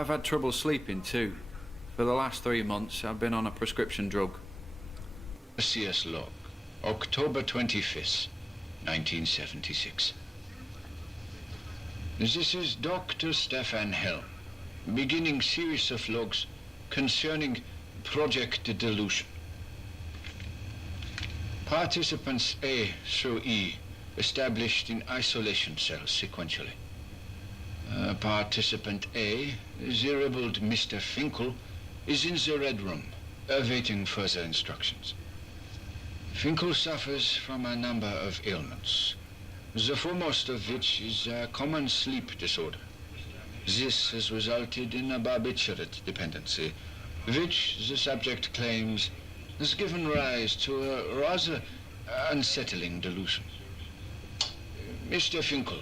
I've had trouble sleeping too. For the last 3 months, I've been on a prescription drug. CS log, October 25th, 1976. This is Dr. Stefan Helm, beginning series of logs concerning Project Delusion. Participants A through E established in isolation cells sequentially. Participant A, the rebelled Mr. Finkel, is in the Red Room, awaiting further instructions. Finkel suffers from a number of ailments, the foremost of which is a common sleep disorder. This has resulted in a barbiturate dependency, which the subject claims has given rise to a rather unsettling delusion. Mr. Finkel,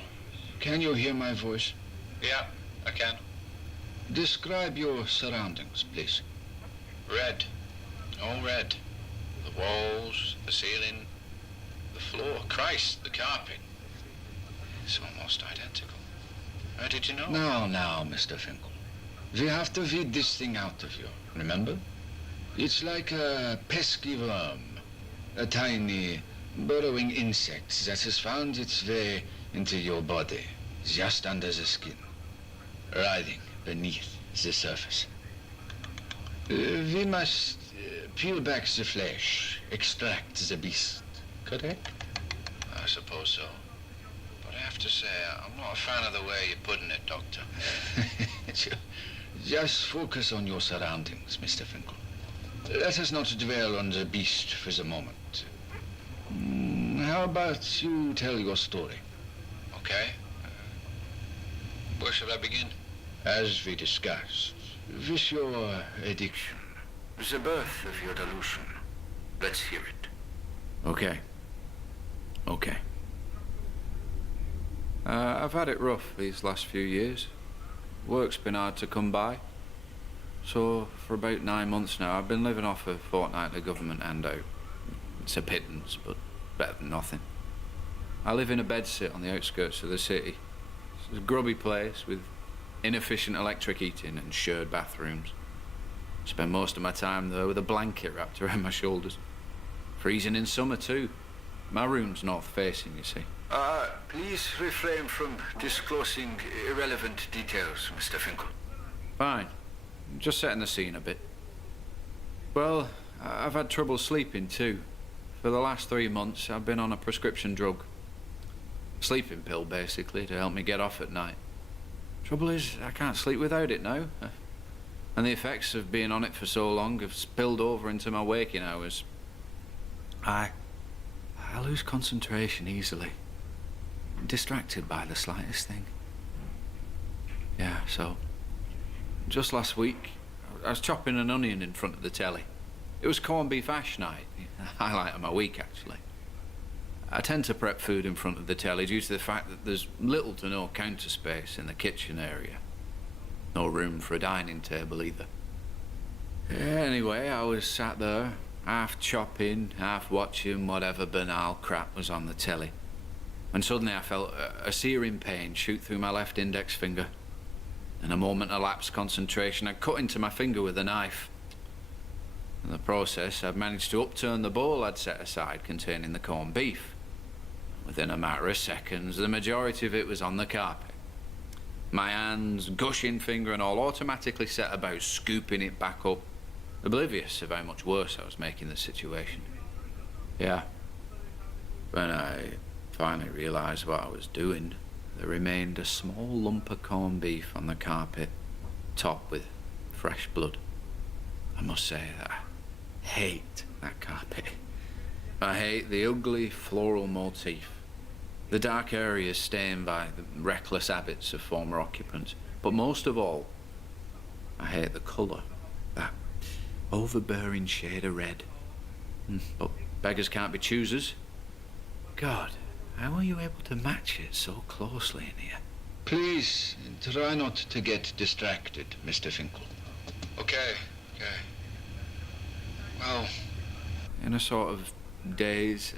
can you hear my voice? Yeah, I can. Describe your surroundings, please. Red. All red. The walls, the ceiling, the floor, Christ, the carpet. It's almost identical. How did you know? Now, Mr. Finkel. We have to weed this thing out of you, remember? It's like a pesky worm, a tiny, burrowing insect that has found its way into your body, just under the skin, writhing beneath the surface. We must peel back the flesh, extract the beast, correct? I suppose so. But I have to say, I'm not a fan of the way you're putting it, Doctor. Just focus on your surroundings, Mr. Finkel. Let us not dwell on the beast for the moment. How about you tell your story? Okay. Where should I begin? As we discussed, with your addiction. The birth of your delusion. Let's hear it. Okay. I've had it rough these last few years. Work's been hard to come by. So, for about 9 months now, I've been living off a fortnightly government handout. It's a pittance, but better than nothing. I live in a bedsit on the outskirts of the city. It's a grubby place with inefficient electric heating and shared bathrooms. Spend most of my time there with a blanket wrapped around my shoulders. Freezing in summer too. My room's north-facing, you see. Please refrain from disclosing irrelevant details, Mr. Finkel. Fine. Just setting the scene a bit. Well, I've had trouble sleeping too. For the last 3 months, I've been on a prescription drug. Sleeping pill, basically, to help me get off at night. Trouble is, I can't sleep without it now. And the effects of being on it for so long have spilled over into my waking hours. I lose concentration easily. I'm distracted by the slightest thing. Yeah, so... just last week, I was chopping an onion in front of the telly. It was corned beef hash night, the highlight of my week, actually. I tend to prep food in front of the telly due to the fact that there's little to no counter space in the kitchen area. No room for a dining table either. Anyway, I was sat there, half chopping, half watching whatever banal crap was on the telly. And suddenly I felt a searing pain shoot through my left index finger. In a moment of lapsed concentration, I cut into my finger with a knife. In the process, I'd managed to upturn the bowl I'd set aside containing the corned beef. Within a matter of seconds, the majority of it was on the carpet. My hands, gushing finger and all, automatically set about scooping it back up, oblivious of how much worse I was making the situation. Yeah. When I finally realised what I was doing, there remained a small lump of corned beef on the carpet, topped with fresh blood. I must say that I hate that carpet. I hate the ugly floral motif, the dark areas stained by the reckless habits of former occupants. But most of all, I hate the colour, that overbearing shade of red. But beggars can't be choosers. God, how were you able to match it so closely in here? Please, try not to get distracted, Mr. Finkel. Okay. Well... in a sort of daze,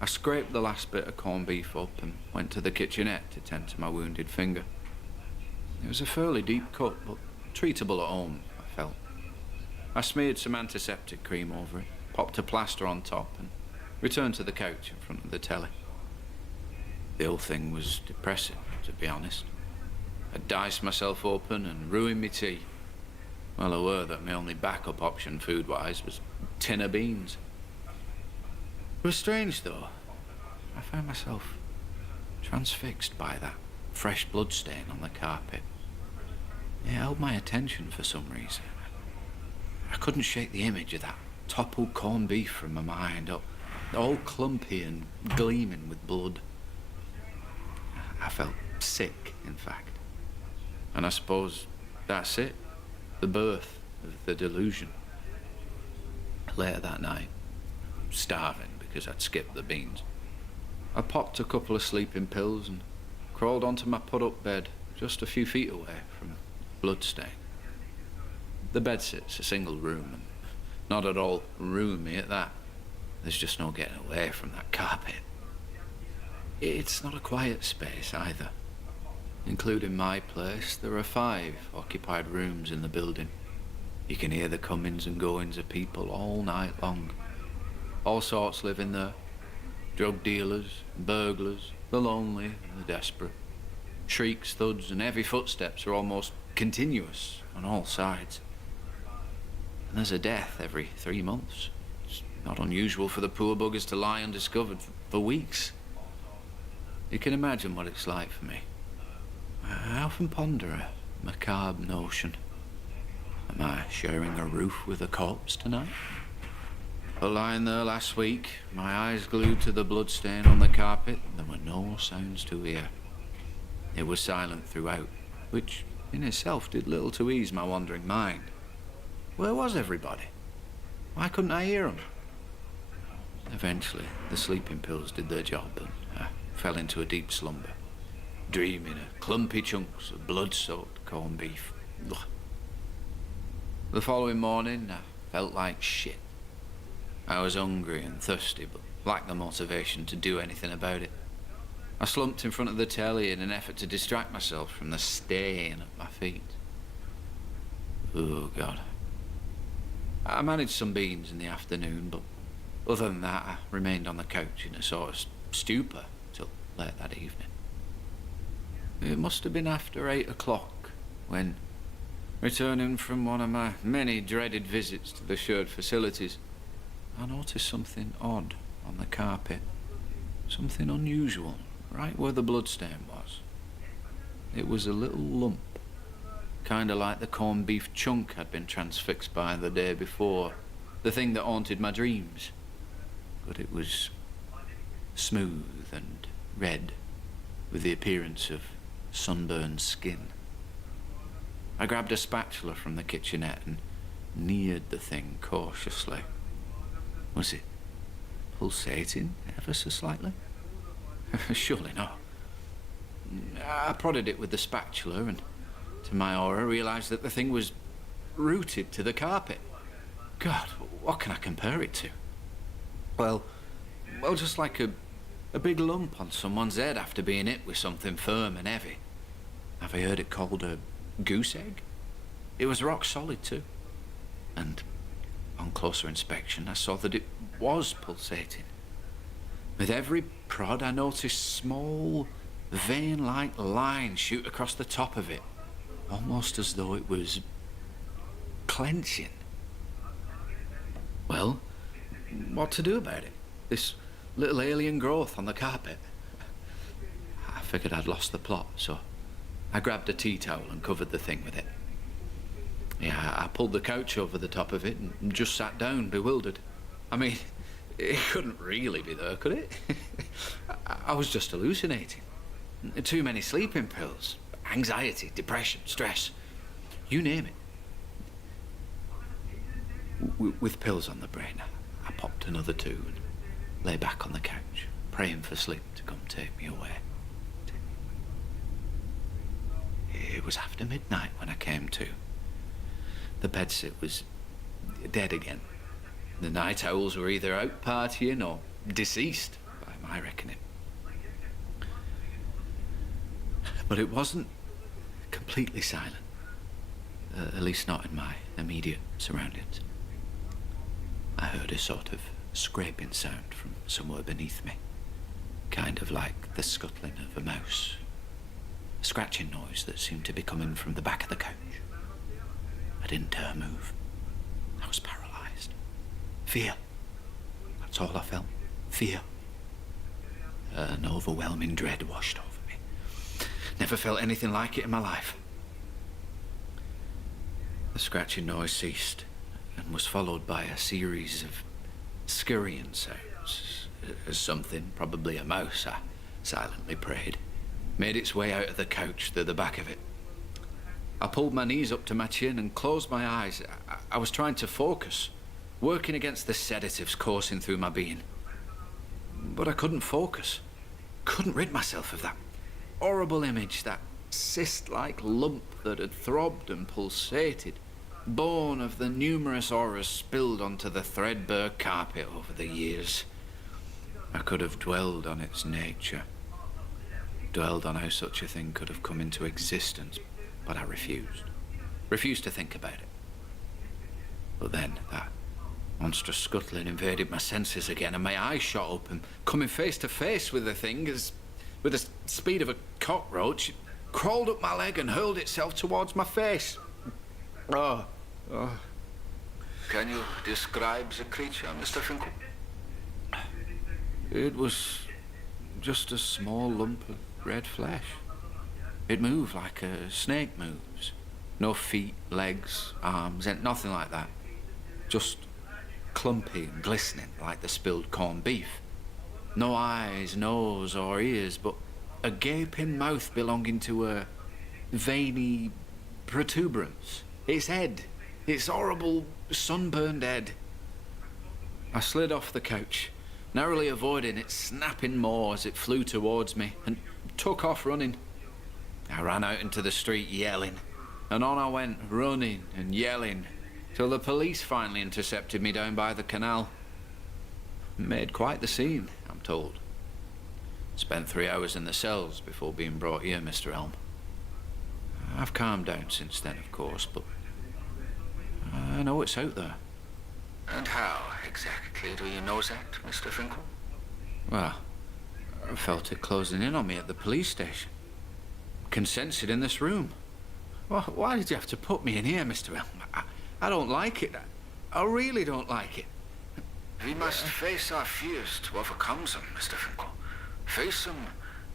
I scraped the last bit of corned beef up and went to the kitchenette to tend to my wounded finger. It was a fairly deep cut, but treatable at home, I felt. I smeared some antiseptic cream over it, popped a plaster on top, and returned to the couch in front of the telly. The whole thing was depressing, to be honest. I'd diced myself open and ruined me tea. Well aware that my only backup option food-wise was a tin of beans. It was strange, though. I found myself transfixed by that fresh blood stain on the carpet. It held my attention for some reason. I couldn't shake the image of that toppled corned beef from my mind, all clumpy and gleaming with blood. I felt sick, in fact. And I suppose that's it, the birth of the delusion. Later that night, starving because I'd skipped the beans, I popped a couple of sleeping pills and crawled onto my put-up bed just a few feet away from bloodstain. The bedsit's a single room and not at all roomy at that. There's just no getting away from that carpet. It's not a quiet space either. Including my place, there are 5 occupied rooms in the building. You can hear the comings and goings of people all night long. All sorts live in there. Drug dealers, burglars, the lonely and the desperate. Shrieks, thuds, and heavy footsteps are almost continuous on all sides. And there's a death every 3 months. It's not unusual for the poor buggers to lie undiscovered for weeks. You can imagine what it's like for me. I often ponder a macabre notion. Am I sharing a roof with a corpse tonight? But lying there last week, my eyes glued to the bloodstain on the carpet, there were no sounds to hear. It was silent throughout, which in itself did little to ease my wandering mind. Where was everybody? Why couldn't I hear them? Eventually, the sleeping pills did their job, and I fell into a deep slumber, dreaming of clumpy chunks of blood-soaked corned beef. Ugh. The following morning, I felt like shit. I was hungry and thirsty, but lacked the motivation to do anything about it. I slumped in front of the telly in an effort to distract myself from the stain at my feet. Oh, God. I managed some beans in the afternoon, but other than that, I remained on the couch in a sort of stupor till late that evening. It must have been after 8 o'clock when, returning from one of my many dreaded visits to the shared facilities, I noticed something odd on the carpet. Something unusual, right where the bloodstain was. It was a little lump, kinda like the corned beef chunk I'd been transfixed by the day before, the thing that haunted my dreams. But it was smooth and red, with the appearance of sunburned skin. I grabbed a spatula from the kitchenette and neared the thing cautiously. Was it pulsating ever so slightly? Surely not. I prodded it with the spatula and, to my horror, realised that the thing was rooted to the carpet. God, what can I compare it to? Well, just like a big lump on someone's head after being hit with something firm and heavy. Have I heard it called a goose egg? It was rock solid too. And on closer inspection, I saw that it was pulsating. With every prod, I noticed small, vein-like lines shoot across the top of it, almost as though it was clenching. Well, what to do about it? This little alien growth on the carpet? I figured I'd lost the plot, so I grabbed a tea towel and covered the thing with it. Yeah, I pulled the couch over the top of it and just sat down, bewildered. I mean, it couldn't really be there, could it? I was just hallucinating. Too many sleeping pills, anxiety, depression, stress, you name it. With pills on the brain, I popped another 2 and lay back on the couch, praying for sleep to come take me away. It was after midnight when I came to. The bedsit was dead again. The night owls were either out partying or deceased, by my reckoning. But it wasn't completely silent. At least not in my immediate surroundings. I heard a sort of scraping sound from somewhere beneath me, kind of like the scuttling of a mouse. A scratching noise that seemed to be coming from the back of the couch. I didn't dare move. I was paralyzed. Fear. That's all I felt. Fear. An overwhelming dread washed over me. Never felt anything like it in my life. The scratching noise ceased and was followed by a series of scurrying sounds as something, probably a mouse, I silently prayed, made its way out of the couch to the back of it. I pulled my knees up to my chin and closed my eyes. I was trying to focus, working against the sedatives coursing through my being. But I couldn't focus. Couldn't rid myself of that horrible image, that cyst-like lump that had throbbed and pulsated, born of the numerous horrors spilled onto the threadbare carpet over the years. I could have dwelled on its nature, dwelled on how such a thing could have come into existence, but I refused. Refused to think about it. But then that monstrous scuttling invaded my senses again, and my eyes shot open, coming face to face with the thing as, with the speed of a cockroach, it crawled up my leg and hurled itself towards my face. Oh. Can you describe the creature, Mr. Finkel? It was just a small lump of red flesh. It moved like a snake moves. No feet, legs, arms, and nothing like that. Just clumpy and glistening like the spilled corned beef. No eyes, nose, or ears, but a gaping mouth belonging to a veiny protuberance. Its head, its horrible sunburned head. I slid off the couch, narrowly avoiding its snapping maw as it flew towards me, and took off running. I ran out into the street yelling, and on I went, running and yelling, till the police finally intercepted me down by the canal. Made quite the scene, I'm told. Spent 3 hours in the cells before being brought here, Mr. Elm. I've calmed down since then, of course, but I know it's out there. And how exactly do you know that, Mr. Finkel? Well, I felt it closing in on me at the police station. Can sense it in this room. Why did you have to put me in here, Mr. Elm? I don't like it. I really don't like it. We must face our fears to overcome them, Mr. Finkel. Face them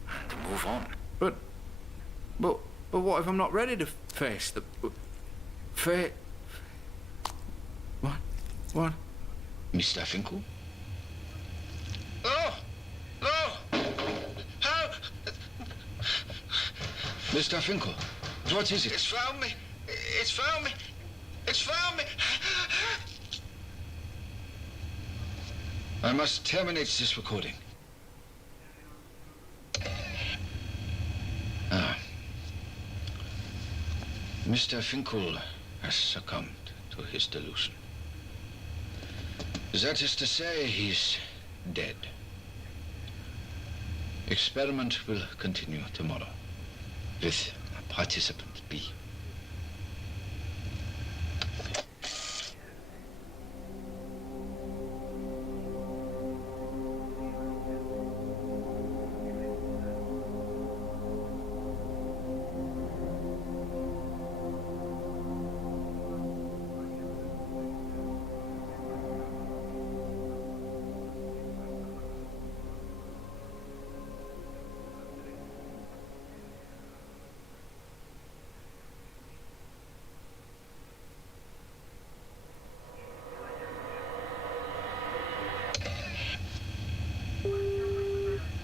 and move on. But what if I'm not ready to face the... What? Mr. Finkel? No! How? Mr. Finkel, what is it? It's found me! It's found me! It's found me! I must terminate this recording. Mr. Finkel has succumbed to his delusion. That is to say, he's dead. Experiment will continue tomorrow with participant B.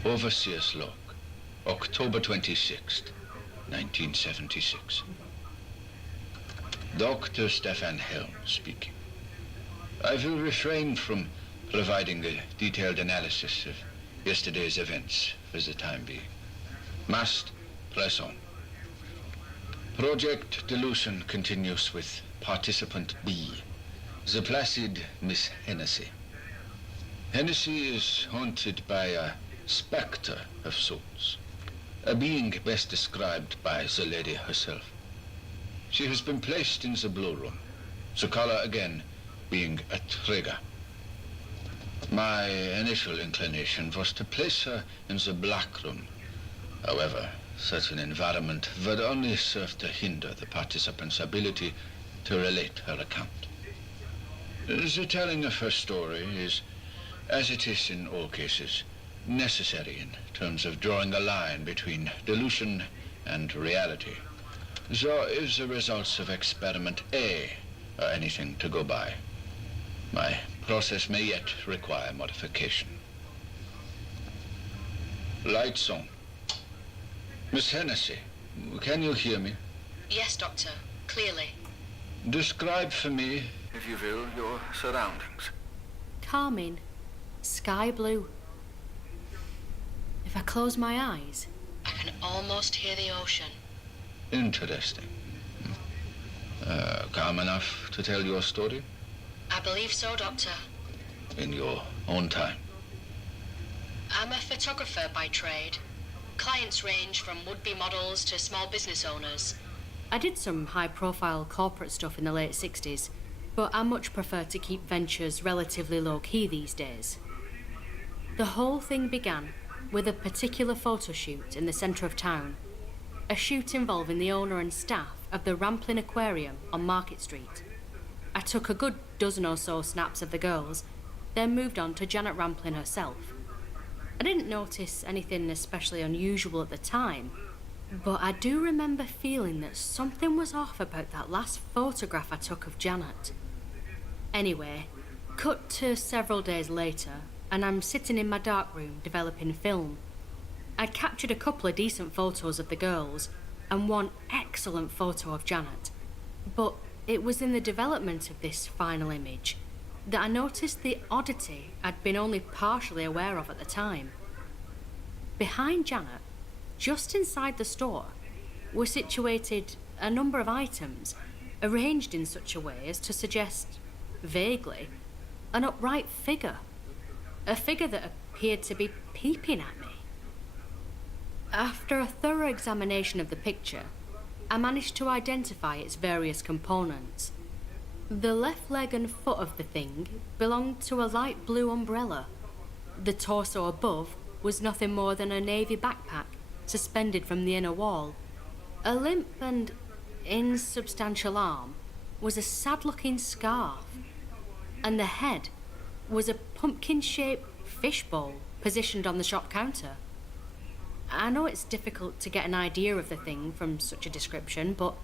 Overseer's log, October 26th, 1976. Dr. Stefan Helm speaking. I will refrain from providing a detailed analysis of yesterday's events for the time being. Must press on. Project Delusion continues with participant B, the placid Miss Hennessy. Hennessy is haunted by a spectre of sorts, a being best described by the lady herself. She has been placed in the blue room, the color again being a trigger. My initial inclination was to place her in the black room. However, such an environment would only serve to hinder the participants' ability to relate her account. The telling of her story is, as it is in all cases, necessary in terms of drawing a line between delusion and reality. So if the results of experiment A are anything to go by, my process may yet require modification. Lights on. Miss Hennessy, can you hear me? Yes, Doctor. Clearly. Describe for me, if you will, your surroundings. Calming. Sky blue. If I close my eyes, I can almost hear the ocean. Interesting. Calm enough to tell your story? I believe so, Doctor. In your own time. I'm a photographer by trade. Clients range from would-be models to small business owners. I did some high-profile corporate stuff in the late 60s, but I much prefer to keep ventures relatively low-key these days. The whole thing began with a particular photo shoot in the centre of town. A shoot involving the owner and staff of the Ramplin Aquarium on Market Street. I took a good dozen or so snaps of the girls, then moved on to Janet Ramplin herself. I didn't notice anything especially unusual at the time, but I do remember feeling that something was off about that last photograph I took of Janet. Anyway, cut to several days later, and I'm sitting in my darkroom developing film. I'd captured a couple of decent photos of the girls, and one excellent photo of Janet, but it was in the development of this final image that I noticed the oddity I'd been only partially aware of at the time. Behind Janet, just inside the store, were situated a number of items arranged in such a way as to suggest, vaguely, an upright figure. A figure that appeared to be peeping at me. After a thorough examination of the picture, I managed to identify its various components. The left leg and foot of the thing belonged to a light blue umbrella. The torso above was nothing more than a navy backpack suspended from the inner wall. A limp and insubstantial arm was a sad-looking scarf, and the head was a pumpkin-shaped fishbowl positioned on the shop counter. I know it's difficult to get an idea of the thing from such a description, but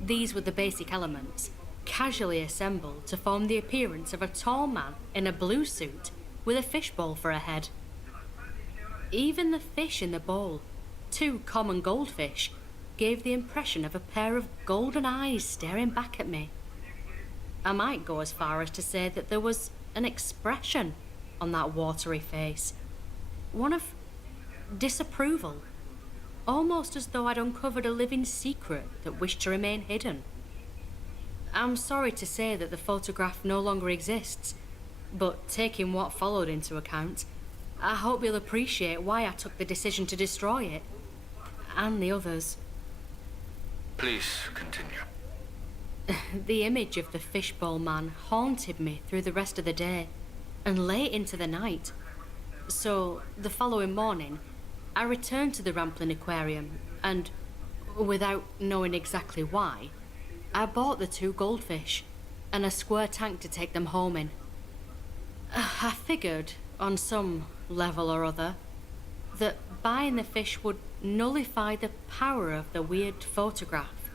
these were the basic elements, casually assembled to form the appearance of a tall man in a blue suit with a fishbowl for a head. Even the fish in the bowl, two common goldfish, gave the impression of a pair of golden eyes staring back at me. I might go as far as to say that there was an expression on that watery face, one of disapproval, almost as though I'd uncovered a living secret that wished to remain hidden. I'm sorry to say that the photograph no longer exists, but taking what followed into account, I hope you'll appreciate why I took the decision to destroy it, and the others. Please continue. The image of the fishbowl man haunted me through the rest of the day, and late into the night. So, the following morning, I returned to the Ramplin Aquarium, and, without knowing exactly why, I bought the two goldfish, and a square tank to take them home in. I figured, on some level or other, that buying the fish would nullify the power of the weird photograph,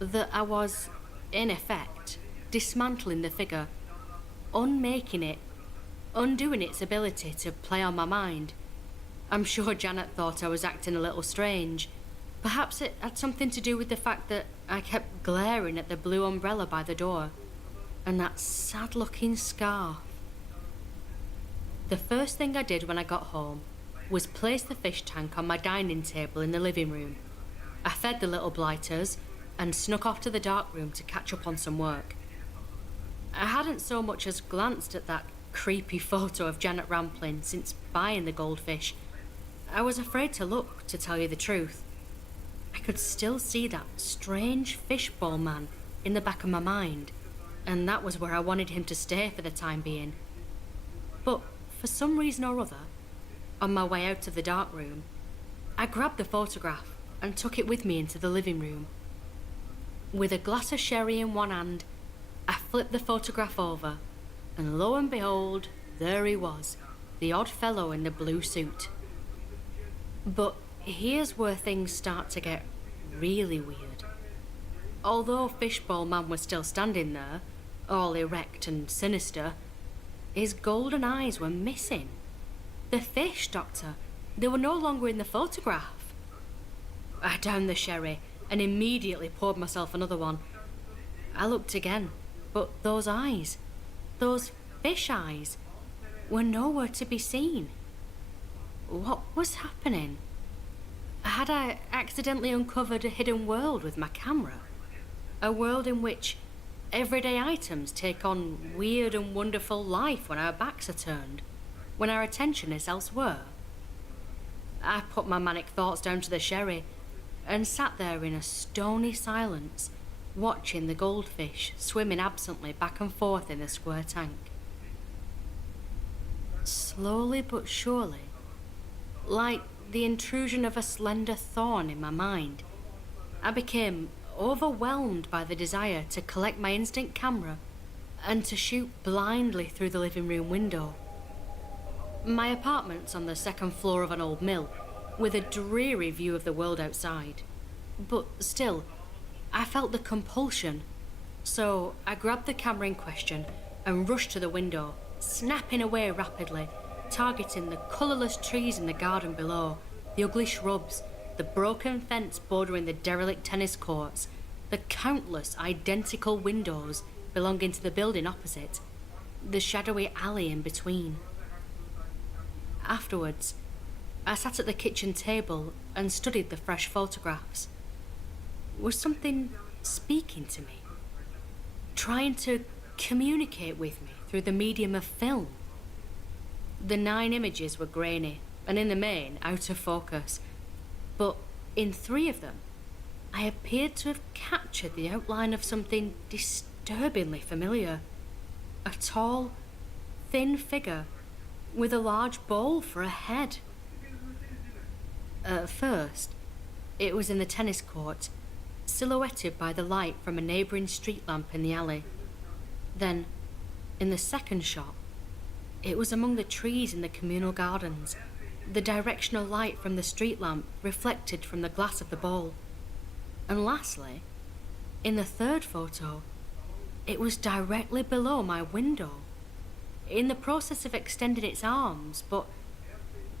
that I was, in effect, dismantling the figure, unmaking it, undoing its ability to play on my mind. I'm sure Janet thought I was acting a little strange. Perhaps it had something to do with the fact that I kept glaring at the blue umbrella by the door, and that sad-looking scarf. The first thing I did when I got home was place the fish tank on my dining table in the living room. I fed the little blighters and snuck off to the dark room to catch up on some work. I hadn't so much as glanced at that creepy photo of Janet Ramplin since buying the goldfish. I was afraid to look, to tell you the truth. I could still see that strange fishbowl man in the back of my mind, and that was where I wanted him to stay for the time being. But for some reason or other, on my way out of the dark room, I grabbed the photograph and took it with me into the living room. With a glass of sherry in one hand, I flipped the photograph over, and lo and behold, there he was, the odd fellow in the blue suit. But here's where things start to get really weird. Although Fishbowl Man was still standing there, all erect and sinister, his golden eyes were missing. The fish, Doctor, they were no longer in the photograph. I downed the sherry and immediately poured myself another one. I looked again, but those eyes, those fish eyes, were nowhere to be seen. What was happening? Had I accidentally uncovered a hidden world with my camera? A world in which everyday items take on weird and wonderful life when our backs are turned, when our attention is elsewhere? I put my manic thoughts down to the sherry and sat there in a stony silence, watching the goldfish swimming absently back and forth in the square tank. Slowly but surely, like the intrusion of a slender thorn in my mind, I became overwhelmed by the desire to collect my instant camera and to shoot blindly through the living room window. My apartment's on the second floor of an old mill, with a dreary view of the world outside. But still, I felt the compulsion, so I grabbed the camera in question and rushed to the window, snapping away rapidly, targeting the colourless trees in the garden below, the ugly shrubs, the broken fence bordering the derelict tennis courts, the countless identical windows belonging to the building opposite, the shadowy alley in between. Afterwards, I sat at the kitchen table and studied the fresh photographs. Was something speaking to me? Trying to communicate with me through the medium of film? The 9 images were grainy and in the main out of focus, but in 3 of them, I appeared to have captured the outline of something disturbingly familiar. A tall, thin figure with a large bowl for a head. At first, it was in the tennis court, silhouetted by the light from a neighbouring street lamp in the alley. Then, in the second shot, it was among the trees in the communal gardens, the directional light from the street lamp reflected from the glass of the bowl. And lastly, in the third photo, it was directly below my window, in the process of extending its arms, but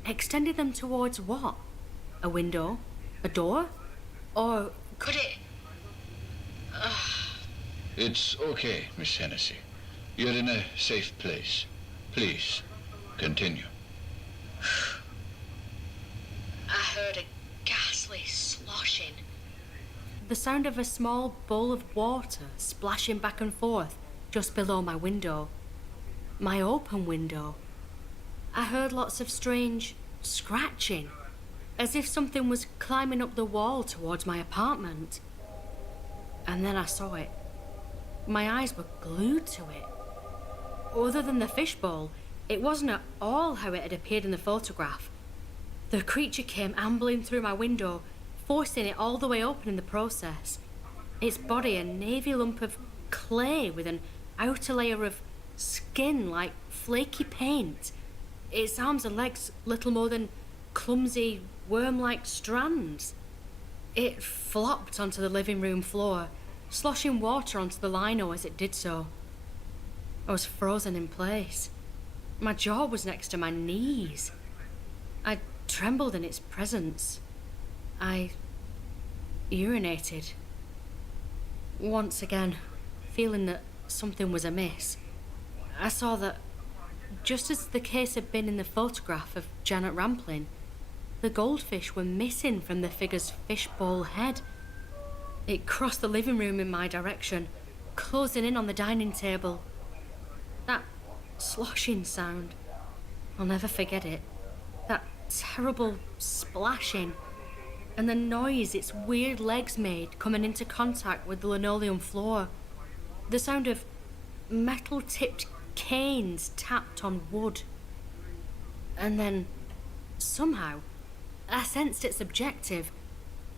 extending them towards what? A window? A door? Or could it... It's okay, Miss Hennessy. You're in a safe place. Please, continue. I heard a ghastly sloshing. The sound of a small bowl of water splashing back and forth just below my window. My open window. I heard lots of strange scratching, as if something was climbing up the wall towards my apartment. And then I saw it. My eyes were glued to it. Other than the fishbowl, it wasn't at all how it had appeared in the photograph. The creature came ambling through my window, forcing it all the way open in the process. Its body a navy lump of clay with an outer layer of skin like flaky paint. Its arms and legs little more than clumsy, worm-like strands. It flopped onto the living room floor, sloshing water onto the lino as it did so. I was frozen in place. My jaw was next to my knees. I trembled in its presence. I urinated. Once again, feeling that something was amiss, I saw that, just as the case had been in the photograph of Janet Rampling, the goldfish were missing from the figure's fishbowl head. It crossed the living room in my direction, closing in on the dining table. That sloshing sound, I'll never forget it. That terrible splashing. And the noise its weird legs made coming into contact with the linoleum floor. The sound of metal-tipped canes tapped on wood. And then, somehow, I sensed its objective.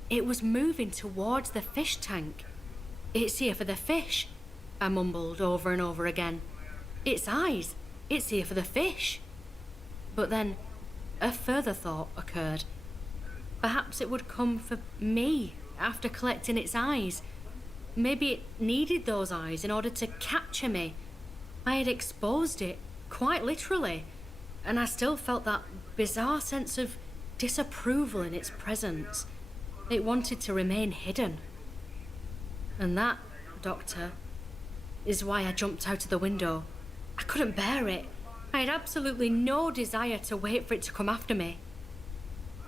It was moving towards the fish tank. It's here for the fish, I mumbled over and over again. Its eyes. It's here for the fish. But then, a further thought occurred. Perhaps it would come for me after collecting its eyes. Maybe it needed those eyes in order to capture me. I had exposed it, quite literally, and I still felt that bizarre sense of disapproval in its presence. It wanted to remain hidden. And that, Doctor, is why I jumped out of the window. I couldn't bear it. I had absolutely no desire to wait for it to come after me.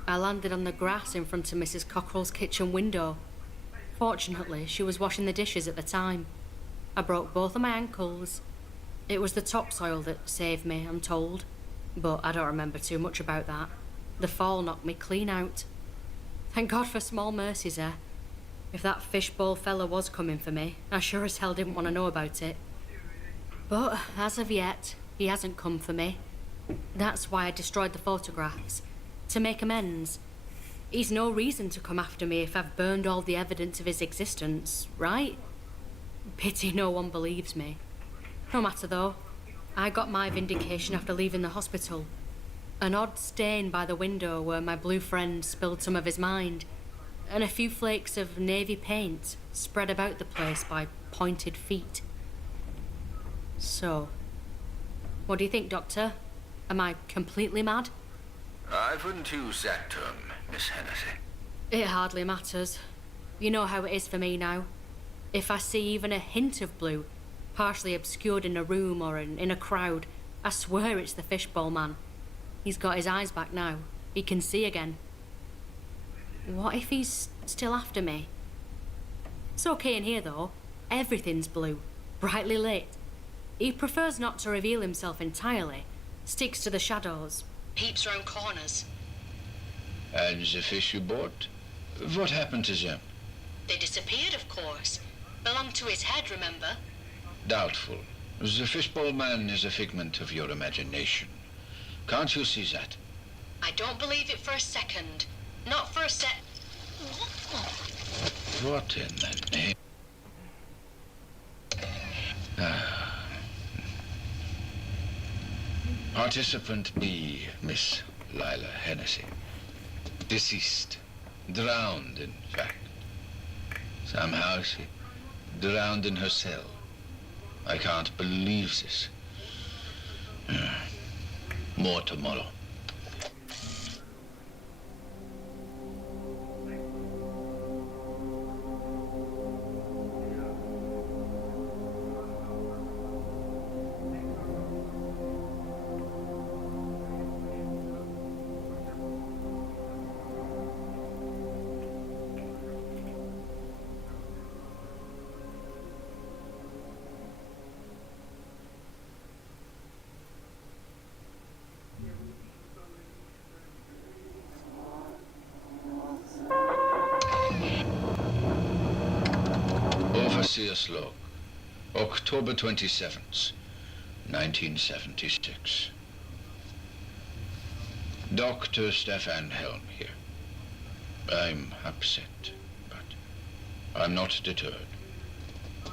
I landed on the grass in front of Mrs. Cockrell's kitchen window. Fortunately, she was washing the dishes at the time. I broke both of my ankles. It was the topsoil that saved me, I'm told. But I don't remember too much about that. The fall knocked me clean out. Thank God for small mercies, eh? If that fishbowl fella was coming for me, I sure as hell didn't want to know about it. But, as of yet, he hasn't come for me. That's why I destroyed the photographs. To make amends. He's no reason to come after me if I've burned all the evidence of his existence, right? Pity no one believes me. No matter though, I got my vindication after leaving the hospital. An odd stain by the window where my blue friend spilled some of his mind, and a few flakes of navy paint spread about the place by pointed feet. So, what do you think, Doctor? Am I completely mad? I wouldn't use that term, Miss Hennessy. It hardly matters. You know how it is for me now. If I see even a hint of blue, partially obscured in a room or in a crowd, I swear it's the fishbowl man. He's got his eyes back now. He can see again. What if he's still after me? It's okay in here, though. Everything's blue, brightly lit. He prefers not to reveal himself entirely. Sticks to the shadows. Peeps round corners. And the fish you bought? What happened to them? They disappeared, of course. Belonged to his head, remember? Doubtful. The fishbowl man is a figment of your imagination. Can't you see that? I don't believe it for a second. Not for a sec... What in the name? Participant B, Miss Lila Hennessy. Deceased. Drowned, in fact. Somehow she drowned in her cell. I can't believe this. More tomorrow. Overseer's log, October 27th, 1976. Dr. Stefan Helm here. I'm upset, but I'm not deterred.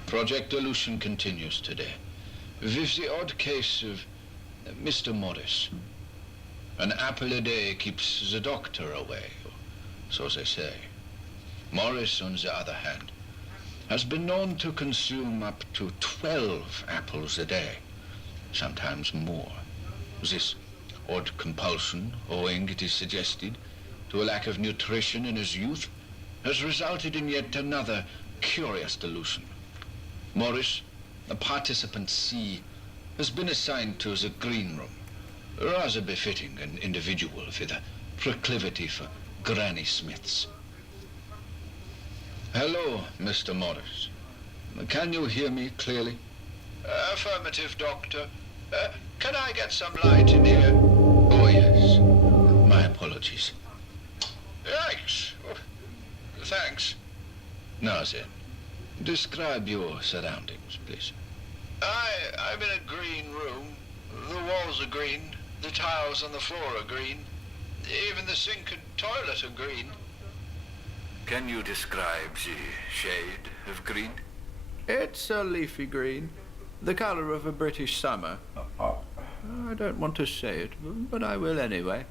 Project Illusion continues today, with the odd case of Mr. Morris. An apple a day keeps the doctor away, or so they say. Morris, on the other hand, has been known to consume up to 12 apples a day, sometimes more. This odd compulsion, owing, it is suggested, to a lack of nutrition in his youth, has resulted in yet another curious delusion. Morris, a participant C, has been assigned to the green room, rather befitting an individual with a proclivity for Granny Smiths. Hello, Mr. Morris. Can you hear me clearly? Affirmative, Doctor. Can I get some light in here? Oh, yes. My apologies. Yikes. Thanks. Now then, describe your surroundings, please. I'm in a green room. The walls are green. The tiles on the floor are green. Even the sink and toilet are green. Can you describe the shade of green? It's a leafy green, the colour of a British summer. I don't want to say it, but I will anyway.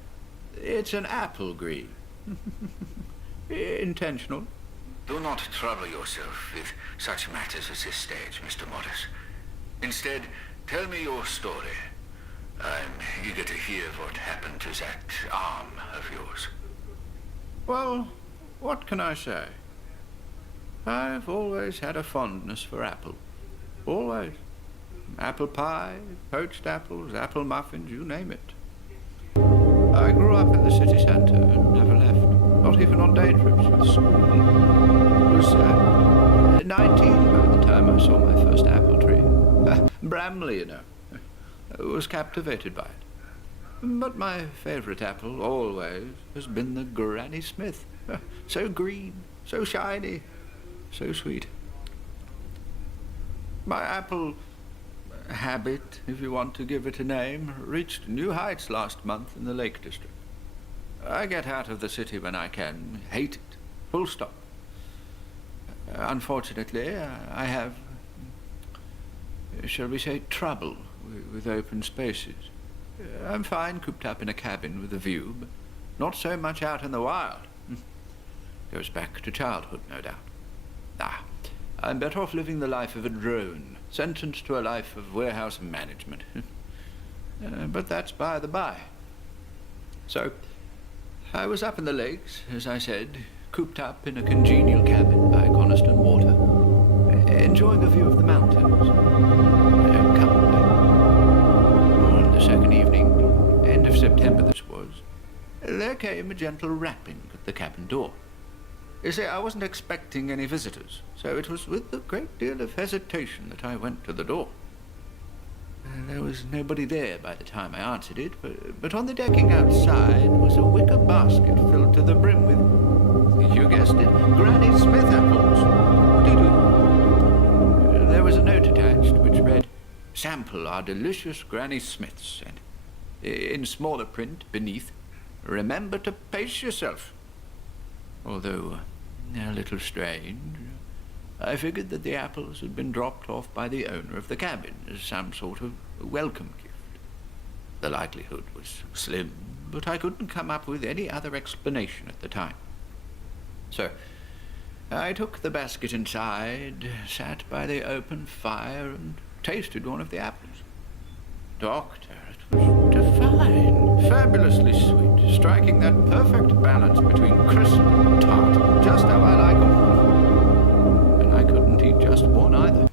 It's an apple green. Intentional. Do not trouble yourself with such matters at this stage, Mr. Morris. Instead, tell me your story. I'm eager to hear what happened to that arm of yours. Well, what can I say? I've always had a fondness for apple. Always. Apple pie, poached apples, apple muffins, you name it. I grew up in the city centre and never left, not even on day trips with school. I was 19 by the time I saw my first apple tree. Bramley, you know. I was captivated by it. But my favourite apple always has been the Granny Smith. So green, so shiny, so sweet. My apple habit, if you want to give it a name, reached new heights last month in the Lake District. I get out of the city when I can, hate it, full stop. Unfortunately, I have, shall we say, trouble with open spaces. I'm fine cooped up in a cabin with a view, but not so much out in the wild. Goes back to childhood, no doubt. I'm better off living the life of a drone, sentenced to a life of warehouse management. But that's by the by. So, I was up in the lakes, as I said, cooped up in a congenial cabin by Coniston Water, enjoying a view of the mountains. On the second evening, end of September this was, there came a gentle rapping at the cabin door. You see, I wasn't expecting any visitors, so it was with a great deal of hesitation that I went to the door. There was nobody there by the time I answered it, but on the decking outside was a wicker basket filled to the brim with, you guessed it, Granny Smith apples. Doo-doo. There was a note attached which read, "Sample our delicious Granny Smiths," and in smaller print beneath, "Remember to pace yourself." Although a little strange, I figured that the apples had been dropped off by the owner of the cabin as some sort of welcome gift. The likelihood was slim, but I couldn't come up with any other explanation at the time. So I took the basket inside, sat by the open fire, and tasted one of the apples. Doctor, it was divine, fabulously sweet, striking that perfect balance between crisp and tart, just how I like 'em. And I couldn't eat just one either.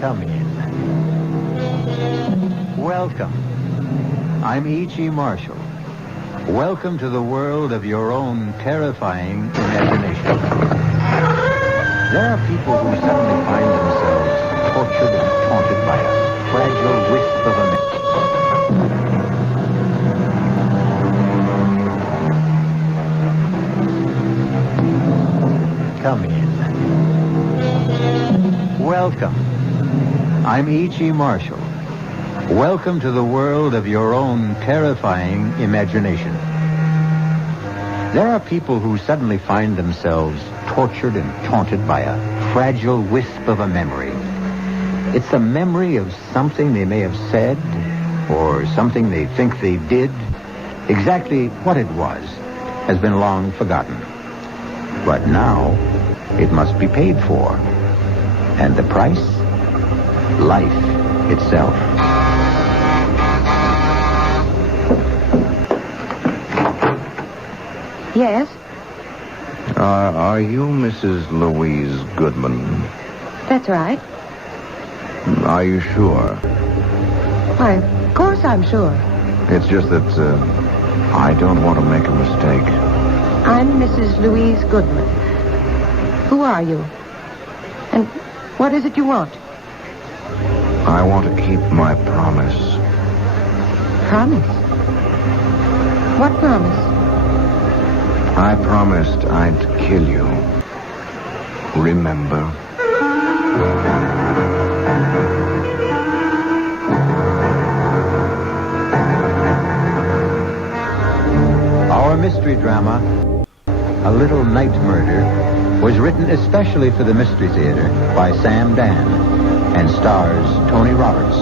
Come in. Welcome. I'm E.G. Marshall. Welcome to the world of your own terrifying imagination. There are people who suddenly find themselves tortured and taunted by a fragile wisp of a Come in. Welcome. I'm E.G. Marshall. Welcome to the world of your own terrifying imagination. There are people who suddenly find themselves tortured and taunted by a fragile wisp of a memory. It's the memory of something they may have said or something they think they did. Exactly what it was has been long forgotten. But now it must be paid for. And the price? Life itself. Yes? Are you Mrs. Louise Goodman? That's right. Are you sure? Why, of course I'm sure. It's just that I don't want to make a mistake. I'm Mrs. Louise Goodman. Who are you? And what is it you want? I want to keep my promise. Promise? What promise? I promised I'd kill you. Remember? Our mystery drama, A Little Night Murder, was written especially for the Mystery Theater by Sam Dan and stars Tony Roberts.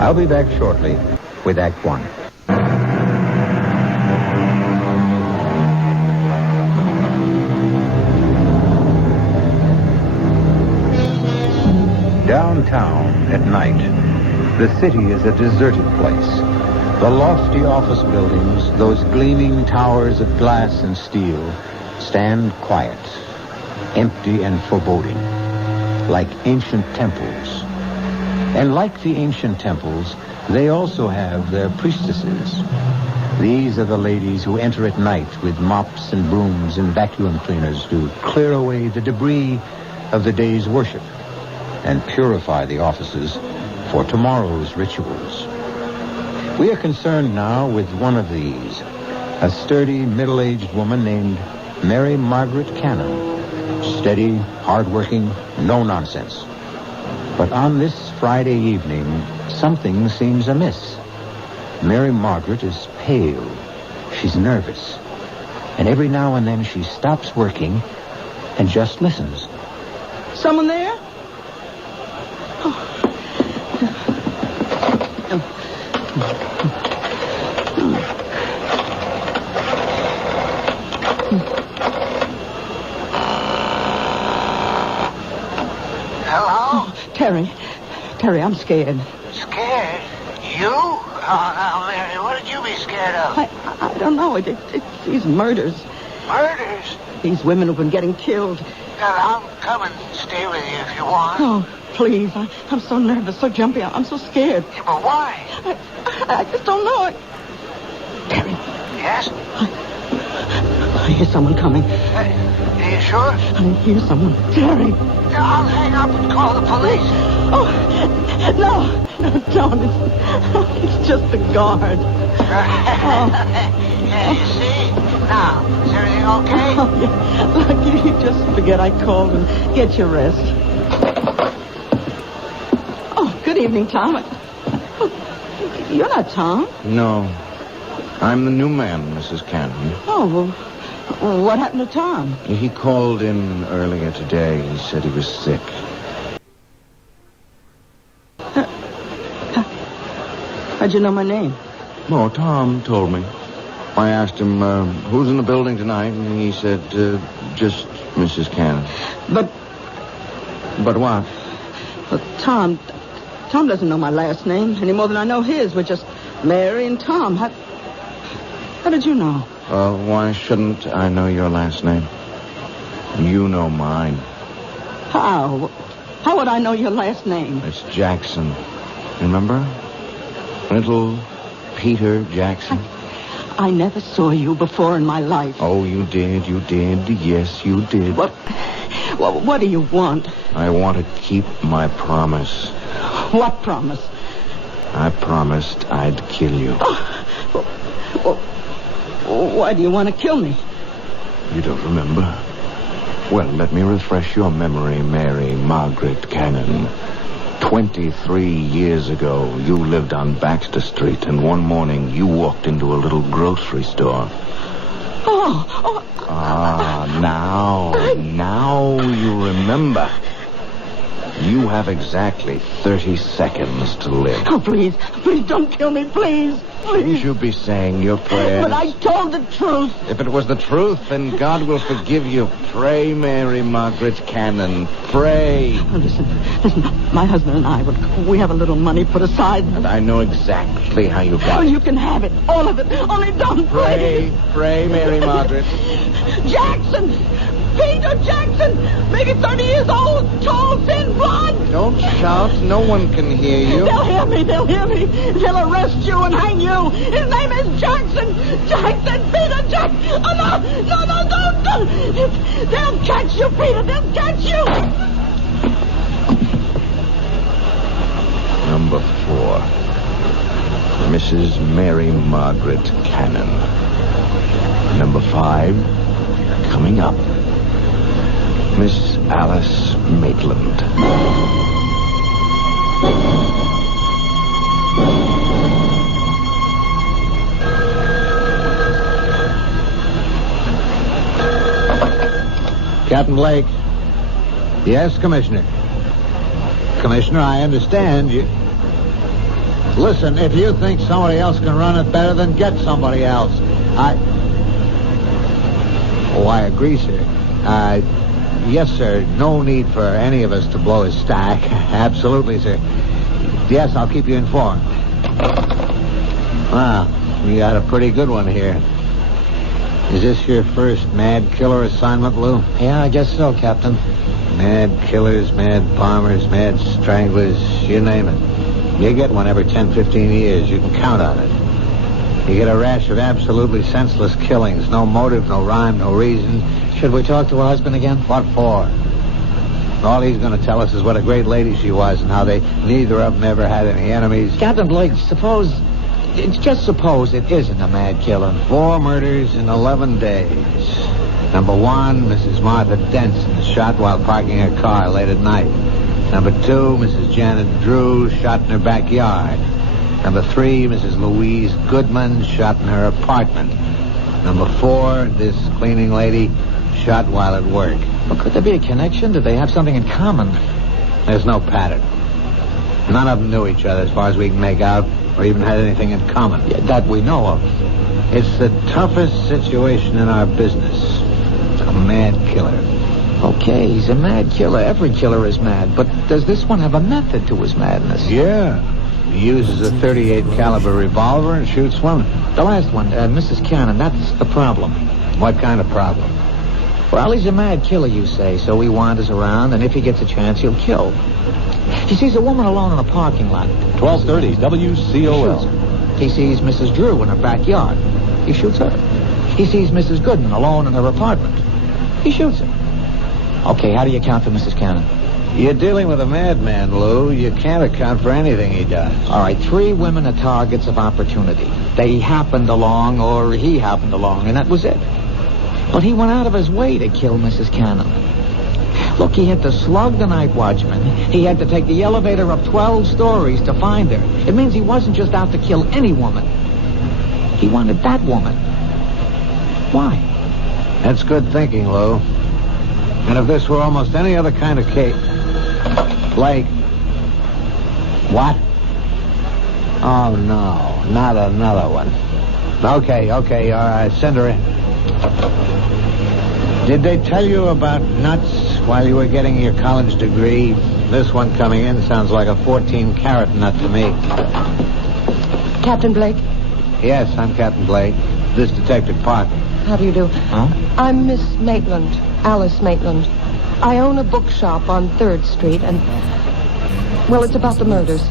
I'll be back shortly with Act One. Downtown at night, the city is a deserted place. The lofty office buildings, those gleaming towers of glass and steel, stand quiet, empty and foreboding, like ancient temples. And like the ancient temples, they also have their priestesses. These are the ladies who enter at night with mops and brooms and vacuum cleaners to clear away the debris of the day's worship and purify the offices for tomorrow's rituals. We are concerned now with one of these, a sturdy, middle-aged woman named Mary Margaret Cannon. Steady, hardworking, no nonsense. But on this Friday evening, something seems amiss. Mary Margaret is pale. She's nervous. And every now and then she stops working and just listens. Someone there? Hello? Terry, I'm scared. Scared? You? Oh, now, Mary, what would you be scared of? I don't know. It's these murders. Murders? These women who've been getting killed. Well, I'll come and stay with you if you want. Oh, please. I'm so nervous, so jumpy. I'm so scared. Yeah, but why? I just don't know. Terry. Yes? I hear someone coming. Are you sure? I hear someone. Terry. I'll hang up and call the police. Oh, no, don't. It's just the guard. Yeah, you see? Now, is everything okay? Oh, yeah. Lucky you just forget I called and get your rest. Oh, good evening, Tom. You're not Tom. No. I'm the new man, Mrs. Cannon. Oh, well, what happened to Tom? He called in earlier today. He said he was sick. How'd you know my name? Oh, Tom told me. I asked him, who's in the building tonight? And he said, just Mrs. Cannon. But what? Tom doesn't know my last name any more than I know his. We're just Mary and Tom. How did you know? Why shouldn't I know your last name? You know mine. How? How would I know your last name? It's Jackson. Remember? Little Peter Jackson. I never saw you before in my life. Oh, you did. Yes, you did. Well, what do you want? I want to keep my promise. What promise? I promised I'd kill you. Why do you want to kill me? You don't remember? Well, let me refresh your memory, Mary Margaret Cannon. 23 years ago, you lived on Baxter Street, and one morning you walked into a little grocery store. Now you remember. You have exactly 30 seconds to live. Oh, please don't kill me, please. You should be saying your prayers. But I told the truth. If it was the truth, then God will forgive you. Pray, Mary Margaret Cannon. Pray. Oh, listen. My husband and I, we have a little money put aside. And I know exactly how you got it. You can have it. All of it. Only don't pray. Pray, Mary Margaret. Jackson! Peter Jackson! Maybe 30 years old, tall, thin, blonde. Don't shout. No one can hear you. They'll hear me. They'll arrest you and hang you. His name is Jackson. Jackson, Peter Jackson. Oh, no, don't. They'll catch you, Peter. They'll catch you. Number 4. Mrs. Mary Margaret Cannon. Number 5. Coming up. Miss Alice Maitland. Captain Blake. Yes, Commissioner. Commissioner, I understand you. Listen, if you think somebody else can run it better, then get somebody else. I agree, sir. Yes, sir. No need for any of us to blow his stack. Absolutely, sir. Yes, I'll keep you informed. Wow, you got a pretty good one here. Is this your first mad killer assignment, Lou? Yeah, I guess so, Captain. Mad killers, mad bombers, mad stranglers, you name it. You get one every 10, 15 years. You can count on it. You get a rash of absolutely senseless killings. No motive, no rhyme, no reason. Should we talk to her husband again? What for? All he's going to tell us is what a great lady she was and how they neither of them ever had any enemies. Captain Blake, just suppose it isn't a mad killer. 4 murders in 11 days. Number 1, Mrs. Martha Denson, shot while parking her car late at night. Number 2, Mrs. Janet Drew, shot in her backyard. Number 3, Mrs. Louise Goodman, shot in her apartment. Number 4, this cleaning lady, shot while at work. Well, could there be a connection? Did they have something in common? There's no pattern. None of them knew each other as far as we can make out, or even had anything in common. Yeah, that we know of. It's the toughest situation in our business. A mad killer. Okay, he's a mad killer. Every killer is mad. But does this one have a method to his madness? Yeah. He uses a .38 caliber revolver and shoots women. The last one, Mrs. Cannon, that's the problem. What kind of problem? Well, he's a mad killer, you say, so he wanders around, and if he gets a chance, he'll kill. He sees a woman alone in a parking lot. 1230 WCOL. He sees Mrs. Drew in her backyard. He shoots her. He sees Mrs. Goodman alone in her apartment. He shoots her. Okay, how do you account for Mrs. Cannon? You're dealing with a madman, Lou. You can't account for anything he does. All right, 3 women are targets of opportunity. They happened along, or he happened along, and that was it. But he went out of his way to kill Mrs. Cannon. Look, he had to slug the night watchman. He had to take the elevator up 12 stories to find her. It means he wasn't just out to kill any woman. He wanted that woman. Why? That's good thinking, Lou. And if this were almost any other kind of case... Blake. What? Oh, no. Not another one. Okay, all right. Send her in. Did they tell you about nuts while you were getting your college degree? This one coming in sounds like a 14-carat nut to me. Captain Blake? Yes, I'm Captain Blake. This Detective Parker. How do you do? Huh? I'm Miss Maitland, Alice Maitland. I own a bookshop on 3rd Street, and... well, it's about the murders.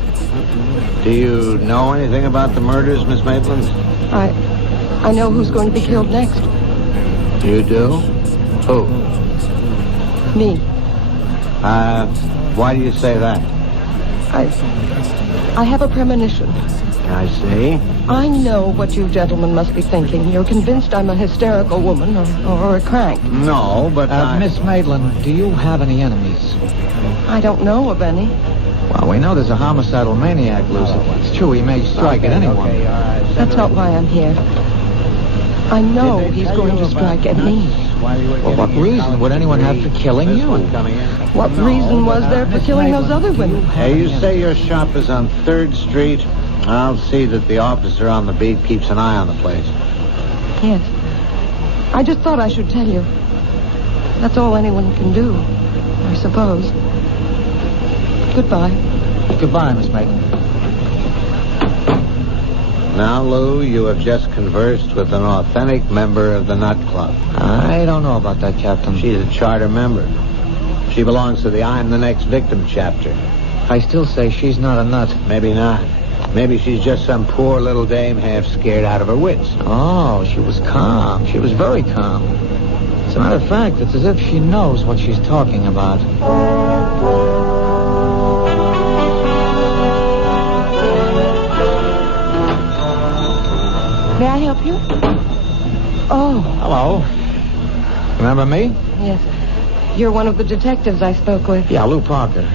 Do you know anything about the murders, Miss Maitland? I know who's going to be killed next. You do? Who? Me. Why do you say that? I have a premonition. I see. I know what you gentlemen must be thinking. You're convinced I'm a hysterical woman or a crank. No, but Miss Maitland, do you have any enemies? I don't know of any. Well, we know there's a homicidal maniac loose. It's true he may strike at anyone. That's not why I'm here. I know he's going to strike at me. Well, what reason would anyone have for killing you? What reason was there for killing those other women? Hey, you say your shop is on 3rd Street? I'll see that the officer on the beat keeps an eye on the place. Yes. I just thought I should tell you. That's all anyone can do, I suppose. Goodbye. Goodbye, Miss Maitland. Now, Lou, you have just conversed with an authentic member of the Nut Club. I don't know about that, Captain. She's a charter member. She belongs to the I'm the Next Victim chapter. I still say she's not a nut. Maybe not. Maybe she's just some poor little dame half scared out of her wits. Oh, she was calm. She was very calm. As a matter of fact, it's as if she knows what she's talking about. May I help you? Oh. Hello. Remember me? Yes. You're one of the detectives I spoke with. Yeah, Lou Parker.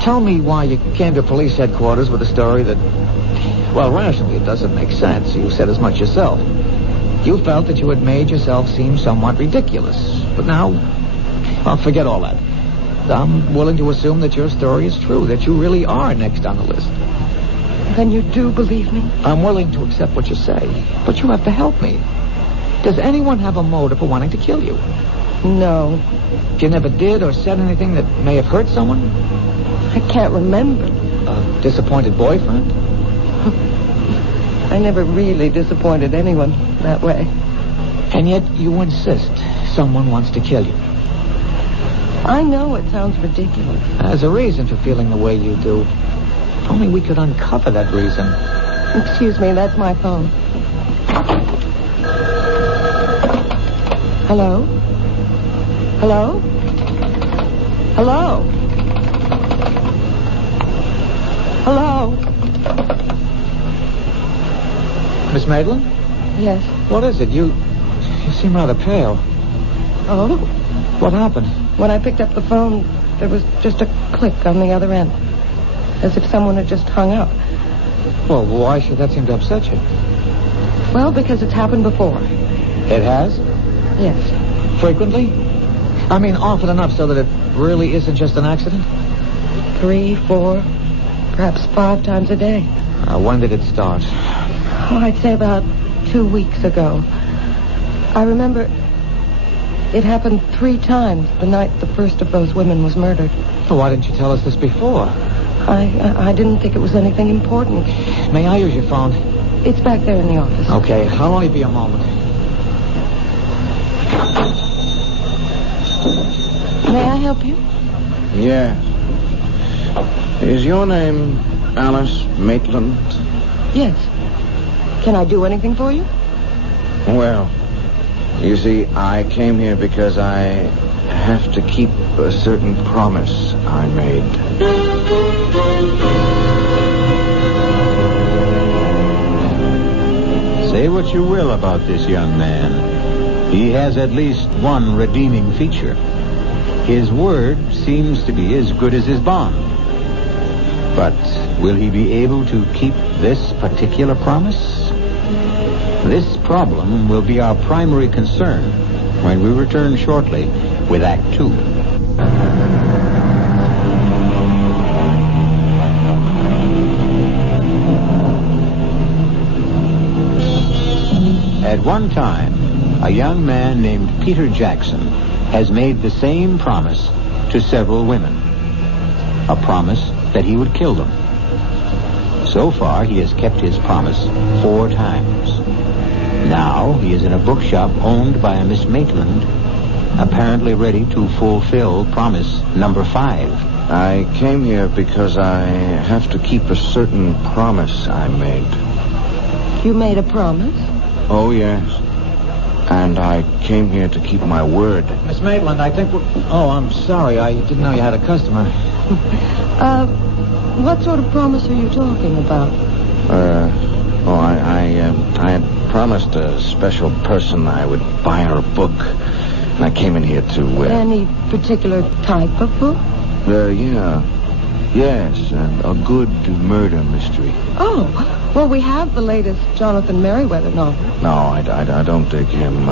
Tell me why you came to police headquarters with a story that, well, rationally, it doesn't make sense. You said as much yourself. You felt that you had made yourself seem somewhat ridiculous. But now, well, forget all that. I'm willing to assume that your story is true, that you really are next on the list. Then you do believe me? I'm willing to accept what you say, but you have to help me. Does anyone have a motive for wanting to kill you? No. You never did or said anything that may have hurt someone? I can't remember. A disappointed boyfriend? I never really disappointed anyone that way. And yet you insist someone wants to kill you. I know it sounds ridiculous. There's a reason for feeling the way you do. If only we could uncover that reason. Excuse me, that's my phone. Hello? Hello? Hello? Hello? Miss Maitland? Yes. What is it? You seem rather pale. Oh? What happened? When I picked up the phone, there was just a click on the other end. As if someone had just hung up. Well, why should that seem to upset you? Well, because it's happened before. It has? Yes. Frequently? I mean, often enough so that it really isn't just an accident? 3, 4, perhaps 5 times a day. When did it start? Oh, I'd say about 2 weeks ago. I remember it happened 3 times the night the first of those women was murdered. Well, why didn't you tell us this before? I didn't think it was anything important. May I use your phone? It's back there in the office. Okay, I'll only be a moment. May I help you? Yes. Is your name Alice Maitland? Yes. Can I do anything for you? Well, you see, I came here because I have to keep a certain promise I made. Say what you will about this young man. He has at least one redeeming feature. His word seems to be as good as his bond. But will he be able to keep this particular promise? This problem will be our primary concern when we return shortly with Act 2. At one time, a young man named Peter Jackson has made the same promise to several women. A promise that he would kill them. So far, he has kept his promise 4 times. Now, he is in a bookshop owned by a Miss Maitland, apparently ready to fulfill promise number 5. I came here because I have to keep a certain promise I made. You made a promise? Oh, yes. And I came here to keep my word. Miss Maitland, I think we're... Oh, I'm sorry. I didn't know you had a customer. What sort of promise are you talking about? I had promised a special person I would buy her a book. And I came in here to... Any particular type of book? Yeah. Yes, a good murder mystery. Oh, well, we have the latest Jonathan Merriweather novel. No, I don't dig him.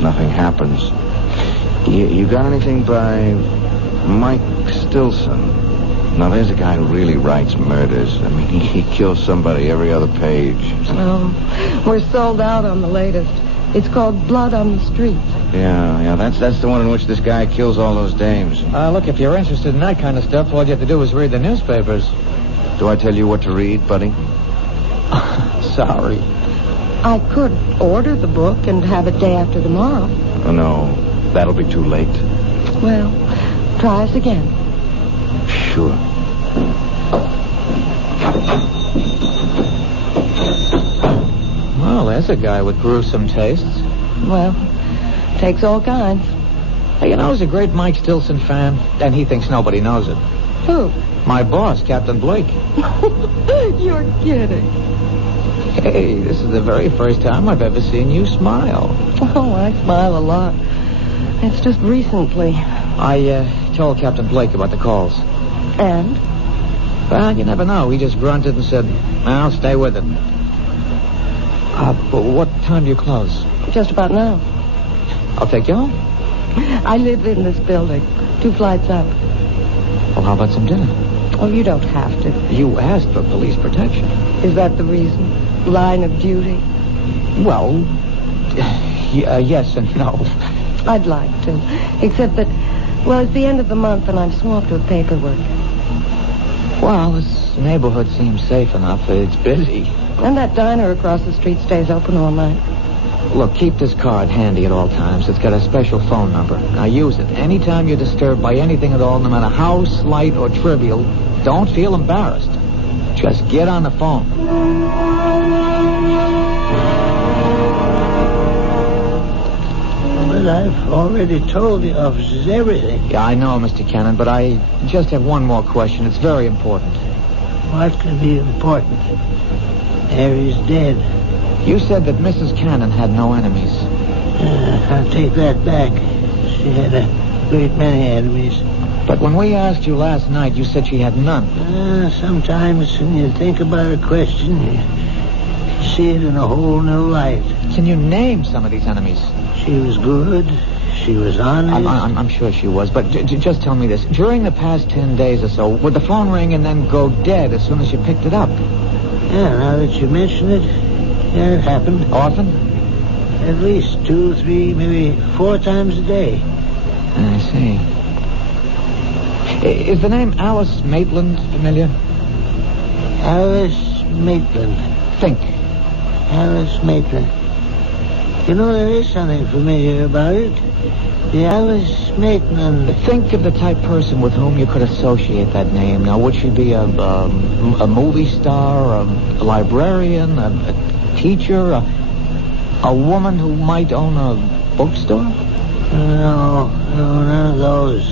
Nothing happens. You got anything by Mike Stilson? Now, there's a guy who really writes murders. I mean, he kills somebody every other page. Oh, we're sold out on the latest. It's called Blood on the Street. Yeah, that's the one in which this guy kills all those dames. Look, if you're interested in that kind of stuff, all you have to do is read the newspapers. Do I tell you what to read, buddy? Sorry. I could order the book and have it day after tomorrow. Oh, no, that'll be too late. Well, try us again. Sure. Well, there's a guy with gruesome tastes. Well, takes all kinds. Hey, you know, he's a great Mike Stilson fan, and he thinks nobody knows it. Who? My boss, Captain Blake. You're kidding. Hey, this is the very first time I've ever seen you smile. Oh, I smile a lot. It's just recently. I told Captain Blake about the calls. And? Well, you never know. He just grunted and said, I'll stay with it. But what time do you close? Just about now. I'll take you home. I live in this building, 2 flights up. Well, how about some dinner? Oh, you don't have to. You asked for police protection. Is that the reason? Line of duty? Well, yes and no. I'd like to. Except that, well, it's the end of the month and I'm swamped with paperwork. Well, this neighborhood seems safe enough. It's busy. And that diner across the street stays open all night. Look, keep this card handy at all times. It's got a special phone number. Now use it. Anytime you're disturbed by anything at all, no matter how slight or trivial, don't feel embarrassed. Just get on the phone. But I've already told the officers everything. Yeah, I know, Mr. Cannon, but I just have one more question. It's very important. What could be important? Mary's dead. You said that Mrs. Cannon had no enemies. I'll take that back. She had a great many enemies. But when we asked you last night, you said she had none. Sometimes when you think about a question, you see it in a whole new light. Can you name some of these enemies? She was good. She was honest. I'm sure she was. But just tell me this. During the past 10 days or so, would the phone ring and then go dead as soon as you picked it up? Yeah, now that you mention it, yeah, it happened. Often? At least 2, 3, maybe 4 times a day. I see. Is the name Alice Maitland familiar? Alice Maitland. Think. Alice Maitland. You know, there is something familiar about it. The Alice Maitland. Think of the type person with whom you could associate that name. Now, would she be a movie star, a librarian, a teacher, a woman who might own a bookstore? No, none of those.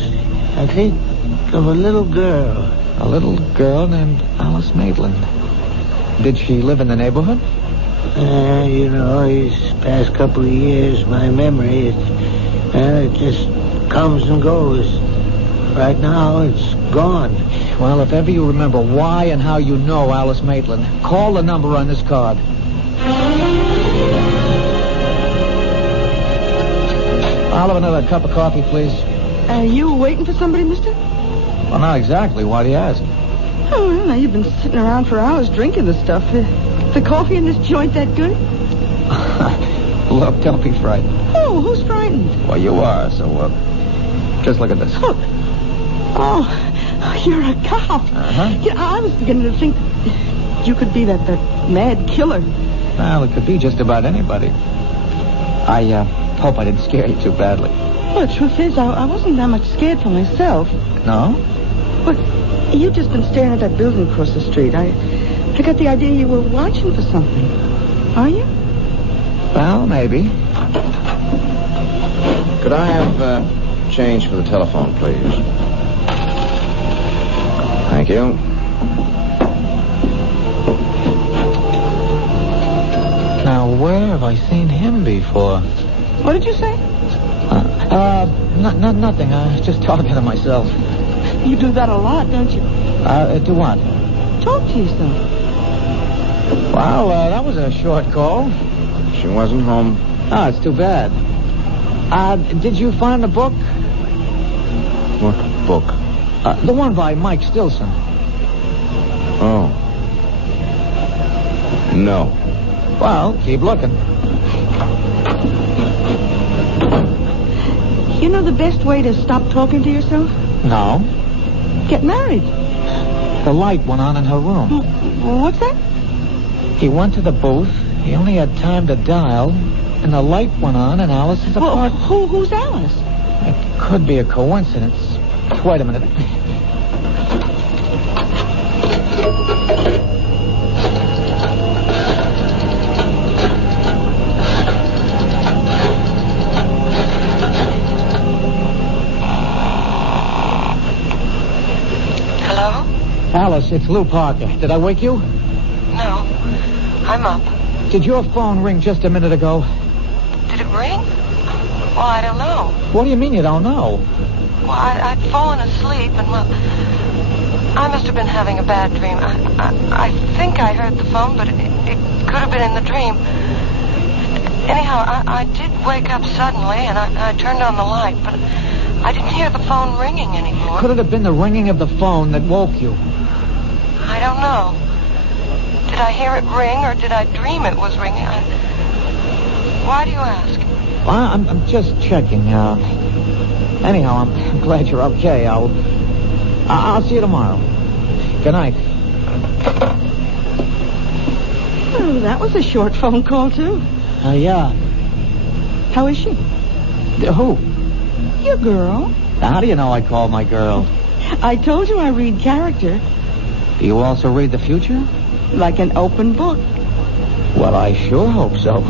I think of a little girl. A little girl named Alice Maitland. Did she live in the neighborhood? You know, these past couple of years, my memory, it just comes and goes. Right now, it's gone. Well, if ever you remember why and how you know Alice Maitland, call the number on this card. I'll have another cup of coffee, please. Are you waiting for somebody, mister? Well, not exactly. Why do you ask? Oh, well, now you've been sitting around for hours drinking the stuff. The coffee in this joint that good? Look, don't be frightened. Oh, who's frightened? Well, you are, so, just look at this. Look. Oh, you're a cop. Uh-huh. Yeah, I was beginning to think you could be that mad killer. Well, it could be just about anybody. I hope I didn't scare you too badly. Well, the truth is, I wasn't that much scared for myself. No? But you've just been staring at that building across the street. I got the idea you were watching for something. Are you? Well, maybe. Could I have change for the telephone, please? Thank you. Now, where have I seen him before? What did you say? Nothing. I was just talking to myself. You do that a lot, don't you? Do what? Talk to yourself. Well, that was a short call. She wasn't home. Oh, it's too bad. Did you find the book? What book? The one by Mike Stilson. Oh. No. Well, keep looking. You know the best way to stop talking to yourself? No. Get married. The light went on in her room. What's that? He went to the booth. He only had time to dial, and the light went on in Alice's apartment. Who's Alice? It could be a coincidence. Wait a minute. Hello? Alice, it's Lou Parker. Did I wake you? No. I'm up. Did your phone ring just a minute ago? Did it ring? Well, I don't know. What do you mean you don't know? Well, I'd fallen asleep and, well, I must have been having a bad dream. I think I heard the phone, but it could have been in the dream. Anyhow, I did wake up suddenly, and I turned on the light, but I didn't hear the phone ringing anymore. Could it have been the ringing of the phone that woke you? I don't know. Did I hear it ring, or did I dream it was ringing? Why do you ask? Well, I'm just checking. Anyhow, I'm glad you're okay. I'll see you tomorrow. Good night. Oh, that was a short phone call, too. Yeah. How is she? Who? Your girl. Now, how do you know I called my girl? I told you I read character. Do you also read the future? Like an open book. Well, I sure hope so.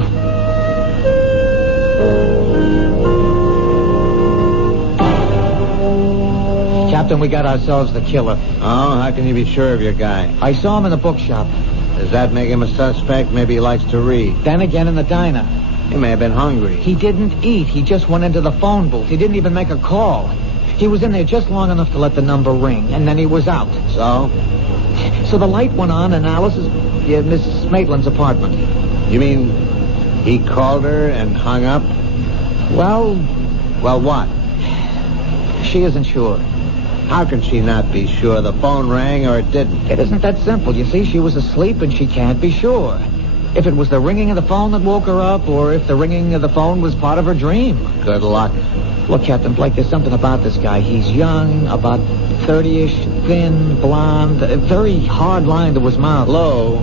Captain, we got ourselves the killer. Oh, how can you be sure of your guy? I saw him in the bookshop. Does that make him a suspect? Maybe he likes to read. Then again in the diner. He may have been hungry. He didn't eat. He just went into the phone booth. He didn't even make a call. He was in there just long enough to let the number ring, and then he was out. So? So the light went on in Alice's, Mrs. Maitland's apartment. You mean he called her and hung up? Well, what? She isn't sure. How can she not be sure? The phone rang or it didn't? It isn't that simple. You see, she was asleep and she can't be sure. If it was the ringing of the phone that woke her up, or if the ringing of the phone was part of her dream. Good luck. Look, Captain Blake, there's something about this guy. He's young, about 30-ish, thin, blonde, a very hard line to his mouth. Low,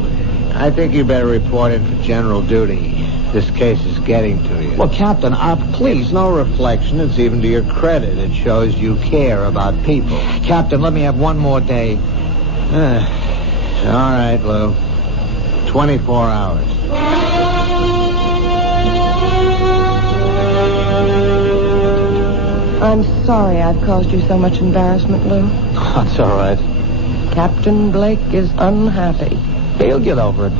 I think you better report in for general duty. This case is getting to you. Well, Captain, please. It's no reflection. It's even to your credit. It shows you care about people. Captain, let me have one more day. All right, Lou. 24 hours. I'm sorry I've caused you so much embarrassment, Lou. That's all right. Captain Blake is unhappy. He'll get over it.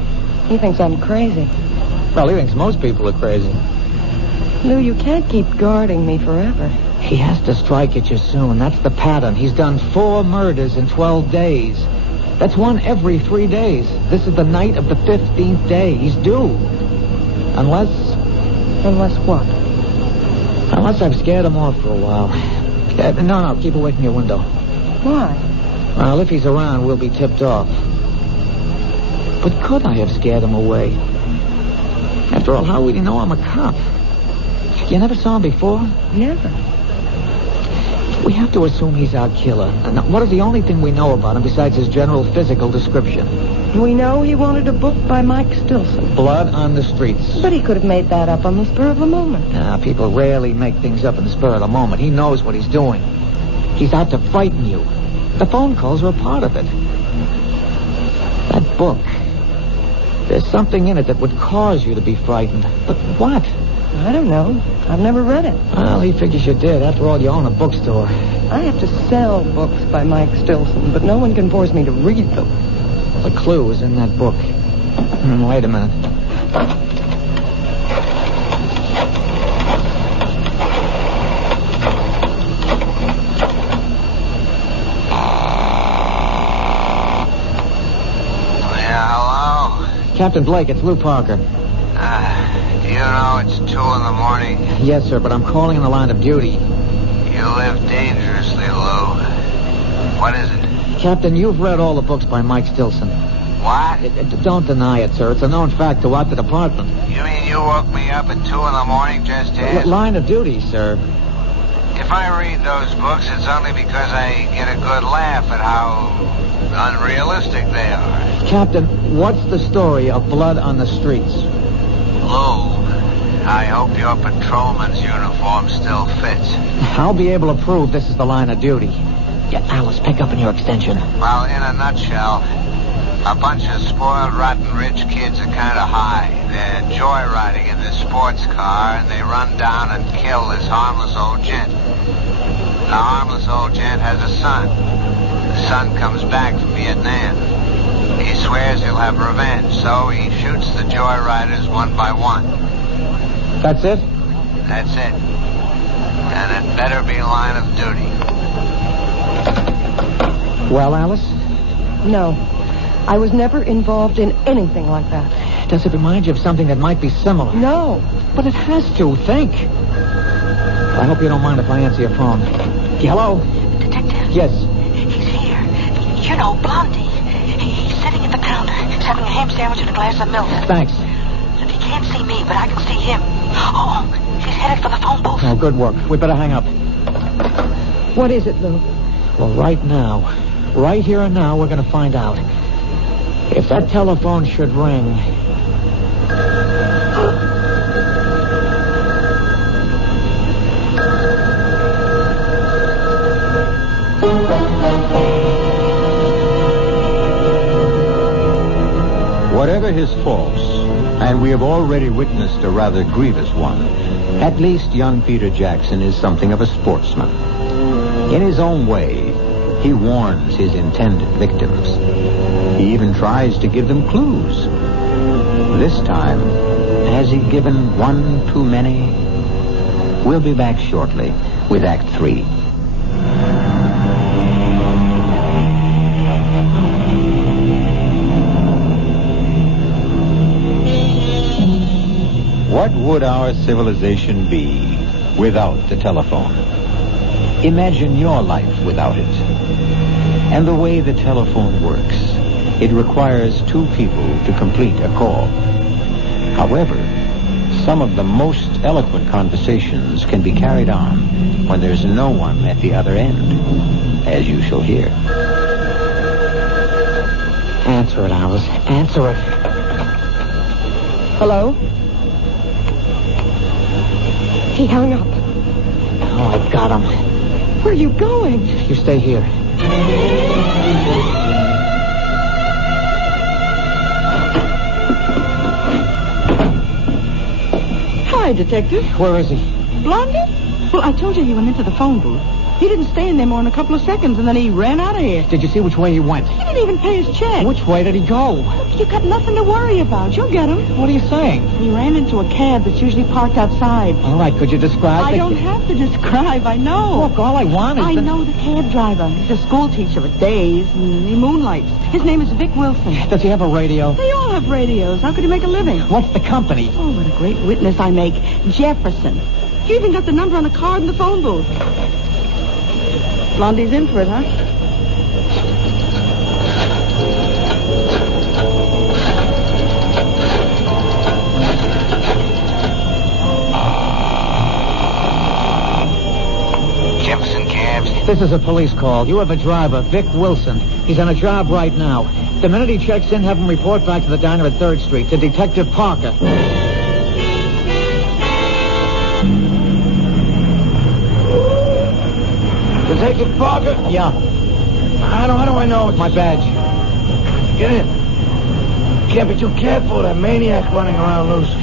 He thinks I'm crazy. Well, he thinks most people are crazy. Lou, you can't keep guarding me forever. He has to strike at you soon. That's the pattern. He's done 4 murders in 12 days. That's one every 3 days. This is the night of the 15th day. He's due. Unless what? Unless I've scared him off for a while. No, keep away from your window. Why? Well, if he's around, we'll be tipped off. But could I have scared him away? After all, how would he know I'm a cop? You never saw him before? Never. We have to assume he's our killer. And what is the only thing we know about him besides his general physical description? We know he wanted a book by Mike Stilson. Blood on the streets. But he could have made that up on the spur of the moment. People rarely make things up in the spur of the moment. He knows what he's doing. He's out to frighten you. The phone calls are a part of it. That book. There's something in it that would cause you to be frightened. But what? I don't know. I've never read it. Well, he figures you did. After all, you own a bookstore. I have to sell books by Mike Stilson, but no one can force me to read them. The clue is in that book. Wait a minute. Captain Blake, it's Lou Parker. Do you know it's 2 in the morning? Yes, sir, but I'm calling in the line of duty. You live dangerously, Lou. What is it? Captain, you've read all the books by Mike Stilson. What? Don't deny it, sir. It's a known fact throughout the department. You mean you woke me up at 2 in the morning just to ask? Line of duty, sir. If I read those books, it's only because I get a good laugh at how unrealistic they are. Captain, what's the story of blood on the streets? Lou, I hope your patrolman's uniform still fits. I'll be able to prove this is the line of duty. Yeah, Alice, pick up in your extension. Well, in a nutshell, a bunch of spoiled, rotten, rich kids are kind of high. They're joyriding in this sports car, and they run down and kill this harmless old gent. The harmless old gent has a son. The son comes back from Vietnam. He swears he'll have revenge, so he shoots the joyriders one by one. That's it? That's it. And it better be line of duty. Well, Alice? No. I was never involved in anything like that. Does it remind you of something that might be similar? No. But it has to. Think. I hope you don't mind if I answer your phone. Hello? Detective? Yes. He's here. You know, Blondie. He's sitting at the counter. He's having a ham sandwich and a glass of milk. Thanks. He can't see me, but I can see him. Oh, he's headed for the phone booth. Oh, good work. We better hang up. What is it, Lou? Well, right now, right here and now, we're going to find out. If that telephone should ring... Whatever his faults, and we have already witnessed a rather grievous one, at least young Peter Jackson is something of a sportsman. In his own way, he warns his intended victims. He even tries to give them clues. This time, has he given one too many? We'll be back shortly with Act 3. What would our civilization be without the telephone? Imagine your life without it. And the way the telephone works, it requires 2 people to complete a call. However, some of the most eloquent conversations can be carried on when there's no one at the other end, as you shall hear. Answer it, Alice. Answer it. Hello? He hung up. Oh, I got him. Where are you going? You stay here. Hi, Detective. Where is he? Blondie? Well, I told you he went into the phone booth. He didn't stay in there more than a couple of seconds, and then he ran out of here. Did you see which way he went? He didn't even pay his check. Which way did he go? Look, you got nothing to worry about. You'll get him. What are you saying? He ran into a cab that's usually parked outside. All right, could you describe I don't have to describe. I know. Look, all I want is... I know the cab driver. He's a school teacher for days, and he moonlights. His name is Vic Wilson. Does he have a radio? They all have radios. How could he make a living? What's the company? Oh, what a great witness I make. Jefferson. You even got the number on a card in the phone booth. Blondie's in for it, huh? Jefferson cabs. This is a police call. You have a driver, Vic Wilson. He's on a job right now. The minute he checks in, have him report back to the diner at 3rd Street, to Detective Parker. Detective Parker? Yeah. How do I know it's my badge? Get in. Can't be too careful. That maniac running around loose.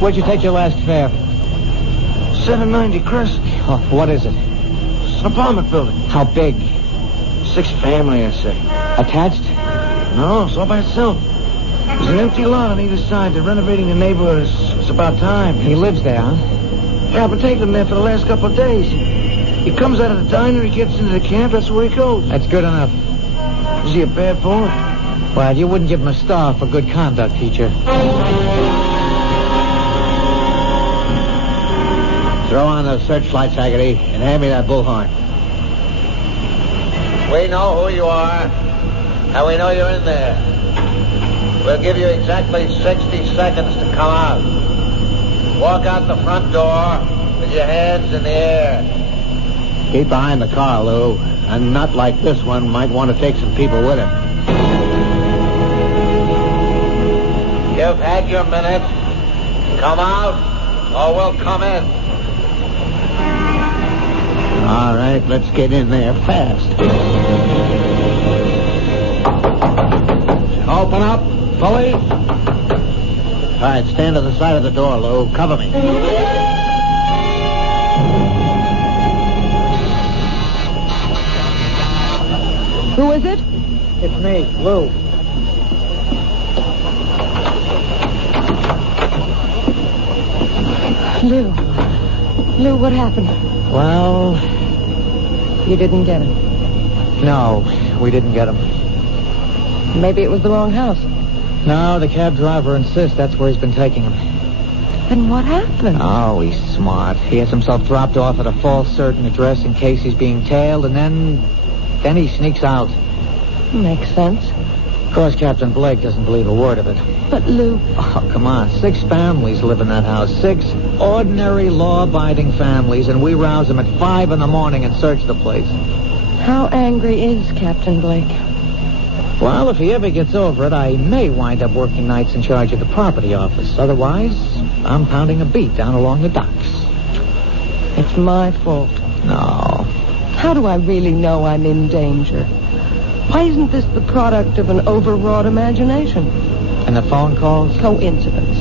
Where'd you take your last fare? 790 Crest. Oh, what is it? It's an apartment building. How big? 6 family, I'd say. Attached? No, it's all by itself. There's an empty lot on either side. They're renovating the neighborhood. It's about time. He lives there, huh? Yeah, I've been taking him there for the last couple of days. He comes out of the diner, he gets into the camp, that's where he goes. That's good enough. Is he a bad boy? Well, you wouldn't give him a star for good conduct, teacher. Throw on those searchlights, Haggerty, and hand me that bullhorn. We know who you are, and we know you're in there. We'll give you exactly 60 seconds to come out. Walk out the front door with your hands in the air. Keep behind the car, Lou. A nut like this one might want to take some people with him. You've had your minute. Come out, or we'll come in. All right, let's get in there fast. Open up, fully. All right, stand to the side of the door, Lou. Cover me. Who is it? It's me, Lou. Lou, what happened? Well, You didn't get him. no, we didn't get him. Maybe it was the wrong house. No, the cab driver insists that's where he's been taking him. Then what happened? Oh, he's smart. He has himself dropped off at a false certain address in case he's being tailed, and then he sneaks out. Makes sense. Of course, Captain Blake doesn't believe a word of it. But, Lou... Oh, come on. 6 families live in that house. 6 ordinary, law-abiding families, and we rouse them at 5 in the morning and search the place. How angry is Captain Blake? Well, if he ever gets over it, I may wind up working nights in charge of the property office. Otherwise, I'm pounding a beat down along the docks. It's my fault. No. How do I really know I'm in danger? Why isn't this the product of an overwrought imagination? And the phone calls? Coincidence.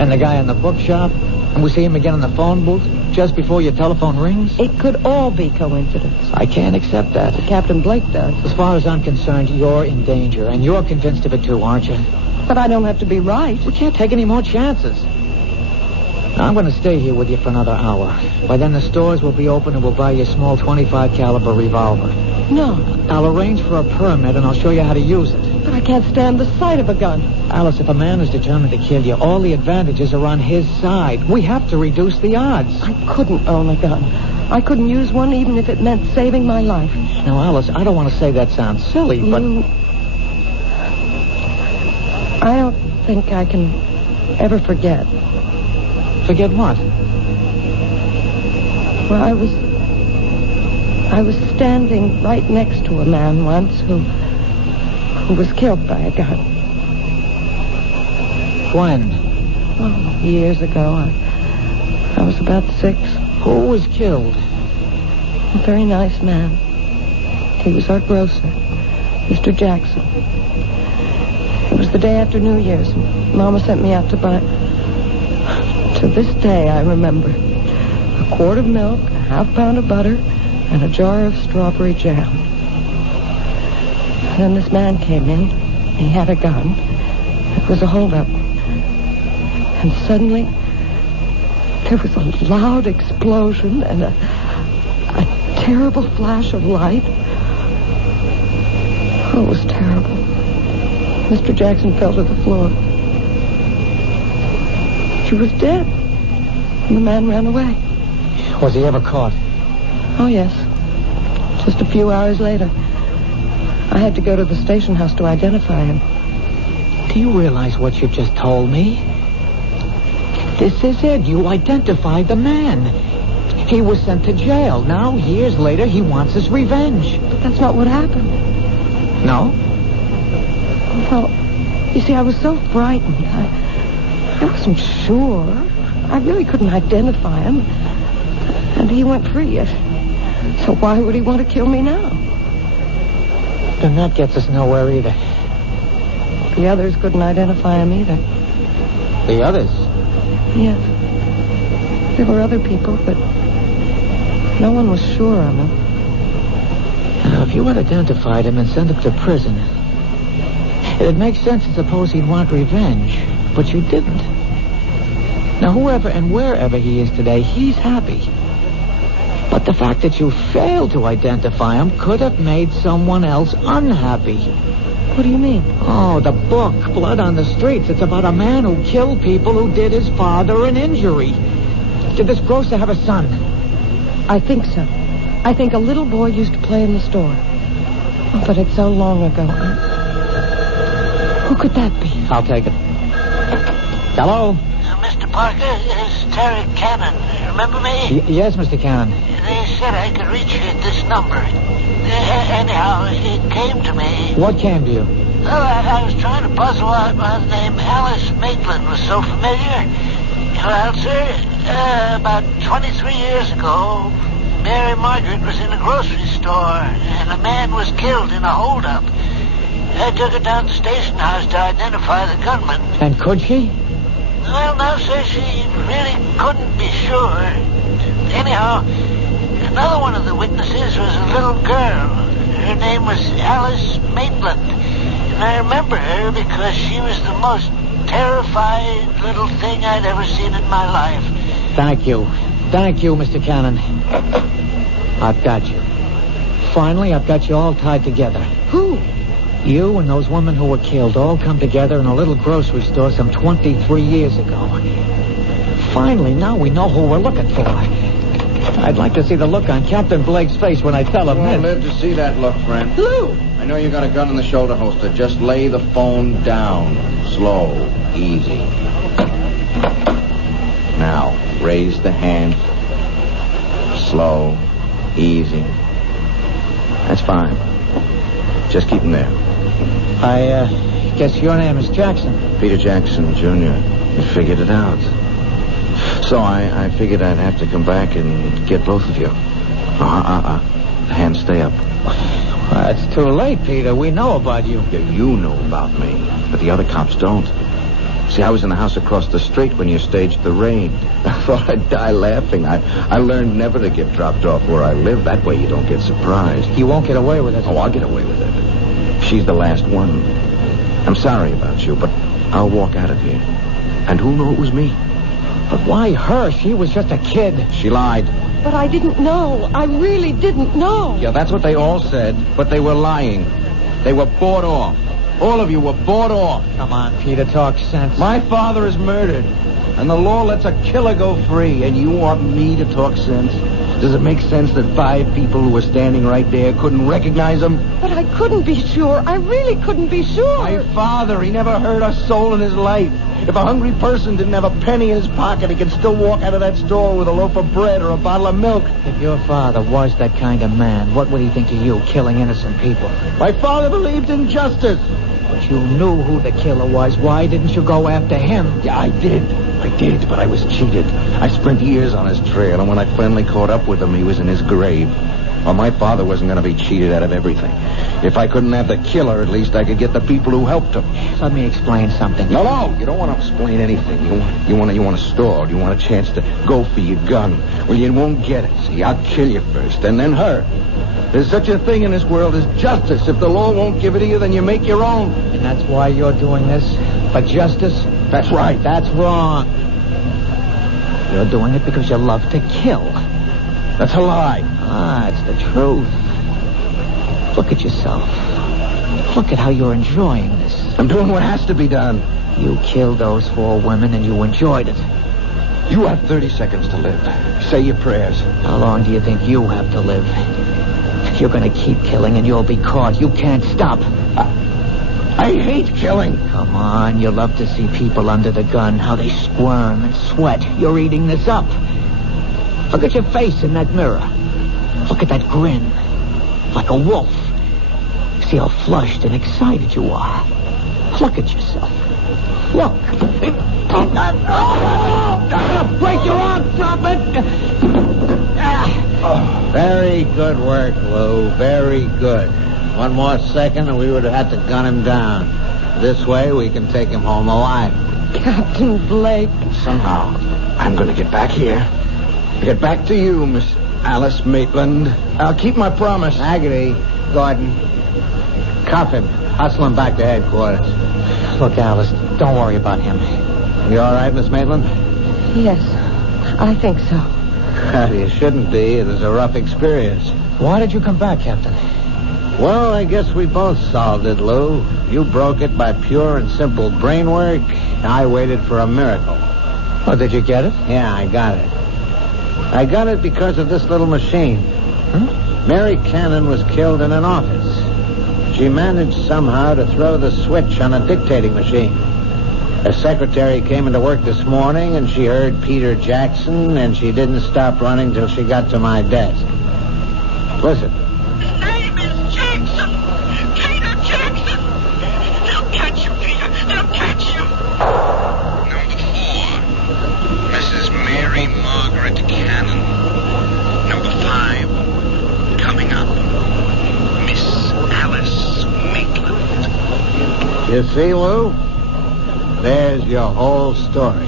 And the guy in the bookshop? And we see him again in the phone booth just before your telephone rings? It could all be coincidence. I can't accept that. Captain Blake does. As far as I'm concerned, you're in danger. And you're convinced of it too, aren't you? But I don't have to be right. We can't take any more chances. Now, I'm going to stay here with you for another hour. By then, the stores will be open and we'll buy you a small .25 caliber revolver. No. I'll arrange for a permit and I'll show you how to use it. But I can't stand the sight of a gun. Alice, if a man is determined to kill you, all the advantages are on his side. We have to reduce the odds. I couldn't own a gun. I couldn't use one even if it meant saving my life. Now, Alice, I don't want to say that sounds silly, but... I don't think I can ever forget. Forget what? Well, I was standing right next to a man once who was killed by a gun. When? Oh, years ago. I was about 6. Who was killed? A very nice man. He was our grocer, Mr. Jackson. It was the day after New Year's, and Mama sent me out to buy... To this day, I remember. A quart of milk, a half-pound of butter, and a jar of strawberry jam. And then this man came in. He had a gun. It was a holdup. And suddenly, there was a loud explosion and a terrible flash of light. Oh, it was terrible. Mr. Jackson fell to the floor. He was dead. And the man ran away. Was he ever caught? Oh, yes. Just a few hours later. I had to go to the station house to identify him. Do you realize what you've just told me? This is it. You identified the man. He was sent to jail. Now, years later, he wants his revenge. But that's not what happened. No? Well, you see, I was so frightened. I wasn't sure. I really couldn't identify him. And he went free. So why would he want to kill me now? Then that gets us nowhere either. The others couldn't identify him either. The others? Yes. There were other people, but no one was sure of him. Now, if you had identified him and sent him to prison, it'd make sense to suppose he'd want revenge, but you didn't. Now, whoever and wherever he is today, he's happy. But the fact that you failed to identify him could have made someone else unhappy. What do you mean? Oh, the book, Blood on the Streets. It's about a man who killed people who did his father an injury. Did this grocer have a son? I think so. I think a little boy used to play in the store. But it's so long ago. Who could that be? I'll take it. Hello? Mr. Parker, it's Terry Cannon. Remember me? Yes, Mr. Cannon. They said I could reach you at this number. Anyhow, it came to me. What came to you? Well, I was trying to puzzle out why the name Alice Maitland was so familiar. Well, sir, about 23 years ago, Mary Margaret was in a grocery store, and a man was killed in a holdup. I took her down to the station house to identify the gunman. And could she? Well, no, sir, she really couldn't be sure. Anyhow, another one of the witnesses was a little girl. Her name was Alice Maitland. And I remember her because she was the most terrified little thing I'd ever seen in my life. Thank you. Thank you, Mr. Cannon. I've got you. Finally, I've got you all tied together. Who? You and those women who were killed all come together in a little grocery store some 23 years ago. Finally, now we know who we're looking for. I'd like to see the look on Captain Blake's face when I tell him Won't this. live to see that look, friend. Lou! I know you got a gun in the shoulder holster. Just lay the phone down. Slow. Easy. Now, raise the hand. Slow. Easy. That's fine. Just keep him there. I guess your name is Jackson. Peter Jackson, Jr. You figured it out. So I figured I'd have to come back and get both of you. The hands stay up. Well, it's too late, Peter. We know about you. Yeah, you know about me, but the other cops don't. See, I was in the house across the street when you staged the raid. I thought I'd die laughing. I learned never to get dropped off where I live. That way you don't get surprised. You won't get away with it. Oh, I'll get away with it. She's the last one. I'm sorry about you, but I'll walk out of here. And who'll know it was me? But why her? She was just a kid. She lied. But I didn't know. I really didn't know. Yeah, that's what they all said, but they were lying. They were bought off. All of you were bought off. Come on, Peter, talk sense. My father is murdered, and the law lets a killer go free, and you want me to talk sense? Does it make sense that 5 people who were standing right there couldn't recognize him? But I couldn't be sure. I really couldn't be sure. My father, he never hurt a soul in his life. If a hungry person didn't have a penny in his pocket, he could still walk out of that store with a loaf of bread or a bottle of milk. If your father was that kind of man, what would he think of you, killing innocent people? My father believed in justice. But you knew who the killer was. Why didn't you go after him? Yeah, I did, but I was cheated. I spent years on his trail, and when I finally caught up with him, he was in his grave. Well, my father wasn't going to be cheated out of everything. If I couldn't have the killer, at least I could get the people who helped him. Let me explain something. No, you don't want to explain anything. You want a store. You want a chance to go for your gun. Well, you won't get it. See, I'll kill you first, and then her. There's such a thing in this world as justice. If the law won't give it to you, then you make your own. And that's why you're doing this? For justice? That's right. That's wrong. You're doing it because you love to kill. That's a lie. Ah, it's the truth. Look at yourself. Look at how you're enjoying this. I'm doing what has to be done. You killed those 4 women and you enjoyed it. You have 30 seconds to live. Say your prayers. How long do you think you have to live? You're going to keep killing and you'll be caught. You can't stop. I hate killing. Come on, you love to see people under the gun, how they squirm and sweat. You're eating this up. Look at your face in that mirror. Look at that grin. Like a wolf. See how flushed and excited you are. Look at yourself. Look. I'm gonna break your arm. Drop it. Very good work, Lou. Very good. One more second and we would have had to gun him down. This way we can take him home alive. Captain Blake. Somehow, I'm going to get back here. Get back to you, Miss Alice Maitland. I'll keep my promise. Haggerty, Gordon. Cuff him. Hustle him back to headquarters. Look, Alice, don't worry about him. You all right, Miss Maitland? Yes, I think so. You shouldn't be. It was a rough experience. Why did you come back, Captain? Well, I guess we both solved it, Lou. You broke it by pure and simple brain work. I waited for a miracle. Oh, did you get it? Yeah, I got it. I got it because of this little machine. Mary Cannon was killed in an office. She managed somehow to throw the switch on a dictating machine. A secretary came into work this morning, and she heard Peter Jackson, and she didn't stop running till she got to my desk. Listen. His name is Jackson. Peter Jackson. They'll catch you, Peter. They'll catch you. Number 4, Mrs. Mary Margaret Cannon. Number 5, coming up, Miss Alice Maitland. You see, Lou? There's your whole story.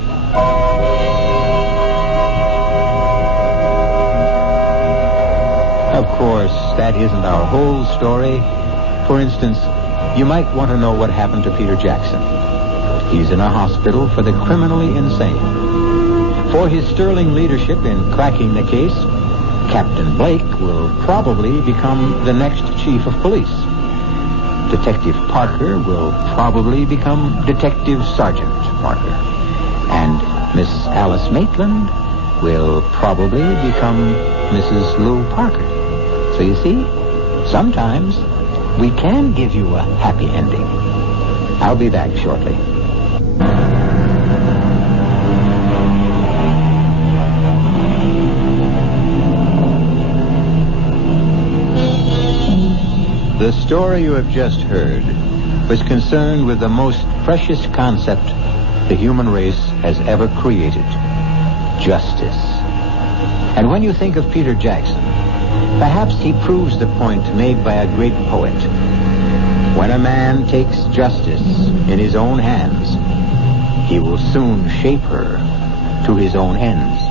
Of course, that isn't our whole story. For instance, you might want to know what happened to Peter Jackson. He's in a hospital for the criminally insane. For his sterling leadership in cracking the case, Captain Blake will probably become the next chief of police. Detective Parker will probably become Detective Sergeant Parker. And Miss Alice Maitland will probably become Mrs. Lou Parker. So you see, sometimes we can give you a happy ending. I'll be back shortly. The story you have just heard was concerned with the most precious concept the human race has ever created: justice. And when you think of Peter Jackson, perhaps he proves the point made by a great poet. When a man takes justice in his own hands, he will soon shape her to his own ends.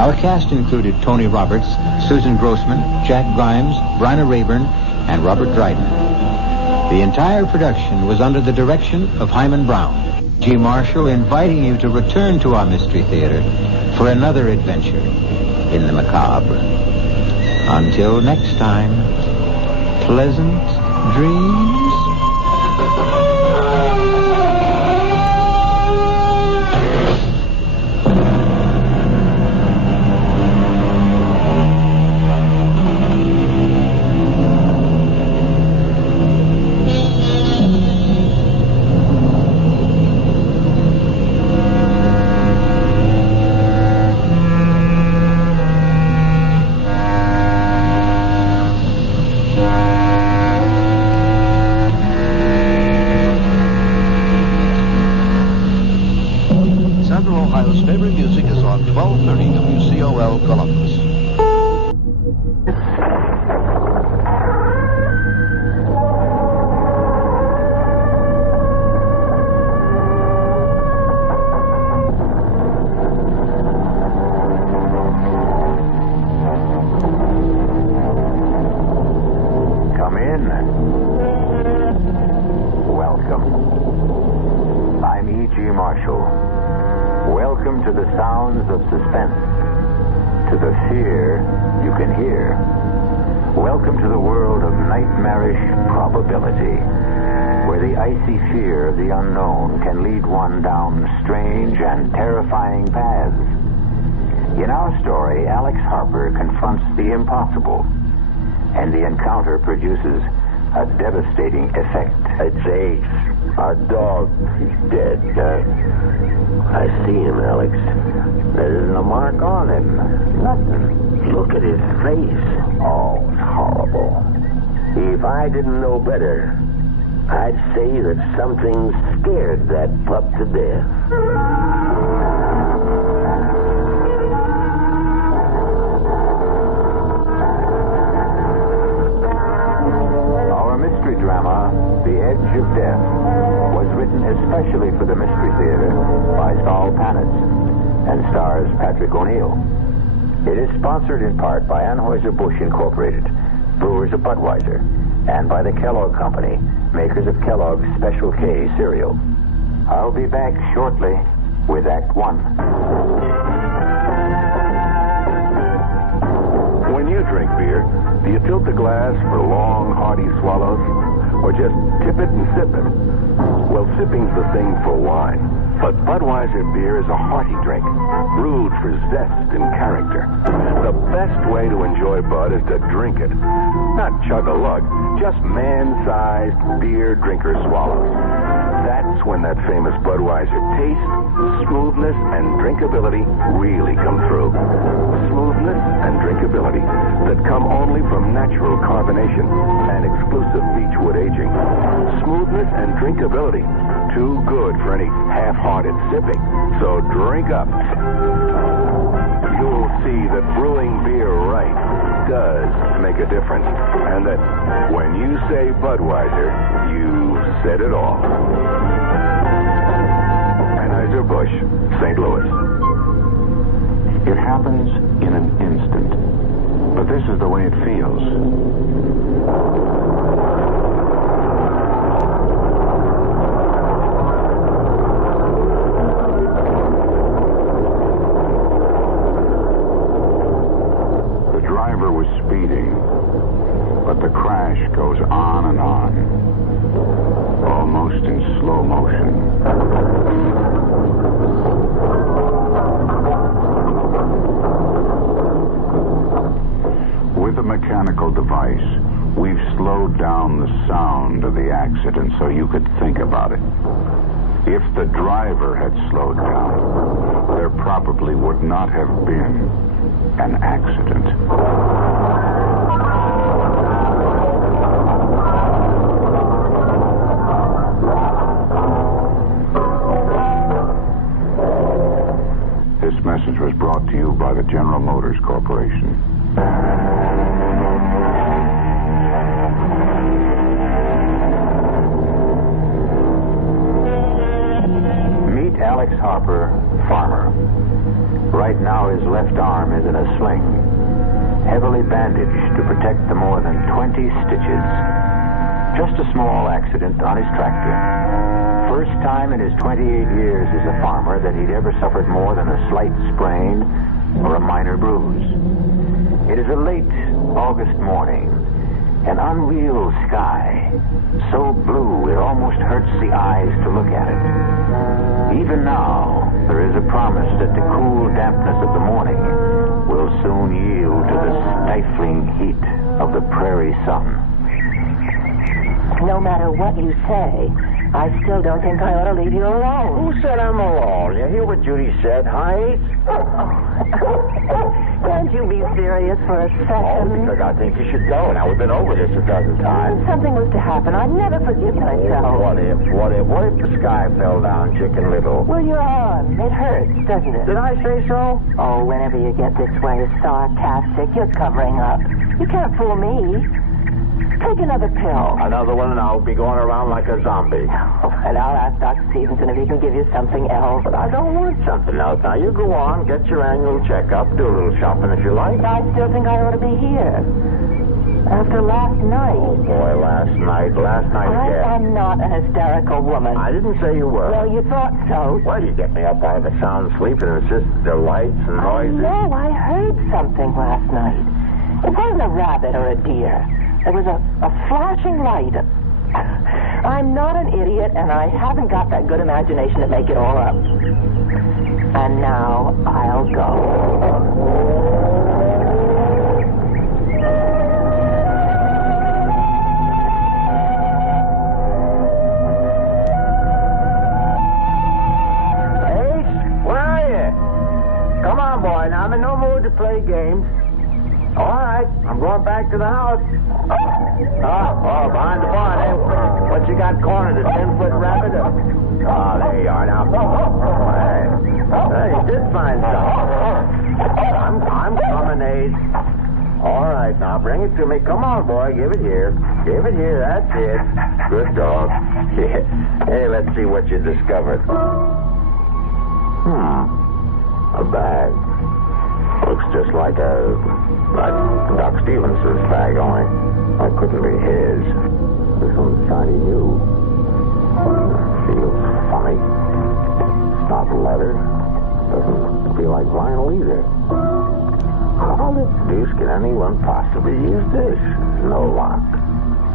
Our cast included Tony Roberts, Susan Grossman, Jack Grimes, Bryna Rayburn, and Robert Dryden. The entire production was under the direction of Hyman Brown. G. Marshall inviting you to return to our Mystery Theater for another adventure in the macabre. Until next time, pleasant dreams. Ohio's favorite music is on 1230 WCOL Columbus. Come in. Welcome. I'm E.G. Marshall. Welcome to the sounds of suspense, to the fear you can hear. Welcome to the world of nightmarish probability, where the icy fear of the unknown can lead one down strange and terrifying paths. In our story, Alex Harper confronts the impossible, and the encounter produces a devastating effect. It's Ace, our dog. He's dead. I see him, Alex. There isn't a mark on him. Nothing. Look at his face. Oh, it's horrible. If I didn't know better, I'd say that something scared that pup to death. Our mystery drama, The Edge of Death, was written especially for the Mystery Theater by Saul Panitz. and stars Patrick O'Neill. It is sponsored in part by Anheuser-Busch Incorporated, brewers of Budweiser, and by the Kellogg Company, makers of Kellogg's Special K cereal. I'll be back shortly with Act One. When you drink beer, do you tilt the glass for long, hearty swallows? Or just tip it and sip it? Well, sipping's the thing for wine. But Budweiser beer is a hearty drink, brewed for zest and character. The best way to enjoy Bud is to drink it. Not chug a lug, just man-sized beer drinker swallows. That's when that famous Budweiser taste, smoothness, and drinkability really come through. Smoothness and drinkability that come only from natural carbonation and exclusive beechwood aging. Smoothness and drinkability, too good for any half-hearted sipping. So drink up. You'll see that brewing beer right does make a difference. And that when you say Budweiser, you said it all. Anheuser-Busch, St. Louis. It happens in an instant. But this is the way it feels. The driver was speeding, but the crash goes on and on, almost in slow motion. With a mechanical device, we've slowed down the sound of the accident so you could think about it. If the driver had slowed down, there probably would not have been an accident. This message was brought to you by the General Motors Corporation. Meet Alex Harper, farmer. Right now his left arm is in a sling, heavily bandaged to protect the more than 20 stitches. Just a small accident on his tractor. First time in his 28 years as a farmer that he'd ever suffered more than a slight sprain or a minor bruise. It is a late August morning. An unreal sky, so blue it almost hurts the eyes to look at it. Even now, there is a promise that the cool dampness of the morning will soon yield to the stifling heat of the prairie sun. No matter what you say, I still don't think I ought to leave you alone. Who said I'm alone? You hear what Judy said, huh? Can't you be serious for a second? Oh, because I think you should go. Now, we've been over this a dozen times. If something was to happen, I'd never forgive myself. What if the sky fell down, Chicken Little? Well, your arm, it hurts, doesn't it? Did I say so? Oh, whenever you get this way sarcastic, you're covering up. You can't fool me. Take another pill. Another one, and I'll be going around like a zombie. Oh, and I'll ask Dr. Stevenson if he can give you something else. But I don't want something else. Now, you go on, get your annual checkup, do a little shopping if you like. I still think I ought to be here. After last night. Oh, boy, last night again. I'm not an hysterical woman. I didn't say you were. Well, you thought so. Why do you get me up out of a sound sleep and insist the lights and noises? No, I heard something last night. It wasn't a rabbit or a deer. There was a flashing light. I'm not an idiot, and I haven't got that good imagination to make it all up. And now I'll go. Come on, boy. Now, I'm in no mood to play games. All right, I'm going back to the house. Oh, behind the barn, eh? What you got cornered, a 10-foot rabbit? Oh, there you are now. Hey, you did find something. I'm coming, Ace. All right, now bring it to me. Come on, boy, give it here. Give it here, that's it. Good dog. Hey, let's see what you discovered. A bag. Looks just like Doc Stevens's bag, only that couldn't be his. This one's shiny new. Feels funny. It's not leather. Doesn't feel like vinyl either. How the deuce can anyone possibly use this? No lock.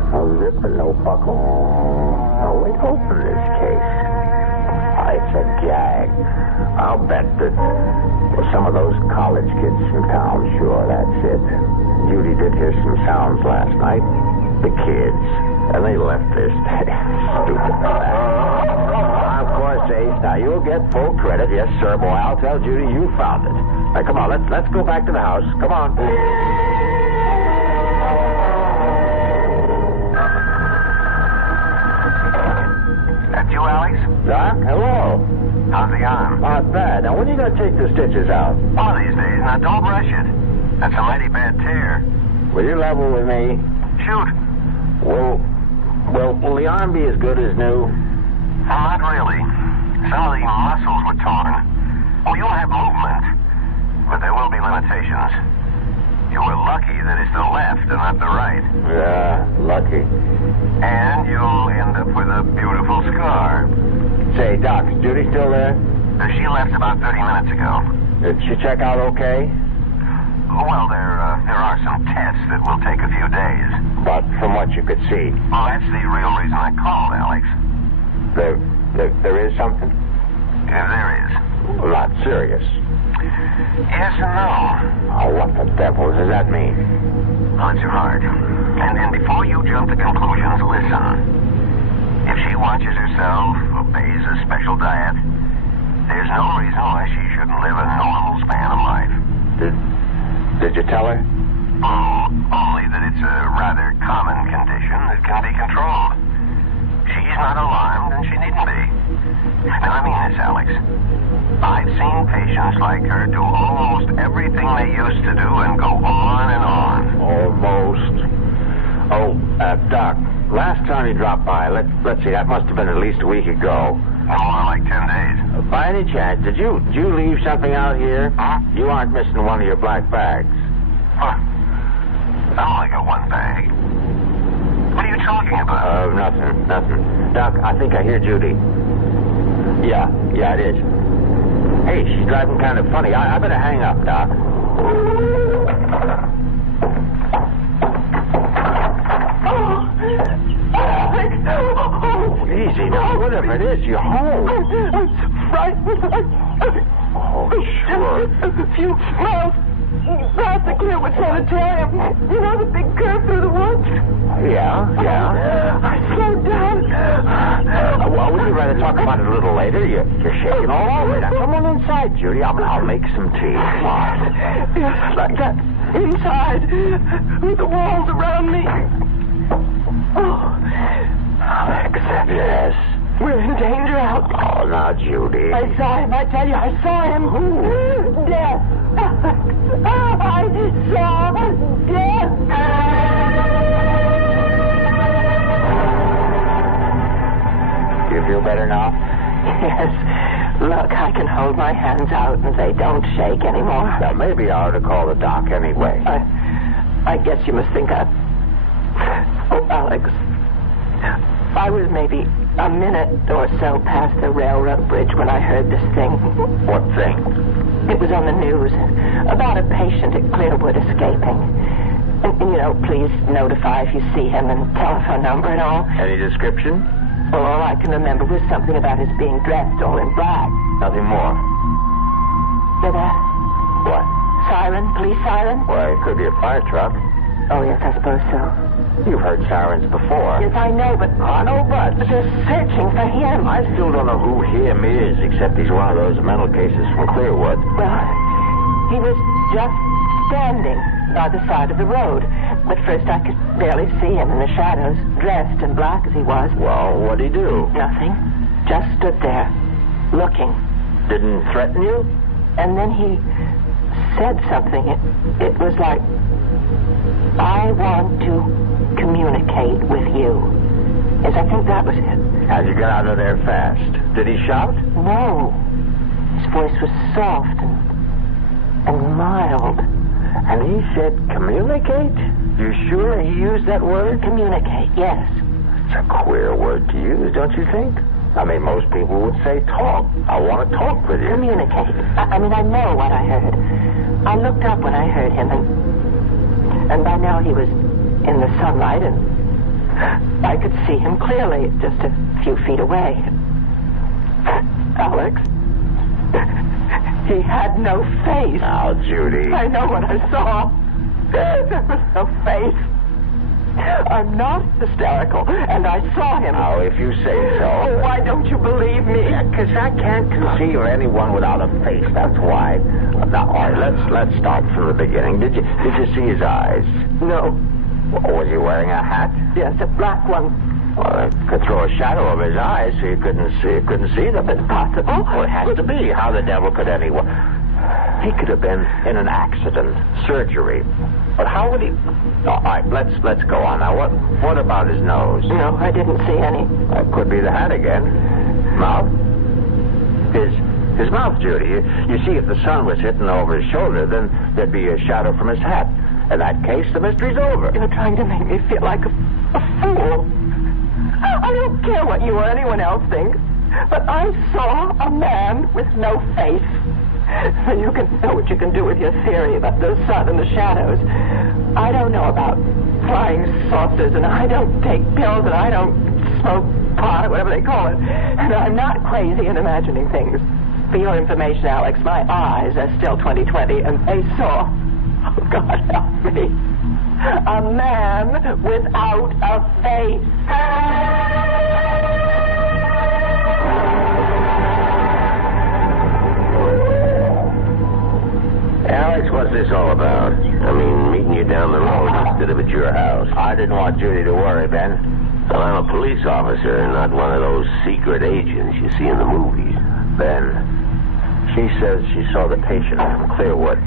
No zip and no buckle. No way to open this case. It's a gag. I'll bet that some of those college kids from town, sure, that's it. Judy did hear some sounds last night. The kids. And they left this stupid bag. Of course, Ace. Now, you'll get full credit. Yes, sir, boy. I'll tell Judy you found it. Now, come on, let's go back to the house. Come on. That you, Alex? Doc, hello. How's the arm? Not bad. Now, when are you going to take the stitches out? One of these days. Now, don't rush it. That's a mighty bad tear. Will you level with me? Shoot. Will the arm be as good as new? Well, not really. Some of the muscles were torn. Oh, you'll have movement, but there will be limitations. You were lucky that it's the left and not the right. Yeah, lucky. And you'll end up with a beautiful scar. Say, Doc, is Judy still there? She left about 30 minutes ago. Did she check out okay? Well, there are some tests that will take a few days. But from what you could see? Well, that's the real reason I called, Alex. There is something? There is. Well, not serious. Yes and no. Oh, what the devil does that mean? Well, it's your heart. And before you jump to conclusions, listen. If she watches herself, obeys a special diet, there's no reason why she shouldn't live a normal span of life. Did you tell her? Only that it's a rather common condition that can be controlled. She's not alarmed, and she needn't be. Now, I mean this, Alex. I've seen patients like her do almost everything they used to do and go on and on. Almost. Oh, Doc, last time you dropped by, let's see, that must have been at least a week ago. No, more like 10 days. By any chance, did you leave something out here? Huh? You aren't missing one of your black bags. Huh. I only got one bag. What are you talking about? Nothing. Doc, I think I hear Judy. Yeah, it is. Hey, she's driving kind of funny. I better hang up, Doc. Easy now, whatever it is, you're home. I'm frightened. Oh, sure. A few miles past the Clearwood Sanitarium. You know the big curve through the woods? Yeah. I slowed down. Well, would you rather talk about it a little later? You're shaking all over. Now, come on inside, Judy. I'll make some tea. Come on. Yes, like that. Inside. With the walls around me. Oh, Alex. Yes? We're in danger out. Oh, now, Judy. I saw him. I tell you, I saw him. Who? Death. I saw death. You feel better now? Yes. Look, I can hold my hands out and they don't shake anymore. Well, maybe I ought to call the doc anyway. I guess you must think Oh, Alex. I was maybe a minute or so past the railroad bridge when I heard this thing. What thing? It was on the news about a patient at Clearwood escaping. And please notify if you see him and telephone number and all. Any description? Well, all I can remember was something about his being dressed all in black. Nothing more. Hear that? What? Siren? Police siren? Well, it could be a fire truck. Oh, yes, I suppose so. You've heard sirens before. Yes, I know, but... I know, but... They're searching for him. I still don't know who him is, except he's one of those mental cases from Clearwood. Well, he was just standing by the side of the road. But first I could barely see him in the shadows, dressed in black as he was. Well, what'd he do? Nothing. Just stood there, looking. Didn't threaten you? And then he said something. It was like, I want to communicate with you. Yes, I think that was it. How'd you get out of there fast? Did he shout? No. His voice was soft and and mild. And he said communicate? You sure he used that word? Communicate, yes. It's a queer word to use, don't you think? I mean, most people would say talk. I want to talk with you. Communicate. I know what I heard. I looked up when I heard him, and by now he was in the sunlight, and I could see him clearly, just a few feet away. Alex, he had no face. Now, Judy. I know what I saw. There was no face. I'm not hysterical, and I saw him. Now, if you say so. Why don't you believe me? Because I can't conceive anyone without a face, that's why. Now, all right, let's start from the beginning. Did you see his eyes? No. Was he wearing a hat? Yes, a black one. Well, it could throw a shadow over his eyes so you couldn't see them. It's possible. Well, it has to be. How the devil could anyone? He could have been in an accident, surgery. But how would he? All right, let's go on. Now, what about his nose? No, I didn't see any. That could be the hat again. Mouth? His mouth, Judy. You see, if the sun was hitting over his shoulder, then there'd be a shadow from his hat. In that case, the mystery's over. You're trying to make me feel like a fool. I don't care what you or anyone else thinks, but I saw a man with no face. So you can know what you can do with your theory about the sun and the shadows. I don't know about flying saucers, and I don't take pills, and I don't smoke pot, or whatever they call it. And I'm not crazy in imagining things. For your information, Alex, my eyes are still 20/20, and they saw, oh, God help me, a man without a face. Alex, what's this all about? I mean, meeting you down the road instead of at your house. I didn't want Judy to worry, Ben. Well, I'm a police officer, not one of those secret agents you see in the movies. Ben, she says she saw the patient from Clearwood.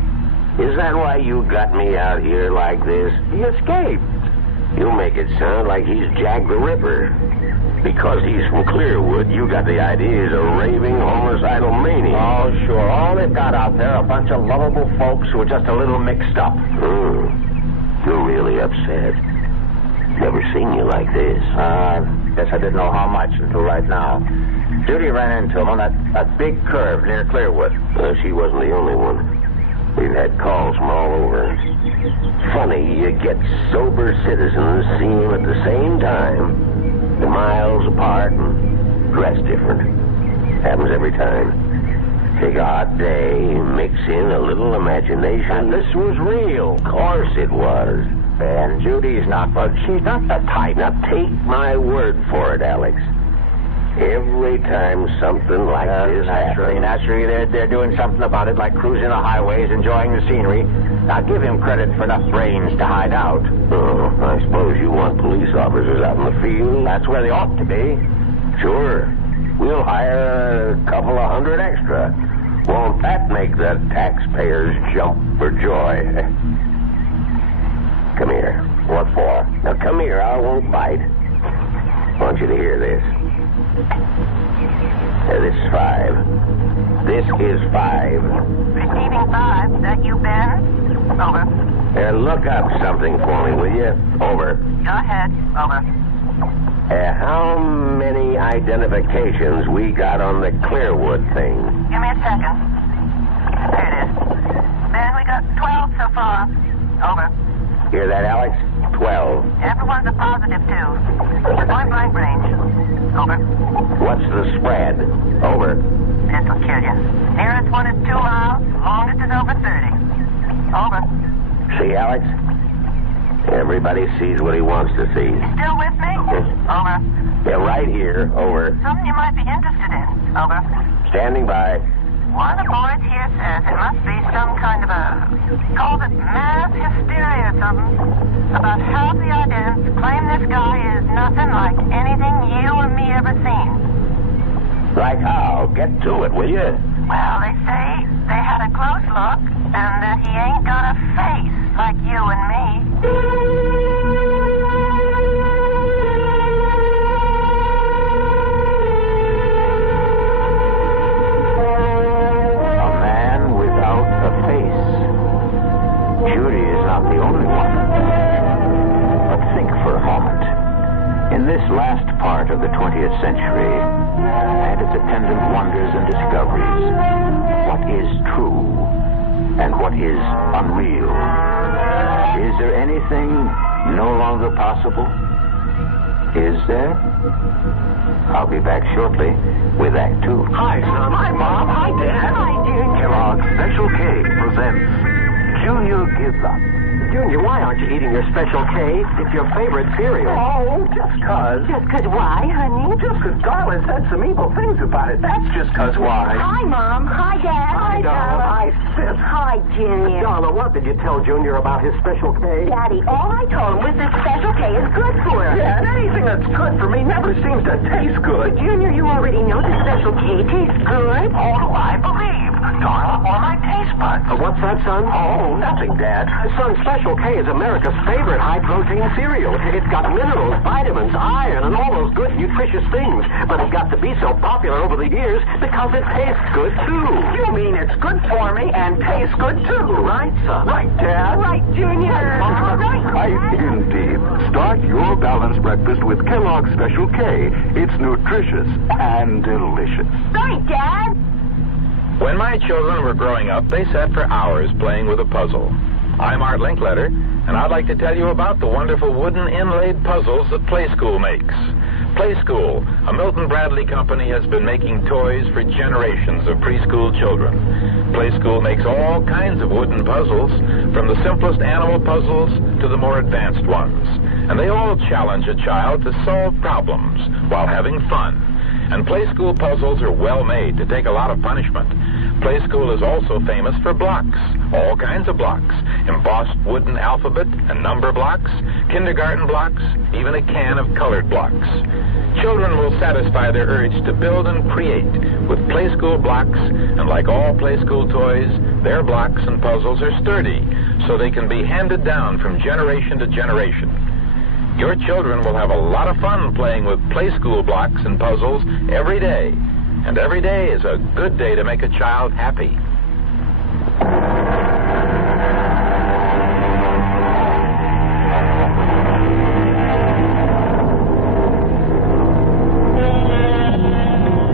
Is that why you got me out here like this? He escaped. You make it sound like he's Jack the Ripper. Because he's from Clearwood, you got the idea he's a raving, homicidal maniac. Oh, sure. All they've got out there are a bunch of lovable folks who are just a little mixed up. You're really upset. Never seen you like this. Guess I didn't know how much until right now. Judy ran into him on that big curve near Clearwood. She wasn't the only one. We've had calls from all over. Funny, you get sober citizens seeing him at the same time. They're miles apart and dressed different. Happens every time. Take a hot day, mix in a little imagination. And this was real. Of course it was. And Judy's not, but she's not the type. Now take my word for it, Alex. Every time something like this happens... Naturally, they're doing something about it, like cruising the highways, enjoying the scenery. Now, give him credit for enough brains to hide out. Oh, I suppose you want police officers out in the field? That's where they ought to be. Sure. We'll hire a couple of hundred extra. Won't that make the taxpayers jump for joy? Come here. What for? Now, come here. I won't bite. I want you to hear this. This is 5. This is 5. Receiving 5. Is that you, Ben? Over. Look up something for me, will you? Over. Go ahead. Over. How many identifications we got on the Clearwood thing? Give me a second. There it is. Ben, we got 12 so far. Over. Hear that, Alex? 12. Everyone's a positive, too. Point blank range. Over. What's the spread? Over. This'll kill you. Nearest one is 2 miles. Longest is over 30. Over. See, Alex? Everybody sees what he wants to see. Still with me? Over. Yeah, right here. Over. Something you might be interested in. Over. Standing by. One of the boys here says it must be some kind of calls it mass hysteria or something, about half the idents claim this guy is nothing like anything you or me ever seen. Like how? Get to it, will you? Well, they say they had a close look, and that he ain't got a face like you and me. A man without a face. not the only one. But think for a moment. In this last part of the 20th century, and its attendant wonders and discoveries, what is true and what is unreal? Is there anything no longer possible? Is there? I'll be back shortly with Act 2. Hi, son. Hi, Mom. Hi, Dad. Hi, Junior. Kellogg's Special K presents Junior Gives Up. Junior, why aren't you eating your Special K? It's your favorite cereal. Oh, just 'cause. Just 'cause why, honey? Just 'cause Darla said some evil things about it. That's just 'cause why. Hi, Mom. Hi, Dad. Hi, Darla. Hi, Sis. Hi, Junior. Darla, what did you tell Junior about his Special K? Daddy, all I told him was that Special K is good for us. Yeah, and anything that's good for me never seems to taste good. Junior, you already know that Special K tastes good. Oh, do I believe? Darla, or my taste buds. What's that, son? Oh, nothing, Dad. Son, Special K is America's favorite high-protein cereal. It's got minerals, vitamins, iron, and all those good, nutritious things. But it got to be so popular over the years because it tastes good, too. You mean it's good for me and tastes good, too, right, son? Right, Dad. Right, Junior. Right, indeed. Start your balanced breakfast with Kellogg's Special K. It's nutritious and delicious. Right, Dad. When my children were growing up, they sat for hours playing with a puzzle. I'm Art Linkletter, and I'd like to tell you about the wonderful wooden inlaid puzzles that Play School makes. Play School, a Milton Bradley company, has been making toys for generations of preschool children. Play School makes all kinds of wooden puzzles, from the simplest animal puzzles to the more advanced ones. And they all challenge a child to solve problems while having fun. And Play School puzzles are well made to take a lot of punishment. Play School is also famous for blocks, all kinds of blocks, embossed wooden alphabet and number blocks, kindergarten blocks, even a can of colored blocks. Children will satisfy their urge to build and create with Play School blocks, and like all Play School toys, their blocks and puzzles are sturdy, so they can be handed down from generation to generation. Your children will have a lot of fun playing with Play School blocks and puzzles every day. And every day is a good day to make a child happy.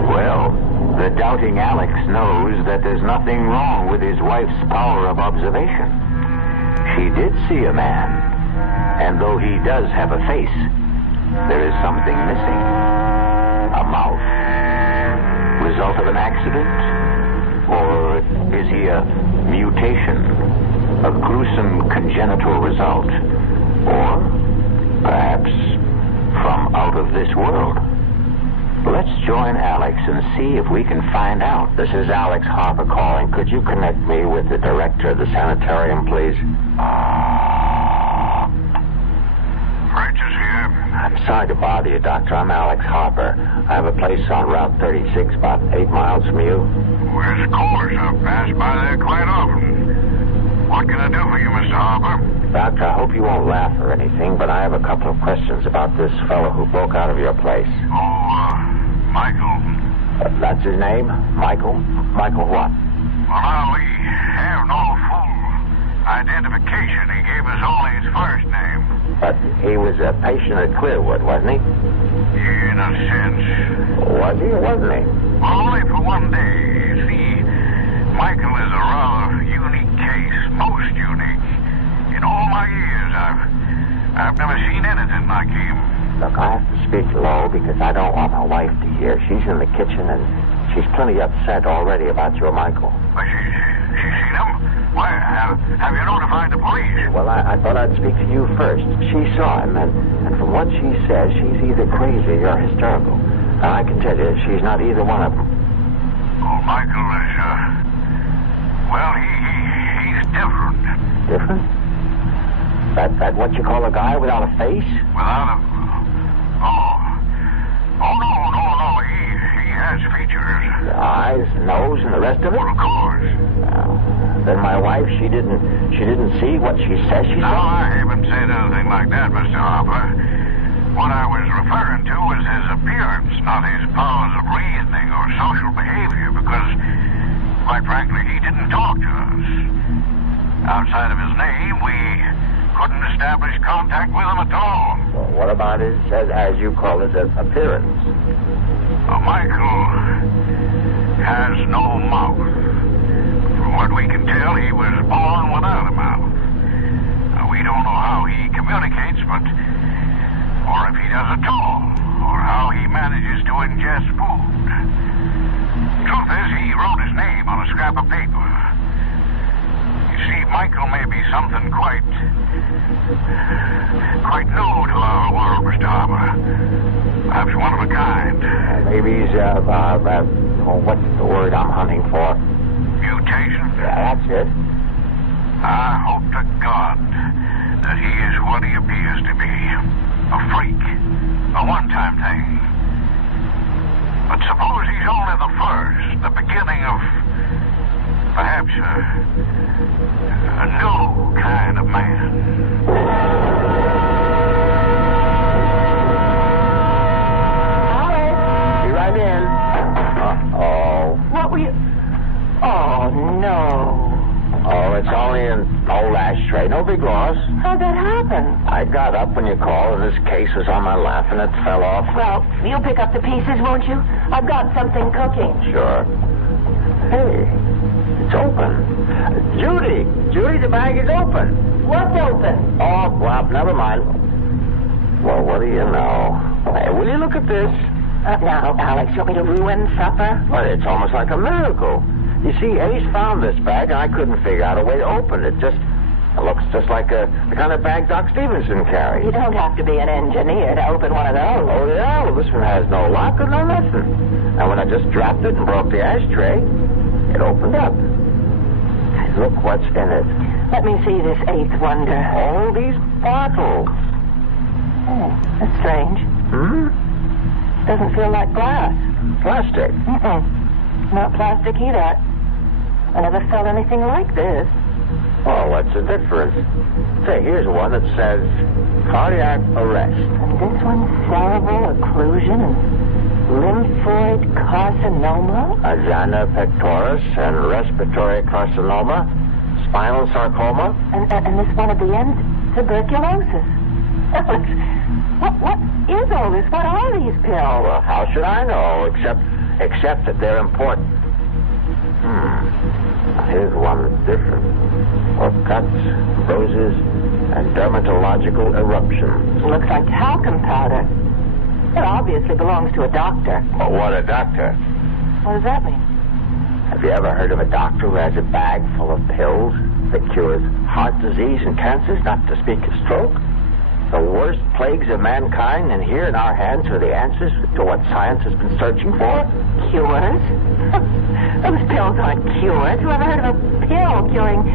Well, the doubting Alex knows that there's nothing wrong with his wife's power of observation. She did see a man. And though he does have a face, there is something missing. A mouth. Result of an accident? Or is he a mutation? A gruesome congenital result? Or perhaps from out of this world? Let's join Alex and see if we can find out. This is Alex Harper calling. Could you connect me with the director of the sanitarium, please? I'm sorry to bother you, Doctor. I'm Alex Harper. I have a place on Route 36, about 8 miles from you. Where's Coolers? I pass by there quite often. What can I do for you, Mr. Harper? Doctor, I hope you won't laugh or anything, but I have a couple of questions about this fellow who broke out of your place. Oh, Michael. That's his name? Michael? Michael what? Well, now, we have no full identification. He gave us only his first name. But he was a patient at Clearwood, wasn't he? In a sense. Was he or wasn't he? Well, only for one day. You see, Michael is a rather unique case. Most unique. In all my years, I've never seen anything like him. Look, I have to speak low because I don't want my wife to hear. She's in the kitchen and she's plenty upset already about your Michael. Well, she's seen him? Why, have you notified the police? Well, I thought I'd speak to you first. She saw him, and from what she says, she's either crazy or hysterical. I can tell you, she's not either one of them. Oh, Michael is, well, he's different. Different? That what you call a guy without a face? Without a... Oh, no. He has features. The eyes, nose, and the rest of it? Well, of course. Then my wife, she didn't see what she says she saw? No, I haven't said anything like that, Mr. Harper. What I was referring to was his appearance, not his powers of reasoning or social behavior, because, quite frankly, he didn't talk to us. Outside of his name, we couldn't establish contact with him at all. Well, what about his, as you call it, appearance? Michael has no mouth. From what we can tell, he was born without a mouth. We don't know how he communicates, or if he does at all, or how he manages to ingest food. Truth is, he wrote his name on a scrap of paper. You see, Michael may be something quite new to our world, Mr. Harbour. Perhaps one of a kind. Maybe he's, what's the word I'm hunting for? Mutation? Yeah, that's it. I hope to God that he is what he appears to be. A freak. A one-time thing. But suppose he's only the first, the beginning of perhaps a new kind of man. Be right in. Uh-oh. What were you... Oh, no. Oh, it's only an old ashtray. No big loss. How'd that happen? I got up when you called, and this case was on my lap, and it fell off. Well, you'll pick up the pieces, won't you? I've got something cooking. Sure. Hey, it's open. Judy, the bag is open. What's open? Oh, well, never mind. Well, what do you know? Hey, will you look at this? Now, Alex, you want me to ruin supper? Well, it's almost like a miracle. You see, Ace found this bag, and I couldn't figure out a way to open it. It looks just like the kind of bag Doc Stevenson carries. You don't have to be an engineer to open one of those. Oh, yeah? Well, this one has no lock or no nothing. And when I just dropped it and broke the ashtray, it opened up. Look what's in it. Let me see this eighth wonder. All these bottles. Oh, that's strange. Doesn't feel like glass. Plastic? Not plastic either. I never felt anything like this. Oh, what's the difference? Say, here's one that says cardiac arrest. And this one's cerebral occlusion and lymphoid carcinoma? Ajana pectoris and respiratory carcinoma, spinal sarcoma. And this one at the end, tuberculosis. Alex, what is all this? What are these pills? Well, how should I know, except that they're important. Here's one that's different. For cuts, bruises, and dermatological eruptions. Looks like talcum powder. It obviously belongs to a doctor. Well, what a doctor? What does that mean? Have you ever heard of a doctor who has a bag full of pills that cures heart disease and cancers, not to speak of stroke? The worst plagues of mankind, and here in our hands are the answers to what science has been searching for. Cures? Those pills aren't cures. Who ever heard of a pill curing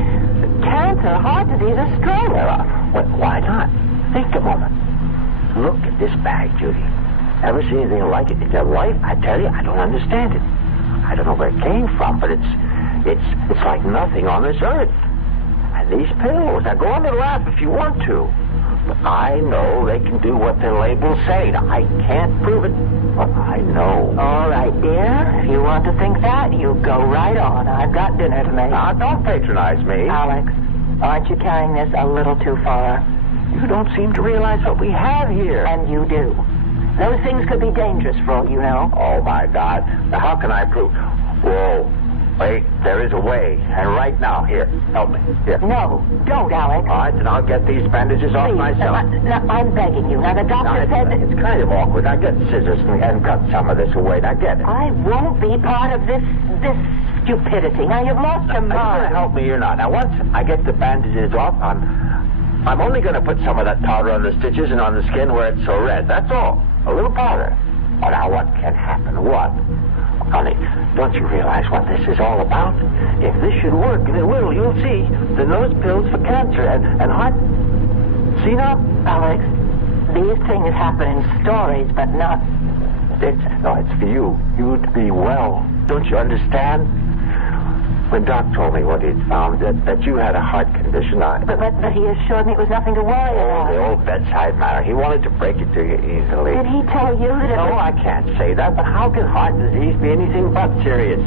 cancer, heart disease, or stroke? Well, why not? Think a moment. Look at this bag, Judy. Ever seen anything like it in your life? I tell you, I don't understand it. I don't know where it came from, but it's like nothing on this earth. And these pills, now go on and laugh if you want to. But I know they can do what their labels say. Now, I can't prove it, but I know. All right, dear. If you want to think that, you go right on. I've got dinner to make. Now, don't patronize me. Alex, aren't you carrying this a little too far? You don't seem to realize what we have here. And you do. Those things could be dangerous for all you know. Oh, my God. Now, how can I prove? Whoa. Wait, there is a way. And right now, here, help me. Here. No, don't, Alex. All right, then I'll get these bandages off myself. Now, I'm begging you. Now, the doctor said... It's kind of awkward. Now, get scissors and cut some of this away. Now, get it. I won't be part of this stupidity. Now, you've lost your mind. You're going to help me, you're not. Now, once I get the bandages off, I'm only going to put some of that powder on the stitches and on the skin where it's so red. That's all. A little powder. Oh, now, what can happen? What? Honey, don't you realize what this is all about? If this should work, and it will, you'll see. The nose pills for cancer and heart... See now? Alex, these things happen in stories, but not... It's for you. You to be well. Don't you understand? When Doc told me what he'd found, that you had a heart condition, But he assured me it was nothing to worry about. The old bedside manner. He wanted to break it to you easily. Did he tell you that it No, I can't say that, but how can heart disease be anything but serious?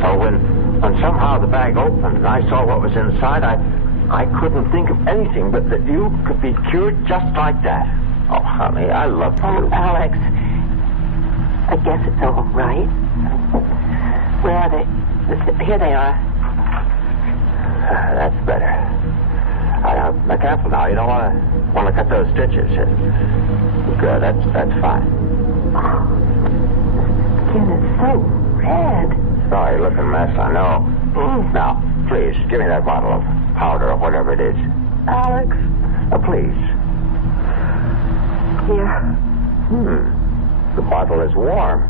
So when When somehow the bag opened and I saw what was inside, I couldn't think of anything but that you could be cured just like that. Oh, honey, I love you. Oh, Alex. I guess it's all right. Where are they? Here they are. That's better. Now, careful now. You don't want to cut those stitches. Good. That's fine. Skin is so red. Sorry looking mess, I know. Now, please, give me that bottle of powder or whatever it is. Alex. Please. Here. The bottle is warm.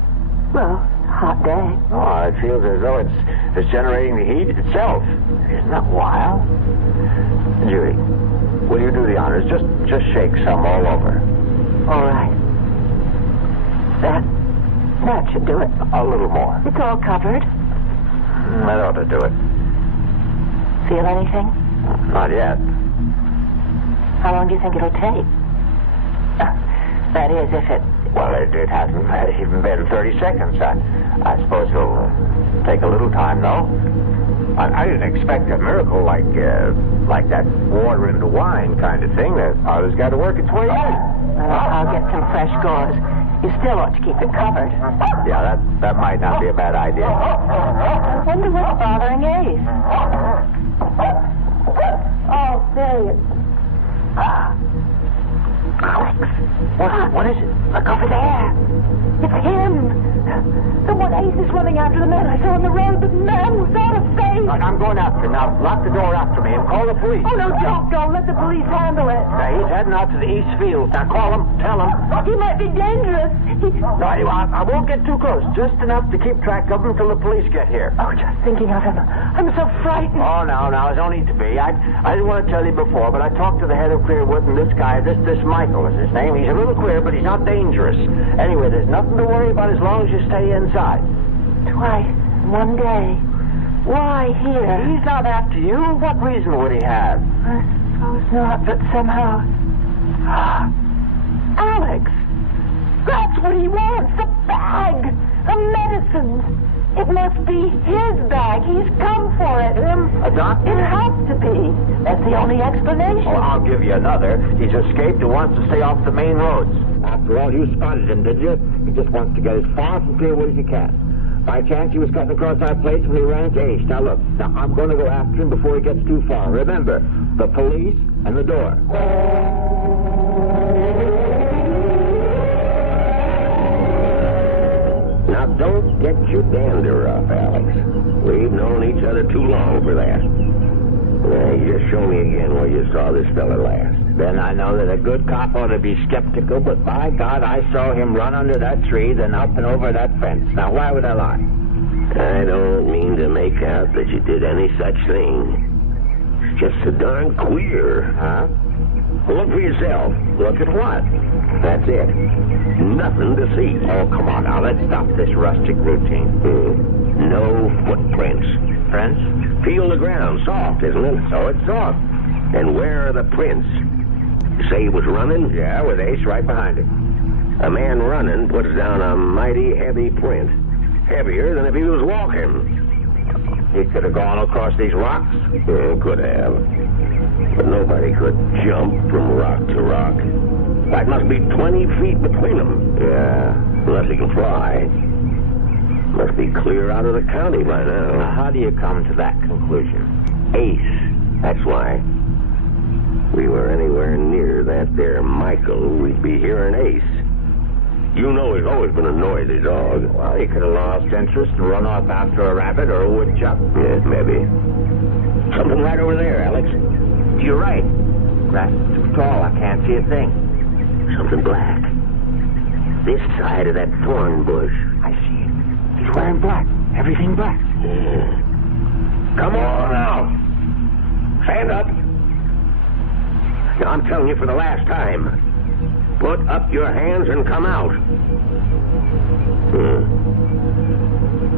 Well, hot day. Oh, it feels as though it's generating the heat itself. Isn't that wild? Judy, will you do the honors? Just shake some all over. All right. That should do it. A little more. It's all covered. That ought to do it. Feel anything? Not yet. How long do you think it'll take? That is, if it... Well, it hasn't even been 30 seconds. I suppose it'll take a little time, though. I didn't expect a miracle like that water into wine kind of thing. It's got to work its way in. I'll get some fresh gauze. You still ought to keep it covered. Yeah, that might not be a bad idea. I wonder what's bothering Ace. Oh, there he is. Alex. What is it? Look over there. It's him. The one Ace is running after the man I saw on the road. The man who's out of face. I'm going after him now. Lock the door after me and call the police. Oh, no, don't go. Let the police handle it. Now, he's heading out to the East Field. Now, call him. Tell him. He might be dangerous. No, I won't get too close. Just enough to keep track of him until the police get here. Oh, just thinking of him. I'm so frightened. Oh, now, there's no need to be. I didn't want to tell you before, but I talked to the head of Clearwood, and this guy, this Michael is his name. He's a little queer, but he's not dangerous. Anyway, there's nothing to worry about as long as you stay inside. Twice, one day. Why here? He's not after you. What reason would he have? I suppose not, but somehow... Alex! That's what he wants, the bag! The medicines! It must be his bag. He's come for it. Him? A doctor? It has to be. That's the only explanation. Oh, I'll give you another. He's escaped and wants to stay off the main roads. After all, you spotted him, did you? He just wants to get as far from Clearwood as he can. By chance, he was cutting across our place when he ran to Ace. Now, look. Now, I'm going to go after him before he gets too far. Remember, the police and the door. Now, don't get your dander up, Alex. We've known each other too long for that. You just show me again where you saw this fella last. Then I know that a good cop ought to be skeptical, but by God, I saw him run under that tree, then up and over that fence. Now, why would I lie? I don't mean to make out that you did any such thing. It's just so darn queer. Huh? Look for yourself. Look at what? That's it. Nothing to see. Oh, come on now. Let's stop this rustic routine. No footprints. Prints? Feel the ground. Soft, isn't it? So it's soft. And where are the prints? You say he was running? Yeah, with Ace right behind him. A man running puts down a mighty heavy print. Heavier than if he was walking. He could have gone across these rocks. Could have. But nobody could jump from rock to rock. That must be 20 feet between them. Yeah. Unless he can fly. Must be clear out of the county by now. Now, how do you come to that conclusion? Ace. That's why. If we were anywhere near that there Michael, we'd be hearing Ace. You know he's always been a noisy dog. Well, he could have lost interest and run off after a rabbit or a woodchuck. Yeah, maybe. Something right over there, Alex. You're right. Grass is too tall. I can't see a thing. Something black. This side of that thorn bush. I see it. He's wearing black. Everything black. Yeah. Come on now. Stand up. Now, I'm telling you for the last time. Put up your hands and come out.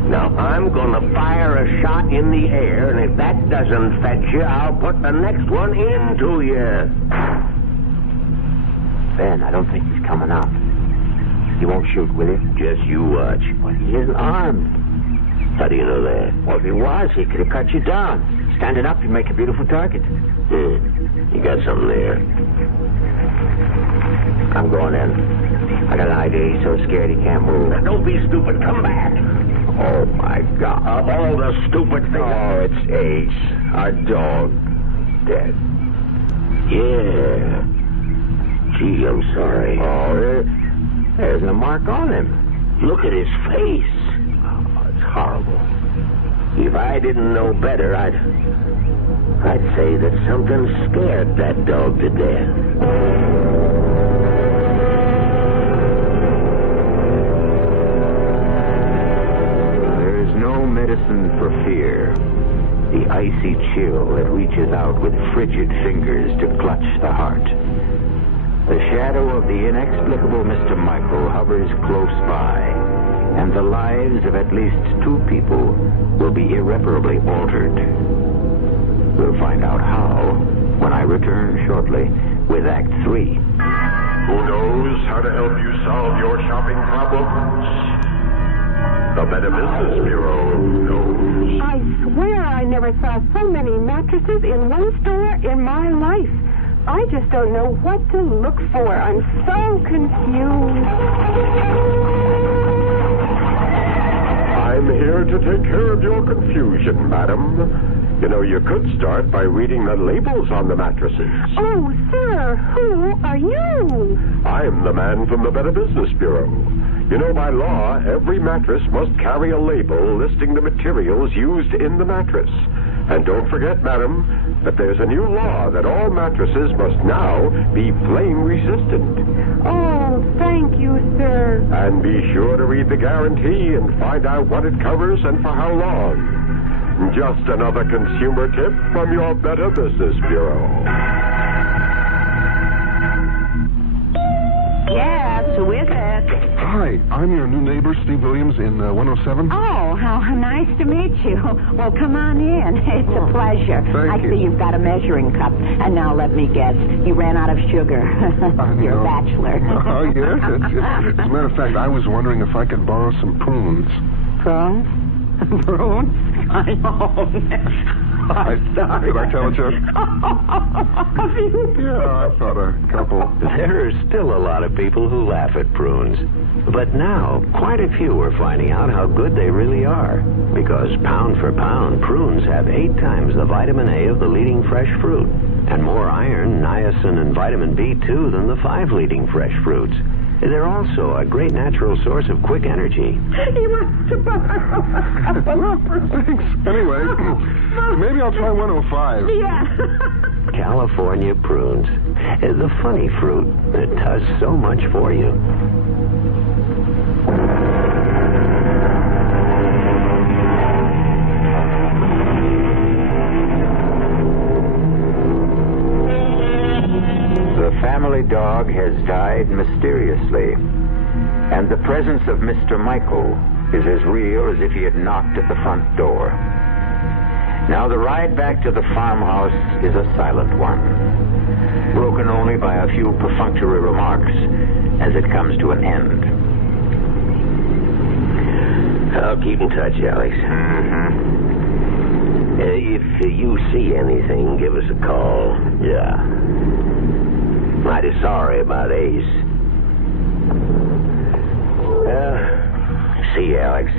Now, I'm going to fire a shot in the air, and if that doesn't fetch you, I'll put the next one into you. Ben, I don't think he's coming out. You won't shoot, will you? Just you watch. But he isn't armed. How do you know that? Well, if he was, he could have cut you down. Standing up, you'd make a beautiful target. You got something there. I'm going in. I got an idea. He's so scared he can't move. Now, don't be stupid. Come back. Oh, my God. Of all the stupid things. Oh, it's Ace, our dog. Dead. Yeah. Gee, I'm sorry. Oh, there's no mark on him. Look at his face. Oh, it's horrible. If I didn't know better, I'd say that something scared that dog to death. There's no medicine for fear. The icy chill that reaches out with frigid fingers to clutch the heart. The shadow of the inexplicable Mr. Michael hovers close by, and the lives of at least 2 people will be irreparably altered. We'll find out how when I return shortly with Act 3. Who knows how to help you solve your shopping problems? The Better Business Bureau knows. I swear I never saw so many mattresses in one store in my life. I just don't know what to look for. I'm so confused. I'm here to take care of your confusion, madam. You know, you could start by reading the labels on the mattresses. Oh, sir, who are you? I'm the man from the Better Business Bureau. You know, by law, every mattress must carry a label listing the materials used in the mattress. And don't forget, madam, that there's a new law that all mattresses must now be flame resistant. Oh, thank you, sir. And be sure to read the guarantee and find out what it covers and for how long. Just another consumer tip from your Better Business Bureau. Yes, who is it? Hi, I'm your new neighbor, Steve Williams, in 107. Oh, how nice to meet you. Well, come on in. It's a pleasure. Thank you. I see you've got a measuring cup. And now let me guess, you ran out of sugar. You're a bachelor. Oh, yes. As a matter of fact, I was wondering if I could borrow some prunes. Prunes? Prunes? I know. I'm sorry. Did I tell a joke? Yeah, I thought a couple. There are still a lot of people who laugh at prunes. But now, quite a few are finding out how good they really are. Because pound for pound, prunes have 8 times the vitamin A of the leading fresh fruit. And more iron, niacin, and vitamin B2 than the 5 leading fresh fruits. They're also a great natural source of quick energy. He wants to borrow. Thanks. Anyway, maybe I'll try 105. Yeah. California prunes. The funny fruit that does so much for you. The family dog has died mysteriously, and the presence of Mr. Michael is as real as if he had knocked at the front door. Now the ride back to the farmhouse is a silent one, broken only by a few perfunctory remarks as it comes to an end. I'll keep in touch, Alex. If you see anything, give us a call. Yeah. Mighty sorry about Ace. See you, Alex.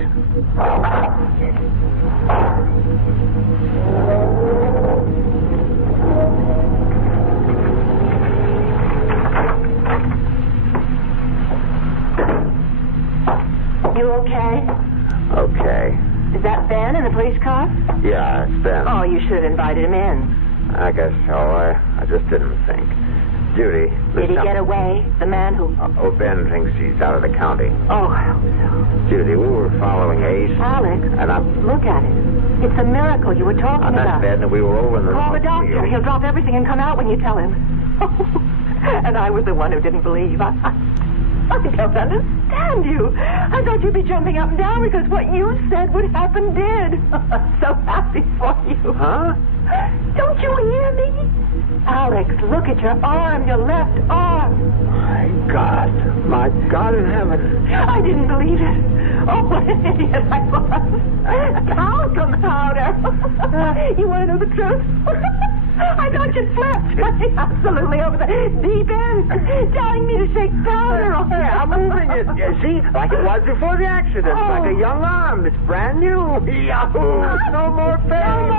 You okay? Okay. Is that Ben in the police car? Yeah, it's Ben. Oh, you should have invited him in. I guess so. I just didn't think. Judy. Did he get away? The man who... Oh, Ben thinks he's out of the county. Oh, I hope so. Judy, we were following Ace. Alex, And look at it. It's a miracle you were talking on that about. bed, and we were over in the... Call the doctor. He'll drop everything and come out when you tell him. And I was the one who didn't believe. I don't understand you. I thought you'd be jumping up and down because what you said would happen did. I'm so happy for you. Huh? Don't you hear me? Alex, look at your arm, your left arm. My God in heaven. I didn't believe it. Oh, what an idiot I was. How talcum powder. You want to know the truth? I thought you slept absolutely over the deep end, telling me to shake powder on it. I'm moving it. See, like it was before the accident, like a young arm. It's brand new. Yahoo! No more pain.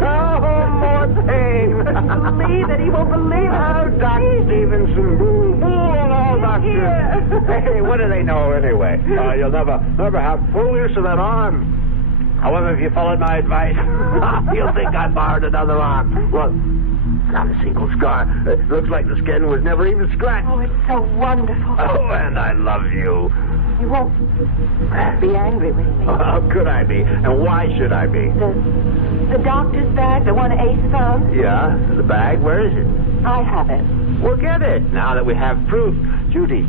No more pain. Believe it. He won't believe it. Oh, Doc Stevenson, boo, boo on all doctors. Hey, what do they know anyway? You'll never have full use of that arm. However, if you followed my advice, you'll think I borrowed another arm. Look, not a single scar. It looks like the skin was never even scratched. Oh, it's so wonderful. Oh, and I love you. You won't be angry with me. How could I be? And why should I be? The doctor's bag, the one Ace found? Yeah, the bag. Where is it? I have it. Well, get it, now that we have proof. Judy,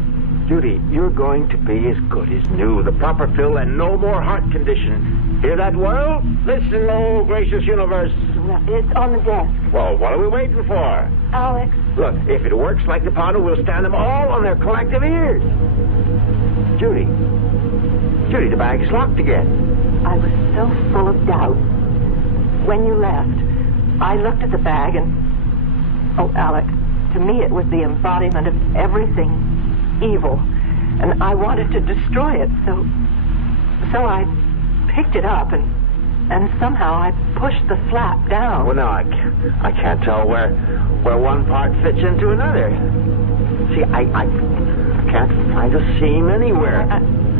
you're going to be as good as new. The proper pill and no more heart condition. Hear that, world? Listen, oh, gracious universe. Well, it's on the desk. Well, what are we waiting for? Alex. Look, if it works like the powder, we'll stand them all on their collective ears. Judy, the bag's locked again. I was so full of doubt. When you left, I looked at the bag and... Oh, Alex, to me it was the embodiment of everything evil. And I wanted to destroy it, so I picked it up and somehow I pushed the flap down. Well, no, I can't tell where one part fits into another. See, I can't find a seam anywhere.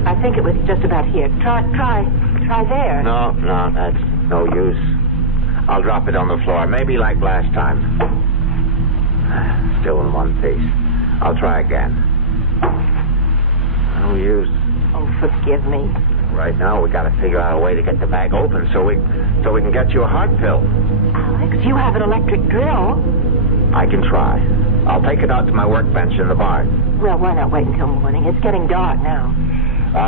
I think it was just about here. Try there. No, that's no use. I'll drop it on the floor, maybe like last time. Still in one piece. I'll try again. No use. Oh, forgive me. Right now, we got to figure out a way to get the bag open so we can get you a heart pill. Alex, you have an electric drill. I can try. I'll take it out to my workbench in the barn. Well, why not wait until morning? It's getting dark now.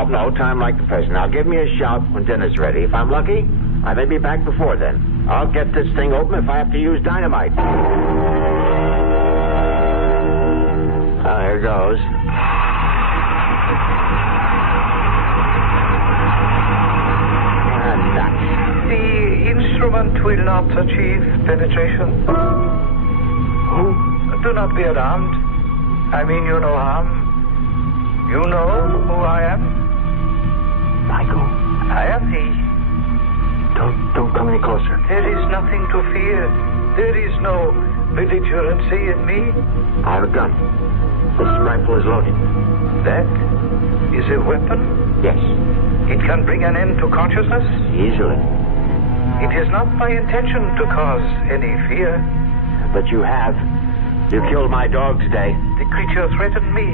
No time like the present. Now give me a shout when dinner's ready. If I'm lucky, I may be back before then. I'll get this thing open if I have to use dynamite. Here goes. The instrument will not achieve penetration. Do not be alarmed. I mean you no harm. You know who I am? Michael. I am he. Don't come any closer. There is nothing to fear. There is no belligerency in me. I have a gun. This rifle is loaded. That is a weapon? Yes. It can bring an end to consciousness? Easily. It is not my intention to cause any fear. But you have. You killed my dog today. The creature threatened me,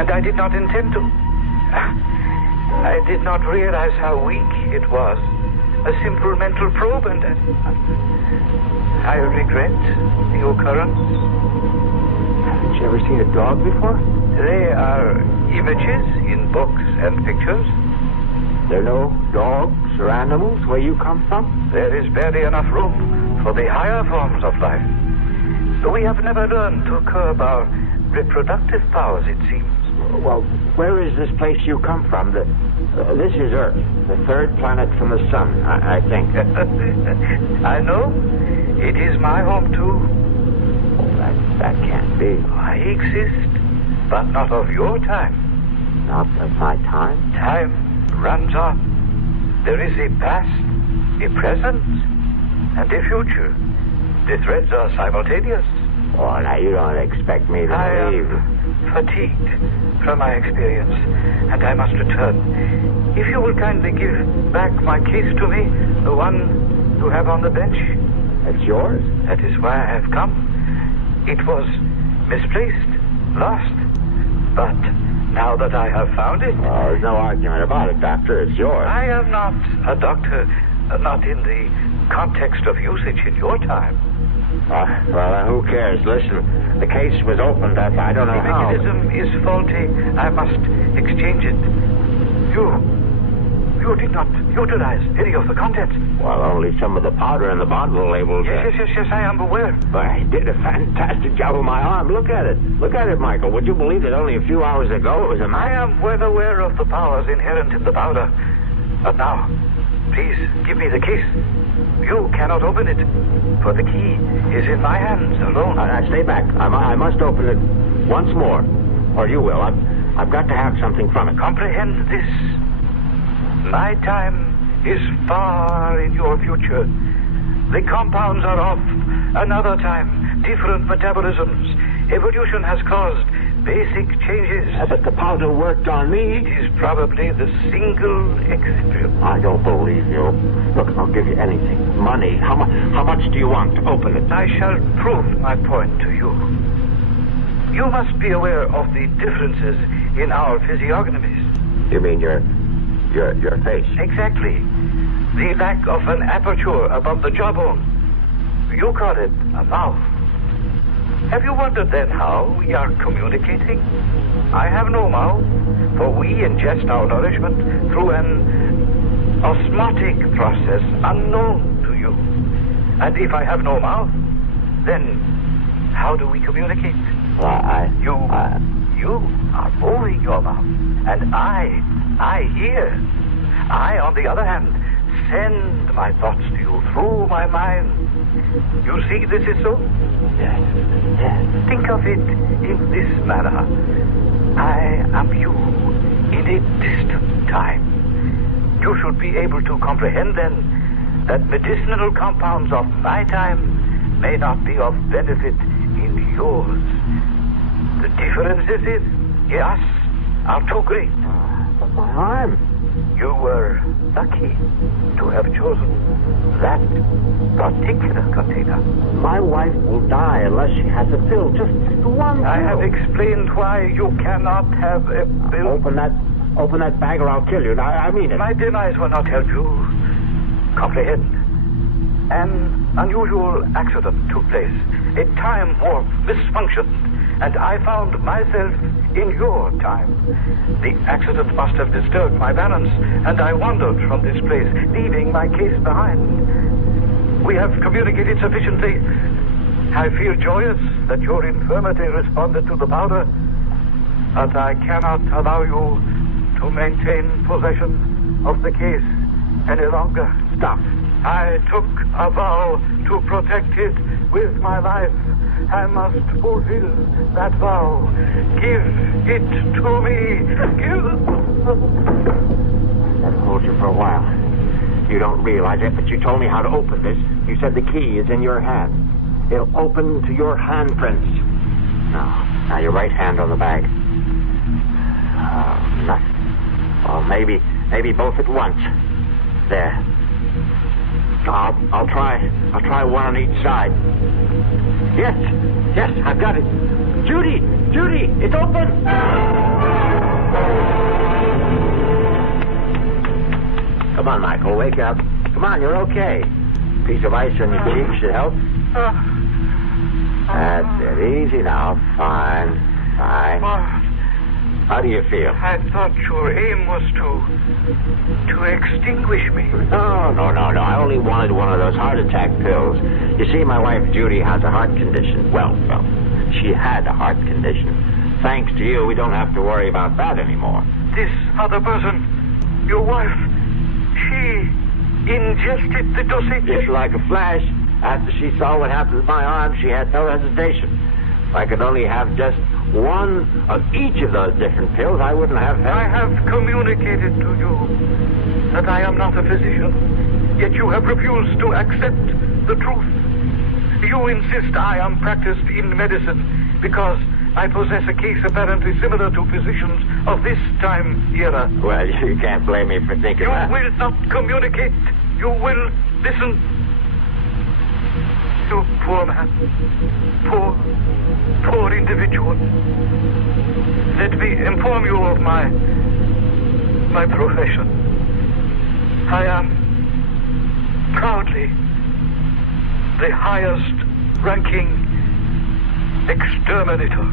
and I did not intend to. I did not realize how weak it was. A simple mental probe, and I regret the occurrence. Haven't you ever seen a dog before? There are images in books and pictures. There are no dogs or animals where you come from? There is barely enough room for the higher forms of life. We have never learned to curb our reproductive powers, it seems. Well, where is this place you come from? This is Earth, the third planet from the sun, I think. I know. It is my home, too. Oh, that can't be. I exist, but not of your time. Not of my time? Time runs on. There is a past, a present, and a future. The threads are simultaneous. Oh, now you don't expect me to believe. I am fatigued from my experience, and I must return. If you will kindly give back my case to me, the one you have on the bench. It's yours? That is why I have come. It was misplaced, lost, but now that I have found it... Well, there's no argument about it, Doctor. It's yours. I am not a doctor, not in the context of usage in your time. Who cares? Listen, the case was opened up. I don't know how. The mechanism is faulty. I must exchange it. You did not utilize any of the contents. Well, only some of the powder in the bottle labeled... Yes, I am aware. But I did a fantastic job with my arm. Look at it. Look at it, Michael. Would you believe that only a few hours ago it was a... I am well aware of the powers inherent in the powder. But now, Please, give me the case. You cannot open it, for the key is in my hands alone. Stay back. I must open it once more, or you will. I've got to have something from it. Comprehend this. My time is far in your future. The compounds are of another time, different metabolisms. Evolution has caused basic changes. But the powder worked on me. It is probably the single experiment. I don't believe you. Look, I'll give you anything. Money. How much do you want to open it? I shall prove my point to you. You must be aware of the differences in our physiognomies. You mean your face? Exactly. The lack of an aperture above the jawbone. You call it a mouth. Have you wondered then how we are communicating? I have no mouth, for we ingest our nourishment through an osmotic process unknown to you. And if I have no mouth, then how do we communicate? You are moving your mouth, and I hear. I, on the other hand, send my thoughts to you through my mind. You see this is so? Yes. Think of it in this manner. I am you in a distant time. You should be able to comprehend then that medicinal compounds of my time may not be of benefit in yours. The differences in us are too great. But my arm. You were lucky to have chosen that particular container. My wife will die unless she has a pill. Just one pill. I have explained why you cannot have a pill. Open that bag or I'll kill you. Now, I mean it. My demise will not help you. Comprehend. An unusual accident took place. A time warp misfunctioned, and I found myself in your time. The accident must have disturbed my balance, and I wandered from this place, leaving my case behind. We have communicated sufficiently. I feel joyous that your infirmity responded to the powder, but I cannot allow you to maintain possession of the case any longer. Stop. I took a vow to protect it with my life. I must fulfill that vow. Give it to me. I've told you for a while. You don't realize it, but you told me how to open this. You said the key is in your hand. It'll open to your handprints. Now your right hand on the bag. Nothing. Well, maybe both at once. There. I'll try one on each side. Yes, I've got it. Judy, it's open. Come on, Michael, wake up. Come on, you're okay. Piece of ice on your cheek should help. That's it. Easy now. Fine. How do you feel? I thought your aim was to extinguish me. No. I only wanted one of those heart attack pills. You see, my wife Judy has a heart condition. Well, she had a heart condition. Thanks to you, we don't have to worry about that anymore. This other person, your wife, she ingested the dosage. Just like a flash. After she saw what happened to my arm, she had no hesitation. If I could only have just one of each of those different pills, I wouldn't have had... I have communicated to you that I am not a physician, yet you have refused to accept the truth. You insist I am practiced in medicine because I possess a case apparently similar to physicians of this time era. Well, you can't blame me for thinking that. You will not communicate. You will listen. You poor man. Poor individual. Let me inform you of my profession. I am proudly the highest ranking exterminator.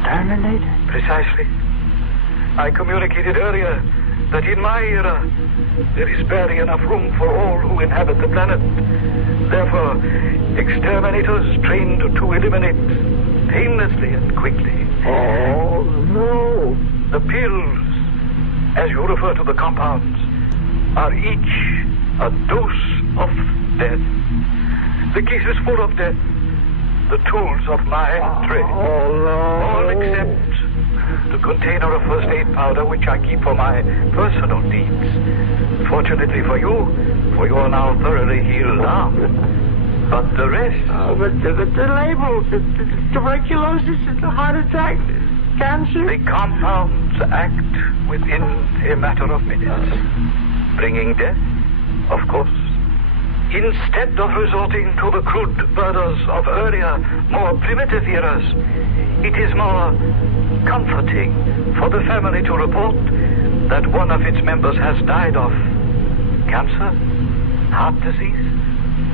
Exterminator? Precisely. I communicated earlier that in my era there is barely enough room for all who inhabit the planet. Therefore, exterminators trained to eliminate painlessly and quickly. Oh, no. The pills, as you refer to the compounds, are each a dose of death. The case is full of death. The tools of my trade. All except the container of first aid powder which I keep for my personal needs. Fortunately for you are now thoroughly healed up. But the rest... but the label, the tuberculosis, the heart attack, cancer... The compounds act within a matter of minutes, bringing death, of course. Instead of resorting to the crude murders of earlier, more primitive eras, it is more comforting for the family to report that one of its members has died of cancer, heart disease,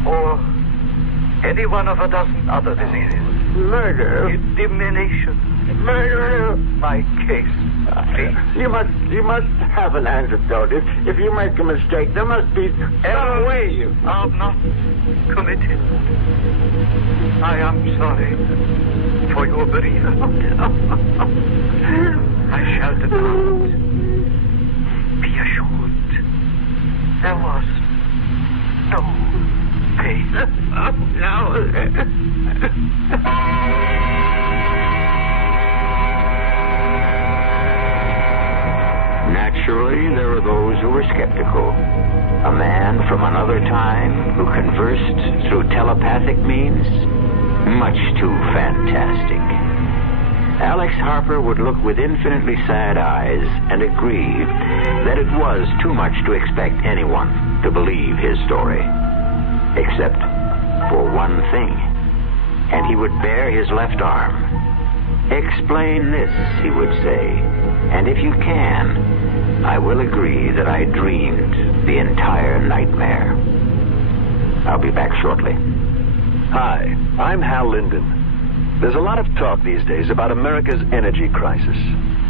or any one of a dozen other diseases. Murder. Elimination. Murder. My case. Please. You must have an antidote. If you make a mistake, there must be some way you... are not committed. I am sorry for your bereavement. I shall depart. Be assured, there was no pain. Naturally, there are those who were skeptical. A man from another time who conversed through telepathic means? Much too fantastic. Alex Harper would look with infinitely sad eyes and agree that it was too much to expect anyone to believe his story. Except for one thing. And he would bare his left arm. Explain this, he would say. And if you can, I will agree that I dreamed the entire nightmare. I'll be back shortly. Hi, I'm Hal Linden. There's a lot of talk these days about America's energy crisis.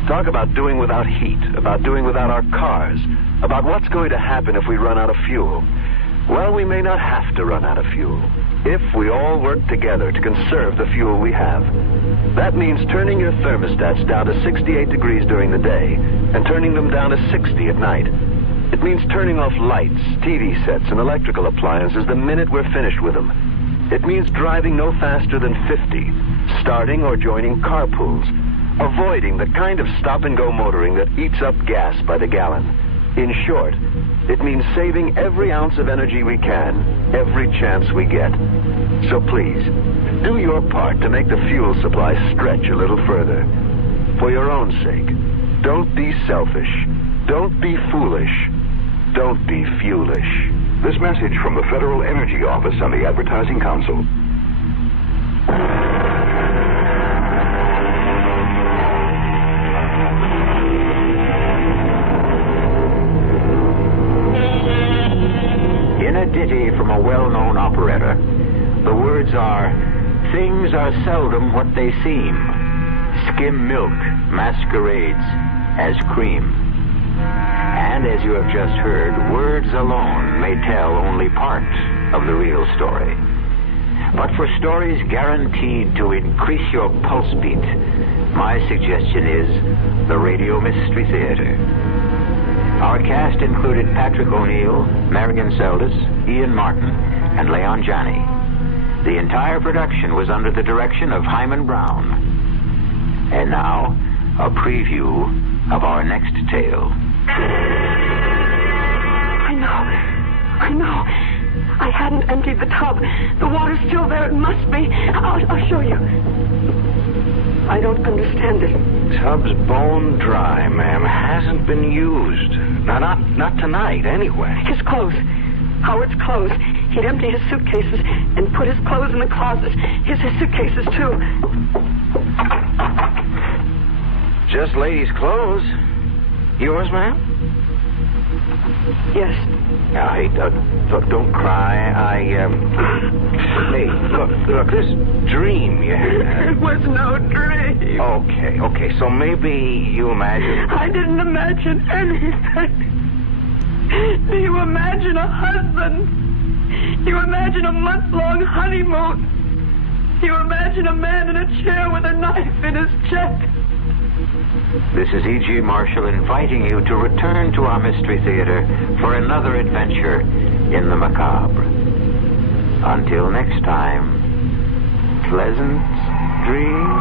Talk about doing without heat, about doing without our cars, about what's going to happen if we run out of fuel. Well, we may not have to run out of fuel if we all work together to conserve the fuel we have. That means turning your thermostats down to 68 degrees during the day and turning them down to 60 at night. It means turning off lights, TV sets, and electrical appliances the minute we're finished with them. It means driving no faster than 50, starting or joining carpools, avoiding the kind of stop-and-go motoring that eats up gas by the gallon. In short, it means saving every ounce of energy we can, every chance we get. So please, do your part to make the fuel supply stretch a little further. For your own sake, don't be selfish. Don't be foolish. Don't be fuelish. This message from the Federal Energy Office and the Advertising Council. In a ditty from a well-known operetta, the words are, "Things are seldom what they seem. Skim milk masquerades as cream." And as you have just heard, words alone may tell only part of the real story. But for stories guaranteed to increase your pulse beat, my suggestion is the Radio Mystery Theater. Our cast included Patrick O'Neill, Marion Seldes, Ian Martin, and Leon Janney. The entire production was under the direction of Hyman Brown. And now, a preview of our next tale. I know. I hadn't emptied the tub. The water's still there. It must be. I'll show you. I don't understand it. Tub's bone dry, ma'am. Hasn't been used. Not tonight, anyway. His clothes. Howard's clothes. He'd empty his suitcases and put his clothes in the closet. His suitcases, too. Just ladies' clothes. Yours, ma'am? Yes. Now, hey, look, don't cry. Hey, look, this dream you had. It was no dream. Okay, so maybe you imagined... I didn't imagine anything. Do you imagine a husband? Do you imagine a month-long honeymoon? Do you imagine a man in a chair with a knife in his chest? This is E.G. Marshall inviting you to return to our Mystery Theater for another adventure in the macabre. Until next time, pleasant dreams.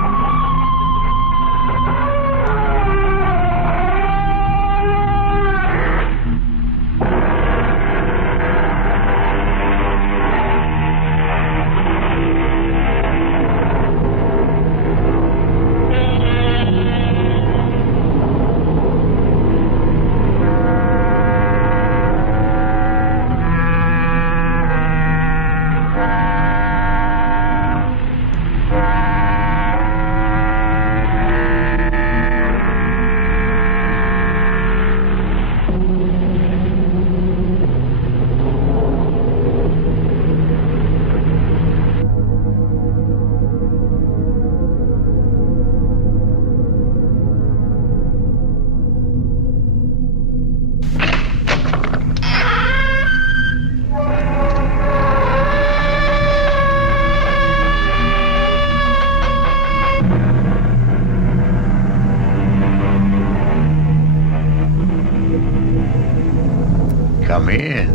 Come in.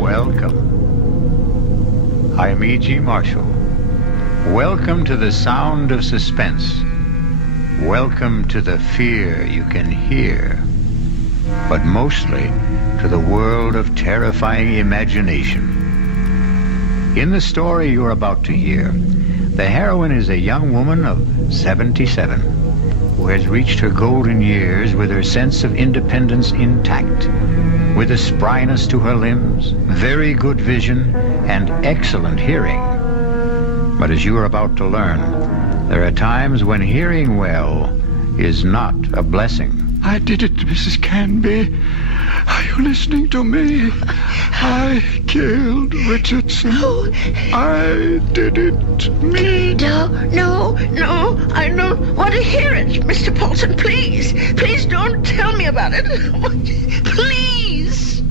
Welcome. I am E.G. Marshall. Welcome to the sound of suspense. Welcome to the fear you can hear. But mostly to the world of terrifying imagination. In the story you're about to hear, the heroine is a young woman of 77 who has reached her golden years with her sense of independence intact, with a spryness to her limbs, very good vision, and excellent hearing. But as you are about to learn, there are times when hearing well is not a blessing. I did it, Mrs. Canby. Are you listening to me? I killed Richardson. Oh. I did it. Me. No. I don't want to hear it. Mr. Paulson, please. Please don't tell me about it. Please.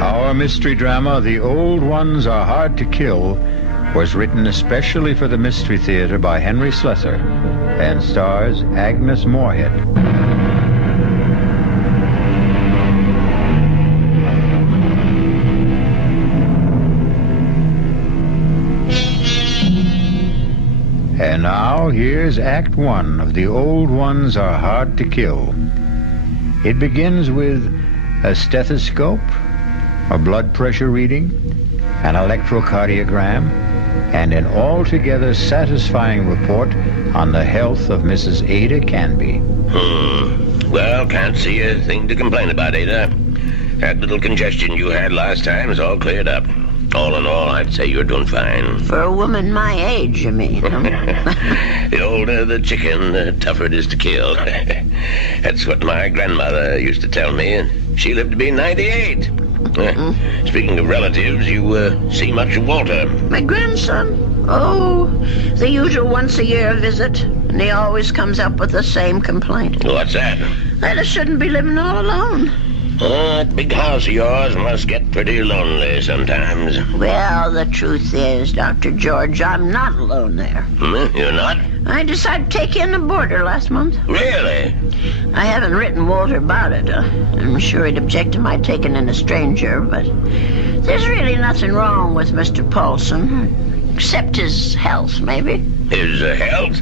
Our mystery drama, The Old Ones Are Hard to Kill, was written especially for the Mystery Theater by Henry Slessor and stars Agnes Moorehead. And now, here's Act One of The Old Ones Are Hard to Kill. It begins with a stethoscope, a blood pressure reading, an electrocardiogram, and an altogether satisfying report on the health of Mrs. Ada Canby. Well, can't see a thing to complain about, Ada. That little congestion you had last time is all cleared up. All in all, I'd say you're doing fine. For a woman my age, you mean? The older the chicken, the tougher it is to kill. That's what my grandmother used to tell me, and she lived to be 98. Speaking of relatives, you see much of Walter? My grandson? Oh, the usual once-a-year visit. And he always comes up with the same complaint. What's that? That I shouldn't be living all alone. That big house of yours must get pretty lonely sometimes. Well, the truth is, Dr. George, I'm not alone there. You're not? I decided to take in a boarder last month. Really? I haven't written Walter about it. I'm sure he'd object to my taking in a stranger, but there's really nothing wrong with Mr. Paulson, except his health, maybe. His health?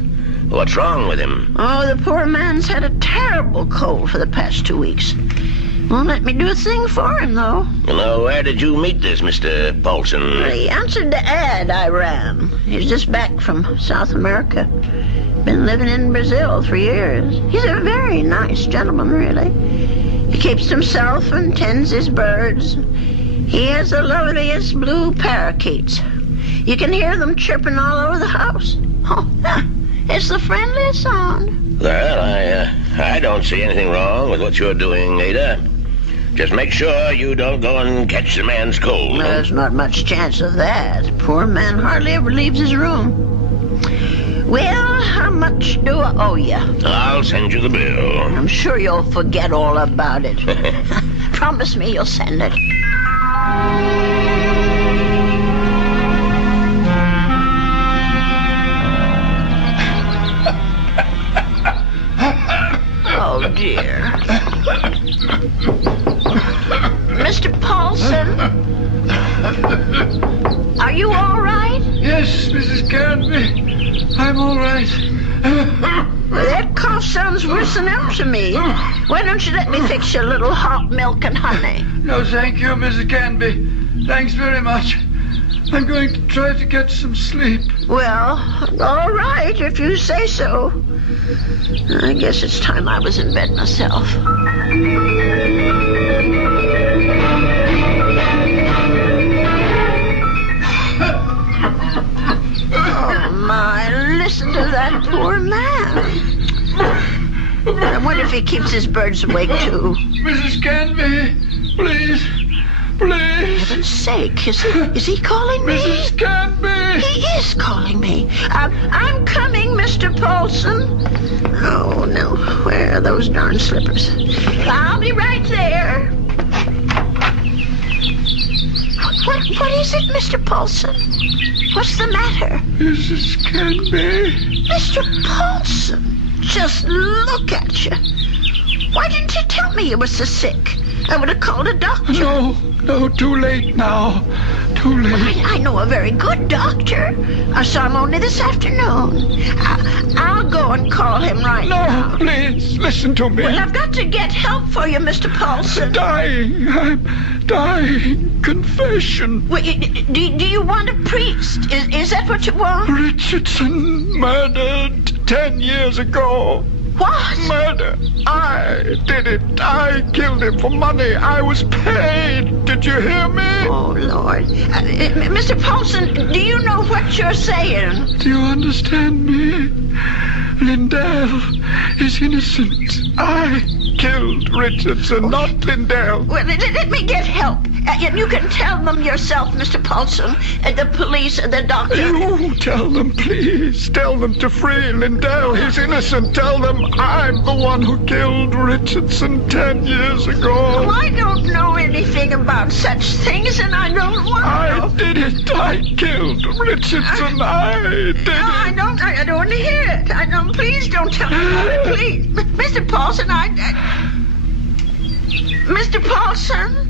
What's wrong with him? Oh, the poor man's had a terrible cold for the past 2 weeks. Won't let me do a thing for him, though. Now, where did you meet this Mr. Paulson? He answered the ad I ran. He's just back from South America. Been living in Brazil 3 years. He's a very nice gentleman, really. He keeps himself and tends his birds. He has the loveliest blue parakeets. You can hear them chirping all over the house. Oh, it's the friendliest sound. Well, I don't see anything wrong with what you're doing, Ada. Just make sure you don't go and catch the man's cold. There's not much chance of that. Poor man hardly ever leaves his room. Well, how much do I owe you? I'll send you the bill. I'm sure you'll forget all about it. Promise me you'll send it. Mr. Paulson? Are you all right? Yes, Mrs. Canby. I'm all right. Well, that cough sounds worse than ever to me. Why don't you let me fix you a little hot milk and honey? No, thank you, Mrs. Canby. Thanks very much. I'm going to try to get some sleep. Well, all right, if you say so. I guess it's time I was in bed myself. Oh, my, listen to that poor man. I wonder if he keeps his birds awake, too. Mrs. Canby, please. Please. For heaven's sake, is he calling me? Mrs. Canby! He is calling me. I'm coming, Mr. Paulson. Oh, no. Where are those darn slippers? I'll be right there. What is it, Mr. Paulson? What's the matter? Mrs. Canby. Mr. Paulson, just look at you. Why didn't you tell me you were so sick? I would have called a doctor. No, too late now. Too late. Well, I know a very good doctor. I saw him only this afternoon. I'll go and call him right now. No, please, listen to me. Well, I've got to get help for you, Mr. Paulson. I'm dying. Confession. Well, do you want a priest? Is that what you want? Richardson murdered 10 years ago. What? Murder. I did it. I killed him for money. I was paid. Did you hear me? Oh, Lord. Mr. Paulson, do you know what you're saying? Do you understand me? Lindell is innocent. I killed Richardson, not Lindell. Well, let me get help. You can tell them yourself, Mr. Paulson, the police and the doctor. You tell them, please. Tell them to free Lindell. He's innocent. Tell them I'm the one who killed Richardson 10 years ago. Oh, I don't know anything about such things, and I don't want to. I did it. I killed Richardson. I did it. I don't want to hear it. Please don't tell me. Please. Mr. Paulson, Mr. Paulson?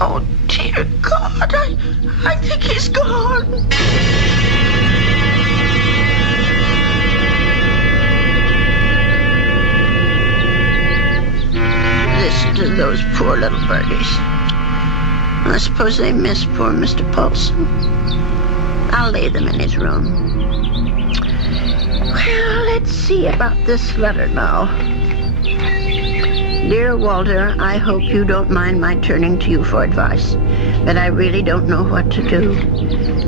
Oh, dear God, I think he's gone. Listen to those poor little birdies. I suppose they miss poor Mr. Paulson. I'll lay them in his room. Well, let's see about this letter now. Dear Walter, I hope you don't mind my turning to you for advice, but I really don't know what to do.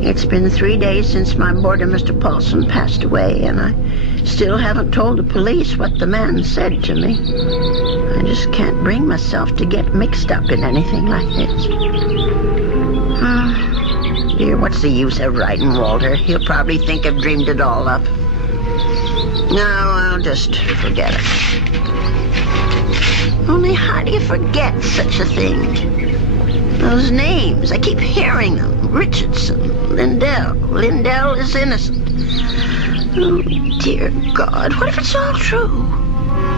It's been 3 days since my boarder, Mr. Paulson, passed away, and I still haven't told the police what the man said to me. I just can't bring myself to get mixed up in anything like this. Dear, what's the use of writing Walter? He'll probably think I've dreamed it all up. No, I'll just forget it. Only how do you forget such a thing? Those names, I keep hearing them. Richardson, Lindell. Lindell is innocent. Oh, dear God, what if it's all true?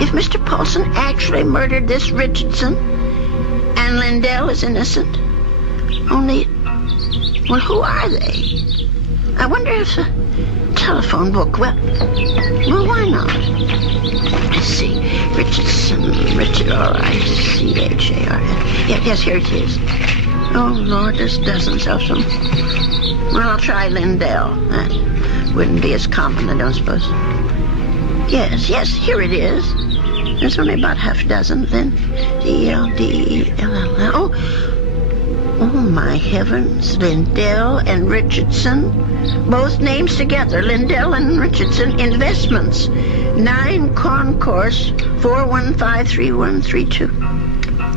If Mr. Paulson actually murdered this Richardson, and Lindell is innocent, only, well, who are they? I wonder if a telephone book, well, why not? Let's see, Richard, R-I-C-H-A-R-N. Yes, here it is. Oh, Lord, there's dozens of them. Well, I'll try Lindell. That wouldn't be as common, I don't suppose. Yes, here it is. There's only about half a dozen, then. D-L-D-E-L-L. Oh, my heavens. Lindell and Richardson. Both names together. Lindell and Richardson Investments. 9 Concourse 4153132.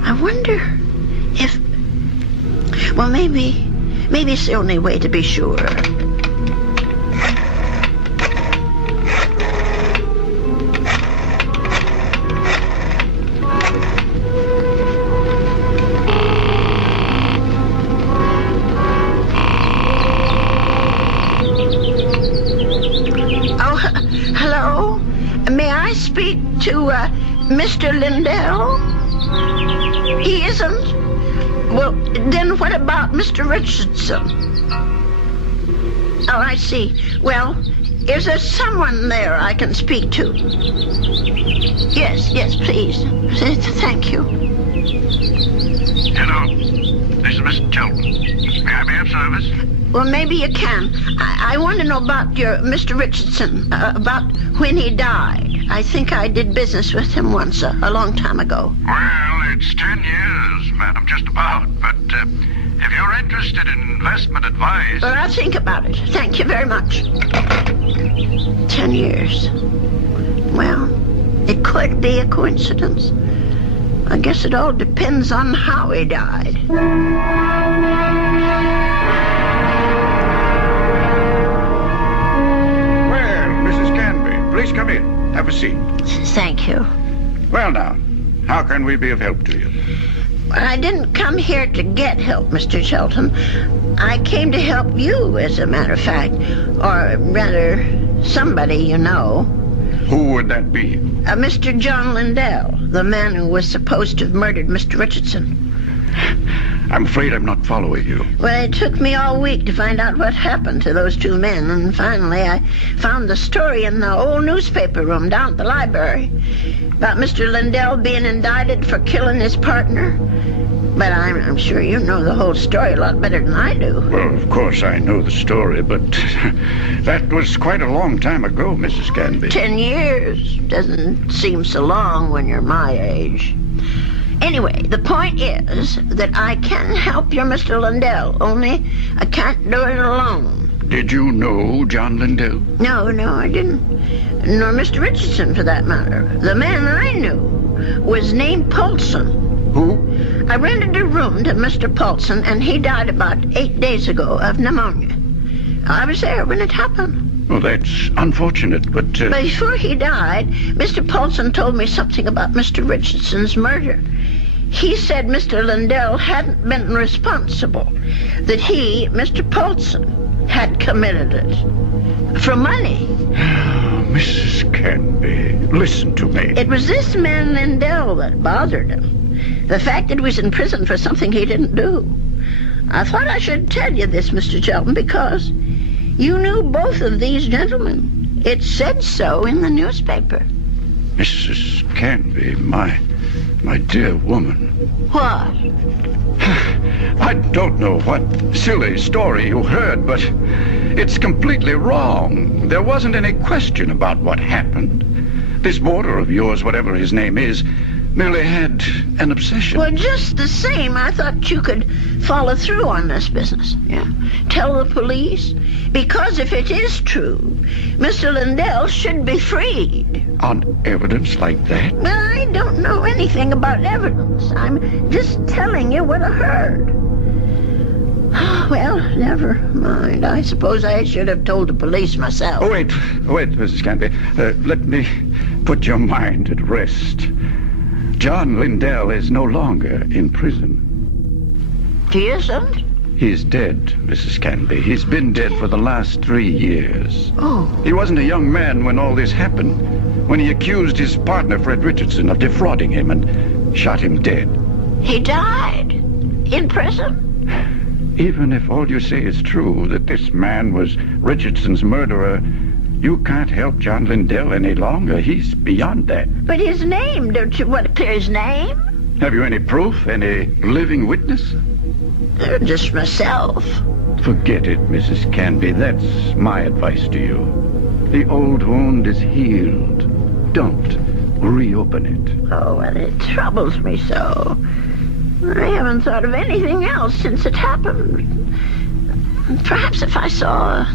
I wonder if... Well, maybe it's the only way to be sure. Hello? May I speak to Mr. Lindell? He isn't? Well, then what about Mr. Richardson? Oh, I see. Well, is there someone there I can speak to? Yes, please. Thank you. Hello. This is Mr. Chilton. May I be of service? Well, maybe you can. I want to know about your Mr. Richardson, about when he died. I think I did business with him once, a long time ago. Well, it's 10 years, madam, just about. But if you're interested in investment advice... Well, I'll think about it. Thank you very much. 10 years. Well, it could be a coincidence. I guess it all depends on how he died. Please come in. Have a seat. Thank you. Well, now, how can we be of help to you? Well, I didn't come here to get help, Mr. Shelton. I came to help you, as a matter of fact. Or rather, somebody you know. Who would that be? Mr. John Lindell, the man who was supposed to have murdered Mr. Richardson. I'm afraid I'm not following you. Well, it took me all week to find out what happened to those two men, and finally I found the story in the old newspaper room down at the library about Mr. Lindell being indicted for killing his partner. But I'm sure you know the whole story a lot better than I do. Well, of course I know the story, but that was quite a long time ago, Mrs. Canby. 10 years doesn't seem so long when you're my age. Anyway, the point is that I can help your Mr. Lindell, only I can't do it alone. Did you know John Lindell? No, I didn't. Nor Mr. Richardson, for that matter. The man I knew was named Paulson. Who? I rented a room to Mr. Paulson, and he died about 8 days ago of pneumonia. I was there when it happened. Well, that's unfortunate, but... Before he died, Mr. Paulson told me something about Mr. Richardson's murder. He said Mr. Lindell hadn't been responsible, that he, Mr. Paulson, had committed it. For money. Mrs. Canby, listen to me. It was this man Lindell that bothered him. The fact that he was in prison for something he didn't do. I thought I should tell you this, Mr. Shelton, because you knew both of these gentlemen. It said so in the newspaper. Mrs. Canby, my dear woman. What? I don't know what silly story you heard, but it's completely wrong. There wasn't any question about what happened. This boarder of yours, whatever his name is, merely had an obsession. Well, just the same, I thought you could follow through on this business. Yeah. Tell the police. Because if it is true, Mr. Lindell should be freed. On evidence like that? Well, I don't know anything about evidence. I'm just telling you what I heard. Well, never mind. I suppose I should have told the police myself. Oh, wait, Mrs. Canby. Let me put your mind at rest. John Lindell is no longer in prison. He isn't? He's dead, Mrs. Canby. He's been dead for the last 3 years. Oh. He wasn't a young man when all this happened, when he accused his partner, Fred Richardson, of defrauding him and shot him dead. He died? In prison? Even if all you say is true, that this man was Richardson's murderer, you can't help John Lindell any longer. He's beyond that. But his name, don't you want to clear his name? Have you any proof, any living witness? Just myself. Forget it, Mrs. Canby. That's my advice to you. The old wound is healed. Don't reopen it. Oh, well, it troubles me so. I haven't thought of anything else since it happened. Perhaps if I saw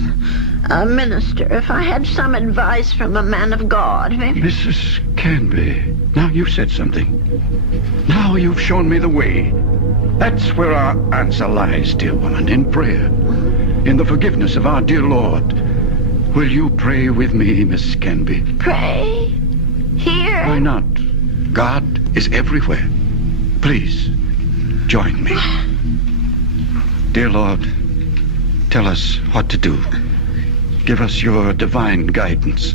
a minister, if I had some advice from a man of God, maybe... Mrs. Canby, now you've said something. Now you've shown me the way. That's where our answer lies, dear woman, in prayer. In the forgiveness of our dear Lord. Will you pray with me, Miss Canby? Pray? Here? Why not? God is everywhere. Please, join me. Dear Lord, tell us what to do. give us your divine guidance.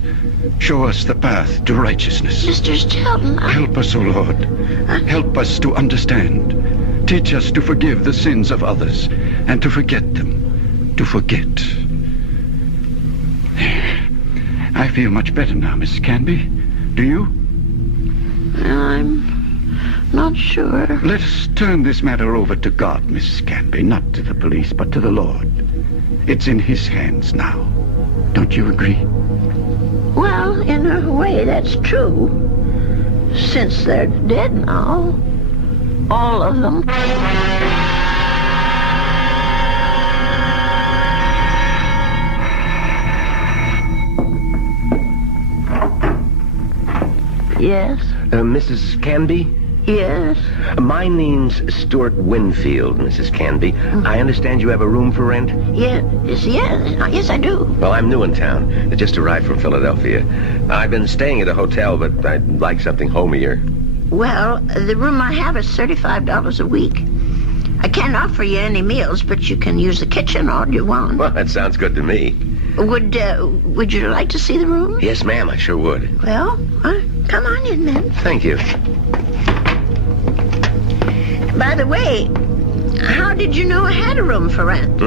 Show us the path to righteousness. Mr. Stilton, Help us, O Lord. Help us to understand. Teach us to forgive the sins of others and to forget them. To forget. I feel much better now, Mrs. Canby. Do you? I'm not sure. Let us turn this matter over to God, Mrs. Canby. Not to the police, but to the Lord. It's in His hands now. Don't you agree? Well, in a way, that's true. Since they're dead now. All of them. Yes? Mrs. Canby? Yes? My name's Stuart Winfield, Mrs. Canby. I understand you have a room for rent? Yes, I do. Well, I'm new in town. I just arrived from Philadelphia. I've been staying at a hotel, but I'd like something homier. Well, the room I have is $35 a week. I can't offer you any meals, but you can use the kitchen all you want. Well, that sounds good to me. Would you like to see the room? Yes, ma'am, I sure would. Well, come on in, then. Thank you. By the way, how did you know I had a room for rent?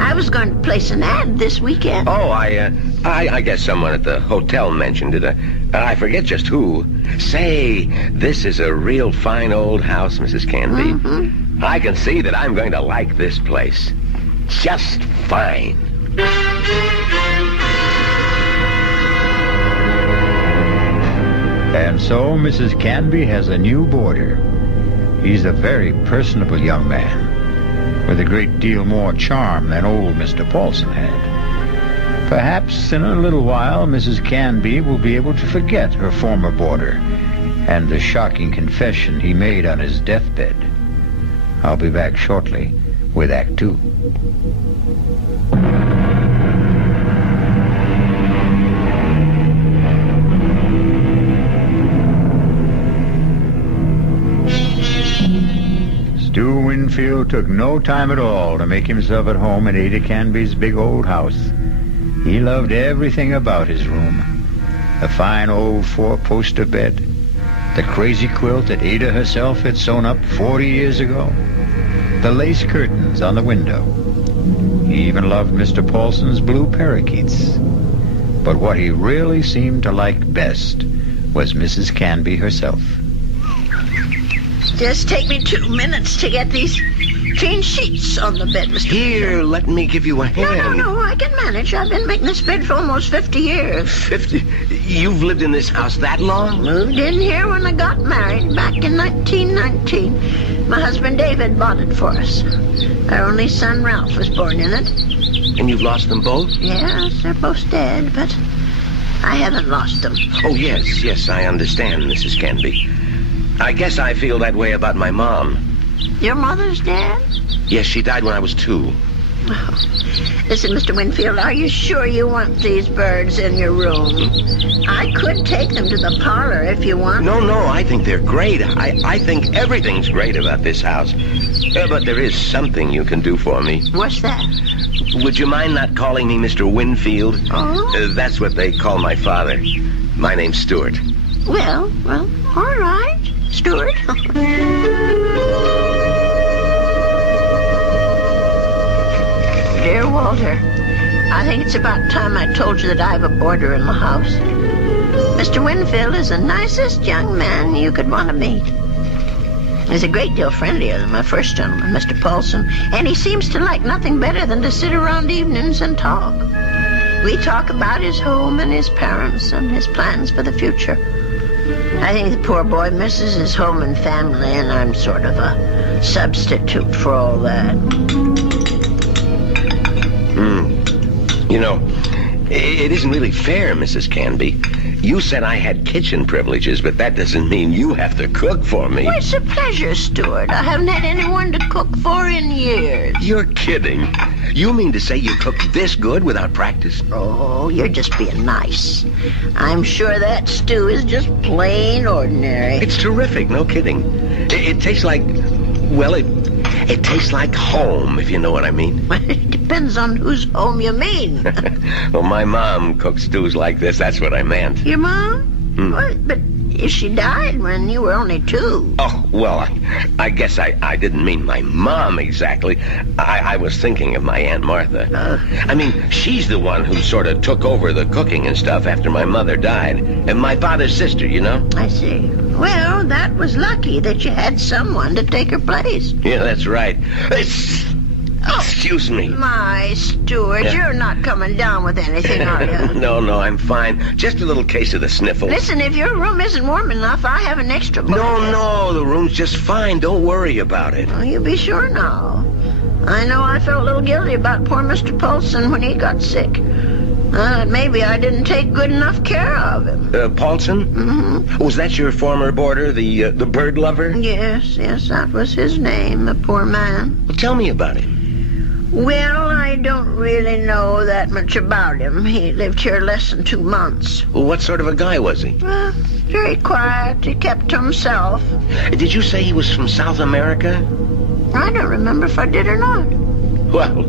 I was going to place an ad this weekend. Oh, I guess someone at the hotel mentioned it. I forget just who. Say, this is a real fine old house, Mrs. Canby. I can see that I'm going to like this place. Just fine. And so Mrs. Canby has a new boarder. He's a very personable young man, with a great deal more charm than old Mr. Paulson had. Perhaps in a little while, Mrs. Canby will be able to forget her former boarder and the shocking confession he made on his deathbed. I'll be back shortly with Act 2. Stu Winfield took no time at all to make himself at home in Ada Canby's big old house. He loved everything about his room. The fine old four-poster bed, the crazy quilt that Ada herself had sewn up 40 years ago, the lace curtains on the window. He even loved Mr. Paulson's blue parakeets. But what he really seemed to like best was Mrs. Canby herself. Just take me 2 minutes to get these clean sheets on the bed, Mr. Here, let me give you a hand. No, I can manage. I've been making this bed for almost 50 years. 50? You've lived in this house that long? Moved in here when I got married back in 1919. My husband David bought it for us. Our only son Ralph was born in it. And you've lost them both? Yes, they're both dead, but I haven't lost them. Oh, yes, I understand, Mrs. Canby. I guess I feel that way about my mom. Your mother's dead? Yes, she died when I was 2. Oh. Listen, Mr. Winfield, are you sure you want these birds in your room? I could take them to the parlor if you want. No, I think they're great. I think everything's great about this house. But there is something you can do for me. What's that? Would you mind not calling me Mr. Winfield? Oh? That's what they call my father. My name's Stuart. Well, all right. Stuart. Dear Walter, I think it's about time I told you that I have a boarder in the house. Mr. Winfield is the nicest young man you could want to meet. He's a great deal friendlier than my first gentleman, Mr. Paulson, and he seems to like nothing better than to sit around evenings and talk. We talk about his home and his parents and his plans for the future. I think the poor boy misses his home and family, and I'm sort of a substitute for all that. You know, it isn't really fair, Mrs. Canby. You said I had kitchen privileges, but that doesn't mean you have to cook for me. Well, it's a pleasure, Stuart. I haven't had anyone to cook for in years. You're kidding. You mean to say you cook this good without practice? Oh, you're just being nice. I'm sure that stew is just plain ordinary. It's terrific, no kidding. It tastes like, well, It tastes like home, if you know what I mean. It depends on whose home you mean. Well, my mom cooks stews like this. That's what I meant. Your mom? Well, but she died when you were only 2. Oh, well, I guess I didn't mean my mom exactly. I was thinking of my Aunt Martha. I mean, she's the one who sort of took over the cooking and stuff after my mother died. And my father's sister, you know? I see. Well, that was lucky that you had someone to take her place. Yeah, that's right. Excuse me. My Stuart, you're not coming down with anything, are you? No, I'm fine. Just a little case of the sniffles. Listen, if your room isn't warm enough, I have an extra blanket. No, the room's just fine. Don't worry about it. Oh, you be sure now. I know I felt a little guilty about poor Mr. Paulson when he got sick. Maybe I didn't take good enough care of him. Paulson? Mm-hmm. Was that your former boarder, the bird lover? Yes, that was his name, the poor man. Well, tell me about him. Well, I don't really know that much about him. He lived here less than 2 months. Well, what sort of a guy was he? Very quiet. He kept to himself. Did you say he was from South America? I don't remember if I did or not. Well,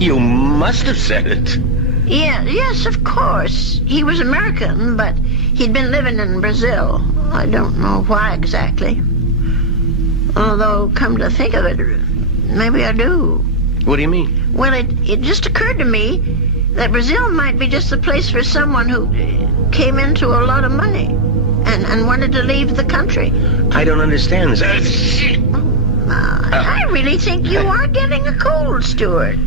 you must have said it. Yes, of course. He was American, but he'd been living in Brazil. I don't know why exactly. Although, come to think of it, maybe I do. What do you mean? Well, it just occurred to me that Brazil might be just the place for someone who came into a lot of money and wanted to leave the country. I don't understand. I really think you are getting a cold, Stuart.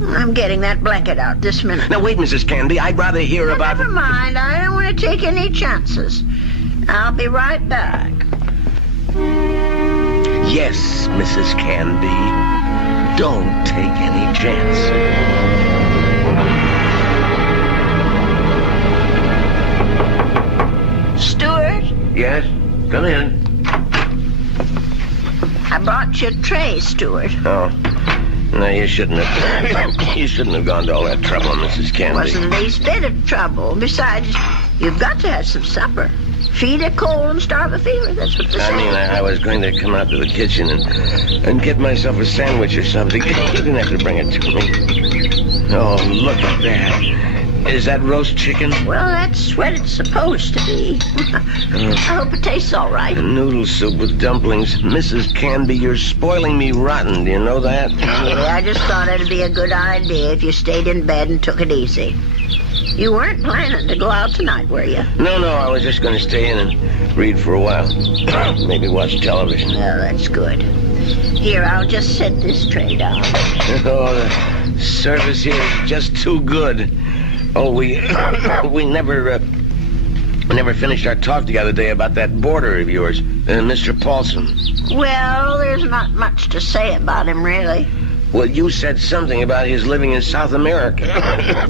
I'm getting that blanket out this minute. Now, wait, Mrs. Canby. I'd rather hear about... Never mind. I don't want to take any chances. I'll be right back. Yes, Mrs. Canby. Don't take any chances. Stuart? Yes? Come in. I brought you a tray, Stuart. Oh. No, you shouldn't have. You shouldn't have gone to all that trouble, Mrs. Canby. Wasn't the least bit of trouble. Besides, you've got to have some supper. Feed a cold and starve a fever. That's what they say. I mean, I was going to come out to the kitchen and get myself a sandwich or something. You didn't have to bring it to me. Oh, look at that. Is that roast chicken? Well, that's what it's supposed to be. I hope it tastes all right. Noodle soup with dumplings. Mrs. Canby, you're spoiling me rotten. Do you know that? Yeah, I just thought it'd be a good idea if you stayed in bed and took it easy. You weren't planning to go out tonight, were you? No, I was just going to stay in and read for a while. Maybe watch television. Well, that's good. Here, I'll just set this tray down. Oh, the service here is just too good. Oh, we never finished our talk the other day about that boarder of yours, Mr. Paulson. Well, there's not much to say about him, really. Well, you said something about his living in South America.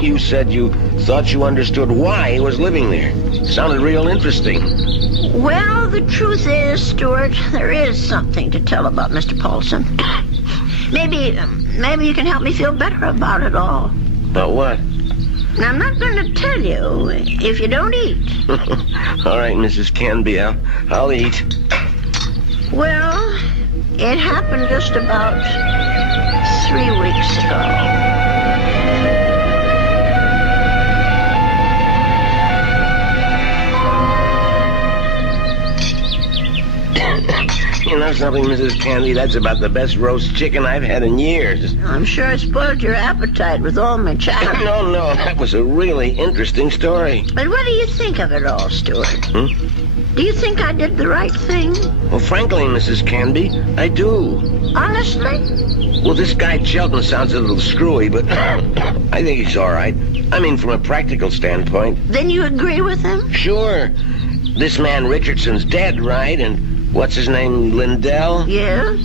You said you thought you understood why he was living there. Sounded real interesting. Well, the truth is, Stuart, there is something to tell about Mr. Paulson. Maybe you can help me feel better about it all. About what? Now, I'm not going to tell you if you don't eat. All right, Mrs. Canby, I'll eat. Well, it happened just about 3 weeks ago. You know something, Mrs. Candy? That's about the best roast chicken I've had in years. I'm sure I spoiled your appetite with all my chatter. No, that was a really interesting story. But what do you think of it all, Stuart? Do you think I did the right thing? Well, frankly, Mrs. Canby, I do. Honestly? Well, this guy Shelton sounds a little screwy, but I think he's all right. I mean, from a practical standpoint. Then you agree with him? Sure. This man Richardson's dead, right? And what's his name, Lindell? Yeah.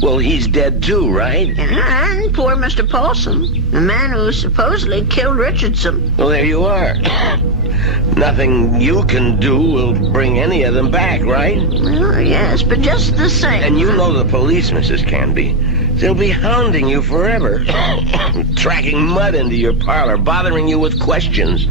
Well, he's dead too, right? And poor Mr. Paulson, the man who supposedly killed Richardson. Well, there you are. Nothing you can do will bring any of them back, right? Well, yes, but just the same. And you know the police, Mrs. Canby. They'll be hounding you forever. Tracking mud into your parlor, bothering you with questions.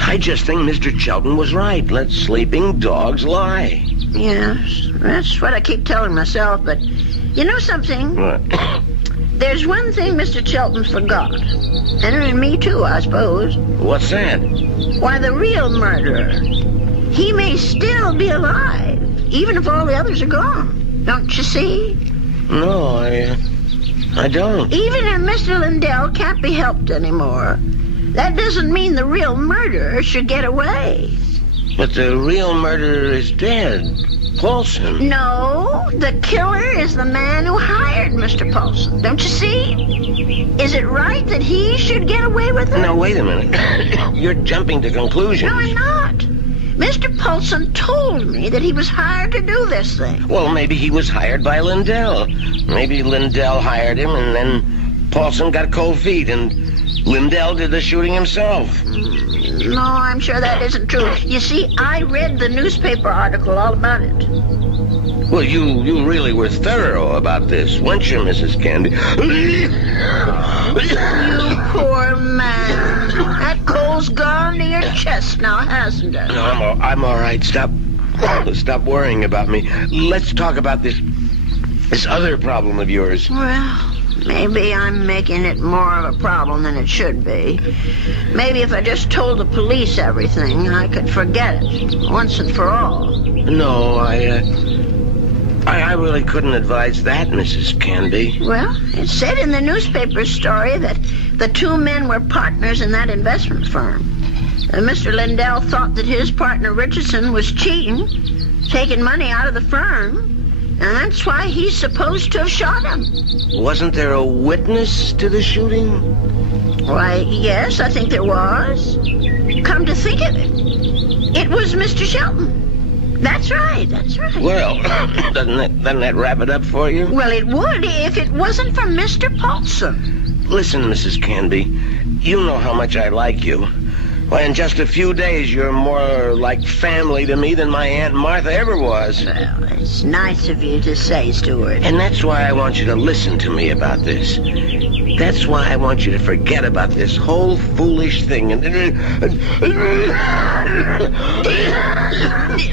I just think Mr. Shelton was right. Let sleeping dogs lie. Yes, that's what I keep telling myself, but you know something? What? There's one thing Mr. Chelton forgot. And me too, I suppose. What's that? Why, the real murderer. He may still be alive, even if all the others are gone. Don't you see? No, I don't. Even if Mr. Lindell can't be helped anymore, that doesn't mean the real murderer should get away. But the real murderer is dead. Paulson. No, the killer is the man who hired Mr. Paulson. Don't you see? Is it right that he should get away with it? No, wait a minute. You're jumping to conclusions. No, I'm not. Mr. Paulson told me that he was hired to do this thing. Well, maybe he was hired by Lindell. Maybe Lindell hired him, and then Paulson got cold feet, and Lindell did the shooting himself. No, I'm sure that isn't true. You see, I read the newspaper article all about it. Well, you really were thorough about this, weren't you, Mrs. Canby? You poor man. That coal's gone to your chest now, hasn't it? No, I'm all right. Stop worrying about me. Let's talk about this other problem of yours. Well, maybe I'm making it more of a problem than it should be. Maybe if I just told the police everything, I could forget it once and for all. No, I really couldn't advise that, Mrs. Canby. Well, it said in the newspaper story that the two men were partners in that investment firm. Mr. Lindell thought that his partner Richardson was cheating, taking money out of the firm, and that's why he's supposed to have shot him. Wasn't there a witness to the shooting? Why, yes, I think there was. Come to think of it, it was Mr. Shelton. That's right. Well, doesn't that wrap it up for you? Well, it would if it wasn't for Mr. Paulson. Listen, Mrs. Canby, you know how much I like you. Why, in just a few days, you're more like family to me than my Aunt Martha ever was. Well, it's nice of you to say, Stuart. And that's why I want you to listen to me about this. That's why I want you to forget about this whole foolish thing.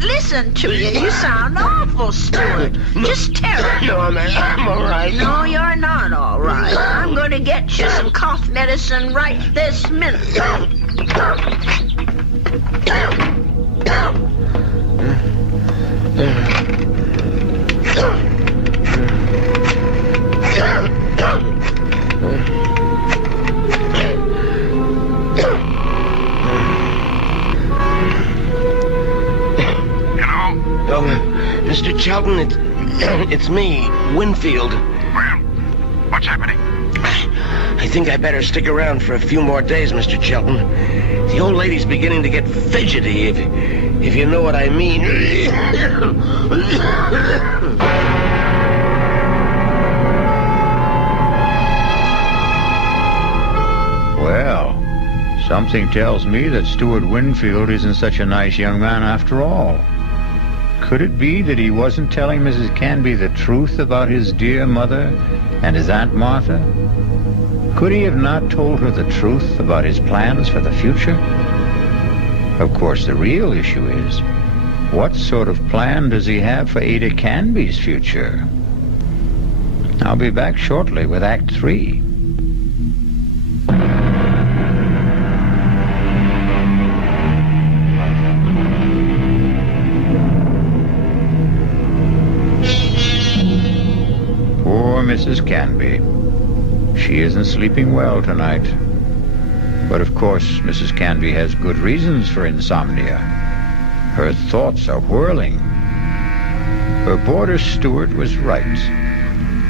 Listen to you. You sound awful, Stuart. Just terrible. No, I'm all right. No, you're not all right. I'm going to get you some cough medicine right this minute. Mr. Chelton, it's me, Winfield. Well, what's happening? I think I better stick around for a few more days, Mr. Chelton. The old lady's beginning to get fidgety, if you know what I mean. Well, something tells me that Stuart Winfield isn't such a nice young man after all. Could it be that he wasn't telling Mrs. Canby the truth about his dear mother and his Aunt Martha? Could he have not told her the truth about his plans for the future? Of course, the real issue is, what sort of plan does he have for Ada Canby's future? I'll be back shortly with Act 3. Poor Mrs. Canby. She isn't sleeping well tonight. But of course, Mrs. Canby has good reasons for insomnia. Her thoughts are whirling. Her boarder Stuart was right.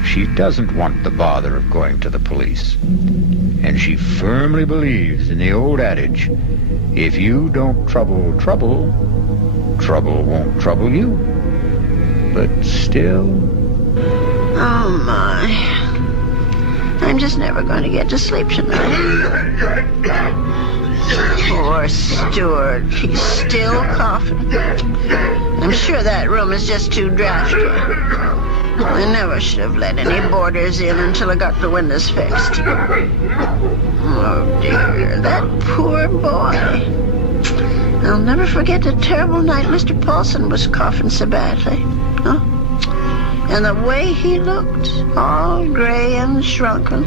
She doesn't want the bother of going to the police. And she firmly believes in the old adage, if you don't trouble trouble, trouble won't trouble you. But still... Oh, my. I'm just never going to get to sleep tonight. Poor Stuart. He's still coughing. I'm sure that room is just too drafty. I never should have let any boarders in until I got the windows fixed. Oh, dear. That poor boy. I'll never forget the terrible night Mr. Paulson was coughing so badly. Huh? And the way he looked, all gray and shrunken.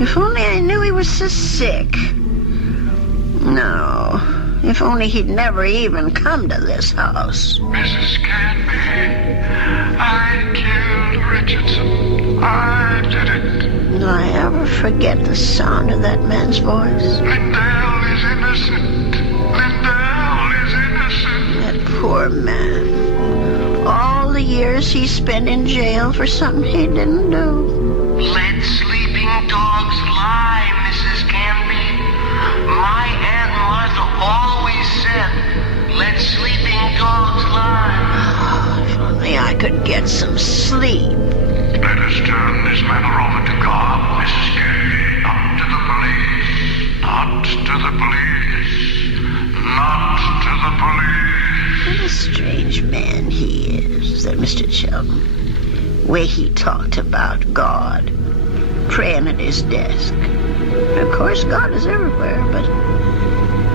If only I knew he was so sick. No, if only he'd never even come to this house. Mrs. Canby, I killed Richardson. I did it. Do I ever forget the sound of that man's voice? Lindell is innocent. Lindell is innocent. That poor man. All the years he spent in jail for something he didn't do. Let sleeping dogs lie, Mrs. Canby. My Aunt Martha always said, let sleeping dogs lie. Oh, if only I could get some sleep. Let us turn this matter over to God, Mrs. Canby. Not to the police. Not to the police. Not to the police. What a strange man he is, that Mr. Shelton. Way he talked about God, praying at his desk. Of course, God is everywhere, but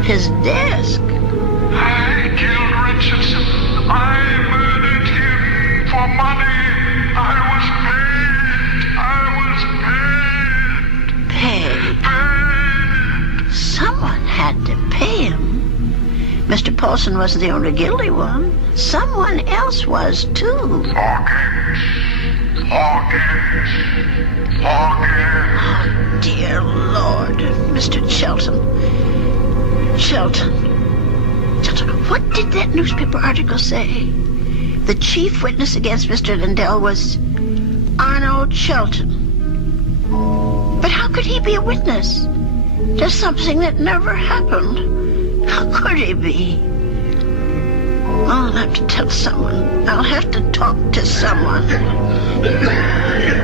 his desk. I killed Richardson. I murdered him for money. I was paid. Paid? Someone had to pay him. Mr. Paulson wasn't the only guilty one. Someone else was, too. Hawkins. Oh, dear Lord, Mr. Shelton. Shelton, what did that newspaper article say? The chief witness against Mr. Lindell was Arnold Shelton. But how could he be a witness to something that never happened? How could he be? I'll have to tell someone. I'll have to talk to someone.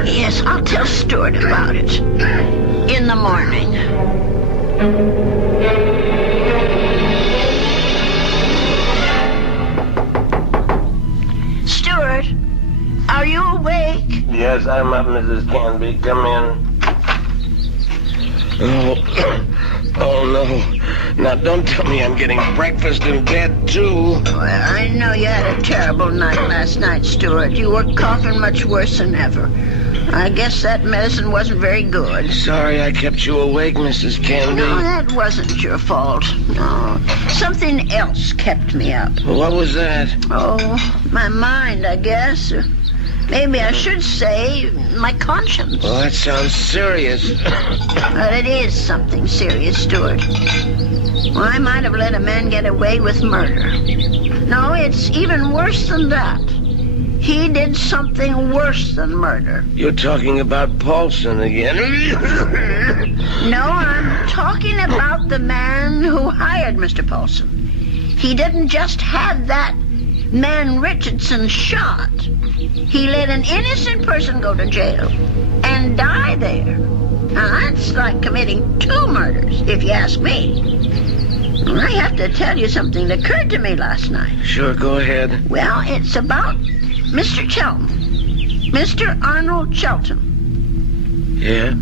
Yes, I'll tell Stuart about it. In the morning. Stuart, are you awake? Yes, I'm up, Mrs. Canby. Come in. Oh, no. Now, don't tell me I'm getting breakfast in bed, too. Well, I know you had a terrible night last night, Stuart. You were coughing much worse than ever. I guess that medicine wasn't very good. Sorry I kept you awake, Mrs. Canby. No, that wasn't your fault. No, something else kept me up. What was that? Oh, my mind, I guess. Maybe I should say my conscience. Well, that sounds serious. But it is something serious, Stuart. Well, I might have let a man get away with murder. No, it's even worse than that. He did something worse than murder. You're talking about Paulson again. No, I'm talking about the man who hired Mr. Paulson. He didn't just have that man Richardson shot. He let an innocent person go to jail and die there. Now, that's like committing 2 murders, if you ask me. I have to tell you something that occurred to me last night. Sure, go ahead. Well, it's about Mr. Shelton. Mr. Arnold Shelton. Yeah?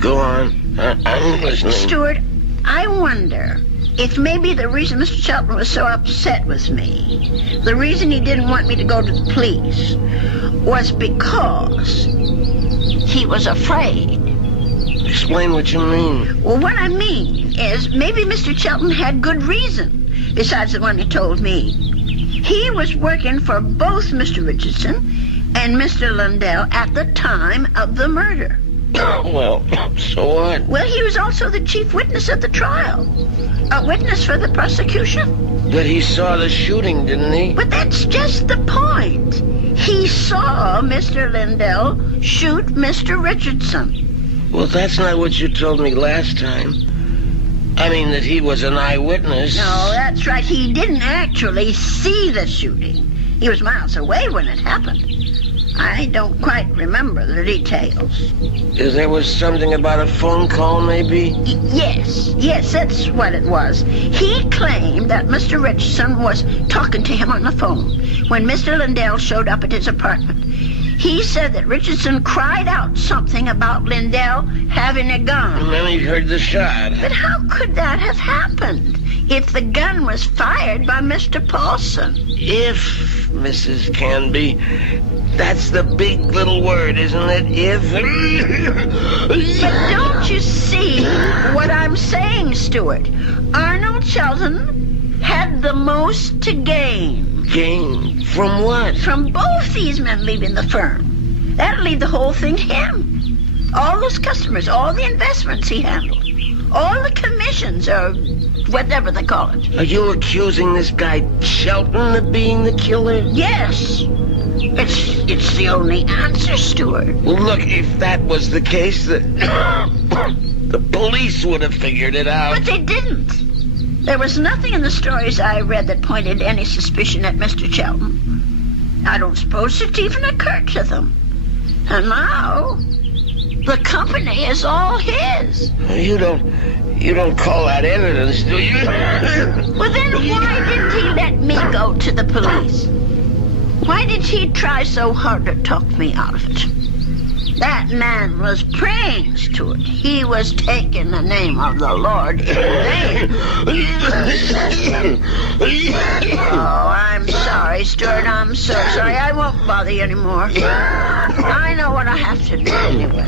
Go on. I'm listening. Stuart, I wonder if maybe the reason Mr. Shelton was so upset with me, the reason he didn't want me to go to the police, was because he was afraid. Explain what you mean. Well, what I mean is maybe Mr. Shelton had good reason, besides the one he told me. He was working for both Mr. Richardson and Mr. Lindell at the time of the murder. Well, so what? Well, he was also the chief witness at the trial. A witness for the prosecution. But he saw the shooting, didn't he? But that's just the point. He saw Mr. Lindell shoot Mr. Richardson. Well, that's not what you told me last time. I mean that he was an eyewitness. No, that's right. He didn't actually see the shooting. He was miles away when it happened. I don't quite remember the details. There was something about a phone call, maybe? Yes, that's what it was. He claimed that Mr. Richardson was talking to him on the phone when Mr. Lindell showed up at his apartment. He said that Richardson cried out something about Lindell having a gun. And then he heard the shot. But how could that have happened if the gun was fired by Mr. Paulson? If, Mrs. Canby, that's the big little word, isn't it? If. But don't you see what I'm saying, Stuart? Arnold Shelton had the most to gain. Gain? From what? From both these men leaving the firm. That'll leave the whole thing to him. All those customers, all the investments he handled, all the commissions, or whatever they call it. Are you accusing this guy Shelton of being the killer? Yes. It's the only answer, Stuart. Well, look, if that was the case, the police would have figured it out. But they didn't. There was nothing in the stories I read that pointed any suspicion at Mr. Shelton. I don't suppose it even occurred to them. And now, the company is all his. You don't call that evidence, do you? Well, then why didn't he let me go to the police? Why did he try so hard to talk me out of it? That man was praying, Stuart. He was taking the name of the Lord in vain. Oh, I'm sorry, Stuart. I'm so sorry. I won't bother you anymore. I know what I have to do anyway.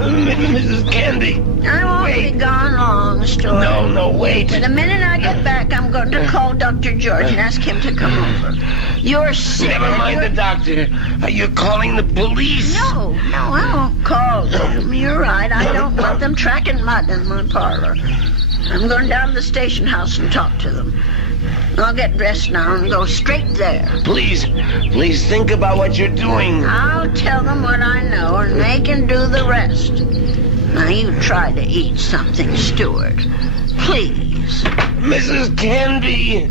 Mrs. Candy. I won't be gone long, Stuart. No, wait. The minute I get back, I'm going to call Dr. George and ask him to come over. You're sick. Never mind the doctor. Are you calling the police? No, I won't call them. You're right. I don't want them tracking mud in my parlor. I'm going down to the station house and talk to them. I'll get dressed now and go straight there. Please think about what you're doing. I'll tell them what I know, and they can do the rest. Now, you try to eat something, Stuart. Please. Mrs. Canby.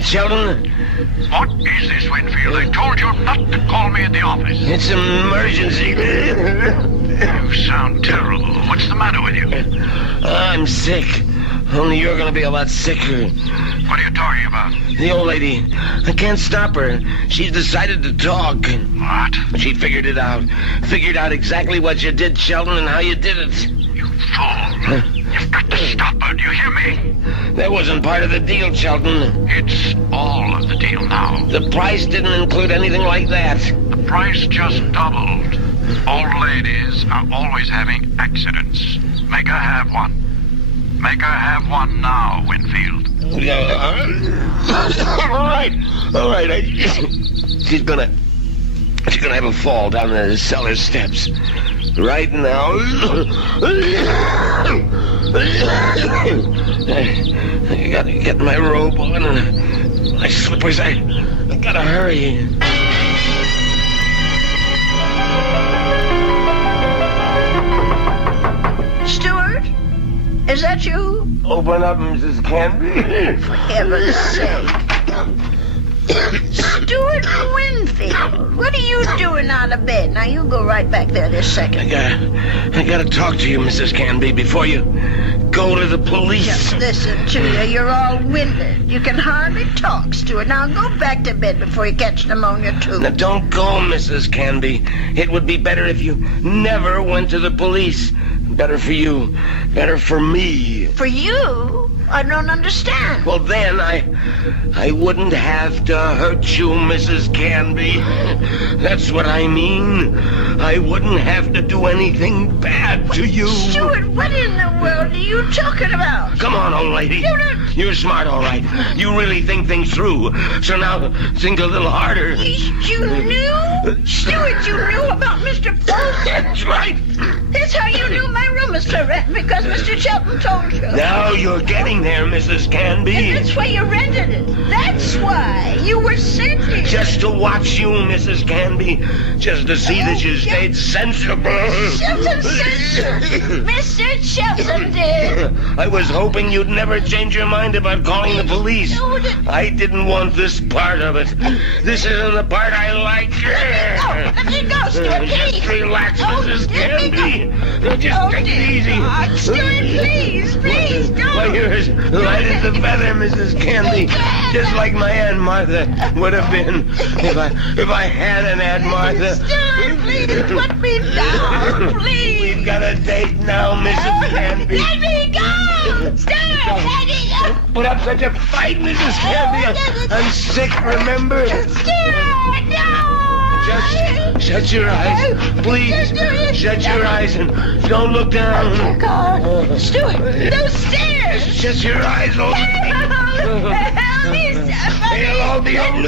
Sheldon? What is this, Winfield? I told you not to call me at the office. It's an emergency. You sound terrible. What's the matter with you? I'm sick. Only you're going to be a lot sicker. What are you talking about? The old lady. I can't stop her. She's decided to talk. What? She figured it out. Figured out exactly what you did, Sheldon, and how you did it. You fool. You've got to stop her. Do you hear me? That wasn't part of the deal, Sheldon. It's all of the deal now. The price didn't include anything like that. The price just doubled. Old ladies are always having accidents. Make her have one. Make her have one now, Winfield. All right. She's gonna have a fall down the cellar steps. Right now. I gotta get my robe on and my slippers. I gotta hurry. Stuart? Is that you? Open up, Mrs. Canby. For heaven's sake. Stuart Winfield, what are you doing out of bed? Now, you go right back there this second. I gotta talk to you, Mrs. Canby, before you go to the police. Just listen to you. You're all winded. You can hardly talk, Stuart. Now, go back to bed before you catch pneumonia, too. Now, don't go, Mrs. Canby. It would be better if you never went to the police. Better for you. Better for me. For you? I don't understand. Well, then I wouldn't have to hurt you, Mrs. Canby. That's what I mean. I wouldn't have to do anything bad to you. Stuart, what in the world are you talking about? Come on, old lady. You're smart, all right. You really think things through. So now think a little harder. You knew? Stuart, you knew about Mr. Paulson? That's right. That's how you knew my room was to rent, because Mr. Shelton told you. Now you're getting there, Mrs. Canby. And that's why you rented it. That's why. You were were sent here. Just to watch you, Mrs. Canby. Just to see that you stayed sensible. Shelton said, Mr. Shelton did. I was hoping you'd never change your mind about calling the police. I didn't want this part of it. This isn't the part I like. Let me go, Stuart, please. Just relax, Mrs. Canby. Just take it easy. Stuart, please, don't. Why, you're as light as a feather, Mrs. Canby. Just like my Aunt Martha would have been if I had an Aunt Martha. Stuart, please, put me down, please. We've got a date now, Mrs. Canby. Let me go! Stuart, let me go! Put up such a fight, Mrs. Canby. I'm sick, remember? Stuart, no! Just shut your eyes. Please, shut your eyes and don't look down. Oh, God. Stuart, those stairs! Shut your eyes, old lady. Help me, somebody! They'll all be over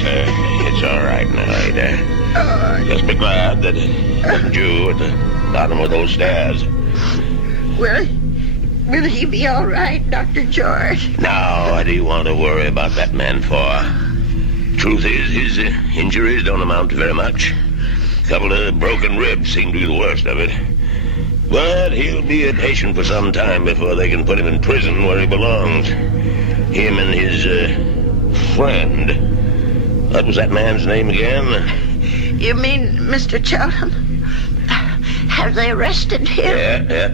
It's all right now, Ada. Just be glad that it wasn't you at the bottom of those stairs. Will he be all right, Dr. George? Now, what do you want to worry about that man for? Truth is, his injuries don't amount to very much. A couple of broken ribs seem to be the worst of it. But he'll be a patient for some time before they can put him in prison where he belongs. Him and his friend. What was that man's name again? You mean Mr. Chelton? Have they arrested him? Yeah.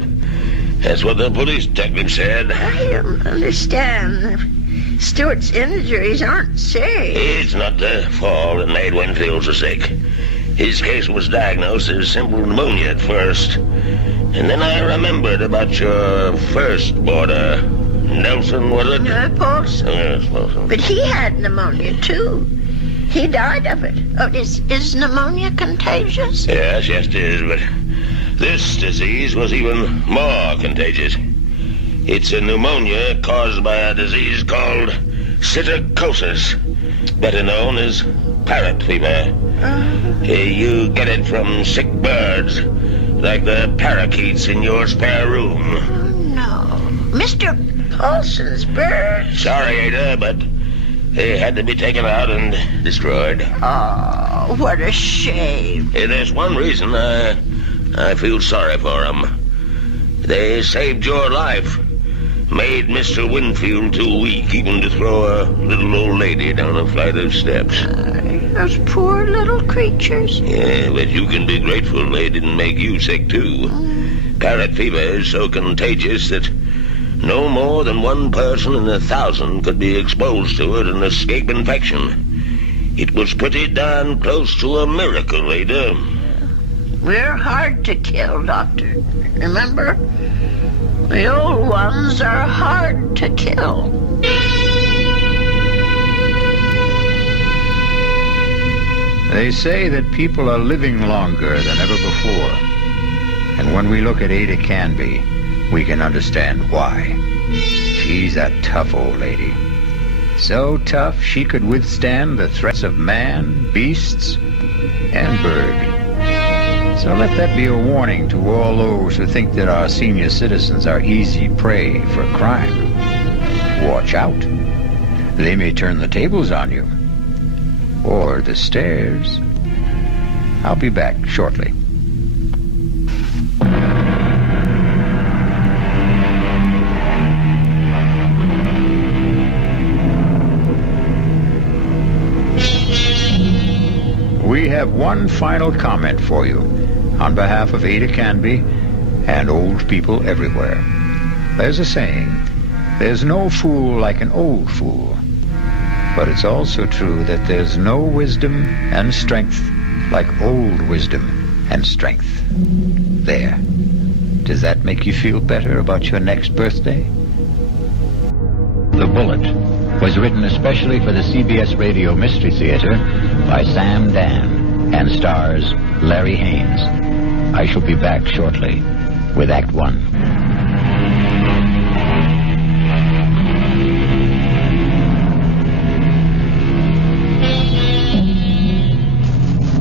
That's what the police detective said. I don't understand. Stuart's injuries aren't serious. It's not the fall that made Winfield so sick. His case was diagnosed as simple pneumonia at first. And then I remembered about your first boarder. Nelson, was it? Paulson. Yes, Paulson. But he had pneumonia, too. He died of it. Oh, is pneumonia contagious? Yes, it is, but this disease was even more contagious. It's a pneumonia caused by a disease called psittacosis, better known as parrot fever. You get it from sick birds, like the parakeets in your spare room. Oh, no. Mr. Paulson's birds? Sorry, Ada, but they had to be taken out and destroyed. Oh, what a shame. There's one reason I feel sorry for them. They saved your life. Made Mr. Winfield too weak even to throw a little old lady down a flight of steps. Those poor little creatures. Yeah, but you can be grateful they didn't make you sick, too. Parrot fever is so contagious that no more than one person in 1,000 could be exposed to it and escape infection. It was pretty darn close to a miracle, Ada. We're hard to kill, Doctor. Remember? The old ones are hard to kill. They say that people are living longer than ever before. And when we look at Ada Canby, we can understand why. She's a tough old lady. So tough she could withstand the threats of man, beasts, and bird. So let that be a warning to all those who think that our senior citizens are easy prey for crime. Watch out. They may turn the tables on you. Or the stairs. I'll be back shortly. We have one final comment for you on behalf of Ada Canby and old people everywhere. There's a saying, there's no fool like an old fool. But it's also true that there's no wisdom and strength like old wisdom and strength. There. Does that make you feel better about your next birthday? The Bullet was written especially for the CBS Radio Mystery Theater by Sam Dan and stars Larry Haynes. I shall be back shortly with Act One.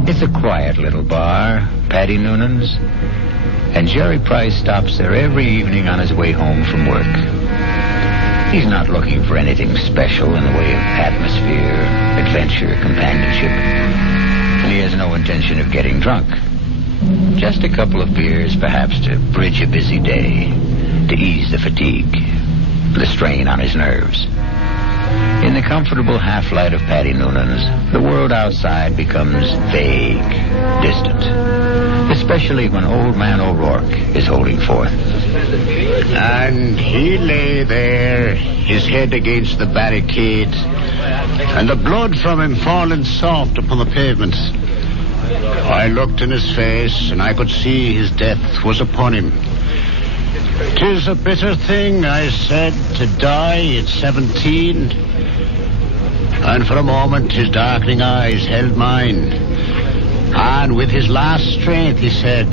It's a quiet little bar, Paddy Noonan's, and Jerry Price stops there every evening on his way home from work. He's not looking for anything special in the way of atmosphere, adventure, companionship, and he has no intention of getting drunk. Just a couple of beers, perhaps, to bridge a busy day, to ease the fatigue, the strain on his nerves. In the comfortable half-light of Paddy Noonan's, the world outside becomes vague, distant, especially when Old Man O'Rourke is holding forth. And he lay there, his head against the barricade, and the blood from him falling soft upon the pavements. I looked in his face, and I could see his death was upon him. "'Tis a bitter thing," I said, "to die at 17. And for a moment his darkening eyes held mine. And with his last strength he said,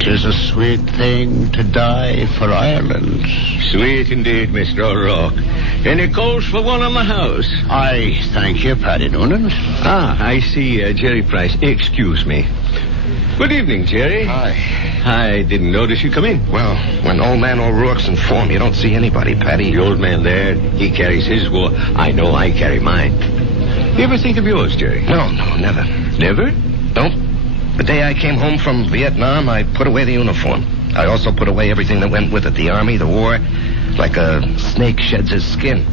"'Tis a sweet thing to die for Ireland." Sweet indeed, Mr. O'Rourke. Any calls for one on the house? I thank you, Paddy Noonan. I see Jerry Price. Excuse me. Good evening, Jerry. Hi. I didn't notice you come in. Well, when Old Man O'Rourke's in form, you don't see anybody, Paddy. The old man there, he carries his war. I know I carry mine. You ever think of yours, Jerry? No, never. Never? Nope. The day I came home from Vietnam, I put away the uniform. I also put away everything that went with it, the army, the war, like a snake sheds his skin.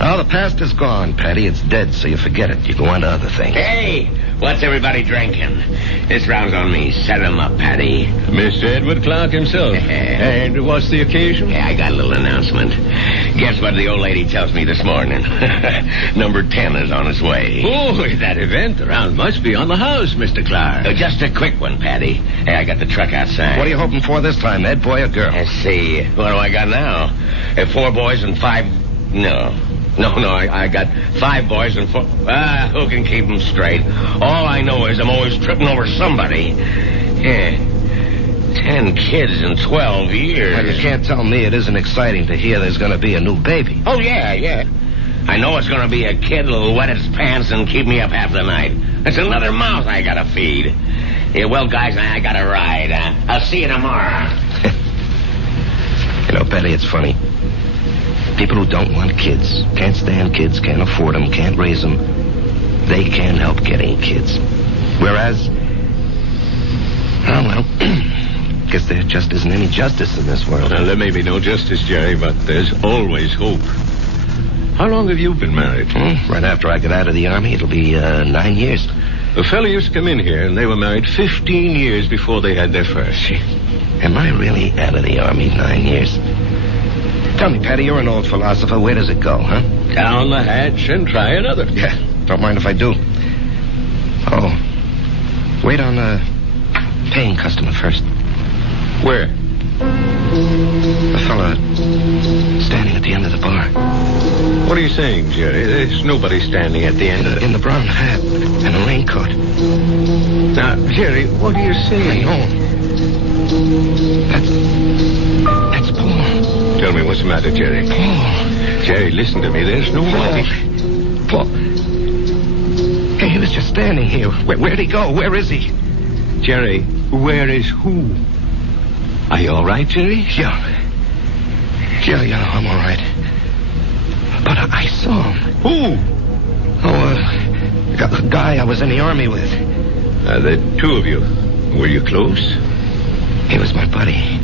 Oh, the past is gone, Paddy. It's dead, so you forget it. You go on to other things. Hey, what's everybody drinking? This round's on me. Set 'em up, Paddy. Mr. Edward Clark himself. And what's the occasion? Yeah, I got a little announcement. Guess what the old lady tells me this morning? Number 10 is on its way. Oh, that event around must be on the house, Mr. Clark. Just a quick one, Paddy. Hey, I got the truck outside. What are you hoping for this time, Ed, boy or girl? Let's see. What do I got now? 4 boys and 5... No, I got 5 boys and 4... who can keep them straight? All I know is I'm always tripping over somebody. Yeah. 10 kids in 12 years. Well, you can't tell me it isn't exciting to hear there's going to be a new baby. Oh, yeah. I know it's going to be a kid that'll wet his pants and keep me up half the night. It's another mouth I got to feed. Yeah, well, guys, I got to ride. I'll see you tomorrow. You know, Betty, it's funny. People who don't want kids, can't stand kids, can't afford them, can't raise them, they can't help getting kids. Whereas, guess there just isn't any justice in this world. Well, there may be no justice, Jerry, but there's always hope. How long have you been married? Right after I got out of the army, it'll be 9 years. A fellow used to come in here, and they were married 15 years before they had their first. Am I really out of the army 9 years? Tell me, Paddy, you're an old philosopher. Where does it go, huh? Down the hatch and try another. Yeah, don't mind if I do. Oh, wait on the paying customer first. Where? The fella standing at the end of the bar. What are you saying, Jerry? There's nobody standing at the end of it. In the brown hat and a raincoat. Now, Jerry, what are you saying? I know. That's Paul. Tell me what's the matter, Jerry. Paul. Jerry, listen to me. There's nobody. Paul. Hey, he was just standing here. Where'd he go? Where is he? Jerry, where is who? Are you all right, Jerry? Yeah, I'm all right. But I saw him. Who? Oh, the guy I was in the army with. The two of you. Were you close? He was my buddy.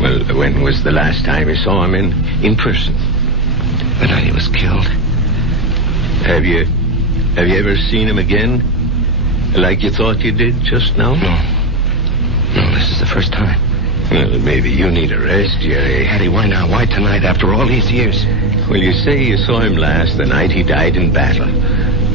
Well, when was the last time you saw him in person? The night he was killed. Have you ever seen him again? Like you thought you did just now? No, this is the first time. Well, maybe you need a rest, Jerry. Eddie, why now? Why tonight after all these years? Well, you say you saw him last the night he died in battle.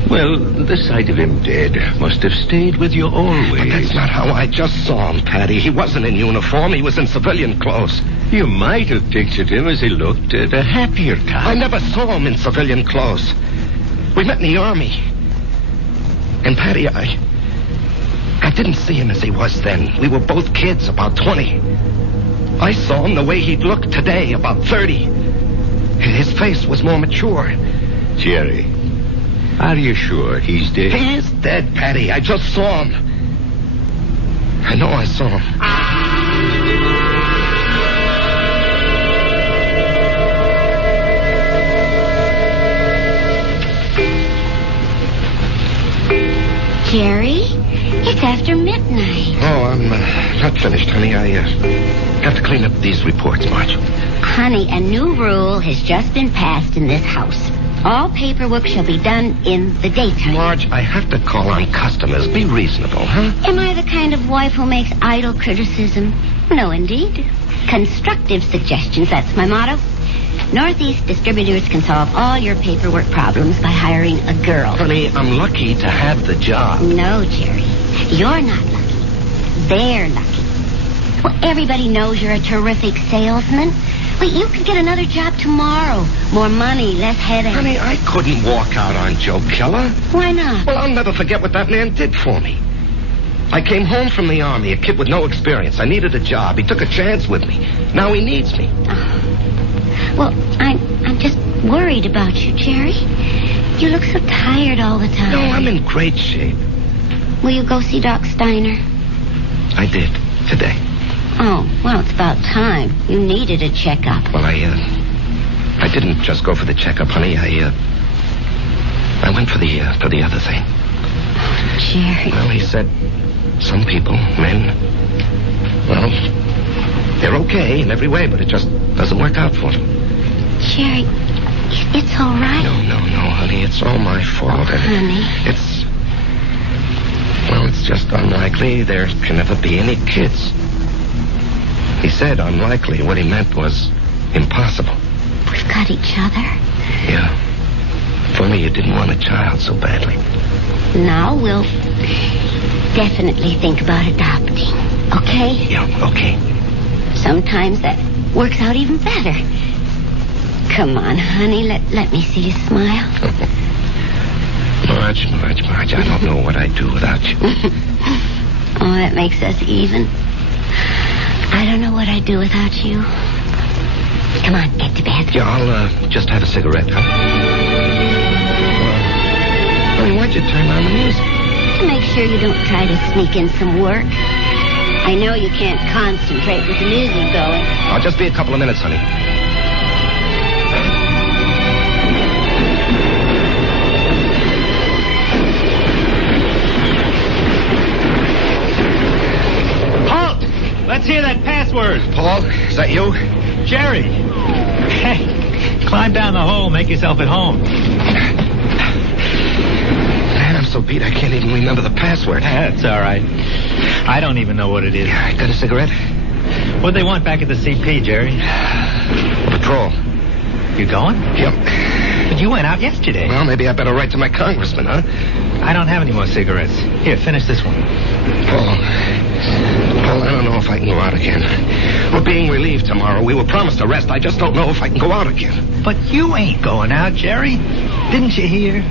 Well, the sight of him dead must have stayed with you always. But that's not how I just saw him, Paddy. He wasn't in uniform. He was in civilian clothes. You might have pictured him as he looked at a happier time. I never saw him in civilian clothes. We met in the army. And, Paddy, I didn't see him as he was then. We were both kids, about 20. I saw him the way he'd look today, about 30. His face was more mature. Jerry, I Are you sure he's dead? He is dead, Patty. I just saw him. I know I saw him. Jerry, it's after midnight. Oh, I'm not finished, honey. I have to clean up these reports, Marge. Honey, a new rule has just been passed in this house. All paperwork shall be done in the daytime. Marge, I have to call on customers. Be reasonable, huh? Am I the kind of wife who makes idle criticism? No, indeed. Constructive suggestions, that's my motto. Northeast Distributors can solve all your paperwork problems by hiring a girl. Honey, I'm lucky to have the job. No, Jerry. You're not lucky. They're lucky. Well, everybody knows you're a terrific salesman. Well, you could get another job tomorrow. More money, less headache. Honey, I couldn't walk out on Joe Keller. Why not? Well, I'll never forget what that man did for me. I came home from the Army, a kid with no experience. I needed a job. He took a chance with me. Now he needs me. Well, I'm just worried about you, Jerry. You look so tired all the time. No, I'm in great shape. Will you go see Doc Steiner? I did, today. Oh, well, it's about time. You needed a checkup. Well, I didn't just go for the checkup, honey. I went for the other thing. Jerry. Well, he said some people, men, well, they're okay in every way, but it just doesn't work out for them. Jerry, it's all right. No, honey. It's all my fault. Oh, honey. It's just unlikely there can ever be any kids. He said unlikely. What he meant was impossible. We've got each other. Yeah. If only you didn't want a child so badly. Now we'll definitely think about adopting. Okay? Yeah, okay. Sometimes that works out even better. Come on, honey. Let me see you smile. Marge, I don't know what I'd do without you. Oh, that makes us even. I don't know what I'd do without you. Come on, get to bed. Yeah, I'll just have a cigarette, huh? Honey, why'd you turn on the music? To make sure you don't try to sneak in some work. I know you can't concentrate with the music going. I'll just be a couple of minutes, honey. Let's hear that password. Paul, is that you? Jerry. Hey, climb down the hole, make yourself at home. Man, I'm so beat I can't even remember the password. That's all right. I don't even know what it is. Got a cigarette? What'd they want back at the CP, Jerry? Patrol. You going? Yep. But you went out yesterday. Well, maybe I better write to my congressman, huh? I don't have any more cigarettes. Here, finish this one. Paul, I don't know if I can go out again. We're being relieved tomorrow. We were promised a rest. I just don't know if I can go out again. But you ain't going out, Jerry. Didn't you hear?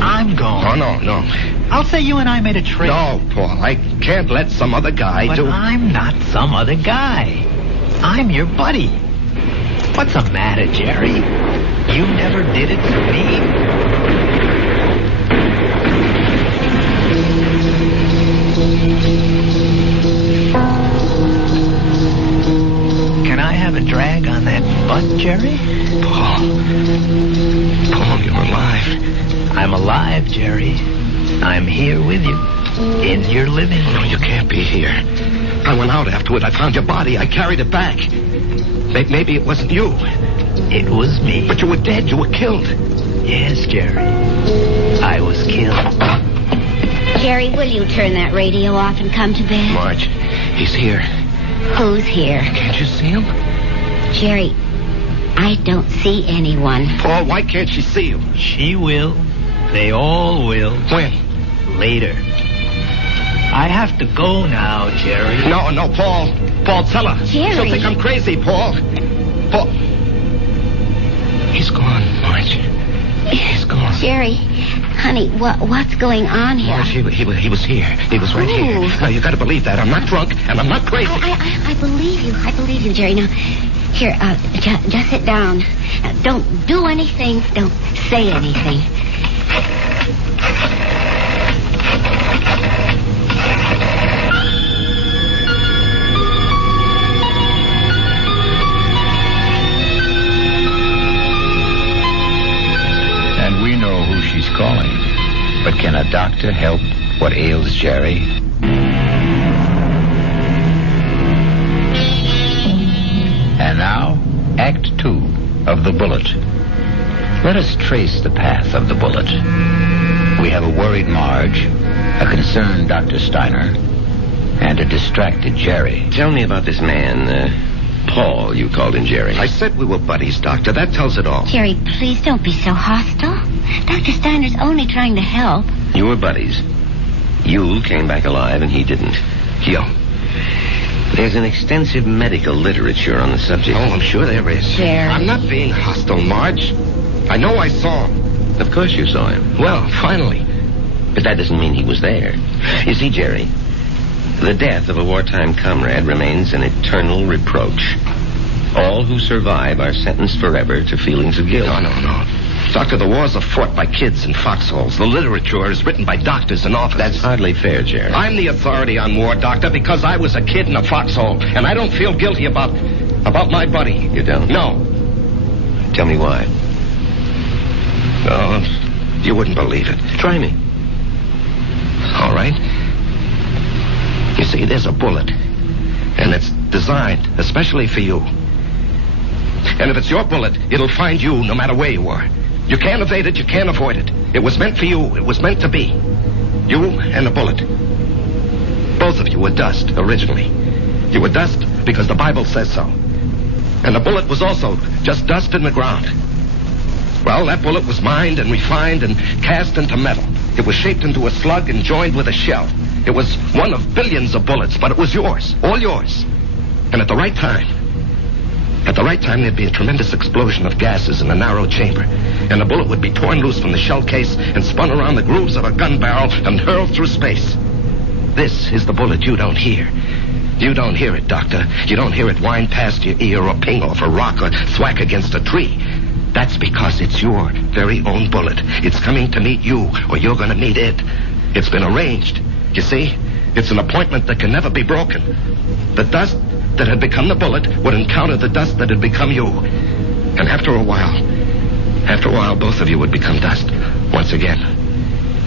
I'm going. Oh, no. I'll say you and I made a trade. No, Paul, I can't let some other guy do... But I'm not some other guy. I'm your buddy. What's the matter, Jerry? You never did it for me. Can I have a drag on that butt, Jerry? Paul, you're alive. I'm alive, Jerry. I'm here with you. In your living room. No, you can't be here. I went out afterward. I found your body. I carried it back. Maybe it wasn't you. It was me. But you were dead. You were killed. Yes, Jerry. I was killed. Jerry, will you turn that radio off and come to bed? Marge, he's here. Who's here? Can't you see him? Jerry, I don't see anyone. Paul, why can't she see you? She will. They all will. When? Later. I have to go now, Jerry. No, Paul. Paul, tell her. Jerry. She'll think I'm crazy, Paul. He's gone, Marge. He's gone. Jerry, honey, what's going on here? Marge, he was here. He was right here. Now, you got to believe that. I'm not drunk, and I'm not crazy. I believe you. I believe you, Jerry. Now, here, just sit down. Don't do anything. Don't say anything. But can a doctor help what ails Jerry? And now, Act 2 of The Bullet. Let us trace the path of the bullet. We have a worried Marge, a concerned Dr. Steiner, and a distracted Jerry. Tell me about this man, Paul, you called him Jerry. I said we were buddies, Doctor. That tells it all. Jerry, please don't be so hostile. Dr. Steiner's only trying to help. You were buddies. You came back alive and he didn't. Yo. There's an extensive medical literature on the subject. Oh, I'm sure there is. Jerry. I'm not being hostile, Marge. I know I saw him. Of course you saw him. Well, finally. But that doesn't mean he was there. You see, Jerry, the death of a wartime comrade remains an eternal reproach. All who survive are sentenced forever to feelings of guilt. No. Doctor, the wars are fought by kids in foxholes. The literature is written by doctors and officers. That's hardly fair, Jerry. I'm the authority on war, Doctor, because I was a kid in a foxhole, and I don't feel guilty about my buddy. You don't? No. Tell me why. Oh, you wouldn't believe it. Try me. All right. You see, there's a bullet, and it's designed especially for you. And if it's your bullet, it'll find you no matter where you are. You can't evade it, you can't avoid it. It was meant for you, it was meant to be. You and the bullet. Both of you were dust, originally. You were dust because the Bible says so. And the bullet was also just dust in the ground. Well, that bullet was mined and refined and cast into metal. It was shaped into a slug and joined with a shell. It was one of billions of bullets, but it was yours, all yours. And at the right time, there'd be a tremendous explosion of gases in a narrow chamber, and the bullet would be torn loose from the shell case and spun around the grooves of a gun barrel and hurled through space. This is the bullet you don't hear. You don't hear it, Doctor. You don't hear it whine past your ear or ping off a rock or thwack against a tree. That's because it's your very own bullet. It's coming to meet you, or you're going to meet it. It's been arranged. You see? It's an appointment that can never be broken. The dust that had become the bullet would encounter the dust that had become you. And after a while, both of you would become dust once again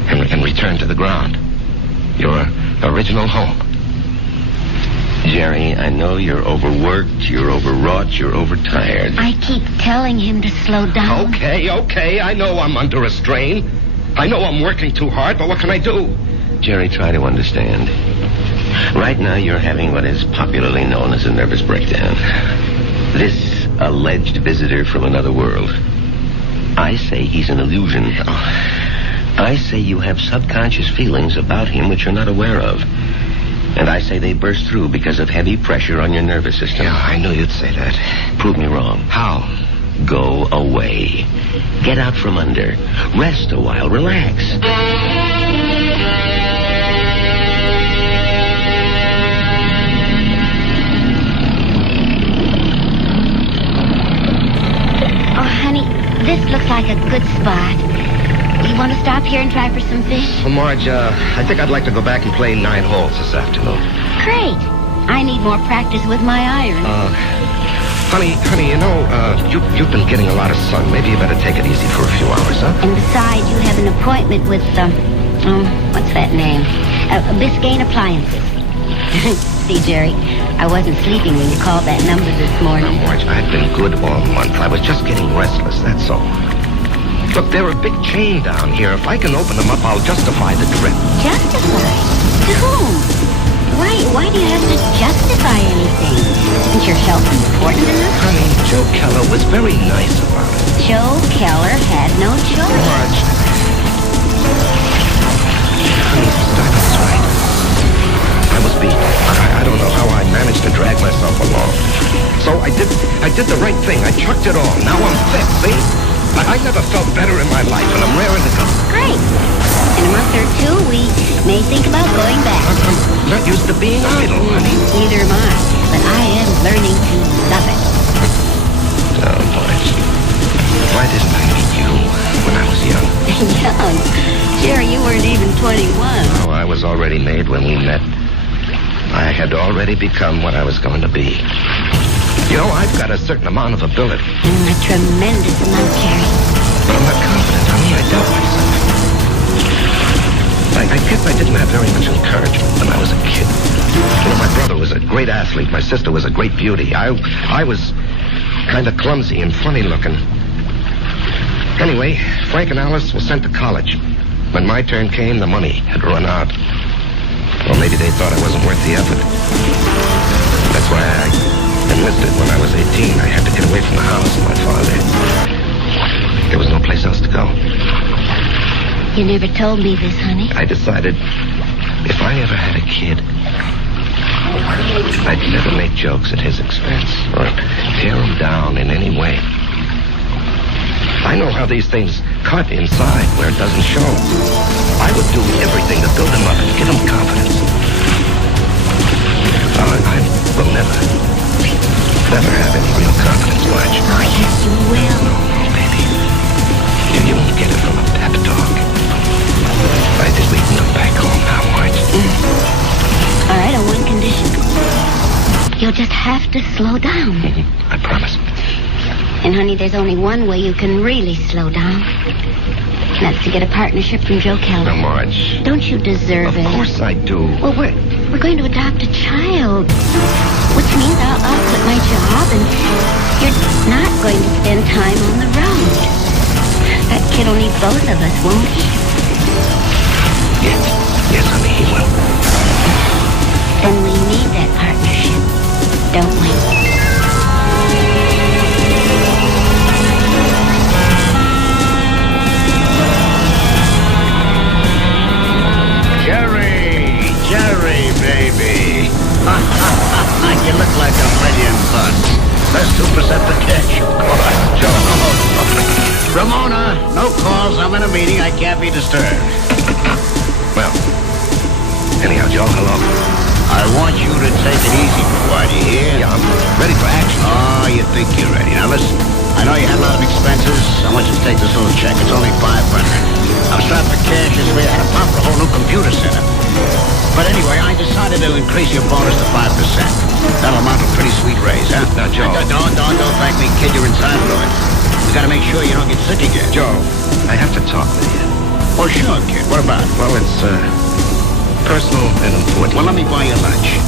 and return to the ground. Your original home. Jerry, I know you're overworked, you're overwrought, you're overtired. I keep telling him to slow down. Okay. I know I'm under a strain. I know I'm working too hard, but what can I do? Jerry, try to understand. Right now, you're having what is popularly known as a nervous breakdown. This alleged visitor from another world. I say he's an illusion. I say you have subconscious feelings about him which you're not aware of. And I say they burst through because of heavy pressure on your nervous system. Yeah, I knew you'd say that. Prove me wrong. How? Go away. Get out from under. Rest a while. Relax. Oh, honey, this looks like a good spot. You want to stop here and try for some fish? Well, Marge, I think I'd like to go back and play 9 holes this afternoon. Great. I need more practice with my iron. Honey, you know, you've been getting a lot of sun. Maybe you better take it easy for a few hours, huh? And besides, you have an appointment with, what's that name? Biscayne Appliances. See, Jerry, I wasn't sleeping when you called that number this morning. Now, Marge, I've been good all month. I was just getting restless, that's all. Look, they're a big chain down here. If I can open them up, I'll justify the trip. Justify? To whom? Why do you have to justify anything? Isn't your health important enough? Honey, Joe Keller was very nice about it. Joe Keller had no choice. Marge. Honey, Steiner's right. I was beat. I don't know how I managed to drag myself along. So I did the right thing. I chucked it all. Now I'm fit, see? I never felt better in my life, and I'm raring to go. Great. In a month or 2, we may think about going back. I'm not used to being idle, honey. Neither am I, but I am learning to love it. Oh, Marge. Why didn't I meet you when I was young? Young? Jerry, you weren't even 21. Oh, I was already made when we met. I had already become what I was going to be. You know, I've got a certain amount of ability. A tremendous amount, Jerry. But I'm not confident, honey. I doubt myself. guess I didn't have very much encouragement when I was a kid. You know, my brother was a great athlete. My sister was a great beauty. I was kind of clumsy and funny looking. Anyway, Frank and Alice were sent to college. When my turn came, the money had run out. Or maybe they thought I wasn't worth the effort. That's why I enlisted when I was 18. I had to get away from the house and my father. There was no place else to go. You never told me this, honey. I decided if I ever had a kid, I'd never make jokes at his expense or tear him down in any way. I know how these things cut inside where it doesn't show. I would do everything to build him up and give him confidence. I will never have any real confidence, Marge. Oh, yes, you will. Oh, baby. You won't get it from a pep talk. I just leave him back home now, Marge. All right, on one condition. You'll just have to slow down. I promise. And, honey, there's only one way you can really slow down. And that's to get a partnership from Joe Keller. Now, Marge. Don't you deserve it? Of course I do. Well, we're going to adopt a child. Which means I'll quit my job and you're not going to spend time on the road. That kid will need both of us, won't he? Yes, honey, he will. Then we need that partnership, don't we? Jerry, baby. You look like a million bucks. That's 2% the cash, of course. Joe. Ramona, no calls. I'm in a meeting. I can't be disturbed. Well, anyhow, Joe, hello. I want you to take it easy for a while, you hear? Yeah, I'm ready for action. Oh, you think you're ready. Now, listen. I know you had a lot of expenses. I want you to take this little check. It's only $500. I'm strapped for cash this way. I had to pop for a whole new computer center. But anyway, I decided to increase your bonus to 5%. That'll amount to a pretty sweet raise, huh? Now, Joe. Don't thank me, kid. You're entitled to it. We gotta make sure you don't get sick again. Joe, I have to talk with you. Oh, sure, kid. What about it? Well, it's, personal and important. Well, let me buy you lunch.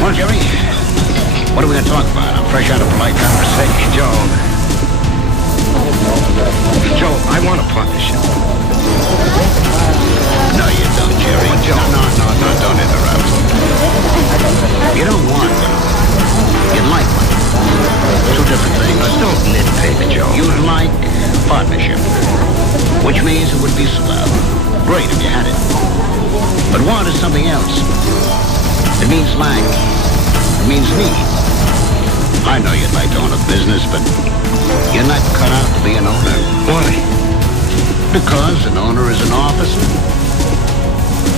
Well, Jerry, what are we going to talk about? I'm fresh out of polite conversation. Joe, I want a partnership. No, you don't, Jerry. Well, Joe. No, don't interrupt. You don't want one. You'd like one. Two different things. Don't nitpick, Joe. You'd like a partnership, which means it would be swell. Great if you had it. But want is something else. It means lack. It means need. I know you'd like to own a business, but you're not cut out to be an owner. Why? Because an owner is an officer.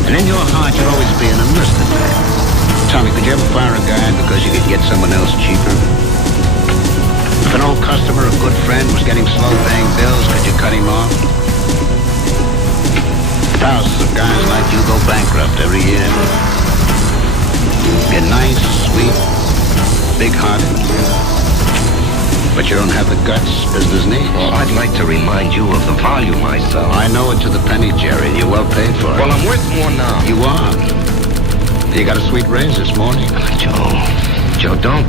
And in your heart, you'd always be an enlisted man. Tommy, could you ever fire a guy because you could get someone else cheaper? If an old customer, a good friend, was getting slow paying bills, could you cut him off? Thousands of guys like you go bankrupt every year. You're nice, sweet, big-hearted. But you don't have the guts business needs. Well, I'd like to remind you of the volume I sell. I know it to the penny, Jerry. You're well paid for it. Well, I'm worth more now. You are. You got a sweet raise this morning. Joe, don't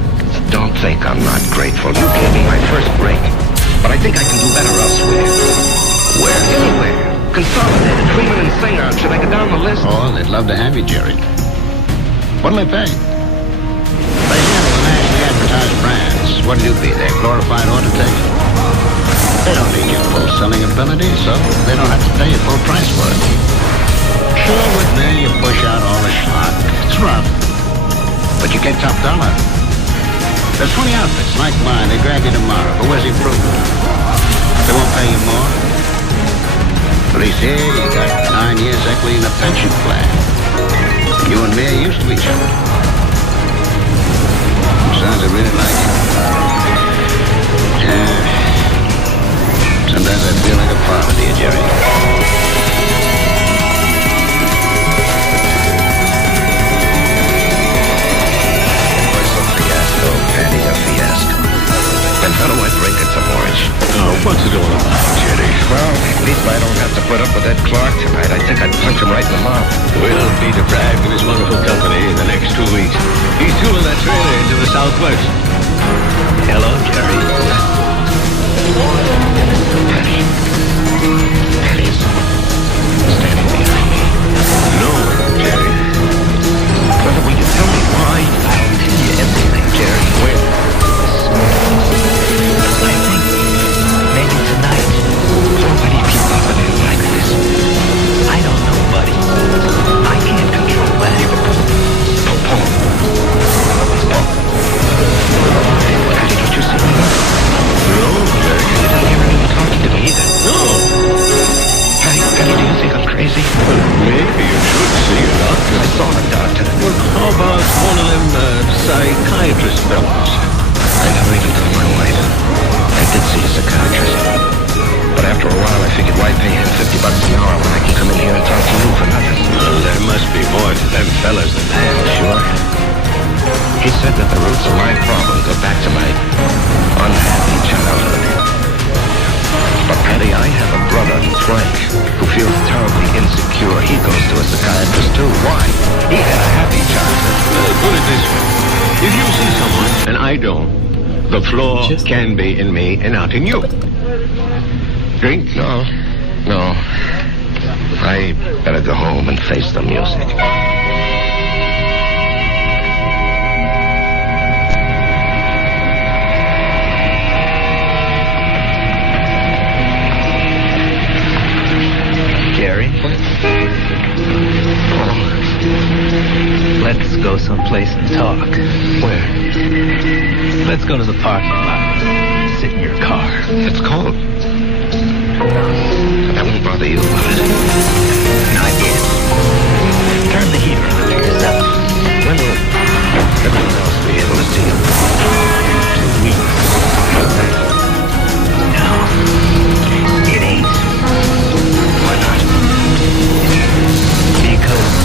think I'm not grateful. You gave me my first break. But I think I can do better elsewhere. Where? Anywhere. Consolidated, Freeman and Singer. Should I go down the list? Oh, they'd love to have you, Jerry. What'll they pay? They handle the nationally advertised brands. What'll you be, their glorified order taker? They don't need your full selling ability, so they don't have to pay you full price for it. Sure, with me, you push out all the schlock. It's rough, but you get top dollar. There's 20 outfits like mine. They grab you tomorrow, but where's the improvement? They won't pay you more. At least here, you got 9 years equity in a pension plan. You and me are used to each other. Sounds I really like you. Yeah. Sometimes I feel like a father to you, Jerry. Patty, a fiasco. And how do I break it to Oh, what's it all about, Jerry? Well, at least I don't have to put up with Ed Clark tonight. I think I'd punch him right in the mouth. We'll be deprived of his wonderful company in the next 2 weeks. He's tooling that trailer into the southwest. Hello, Jerry. Penny's standing behind me. No, Jerry. Brother, will you tell me why? I'll tell you everything, Jerry. Where? I think maybe tonight. Why do you keep popping in like this? I don't know, buddy. I can't control that. Paul. Patty, don't you see me? No, Jerry. You didn't hear anyone talking to me either. No. Patty, do you think I'm crazy? Well, maybe you should see a doctor. I saw a doctor. Well, how about one of them psychiatrist fellows? I never even told my wife. I did see a psychiatrist. But after a while, I figured why pay him $50 an hour when I can come in here and talk to you for nothing? Well, there must be more to them fellas than that. Sure. He said that the roots of my problem go back to my unhappy childhood. But, Patty, I have a brother, Frank, who feels terribly insecure. He goes to a psychiatrist, too. Why? He had a happy childhood. Put it this way. If you see someone, and I don't, the flaw can be in me and not in you. Drink? No. I better go home and face the music. Jerry? Let's go someplace and talk. Where? Let's go to the parking lot. Sit in your car. It's cold. I won't bother you about it. Not yet. Turn the heater on for yourself. When will everyone else be able to see you? 2 weeks. No. It ain't. Why not? Because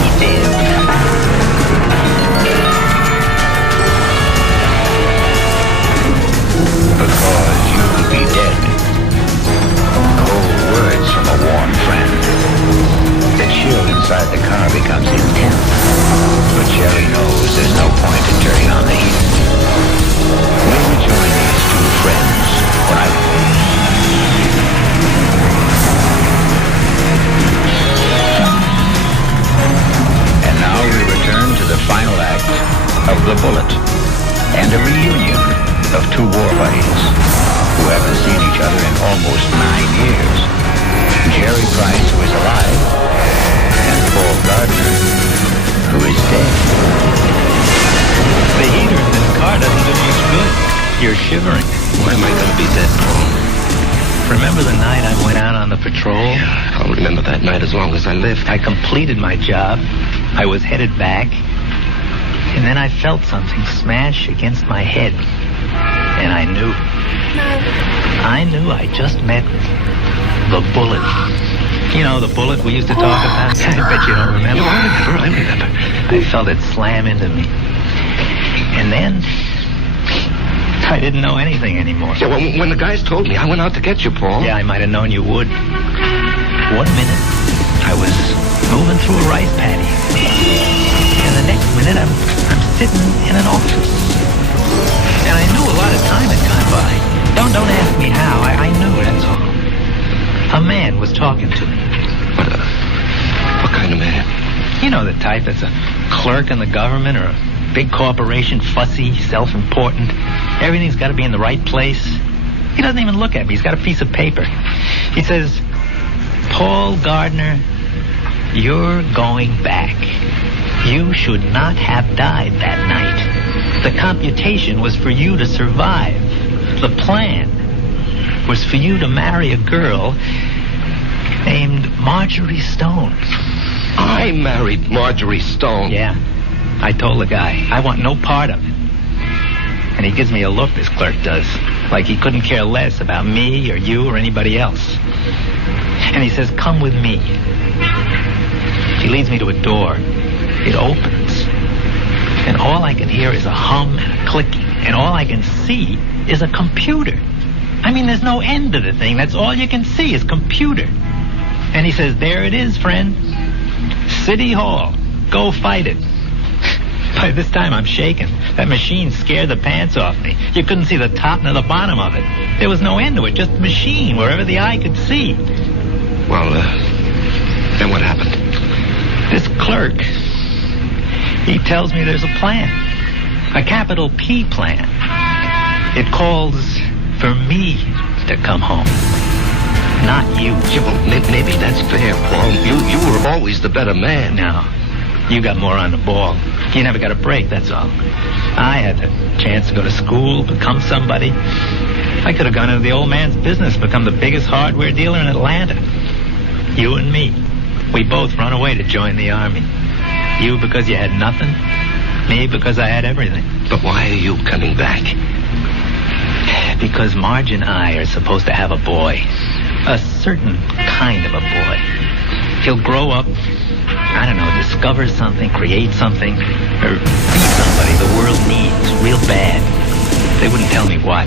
he did. Because you'll be dead. Cold words from a warm friend. The chill inside the car becomes intense. But Jerry knows there's no point in turning on the heat. We'll rejoin these two friends when I... And now we return to the final act of The Bullet and a reunion of two war buddies who haven't seen each other in almost 9 years. Jerry Price, who is alive, and Paul Gardner, who is dead. The heater in this car doesn't do much good. You're shivering. Why am I going to be dead, Paul? Remember the night I went out on the patrol? Yeah, I'll remember that night as long as I live. I completed my job. I was headed back. And then I felt something smash against my head. And I knew. I just met the bullet. You know, the bullet we used to talk about? I bet you don't remember. No, I remember. I felt it slam into me. And then I didn't know anything anymore. Yeah, well, when the guys told me, I went out to get you, Paul. Yeah, I might have known you would. 1 minute, I was moving through a rice paddy. And the next minute, I'm sitting in an office. And I knew a lot of time had gone by. Don't ask me how. I knew, that's all. A man was talking to me. What kind of man? You know the type that's a clerk in the government or a big corporation, fussy, self-important. Everything's got to be in the right place. He doesn't even look at me. He's got a piece of paper. He says, Paul Gardner, you're going back. You should not have died that night. The computation was for you to survive. The plan was for you to marry a girl named Marjorie Stone. I married Marjorie Stone? Yeah. I told the guy, I want no part of it. And he gives me a look, this clerk does, like he couldn't care less about me or you or anybody else. And he says, come with me. He leads me to a door. It opens. And all I can hear is a hum and a clicking. and all I can see is a computer. I mean, there's no end to the thing. That's all you can see is computer. And he says, there it is, friend. City Hall. Go fight it. By this time, I'm shaking. That machine scared the pants off me. You couldn't see the top nor the bottom of it. There was no end to it, just a machine wherever the eye could see. Well, then what happened? This clerk, he tells me there's a plan. A capital P plan. It calls for me to come home. Not you. Maybe that's fair, Paul. You were always the better man. No. You got more on the ball. You never got a break, that's all. I had the chance to go to school, become somebody. I could have gone into the old man's business, become the biggest hardware dealer in Atlanta. You and me. We both run away to join the army. You because you had nothing. Me because I had everything. But why are you coming back? Because Marge and I are supposed to have a boy. A certain kind of a boy. He'll grow up, I don't know, discover something, create something, or be somebody the world needs real bad. They wouldn't tell me what.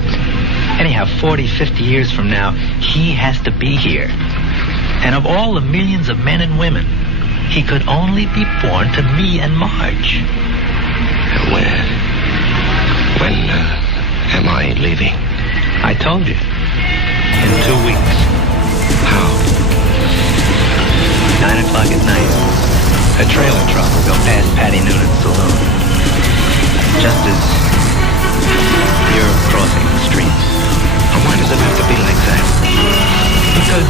Anyhow, 40, 50 years from now, he has to be here. And of all the millions of men and women, he could only be born to me and Marge. When am I leaving? I told you. In 2 weeks. How? 9 o'clock at night. A trailer truck will go past Patty Noonan's saloon. Just as you're crossing the street. Why does it have to be like that? Because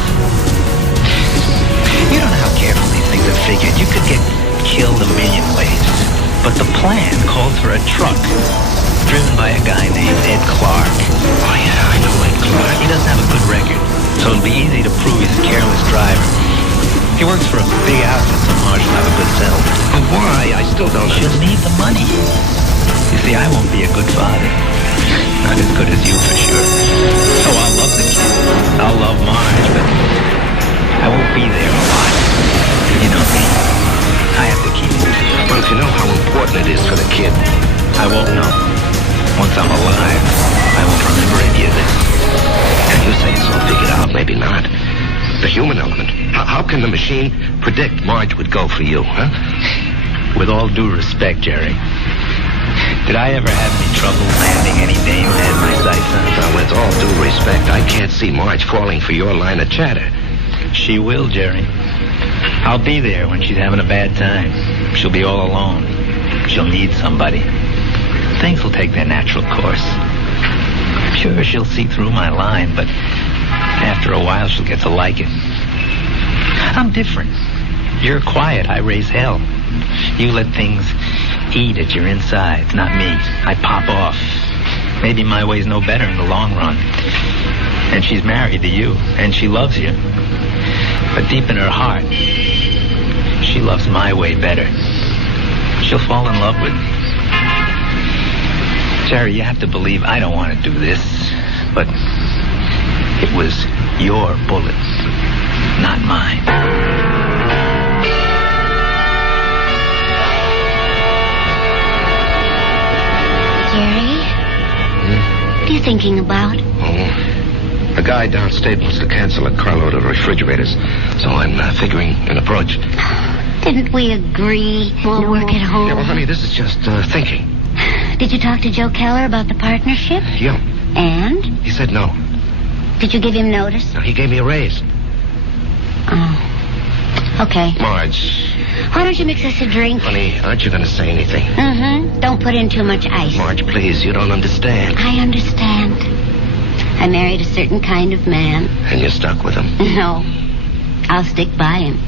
you don't know how careful these things are figured. You could get killed a million ways. But the plan called for a truck driven by a guy named Ed Clark. Oh, yeah, I know Ed Clark. He doesn't have a good record, so it'll be easy to prove he's a careless driver. He works for a big outfit, so Marge will have a good settlement. But why? I still don't know. She'll need the money. You see, I won't be a good father. Not as good as you, for sure. So I'll love the kid. I'll love Marge, but I won't be there a lot. You know me. I have to keep moving. Well, if you know how important it is for the kid. I won't know. Once I'm alive, I won't remember any of this. And you say it's all figured out, maybe not. The human element. How can the machine predict Marge would go for you, huh? With all due respect, Jerry, did I ever have any trouble landing any dame that had my sights on? Well, with all due respect, I can't see Marge falling for your line of chatter. She will, Jerry. I'll be there when she's having a bad time. She'll be all alone. She'll need somebody. Things will take their natural course. Sure, she'll see through my line, but after a while she'll get to like it. I'm different. You're quiet. I raise hell. You let things eat at your insides, not me. I pop off. Maybe my way's no better in the long run. And she's married to you, and she loves you. But deep in her heart, she loves my way better. She'll fall in love with me. Jerry, you have to believe I don't want to do this, but it was your bullet, not mine. Jerry? What are you thinking about? Oh, a guy downstate wants to cancel a carload of refrigerators, so I'm figuring an approach. Didn't we agree to work at home? Yeah, well, honey, this is just thinking. Did you talk to Joe Keller about the partnership? Yeah. And? He said no. Did you give him notice? No, he gave me a raise. Oh. Okay. Marge. Why don't you mix us a drink? Honey, aren't you going to say anything? Mm-hmm. Don't put in too much ice. Marge, please, you don't understand. I understand. I married a certain kind of man. And you're stuck with him? No. I'll stick by him.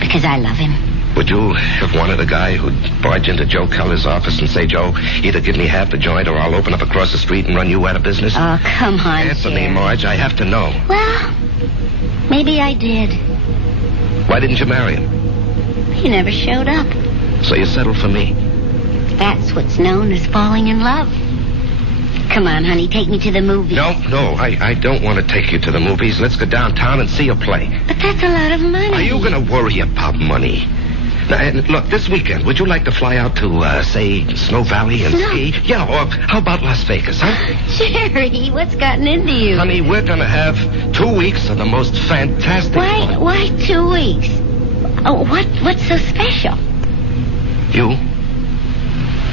Because I love him. Would you have wanted a guy who'd barge into Joe Keller's office and say, Joe, either give me half the joint or I'll open up across the street and run you out of business? Oh, come on, Answer me, Jerry. Marge. I have to know. Well, maybe I did. Why didn't you marry him? He never showed up. So you settled for me? That's what's known as falling in love. Come on, honey, take me to the movies. No, I don't want to take you to the movies. Let's go downtown and see a play. But that's a lot of money. Are you going to worry about money? Now, and look, this weekend, would you like to fly out to, say, Snow Valley and ski? Yeah, or how about Las Vegas, huh? Jerry, what's gotten into you? Honey, we're going to have 2 weeks of the most fantastic... Why 2 weeks? Oh, what's so special? You,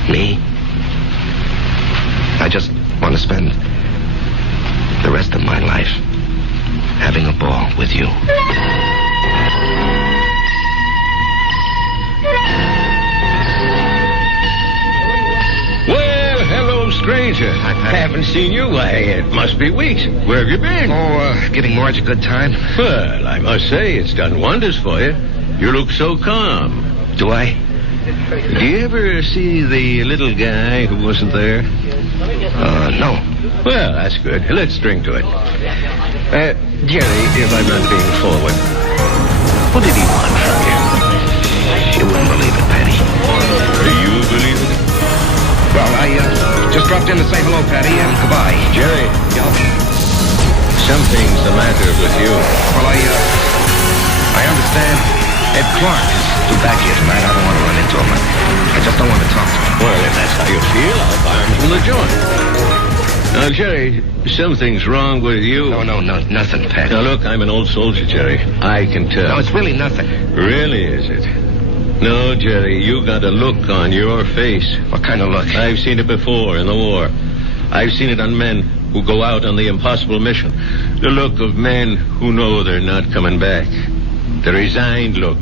me. I just want to spend the rest of my life having a ball with you. Well, hello, stranger. Haven't seen you. Why, it must be weeks. Where have you been? Oh, giving Marge a good time. Well, I must say, it's done wonders for you. You look so calm. Do I? Do you ever see the little guy who wasn't there? No. Well, that's good. Let's drink to it. Jerry, if I'm not being forward, what did he want from you? You wouldn't believe it, Patty. Do you believe it? Well, I just dropped in to say hello, Patty, and goodbye. Jerry. Yeah. Something's the matter with you. Well, I understand Ed Clark is due back here tonight. I don't want to run into him. I just don't want to talk to him. Well, if that's how you feel, I'll buy him from the joint. Now, Jerry, something's wrong with you. No, nothing, Patty. Now, look, I'm an old soldier, Jerry. I can tell. No, it's really nothing. Really, is it? No, Jerry, you got a look on your face. What kind of look? I've seen it before in the war. I've seen it on men who go out on the impossible mission. The look of men who know they're not coming back. The resigned look.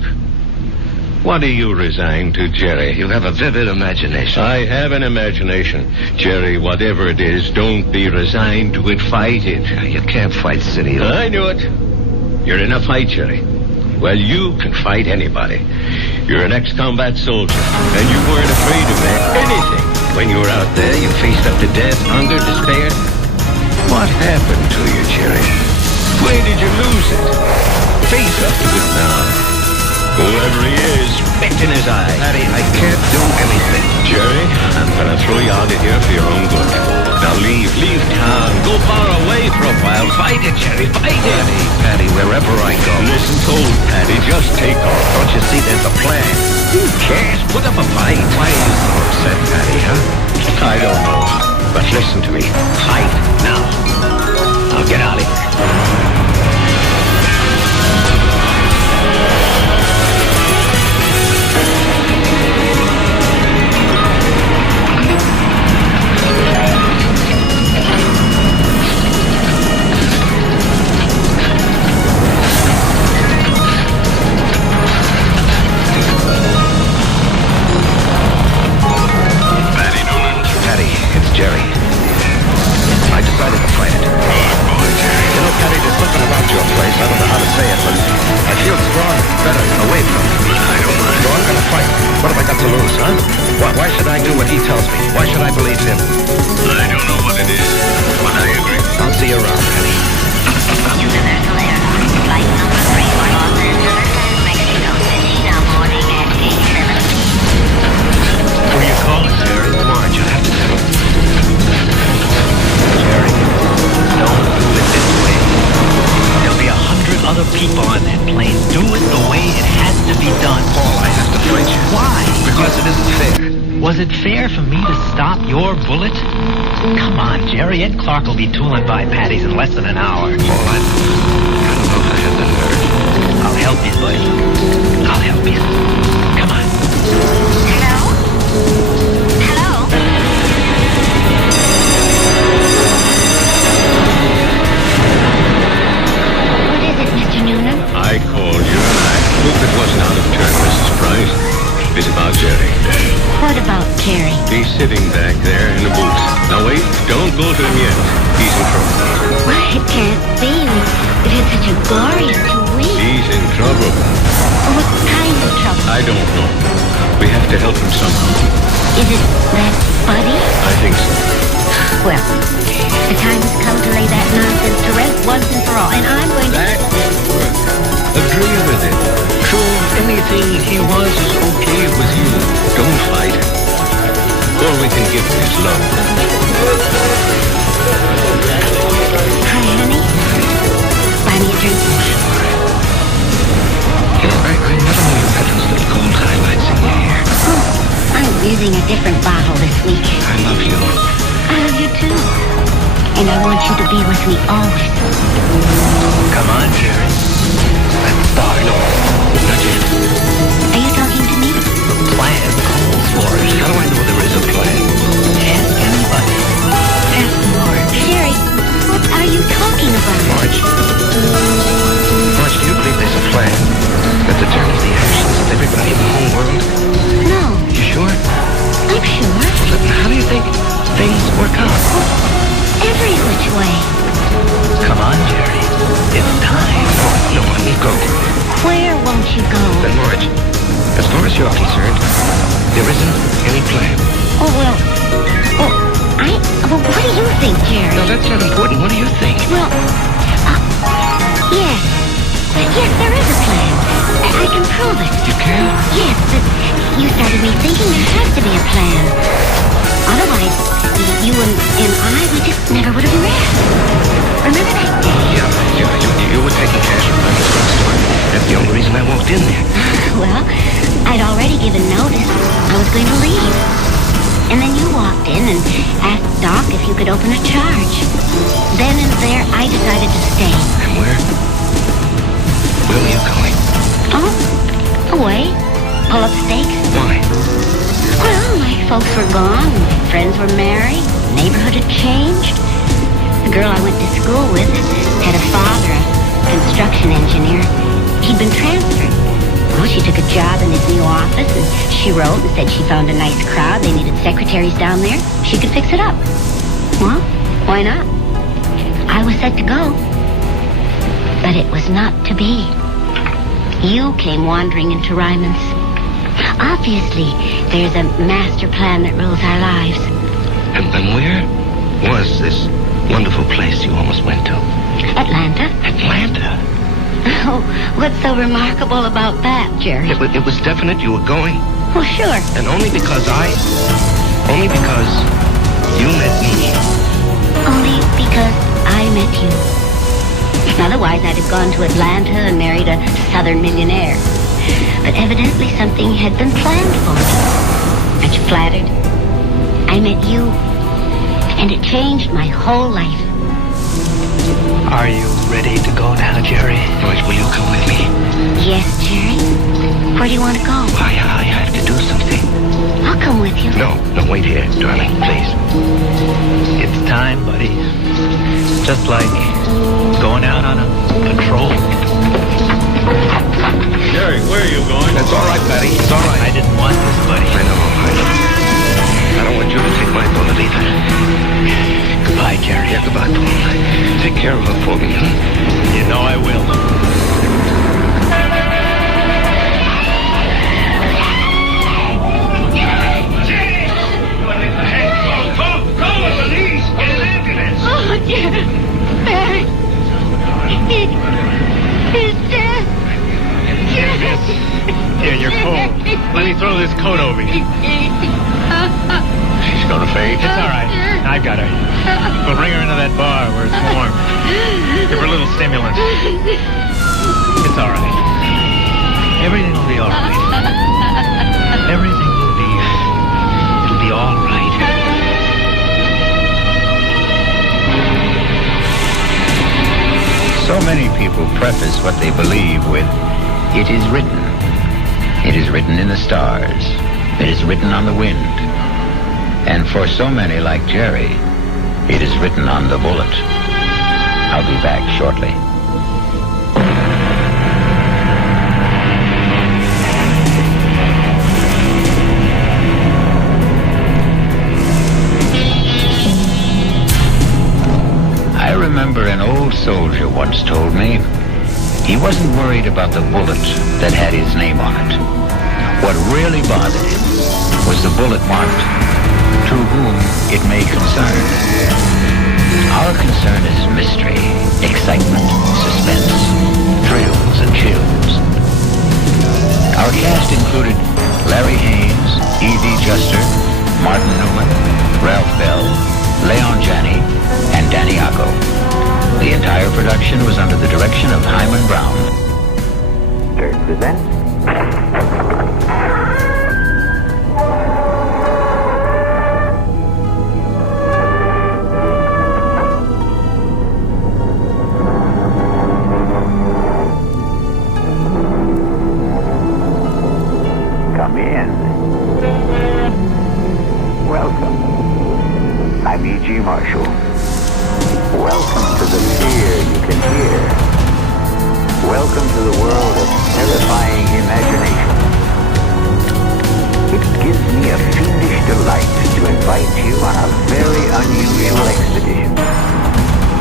What are you resigned to, Jerry? You have a vivid imagination. I have an imagination. Jerry, whatever it is, don't be resigned to it. Fight it. You can't fight City. I knew it. You're in a fight, Jerry. Well, you can fight anybody. You're an ex-combat soldier, and you weren't afraid of anything. When you were out there, you faced up to death, hunger, despair. What happened to you, Jerry? Where did you lose it? Face up to it now. Whoever he is, spit in his eye. Patty, I can't do anything. Jerry, I'm gonna throw you out of here for your own good. Now leave town. Go far away for a while. Fight it, Jerry, fight it. Patty, wherever I go. Listen to old Patty, just take off. Don't you see there's a plan? Who cares? Put up a fight. Why are you so upset, Patty, huh? I don't know. But listen to me. Fight now. I'll get out of here. Jerry. I decided to fight it. Good boy, Jerry. You know, Patty, there's something about your place. I don't know how to say it, but I feel strong, better, away from it. I don't mind. So I'm going to fight. What have I got to lose, huh? Why should I do what he tells me? Why should I believe him? I don't know what it is, but I agree. I'll see you around, Patty. Universal Airlines, flight number 3 for Los Angeles and Mexico City, now boarding at 8:17. Who are you calling, Jerry? Marge, I have to tell him. Jerry, Don't do it this way. There'll be 100 other people on that plane. Do it the way it has to be done. Paul, I have to fight you. Why? Because it isn't fair. Was it fair for me to stop your bullet? Come on, Jerry. Ed Clark will be tooling by Patty's in less than an hour. Paul, I don't know if I have the nerve. I'll help you, buddy. I'll help you. Come on. Hello? Hello? What is it, Mr. Noonan? I called you, and I hope it wasn't out of turn, Mrs. Price. It's about Jerry. What about Jerry? He's sitting back there in the booth. Now wait, don't go to him yet. He's in trouble. Why, it can't be. We've had such a glorious 2 weeks. He's in trouble. What kind of trouble? I don't know. We have to help him somehow. Is it that Buddy? I think so. Well, the time has come to lay that nonsense to rest once and for all, and I'm going to... That won't work. Agree with him. So anything he wants is okay with you. Don't fight him. All we can give him is love. Hi, honey. Buy me a drink. You know, I never knew you had those little cold highlights. I want you to be with me always. Come on, Jerry. No, not yet. Are you talking to me? The plan calls for it. How do I know there is a plan? Ask anybody. Ask Marge. Jerry, what are you talking about? Marge, do you believe there's a plan that determines the actions of everybody in the whole world? No. You sure? I'm sure. But how do you think things work out? Every which way. Come on, Jerry. It's time. No, let me go. Where won't you go? Then, Marge, as far as you're concerned, there isn't any plan. Oh, well, what do you think, Jerry? No, that's not important. What do you think? Well, yes. Yes, there is a plan. I can prove it. You can? Yes, but you started me thinking there has to be a plan. Otherwise, you and I, we just never would have met. Remember that day? Yeah, you were taking cash from my drugstore. That's the only reason I walked in there. Well, I'd already given notice I was going to leave. And then you walked in and asked Doc if you could open a charge. Then and there, I decided to stay. And where were you going? Oh, away. Pull up stakes. Why? Well, my folks were gone. Friends were married. Neighborhood had changed. The girl I went to school with had a father, a construction engineer. He'd been transferred. Well, she took a job in his new office, and she wrote and said she found a nice crowd. They needed secretaries down there. She could fix it up. Well, why not? I was set to go. But it was not to be. You came wandering into Ryman's. Obviously, there's a master plan that rules our lives. And where was this wonderful place you almost went to? Atlanta. Atlanta? Oh, what's so remarkable about that, Jerry? It was definite you were going. Well, sure. And only because you met me. Only because I met you. Otherwise, I'd have gone to Atlanta and married a southern millionaire. But evidently something had been planned for me. Aren't you flattered? I met you, and it changed my whole life. Are you ready to go now, Jerry? Marge, will you come with me? Yes, Jerry. Where do you want to go? I have to do something. I'll come with you. No, wait here, darling, please. It's time, buddy. Just like going out on a patrol. Jerry, where are you going? That's all right, Patty. It's all right. I didn't want this, buddy. I know. I don't want you to take my bullet either. Goodbye, Jerry. Yeah, goodbye, Paul. Take care of her for me, huh? You know I will. Call the police! Get an ambulance! Oh, dear. Barry. He's dead. Here, you're cold. Let me throw this coat over you. She's gonna faint. It's all right. I've got her. We'll bring her into that bar where it's warm. Give her a little stimulant. It's all right. Everything will be all right. Everything will be... It'll be all right. So many people preface what they believe with, "It is written." It is written in the stars. It is written on the wind. And for so many like Jerry, it is written on the bullet. I'll be back shortly. I remember an old soldier once told me he wasn't worried about the bullet that had his name on it. What really bothered him was the bullet marked, "To whom it may concern." Our concern is mystery, excitement, suspense, thrills, and chills. Our cast included Larry Haynes, E.D. Juster, Martin Newman, Ralph Bell, Leon Janney, and Danny Acco. The entire production was under the direction of Hyman Brown. Present. terrifying imagination. It gives me a fiendish delight to invite you on a very unusual expedition.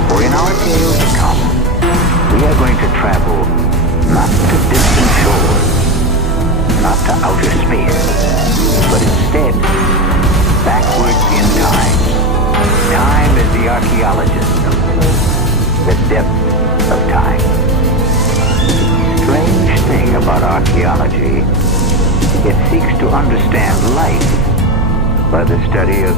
For in our tale to come, we are going to travel not to distant shores, not to outer space, but instead backwards in time. Time is the archaeologist, the depth of time. Strange thing about archaeology, it seeks to understand life by the study of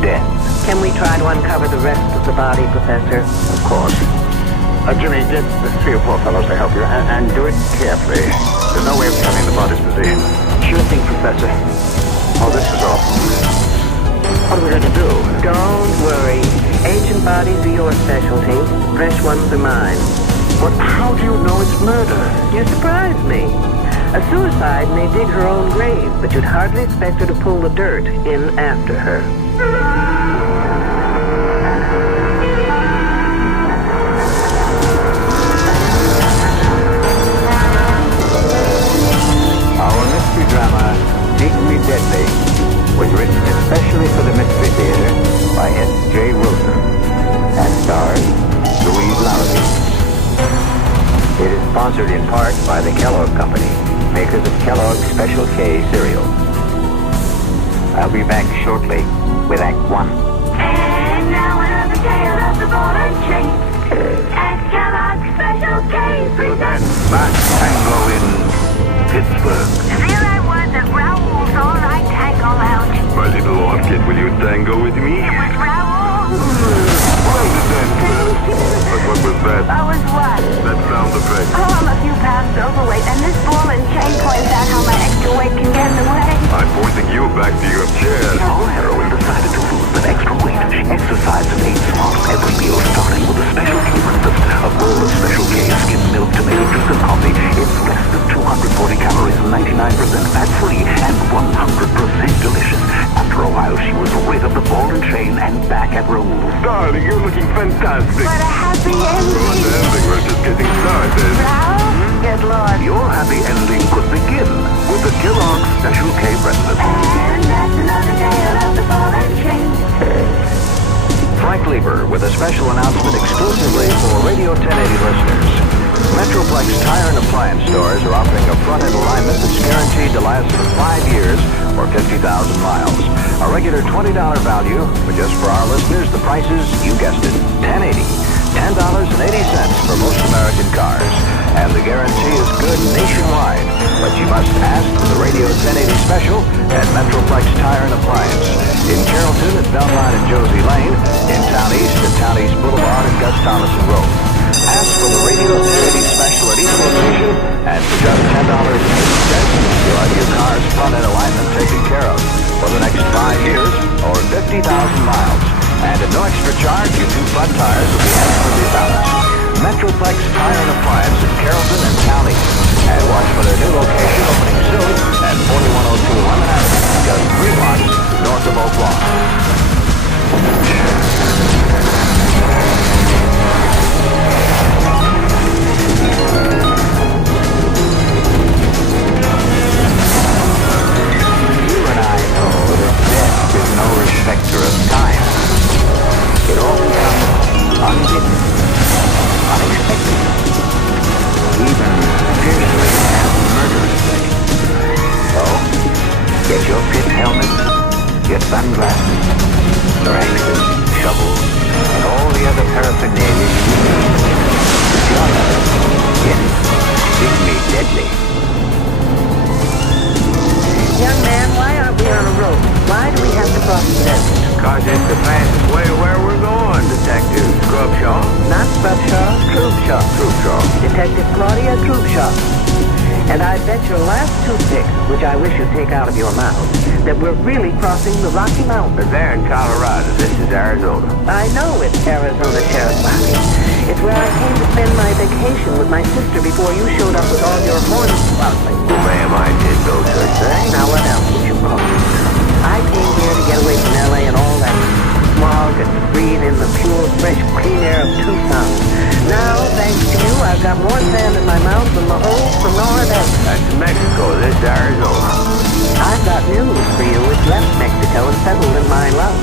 death. Can we try to uncover the rest of the body, Professor? Of course. Jimmy, get the 3 or 4 fellows to help you, and do it carefully. There's no way of telling the body's position. Sure thing, Professor. Oh, this is awful. What are we going to do? Don't worry. Ancient bodies are your specialty. Fresh ones are mine. But how do you know it's murder? You surprised me. A suicide may dig her own grave, but you'd hardly expect her to pull the dirt in after her. Our mystery drama, Dig Me Deadly, was written especially for the Mystery Theater by S.J. Wilson and stars Louise Lowery. It is sponsored in part by the Kellogg Company, makers of Kellogg's Special K cereal. I'll be back shortly with Act 1. And now another tale of the ball and chain. And Kellogg's Special K presents Matt Tango in Pittsburgh. There I was at Raoul's all-night tango lounge. My little orchid, will you tango with me? It was Raoul. But what was that? I was what? That sound effect. Oh, I'm a few pounds overweight, and this ball and chain points out how my extra weight can get in the way. I'm pointing you back to your chair. Our heroine decided to lose that extra weight. She exercised and ate smart every meal, starting with a special K breakfast. A bowl of special K skim milk, tomato juice, and coffee. It's less than 240 calories, 99% fat-free, and 100% delicious. After a while, she was rid of the ball and chain and back at Raoul's. Darling, you're looking fantastic. But a happy ending. What ending? We're just getting started. Raoul? Good Lord. Your happy ending could begin with the Kellogg's Special K breakfast. And that's another tale of the ball and chain. Frank Lieber with a special announcement exclusively for Radio 1080 listeners. Metroplex Tire and Appliance stores are offering a front-end alignment that's guaranteed to last for 5 years or 50,000 miles. A regular $20 value, but just for our listeners, the price is, you guessed it, $10.80. $10.80 for most American cars. And the guarantee is good nationwide. But you must ask for the Radio 1080 special at Metroplex Tire and Appliance. In Carrollton at Belmont and Josie Lane. In Town East at Town East Boulevard and Gus Thomason Road. Ask for the Radio 1080 special at each location, and for just $10.80, you'll have your car's front-end alignment taken care of for the next 5 years or 50,000 miles. And at no extra charge, your 2 front tires will be expertly balanced. Metroplex Tire and Appliance in Carrollton and Town East. And watch for their new location opening soon at 4102 Lemon Avenue, just 3 blocks north of Oak Lawn. You and I know that death is no respecter of time. It often comes unbidden, unexpected, even fiercely and murderously. So, get your pit helmet, your sunglasses, your axes, shovels, and all the other paraphernalia you need. Join us in Dig Me Deadly. Young man, why aren't we on a road? Why do we have to cross the desert? Because it's the fastest way to where we're going, Detective Scrubshaw. Not Scrubshaw, Troopshaw. Troopshaw. Detective Claudia Troopshaw. And I bet your last toothpick, which I wish you'd take out of your mouth, that we're really crossing the Rocky Mountains. They're in Colorado. This is Arizona. I know it's Arizona, Sheriff Bobby. It's where I came to spend my vacation with my sister before you showed up with all your horns sparkling. Well, ma'am, I did no such thing. Now what else would you call it? I came here to get away from L.A. and all that smog and breathe in the pure, fresh, clean air of Tucson. Now, thanks to you, I've I've got more sand in my mouth than the whole Sonora Desert. That's Mexico. This is Arizona. I've got news for you. It's left Mexico and settled in my love.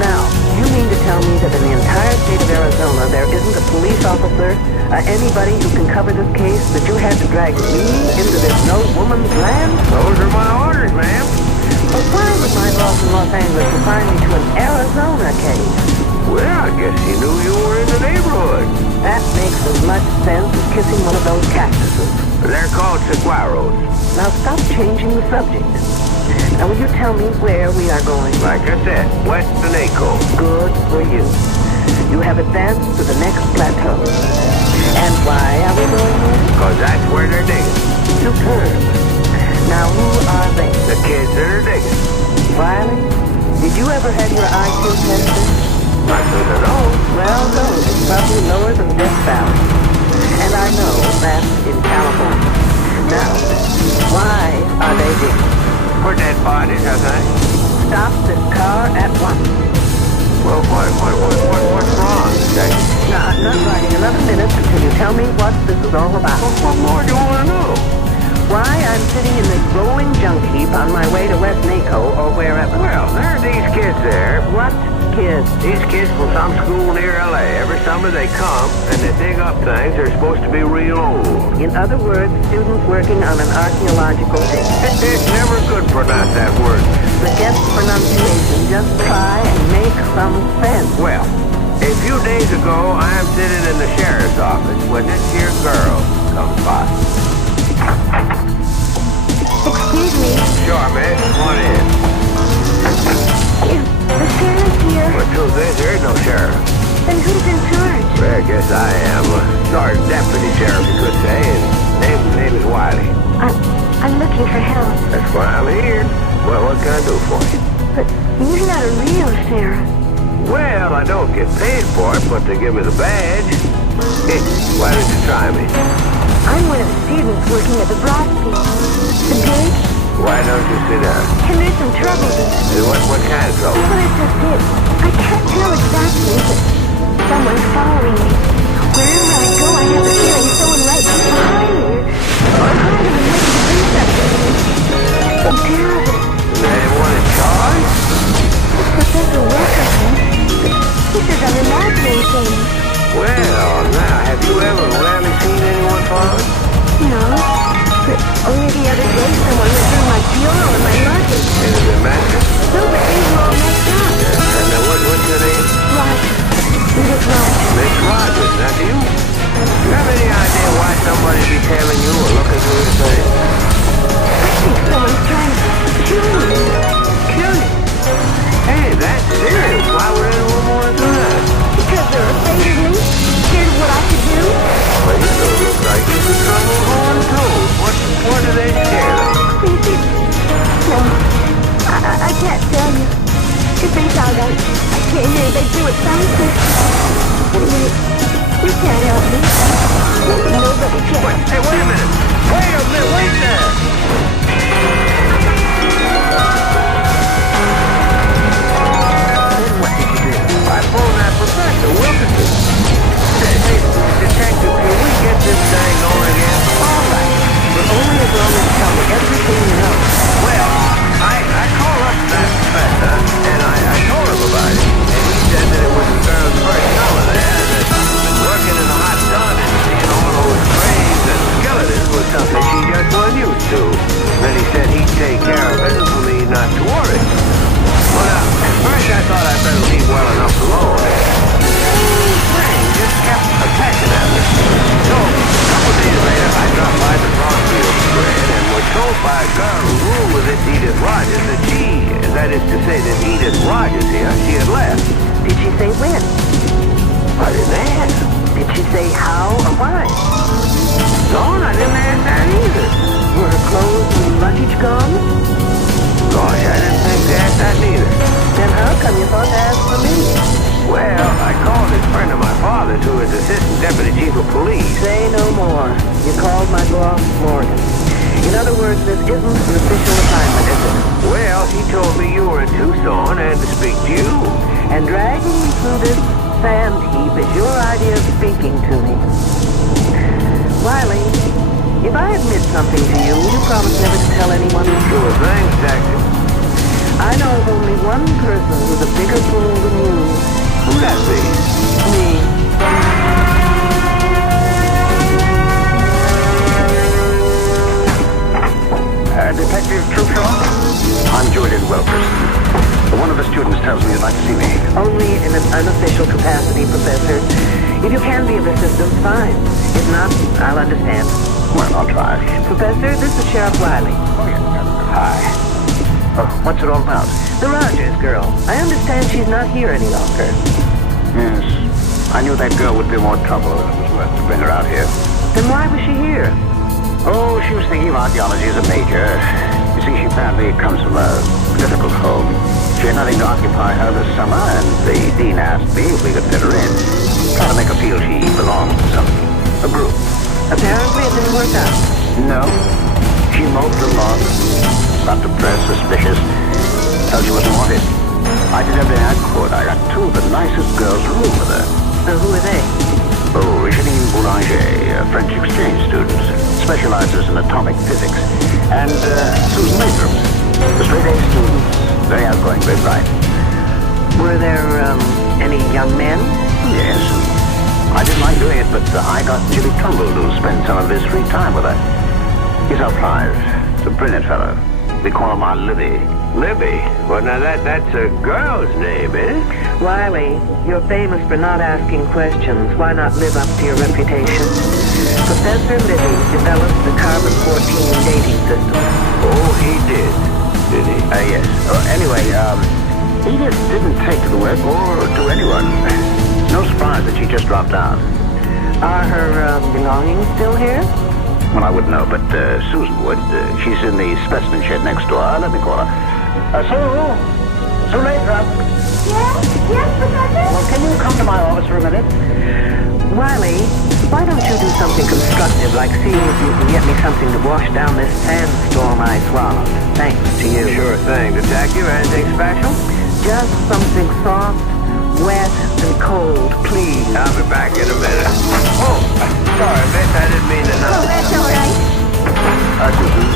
Now, you mean to tell me that in the entire state of Arizona there isn't a police officer, anybody who can cover this case, that you had to drag me into this no woman's land? Those are my orders, ma'am. But why would my boss in Los Angeles assign me to an Arizona case? Well, I guess he knew you were in the neighborhood. That makes as much sense as kissing one of those cactuses. They're called saguaros. Now stop changing the subject. Now will you tell me where we are going? Like I said, west to Naco. Good for you. You have advanced to the next plateau. And why are we going there? Because that's where they're digging. Superb. Now who are they? The kids that are digging. Wiley, did you ever have your IQ tested? I don't know. Well, no, it's probably lower than Death Valley. And I know that's in California. Now, why are they digging? For dead bodies, I think. Stop this car at once. Well, what's wrong, Detective? Now, I'm not writing another minute until you tell me what this is all about. What more do you want to know? Why I'm sitting in this rolling junk heap on my way to West Naco or wherever. Well, there are these kids there. What kids? These kids from some school near L.A. Every summer they come and they dig up things that are supposed to be real old. In other words, students working on an archaeological dig. Never could pronounce that word. Forget pronunciation. Just try and make some sense. Well, a few days ago, I am sitting in the sheriff's office when this here girl comes by. Excuse me. Sure, miss. Come on in. Is the sheriff here? Well, truth is, there is no sheriff. Then who's in charge? Well, I guess I am. Sergeant Deputy Sheriff, you could say. His name is Wiley. I'm looking for help. That's why I'm here. Well, what can I do for you? But you're not a real sheriff. Well, I don't get paid for it, but they give me the badge. Why did you try me? I'm one of the students working at the broad field. The dig? Why don't you sit down? And there's some trouble there. What kind of trouble? Well, it's just it. I can't tell exactly, but someone's following me. Wherever I go, I have the feeling someone right behind me. Or behind me making me do something. So terrible. Is there anyone in charge? Professor Wilkerson. He says I'm imagining things. Well, now, have you ever really seen anyone fall? No. But only the other day someone went through my bureau and my luggage. And does it matter? No, but things were all messed up. And what's your name? Roger. Miss Roger. Miss Rogers, now do you have any idea why somebody be tailing you or looking through your thing? I think someone's trying to kill me. Kill you? Hey, that's serious. Why would anyone want to do that? Because they're afraid of me. Scared of what I could do. Well, you don't look like you could trouble going too. What are they scared of? No, I can't tell you. If they thought I came here, they'd do it faster. Anyway, you can't help me. Nobody can. Hey, wait a minute. Wait there. Then what did you do? I phoned that Professor Wilkerson. Hey, Detective, can we get this thing going again? All right, but only as long as you tell me everything you know. Well, I called up that professor, and I told him about it. And he said that it was the girl's first summer there, that working in the hot sun and seeing all those graves and skeletons was something she just wasn't used to. Then he said he'd take care of it for me not to worry. Well, now, at first I thought I'd better leave well enough alone. Thing just kept attacking at me. So, a couple days later, I dropped by the Broadfield spread and was told by a girl who roomed with this Edith Rogers that is to say that Edith Rogers here, she had left. Did she say when? I didn't ask. Did she say how or why? No, I didn't ask that either. Were her clothes and luggage gone? Gosh, I didn't think to ask that neither. Then how come you thought to ask for me? Well, I called this friend of my father's who is Assistant Deputy Chief of Police. Say no more. You called my boss, Morgan. In other words, this isn't an official assignment, is it? Well, he told me you were in Tucson and to speak to you. And dragging me through this sand heap is your idea of speaking to me. Wiley, if I admit something to you, will you promise never to tell anyone? Sure thing, Detective. I know of only one person who's a bigger fool than you. Who'd that be? Me. Detective Trupshaw? I'm Julian Wilkers. One of the students tells me you'd like to see me. Only in an unofficial capacity, Professor. If you can be of assistance, fine. If not, I'll understand. Well, I'll try. Professor, this is Sheriff Wiley. Oh, yes. Hi. What's it all about? The Rogers girl. I understand she's not here any longer. Yes. I knew that girl would be more trouble. It was worth to bring her out here. Then why was she here? Oh, she was thinking of archaeology as a major. You see, she apparently comes from a difficult home. She had nothing to occupy her this summer, and the dean asked me if we could fit her in. Try to make her feel she belongs to a group. Apparently it didn't work out. No. She moped along, got depressed, suspicious, felt she wasn't wanted. I did everything I could. I got two of the nicest girls to room with her. Who are they? Oh, Janine Boulanger, a French exchange student, specializes in atomic physics. And Susan Lathrop, a straight-A student, very outgoing, very bright. Were there, any young men? Yes. I didn't like doing it, but I got Jimmy Trumbull to spend some of his free time with her. He's our prize. He's a brilliant fellow. We call him our Libby. Libby? Well, now that's a girl's name, eh? Wiley, you're famous for not asking questions. Why not live up to your reputation? Professor Libby developed the carbon-14 dating system. Oh, he did he? Yes. Anyway, Edith didn't take to the work or to anyone. No surprise that she just dropped out. Are her belongings still here? Well, I wouldn't know, but Susan would. She's in the specimen shed next door. Let me call her. Sue Lathrop. Yes, Professor? Well, can you come to my office for a minute? Wiley, why don't you do something constructive, like seeing if you can get me something to wash down this sandstorm I swallowed? Thanks to you. Sure thing, Detective. Anything special? Just something soft, wet, and cold, please. I'll be back in a minute. Oh, sorry, miss. I didn't mean to know. Oh, that's all right. Susan,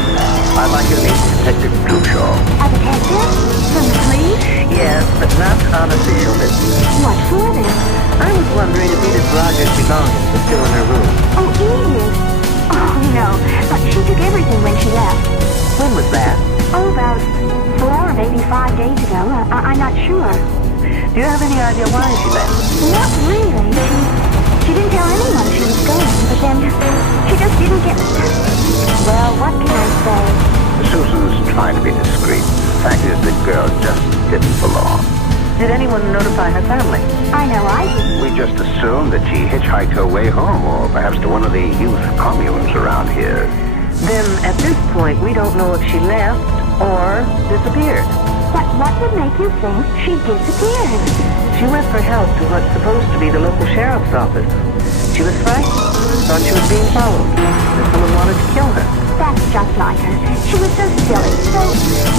I'd like you to meet Detective Trupshaw. A detective? From the police? Yes, but not on official business. What for then? I was wondering if Edith Rogers' belongings were still in her room. Oh, Edith? Oh, no. But she took everything when she left. When was that? Oh, about 4 or maybe 5 days ago. I'm not sure. Do you have any idea why she left? Not really. She didn't tell anyone she was going, but then she just didn't get... Well, what can I say? Susan's trying to be discreet. The fact is, the girl just didn't belong. Did anyone notify her family? I know I didn't. We just assumed that she hitchhiked her way home, or perhaps to one of the youth communes around here. Then, at this point, we don't know if she left or disappeared. But what would make you think she disappeared? She went for help to what's supposed to be the local sheriff's office. She was frightened, thought she was being followed, that someone wanted to kill her. That's just like her. She was so silly, so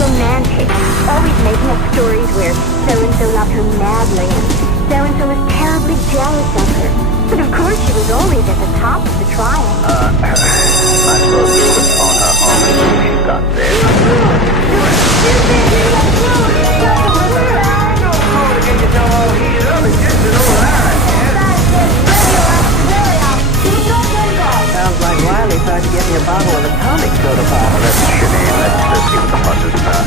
romantic, always making up stories where so-and-so loved her madly and so-and-so was terribly jealous of her. But of course she was always at the top of the trial. I suppose we could phone her home as soon as she got there. Sounds like Wiley tried to get me a bottle of atomic soda bottle. That's Janine. Let's see what the fuss is about.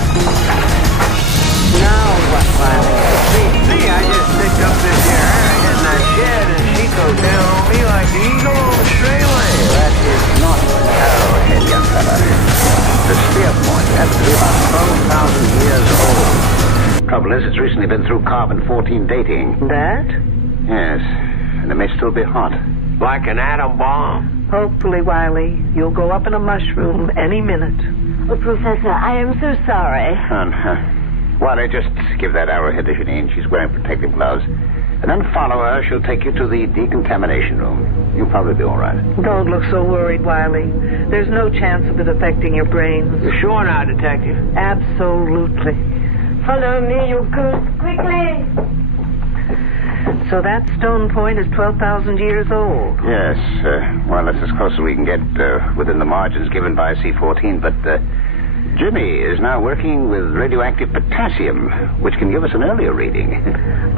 Now what, Wiley? See, I just picked up this here herring in that shed, and she goes down on me like the eagle on the stray lane. That is not an arrowhead, young fella. The spear point has to be about 12,000 years old. Trouble is, it's recently been through carbon-14 dating. That? Yes, and it may still be hot. Like an atom bomb. Hopefully, Wiley, you'll go up in a mushroom any minute. Oh, Professor, I am so sorry. Wiley, just give that arrowhead to Janine. She's wearing protective gloves. And then follow her. She'll take you to the decontamination room. You'll probably be all right. Don't look so worried, Wiley. There's no chance of it affecting your brains. You're sure now, Detective? Absolutely. Follow me, you goose. Quickly. So that stone point is 12,000 years old. Yes. Well, that's as close as we can get within the margins given by C14. But Jimmy is now working with radioactive potassium, which can give us an earlier reading.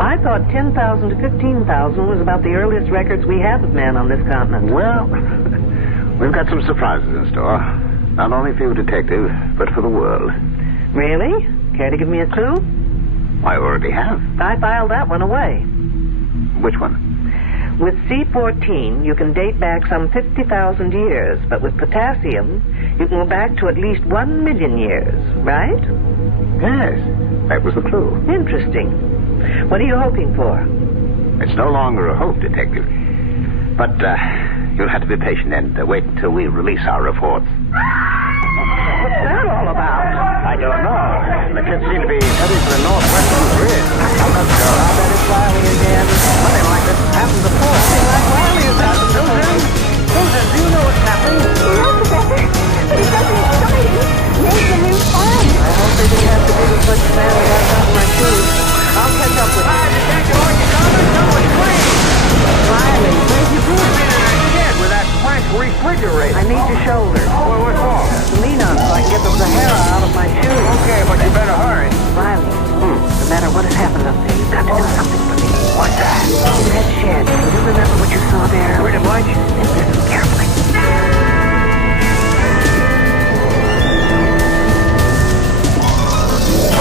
I thought 10,000 to 15,000 was about the earliest records we have of man on this continent. Well, we've got some surprises in store. Not only for you, Detective, but for the world. Really? Care to give me a clue? I already have. I filed that one away. Which one? With C14, you can date back some 50,000 years, but with potassium, you can go back to at least 1 million years, right? Yes, that was the clue. Interesting. What are you hoping for? It's no longer a hope, Detective. But you'll have to be patient and wait until we release our reports. What's that all about? I don't know. The kids seem to be heading for the northwestern grid. I'm not sure. I bet it's Riley again. Something like this happened before. Something like Riley has happened. Susan, do you know what's happening? No, Professor. But it's something exciting. Maybe a new farm. I hope they didn't have to dig as much sand as I've got in my shoes. I'll catch up with you. Hi, Detective. Are you coming? No, it's clean. Riley, where'd you I've been? been in that shed with that plank refrigerator. I need your shoulder. What for? To lean on so I can get the Sahara out of my shoes. Okay, but you better hurry. Riley, no matter what has happened up there, you've got to do something for me. What's that? In that shed, do you remember what you saw there? Pretty much. Then listen carefully.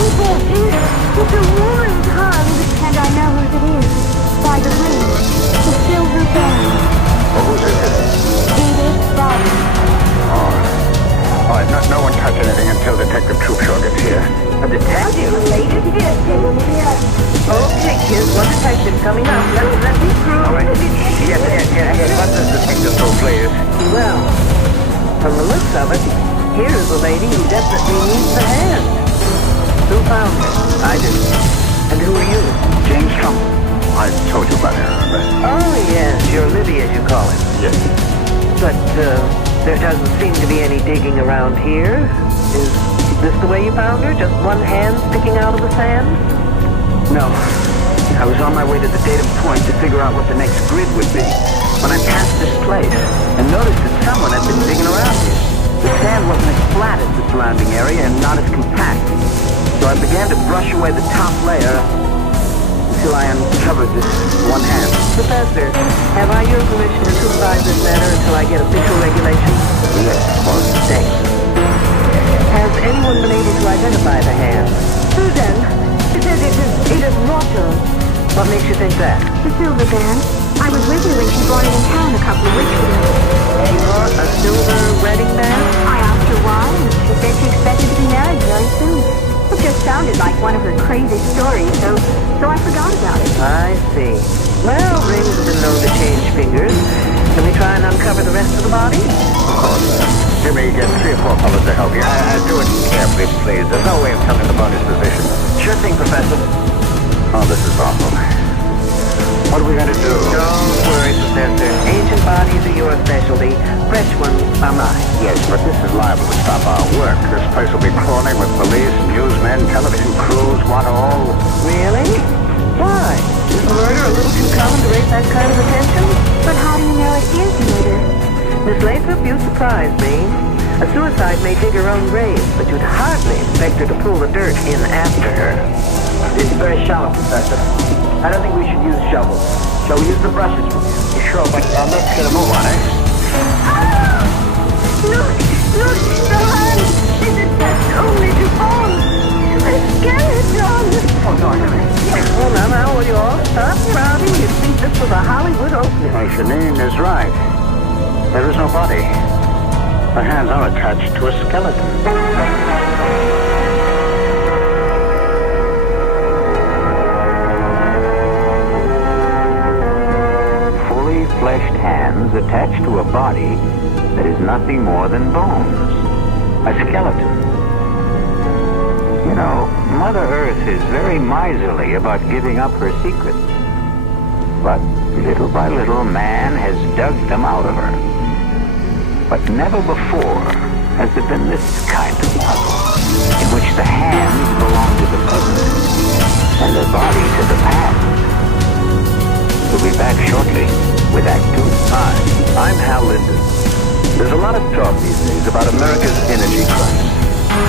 People, it's a woman's hand. And I know whose it is. By the ring. The silver band. Oh, who's it? Edith Bobby. All right, no one touch anything until Detective Troopshaw gets here. A detective? Okay, kids, one detective coming up. Let me through. All right. Yes. Let this detective through, please. Well, from the looks of it, here's a lady who definitely needs a hand. Who found her? I did. And who are you? James Trump. I told you about it, remember? Oh, yes, you're Libby, as you call it. Yes. But, there doesn't seem to be any digging around here. Is this the way you found her? Just one hand sticking out of the sand? No. I was on my way to the datum point to figure out what the next grid would be when I passed this place and noticed that someone had been digging around here. The sand wasn't as flat as the surrounding area and not as compact. So I began to brush away the top layer until I uncovered this one hand. Professor, have I your permission to supervise this matter until I get official regulation? Yes, of course. Thanks. Has anyone been able to identify the hand? Susan, it says it is water. What makes you think that? The silver band. I was with her when she brought it in town a couple of weeks ago. She brought a silver wedding band? I asked her why, and she said she expected to be married very soon. It just sounded like one of her crazy stories, so I forgot about it. I see. Well, rings have been known to change fingers. Can we try and uncover the rest of the body? Of course. Jimmy, get 3 or 4 fellows to help you. Do it carefully, please. There's no way of telling the body's position. Sure thing, Professor. Oh, this is awful. What are we going to do? Don't worry, Professor. Ancient bodies are your specialty. Fresh ones are mine. Yes, but this is liable to stop our work. This place will be crawling with police, newsmen, television crews, what all. Really? Why? Is murder a little too common to raise that kind of attention? But how do you know it is murder? Miss Lathrop, you surprise me. A suicide may dig her own grave, but you'd hardly expect her to pull the dirt in after her. It's very shallow, Professor. I don't think we should use shovels. Shall we use the brushes? Sure, but let's get a move on it. Look, the hand is attached only to bones. A skeleton. Oh, no, Henry. Well, now, will you all stop crowding? You'd think this was a Hollywood opening. Oh, Janine is right. There is no body. The hands are attached to a skeleton. Fully fleshed hands attached to a body that is nothing more than bones. A skeleton. You know, Mother Earth is very miserly about giving up her secrets. But little by little, man has dug them out of her. But never before has there been this kind of puzzle, in which the hands belong to the present and the body to the past. We'll be back shortly with Act 2. Hi, I'm Hal Linden. There's a lot of talk these days about America's energy crisis.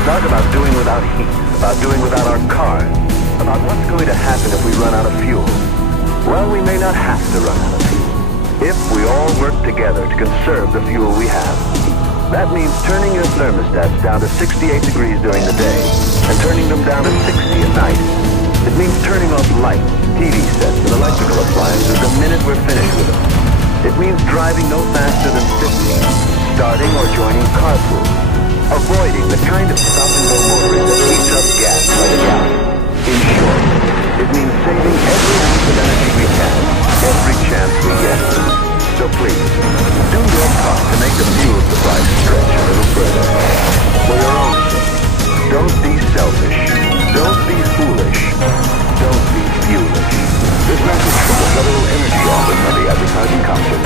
Talk about doing without heat, about doing without our cars, about what's going to happen if we run out of fuel. Well, we may not have to run out of fuel if we all work together to conserve the fuel we have. That means turning your thermostats down to 68 degrees during the day and turning them down to 60 at night. It means turning off lights, TV sets, and electrical appliances the minute we're finished with them. It means driving no faster than 50, starting or joining carpool, avoiding the kind of stop-and-go motoring that eats up gas by the gallon. In short, it means saving every ounce of energy we can, every chance we get. So please, do your part to make the fuel supply stretch a little further. For your own sake, don't be selfish. Don't be foolish. Don't be fuelish. This message from the Federal Energy Office and the Advertising Council.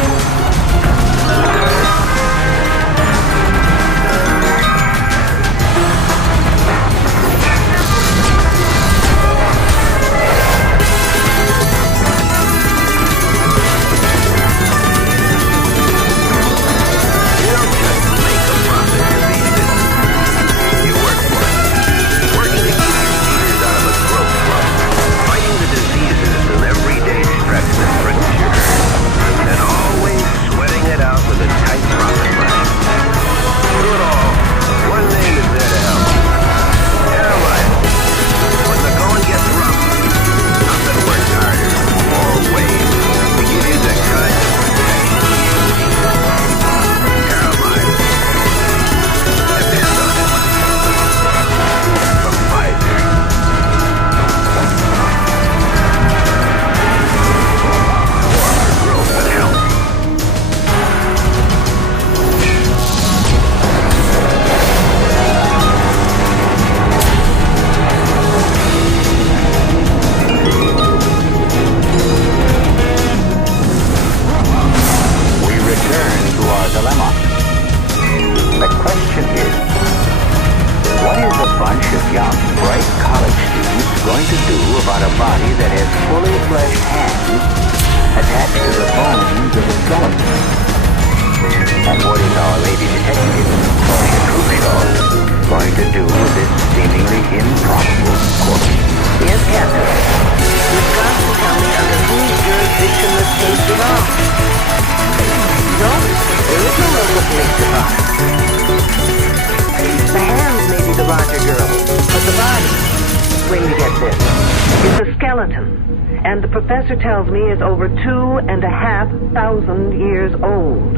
Tells me is over 2,500 years old.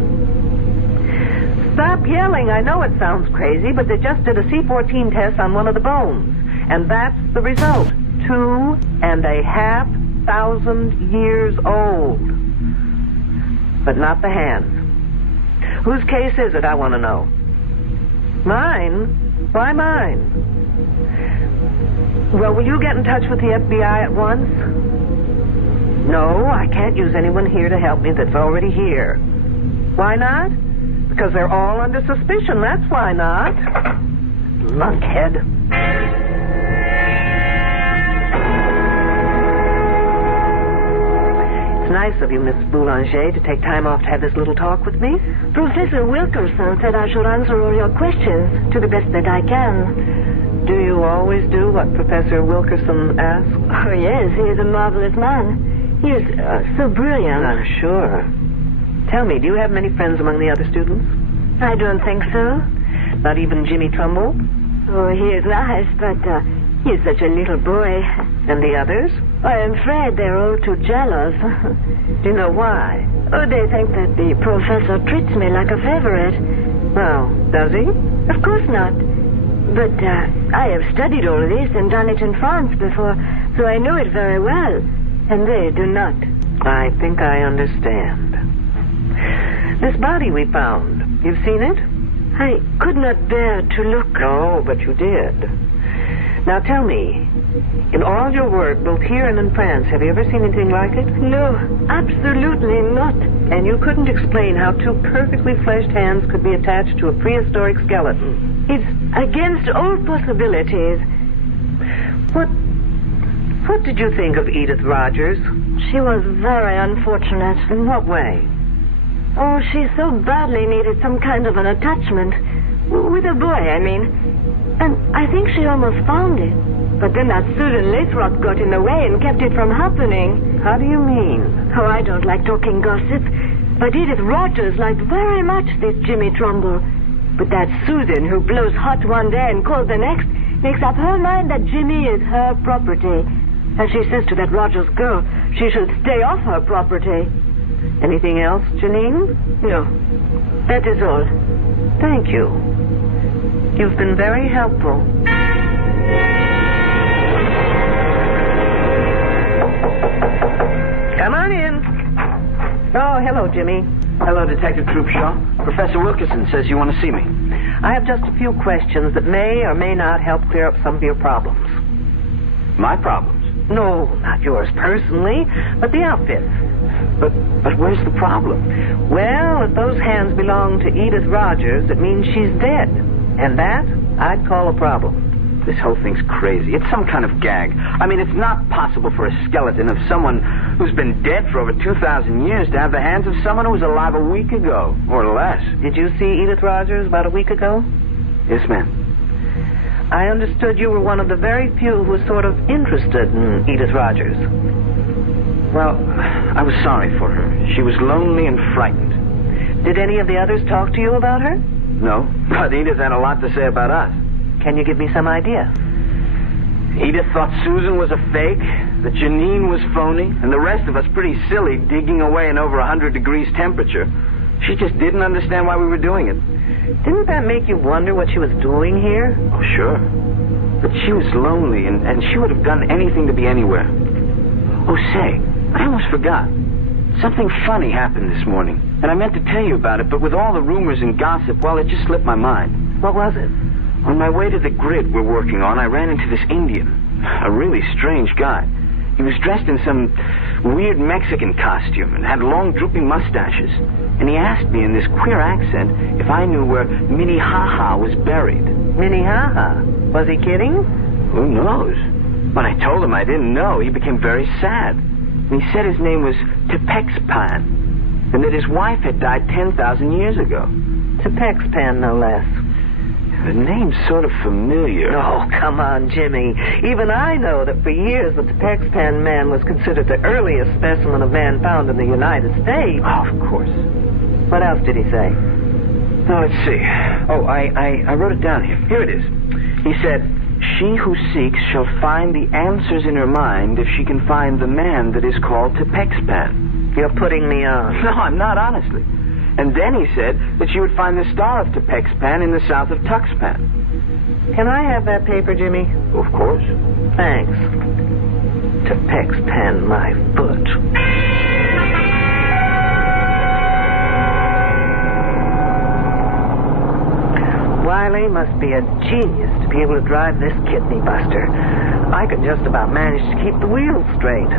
Stop yelling. I know it sounds crazy, but they just did a C14 test on one of the bones, and that's the result. 2,500 years old. But not the hands. Whose case is it, I want to know? Mine? Why mine? Well, will you get in touch with the FBI at once? No, I can't use anyone here to help me that's already here. Why not? Because they're all under suspicion, that's why not. Lunkhead. It's nice of you, Miss Boulanger, to take time off to have this little talk with me. Professor Wilkerson said I should answer all your questions to the best that I can. Do you always do what Professor Wilkerson asks? Oh, yes, he is a marvelous man. He is so brilliant. I'm sure. Tell me, do you have many friends among the other students? I don't think so. Not even Jimmy Trumbull? Oh, he is nice, but he is such a little boy. And the others? I am afraid they're all too jealous. Do you know why? Oh, they think that the professor treats me like a favorite. Well, does he? Of course not. But I have studied all this and done it in France before, so I know it very well. And they do not. I think I understand. This body we found, you've seen it? I could not bear to look. Oh, but you did. Now tell me, in all your work, both here and in France, have you ever seen anything like it? No, absolutely not. And you couldn't explain how two perfectly fleshed hands could be attached to a prehistoric skeleton? It's against all possibilities. What did you think of Edith Rogers? she was very unfortunate. In what way? Oh, she so badly needed some kind of an attachment. With a boy, I mean. And I think she almost found it. But then that Susan Lathrop got in the way and kept it from happening. How do you mean? Oh, I don't like talking gossip. But Edith Rogers liked very much this Jimmy Trumbull. But that Susan, who blows hot one day and cold the next, makes up her mind that Jimmy is her property. And she says to that Rogers girl she should stay off her property. Anything else, Janine? No. That is all. Thank you. You've been very helpful. Come on in. Oh, hello, Jimmy. Hello, Detective Troopshaw. Professor Wilkinson says you want to see me. I have just a few questions that may or may not help clear up some of your problems. My problems? No, not yours personally, but the outfit's. But where's the problem? Well, if those hands belong to Edith Rogers, it means she's dead. And that, I'd call a problem. This whole thing's crazy. It's some kind of gag. I mean, it's not possible for a skeleton of someone who's been dead for over 2,000 years to have the hands of someone who was alive a week ago, or less. Did you see Edith Rogers about a week ago? Yes, ma'am. I understood you were one of the very few who was sort of interested in Edith Rogers. Well, I was sorry for her. She was lonely and frightened. Did any of the others talk to you about her? No, but Edith had a lot to say about us. Can you give me some idea? Edith thought Susan was a fake, that Janine was phony, and the rest of us pretty silly digging away in over 100 degrees temperature. She just didn't understand why we were doing it. Didn't that make you wonder what she was doing here? Oh, sure. But she was lonely, and she would have done anything to be anywhere. Oh, say, I almost forgot. Something funny happened this morning, and I meant to tell you about it, but with all the rumors and gossip, well, it just slipped my mind. What was it? On my way to the grid we're working on, I ran into this Indian. A really strange guy. He was dressed in some weird Mexican costume and had long drooping mustaches. And he asked me in this queer accent if I knew where Minnehaha was buried. Minnehaha? Was he kidding? Who knows? When I told him I didn't know, he became very sad. And he said his name was Tepexpan, and that his wife had died 10,000 years ago. Tepexpan, no less. The name's sort of familiar. Oh, come on, Jimmy. Even I know that for years the Tepexpan man was considered the earliest specimen of man found in the United States. Oh, of course. What else did he say? Now, let's see. Oh, I wrote it down here. Here it is. He said, "She who seeks shall find the answers in her mind if she can find the man that is called Tepexpan." You're putting me on. No, I'm not, honestly. And then he said that she would find the star of Tepexpan in the south of Tuxpan. Can I have that paper, Jimmy? Of course. Thanks. Tepexpan, my foot. Wiley must be a genius to be able to drive this kidney buster. I could just about manage to keep the wheels straight.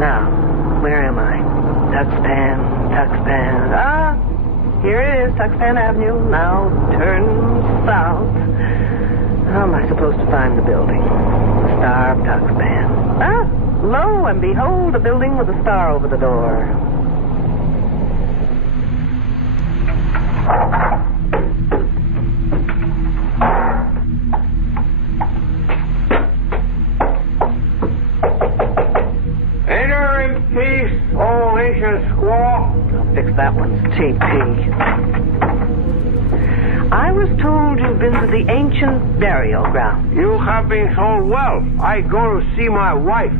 Now, where am I? Tuxpan. Ah, here it is, Tuxpan Avenue. Now turn south. How am I supposed to find the building? The Star of Tuxpan. Ah, lo and behold, a building with a star over the door. Enter in peace, all ancient squaw. I'll fix that one's TP. I was told you've been to the ancient burial ground. You have been told well. I go to see my wife.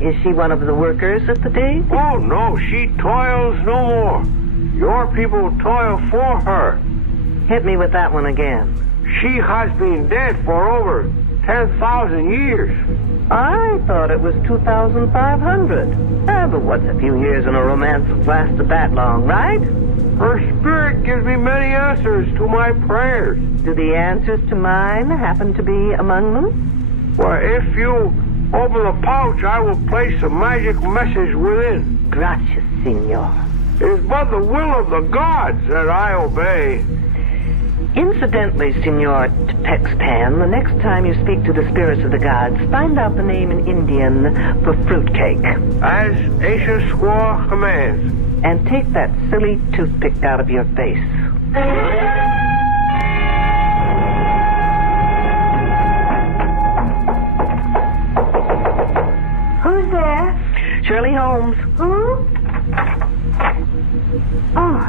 Is she one of the workers at the day? Oh, no, she toils no more. Your people toil for her. Hit me with that one again. She has been dead for over 10,000 years. I thought it was 2,500. But what's a few years in a romance that lasted that long, right? Her spirit gives me many answers to my prayers. Do the answers to mine happen to be among them? Well, if you open the pouch, I will place a magic message within. Gracias, senor. It is but the will of the gods that I obey. Incidentally, Senor Pexpan, the next time you speak to the spirits of the gods, find out the name in Indian for fruitcake. As Asia Squaw commands. And take that silly toothpick out of your face. Who's there? Shirley Holmes. Who? Oh,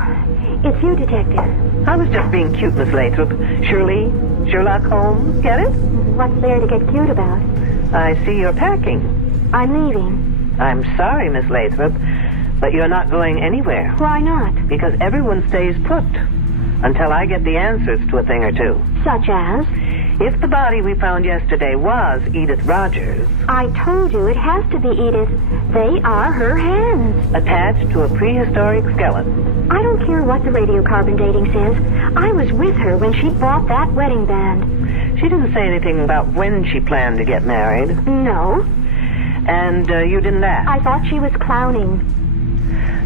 it's you, Detective. I was just being cute, Miss Lathrop. Shirley, Sherlock Holmes, get it? What's there to get cute about? I see you're packing. I'm leaving. I'm sorry, Miss Lathrop, but you're not going anywhere. Why not? Because everyone stays put until I get the answers to a thing or two. Such as? If the body we found yesterday was Edith Rogers... I told you it has to be Edith. They are her hands. Attached to a prehistoric skeleton. I don't care what the radiocarbon dating says. I was with her when she bought that wedding band. She didn't say anything about when she planned to get married. No. And you didn't ask? I thought she was clowning.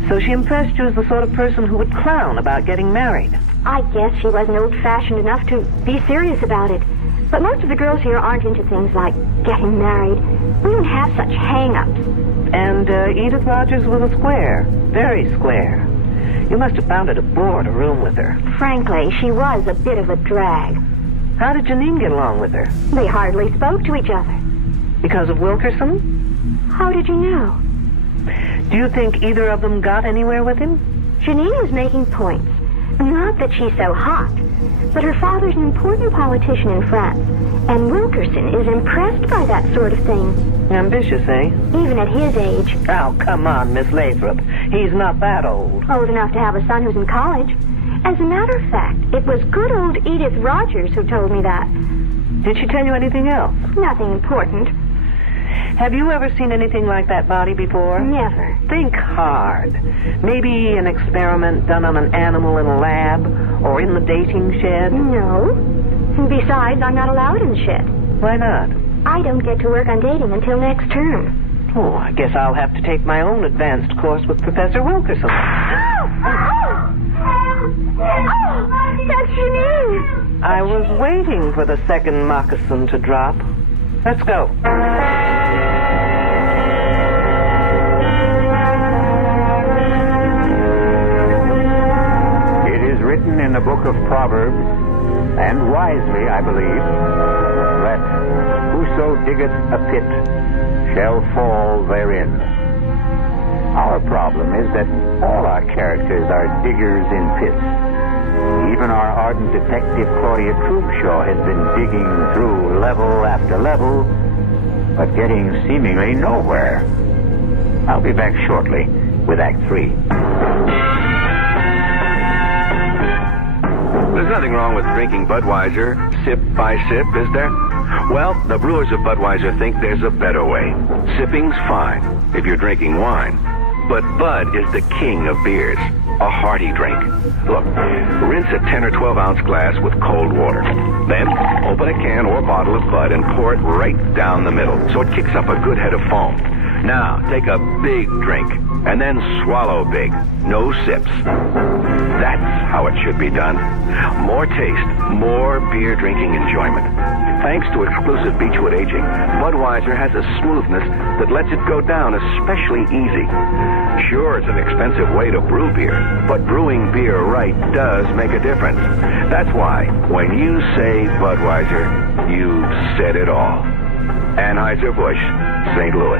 So she impressed you as the sort of person who would clown about getting married? I guess she wasn't old-fashioned enough to be serious about it. But most of the girls here aren't into things like getting married. We don't have such hang-ups. And Edith Rogers was a square. Very square. You must have found it a bore to room with her. Frankly, she was a bit of a drag. How did Janine get along with her? They hardly spoke to each other. Because of Wilkerson? How did you know? Do you think either of them got anywhere with him? Janine was making points. Not that she's so hot, but her father's an important politician in France, and Wilkerson is impressed by that sort of thing. Ambitious, eh? Even at his age. Oh, come on, Miss Lathrop. He's not that old. Old enough to have a son who's in college. As a matter of fact, it was good old Edith Rogers who told me that. Did she tell you anything else? Nothing important. Have you ever seen anything like that body before? Never. Think hard. Maybe an experiment done on an animal in a lab or in the dating shed? No. Besides, I'm not allowed in the shed. Why not? I don't get to work on dating until next term. Oh, I guess I'll have to take my own advanced course with Professor Wilkerson. That's Janine. I was waiting for the second moccasin to drop. Let's go. Written in the book of Proverbs, and wisely, I believe, that whoso diggeth a pit shall fall therein. Our problem is that all our characters are diggers in pits. Even our ardent detective Claudia Troubshaw has been digging through level after level, but getting seemingly nowhere. I'll be back shortly with Act 3. There's nothing wrong with drinking Budweiser sip by sip, is there? Well, the brewers of Budweiser think there's a better way. Sipping's fine if you're drinking wine. But Bud is the king of beers, a hearty drink. Look, rinse a 10 or 12 ounce glass with cold water. Then open a can or bottle of Bud and pour it right down the middle so it kicks up a good head of foam. Now, take a big drink and then swallow big. No sips. That's how it should be done. More taste, more beer drinking enjoyment. Thanks to exclusive Beechwood aging, Budweiser has a smoothness that lets it go down especially easy. Sure, it's an expensive way to brew beer, but brewing beer right does make a difference. That's why, when you say Budweiser, you've said it all. Anheuser-Busch, St. Louis.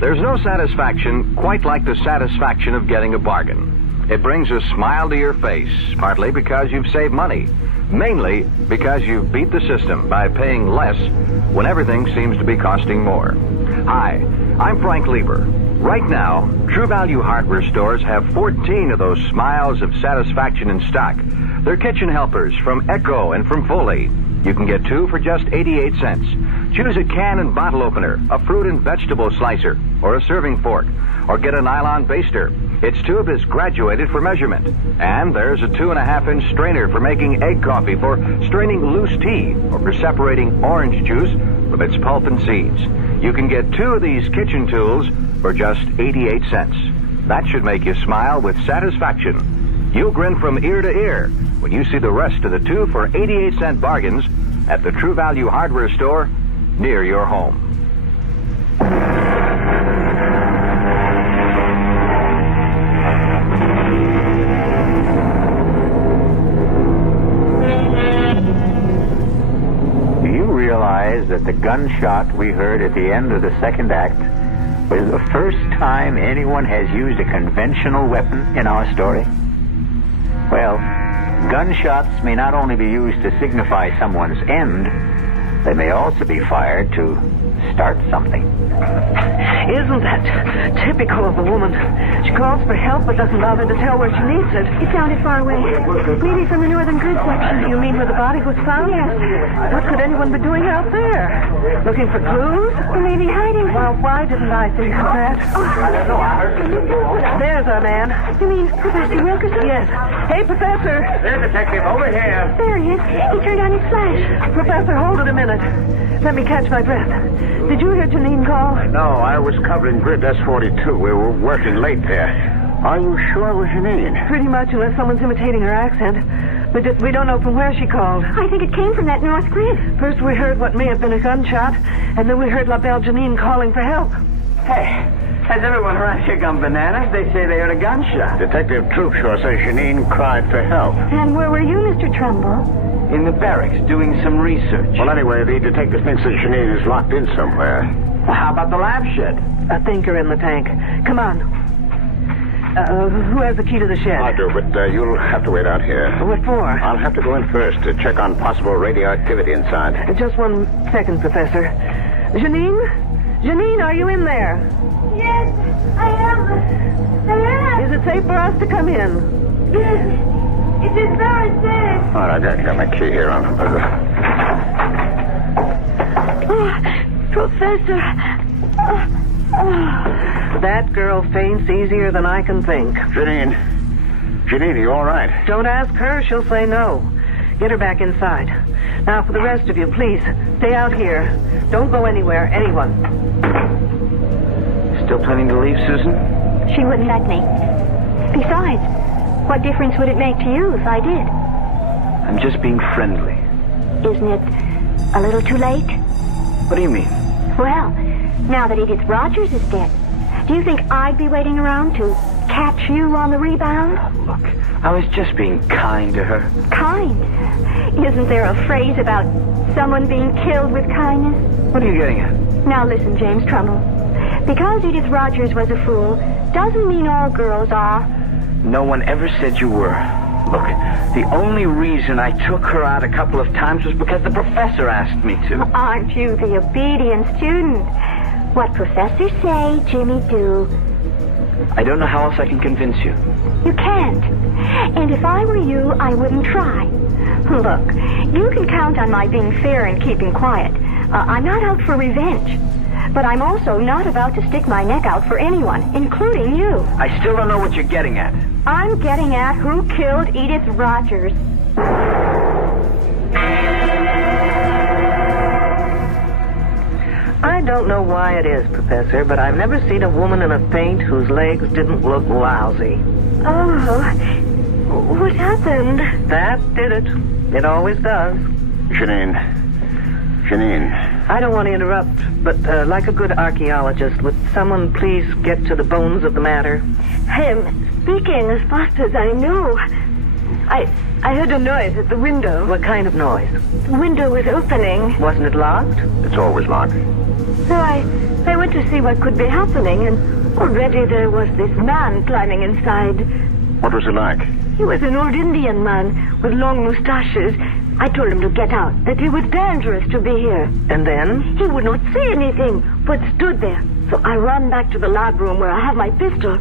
There's no satisfaction quite like the satisfaction of getting a bargain. It brings a smile to your face, partly because you've saved money, mainly because you've beat the system by paying less when everything seems to be costing more. Hi, I'm Frank Lieber. Right now, True Value hardware stores have 14 of those smiles of satisfaction in stock. They're kitchen helpers from Echo and from Foley. You can get 2 for just 88 cents. Choose a can and bottle opener, a fruit and vegetable slicer, or a serving fork, or get a nylon baster. Its tube is graduated for measurement. And there's a 2.5-inch strainer for making egg coffee, for straining loose tea, or for separating orange juice from its pulp and seeds. You can get 2 of these kitchen tools for just 88 cents. That should make you smile with satisfaction. You'll grin from ear to ear when you see the rest of the 2 for 88-cent bargains at the True Value Hardware store near your home. Do you realize that the gunshot we heard at the end of the second act was the first time anyone has used a conventional weapon in our story? Well, gunshots may not only be used to signify someone's end, they may also be fired to start something. Isn't that typical of a woman? She calls for help but doesn't bother to tell where she needs it. It sounded far away. Maybe from the northern goods section. You mean where the body was found? Yes. What could anyone be doing out there? Looking for clues? Or maybe hiding. Well, why didn't I think of that? There's our man. You mean Professor Wilkerson? Yes. Hey, Professor. There, Detective, over here. There he is. He turned on his flash. Professor, hold it a minute. Let me catch my breath. Did you hear Janine call? No, I was covering grid S42. We were working late there. Are you sure it was Janine? Pretty much, unless someone's imitating her accent. We don't know from where she called. I think it came from that north grid. First we heard what may have been a gunshot, and then we heard La Belle Janine calling for help. Hey, has everyone around here gone bananas? They say they heard a gunshot. Detective Troopshaw says Janine cried for help. And where were you, Mr. Trumbull? In the barracks, doing some research. Well, anyway, the detective thinks that Janine is locked in somewhere. Well, how about the lab shed? A thinker in the tank. Come on. Who has the key to the shed? I do, but you'll have to wait out here. What for? I'll have to go in first to check on possible radioactivity inside. Just 1 second, Professor. Janine? Janine, are you in there? Yes, I am. Is it safe for us to come in? Yes, it is very safe. All right, I got my key here on Professor. That girl faints easier than I can think. Janine, are you all right? Don't ask her, she'll say no. Get her back inside. Now, for the rest of you, please, stay out here. Don't go anywhere, anyone. Still planning to leave, Susan? She wouldn't let me. Besides, what difference would it make to you if I did? I'm just being friendly. Isn't it a little too late? What do you mean? Well, now that Edith Rogers is dead, do you think I'd be waiting around to catch you on the rebound? Look, I was just being kind to her. Kind? Isn't there a phrase about someone being killed with kindness? What are you getting at? Now listen, James Trumbull. Because Edith Rogers was a fool, doesn't mean all girls are. No one ever said you were. Look, the only reason I took her out a couple of times was because the professor asked me to. Aren't you the obedient student? What professors say, Jimmy do. I don't know how else I can convince you. You can't. And if I were you, I wouldn't try. Look, you can count on my being fair and keeping quiet. I'm not out for revenge. But I'm also not about to stick my neck out for anyone, including you. I still don't know what you're getting at. I'm getting at who killed Edith Rogers. I don't know why it is, Professor, but I've never seen a woman in a faint whose legs didn't look lousy. Oh, what happened? That did it. It always does. Janine. I don't want to interrupt, but like a good archaeologist, would someone please get to the bones of the matter? I'm speaking as fast as I know. I heard a noise at the window. What kind of noise? The window was opening. Wasn't it locked? It's always locked. So I went to see what could be happening, and already there was this man climbing inside. What was it like? He was an old Indian man with long mustaches. I told him to get out, that it was dangerous to be here. And then? He would not say anything, but stood there. So I ran back to the lab room where I have my pistol.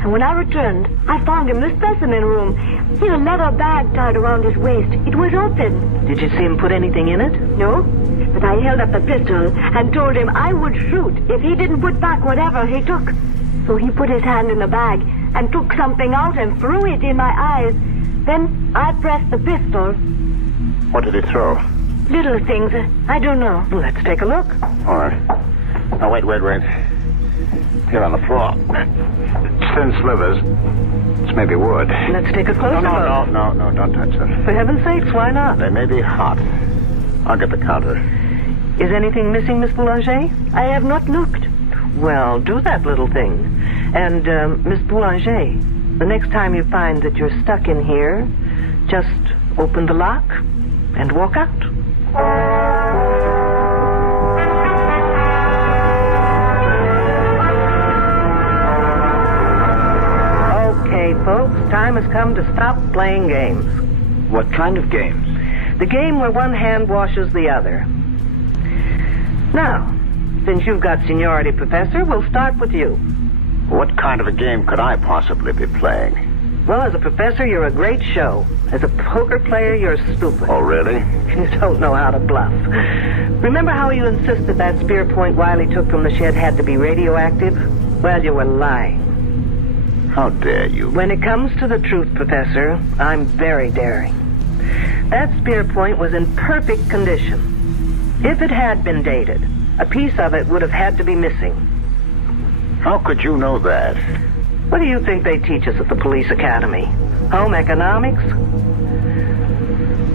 And when I returned, I found him in the specimen room. He had a leather bag tied around his waist. It was open. Did you see him put anything in it? No, but I held up the pistol and told him I would shoot if he didn't put back whatever he took. So he put his hand in the bag and took something out and threw it in my eyes. Then I pressed the pistol. What did he throw? Little things. I don't know. Let's take a look. All right. Now, wait. Here on the floor. It's thin slivers. It's maybe wood. Let's take a closer look. No, don't touch them. For heaven's sakes, why not? They may be hot. I'll get the counter. Is anything missing, Miss Boulanger? I have not looked. Well, do that little thing. And, Miss Boulanger, the next time you find that you're stuck in here, just open the lock and walk out. Okay, folks, time has come to stop playing games. What kind of games? The game where one hand washes the other. Now, since you've got seniority, Professor, we'll start with you. What kind of a game could I possibly be playing? Well, as a professor, you're a great show. As a poker player, you're stupid. Oh, really? You don't know how to bluff. Remember how you insisted that spear point Wiley took from the shed had to be radioactive? Well, you were lying. How dare you? When it comes to the truth, Professor, I'm very daring. That spear point was in perfect condition. If it had been dated, a piece of it would have had to be missing. How could you know that? What do you think they teach us at the police academy? Home economics?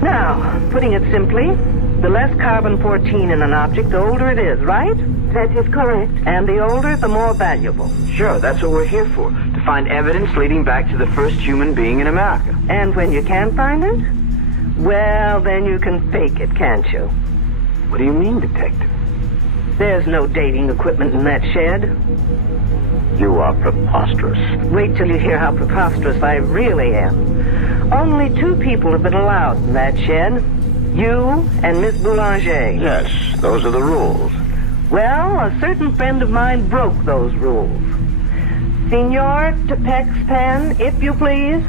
Now, putting it simply, the less carbon-14 in an object, the older it is, right? That is correct. And the older, the more valuable. Sure, that's what we're here for. To find evidence leading back to the first human being in America. And when you can't find it? Well, then you can fake it, can't you? What do you mean, detective? There's no dating equipment in that shed. You are preposterous. Wait till you hear how preposterous I really am. Only 2 people have been allowed in that shed. You and Miss Boulanger. Yes, those are the rules. Well, a certain friend of mine broke those rules. Senor Tepexpan, if you please.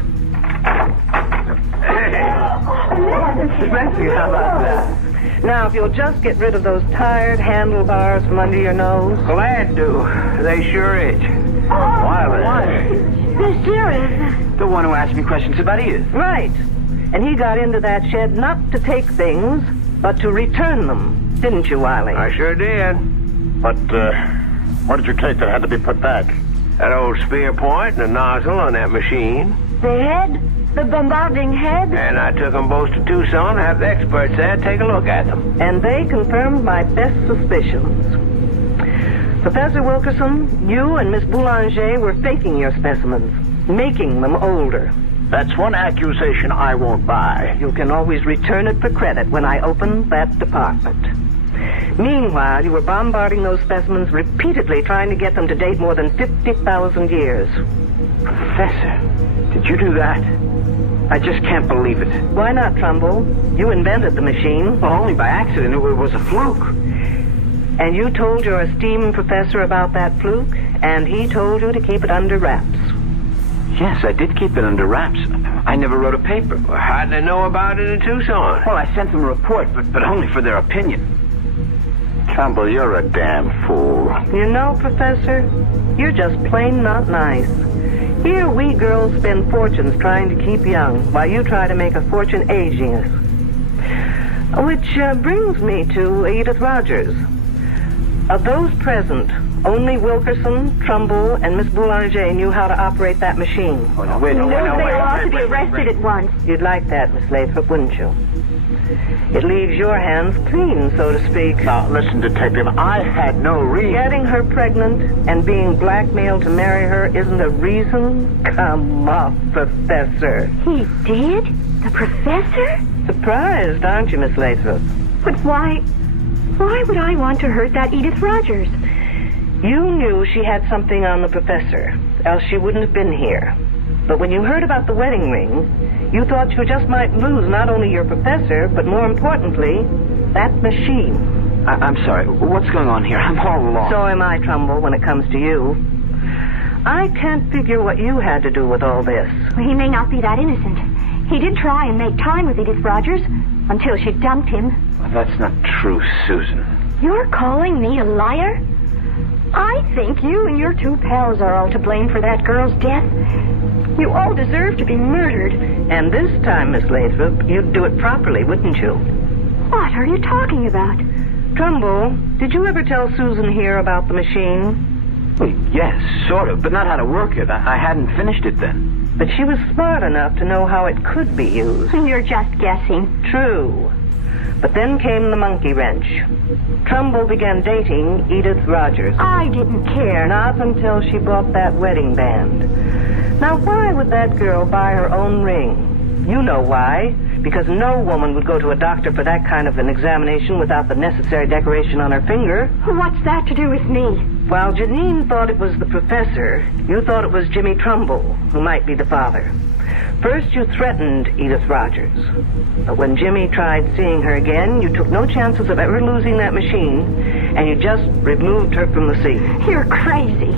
Fancy, how about that? Now, if you'll just get rid of those tired handlebars from under your nose. Glad to. They sure itch. Why? They're serious. The one who asked me questions about Edith. Right. And he got into that shed not to take things, but to return them. Didn't you, Wiley? I sure did. But, what did you take that had to be put back? That old spear point and the nozzle on that machine. The head? The bombarding head? And I took them both to Tucson to have the experts there take a look at them. And they confirmed my best suspicions. Professor Wilkerson, you and Miss Boulanger were faking your specimens, making them older. That's one accusation I won't buy. You can always return it for credit when I open that department. Meanwhile, you were bombarding those specimens repeatedly, trying to get them to date more than 50,000 years. Professor, did you do that? I just can't believe it. Why not, Trumbull? You invented the machine. Well, only by accident. It was a fluke. And you told your esteemed professor about that fluke, and he told you to keep it under wraps. Yes, I did keep it under wraps. I never wrote a paper. Well, how'd they know about it in Tucson? Well, I sent them a report, but only for their opinion. Trumbull, you're a damn fool. You know, Professor, you're just plain not nice. Here we girls spend fortunes trying to keep young, while you try to make a fortune aging us. Which brings me to Edith Rogers. Of those present, only Wilkerson, Trumbull, and Miss Boulanger knew how to operate that machine. Oh, no, wait. They ought to be arrested at once. You'd like that, Miss Lathrop, wouldn't you? It leaves your hands clean, so to speak. Now, listen, detective, I had no reason. Getting her pregnant and being blackmailed to marry her isn't a reason? Come off, Professor. He did? The professor? Surprised, aren't you, Miss Lathrop? But why would I want to hurt that Edith Rogers? You knew she had something on the professor, else she wouldn't have been here. But when you heard about the wedding ring, you thought you just might lose not only your professor, but more importantly, that machine. I'm sorry. What's going on here? I'm all alone. So am I, Trumbull, when it comes to you. I can't figure what you had to do with all this. Well, he may not be that innocent. He did try and make time with Edith Rogers until she dumped him. Well, that's not true, Susan. You're calling me a liar? I think you and your 2 pals are all to blame for that girl's death. You all deserve to be murdered. And this time, Miss Lathrop, you'd do it properly, wouldn't you? What are you talking about? Trumbull, did you ever tell Susan here about the machine? Well, Yes, sort of, but not how to work it. I hadn't finished it then. But she was smart enough to know how it could be used. You're just guessing. True. But then came the monkey wrench. Trumbull began dating Edith Rogers. I didn't care. Not until she bought that wedding band. Now, why would that girl buy her own ring? You know why. Because no woman would go to a doctor for that kind of an examination without the necessary decoration on her finger. What's that to do with me? While Janine thought it was the professor, you thought it was Jimmy Trumbull, who might be the father. First, you threatened Edith Rogers. But when Jimmy tried seeing her again, you took no chances of ever losing that machine, and you just removed her from the scene. You're crazy.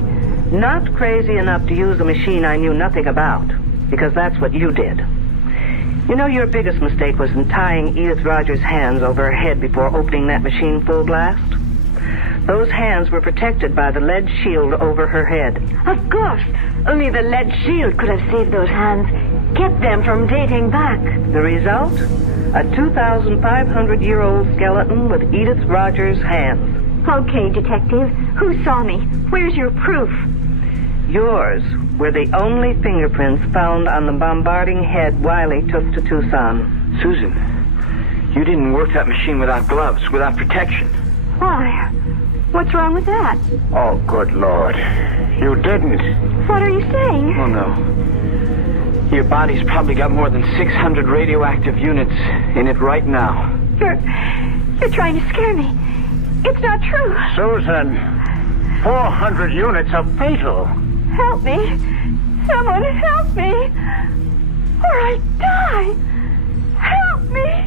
Not crazy enough to use a machine I knew nothing about, because that's what you did. You know, your biggest mistake was in tying Edith Rogers' hands over her head before opening that machine full blast. Those hands were protected by the lead shield over her head. Of course. Only the lead shield could have saved those hands, kept them from dating back. The result? A 2,500-year-old skeleton with Edith Rogers' hands. Okay, Detective. Who saw me? Where's your proof? Yours were the only fingerprints found on the bombarding head Wiley took to Tucson. Susan, you didn't work that machine without gloves, without protection. Why? What's wrong with that? Oh, good Lord. You didn't. What are you saying? Oh, no. Your body's probably got more than 600 radioactive units in it right now. You're trying to scare me. It's not true. Susan, 400 units are fatal. Help me. Someone help me. Or I die. Help me.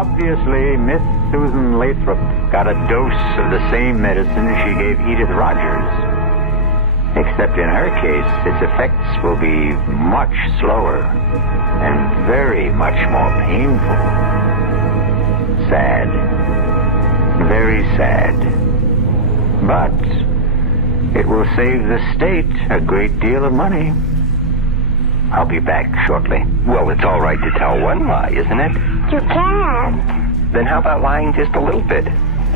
Obviously, Miss Susan Lathrop got a dose of the same medicine she gave Edith Rogers. Except in her case, its effects will be much slower and very much more painful. Sad. Very sad. But it will save the state a great deal of money. I'll be back shortly. Well, it's all right to tell one lie, isn't it? You can't. Then how about lying just a little bit?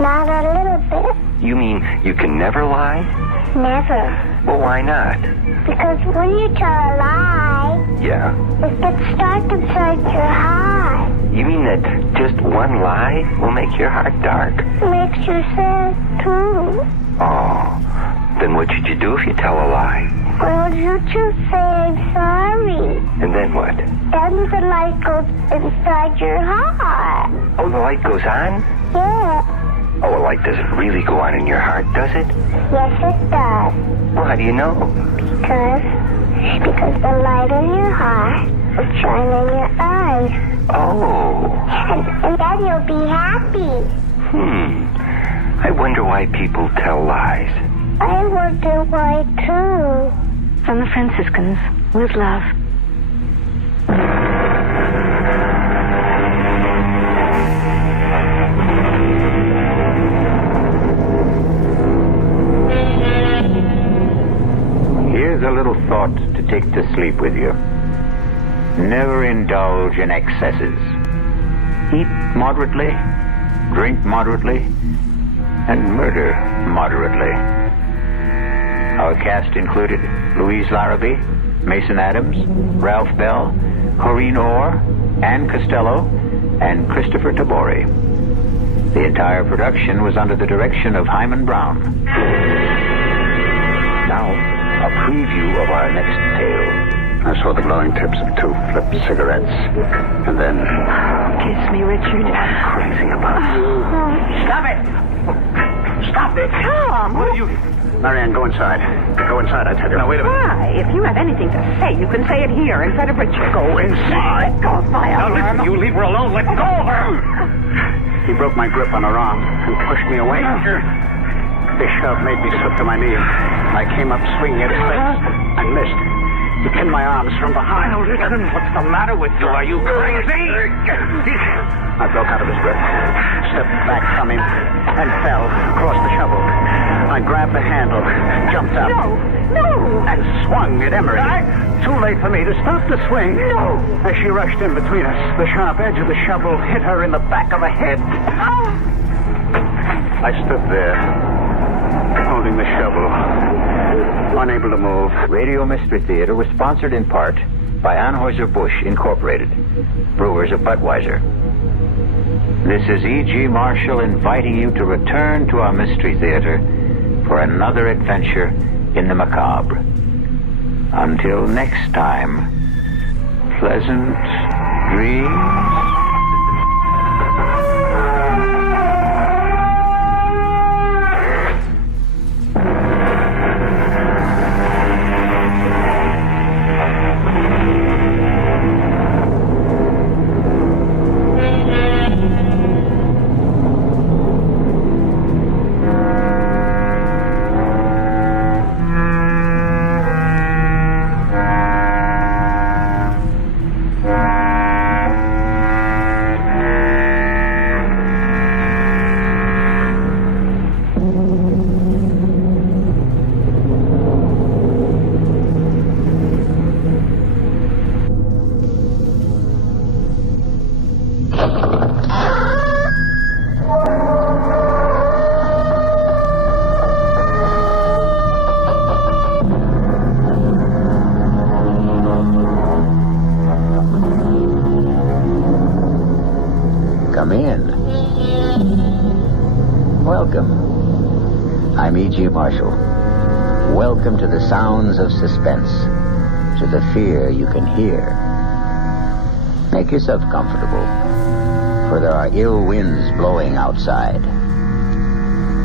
Not a little bit. You mean you can never lie? Never. Well, why not? Because when you tell a lie, Yeah. it gets stuck inside your heart. You mean that just one lie will make your heart dark? It makes you sad, too. Oh, then what should you do if you tell a lie? Well, you just say I'm sorry. And then what? Then the light goes inside your heart. Oh, the light goes on? Yeah. Oh, a light doesn't really go on in your heart, does it? Yes, it does. Well, how do you know? Because the light in your heart will shine in your eyes. Oh. And then you'll be happy. I wonder why people tell lies. I wonder why, too. From the Franciscans, with love. Here's a little thought to take to sleep with you. Never indulge in excesses. Eat moderately, drink moderately, and murder moderately. Our cast included Louise Larrabee, Mason Adams, Ralph Bell, Corrine Orr, Ann Costello, and Christopher Tabori. The entire production was under the direction of Hyman Brown. Now, a preview of our next tale. I saw the glowing tips of two flipped cigarettes. And then... Kiss me, Richard. I'm crazy about you. Stop it! Stop it! Tom! What are you... Marianne, go inside. Go inside, I tell you. Now, wait a minute. Why? If you have anything to say, you can say it here instead of Richard. Go inside. Let go of my arm. Now, listen, you leave her alone. Let go of her. He broke my grip on her arm and pushed me away. His shove made me slip to my knees. I came up swinging at his face. I missed. He pinned my arms from behind. Now, listen, what's the matter with you? Are you crazy? I broke out of his grip, stepped back from him, and fell across the shovel. I grabbed the handle, jumped swung at Emery. Too late for me to stop the swing. No! As she rushed in between us, the sharp edge of the shovel hit her in the back of the head. I stood there, holding the shovel, unable to move. Radio Mystery Theater was sponsored in part by Anheuser-Busch Incorporated, brewers of Budweiser. This is E.G. Marshall inviting you to return to our Mystery Theater for another adventure in the macabre. Until next time, pleasant dreams. Come in. Welcome. I'm E.G. Marshall. Welcome to the sounds of suspense, to the fear you can hear. Make yourself comfortable, for there are ill winds blowing outside.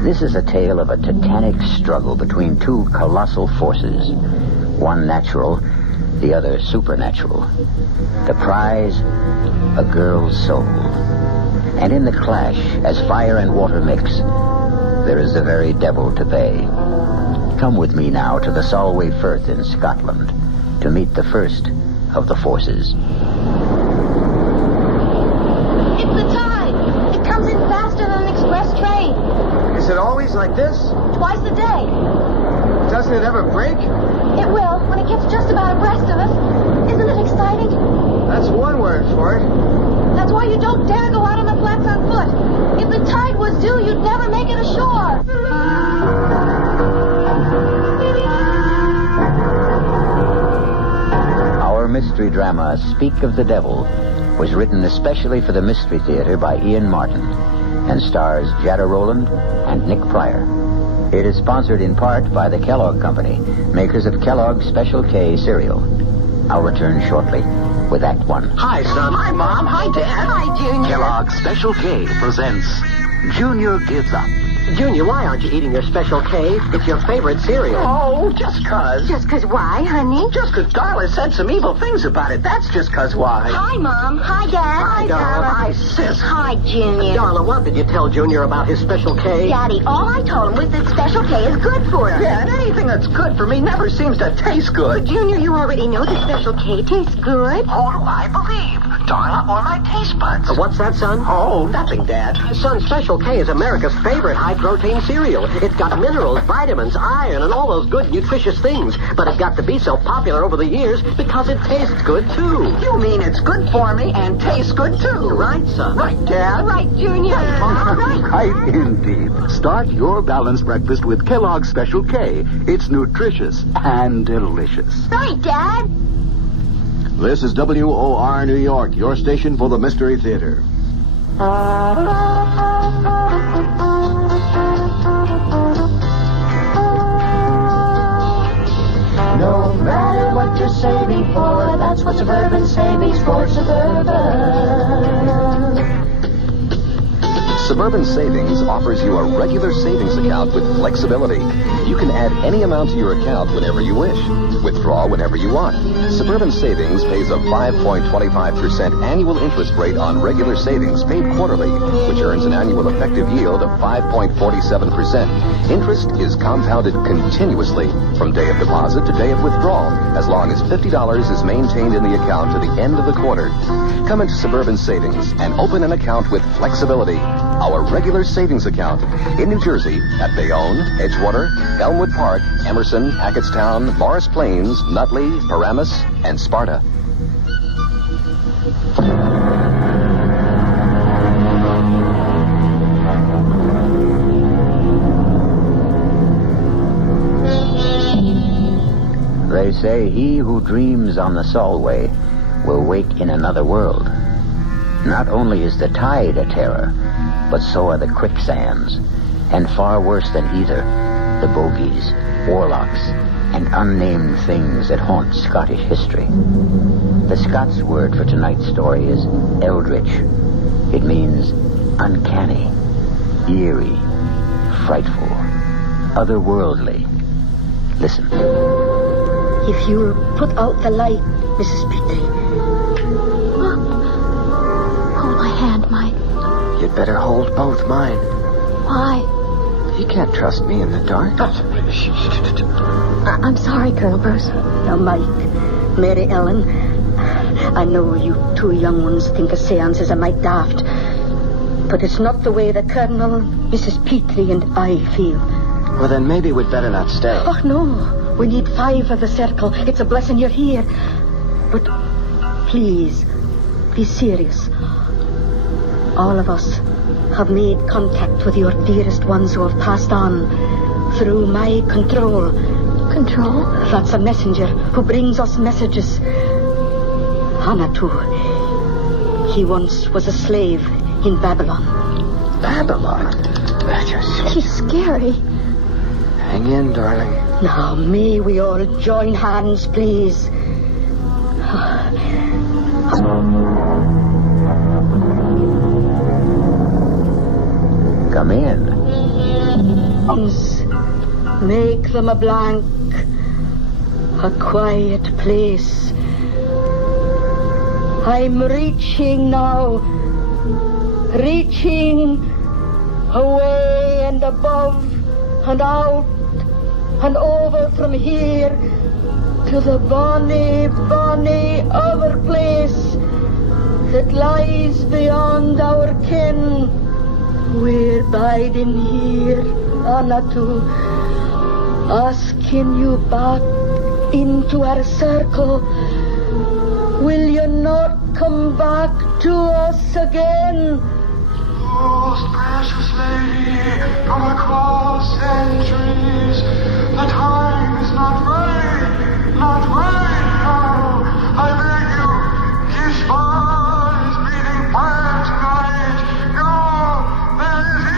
This is a tale of a titanic struggle between two colossal forces, one natural, the other supernatural. The prize, a girl's soul. And in the clash, as fire and water mix, there is the very devil to pay. Come with me now to the Solway Firth in Scotland to meet the first of the forces. It's the tide. It comes in faster than an express train. Is it always like this? Twice a day. Doesn't it ever break? It will when it gets just about abreast of us. Isn't it exciting? That's one word for it. That's why you don't dare go out on the flats on foot. If the tide was due, you'd never make it ashore. Our mystery drama, Speak of the Devil, was written especially for the Mystery Theater by Ian Martin and stars Jada Rowland and Nick Pryor. It is sponsored in part by the Kellogg Company, makers of Kellogg's Special K cereal. I'll return shortly with Act One. Hi, son. Hi, Mom. Hi, Dad. Hi, Junior. Kellogg's Special K presents Junior Gives Up. Junior, why aren't you eating your Special K? It's your favorite cereal. Oh, just 'cause. Just 'cause why, honey? Just 'cause Darla said some evil things about it. That's just 'cause why. Hi, Mom. Hi, Dad. Hi, Darla. Hi, sis. Hi, Junior. Darla, what did you tell Junior about his Special K? Daddy, all I told him was that Special K is good for him. Yeah, and anything that's good for me never seems to taste good. But, Junior, you already know that Special K tastes good. Who do I believe? Darla or my taste buds? What's that, son? Oh, nothing, Dad. Son, Special K is America's favorite high-protein cereal. It's got minerals, vitamins, iron, and all those good, nutritious things. But it got to be so popular over the years because it tastes good, too. You mean it's good for me and tastes good, too? Right, son. Right, Dad. Right, Junior. Right, indeed. Start your balanced breakfast with Kellogg's Special K. It's nutritious and delicious. Right, Dad. This is WOR New York, your station for the Mystery Theater. No matter what you're saving for, that's what Suburban Savings for Suburban. Suburban Savings offers you a regular savings account with flexibility. You can add any amount to your account whenever you wish. Withdraw whenever you want. Suburban Savings pays a 5.25% annual interest rate on regular savings paid quarterly, which earns an annual effective yield of 5.47%. Interest is compounded continuously from day of deposit to day of withdrawal, as long as $50 is maintained in the account to the end of the quarter. Come into Suburban Savings and open an account with flexibility. our regular savings account. In New Jersey, at Bayonne, Edgewater, Elmwood Park, Emerson, Hackettstown, Morris Plains, Nutley, Paramus, and Sparta. They say he who dreams on the Solway will wake in another world. Not only is the tide a terror, but so are the quicksands, and far worse than either, the bogies, warlocks, and unnamed things that haunt Scottish history. The Scots word for tonight's story is eldritch. It means uncanny, eerie, frightful, otherworldly. Listen. If you'll put out the light, Mrs. Petrie. Hold my hand, Mike. You'd better hold both mine. Why? You can't trust me in the dark. I'm sorry, Colonel Bruce. Now, Mike, Mary Ellen, I know you two young ones think a seance is a mite daft, but it's not the way the Colonel, Mrs. Petrie, and I feel. Well, then maybe we'd better not stay. Oh, no. We need 5 of the circle. It's a blessing you're here. But please, be serious. All of us have made contact with your dearest ones who have passed on through my control. Control? That's a messenger who brings us messages. Hanatu. He once was a slave in Babylon. Babylon? He's scary. Hang in, darling. Now, may we all join hands, please? Come in. Make them a blank, a quiet place. I'm reaching now, reaching away and above and out and over from here to the bonny, bonny other place that lies beyond our ken. We're biding here, Anatu, asking you back into our circle. Will you not come back to us again? Most precious lady from across centuries, the time is not right now. I beg you, Kishbar is breathing fire tonight. No, there is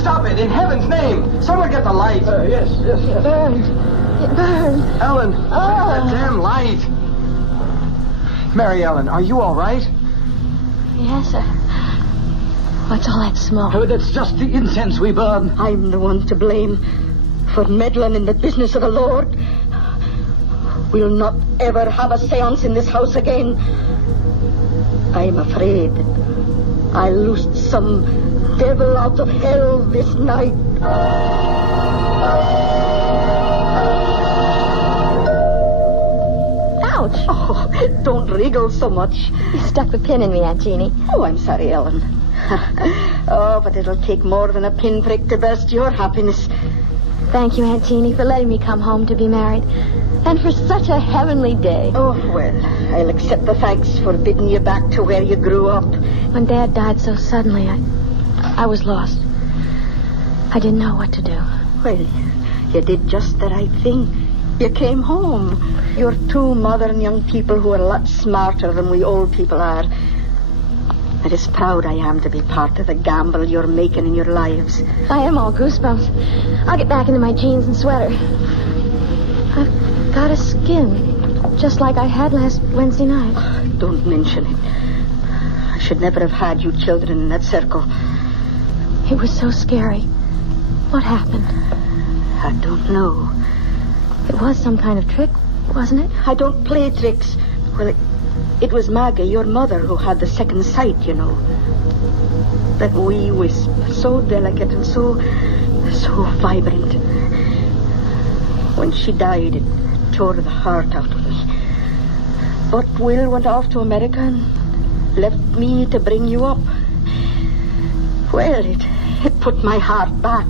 Stop it, in heaven's name! Someone get the light. Yes. It burned. Ellen, that damn light. Mary Ellen, are you all right? Yes, sir. What's all that smoke? Oh, that's just the incense we burn. I'm the one to blame for meddling in the business of the Lord. We'll not ever have a seance in this house again. I'm afraid I loosed some devil out of hell this night. Ouch! Oh, don't wriggle so much. You stuck the pin in me, Aunt Jeannie. Oh, I'm sorry, Ellen. Oh, but it'll take more than a pinprick to burst your happiness. Thank you, Aunt Jeannie, for letting me come home to be married. And for such a heavenly day. Oh, well, I'll accept the thanks for bidding you back to where you grew up. When Dad died so suddenly, I was lost. I didn't know what to do. Well, you did just the right thing. You came home. You're 2 modern young people who are a lot smarter than we old people are. And as proud I am to be part of the gamble you're making in your lives. I am all goosebumps. I'll get back into my jeans and sweater. I've got a skin, just like I had last Wednesday night. Don't mention it. I should never have had you children in that circle. It was so scary. What happened? I don't know. It was some kind of trick, wasn't it? I don't play tricks. Well, it was Maggie, your mother, who had the second sight, you know. That wee wisp, so delicate and so vibrant. When she died, it tore the heart out of me. But Will went off to America and left me to bring you up. Well, it put my heart back.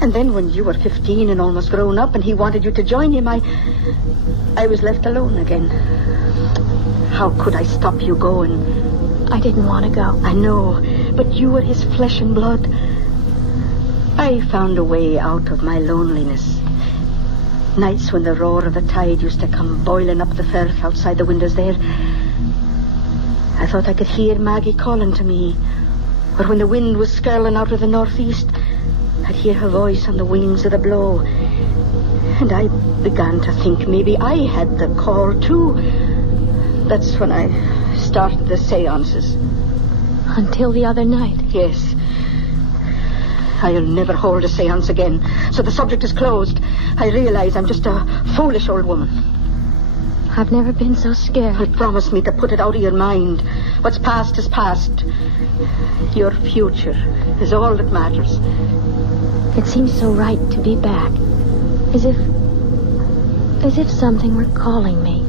And then when you were 15 and almost grown up and he wanted you to join him, I was left alone again. How could I stop you going? I didn't want to go. I know, but you were his flesh and blood. I found a way out of my loneliness. Nights when the roar of the tide used to come boiling up the firth outside the windows there, I thought I could hear Maggie calling to me. Or when the wind was skirling out of the northeast, I'd hear her voice on the wings of the blow. And I began to think maybe I had the call too. That's when I started the seances. Until the other night? Yes. I'll never hold a seance again, so the subject is closed. I realize I'm just a foolish old woman. I've never been so scared. But promise me to put it out of your mind. What's past is past. Your future is all that matters. It seems so right to be back. As if something were calling me.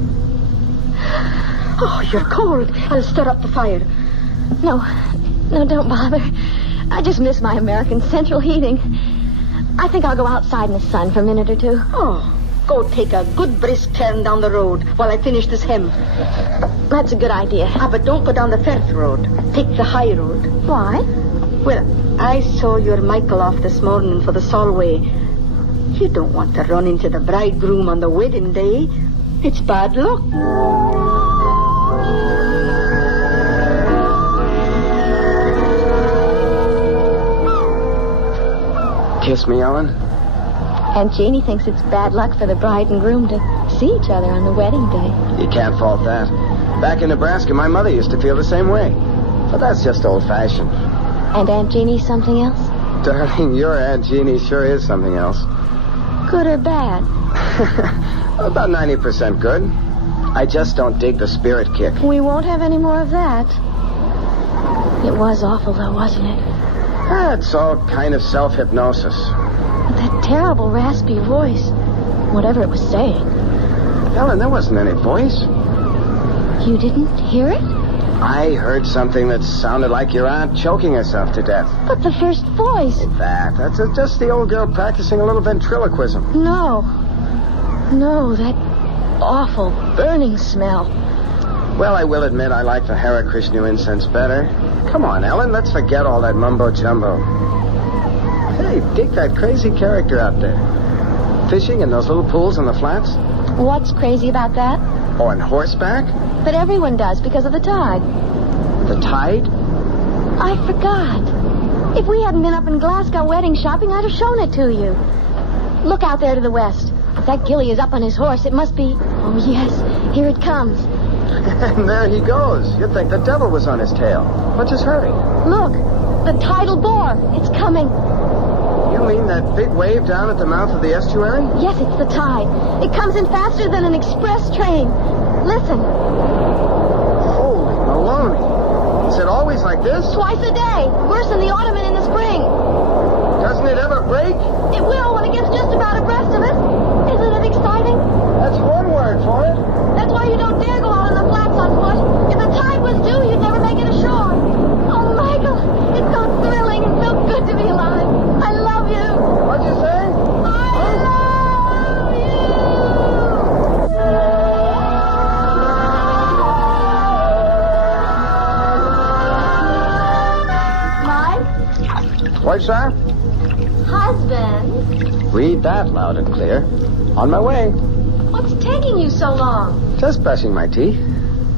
Oh, you're cold. I'll stir up the fire. No, don't bother. I just miss my American central heating. I think I'll go outside in the sun for a minute or two. Oh, go take a good brisk turn down the road while I finish this hem. That's a good idea. But don't go down the Firth road. Take the high road. Why? Well, I saw your Michael off this morning for the Solway. You don't want to run into the bridegroom on the wedding day. It's bad luck. Kiss me, Ellen. Aunt Jeannie thinks it's bad luck for the bride and groom to see each other on the wedding day. You can't fault that. Back in Nebraska, my mother used to feel the same way. But that's just old-fashioned. And Aunt Jeannie's something else? Darling, your Aunt Jeannie sure is something else. Good or bad? About 90% good. I just don't dig the spirit kick. We won't have any more of that. It was awful, though, wasn't it? It's all kind of self-hypnosis. That terrible raspy voice. Whatever it was saying. Ellen, there wasn't any voice. You didn't hear it? I heard something that sounded like your aunt choking herself to death. But the first voice. That's just the old girl practicing a little ventriloquism. No, that awful burning smell. Well, I will admit I like the Hare Krishna incense better. Come on, Ellen, let's forget all that mumbo-jumbo. Hey, dig that crazy character out there. Fishing in those little pools on the flats. What's crazy about that? Oh, on horseback? But everyone does because of the tide. The tide? I forgot. If we hadn't been up in Glasgow wedding shopping, I'd have shown it to you. Look out there to the west. If that Gilly is up on his horse, it must be... Oh, yes, here it comes. And there he goes. You'd think the devil was on his tail. But just hurry. Look, the tidal bore. It's coming. You mean that big wave down at the mouth of the estuary? Yes, it's the tide. It comes in faster than an express train. Listen. Holy Maloney. Is it always like this? Twice a day. Worse in the autumn and in the spring. Doesn't it ever break? It will when it gets just about abreast of us. Isn't it exciting? That's one word for it. That's why you don't dare go out on the flats on foot. If the tide was due, you'd never make it ashore. Oh, Michael, it's so thrilling and so good to be alive. I love you. What'd you say? I love you. Mike? What's that? Husband? Read that loud and clear. On my way. What's taking you so long? Just brushing my teeth.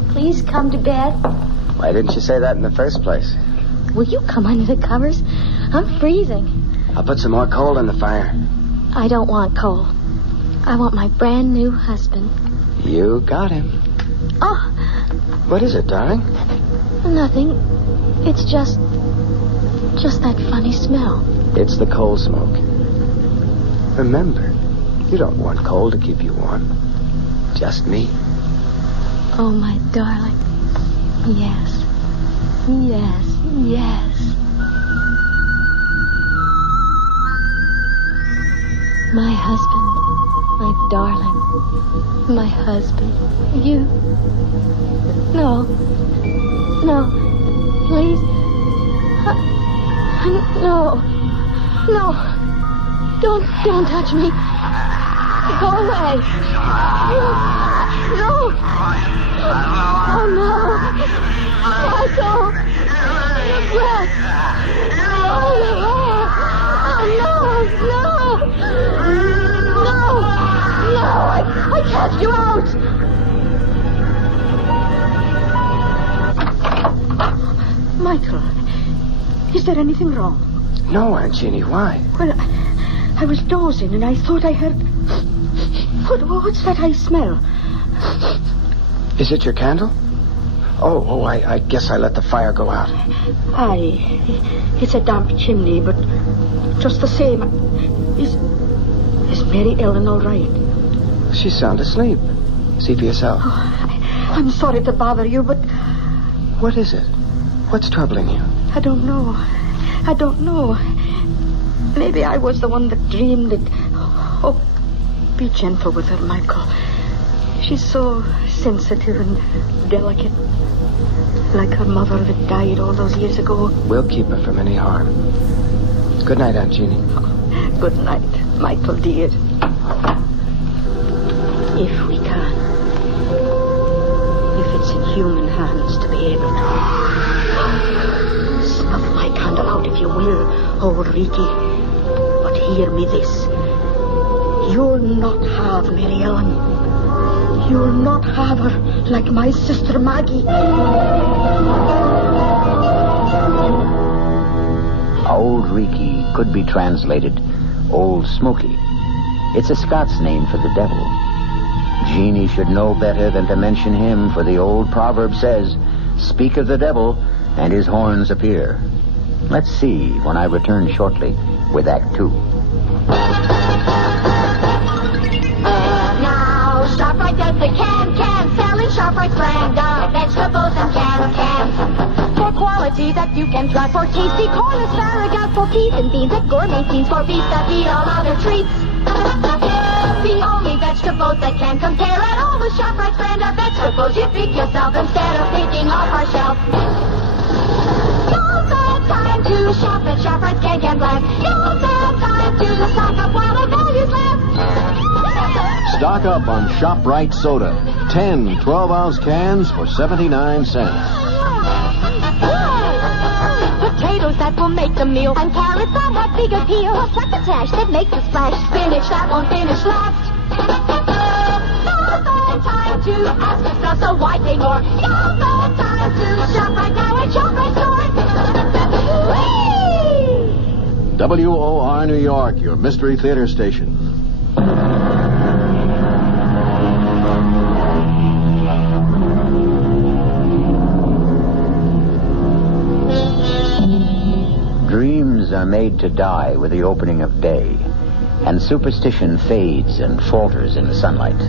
Please come to bed. Why didn't you say that in the first place? Will you come under the covers? I'm freezing. I'll put some more coal in the fire. I don't want coal. I want my brand new husband. You got him. Oh. What is it, darling? Nothing. It's just that funny smell. It's the coal smoke. Remember, you don't want coal to keep you warm. Just me. Oh, my darling. Yes. Yes. Yes. My husband. My darling. My husband. You. No. No. Please. No. No. Don't touch me. Go away. No. Oh, no. Michael. Your breath. Oh, no. No. I cast you out. Michael, is there anything wrong? No, Aunt Jeannie, why? Well, I was dozing and I thought I heard... What's that I smell? Is it your candle? Oh, I guess I let the fire go out. Aye, it's a damp chimney, but just the same. Is Mary Ellen all right? She's sound asleep. See for yourself. Oh, I'm sorry to bother you, but... What is it? What's troubling you? I don't know. Maybe I was the one that dreamed it. Oh, be gentle with her, Michael. She's so sensitive and delicate. Like her mother that died all those years ago. We'll keep her from any harm. Good night, Aunt Jeannie. Good night, Michael, dear. If we can. If it's in human hands to be able to. Snuff my candle out if you will, old Ricky. But hear me this. You'll not have Mary Ellen. You'll not have her like my sister Maggie. Old Ricky could be translated Old Smoky. It's a Scots name for the devil. Jeannie should know better than to mention him, for the old proverb says, speak of the devil, and his horns appear. Let's see when I return shortly with Act 2. Now, ShopRite does the can selling ShopRite's brand of vegetables and cans. For quality that you can trust, for tasty corn, asparagus, for peas and beans, and gourmet scenes, for beef that beat all other treats. The only vegetables that can compare at all with ShopRite's brand of vegetables you pick yourself instead of picking off our shelf. Now's the time to shop at ShopRite's can blend. Now's the time to stock up while the value's left. Stock up on ShopRite soda. 10 12-ounce cans for 79 cents. Potatoes that will make the meal, and carrots that have big appeal. Plus succotash that makes a splash. Spinach that won't finish last. Now's the time to ask yourself, so why pay more? Now's the time to shop right now at ShopRite store. WOR New York, your Mystery Theater station. Dreams are made to die with the opening of day, and superstition fades and falters in the sunlight.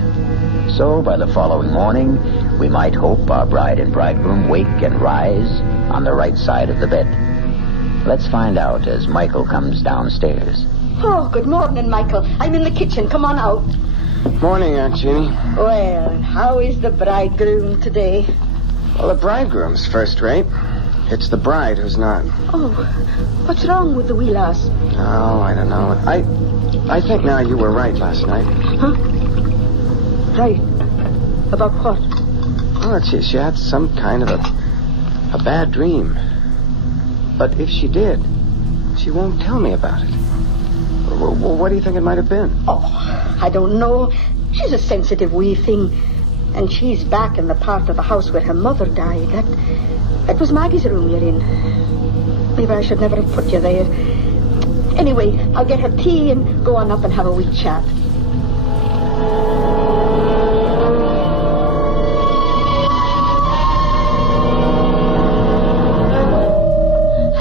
So, by the following morning, we might hope our bride and bridegroom wake and rise on the right side of the bed. Let's find out as Michael comes downstairs. Oh, good morning, Michael. I'm in the kitchen. Come on out. Morning, Aunt Jeannie. Well, how is the bridegroom today? Well, the bridegroom's first rate. It's the bride who's not. Oh, what's wrong with the wee lass? Oh, I don't know. I think now you were right last night. Huh? Right. About what? Oh, she had some kind of a bad dream. But if she did, she won't tell me about it. Well, what do you think it might have been? Oh, I don't know. She's a sensitive wee thing. And she's back in the part of the house where her mother died. That was Maggie's room you're in. Maybe I should never have put you there. Anyway, I'll get her tea and go on up and have a wee chat.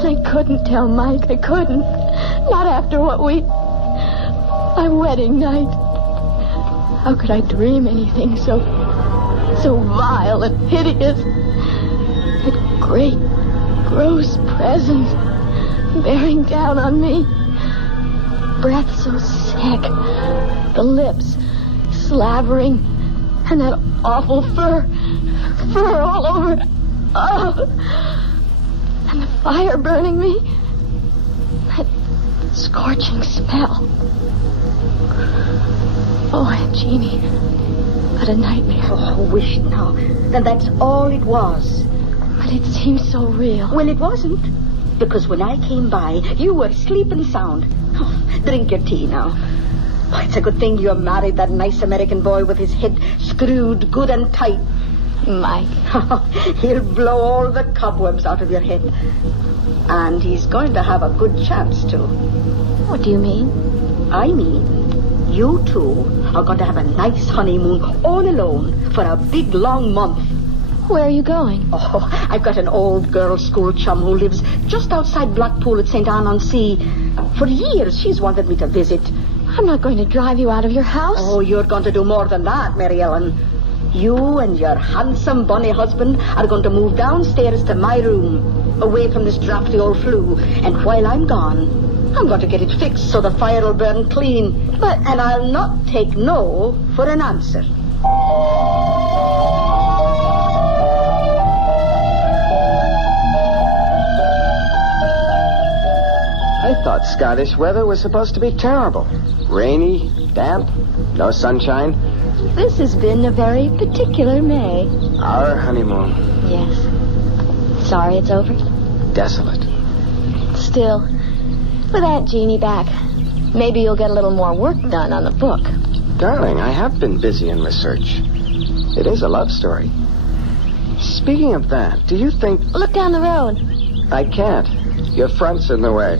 I couldn't tell Mike. I couldn't. Not after what my wedding night. How could I dream anything so vile and hideous? That great gross presence bearing down on me. Breath so sick. The lips slavering. And that awful fur all over. Oh! And the fire burning me. That scorching smell. Oh, Aunt Jeannie. What a nightmare. Oh, wish now. Then that's all it was. But it seems so real. Well, it wasn't. Because when I came by, you were sleeping sound. Oh, drink your tea now. Oh, it's a good thing you're married that nice American boy with his head screwed good and tight. Mike. He'll blow all the cobwebs out of your head. And he's going to have a good chance to. What do you mean? I mean, you two are going to have a nice honeymoon all alone for a big, long month. Where are you going? Oh, I've got an old girls' school chum who lives just outside Blackpool at St. Anne-on-Sea. For years, she's wanted me to visit. I'm not going to drive you out of your house. Oh, you're going to do more than that, Mary Ellen. You and your handsome bunny husband are going to move downstairs to my room, away from this drafty old flue. And while I'm gone, I'm going to get it fixed so the fire will burn clean. And I'll not take no for an answer. I thought Scottish weather was supposed to be terrible. Rainy, damp, no sunshine. This has been a very particular May. Our honeymoon. Yes. Sorry it's over. Desolate. Still, with Aunt Jeannie back, maybe you'll get a little more work done on the book. Darling, I have been busy in research. It is a love story. Speaking of that, do you think... Look down the road. I can't. Your front's in the way.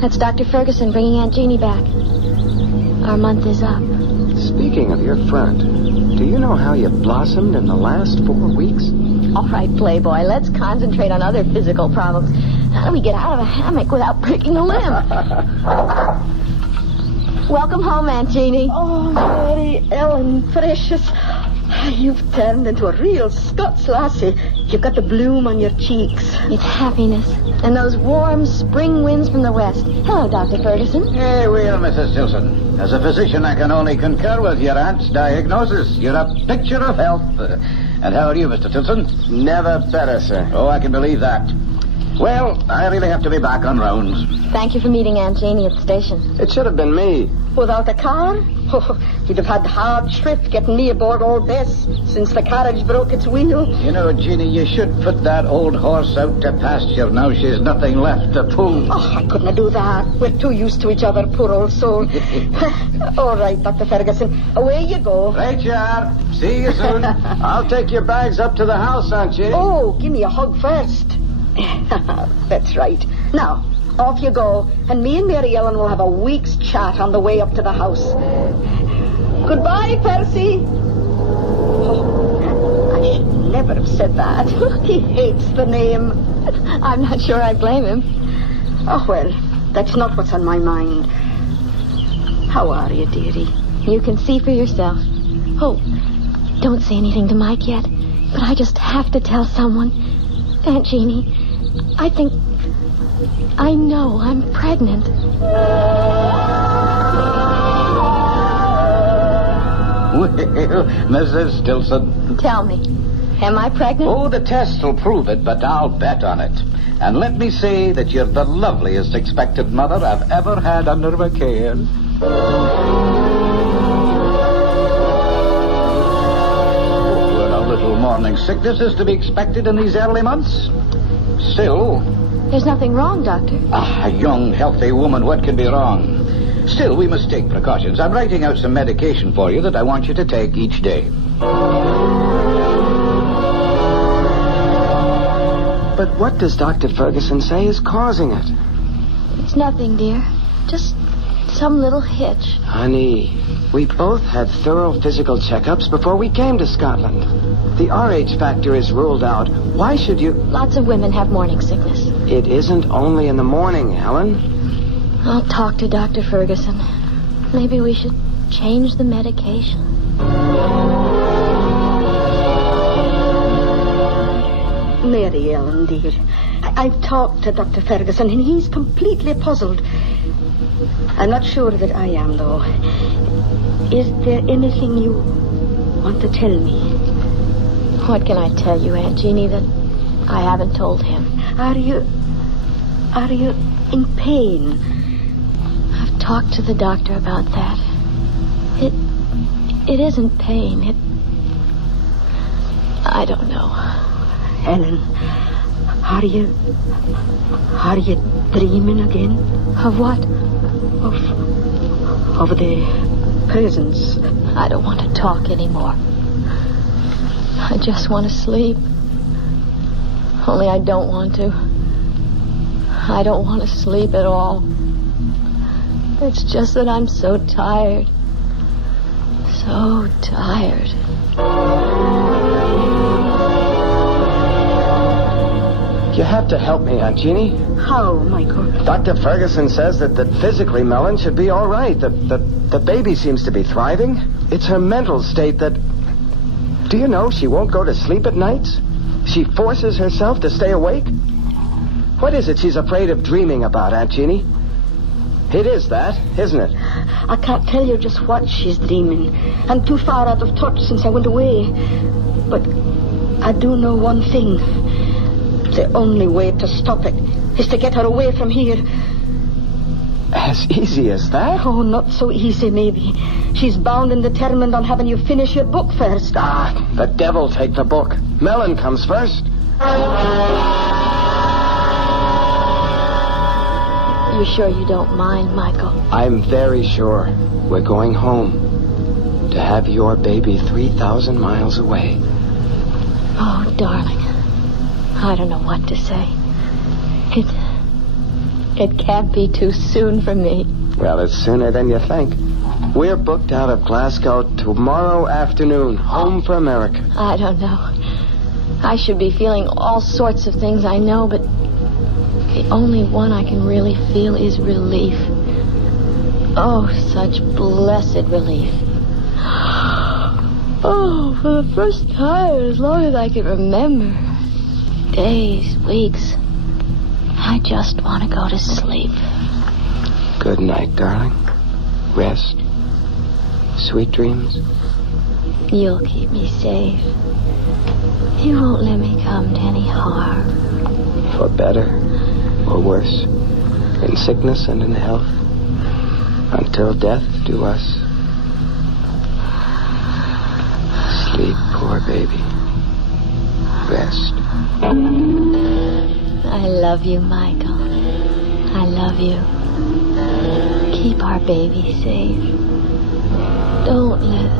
That's Dr. Ferguson bringing Aunt Jeannie back. Our month is up. Speaking of your front, do you know how you blossomed in the last 4 weeks? All right, Playboy, let's concentrate on other physical problems. How do we get out of a hammock without breaking a limb? Welcome home, Aunt Jeannie. Oh, Mary Ellen, precious. You've turned into a real Scots lassie. You've got the bloom on your cheeks. It's happiness. And those warm spring winds from the west. Hello, Dr. Ferguson. Hey, well, Mrs. Tilson. As a physician, I can only concur with your aunt's diagnosis. You're a picture of health. And how are you, Mr. Tilson? Never better, sir. Oh, I can believe that. Well, I really have to be back on rounds. Thank you for meeting Aunt Jeannie at the station. It should have been me. Without a car? Oh, you'd have had hard shrift getting me aboard all this since the carriage broke its wheel. You know, Jeannie, you should put that old horse out to pasture now she's nothing left to pull. Oh, I couldn't do that. We're too used to each other, poor old soul. All right, Dr. Ferguson, away you go. Right, you are. See you soon. I'll take your bags up to the house, Aunt Jeannie. Oh, give me a hug first. That's right. Now, off you go, and me and Mary Ellen will have a week's chat on the way up to the house. Goodbye, Percy. Oh, I should never have said that. He hates the name. I'm not sure I blame him. Oh, well, that's not what's on my mind. How are you, dearie? You can see for yourself. Oh, don't say anything to Mike yet, but I just have to tell someone. Aunt Jeannie, I know I'm pregnant. Well, Mrs. Tilson. Tell me, am I pregnant? Oh, the tests will prove it, but I'll bet on it. And let me say that you're the loveliest expected mother I've ever had under my care. Well, a little morning sickness is to be expected in these early months. Still... There's nothing wrong, Doctor. A young, healthy woman, what could be wrong? Still, we must take precautions. I'm writing out some medication for you that I want you to take each day. But what does Dr. Ferguson say is causing it? It's nothing, dear. Just some little hitch. Honey, we both had thorough physical checkups before we came to Scotland. The RH factor is ruled out. Why should you... Lots of women have morning sickness. It isn't only in the morning, Helen. I'll talk to Dr. Ferguson. Maybe we should change the medication. Mary Ellen, dear, I've talked to Dr. Ferguson, and he's completely puzzled. I'm not sure that I am, though. Is there anything you want to tell me? What can I tell you, Aunt Jeannie, that I haven't told him? Are you in pain? I've talked to the doctor about that. It isn't pain. I don't know. Ellen, are you dreaming again? Of what? Of the presents. I don't want to talk anymore. I just want to sleep. Only I don't want to. I don't want to sleep at all. It's just that I'm so tired. So tired. You have to help me, Aunt Jeannie. How, Michael? Dr. Ferguson says that physically Mellon should be all right. The baby seems to be thriving. It's her mental state that... Do you know she won't go to sleep at nights? She forces herself to stay awake? What is it she's afraid of dreaming about, Aunt Jeannie? It is that, isn't it? I can't tell you just what she's dreaming. I'm too far out of touch since I went away. But I do know one thing. The only way to stop it is to get her away from here. As easy as that? Oh, not so easy, maybe. She's bound and determined on having you finish your book first. Ah, the devil take the book. Mellon comes first. You sure you don't mind, Michael? I'm very sure. We're going home to have your baby 3,000 miles away. Oh, darling. I don't know what to say. It can't be too soon for me. Well, it's sooner than you think. We're booked out of Glasgow tomorrow afternoon, home for America. I don't know. I should be feeling all sorts of things, I know, but the only one I can really feel is relief. Oh, such blessed relief. Oh, for the first time, as long as I can remember. Days, weeks. I just want to go to sleep. Good night, darling. Rest. Sweet dreams. You'll keep me safe. You won't let me come to any harm. For better or worse, in sickness and in health, until death do us. Sleep, poor baby. Rest. I love you, Michael. I love you. Keep our baby safe. Don't let...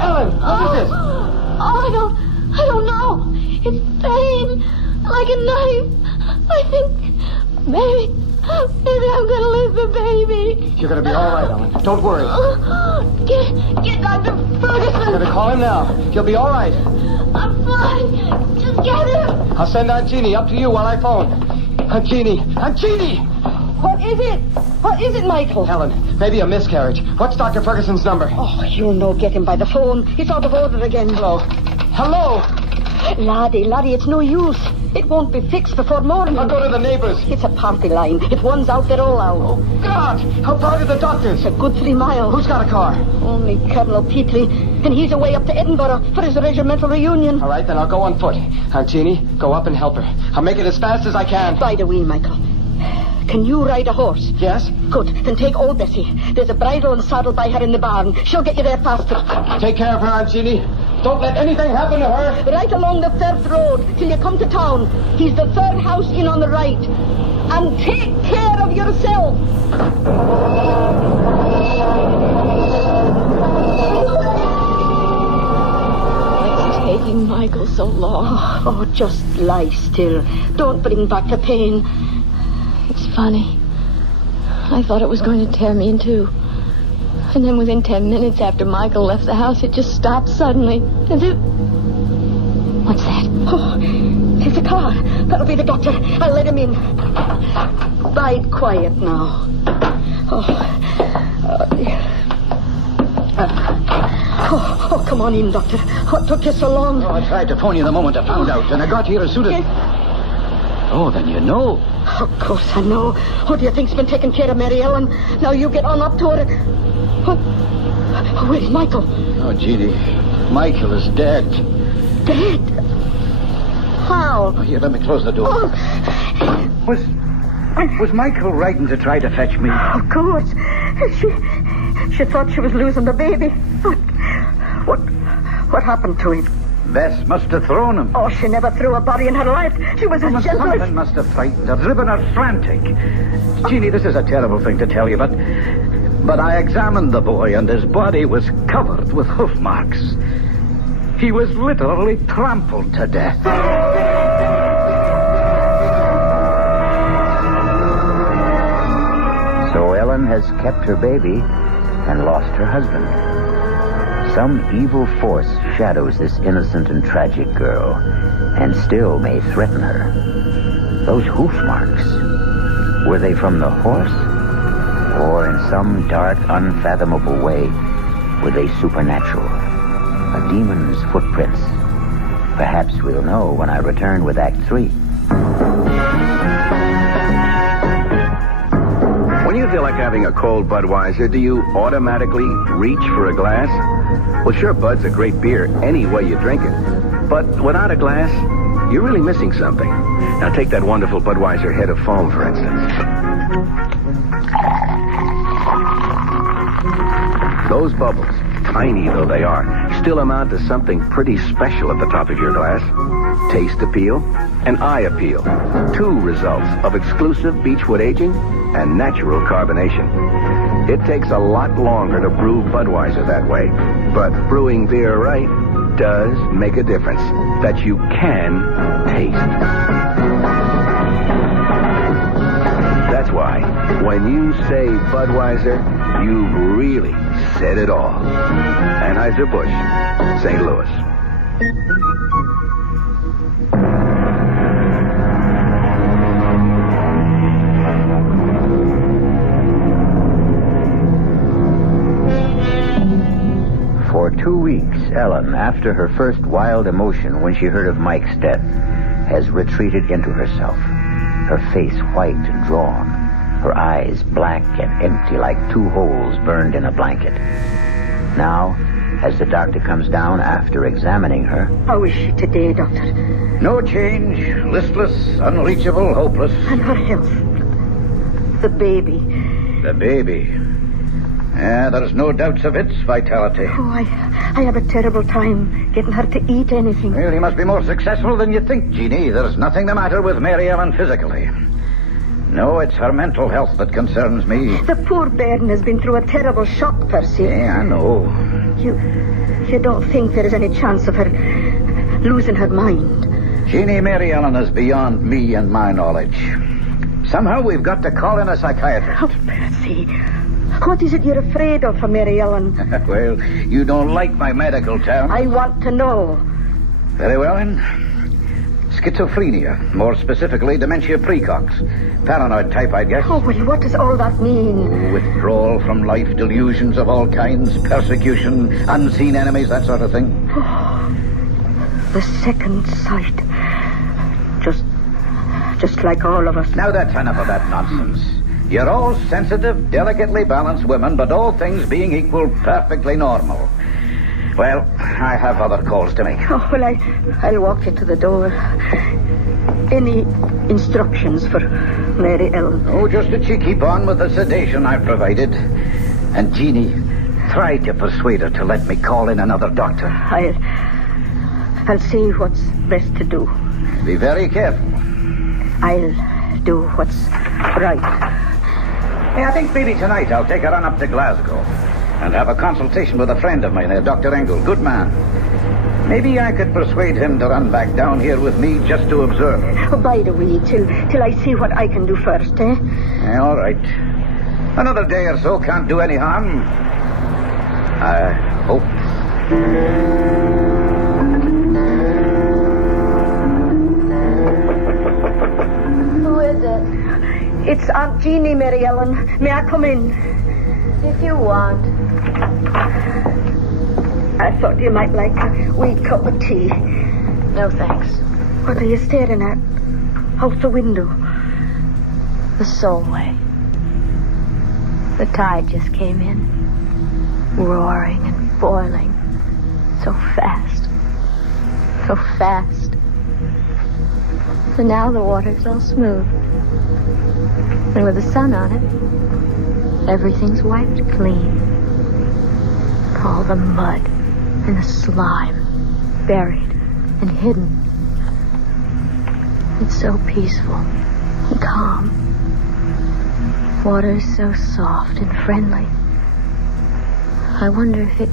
Ellen, what is this? Oh, I don't know. It's pain, like a knife. I think maybe I'm gonna lose the baby. You're gonna be all right, Ellen. Don't worry. Get Dr. Ferguson. I'm gonna call him now. You'll be all right. I'm fine. Just get him. I'll send Aunt Jeannie up to you while I phone. Aunt Jeannie! Aunt Jeannie! What is it? What is it, Michael? Helen, maybe a miscarriage. What's Dr. Ferguson's number? Oh, you'll no get him by the phone. He's out of order again. Hello? Hello? Laddie, it's no use. It won't be fixed before morning. I'll go to the neighbors. It's a party line. If one's out, they're all out. Oh, God! How far are the doctors? It's a good 3 miles. Who's got a car? Only Colonel Peatley, and he's away up to Edinburgh for his regimental reunion. All right, then I'll go on foot. Aunt Jeannie, go up and help her. I'll make it as fast as I can. By the way, Michael, can you ride a horse? Yes. Good. Then take old Bessie. There's a bridle and saddle by her in the barn. She'll get you there faster. Take care of her, Aunt Jeannie. Don't let anything happen to her. Right along the Firth Road till you come to town. He's the 3rd house in on the right. And take care of yourself. What's taking Michael so long? Oh, just lie still. Don't bring back the pain. It's funny. I thought it was going to tear me in two. And then within 10 minutes after Michael left the house, it just stopped suddenly. And then... What's that? Oh, it's a car. That'll be the doctor. I'll let him in. Bide quiet now. Oh, come on in, Doctor. What took you so long? Oh, I tried to phone you the moment I found out, and I got here as soon as... Oh, then you know. Of course I know. Who do you think's been taking care of Mary Ellen? Now you get on up to her. What? Where's Michael? Oh, Jeannie, Michael is dead. Dead? How? Oh, here, let me close the door. Oh. Was Michael riding to try to fetch me? Of course. She thought she was losing the baby. What happened to him? Bess must have thrown him. Oh, she never threw a body in her life. She was as gentle Something as... must have frightened her, driven her frantic. Jeannie, this is a terrible thing to tell you, but I examined the boy, and his body was covered with hoof marks. He was literally trampled to death. So Ellen has kept her baby and lost her husband. Some evil force shadows this innocent and tragic girl, and still may threaten her. Those hoof marks, were they from the horse? Or in some dark, unfathomable way, were they supernatural? A demon's footprints? Perhaps we'll know when I return with Act 3. When you feel like having a cold Budweiser, do you automatically reach for a glass? Well, sure, Bud's a great beer any way you drink it. But without a glass, you're really missing something. Now take that wonderful Budweiser head of foam, for instance. Those bubbles, tiny though they are, still amount to something pretty special at the top of your glass. Taste appeal and eye appeal. Two results of exclusive beechwood aging and natural carbonation. It takes a lot longer to brew Budweiser that way, but brewing beer right does make a difference that you can taste. That's why when you say Budweiser, you've really said it all. Anheuser-Busch, St. Louis. For 2 weeks, Ellen, after her first wild emotion when she heard of Mike's death, has retreated into herself, her face white and drawn, her eyes black and empty like two holes burned in a blanket. Now, as the doctor comes down after examining her... How is she today, Doctor? No change. Listless, unreachable, hopeless. And her health? The baby? The baby? Yeah, there's no doubts of its vitality. Oh, I have a terrible time getting her to eat anything. Well, you must be more successful than you think, Jeannie. There's nothing the matter with Mary Ellen physically. No, it's her mental health that concerns me. The poor bairn has been through a terrible shock, Percy. Yeah, I know. You don't think there is any chance of her losing her mind? Jeannie, Mary Ellen is beyond me and my knowledge. Somehow we've got to call in a psychiatrist. Oh, Percy, what is it you're afraid of for Mary Ellen? Well, you don't like my medical term. I want to know. Very well, then. Schizophrenia, more specifically dementia precox. Paranoid type, I guess. Oh, well, what does all that mean? Withdrawal from life, delusions of all kinds, persecution, unseen enemies, that sort of thing. Oh, the second sight. Just like all of us. Now that's enough of that nonsense. You're all sensitive, delicately balanced women, but all things being equal, perfectly normal. Well, I have other calls to make. Oh, well, I'll walk you to the door. Any instructions for Mary Ellen? Oh, just that she keep on with the sedation I've provided. And, Jeannie, try to persuade her to let me call in another doctor. I'll see what's best to do. Be very careful. I'll do what's right. Hey, I think maybe tonight I'll take a run up to Glasgow and have a consultation with a friend of mine there, Dr. Engel. Good man. Maybe I could persuade him to run back down here with me just to observe her. Oh, bide a wee till I see what I can do first, eh? Yeah, all right. Another day or so can't do any harm. I hope. Who is it? It's Aunt Jeannie, Mary Ellen. May I come in? If you want. I thought you might like a wee cup of tea. No, thanks. What are you staring at? Out the window. The Solway. The tide just came in, roaring and boiling. So fast. So fast. So now the water's all smooth. And with the sun on it, everything's wiped clean. All the mud and the slime buried and hidden. It's so peaceful and calm. Water's so soft and friendly. I wonder if it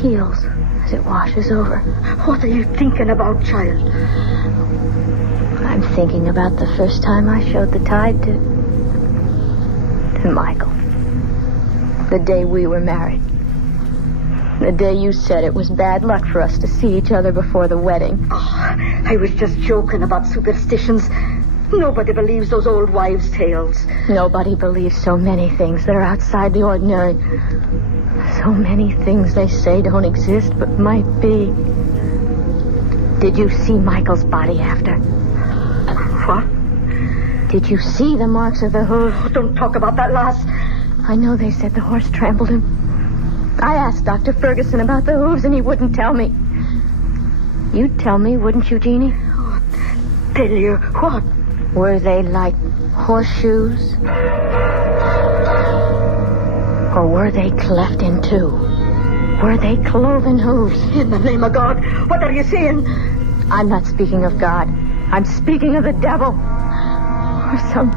heals as it washes over. What are you thinking about, child? I'm thinking about the first time I showed the tide to Michael. The day we were married. The day you said it was bad luck for us to see each other before the wedding. Oh, I was just joking about superstitions. Nobody believes those old wives' tales. Nobody believes so many things that are outside the ordinary. So many things they say don't exist but might be. Did you see Michael's body after? What? Did you see the marks of the hooves? Oh, don't talk about that, lass. I know they said the horse trampled him. I asked Dr. Ferguson about the hooves and he wouldn't tell me. You'd tell me, wouldn't you, Jeannie? Oh, tell you what? Were they like horseshoes? Or were they cleft in two? Were they cloven hooves? In the name of God, what are you saying? I'm not speaking of God. I'm speaking of the devil. Or some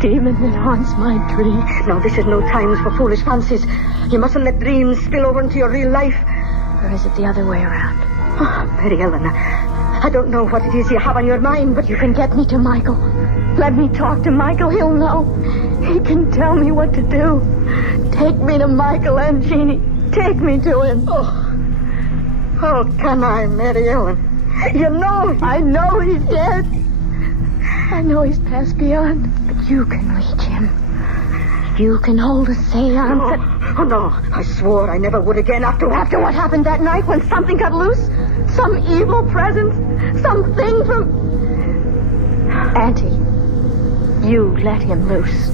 demon that haunts my dreams. Now, this is no time for foolish fancies. You mustn't let dreams spill over into your real life. Or is it the other way around? Oh, Mary Ellen, I don't know what it is you have on your mind, but you can get me to Michael. Let me talk to Michael. He'll know. He can tell me what to do. Take me to Michael and Jeannie. Take me to him. Oh, can I, Mary Ellen? You know. I know he's dead. I know he's passed beyond. But you can reach him. You can hold a seance. Oh, no. I swore I never would again after what happened that night when something got loose? Some evil presence? Something from... Auntie, you let him loose.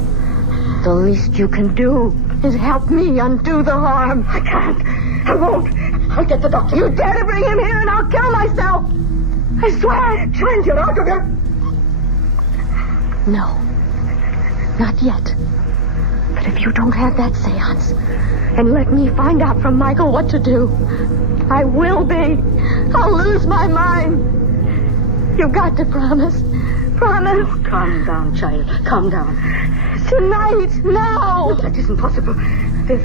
The least you can do is help me undo the harm. I can't. I won't. I'll get the doctor. You dare to bring him here and I'll kill myself. I swear. Child, you're out of here. No. Not yet. But if you don't have that seance and let me find out from Michael what to do, I will be. I'll lose my mind. You've got to promise. Promise. Oh, calm down, child. Calm down. Tonight. Now. No, that isn't possible. There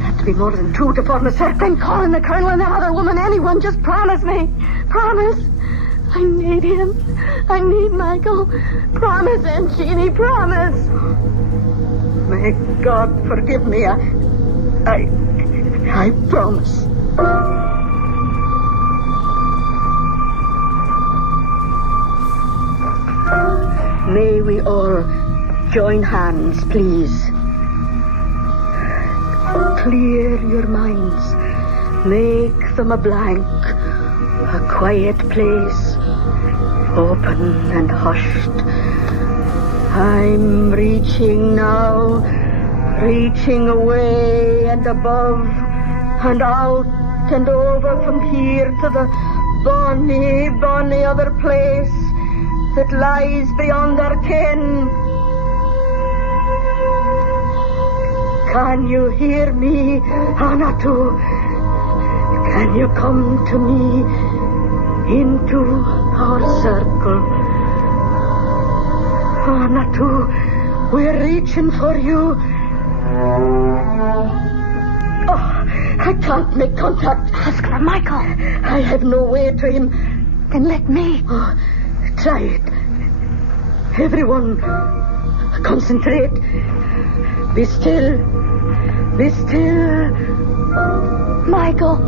have to be more than two to form a circle. Then call in the colonel and that other woman, anyone. Just promise me. Promise. I need him. I need Michael. Promise, Aunt Jeannie. Promise. May God forgive me. I promise. May we all join hands, please. Clear your minds. Make them a blank, a quiet place, open and hushed. I'm reaching now, reaching away and above and out and over from here to the bonny, bonny other place that lies beyond our ken. Can you hear me, Anatu? Can you come to me into our circle? Anatu, we're reaching for you. Oh, I can't make contact. Ask for Michael. I have no way to him. Then let me. Oh, try it. Everyone, concentrate. Be still. Be still. Michael.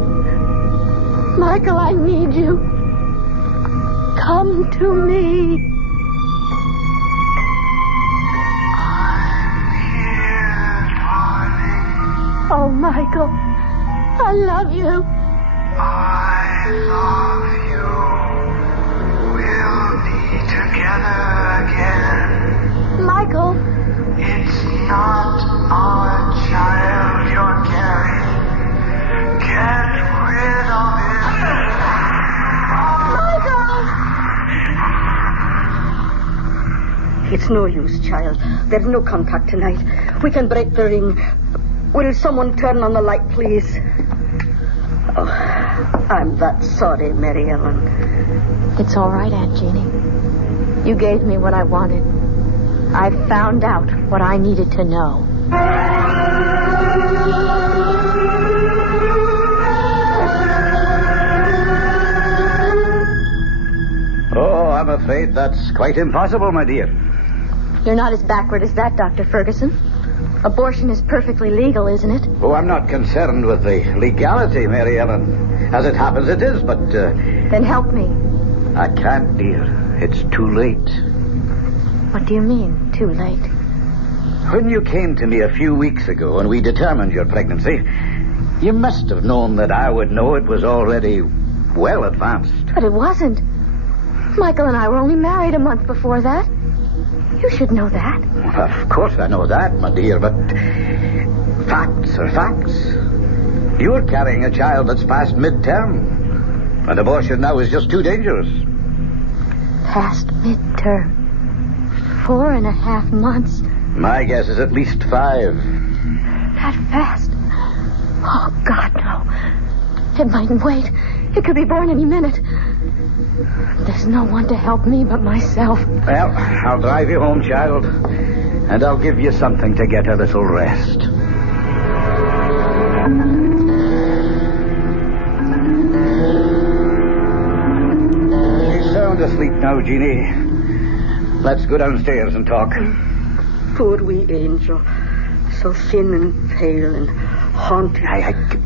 Michael, I need you. Come to me. Michael. I love you. I love you. We'll be together again. Michael. It's not our child you're carrying. Get rid of it. It's no use, child. There's no contact tonight. We can break the ring. Will someone turn on the light, please? Oh, I'm that sorry, Mary Ellen. It's all right, Aunt Jeannie. You gave me what I wanted. I found out what I needed to know. Oh, I'm afraid that's quite impossible, my dear. You're not as backward as that, Dr. Ferguson. Abortion is perfectly legal, isn't it? Oh, I'm not concerned with the legality, Mary Ellen. As it happens, it is, but... Then help me. I can't, dear. It's too late. What do you mean, too late? When you came to me a few weeks ago and we determined your pregnancy, you must have known that I would know it was already well advanced. But it wasn't. Michael and I were only married a month before that. You should know that. Well, of course I know that, my dear, but facts are facts. You're carrying a child that's past midterm. And abortion now is just too dangerous. Past midterm. 4.5 months. My guess is at least 5. That fast? Oh, God, no. It mightn't wait. It could be born any minute. There's no one to help me but myself. Well, I'll drive you home, child. And I'll give you something to get a little rest. He's sound asleep now, Jeannie. Let's go downstairs and talk. Poor wee angel. So thin and pale and haunted.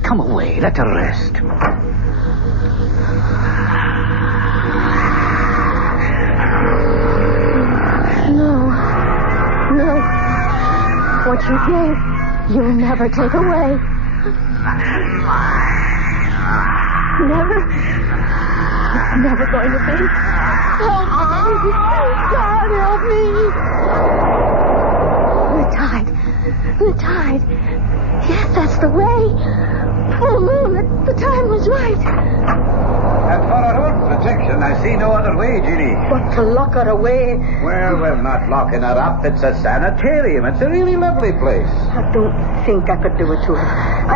Come away. Let her rest. No. What you gave, you'll never take away. Never? It's never going to be. Help me. God, help me. The tide. Yes, that's the way. Full moon. The time was right. And for our own protection, I see no other way, Jeannie. But to lock her away... Well, we're not locking her up. It's a sanitarium. It's a really lovely place. I don't think I could do it to her.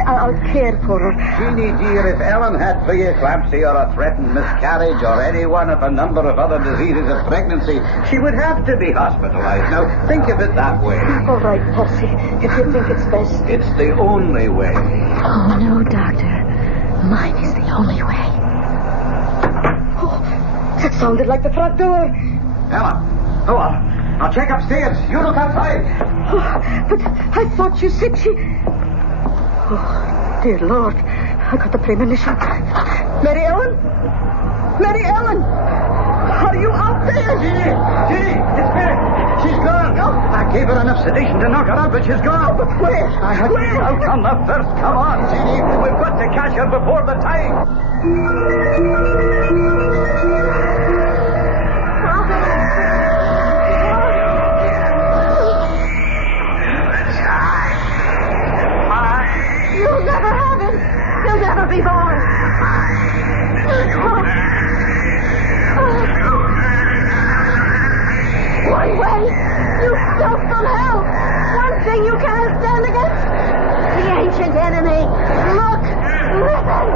I'll care for her. Jeannie, dear, if Ellen had preeclampsia or a threatened miscarriage or any one of a number of other diseases of pregnancy, she would have to be hospitalized. Now, think of it that way. All right, Percy, if you think it's best. It's the only way. Oh, no, Doctor. Mine is the only way. That sounded like the front door. Ellen, go on. I'll check upstairs. You look outside. Oh, but I thought you said she... Oh, dear Lord. I got the premonition. Mary Ellen? Mary Ellen! Are you out there? Jeannie! It's Mary! She's gone! I gave her enough sedation to knock her out, but she's gone. But where? I had to be out on the first. Come on, Jeannie. We've got to catch her before the time. You'll never have it. You'll never be born. One way. You stole from hell. One thing you can't stand against. The ancient enemy. Look. Listen.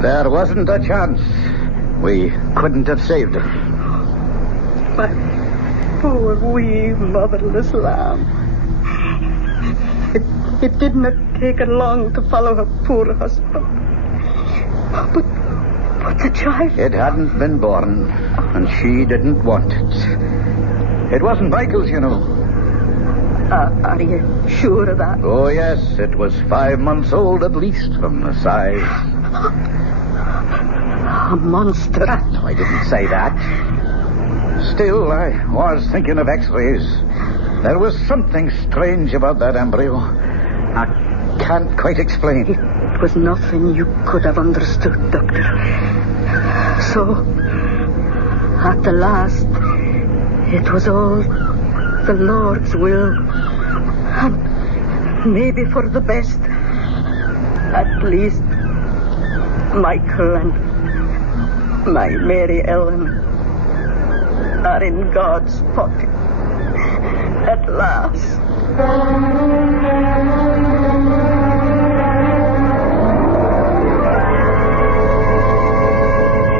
There wasn't a chance. We couldn't have saved her. My poor wee motherless lamb. It did not take her long to follow her poor husband. But the child... It hadn't been born, and she didn't want it. It wasn't Michael's, you know. Are you sure of that? Oh, yes, it was 5 months old at least from the size. A monster. No, I didn't say that. Still, I was thinking of x-rays. There was something strange about that embryo. I can't quite explain. It was nothing you could have understood, Doctor. So, at the last, it was all the Lord's will. And maybe for the best. At least, Michael and my Mary Ellen are in God's pocket. At last.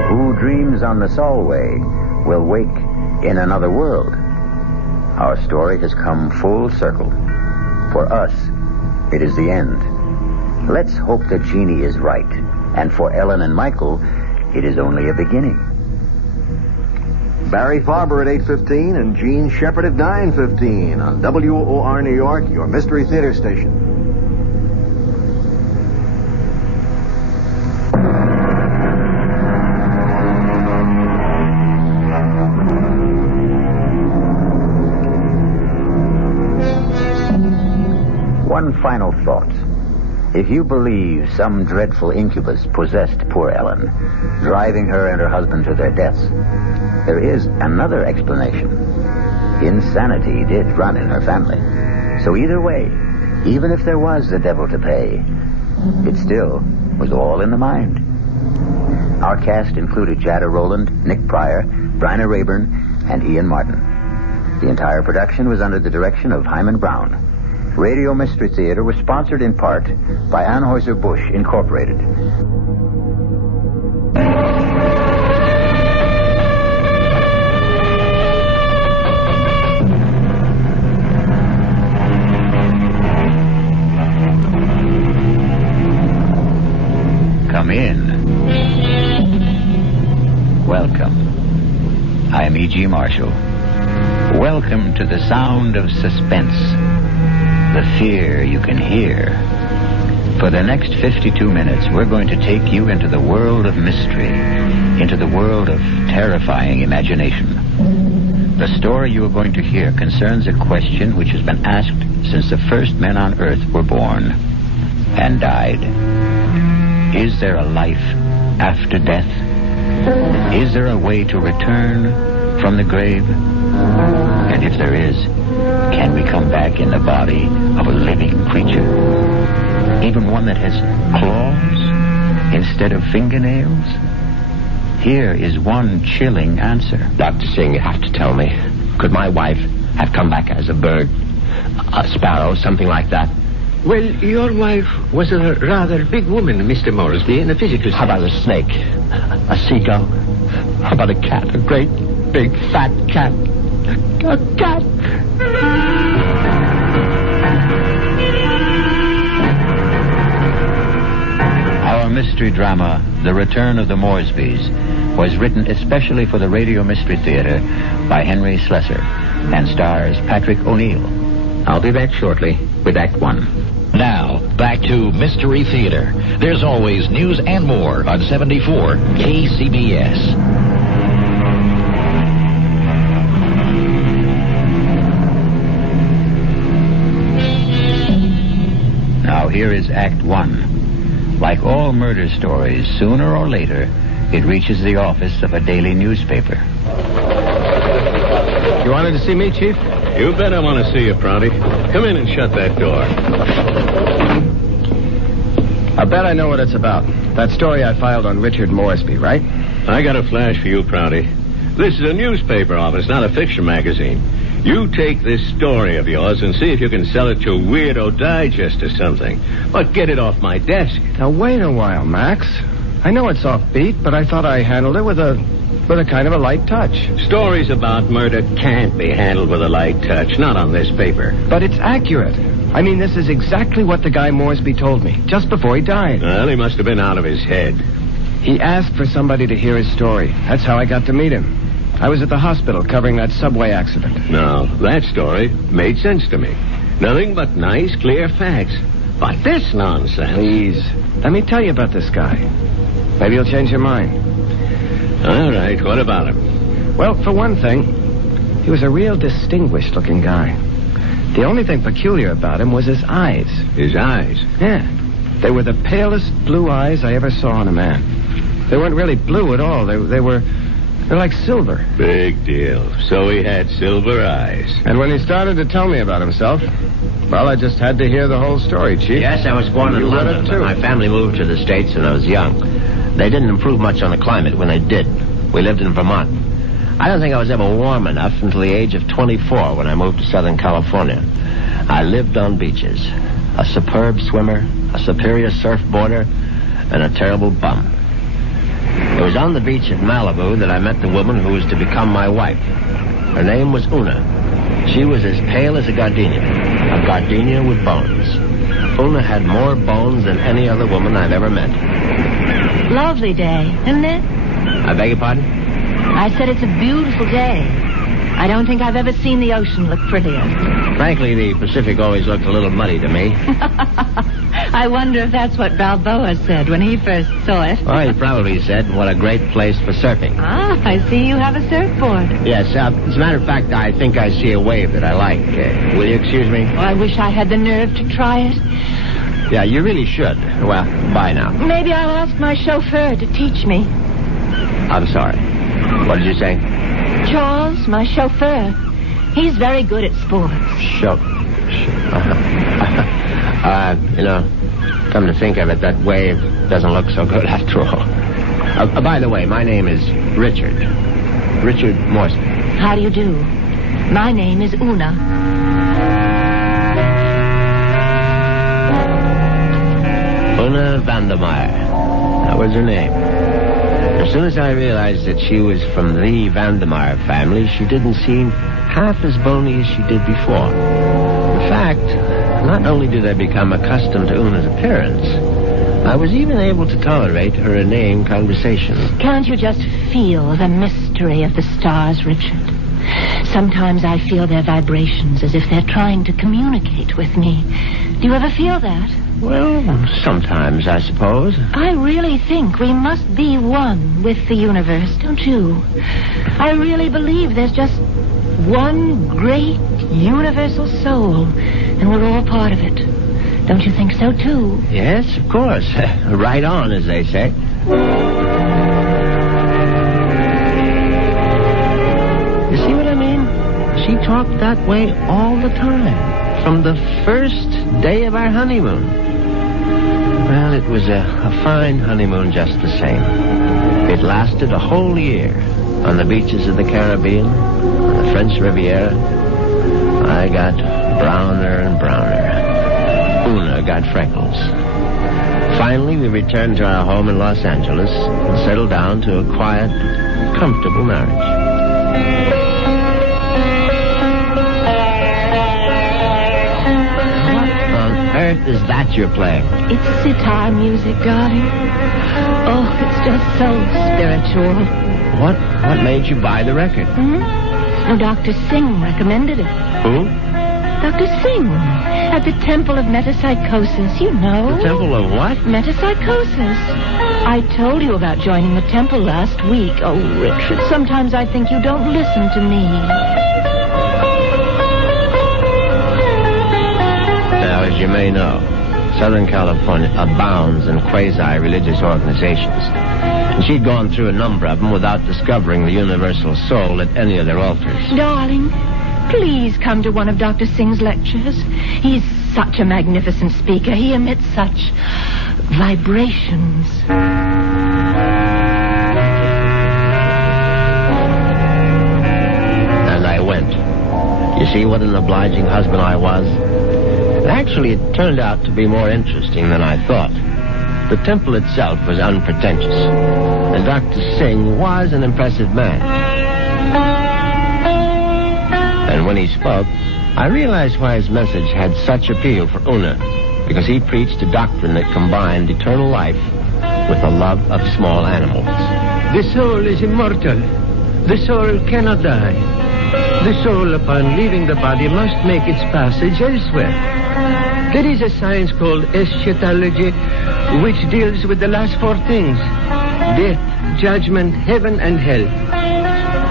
Who dreams on the Solway will wake in another world. Our story has come full circle. For us, it is the end. Let's hope that Jeannie is right. And for Ellen and Michael, it is only a beginning. Barry Farber at 8:15 and Gene Shepard at 9:15 on WOR New York, your Mystery Theater station. One final thought. If you believe some dreadful incubus possessed poor Ellen, driving her and her husband to their deaths, there is another explanation. Insanity did run in her family. So either way, even if there was the devil to pay, it still was all in the mind. Our cast included Jada Rowland, Nick Pryor, Bryna Rayburn, and Ian Martin. The entire production was under the direction of Hyman Brown. Radio Mystery Theater was sponsored in part by Anheuser-Busch Incorporated. Come in. Welcome. I'm E.G. Marshall. Welcome to the sound of suspense. The fear you can hear. For the next 52 minutes, we're going to take you into the world of mystery, into the world of terrifying imagination. The story you are going to hear concerns a question which has been asked since the first men on Earth were born and died. Is there a life after death? Is there a way to return from the grave? And if there is, can we come back in the body of a living creature? Even one that has claws instead of fingernails? Here is one chilling answer. Dr. Singh, you have to tell me. Could my wife have come back as a bird? A sparrow, something like that? Well, your wife was a rather big woman, Mr. Moresby, in a physical sense. How about a snake? A seagull? How about a cat? A great, big, fat cat? A cat? Our mystery drama, The Return of the Moresbys, was written especially for the Radio Mystery Theater by Henry Slessor and stars Patrick O'Neill. I'll be back shortly with Act One. Now, back to Mystery Theater. There's always news and more on 74 KCBS. Now here is Act One. Like all murder stories, sooner or later, it reaches the office of a daily newspaper. You wanted to see me, Chief? You bet I want to see you, Prouty. Come in and shut that door. I bet I know what it's about. That story I filed on Richard Moresby, right? I got a flash for you, Prouty. This is a newspaper office, not a fiction magazine. You take this story of yours and see if you can sell it to Weirdo Digest or something. But get it off my desk. Now, wait a while, Max. I know it's offbeat, but I thought I handled it with a kind of a light touch. Stories about murder can't be handled with a light touch, not on this paper. But it's accurate. I mean, this is exactly what the guy Moresby told me, just before he died. Well, he must have been out of his head. He asked for somebody to hear his story. That's how I got to meet him. I was at the hospital covering that subway accident. Now, that story made sense to me. Nothing but nice, clear facts. But this nonsense. Please, let me tell you about this guy. Maybe you'll change your mind. All right, what about him? Well, for one thing, he was a real distinguished-looking guy. The only thing peculiar about him was his eyes. His eyes? Yeah. They were the palest blue eyes I ever saw in a man. They weren't really blue at all. They're like silver. Big deal. So he had silver eyes. And when he started to tell me about himself, well, I just had to hear the whole story, Chief. Yes, I was born in London, but my family moved to the States when I was young. They didn't improve much on the climate when they did. We lived in Vermont. I don't think I was ever warm enough until the age of 24 when I moved to Southern California. I lived on beaches. A superb swimmer, a superior surfboarder, and a terrible bum. It was on the beach at Malibu that I met the woman who was to become my wife. Her name was Una. She was as pale as a gardenia with bones. Una had more bones than any other woman I've ever met. Lovely day, isn't it? I beg your pardon? I said it's a beautiful day. I don't think I've ever seen the ocean look prettier. Frankly, the Pacific always looked a little muddy to me. I wonder if that's what Balboa said when he first saw it. Well, he probably said, what a great place for surfing. Ah, I see you have a surfboard. Yes, as a matter of fact, I think I see a wave that I like. Will you excuse me? Oh, I wish I had the nerve to try it. Yeah, you really should. Well, bye now. Maybe I'll ask my chauffeur to teach me. I'm sorry. What did you say? Charles, my chauffeur. He's very good at sports. Come to think of it, that wave doesn't look so good after all. By the way, my name is Richard. Richard Morrison. How do you do? My name is Una. Una Vandermeyer. That was her name. As soon as I realized that she was from the Vandermeyer family, she didn't seem half as bony as she did before. In fact, not only did I become accustomed to Una's appearance, I was even able to tolerate her inane conversation. Can't you just feel the mystery of the stars, Richard? Sometimes I feel their vibrations as if they're trying to communicate with me. Do you ever feel that? Well, sometimes, I suppose. I really think we must be one with the universe, don't you? I really believe there's just one great universal soul, and we're all part of it. Don't you think so, too? Yes, of course. Right on, as they say. You see what I mean? She talked that way all the time, from the first day of our honeymoon. Well, it was a fine honeymoon just the same. It lasted a whole year on the beaches of the Caribbean, on the French Riviera. I got browner and browner. Una got freckles. Finally, we returned to our home in Los Angeles and settled down to a quiet, comfortable marriage. Earth is that you're playing? It's sitar music, darling. Oh, it's just so spiritual. What made you buy the record? Well, Dr. Singh recommended it. Who? Dr. Singh, at the Temple of Metapsychosis, you know. The Temple of what? Metapsychosis. I told you about joining the temple last week. Oh, Richard, sometimes I think you don't listen to me. Now, as you may know, Southern California abounds in quasi-religious organizations. And she'd gone through a number of them without discovering the universal soul at any of their altars. Darling, please come to one of Dr. Singh's lectures. He's such a magnificent speaker. He emits such vibrations. And I went. You see what an obliging husband I was? Actually, it turned out to be more interesting than I thought. The temple itself was unpretentious, and Dr. Singh was an impressive man. And when he spoke, I realized why his message had such appeal for Una, because he preached a doctrine that combined eternal life with a love of small animals. The soul is immortal. The soul cannot die. The soul, upon leaving the body, must make its passage elsewhere. There is a science called eschatology, which deals with the last four things: death, judgment, heaven, and hell.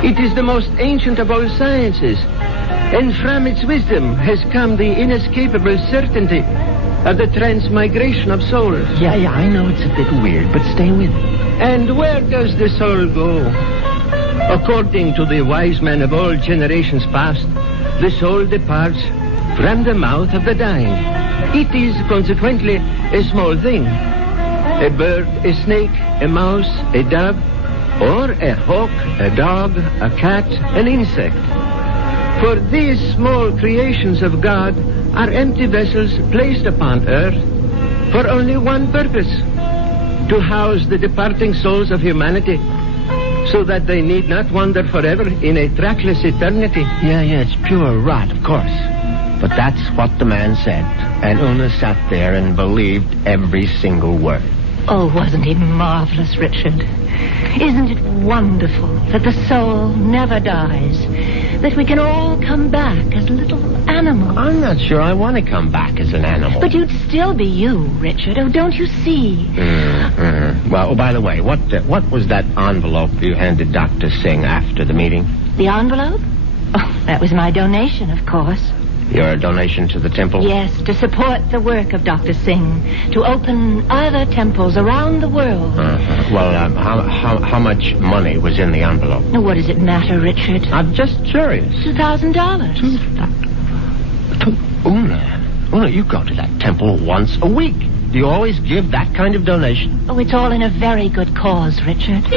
It is the most ancient of all sciences, and from its wisdom has come the inescapable certainty of the transmigration of souls. Yeah, I know it's a bit weird, but stay with me. And where does the soul go? According to the wise men of all generations past, the soul departs from the mouth of the dying. It is consequently a small thing. A bird, a snake, a mouse, a dove, or a hawk, a dog, a cat, an insect. For these small creations of God are empty vessels placed upon earth for only one purpose: to house the departing souls of humanity, so that they need not wander forever in a trackless eternity. Yeah, it's pure rot, of course. But that's what the man said, and Una sat there and believed every single word. Oh, wasn't he marvelous, Richard? Isn't it wonderful that the soul never dies? That we can all come back as little animals? I'm not sure I want to come back as an animal. But you'd still be you, Richard. Oh, don't you see? Well, by the way, what was that envelope you handed Dr. Singh after the meeting? The envelope? Oh, that was my donation, of course. Your donation to the temple? Yes, to support the work of Dr. Singh, to open other temples around the world. Well, how much money was in the envelope? Now, what does it matter, Richard? I'm just curious. $2,000. Una, you go to that temple once a week. Do you always give that kind of donation? Oh, it's all in a very good cause, Richard.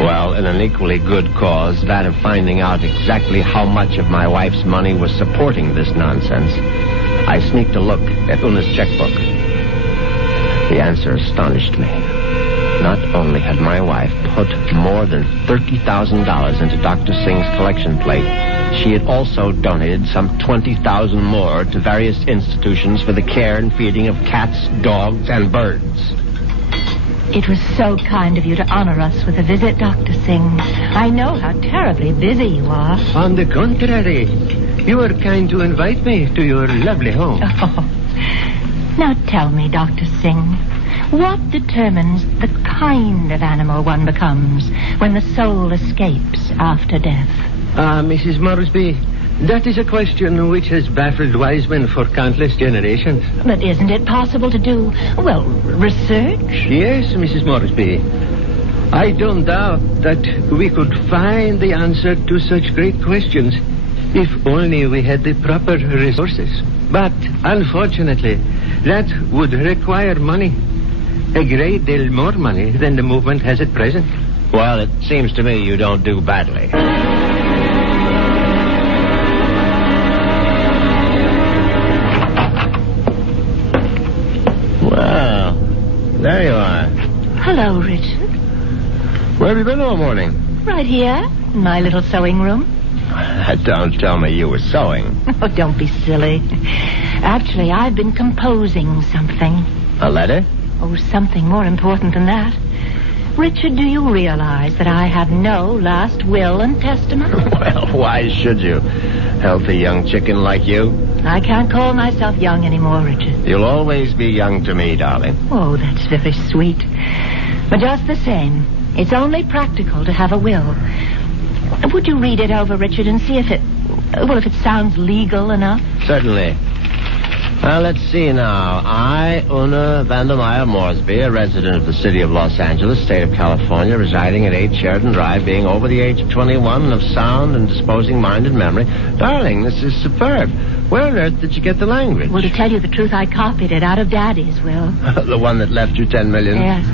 Well, in an equally good cause, that of finding out exactly how much of my wife's money was supporting this nonsense, I sneaked a look at Una's checkbook. The answer astonished me. Not only had my wife put more than $30,000 into Dr. Singh's collection plate, she had also donated some $20,000 more to various institutions for the care and feeding of cats, dogs, and birds. It was so kind of you to honor us with a visit, Dr. Singh. I know how terribly busy you are. On the contrary, you were kind to invite me to your lovely home. Oh. Now tell me, Dr. Singh, what determines the kind of animal one becomes when the soul escapes after death? Mrs. Moresby, that is a question which has baffled wise men for countless generations. But isn't it possible to do, well, research? Yes, Mrs. Moresby. I don't doubt that we could find the answer to such great questions if only we had the proper resources. But, unfortunately, that would require money. A great deal more money than the movement has at present. Well, it seems to me you don't do badly. Well, there you are. Hello, Richard. Where have you been all morning? Right here, in my little sewing room. Don't tell me you were sewing. Oh, don't be silly. Actually, I've been composing something. A letter? Oh, something more important than that. Richard, do you realize that I have no last will and testament? Well, why should you? Healthy young chicken like you. I can't call myself young anymore, Richard. You'll always be young to me, darling. Oh, that's very sweet. But just the same, it's only practical to have a will. Would you read it over, Richard, and see if it sounds legal enough? Certainly. Let's see now. I, Una Vandermeyer Moresby, a resident of the city of Los Angeles, state of California, residing at 8 Sheridan Drive, being over the age of 21 and of sound and disposing mind and memory. Darling, this is superb. Where on earth did you get the language? Well, to tell you the truth, I copied it out of Daddy's will. The one that left you $10 million? Yes.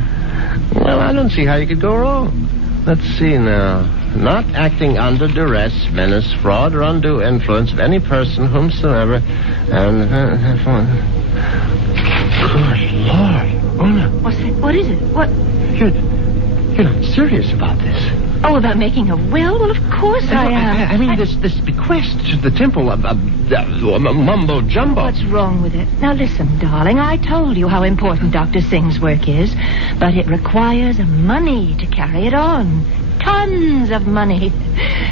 Well, I don't see how you could go wrong. Let's see now. Not acting under duress, menace, fraud, or undue influence of any person whomsoever. And good Lord, Una. What's it? What is it? What? You're not serious about this. Oh, about making a will? Well, of course I am. I mean, this bequest to the temple of mumbo jumbo. What's wrong with it? Now, listen, darling. I told you how important Dr. Singh's work is, but it requires money to carry it on. tons of money.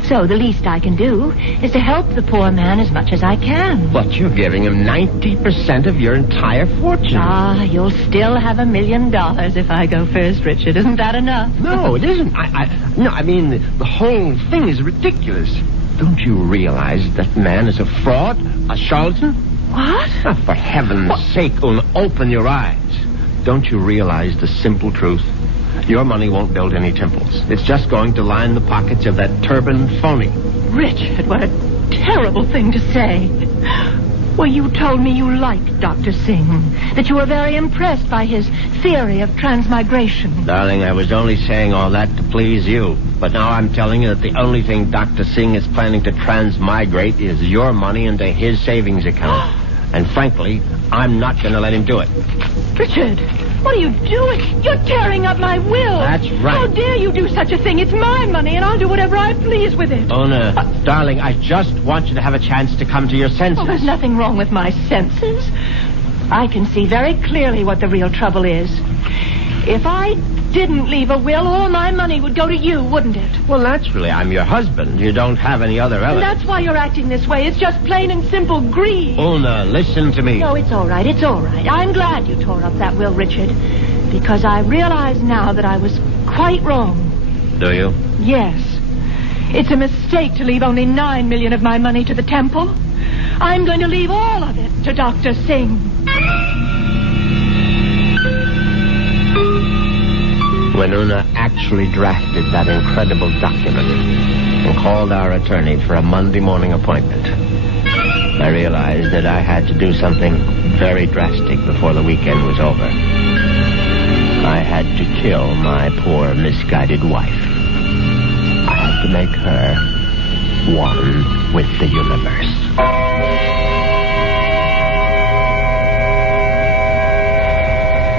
So the least I can do is to help the poor man as much as I can. But you're giving him 90% of your entire fortune. Ah, you'll still have $1 million if I go first, Richard. Isn't that enough? No, it isn't. I mean, the whole thing is ridiculous. Don't you realize that man is a fraud, a charlatan? What? Oh, for heaven's sake, Una, open your eyes. Don't you realize the simple truth? Your money won't build any temples. It's just going to line the pockets of that turbaned phony. Richard, what a terrible thing to say. Well, you told me you liked Dr. Singh, that you were very impressed by his theory of transmigration. Darling, I was only saying all that to please you. But now I'm telling you that the only thing Dr. Singh is planning to transmigrate is your money into his savings account. And frankly, I'm not going to let him do it. Richard, what are you doing? You're tearing up my will. That's right. How dare you do such a thing? It's my money, and I'll do whatever I please with it. Una, darling, I just want you to have a chance to come to your senses. Oh, there's nothing wrong with my senses. I can see very clearly what the real trouble is. If I didn't leave a will, all my money would go to you, wouldn't it? Well, naturally, I'm your husband. You don't have any other And relatives. that's why you're acting this way. It's just plain and simple greed. Una, listen to me. No, it's all right. It's all right. I'm glad you tore up that will, Richard, because I realize now that I was quite wrong. Do you? Yes. It's a mistake to leave only $9 million of my money to the temple. I'm going to leave all of it to Dr. Singh. When Una actually drafted that incredible document and called our attorney for a Monday morning appointment, I realized that I had to do something very drastic before the weekend was over. I had to kill my poor misguided wife. I had to make her one with the universe.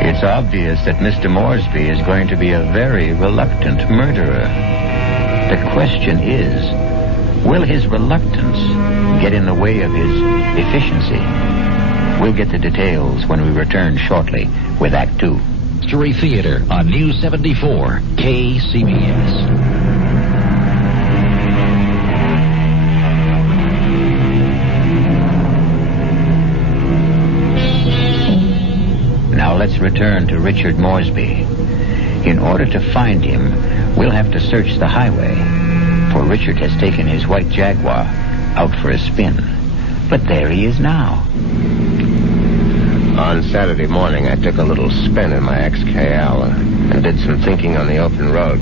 It's obvious that Mr. Moresby is going to be a very reluctant murderer. The question is, will his reluctance get in the way of his efficiency? We'll get the details when we return shortly with Act 2. Mystery Theater on News 74, KCBS. Now let's return to Richard Moresby. In order to find him, we'll have to search the highway, for Richard has taken his white Jaguar out for a spin. But there he is now. On Saturday morning, I took a little spin in my XKL and did some thinking on the open road.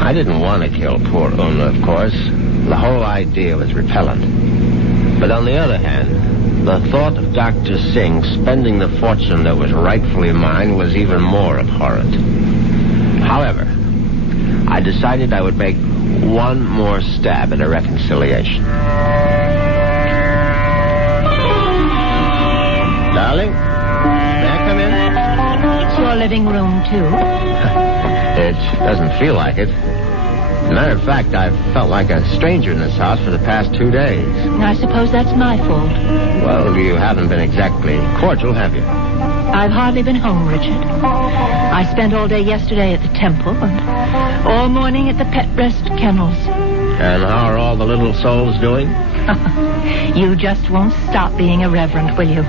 I didn't want to kill poor Una, of course. The whole idea was repellent. But on the other hand, the thought of Dr. Singh spending the fortune that was rightfully mine was even more abhorrent. However, I decided I would make one more stab at a reconciliation. Darling, may I come in? It's your living room, too. It doesn't feel like it. As a matter of fact, I've felt like a stranger in this house for the past 2 days. I suppose that's my fault. Well, you haven't been exactly cordial, have you? I've hardly been home, Richard. I spent all day yesterday at the temple and all morning at the pet rest kennels. And how are all the little souls doing? You just won't stop being irreverent, will you?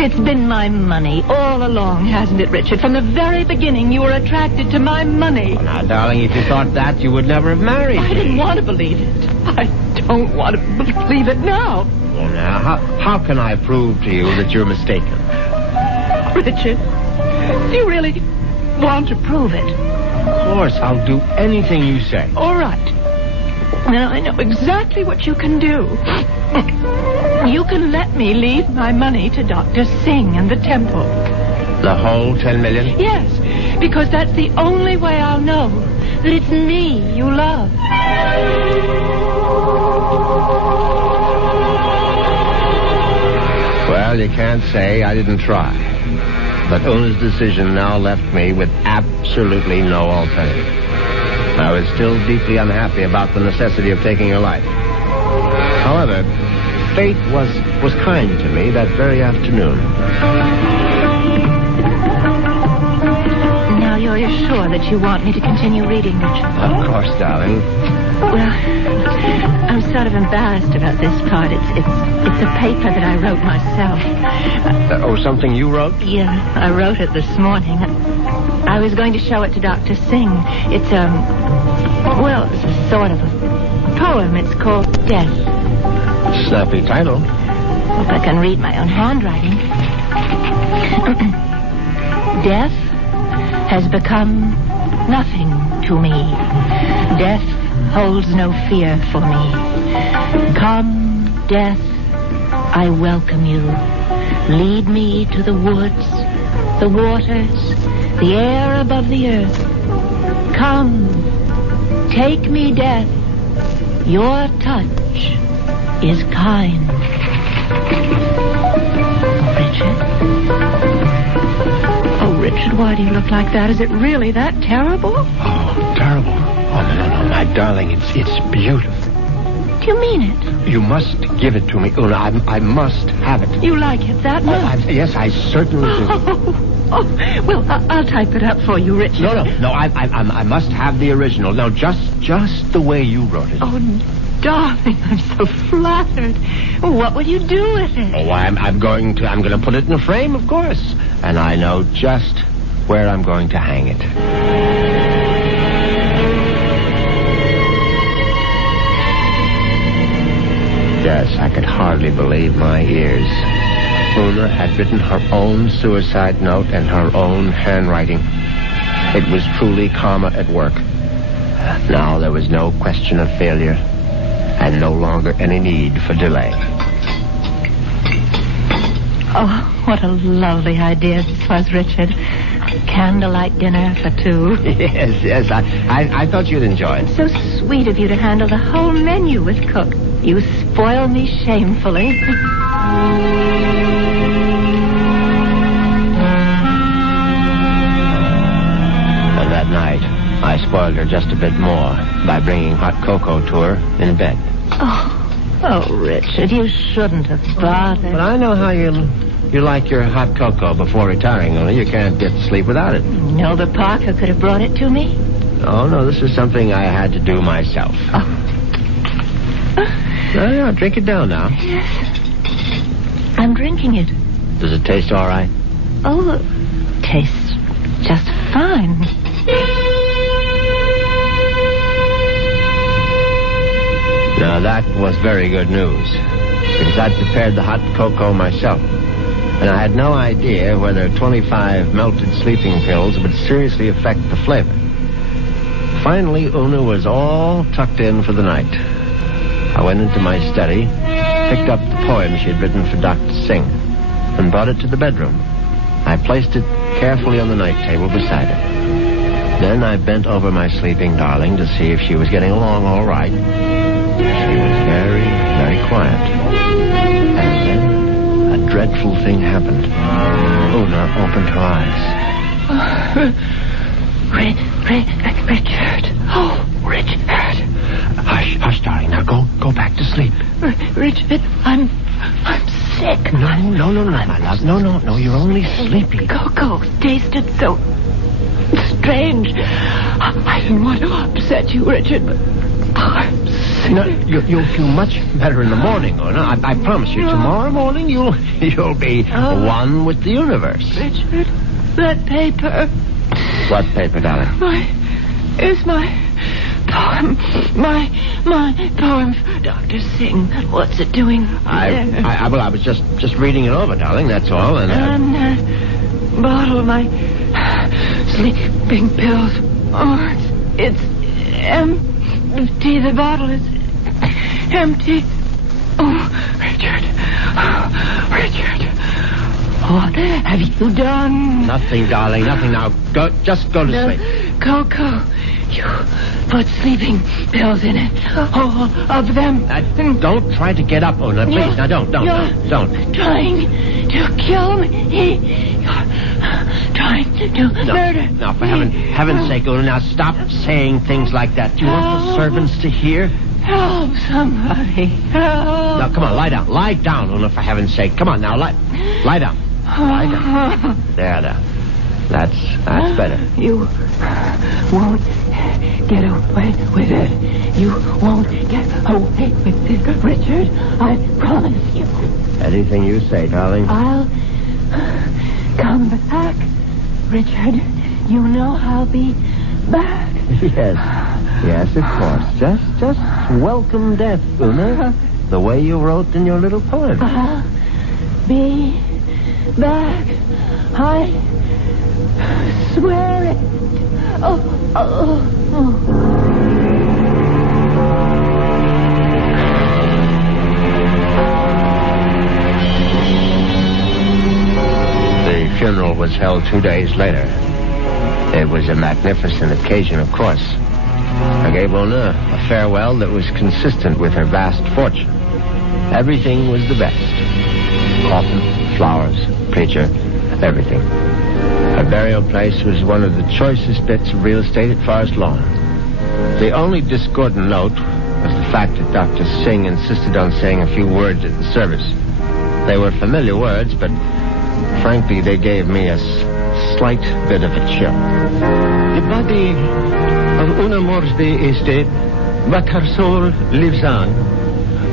It's been my money all along, hasn't it, Richard? From the very beginning, you were attracted to my money. Oh, now, darling, if you thought that, you would never have married me. I didn't want to believe it. I don't want to believe it now. Well, now, how can I prove to you that you're mistaken? Richard, do you really want to prove it? Of course, I'll do anything you say. All right. Now, I know exactly what you can do. You can let me leave my money to Dr. Singh and the temple. The whole $10 million? Yes, because that's the only way I'll know that it's me you love. Well, you can't say I didn't try. But Una's decision now left me with absolutely no alternative. I was still deeply unhappy about the necessity of taking her life. However, fate was kind to me that very afternoon. Now you're sure that that you want me to continue reading, Richard. Of course, darling. Well, I'm sort of embarrassed about this part. It's a paper that I wrote myself. Something you wrote? Yeah, I wrote it this morning. I was going to show it to Dr. Singh. It's it's a sort of a poem. It's called Death. Snappy title. Hope I can read my own handwriting. Death has become nothing to me. Death holds no fear for me. Come, death, I welcome you. Lead me to the woods, the waters, the air above the earth. Come, take me, death. Your touch is kind. Richard? Oh, Richard, why do you look like that? Is it really that terrible? Oh, terrible. Oh, no, my darling, it's beautiful. Do you mean it? You must give it to me, Una. I must have it. You like it that much? Yes, I certainly do. Well, I'll type it up for you, Richard. No, I must have the original. Now, just the way you wrote it. Oh, darling, I'm so flattered. What will you do with it? Oh, I'm going to put it in a frame, of course. And I know just where I'm going to hang it. Yes, I could hardly believe my ears. Una had written her own suicide note in her own handwriting. It was truly karma at work. Now there was no question of failure, and no longer any need for delay. Oh, what a lovely idea this was, Richard. Candlelight dinner for two. Yes, I thought you'd enjoy it. So sweet of you to handle the whole menu with Cook. You spoil me shamefully. And that night, I spoiled her just a bit more by bringing hot cocoa to her in bed. Oh, Richard, you shouldn't have bothered. But I know how you like your hot cocoa before retiring, Una. You can't get to sleep without it. No, but Parker could have brought it to me. Oh, no, this is something I had to do myself. Oh. No, drink it down now. Yes. I'm drinking it. Does it taste all right? Oh, it tastes just fine. Now, that was very good news, because I'd prepared the hot cocoa myself, and I had no idea whether 25 melted sleeping pills would seriously affect the flavor. Finally, Una was all tucked in for the night. I went into my study, picked up the poem she had written for Dr. Singh, and brought it to the bedroom. I placed it carefully on the night table beside her. Then I bent over my sleeping darling to see if she was getting along all right. She was very, very quiet. And then a dreadful thing happened. Una opened her eyes. Richard. Oh, Richard. Hush, darling. Now go back to sleep. Richard, I'm sick. No, my love. No, you're only sleepy. Cocoa tasted so strange. I didn't want to upset you, Richard, but I'm sick. No, you'll feel much better in the morning, Una. I promise you. Tomorrow morning, you'll be one with the universe. Richard, that paper. What paper, darling? My poem. My poem for Dr. Singh. What's it doing there? I was just reading it over, darling, that's all. And that bottle, my sleeping pills. Oh, it's empty. The bottle is empty. Oh, Richard. What have you done? Nothing, darling, nothing. Now, just go to sleep. Cocoa. You put sleeping pills in it. All of them. Don't try to get up, Una, please. Now, don't. Trying to kill me. You're trying to murder. No, for heaven's sake, Una, now stop saying things like that. Do you want the servants to hear? Help somebody. Help. Now, come on, lie down. Lie down, Una, for heaven's sake. Come on, now, lie down. Lie down. There. That's better. You won't get away with it. You won't get away with it, Richard. I promise you. Anything you say, darling. I'll come back, Richard. You know I'll be back. Yes, of course. Just welcome death, Una. The way you wrote in your little poem. I'll be back. I swear it. Oh. The funeral was held 2 days later. It was a magnificent occasion, of course. I gave Una a farewell that was consistent with her vast fortune. Everything was the best. Coffin, flowers, preacher, everything. Her burial place was one of the choicest bits of real estate at Forest Lawn. The only discordant note was the fact that Dr. Singh insisted on saying a few words at the service. They were familiar words, but frankly, they gave me a slight bit of a chill. The body of Una Moresby is dead, but her soul lives on.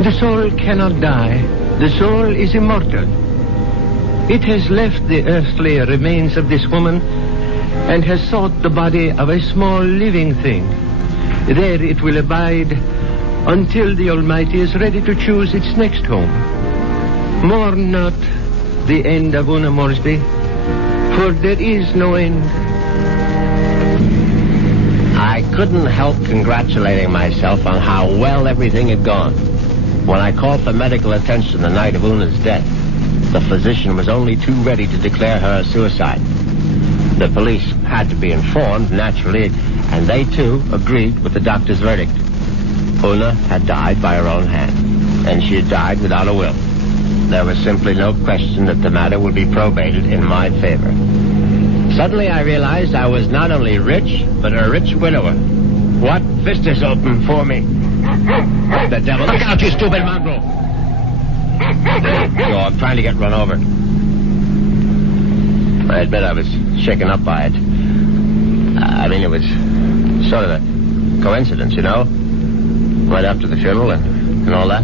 The soul cannot die. The soul is immortal. It has left the earthly remains of this woman and has sought the body of a small living thing. There it will abide until the Almighty is ready to choose its next home. Mourn not the end of Una Moresby, for there is no end. I couldn't help congratulating myself on how well everything had gone. When I called for medical attention the night of Una's death, the physician was only too ready to declare her a suicide. The police had to be informed, naturally, and they, too, agreed with the doctor's verdict. Una had died by her own hand, and she had died without a will. There was simply no question that the matter would be probated in my favor. Suddenly I realized I was not only rich, but a rich widower. What vistas open for me? The devil. Look out, you stupid mongrel! I'm trying to get run over. I admit I was shaken up by it. It was sort of a coincidence, you know? Right after the funeral and all that.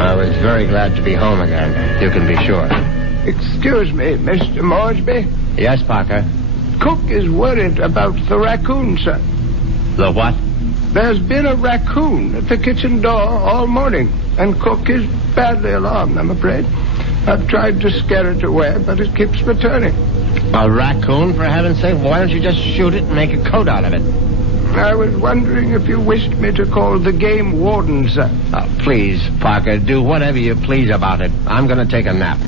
I was very glad to be home again, you can be sure. Excuse me, Mr. Moresby. Yes, Parker? Cook is worried about the raccoon, sir. The what? There's been a raccoon at the kitchen door all morning, and Cook is badly alarmed, I'm afraid. I've tried to scare it away, but it keeps returning. A raccoon, for heaven's sake? Why don't you just shoot it and make a coat out of it? I was wondering if you wished me to call the game warden, sir. Oh, please, Parker, do whatever you please about it. I'm going to take a nap.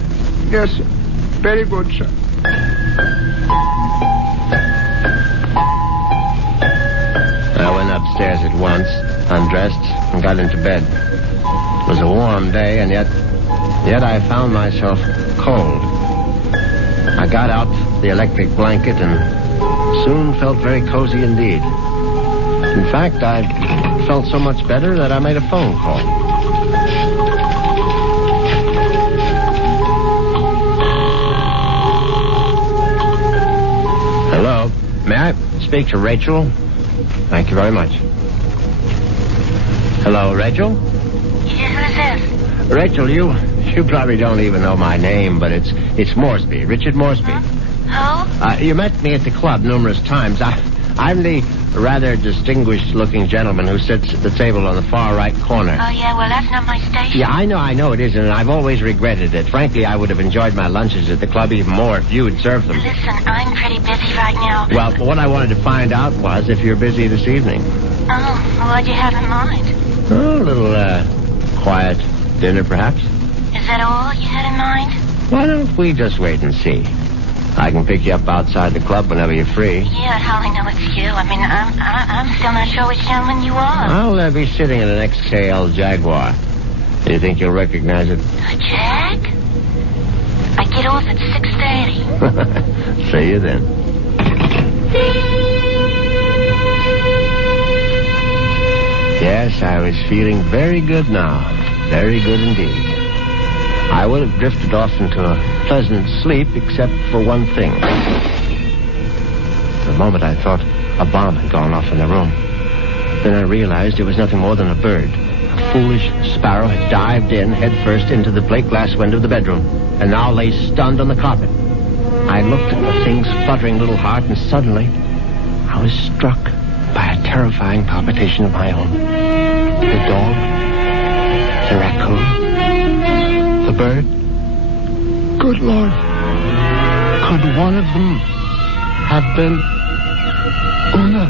Yes, sir. Very good, sir. I went upstairs at once, undressed, and got into bed. It was a warm day, and yet I found myself cold. I got out the electric blanket and soon felt very cozy indeed. In fact, I felt so much better that I made a phone call. Hello? May I speak to Rachel? Thank you very much. Hello, Rachel? Yeah, who's this? Rachel, you probably don't even know my name, but it's Moresby, Richard Moresby. Who? You met me at the club numerous times. I'm the rather distinguished-looking gentleman who sits at the table on the far right corner. Oh, yeah, well, that's not my station. Yeah, I know it isn't, and I've always regretted it. Frankly, I would have enjoyed my lunches at the club even more if you had served them. Listen, I'm pretty busy right now. Well, what I wanted to find out was if you're busy this evening. Oh, what'd you have in mind? Oh, a little, quiet dinner, perhaps. Is that all you had in mind? Why don't we just wait and see? I can pick you up outside the club whenever you're free. Yeah, how I know it's you. I mean, I'm still not sure which gentleman you are. I'll be sitting in an XKL Jaguar. Do you think you'll recognize it? A Jag? I get off at 6:30. See you then. Yes, I was feeling very good now. Very good indeed. I would have drifted off into a pleasant sleep except for one thing. For a moment I thought a bomb had gone off in the room. Then I realized it was nothing more than a bird. A foolish sparrow had dived in headfirst into the plate glass window of the bedroom and now lay stunned on the carpet. I looked at the thing's fluttering little heart, and suddenly I was struck by a terrifying palpitation of my own. The dog, the raccoon, the bird. Good Lord. Could one of them have been Una?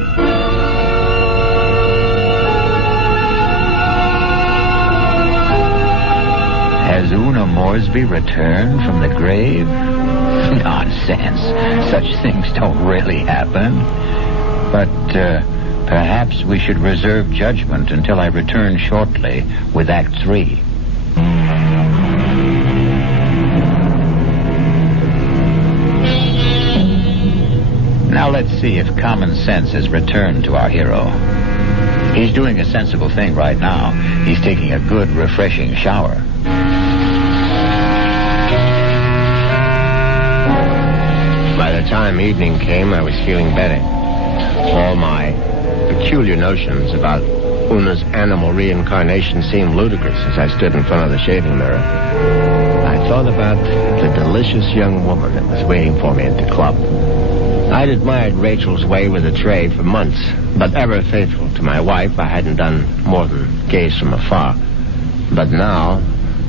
Has Una Moresby returned from the grave? Nonsense. Such things don't really happen. But perhaps we should reserve judgment until I return shortly with Act 3. Now let's see if common sense has returned to our hero. He's doing a sensible thing right now. He's taking a good, refreshing shower. By the time evening came, I was feeling better. All my peculiar notions about Una's animal reincarnation seemed ludicrous as I stood in front of the shaving mirror. I thought about the delicious young woman that was waiting for me at the club. I'd admired Rachel's way with a tray for months, but ever faithful to my wife, I hadn't done more than gaze from afar. But now,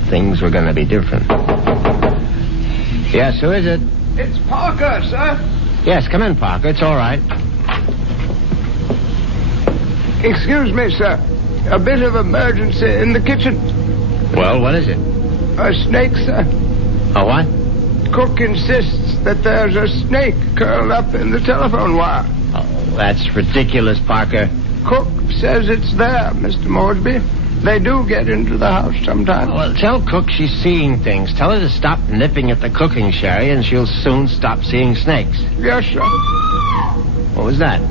things were going to be different. Yes, who is it? It's Parker, sir. Yes, come in, Parker. It's all right. Excuse me, sir. A bit of emergency in the kitchen. Well, what is it? A snake, sir. A what? Cook insists that there's a snake curled up in the telephone wire. Oh, that's ridiculous, Parker. Cook says it's there, Mr. Moresby. They do get into the house sometimes. Well, tell Cook she's seeing things. Tell her to stop nipping at the cooking sherry, and she'll soon stop seeing snakes. Yes, sir. What was that?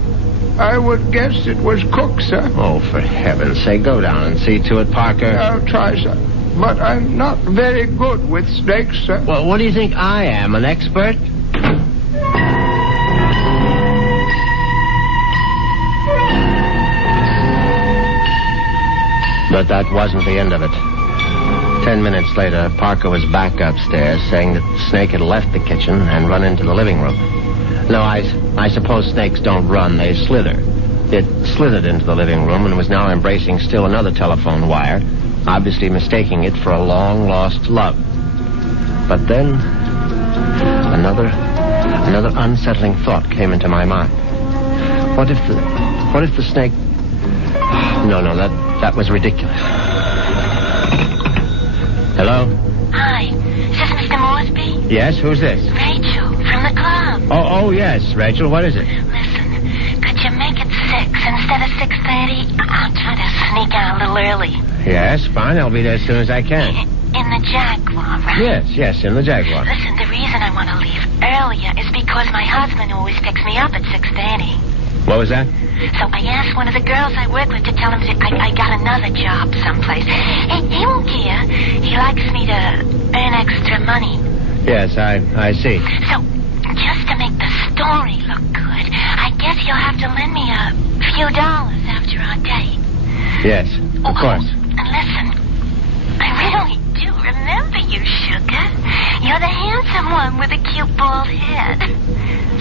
I would guess it was Cook, sir. Oh, for heaven's sake, go down and see to it, Parker. I'll try, sir. But I'm not very good with snakes, sir. Well, what do you think I am, an expert? But that wasn't the end of it. 10 minutes later, Parker was back upstairs saying that the snake had left the kitchen and run into the living room. No, I suppose snakes don't run, they slither. It slithered into the living room and was now embracing still another telephone wire, obviously mistaking it for a long-lost love. But then, another unsettling thought came into my mind. What if the snake... No, that was ridiculous. Hello? Hi. Is this Mr. Moresby? Yes, who's this? Rachel, from the club. Oh, yes, Rachel, what is it? Listen, could you make it 6 instead of 6:30? I'm trying to sneak out a little early. Yes, fine, I'll be there as soon as I can. In the Jaguar, right? Yes, in the Jaguar. Listen, the reason I want to leave earlier is because my husband always picks me up at 6:30. What was that? So I asked one of the girls I work with to tell him that I got another job someplace. He won't care. He likes me to earn extra money. Yes, I see. So, just to make the story look good, I guess you'll have to lend me a few dollars after our date. Yes, of course. And listen, I really do remember you, sugar. You're the handsome one with a cute bald head.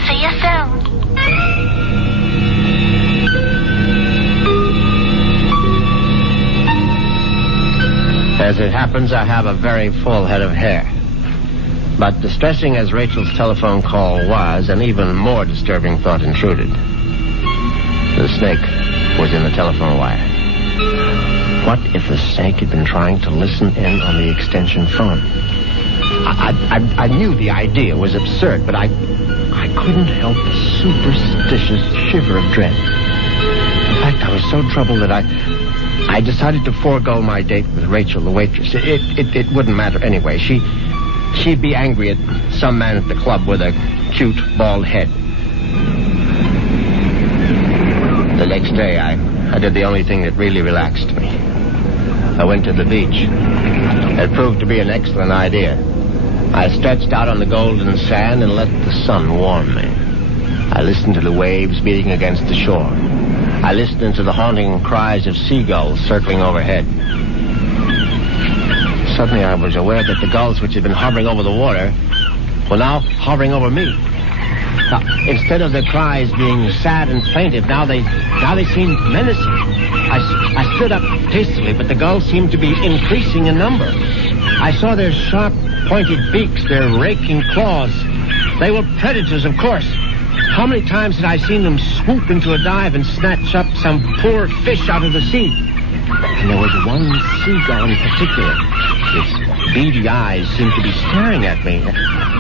See you soon. As it happens, I have a very full head of hair. But distressing as Rachel's telephone call was, an even more disturbing thought intruded. The snake was in the telephone wire. What if the snake had been trying to listen in on the extension phone? I knew the idea was absurd, but I couldn't help a superstitious shiver of dread. In fact, I was so troubled that I decided to forego my date with Rachel, the waitress. It wouldn't matter anyway. She'd be angry at some man at the club with a cute, bald head. The next day, I did the only thing that really relaxed me. I went to the beach. It proved to be an excellent idea. I stretched out on the golden sand and let the sun warm me. I listened to the waves beating against the shore. I listened to the haunting cries of seagulls circling overhead. Suddenly I was aware that the gulls which had been hovering over the water were now hovering over me. Now, instead of their cries being sad and plaintive, now they seemed menacing. I stood up hastily, but the gulls seemed to be increasing in number. I saw their sharp, pointed beaks, their raking claws. They were predators, of course. How many times had I seen them swoop into a dive and snatch up some poor fish out of the sea? And there was one seagull in particular. Its beady eyes seemed to be staring at me.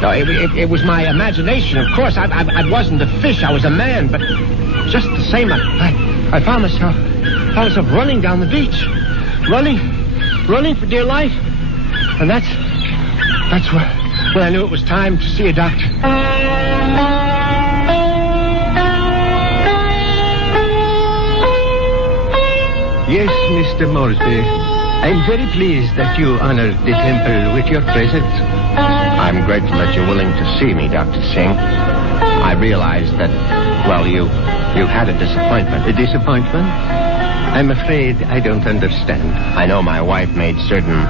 No, it was my imagination, of course. I wasn't a fish, I was a man, but just the same, I found myself running down the beach. Running for dear life. And that's when I knew it was time to see a doctor. Yes, Mr. Moresby. I'm very pleased that you honored the temple with your presence. I'm grateful that you're willing to see me, Dr. Singh. I realize that, well, you had a disappointment. A disappointment? I'm afraid I don't understand. I know my wife made certain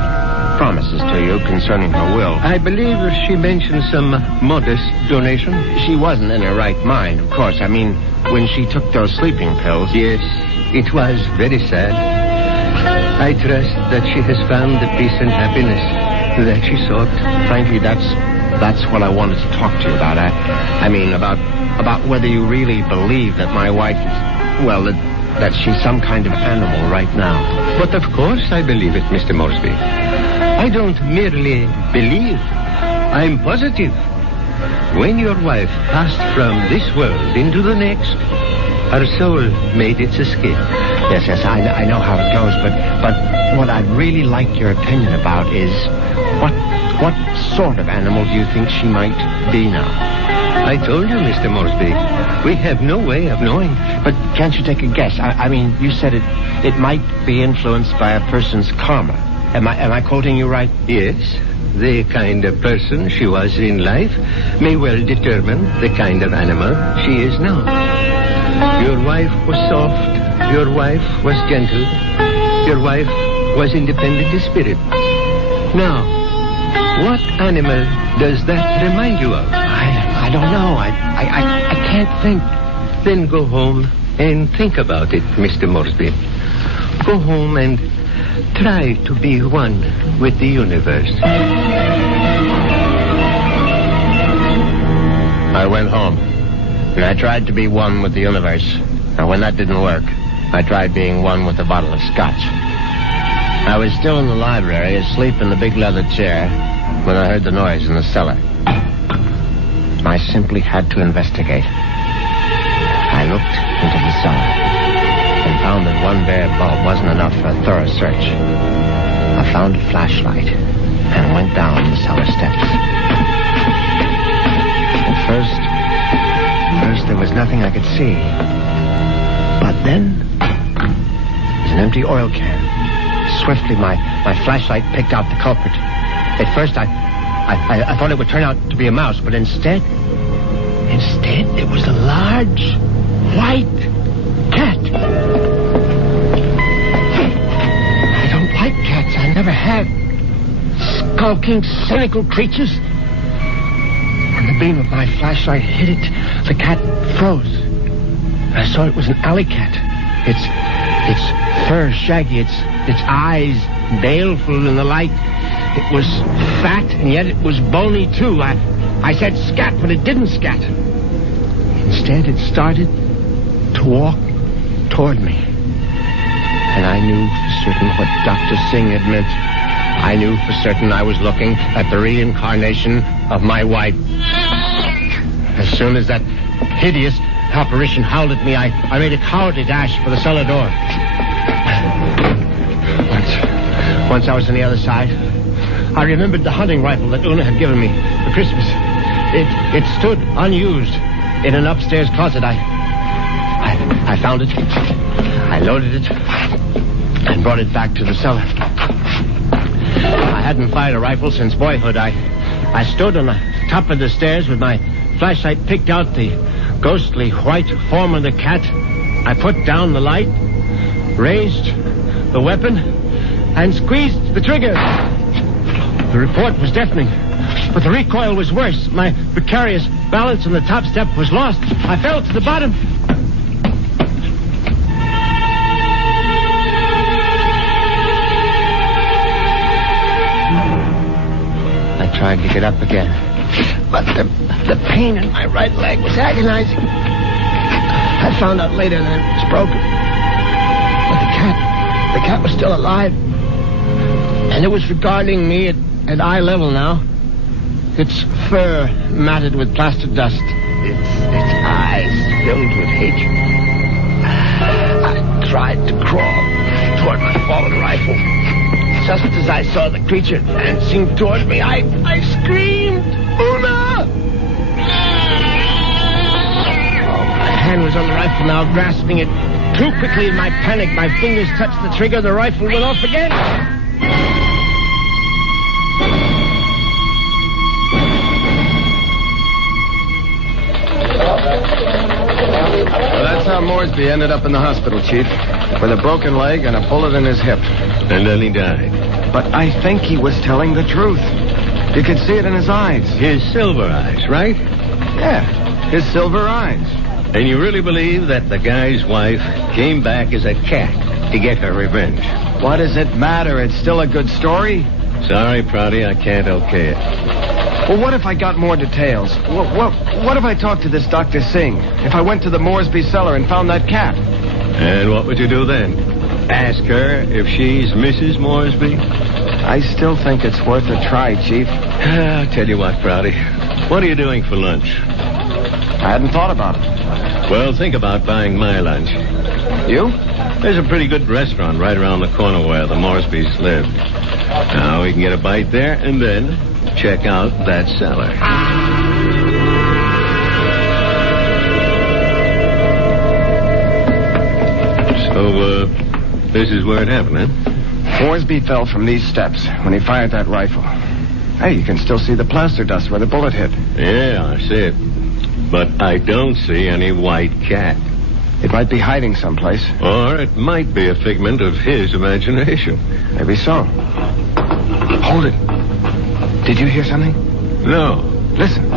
promises to you concerning her will. I believe she mentioned some modest donation. She wasn't in her right mind, of course. I mean, when she took those sleeping pills. Yes, it was very sad. I trust that she has found the peace and happiness that she sought. Frankly, that's what I wanted to talk to you about. I mean, about whether you really believe that my wife is, well, that she's some kind of animal right now. But of course I believe it, Mr. Moresby. I don't merely believe. I'm positive. When your wife passed from this world into the next, her soul made its escape. Yes, I know how it goes, but what I'd really like your opinion about is what sort of animal do you think she might be now? I told you, Mr. Moresby, we have no way of knowing. But can't you take a guess? I mean, you said it might be influenced by a person's karma. Am I quoting you right? Yes. The kind of person she was in life may well determine the kind of animal she is now. Your wife was soft. Your wife was gentle. Your wife was independent in spirit. Now, what animal does that remind you of? I don't know. I can't think. Then go home and think about it, Mr. Moresby. Go home and try to be one with the universe. I went home, and I tried to be one with the universe. Now, when that didn't work, I tried being one with a bottle of scotch. I was still in the library, asleep in the big leather chair, when I heard the noise in the cellar. I simply had to investigate. I looked into the cellar and found that one bare bulb wasn't enough for a thorough search. I found a flashlight and went down the cellar steps. At first there was nothing I could see. But then, there's an empty oil can. Swiftly, my flashlight picked out the culprit. At first, I thought it would turn out to be a mouse, but instead, it was a large, white cat. I don't like cats. I never have. Skulking, cynical creatures. When the beam of my flashlight hit it, the cat froze. I saw it was an alley cat. Its fur shaggy, its eyes baleful in the light. It was fat, and yet it was bony, too. I said scat, but it didn't scat. Instead, it started to walk toward me. And I knew for certain what Dr. Singh had meant. I knew for certain I was looking at the reincarnation of my wife. As soon as that hideous apparition howled at me, I made a cowardly dash for the cellar door. Once I was on the other side, I remembered the hunting rifle that Una had given me for Christmas. It stood unused in an upstairs closet. I found it. I loaded it and brought it back to the cellar. hadn't fired a rifle since boyhood. I stood on the top of the stairs with my flashlight, picked out the ghostly white form of the cat. I put down the light, raised the weapon, and squeezed the trigger. The report was deafening, but the recoil was worse. My precarious balance on the top step was lost. I fell to the bottom. I tried to get up again, but the pain in my right leg was agonizing. I found out later that it was broken. But the cat was still alive. And it was regarding me at eye level now. Its fur matted with plaster dust. Its eyes filled with hatred. I tried to crawl toward my fallen rifle. Just as I saw the creature advancing toward me, I screamed, "Una!" Oh, my hand was on the rifle now, grasping it too quickly in my panic. My fingers touched the trigger. The rifle went off again. Well, that's how Moresby ended up in the hospital, Chief, with a broken leg and a bullet in his hip. And then he died. But I think he was telling the truth. You could see it in his eyes. His silver eyes, right? Yeah, his silver eyes. And you really believe that the guy's wife came back as a cat to get her revenge? What does it matter? It's still a good story. Sorry, Prouty, I can't okay it. Well, what if I got more details? What if I talked to this Dr. Singh? If I went to the Moresby cellar and found that cat? And what would you do then? Ask her if she's Mrs. Moresby? I still think it's worth a try, Chief. I'll tell you what, Prouty. What are you doing for lunch? I hadn't thought about it. Well, think about buying my lunch. You? There's a pretty good restaurant right around the corner where the Moresbys live. Now, we can get a bite there and then check out that cellar. So, this is where it happened, huh? Moresby fell from these steps when he fired that rifle. Hey, you can still see the plaster dust where the bullet hit. Yeah, I see it. But I don't see any white cat. It might be hiding someplace. Or it might be a figment of his imagination. Maybe so. Hold it. Did you hear something? No. Listen.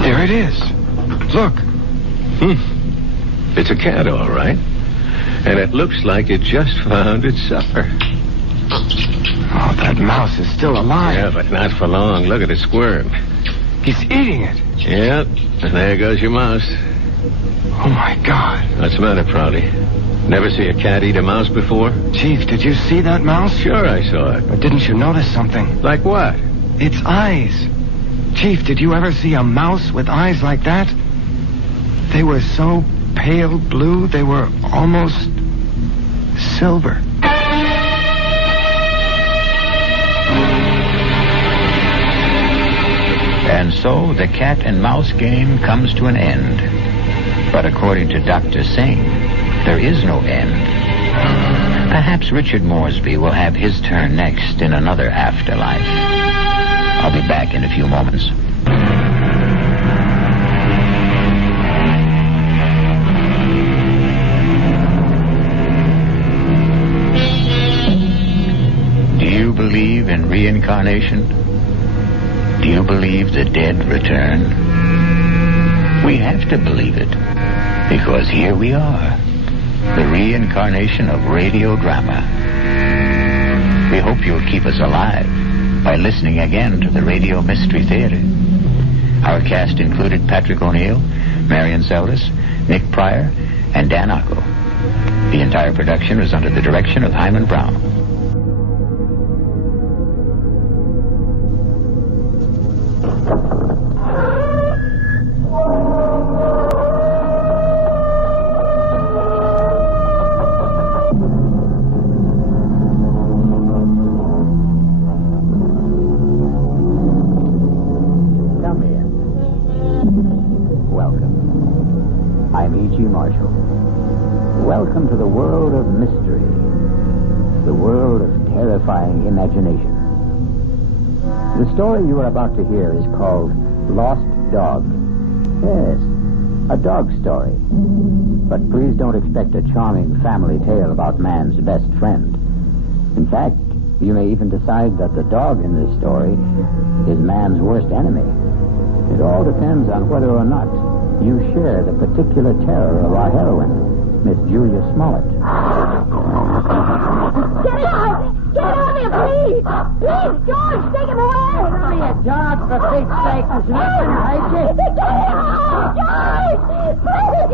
There it is. Look. It's a cat, all right. And it looks like it just found its supper. Oh, that mouse is still alive. Yeah, but not for long. Look at it squirm. He's eating it. Yep. And there goes your mouse. Oh, my God. What's the matter, Prouty? Never see a cat eat a mouse before? Chief, did you see that mouse? Sure I saw it. But didn't you notice something? Like what? Its eyes. Chief, did you ever see a mouse with eyes like that? They were so pale blue, they were almost silver. And so the cat and mouse game comes to an end. But according to Dr. Singh, there is no end. Perhaps Richard Moresby will have his turn next in another afterlife. I'll be back in a few moments. Do you believe in reincarnation? Do you believe the dead return? We have to believe it, because here we are, the reincarnation of radio drama. We hope you'll keep us alive by listening again to the Radio Mystery Theater. Our cast included Patrick O'Neill, Marion Seldes, Nick Pryor, and Dan Ocko. The entire production was under the direction of Hyman Brown. imagination. The story you are about to hear is called Lost Dog. Yes, a dog story. But please don't expect a charming family tale about man's best friend. In fact, you may even decide that the dog in this story is man's worst enemy. It all depends on whether or not you share the particular terror of our heroine, Miss Julia Smollett. Get out! Get out of here, please! Please, George, take him away! Give me a dog, for Pete's sake. There's nothing to hurt you. Get out! George! Please!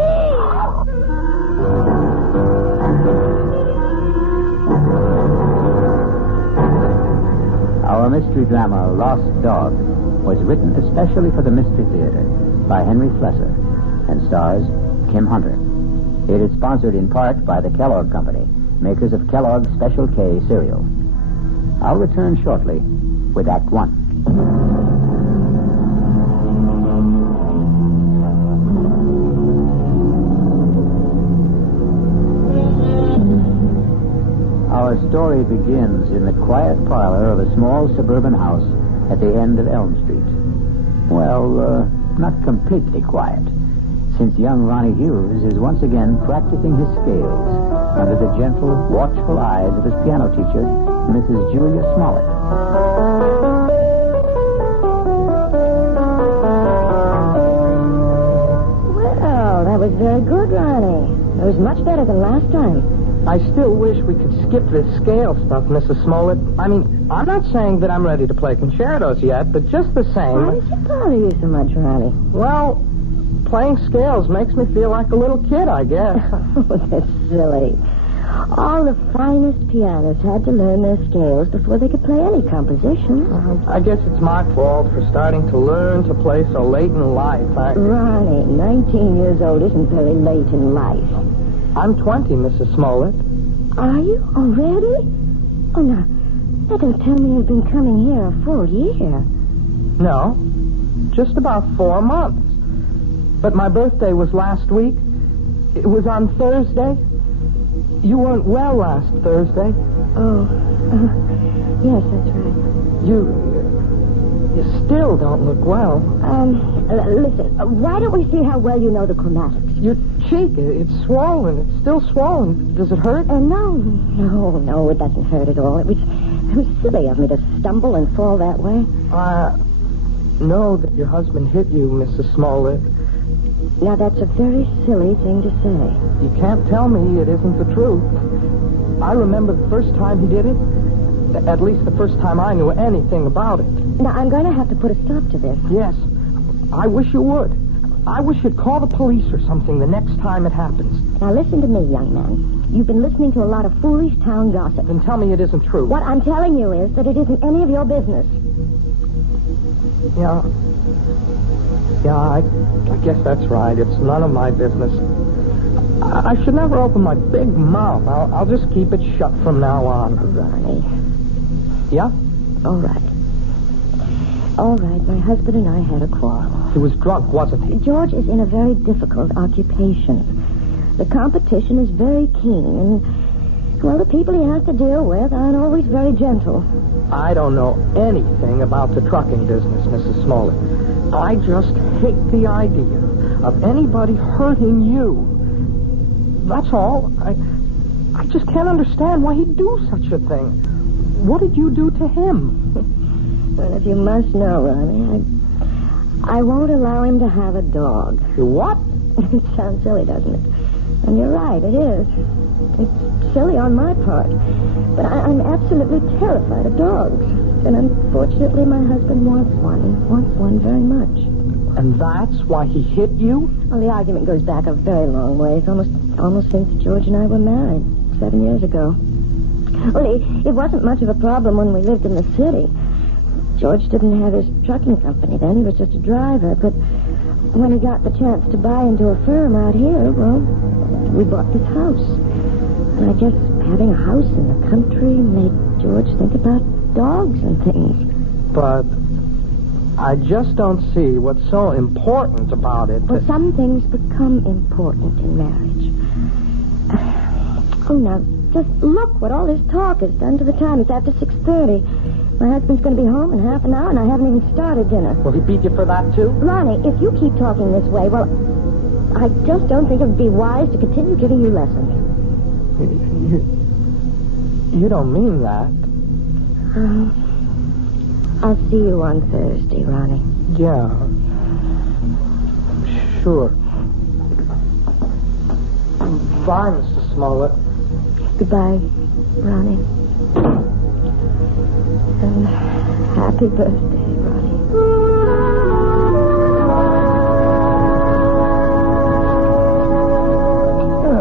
Our mystery drama, Lost Dog, was written especially for the Mystery Theater by Henry Flesser and stars Kim Hunter. It is sponsored in part by the Kellogg Company, makers of Kellogg's Special K cereal. I'll return shortly with Act One. Our story begins in the quiet parlor of a small suburban house at the end of Elm Street. Well, not completely quiet, since young Ronnie Hughes is once again practicing his scales under the gentle, watchful eyes of his piano teacher, Mrs. Julia Smollett. Well, that was very good, Ronnie. It was much better than last time. I still wish we could skip this scale stuff, Mrs. Smollett. I mean, I'm not saying that I'm ready to play concertos yet, but just the same... Why does it bother you so much, Ronnie? Well, playing scales makes me feel like a little kid, I guess. Oh, that's silly. All the finest pianists had to learn their scales before they could play any compositions. I guess it's my fault for starting to learn to play so late in life. Ronnie, 19 years old isn't very late in life. I'm 20, Mrs. Smollett. Are you already? Oh, now, that don't tell me you've been coming here a full year. No, just about 4 months. But my birthday was last week. It was on Thursday. You weren't well last Thursday. Oh, yes, that's right. You still don't look well. Listen, why don't we see how well you know the chromatics? Your cheek, it's swollen. It's still swollen. Does it hurt? No, it doesn't hurt at all. It was silly of me to stumble and fall that way. I know that your husband hit you, Mrs. Smollett. Now, that's a very silly thing to say. You can't tell me it isn't the truth. I remember the first time he did it. At least the first time I knew anything about it. Now, I'm going to have to put a stop to this. Yes. I wish you would. I wish you'd call the police or something the next time it happens. Now, listen to me, young man. You've been listening to a lot of foolish town gossip. Then tell me it isn't true. What I'm telling you is that it isn't any of your business. Yeah, I guess that's right. It's none of my business. I should never open my big mouth. I'll just keep it shut from now on. Ronnie. Yeah? All right. My husband and I had a quarrel. He was drunk, wasn't he? George is in a very difficult occupation. The competition is very keen, and, well, the people he has to deal with aren't always very gentle. I don't know anything about the trucking business, Mrs. Smollett. I just hate the idea of anybody hurting you. That's all. I just can't understand why he'd do such a thing. What did you do to him? Well, if you must know, Ronnie, I won't allow him to have a dog. You what? It sounds silly, doesn't it? And you're right, it is. It's silly on my part. But I'm absolutely terrified of dogs. And unfortunately, my husband wants one. He wants one very much. And that's why he hit you? Well, the argument goes back a very long ways, almost since George and I were married 7 years ago. Well, it wasn't much of a problem when we lived in the city. George didn't have his trucking company then. He was just a driver. But when he got the chance to buy into a firm out here, well, we bought this house. And I guess having a house in the country made George think about dogs and things. But I just don't see what's so important about it. Well, some things become important in marriage. Oh, now, Just look what all this talk has done to the time. It's after 6:30. My husband's going to be home in half an hour, and I haven't even started dinner. Will he beat you for that, too? Ronnie, if you keep talking this way, well, I just don't think it would be wise to continue giving you lessons. You don't mean that. I'll see you on Thursday, Ronnie. Yeah. Sure. Bye, Mr. Smollett. Goodbye, Ronnie. And happy birthday, Ronnie.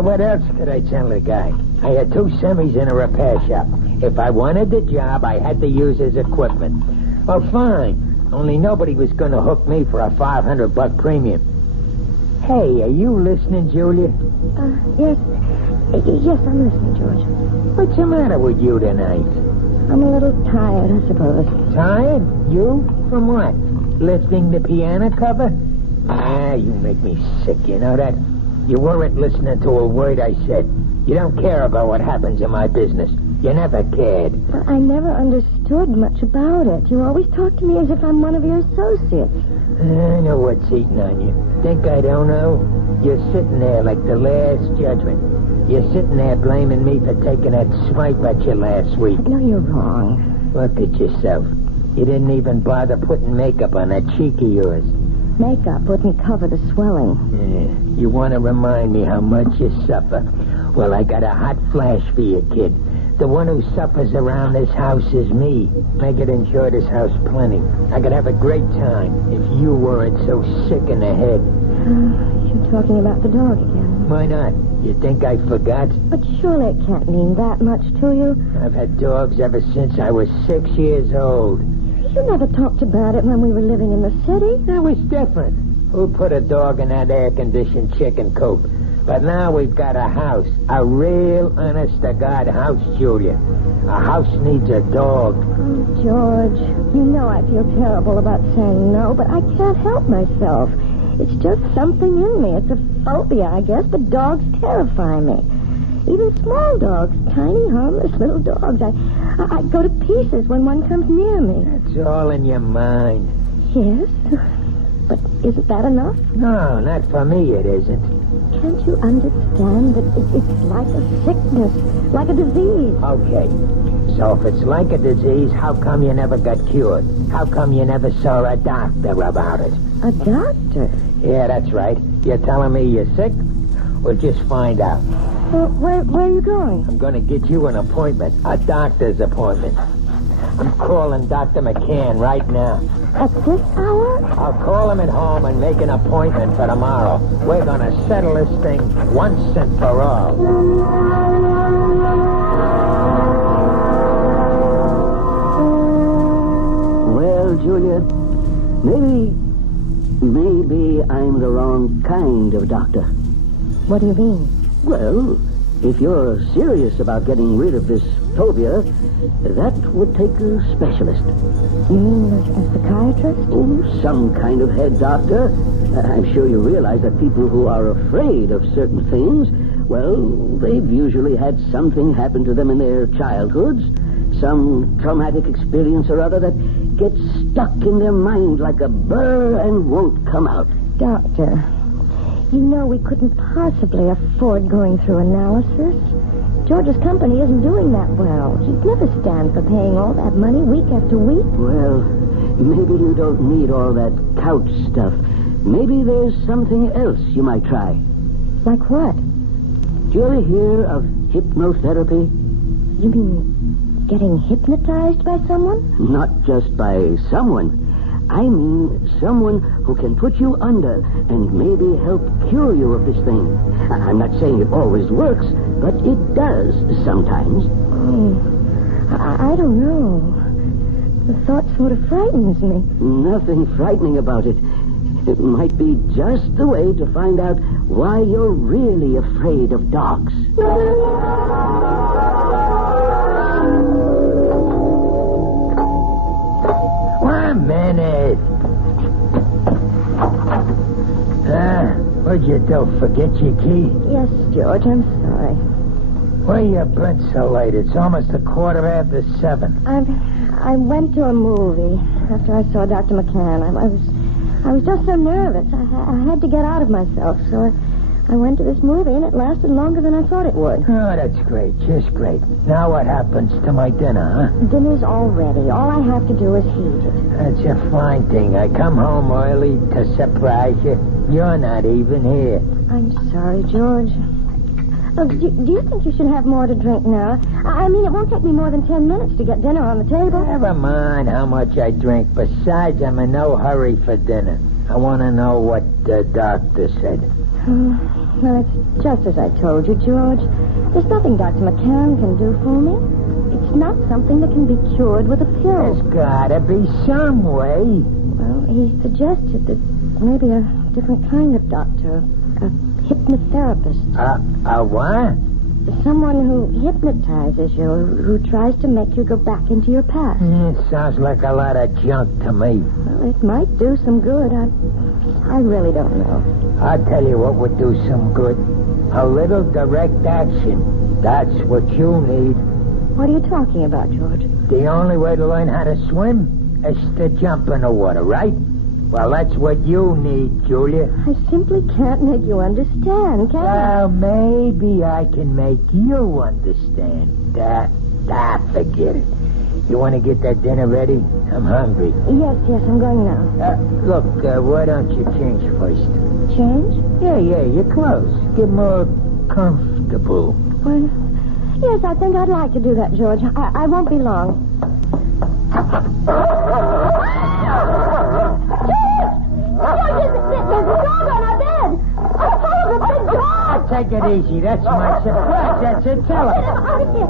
What else could I tell the guy? I had 2 semis in a repair shop. If I wanted the job, I had to use his equipment. Well, fine. Only nobody was going to hook me for a $500 premium. Hey, are you listening, Julia? Yes. Yes, I'm listening, George. What's the matter with you tonight? I'm a little tired, I suppose. Tired? You? From what? Lifting the piano cover? Ah, you make me sick, you know that? You weren't listening to a word I said. You don't care about what happens in my business. You never cared. Well, I never understood much about it. You always talk to me as if I'm one of your associates. I know what's eating on you. Think I don't know? You're sitting there like the last judgment. You're sitting there blaming me for taking that swipe at you last week. No, you're wrong. Look at yourself. You didn't even bother putting makeup on that cheek of yours. Makeup wouldn't cover the swelling. Yeah. You want to remind me how much you suffer. Well, I got a hot flash for you, kid. The one who suffers around this house is me. I could enjoy this house plenty. I could have a great time if you weren't so sick in the head. You're talking about the dog again. Why not? You think I forgot? But surely it can't mean that much to you. I've had dogs ever since I was 6 years old. You never talked about it when we were living in the city. That was different. Who put a dog in that air-conditioned chicken coop? But now we've got a house. A real, honest-to-God house, Julia. A house needs a dog. Oh, George, you know I feel terrible about saying no, but I can't help myself. It's just something in me. It's a phobia, I guess, but dogs terrify me. Even small dogs, tiny, harmless little dogs. I go to pieces when one comes near me. It's all in your mind. Yes? But isn't that enough? No, not for me it isn't. Can't you understand that it's like a sickness, like a disease? Okay. So if it's like a disease, how come you never got cured? How come you never saw a doctor about it? A doctor? Yeah, that's right. You're telling me you're sick? Well, just find out. Well, where are you going? I'm going to get you an appointment, a doctor's appointment. I'm calling Dr. McCann right now. At this hour? I'll call him at home and make an appointment for tomorrow. We're going to settle this thing once and for all. Well, Julia, maybe I'm the wrong kind of doctor. What do you mean? Well, if you're serious about getting rid of this phobia, that would take a specialist. You mean a psychiatrist? Oh, some kind of head doctor. I'm sure you realize that people who are afraid of certain things, well, they've usually had something happen to them in their childhoods, some traumatic experience or other that gets stuck in their mind like a burr and won't come out. Doctor, you know we couldn't possibly afford going through analysis. George's company isn't doing that well. He'd never stand for paying all that money week after week. Well, maybe you don't need all that couch stuff. Maybe there's something else you might try. Like what? Do you ever hear of hypnotherapy? You mean getting hypnotized by someone? Not just by someone. I mean someone who can put you under and maybe help cure you of this thing. I'm not saying it always works, but it does sometimes. I don't know. The thought sort of frightens me. Nothing frightening about it. It might be just the way to find out why you're really afraid of dogs. 1 minute. What'd you do? Forget your key? Yes, George, I'm sorry. Where you been so late? It's almost 7:15. I went to a movie after I saw Dr. McCann. I was just so nervous. I had to get out of myself, so I went to this movie, and it lasted longer than I thought it would. Oh, that's great. Just great. Now what happens to my dinner, huh? Dinner's all ready. All I have to do is heat it. That's a fine thing. I come home early to surprise you. You're not even here. I'm sorry, George. Look, do you think you should have more to drink now? I mean, it won't take me more than 10 minutes to get dinner on the table. Never mind how much I drink. Besides, I'm in no hurry for dinner. I want to know what the doctor said. Well, it's just as I told you, George. There's nothing Dr. McCann can do for me. It's not something that can be cured with a pill. There's gotta be some way. Well, he suggested that maybe a different kind of doctor, a hypnotherapist. A what? Someone who hypnotizes you, who tries to make you go back into your past. Sounds like a lot of junk to me. Well, it might do some good. I really don't know. I'll tell you what would do some good. A little direct action. That's what you need. What are you talking about, George? The only way to learn how to swim is to jump in the water, right? Well, that's what you need, Julia. I simply can't make you understand, can I? Well, maybe I can make you understand. Forget it. You want to get that dinner ready? I'm hungry. Yes, I'm going now. Look, why don't you change first? Change? Yeah, your clothes. Get more comfortable. Well, yes, I think I'd like to do that, George. I won't be long. There's a dog on our bed. Oh, the big dog. Take it easy. That's my surprise. That's it. Tell him. Get him out of here.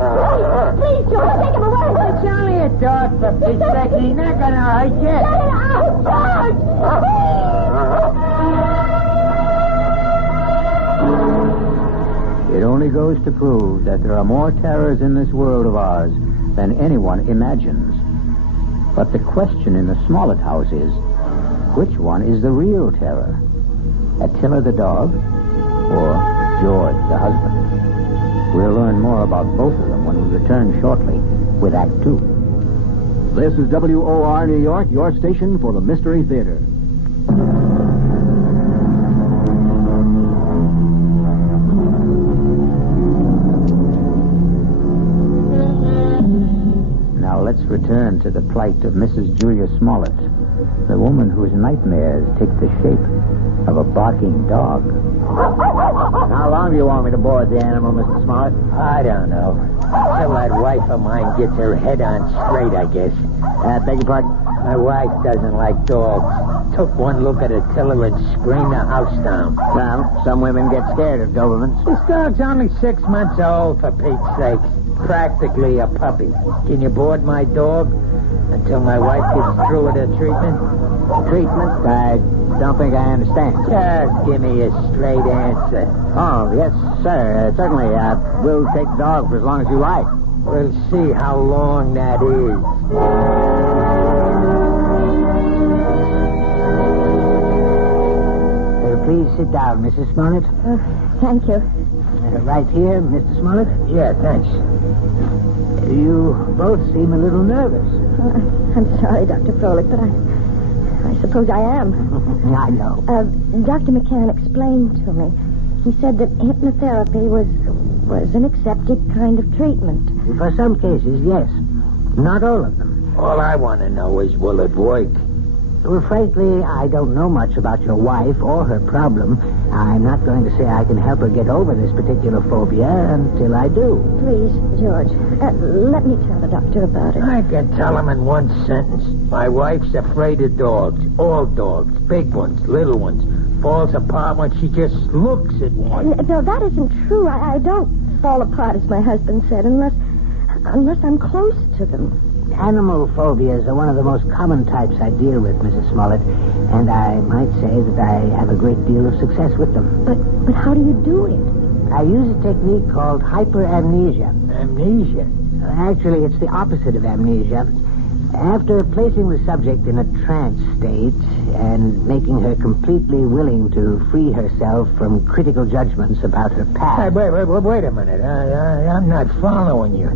Please, George, take him away. It's only a dog, for Pete's sake. He's not going to hurt you. Get it out, George. It only goes to prove that there are more terrors in this world of ours than anyone imagines. But the question in the Smollett house is, which one is the real terror? Attila the dog or George the husband? We'll learn more about both of them when we return shortly with Act 2. This is WOR New York, your station for the Mystery Theater. Now let's return to the plight of Mrs. Julia Smollett, the woman whose nightmares take the shape of a barking dog. How long do you want me to board the animal, Mr. Smollett? I don't know. Until that wife of mine gets her head on straight, I guess. Beg your pardon? My wife doesn't like dogs. Took one look at Attila and screamed the house down. Well, some women get scared of Dobermans. This dog's only 6 months old, for Pete's sake. Practically a puppy. Can you board my dog until my wife gets through with her treatment? Treatment? I don't think I understand. Just give me a straight answer. Oh, yes, sir. Certainly. We'll take the dog for as long as you like. We'll see how long that is. Please sit down, Mrs. Smollett. Thank you. Right here, Mr. Smollett? Yeah, thanks. You both seem a little nervous. I'm sorry, Dr. Froelich, but I suppose I am. I know. Dr. McCann explained to me. He said that hypnotherapy was an accepted kind of treatment. For some cases, yes. Not all of them. All I want to know is, will it work? Well, frankly, I don't know much about your wife or her problem. I'm not going to say I can help her get over this particular phobia until I do. Please, George, let me tell the doctor about it. I can tell him in one sentence. My wife's afraid of dogs. All dogs. Big ones, little ones. Falls apart when she just looks at one. No, that isn't true. I don't fall apart, as my husband said, unless I'm close to them. Animal phobias are one of the most common types I deal with, Mrs. Smollett, and I might say that I have a great deal of success with them. But how do you do it? I use a technique called hyperamnesia. Amnesia? Actually, it's the opposite of amnesia. After placing the subject in a trance state, and making her completely willing to free herself from critical judgments about her past. Hey, wait a minute. I'm not following you.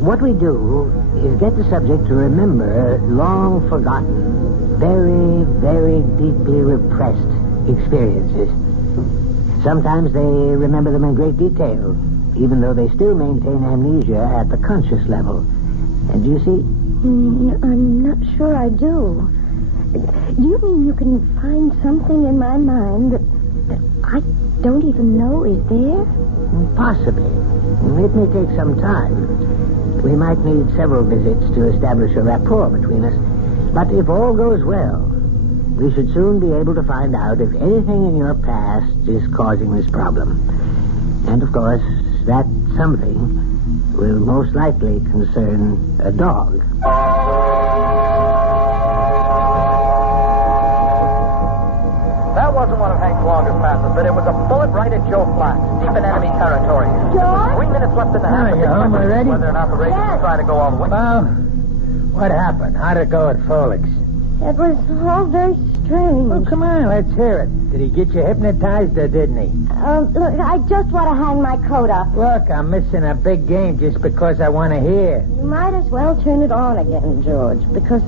What we do is get the subject to remember long forgotten, very, very deeply repressed experiences. Sometimes they remember them in great detail, even though they still maintain amnesia at the conscious level. And do you see? I'm not sure I do. Do you mean you can find something in my mind that I don't even know is there? Possibly. It may take some time. We might need several visits to establish a rapport between us. But if all goes well, we should soon be able to find out if anything in your past is causing this problem. And, of course, that something will most likely concern a dog. That wasn't one of Hank's longest passes, but it was a bullet right at Joe Flax, deep in enemy territory. George? 3 minutes left in the half. You home already? Whether or not the Raiders will try to go all the way. Well, what happened? How'd it go at Folix? It was all very strange. Well, come on, let's hear it. Did he get you hypnotized or didn't he? Look, I just want to hang my coat up. Look, I'm missing a big game just because I want to hear. You might as well turn it on again, George, because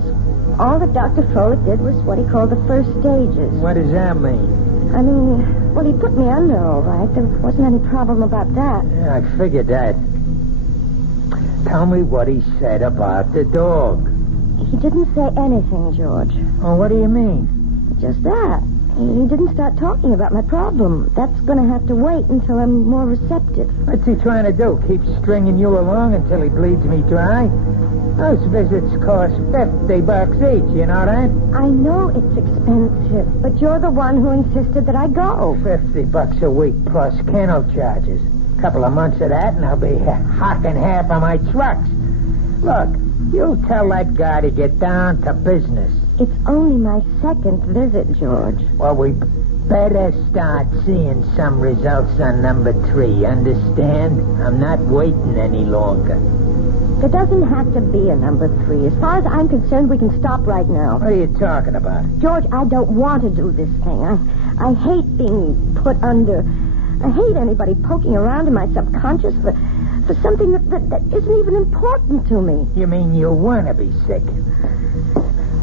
all that Dr. Froelich did was what he called the first stages. What does that mean? I mean, well, he put me under all right. There wasn't any problem about that. Yeah, I figured that. Tell me what he said about the dog. He didn't say anything, George. Oh, what do you mean? Just that. He didn't start talking about my problem. That's going to have to wait until I'm more receptive. What's he trying to do? Keep stringing you along until he bleeds me dry? Those visits cost $50 each, you know that? I know it's expensive, but you're the one who insisted that I go. $50 a week plus kennel charges. A couple of months of that, and I'll be hocking half of my trucks. Look, you tell that guy to get down to business. It's only my second visit, George. Well, we better start seeing some results on number 3, understand? I'm not waiting any longer. There doesn't have to be a number 3. As far as I'm concerned, we can stop right now. What are you talking about? George, I don't want to do this thing. I hate being put under. I hate anybody poking around in my subconscious for something that isn't even important to me. You mean you want to be sick?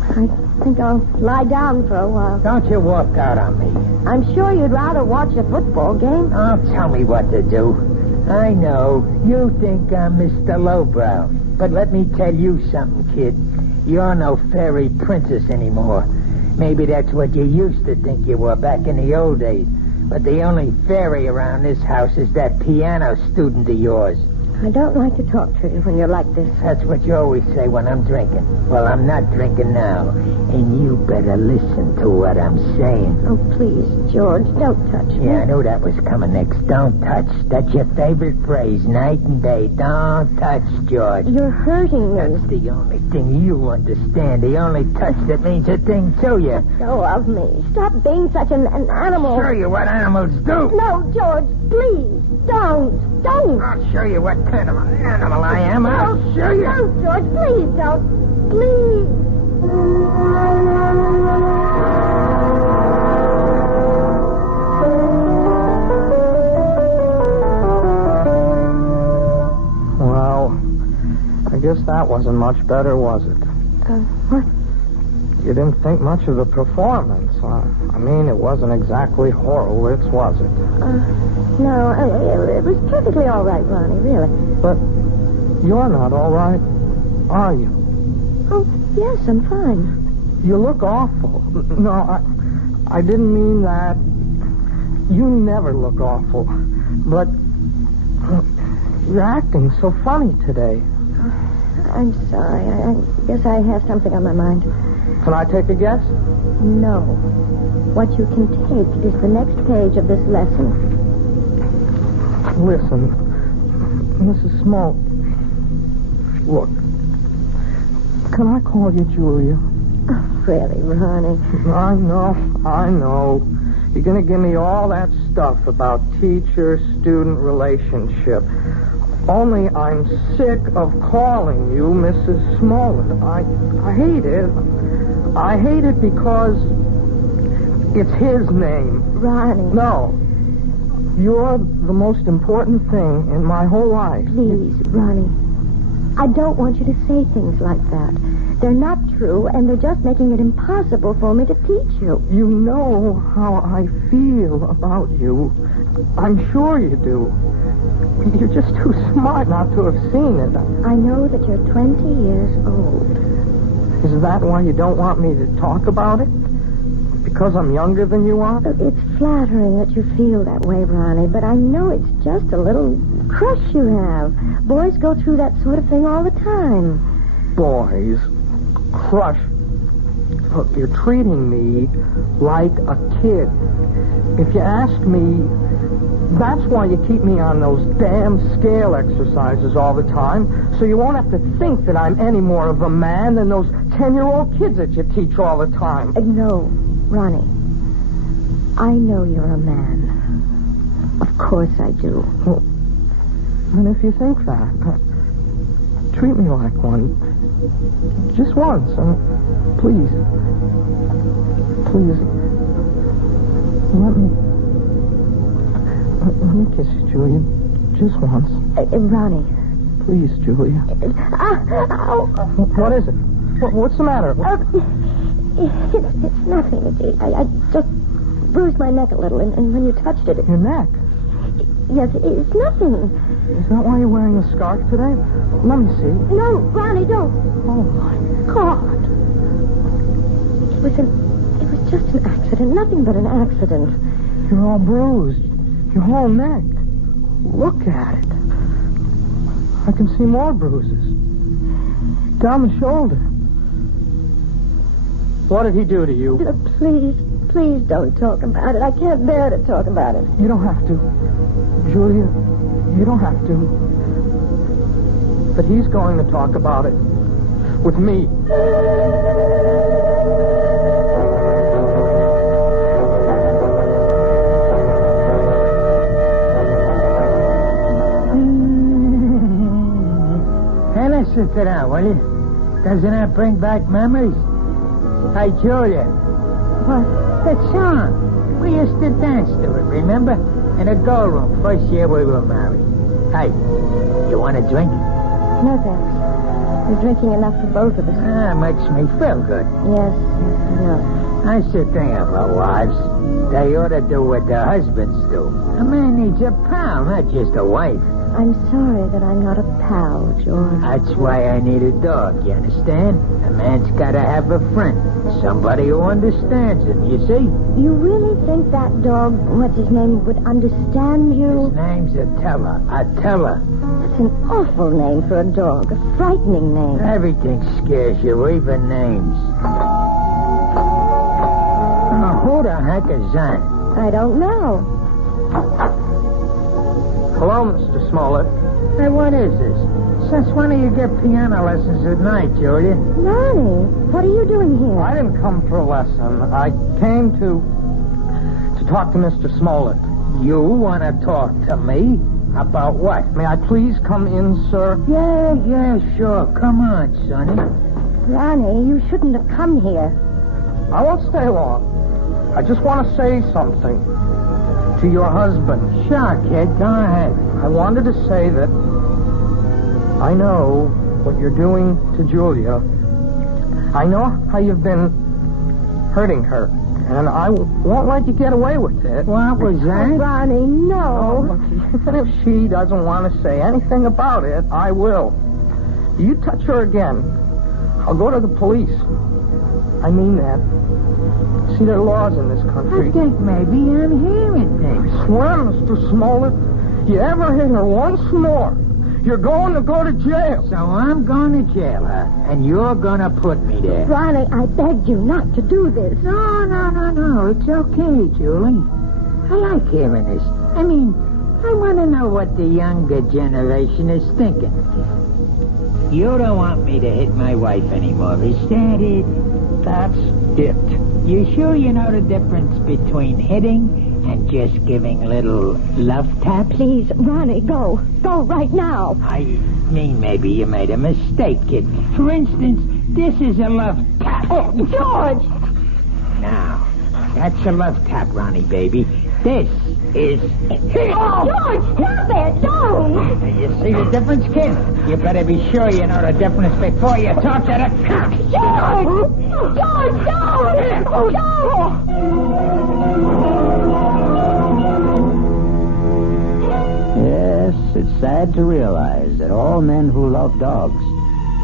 I think I'll lie down for a while. Don't you walk out on me. I'm sure you'd rather watch a football game. Oh, tell me what to do. I know. You think I'm Mr. Lowbrow. But let me tell you something, kid. You're no fairy princess anymore. Maybe that's what you used to think you were back in the old days. But the only fairy around this house is that piano student of yours. I don't like to talk to you when you're like this. That's what you always say when I'm drinking. Well, I'm not drinking now. And you better listen to what I'm saying. Oh, please, George, don't touch me. Yeah, I knew that was coming next. Don't touch. That's your favorite phrase, night and day. Don't touch, George. You're hurting me. That's the only thing you understand. The only touch that means a thing to you. Let go of me. Stop being such an animal. I'll show you what animals do. No, George, please, don't. I'll show you what kind of an animal I am. I'll show you. Don't, George, please don't. Please. Well, I guess that wasn't much better, was it? What? You didn't think much of the performance. I mean, it wasn't exactly Horowitz, was it? No, it was perfectly all right, Ronnie, really. But you're not all right, are you? Oh, yes, I'm fine. You look awful. No, I didn't mean that. You never look awful. But you're acting so funny today. I'm sorry. I guess I have something on my mind. Can I take a guess? No. What you can take is the next page of this lesson. Listen, Mrs. Smoke. Look, can I call you Julia? Oh, really, Ronnie? I know. You're going to give me all that stuff about teacher-student relationship. Only I'm sick of calling you Mrs. Smollett. I hate it. I hate it because It's his name. Ronnie. No. You're the most important thing in my whole life. Please, Ronnie. I don't want you to say things like that. They're not true, and they're just making it impossible for me to teach you. You know how I feel about you. I'm sure you do. You're just too smart not to have seen it. I know that you're 20 years old. Is that why you don't want me to talk about it? Because I'm younger than you are? It's flattering that you feel that way, Ronnie, but I know it's just a little crush you have. Boys go through that sort of thing all the time. Boys? Crush? Look, you're treating me like a kid. If you ask me, that's why you keep me on those damn scale exercises all the time, so you won't have to think that I'm any more of a man than those 10-year-old kids that you teach all the time. No, Ronnie. I know you're a man. Of course I do. Well, and if you think that, treat me like one. Just once. Please. Please. Let me kiss you, Julia. Just once. Ronnie. Please, Julia. Ow. What is it? What's the matter? It's nothing. I just bruised my neck a little, and when you touched it... Your neck? Yes, it's nothing. Is that why you're wearing the scarf today? Let me see. No, Ronnie, don't. Oh, my God. It was just an accident. Nothing but an accident. You're all bruised. Your whole neck. Look at it. I can see more bruises. Down the shoulder. What did he do to you? Please don't talk about it. I can't bear to talk about it. You don't have to. Julia, you don't have to. But he's going to talk about it. With me. Hey, listen to that, will you? Doesn't that bring back memories? Hey, Julia. What? That song. We used to dance to it, remember? In a girl room, first year we were married. Hey, you want a drink? No, thanks. You're drinking enough for both of us. Makes me feel good. Yes, I know. I should think about wives. They ought to do what their husbands do. A man needs a pal, not just a wife. I'm sorry that I'm not a pal, George. That's why I need a dog, you understand? A man's got to have a friend. Somebody who understands him, you see? You really think that dog, what's his name, would understand you? His name's Attila. Attila. That's an awful name for a dog. A frightening name. Everything scares you, even names. Oh, who the heck is that? I don't know. Hello, Mr. Smollett. Hey, what is this? Since when do you get piano lessons at night, Julia? Ronnie, what are you doing here? I didn't come for a lesson. I came to talk to Mr. Smollett. You want to talk to me? About what? May I please come in, sir? Yeah, sure. Come on, Sonny. Ronnie, you shouldn't have come here. I won't stay long. I just want to say something to your husband. Sure, kid. Go ahead. I wanted to say that I know what you're doing to Julia. I know how you've been hurting her, and I won't let you get away with it. What was that? Oh, Ronnie, no. Oh, even if she doesn't want to say anything about it, I will. You touch her again, I'll go to the police. I mean that. See, there are laws in this country. I think maybe I'm hearing things. I swear, Mr. Smollett, you ever hit her once more, you're going to go to jail. So I'm going to jail, huh? And you're going to put me there. Ronnie, I begged you not to do this. No. It's okay, Julie. I like hearing this. I mean, I want to know what the younger generation is thinking. You don't want me to hit my wife anymore, is that it? That's it. You sure you know the difference between hitting and just giving little love taps? Please, Ronnie, go. Go right now. I mean, maybe you made a mistake, kid. For instance, this is a love tap. Oh, George! Now, That's a love tap, Ronnie, baby. This is... Oh, George, stop it! Don't! You see the difference, kid? You better be sure you know the difference before you talk to the cops. George! George, don't! Oh, don't! Yes, it's sad to realize that all men who love dogs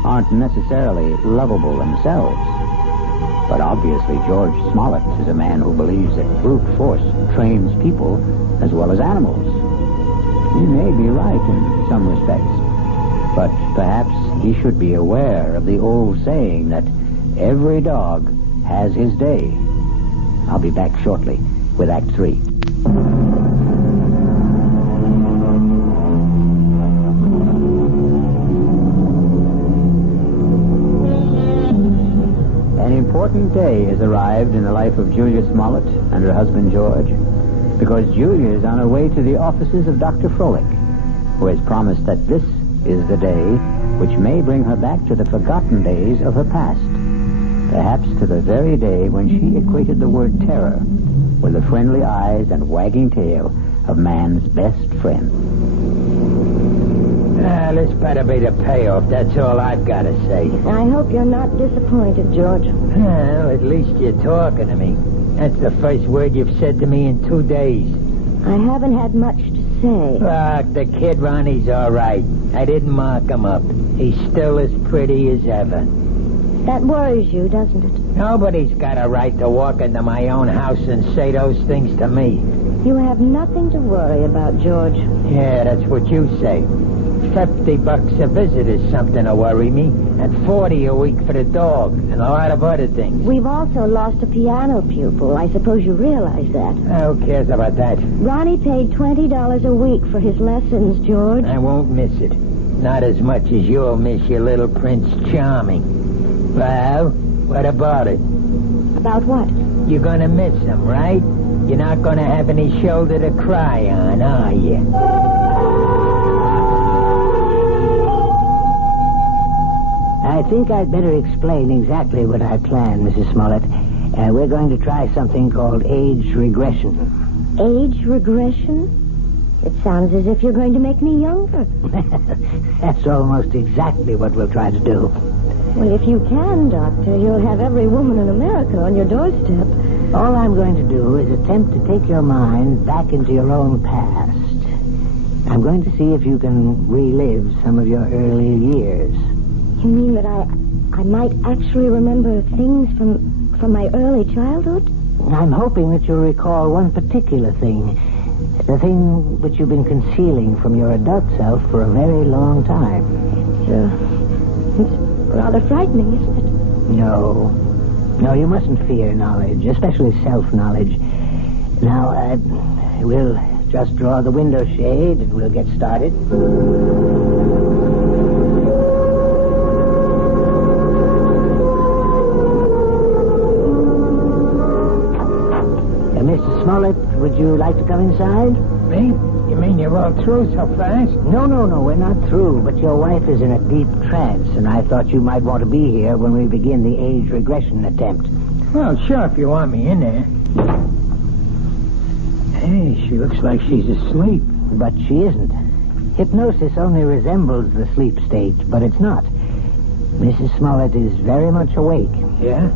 aren't necessarily lovable themselves. But obviously George Smollett is a man who believes that brute force trains people as well as animals. He may be right in some respects, but perhaps he should be aware of the old saying that every dog has his day. I'll be back shortly with Act 3. An important day has arrived in the life of Julia Smollett and her husband George, because Julia is on her way to the offices of Dr. Froelich, who has promised that this is the day which may bring her back to the forgotten days of her past, perhaps to the very day when she equated the word terror with the friendly eyes and wagging tail of man's best friend. This better be the payoff. That's all I've got to say. I hope you're not disappointed, George. Well, at least you're talking to me. That's the first word you've said to me in 2 days. I haven't had much to say. Look, the kid Ronnie's all right. I didn't mark him up. He's still as pretty as ever. That worries you, doesn't it? Nobody's got a right to walk into my own house and say those things to me. You have nothing to worry about, George. Yeah, that's what you say. $50 a visit is something to worry me, and $40 a week for the dog, and a lot of other things. We've also lost a piano pupil. I suppose you realize that. Who cares about that? Ronnie paid $20 a week for his lessons, George. I won't miss it. Not as much as you'll miss your little Prince Charming. Well, what about it? About what? You're gonna miss him, right? You're not gonna have any shoulder to cry on, are you? I think I'd better explain exactly what I plan, Mrs. Smollett. We're going to try something called age regression. Age regression? It sounds as if you're going to make me younger. That's almost exactly what we'll try to do. Well, if you can, Doctor, you'll have every woman in America on your doorstep. All I'm going to do is attempt to take your mind back into your own past. I'm going to see if you can relive some of your early years. You mean that I might actually remember things from my early childhood? I'm hoping that you'll recall one particular thing. The thing which you've been concealing from your adult self for a very long time. It's rather frightening, isn't it? No, you mustn't fear knowledge, especially self-knowledge. Now, we'll just draw the window shade and we'll get started. Mr. Smollett, would you like to come inside? Me? You mean you're all through so fast? No, we're not through, but your wife is in a deep trance, and I thought you might want to be here when we begin the age regression attempt. Well, sure, if you want me in there. Hey, she looks like she's asleep. But she isn't. Hypnosis only resembles the sleep state, but it's not. Mrs. Smollett is very much awake. Yeah?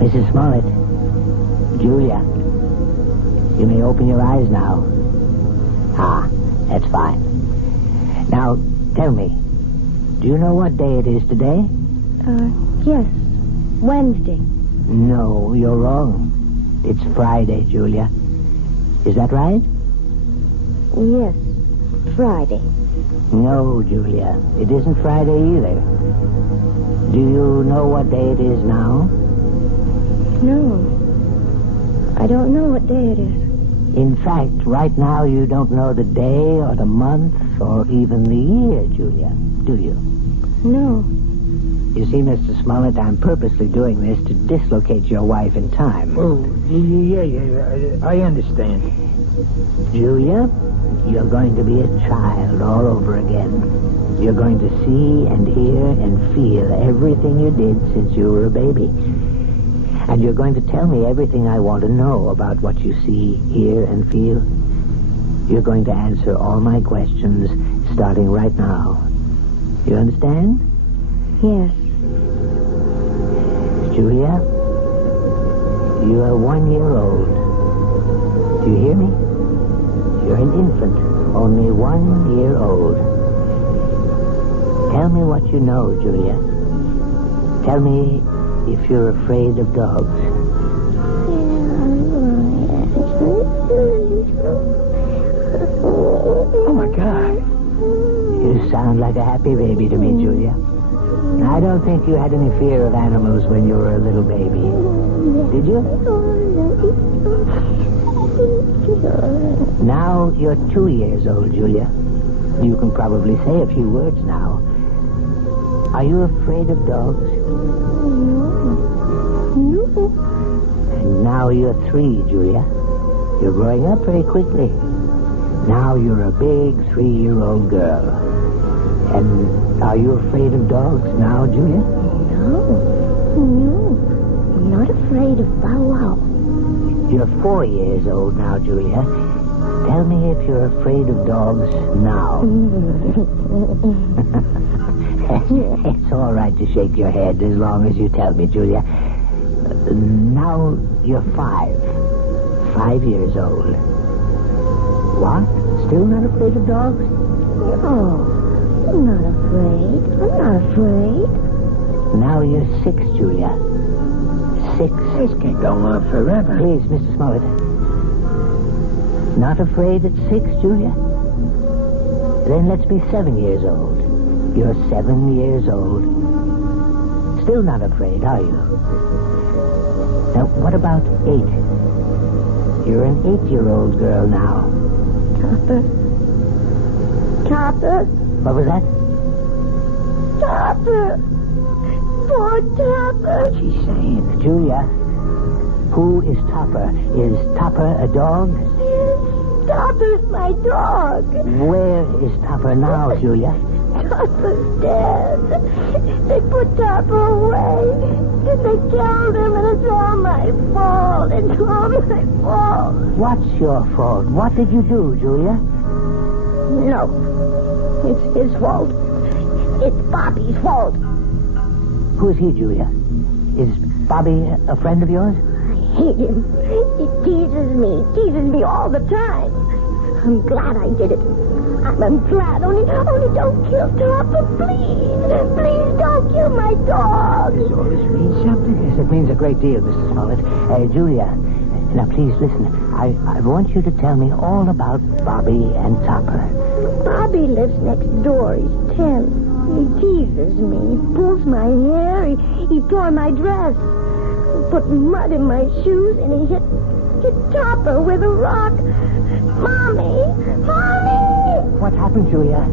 Mrs. Smollett. Julia, you may open your eyes now. Ah, that's fine. Now, tell me, do you know what day it is today? Yes. Wednesday. No, you're wrong. It's Friday, Julia. Is that right? Yes, Friday. No, Julia, it isn't Friday either. Do you know what day it is now? No. I don't know what day it is. In fact, right now you don't know the day or the month or even the year, Julia, do you? No. You see, Mr. Smollett, I'm purposely doing this to dislocate your wife in time. Oh, yeah, I understand. Julia, you're going to be a child all over again. You're going to see and hear and feel everything you did since you were a baby. And you're going to tell me everything I want to know about what you see, hear, and feel. You're going to answer all my questions starting right now. You understand? Yes. Julia, you are 1 year old. Do you hear me? You're an infant, only 1 year old. Tell me what you know, Julia. Tell me if you're afraid of dogs. Oh, my God. You sound like a happy baby to me, Julia. I don't think you had any fear of animals when you were a little baby. Did you? Now you're 2 years old, Julia. You can probably say a few words now. Are you afraid of dogs? No. And now you're 3, Julia. You're growing up very quickly. Now you're a big 3-year-old girl. And are you afraid of dogs now, Julia? No. I'm not afraid of Bow Wow. You're 4 years old now, Julia. Tell me if you're afraid of dogs now. It's all right to shake your head as long as you tell me, Julia. Now you're 5 years old. What? Still not afraid of dogs? No. I'm not afraid. Now you're 6, Julia. 6. This can go on forever. Please, Mr. Smollett. Not afraid at 6, Julia? Then let's be 7 years old. You're 7 years old. Still not afraid, are you? Now, what about 8? You're an 8-year-old girl now. Topper. What was that? Topper. Poor Topper. What's she saying? Julia, who is Topper? Is Topper a dog? Topper's my dog. Where is Topper now, Julia? Topper's dead. They put Topper away. They killed him, and it's all my fault. It's all my fault. What's your fault? What did you do, Julia? No. It's his fault. It's Bobby's fault. Who is he, Julia? Is Bobby a friend of yours? I hate him. He teases me all the time. I'm glad I did it. I'm glad. Only don't kill Topper, please. Please don't kill my dog. Does all this mean something? Yes, it means a great deal, Mr. Smollett. Julia, now please listen. I want you to tell me all about Bobby and Topper. Bobby lives next door. He's 10. He teases me. He pulls my hair. He tore my dress. He put mud in my shoes, and he hit Topper with a rock. Mommy! What happened, Julia?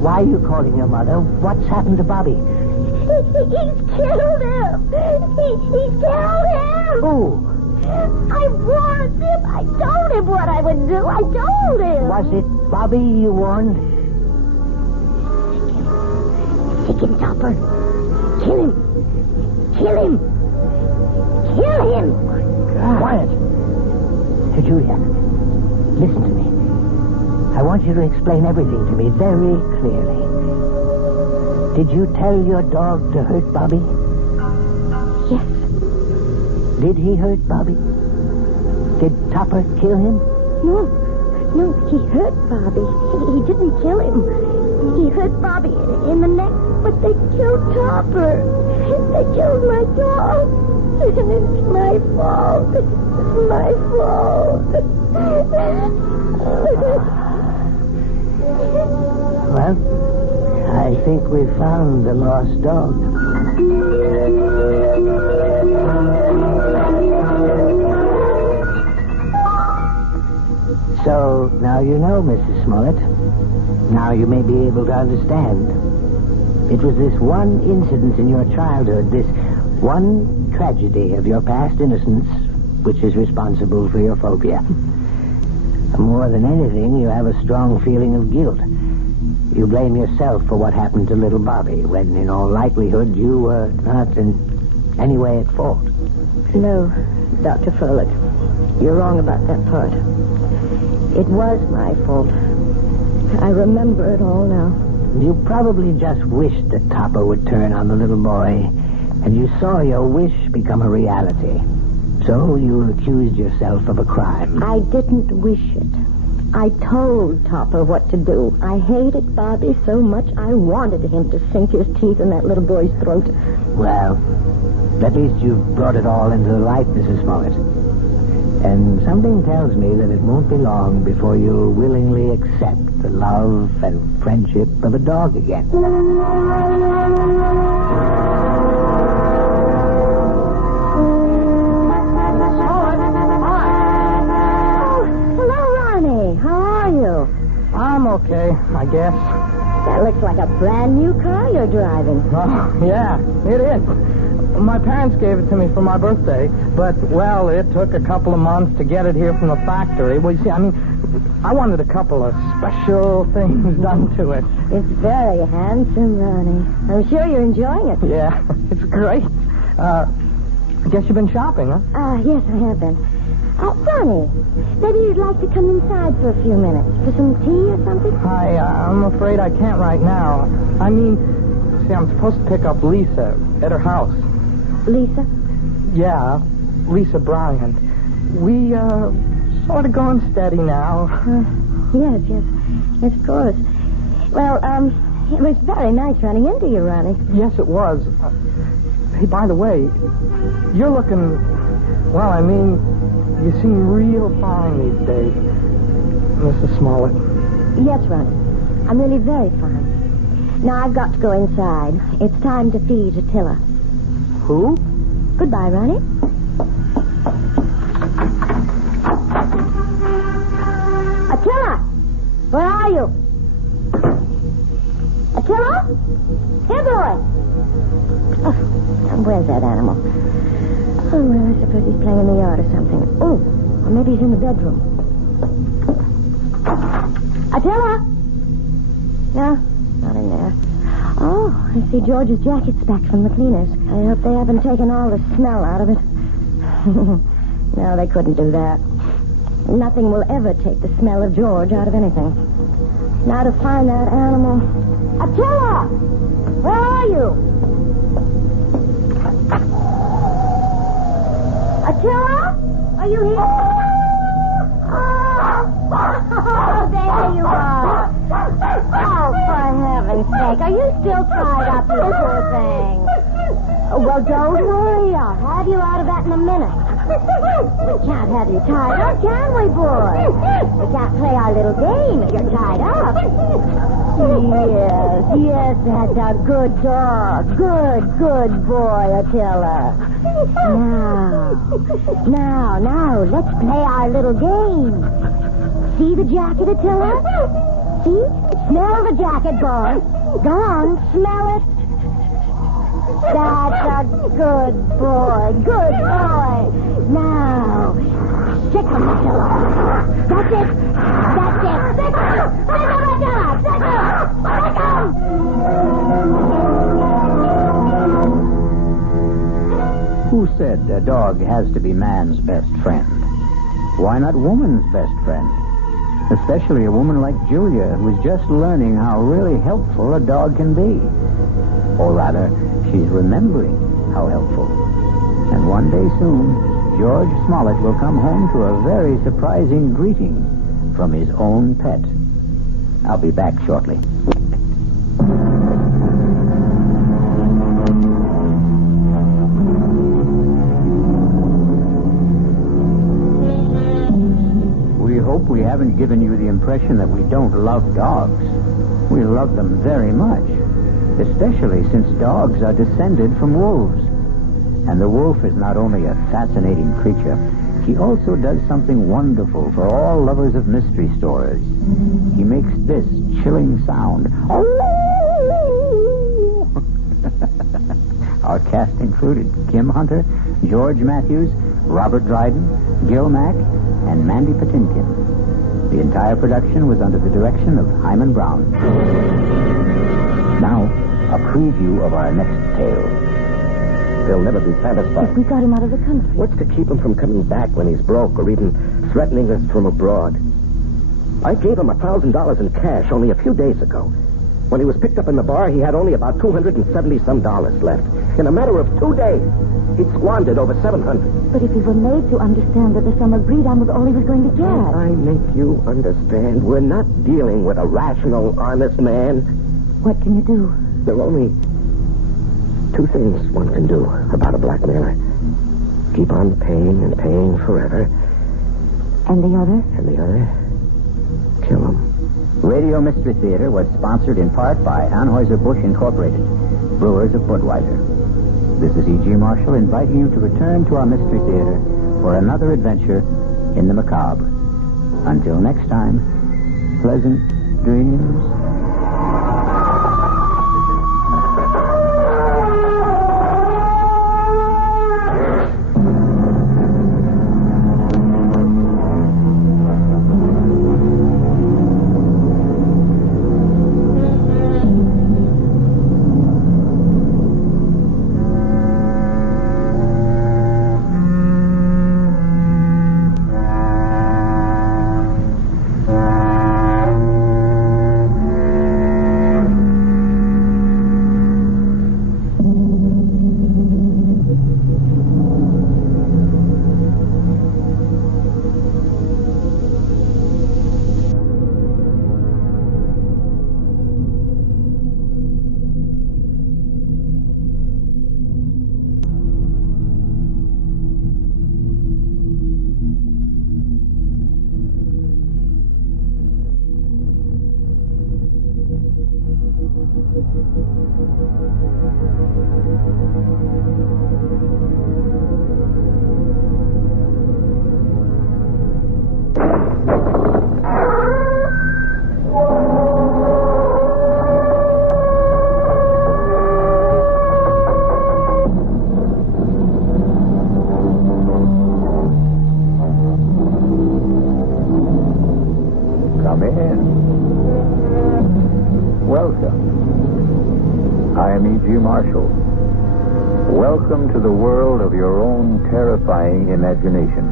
Why are you calling your mother? What's happened to Bobby? He's killed him! He's killed him! Who? I warned him. I told him what I would do. I told him. Was it Bobby you warned? Take him, Topper. Kill him. Kill him. Kill him. Quiet. Julia, listen to me. I want you to explain everything to me very clearly. Did you tell your dog to hurt Bobby? Yes. Did he hurt Bobby? Did Topper kill him? No, he hurt Bobby. He didn't kill him. He hurt Bobby in the neck, but they killed Topper. They killed my dog. And it's my fault. It's my fault. Well, I think we found the lost dog. So, now you know, Mrs. Smollett. Now you may be able to understand. It was this one incident in your childhood, this one tragedy of your past innocence, which is responsible for your phobia. More than anything, you have a strong feeling of guilt. You blame yourself for what happened to little Bobby, when in all likelihood you were not. And any way at fault? No, Dr. Froelich. You're wrong about that part. It was my fault. I remember it all now. You probably just wished that Topper would turn on the little boy, and you saw your wish become a reality. So you accused yourself of a crime. I didn't wish it. I told Topper what to do. I hated Bobby so much I wanted him to sink his teeth in that little boy's throat. Well, at least you've brought it all into the light, Mrs. Smollett. And something tells me that it won't be long before you'll willingly accept the love and friendship of a dog again. I'm okay, I guess. That looks like a brand new car you're driving. Oh, yeah, it is. My parents gave it to me for my birthday, but, well, it took a couple of months to get it here from the factory. Well, you see, I wanted a couple of special things done to it. It's very handsome, Ronnie. I'm sure you're enjoying it. Yeah, it's great. I guess you've been shopping, huh? Yes, I have been. Ronnie, maybe you'd like to come inside for a few minutes for some tea or something? I'm afraid I can't right now. I mean, see, I'm supposed to pick up Lisa at her house. Lisa? Yeah, Lisa Bryant. We, sort of going steady now. Yes, of course. Well, it was very nice running into you, Ronnie. Yes, it was. Hey, by the way, you're looking, well, I mean, you seem real fine these days, Mrs. Smollett. Yes, Ronnie. I'm really very fine. Now I've got to go inside. It's time to feed Attila. Who? Goodbye, Ronnie. Attila! Where are you? Attila? Here, boy! Oh, now where's that animal? Oh, well, I suppose he's playing in the yard or something. Oh, or maybe he's in the bedroom. Attila! No, not in there. Oh, I see George's jacket's back from the cleaners. I hope they haven't taken all the smell out of it. No, they couldn't do that. Nothing will ever take the smell of George out of anything. Now to find that animal. Attila! Where are you? Attila? Are you here? Oh, there you are. Oh, for heaven's sake. Are you still tied up, you poor thing? Oh, well, don't worry. I'll have you out of that in a minute. We can't have you tied up, can we, boy? We can't play our little game if you're tied up. Yes, that's a good dog. Good boy, Attila. Now, let's play our little game. See the jacket, Attila? See? Smell the jacket, boy. Go on, smell it. That's a good boy. Now, stick him, Attila. That's it. Stick him, Attila. Stick him. Who said a dog has to be man's best friend? Why not woman's best friend? Especially a woman like Julia, who's just learning how really helpful a dog can be. Or rather, she's remembering how helpful. And one day soon, George Smollett will come home to a very surprising greeting from his own pet. I'll be back shortly. We hope we haven't given you the impression that we don't love dogs. We love them very much, especially since dogs are descended from wolves. And the wolf is not only a fascinating creature, he also does something wonderful for all lovers of mystery stories. He makes this chilling sound. Our cast included Kim Hunter, George Matthews, Robert Dryden, Gil Mack, and Mandy Patinkin. The entire production was under the direction of Hyman Brown. Now, a preview of our next tale. They'll never be satisfied. If we got him out of the country. What's to keep him from coming back when he's broke or even threatening us from abroad? I gave him $1,000 in cash only a few days ago. When he was picked up in the bar, he had only about $270 left. In a matter of 2 days, he'd squandered over $700. But if he were made to understand that the sum agreed on was all he was going to get. I make you understand. We're not dealing with a rational, honest man. What can you do? There are only 2 things one can do about a blackmailer. Keep on paying and paying forever. And the other? And the other, kill him. Radio Mystery Theater was sponsored in part by Anheuser-Busch Incorporated, brewers of Budweiser. This is E.G. Marshall inviting you to return to our Mystery Theater for another adventure in the macabre. Until next time, pleasant dreams. Welcome to the world of your own terrifying imagination.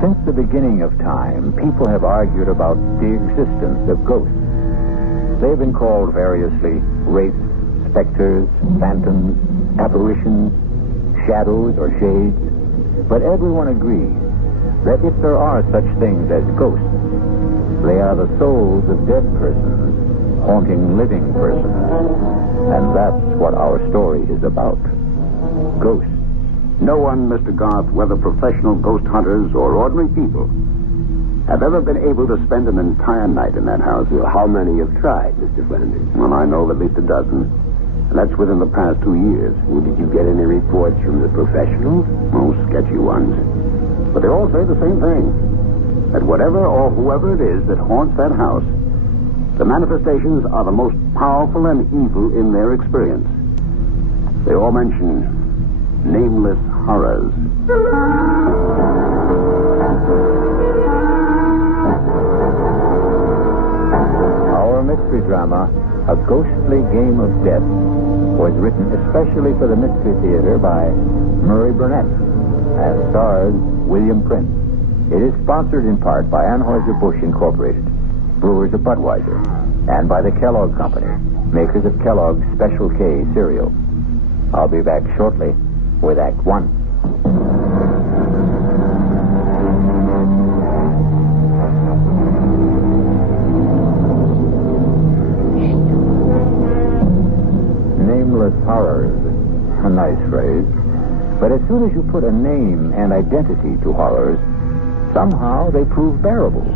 Since the beginning of time, people have argued about the existence of ghosts. They've been called variously wraiths, specters, phantoms, apparitions, shadows, or shades. But everyone agrees that if there are such things as ghosts, they are the souls of dead persons haunting living persons. And that's what our story is about. Ghosts. No one, Mr. Garth, whether professional ghost hunters or ordinary people, have ever been able to spend an entire night in that house. Well, how many have tried, Mr. Flanders? Well, I know of at least a dozen. And that's within the past 2 years. Well, did you get any reports from the professionals? Oh, sketchy ones. But they all say the same thing. That whatever or whoever it is that haunts that house, the manifestations are the most powerful and evil in their experience. They all mention nameless horrors. Our mystery drama, A Ghostly Game of Death, was written especially for the Mystery Theater by Murray Burnett and stars William Prince. It is sponsored in part by Anheuser-Busch Incorporated, brewers of Budweiser, and by the Kellogg Company, makers of Kellogg's Special K cereal. I'll be back shortly with Act 1. Nameless horrors. A nice phrase. But as soon as you put a name and identity to horrors, somehow they prove bearable.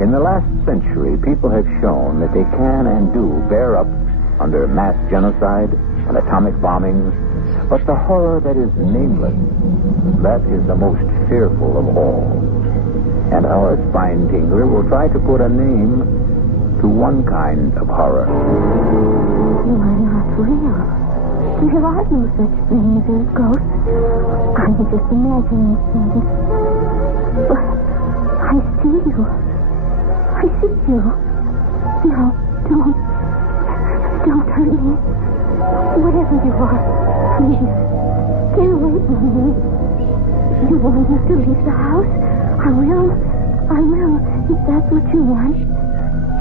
In the last century, people have shown that they can and do bear up under mass genocide and atomic bombings. But the horror that is nameless, that is the most fearful of all. And our spine tingler will try to put a name to one kind of horror. You are not real. There are no such things as ghosts. I'm just imagining things. But I see you. I see you. No, don't hurt me. Whatever you are, Please, stay away from me. You want us to leave the house? I will. If that's what you want.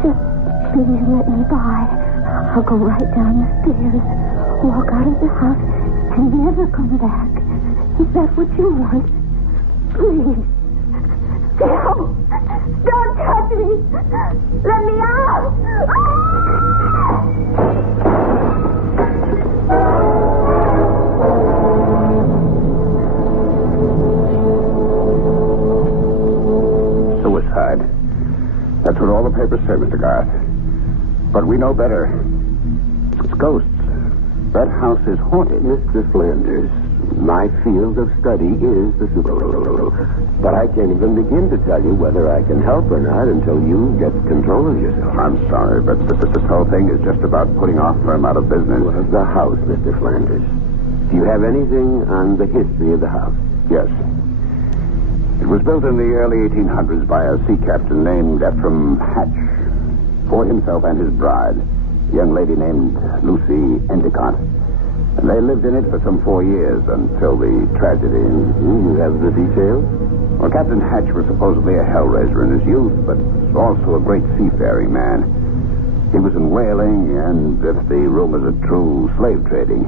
Just please let me by. I'll go right down the stairs, walk out of the house, and never come back. Is that what you want? Please. No! Don't touch me! Let me out! Suicide. That's what all the papers say, Mr. Garth. But we know better. It's ghosts. That house is haunted. Mr. Flanders, my field of study is the supernatural. But I can't even begin to tell you whether I can help or not until you get control of yourself. I'm sorry, but this whole thing is just about putting our firm out of business. The house, Mr. Flanders. Do you have anything on the history of the house? Yes. It was built in the early 1800s by a sea captain named Ephraim Hatch for himself and his bride, a young lady named Lucy Endicott. And they lived in it for some 4 years until the tragedy. You have the details? Well, Captain Hatch was supposedly a hellraiser in his youth, but also a great seafaring man. He was in whaling and, if the rumors are true, slave trading.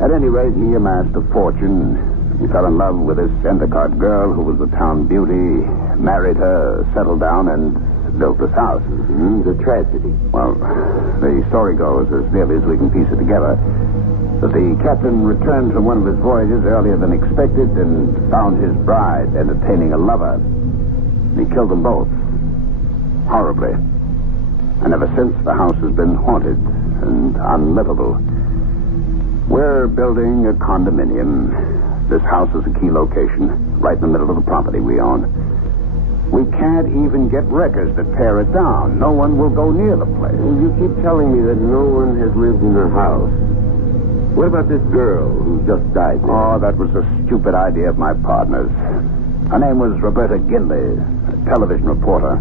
At any rate, he amassed a fortune. He fell in love with this Endicott girl who was the town beauty, married her, settled down, and built this house. The tragedy. Well, the story goes, as nearly as we can piece it together, that the captain returned from one of his voyages earlier than expected and found his bride entertaining a lover. He killed them both. Horribly. And ever since, the house has been haunted and unlivable. We're building a condominium. This house is a key location, right in the middle of the property we own. We can't even get wreckers to tear it down. No one will go near the place. You keep telling me that no one has lived in the house. What about this girl who just died there? Oh, that was a stupid idea of my partner's. Her name was Roberta Gindley, a television reporter.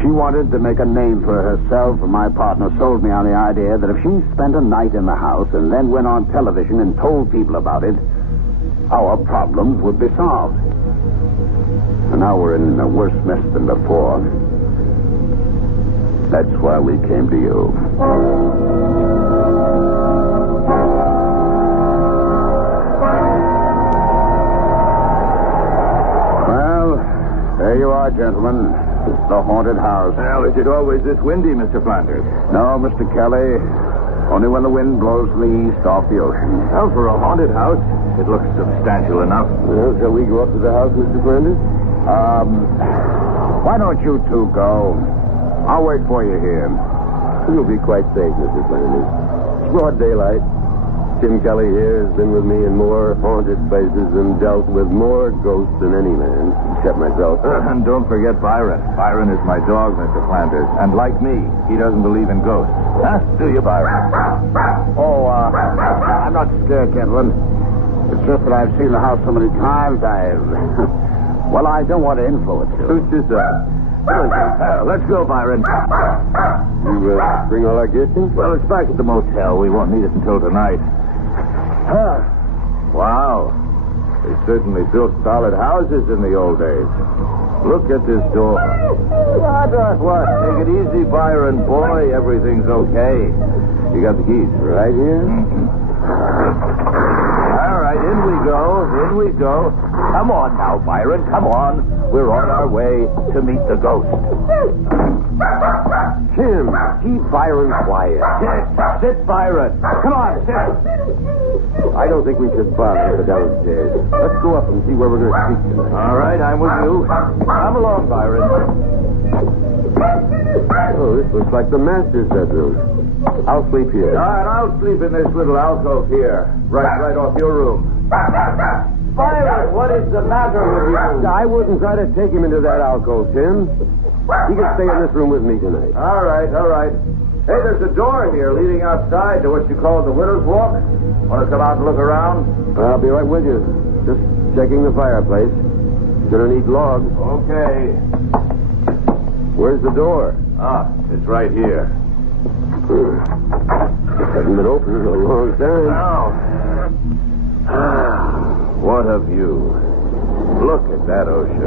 She wanted to make a name for herself, and my partner sold me on the idea that if she spent a night in the house and then went on television and told people about it, our problems would be solved. And now we're in a worse mess than before. That's why we came to you. There you are, gentlemen. The haunted house. Well, is it always this windy, Mr. Flanders? No, Mr. Kelly. Only when the wind blows from the east off the ocean. Well, for a haunted house, it looks substantial enough. Well, shall we go up to the house, Mr. Flanders? Why don't you two go? I'll wait for you here. You'll be quite safe, Mr. Flanders. It's broad daylight. Tim Kelly here has been with me in more haunted places and dealt with more ghosts than any man, except myself. And don't forget Byron. Byron is my dog, Mr. Flanders. And like me, he doesn't believe in ghosts. Huh? Do you, Byron? Oh, I'm not scared, gentlemen. It's just that I've seen the house so many times, well, I don't want to influence you. Who's this, let's go, Byron. You bring all our gifts in? Well, it's back at the motel. We won't need it until tonight. Wow. They certainly built solid houses in the old days. Look at this door. What? Take it easy, Byron. Boy, everything's okay. You got the keys? Right here? All right, in we go. In we go. Come on now, Byron. Come on. We're on our way to meet the ghost. Tim, keep Byron quiet. Sit, Byron. Come on, sit. I don't think we should bother her downstairs. Let's go up and see where we're going to speak tonight. All right, I'm with you. Come along, Byron. Oh, this looks like the master's bedroom. I'll sleep here. All right, I'll sleep in this little alcove here. Right off your room. Byron, what is the matter with you? I wouldn't try to take him into that alcove, Tim. He can stay in this room with me tonight. All right. Hey, there's a door here leading outside to what you call the Widow's Walk. Want to come out and look around? I'll be right with you. Just checking the fireplace. Gonna need logs. Okay. Where's the door? It's right here. It hasn't been open in a long time. No. What a view. Look at that ocean.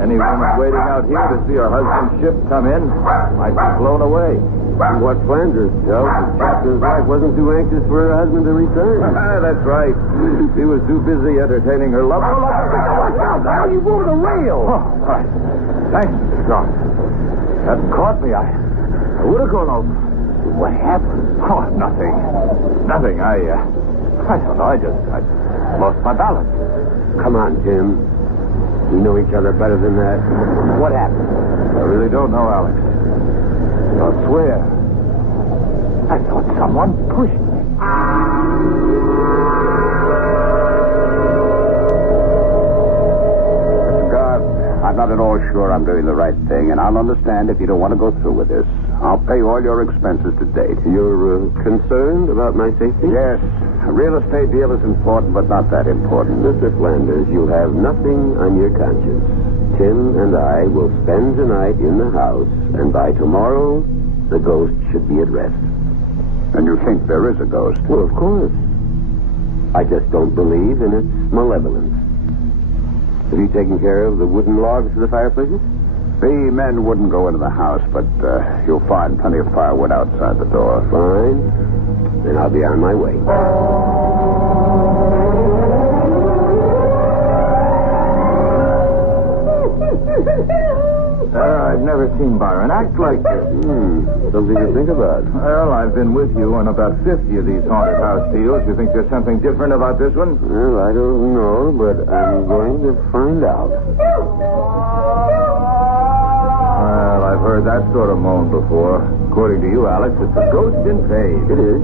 Any woman waiting out here to see her husband's ship come in might be blown away. What Flanders tells the captain's wife wasn't too anxious for her husband to return. That's right. She was too busy entertaining her lover. Watch out! How you moved the rail? Oh, right. Thanks, Scott. Hadn't caught me. I would have gone over. What happened? Oh, nothing. Nothing. I don't know. I lost my balance. Come on, Tim. We know each other better than that. What happened? I really don't know, Alex. I'll swear. I thought someone pushed me. Scott, I'm not at all sure I'm doing the right thing, and I'll understand if you don't want to go through with this. I'll pay all your expenses to date. You're concerned about my safety? Yes. A real estate deal is important, but not that important. Mr. Flanders, you have nothing on your conscience. Tim and I will spend tonight in the house, and by tomorrow, the ghost should be at rest. And you think there is a ghost? Well, of course. I just don't believe in its malevolence. Have you taken care of the wooden logs for the fireplaces? The men wouldn't go into the house, but you'll find plenty of firewood outside the door. Fine. Then I'll be on my way. I've never seen Byron act like this. Something to think about. Well, I've been with you on about 50 of these haunted house deals. You think there's something different about this one? Well, I don't know, but I'm going to find out. Well, I've heard that sort of moan before. According to you, Alex, it's a ghost in pain. It is.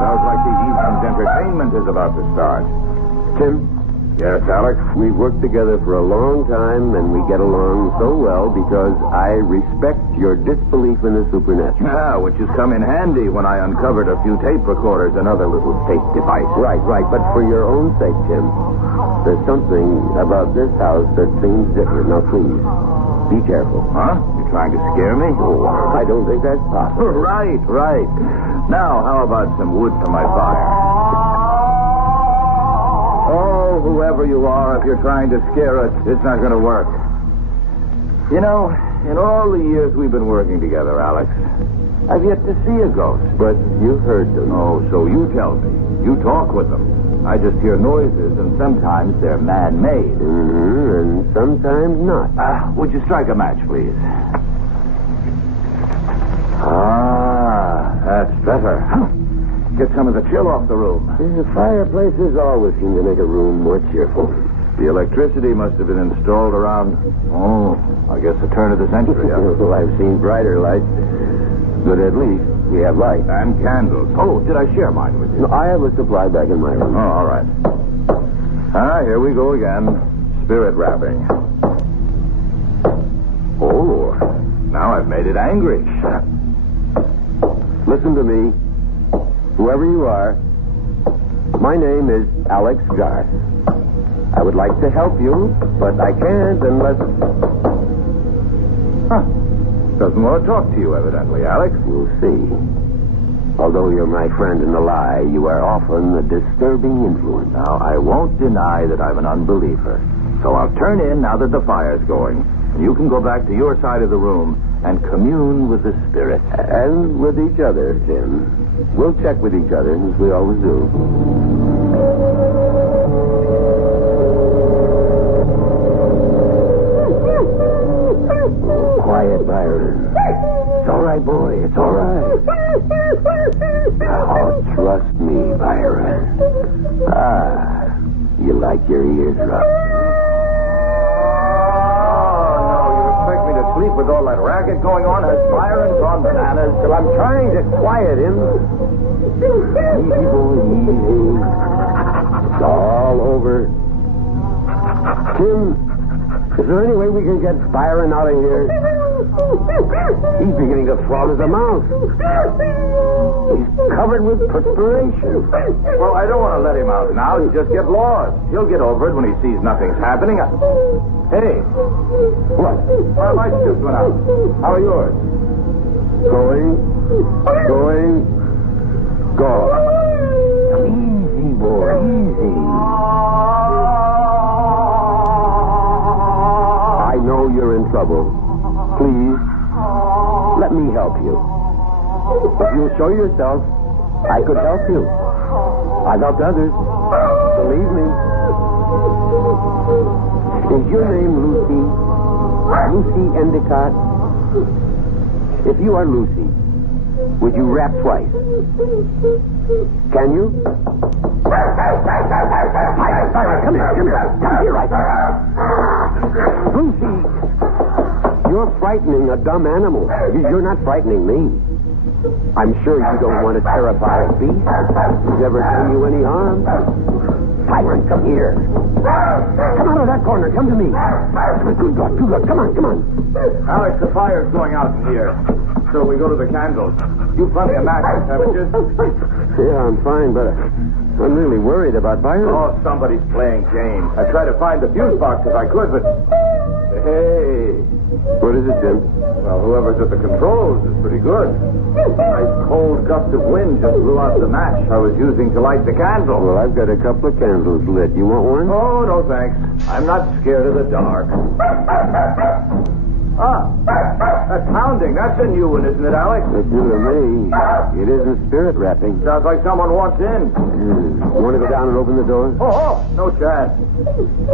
Sounds like the evening's entertainment is about to start. Tim? Yes, Alex? We've worked together for a long time, and we get along so well because I respect your disbelief in the supernatural. Yeah, which has come in handy when I uncovered a few tape recorders and other little safe devices. Right. But for your own sake, Tim, there's something about this house that seems different. Now, please, be careful. Huh? You trying to scare me? Oh, I don't think that's possible. Right. Now, how about some wood for my fire? Oh, whoever you are, if you're trying to scare us, it's not going to work. You know, in all the years we've been working together, Alex, I've yet to see a ghost. But you've heard them. Oh, so you tell me. You talk with them. I just hear noises, and sometimes they're man-made. And sometimes not. Would you strike a match, please? That's better. Get some of the chill off the room. The fireplaces always seem to make a room more cheerful. The electricity must have been installed around, I guess the turn of the century. Well, I've seen brighter lights. But at least we have light. And candles. Oh, did I share mine with you? No, I have a supply back in my room. Oh, all right. Here we go again. Spirit wrapping. Oh, now I've made it angry. Listen to me. Whoever you are, my name is Alex Garth. I would like to help you, but I can't unless... Doesn't want to talk to you, evidently, Alex. We'll see. Although you're my friend in the lie, you are often a disturbing influence. Now, I won't deny that I'm an unbeliever. So I'll turn in now that the fire's going. And you can go back to your side of the room and commune with the spirit. And with each other, Tim. We'll check with each other, as we always do. Quiet, Byron. It's all right, boy. It's all right. Oh, trust me, Byron. You like your ears rubbed. Expect me to sleep with all that racket going on? Has Byron gone bananas? Well, I'm trying to quiet him. Easy, boy, easy. It's all over. Tim, is there any way we can get Byron out of here? He's beginning to froth his mouth. He's covered with perspiration. Well, I don't want to let him out now. He'll just get lost. He'll get over it when he sees nothing's happening. Hey. What? My suit went out. How are yours? Going. go. Easy, boy, easy. I know you're in trouble. Please, let me help you. If you'll show yourself, I could help you. I've helped others. Believe me. Is your name Lucy? Lucy Endicott? If you are Lucy, would you rap twice? Can you? Come here. Come here right now. Lucy, you're frightening a dumb animal. You're not frightening me. I'm sure you don't want to terrify a beast. He's never done you any harm. Byron, come here. Come out of that corner. Come to me. Good luck. Come on. Alex, the fire's going out in here. So we go to the candles. You plenty of matches, haven't you? Yeah, I'm fine, but I'm really worried about Byron. Oh, somebody's playing games. I tried to find the fuse box if I could, but... Hey. What is it, Jim? Well, whoever's at the controls is pretty good. A nice cold gust of wind just blew out the match I was using to light the candle. Well, I've got a couple of candles lit. You want one? Oh, no, thanks. I'm not scared of the dark. That's pounding. That's a new one, isn't it, Alex? It's new to me. It isn't spirit rapping. Sounds like someone wants in. You want to go down and open the door? Oh, no chance.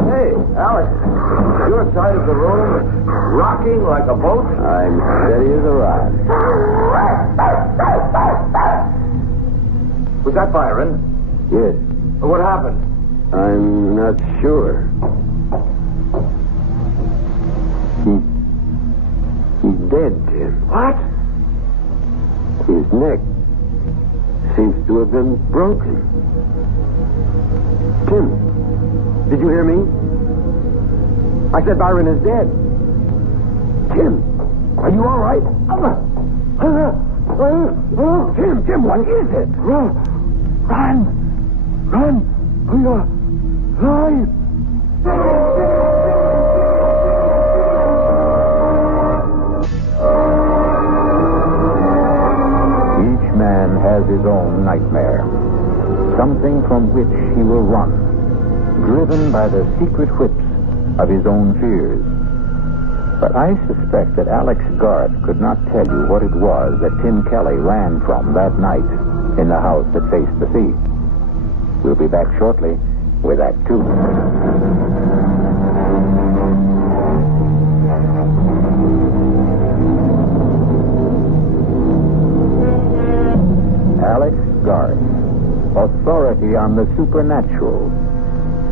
Hey, Alex, your side of the room is rocking like a boat. I'm steady as a rock. Was that Byron? Yes. What happened? I'm not sure. He's dead, Tim. What? His neck seems to have been broken. Tim, did you hear me? I said Byron is dead. Tim, are you all right? Tim, what is it? Run! We are alive! Each man has his own nightmare. Something from which he will run, driven by the secret whips of his own fears. But I suspect that Alex Garth could not tell you what it was that Tim Kelly ran from that night in the house that faced the sea. We'll be back shortly with Act 2. Alex Garth, authority on the supernatural,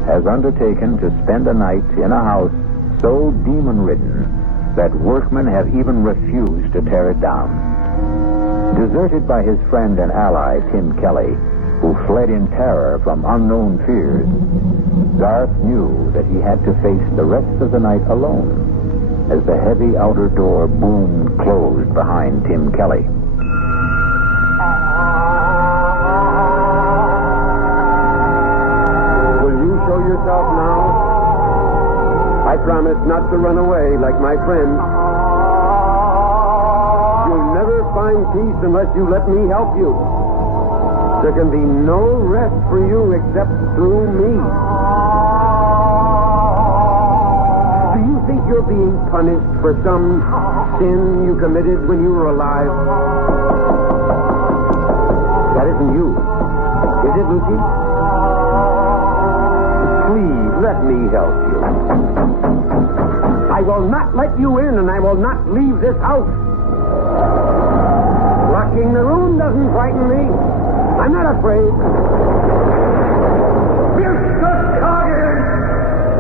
has undertaken to spend a night in a house so demon-ridden that workmen have even refused to tear it down. Deserted by his friend and ally, Tim Kelly, who fled in terror from unknown fears, Garth knew that he had to face the rest of the night alone as the heavy outer door boomed closed behind Tim Kelly. Will you show yourself now? I promise not to run away like my friend. You'll never find peace unless you let me help you. There can be no rest for you except through me. Do you think you're being punished for some sin you committed when you were alive? That isn't you. Is it, Lucy? Please, let me help you. I will not let you in, and I will not leave this house. Locking the room doesn't frighten me. I'm not afraid. Mr. Coggins!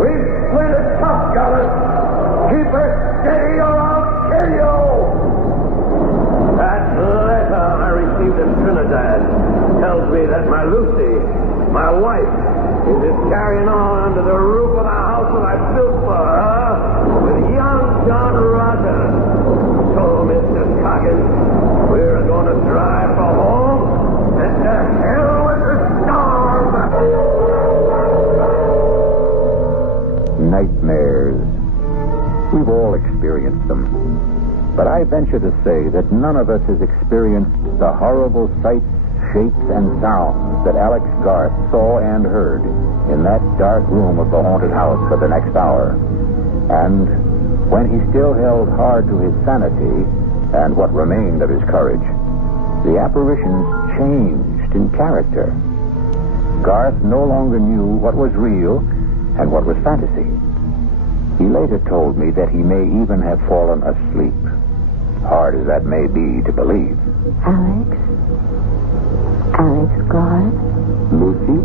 We've split it tough, Gallus. Keep her steady or I'll kill you! That letter I received in Trinidad tells me that my Lucy, my wife, is carrying on under the roof of the house that I built for her with young John Rogers. So, Mr. Coggins, we're going to drive for home and to hell with the storm! Nightmares. We've all experienced them. But I venture to say that none of us has experienced the horrible sights, shapes and sounds that Alex Garth saw and heard in that dark room of the haunted house for the next hour. And when he still held hard to his sanity and what remained of his courage, the apparitions changed in character. Garth no longer knew what was real and what was fantasy. He later told me that he may even have fallen asleep, hard as that may be to believe. Alex Garth? Lucy?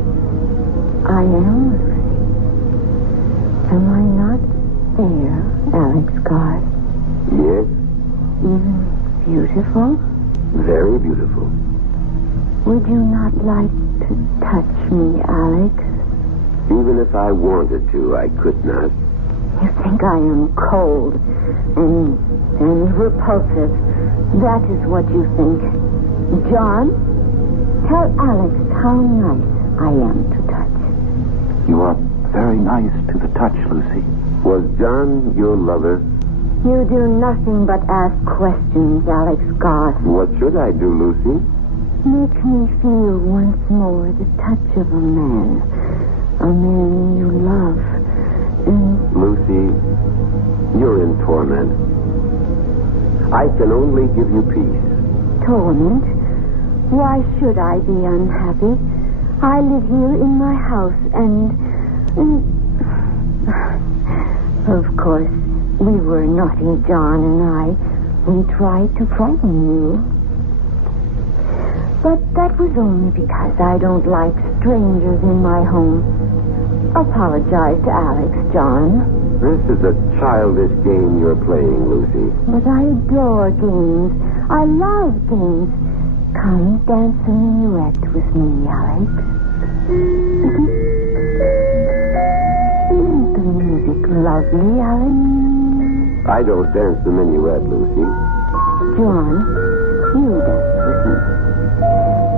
I am afraid. Am I not there, Alex Garth? Yes. Even beautiful? Very beautiful. Would you not like to touch me, Alex? Even if I wanted to, I could not. You think I am cold and repulsive. That is what you think. John, tell Alex how nice I am to touch. You are very nice to the touch, Lucy. Was John your lover? You do nothing but ask questions, Alex Garth. What should I do, Lucy? Make me feel once more the touch of a man you love. Lucy, you're in torment. I can only give you peace. Torment? Why should I be unhappy? I live here in my house and... Of course, we were naughty, John and I. We tried to frighten you. But that was only because I don't like strangers in my home. Apologize to Alex, John. This is a childish game you're playing, Lucy. But I adore games. I love games. Come dance a minuet with me, Alex. Isn't the music lovely, Alex? I don't dance the minuet, Lucy. John, you dance with me.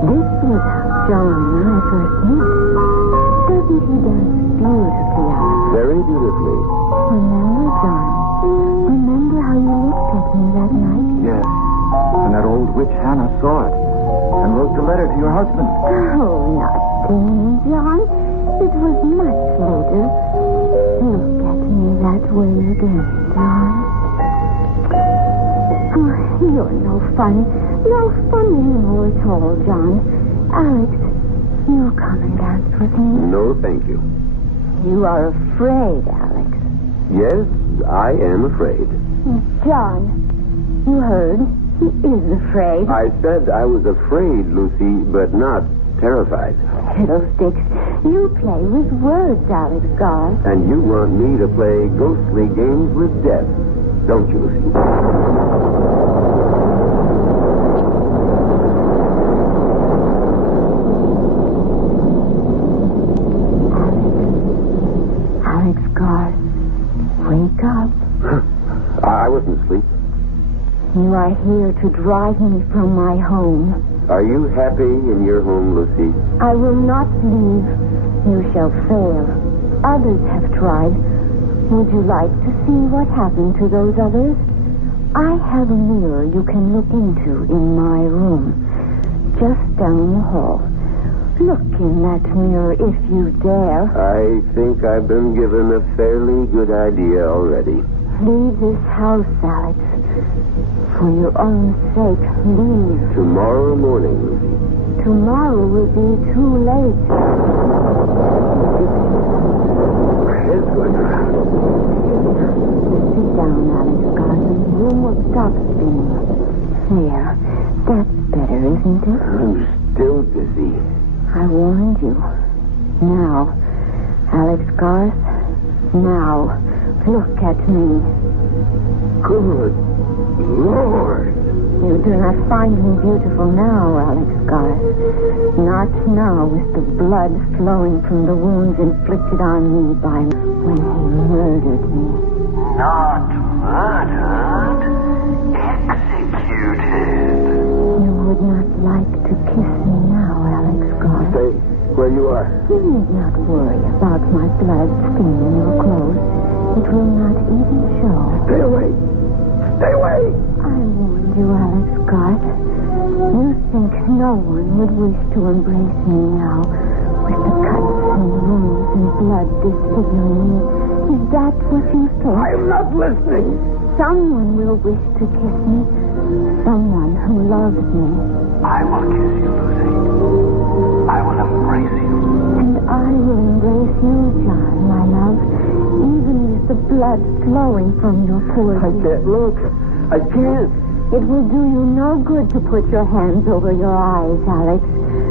This was how John and I first met. Doesn't he dance beautifully, Alex? Very beautifully. Remember, John? Remember how you looked at me that night? Yes. And that old witch Hannah saw it and wrote the letter to your husband. Oh, not then, John. It was much later. Look at me that way again, John. Oh, you're no fun. No fun anymore at all, John. Alex, you come and dance with me. No, thank you. You are afraid, Alex. Yes, I am afraid. John, you heard. He is afraid. I said I was afraid, Lucy, but not terrified. Fiddlesticks. You play with words, Alex Garth. And you want me to play ghostly games with death, don't you, Lucy? Alex Garth, wake up. I wasn't asleep. You are here to drive me from my home. Are you happy in your home, Lucy? I will not leave. You shall fail. Others have tried. Would you like to see what happened to those others? I have a mirror you can look into in my room, just down the hall. Look in that mirror if you dare. I think I've been given a fairly good idea already. Leave this house, Alex. For your own sake, leave. Tomorrow morning, Lucy. Tomorrow will be too late. My head's going around. Sit down, Alex Garth. The room will stop spinning. There. That's better, isn't it? I'm still dizzy. I warned you. Now, Alex Garth, now, look at me. Good Lord. You do not find me beautiful now, Alex Garth. Not now with the blood flowing from the wounds inflicted on me by when he murdered me. Not murdered. Executed. You would not like to kiss me now, Alex Garth. Stay where you are. You need not worry about my blood staining your clothes. It will not even show. Stay away. Stay away. I warned you, Alex Garth. You think no one would wish to embrace me now, with the cuts and wounds and blood disfiguring me? Is that what you think? I'm not listening. Someone will wish to kiss me. Someone who loves me. I will kiss you, Lucy. I will embrace you. And I will embrace you, John, my love, even with the blood flowing from your pores. I can't look. I can't. It will do you no good to put your hands over your eyes, Alex.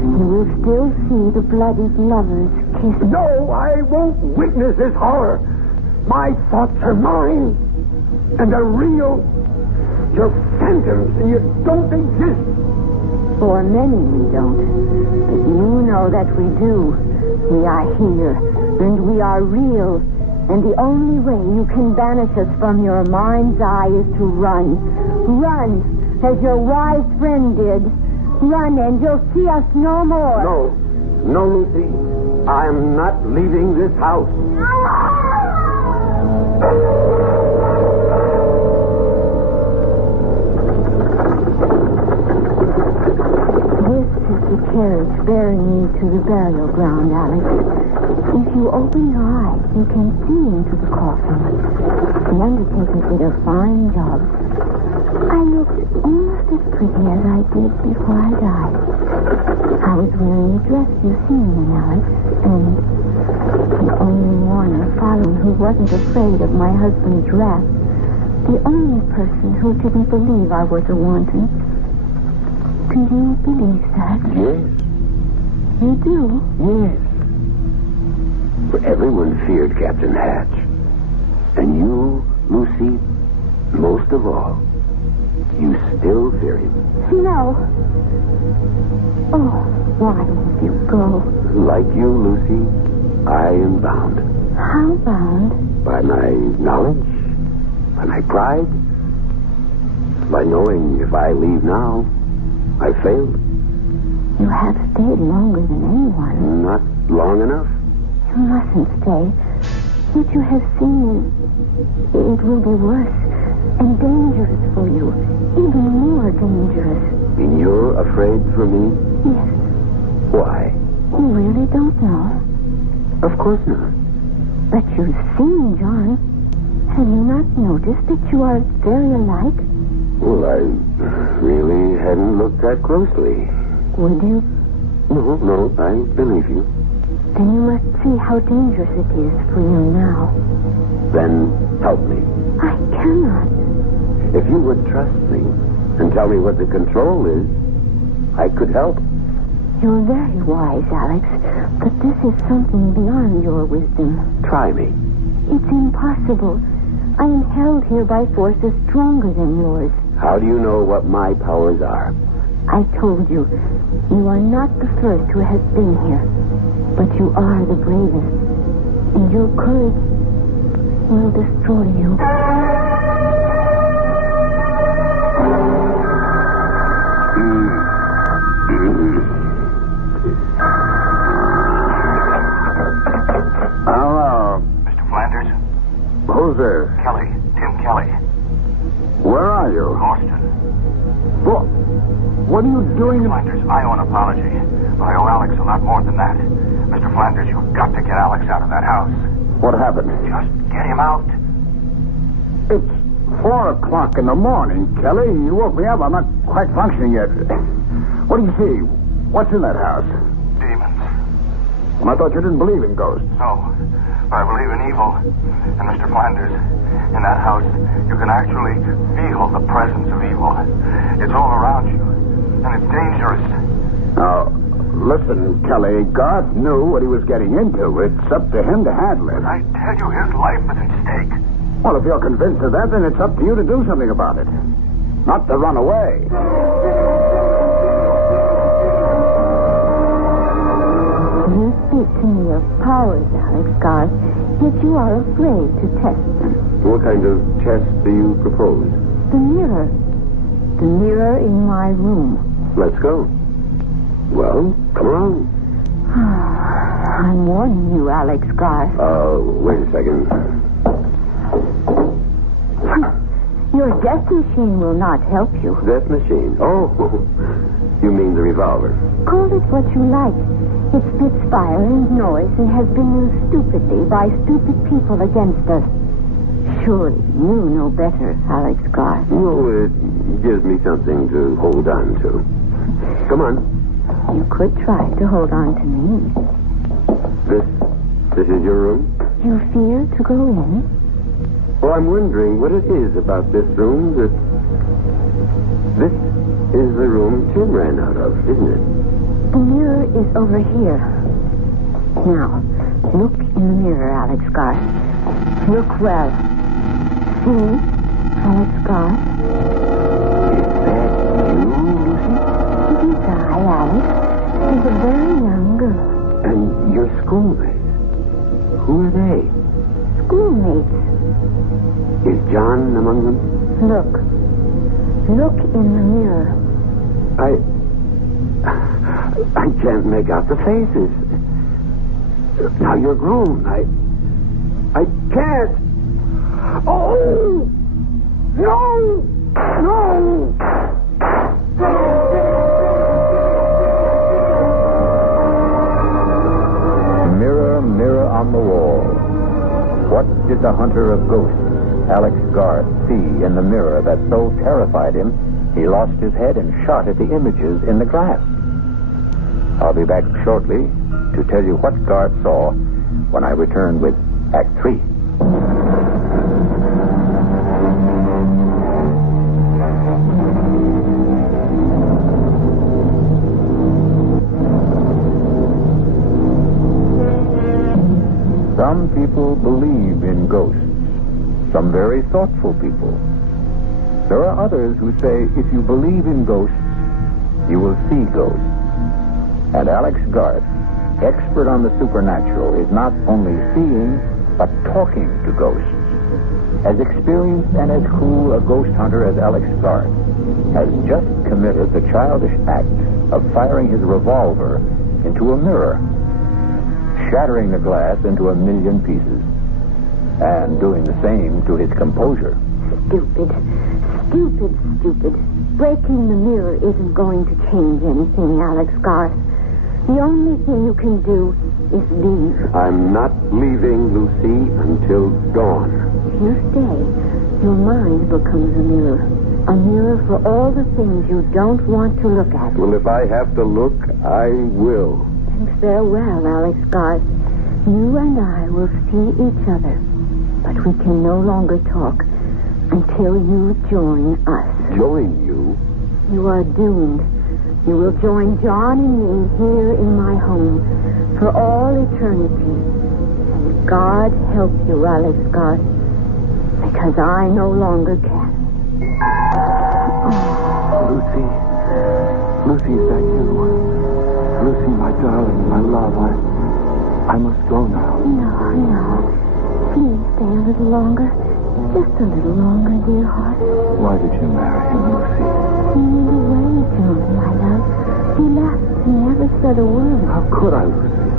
You will still see the bloodied lovers kissing. No, I won't witness this horror. My thoughts are mine. And they're real. You're phantoms, and you don't exist. For many we don't. But you know that we do. We are here, and we are real. And the only way you can banish us from your mind's eye is to run. Run, as your wise friend did. Run, and you'll see us no more. No, Lucy. I'm not leaving this house. This is the carriage bearing me to the burial ground, Alex. If you open your eyes, you can see into the coffin. The undertaker did a fine job. I looked almost as pretty as I did before I died. I was wearing the dress you see me in, Alex, and the only mourner following who wasn't afraid of my husband's wrath. The only person who didn't believe I was a wanton. Do you believe that? Yes. You do? Yes. For everyone feared Captain Hatch. And you, Lucy, most of all, you still fear him. No. Oh, why won't you go? Like you, Lucy, I am bound. How bound? By my knowledge, by my pride, by knowing if I leave now, I failed. You have stayed longer than anyone. Not long enough. You mustn't stay. What you have seen, it will be worse and dangerous for you. Even more dangerous. And you're afraid for me? Yes. Why? You really don't know. Of course not. But you've seen John. Have you not noticed that you are very alike? Well, I really hadn't looked that closely. Would you? No, I believe you. Then you must see how dangerous it is for you now. Then help me. I cannot. If you would trust me and tell me what the control is, I could help. You're very wise, Alex, but this is something beyond your wisdom. Try me. It's impossible. I am held here by forces stronger than yours. How do you know what my powers are? I told you, you are not the first who has been here, but you are the bravest, and your courage will destroy you. Hello. Mr. Flanders? Who's this? Kelly. Tim Kelly. Where are you? Boston. What are you doing? Flanders, I owe an apology. But I owe Alex a lot more than that. Mr. Flanders, you've got to get Alex out of that house. What happened? Just get him out. It's 4 o'clock in the morning, Kelly. You woke me up. I'm not quite functioning yet. What do you see? What's in that house? Demons. Well, I thought you didn't believe in ghosts. No, but I believe in evil. And Mr. Flanders, in that house, you can actually feel the presence of evil. It's all around you, and it's dangerous. Now, listen, Kelly, God knew what he was getting into. It's up to him to handle it. I tell you, his life is at stake. Well, if you're convinced of that, then it's up to you to do something about it. Not to run away. You speak to me of powers, Alex Garth, yet you are afraid to test them. What kind of test do you propose? The mirror. The mirror in my room. Let's go. Well, come along. I'm warning you, Alex Garth. Wait a second. Your death machine will not help you. Death machine? Oh, You mean the revolver? Call it what you like. It spits fire and noise and has been used stupidly by stupid people against us. Surely you know better, Alex Garth. No, it gives me something to hold on to. Come on. You could try to hold on to me. This is your room? You fear to go in? Well, I'm wondering what it is about this room that... This is the room Tim ran out of, isn't it? The mirror is over here. Now, look in the mirror, Alex Garth. Look well. See, Alex Garth? Is that you, Lucy? It is I, Alex. She's a very young girl. And your schoolmates? Who are they? Schoolmates. Is John among them? Look. Look in the mirror. I can't make out the faces. Now you're grown. I can't. Oh! No! No! Mirror, mirror on the wall. What did the hunter of ghosts, Alex Garth, see in the mirror that so terrified him he lost his head and shot at the images in the glass? I'll be back shortly to tell you what Garth saw when I return with Act 3. Some people believe in ghosts. Some very thoughtful people. There are others who say if you believe in ghosts, you will see ghosts. And Alex Garth, expert on the supernatural, is not only seeing, but talking to ghosts. As experienced and as cool a ghost hunter as Alex Garth has just committed the childish act of firing his revolver into a mirror, shattering the glass into 1,000,000 pieces, and doing the same to his composure. Stupid. Breaking the mirror isn't going to change anything, Alex Garth. The only thing you can do is leave. I'm not leaving, Lucy, until dawn. If you stay, your mind becomes a mirror. A mirror for all the things you don't want to look at. Well, if I have to look, I will. And farewell, Alex Garth. You and I will see each other, but we can no longer talk until you join us. Join you? You are doomed. You will join John and me here in my home for all eternity. And God help you, Alex Garth, because I no longer can. Lucy, is that you? Lucy, my darling, my love, I must go now. No. Please stay a little longer. Just a little longer, dear heart. Why did you marry him, Lucy? He knew the way, John, my love. He laughed and never said a word. How could I, Lucy?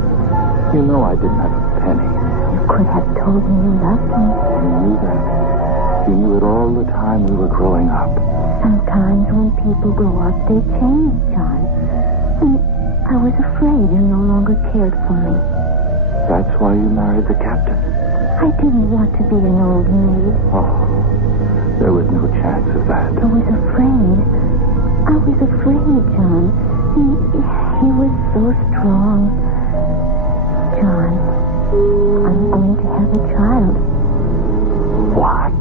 You know I didn't have a penny. You could have told me you loved me. You knew that. You knew it all the time we were growing up. Sometimes when people grow up, they change, John. And I was afraid you no longer cared for me. That's why you married the captain? I didn't want to be an old maid. Oh, there was no chance of that. I was afraid, John. He was so strong. John, I'm going to have a child. What?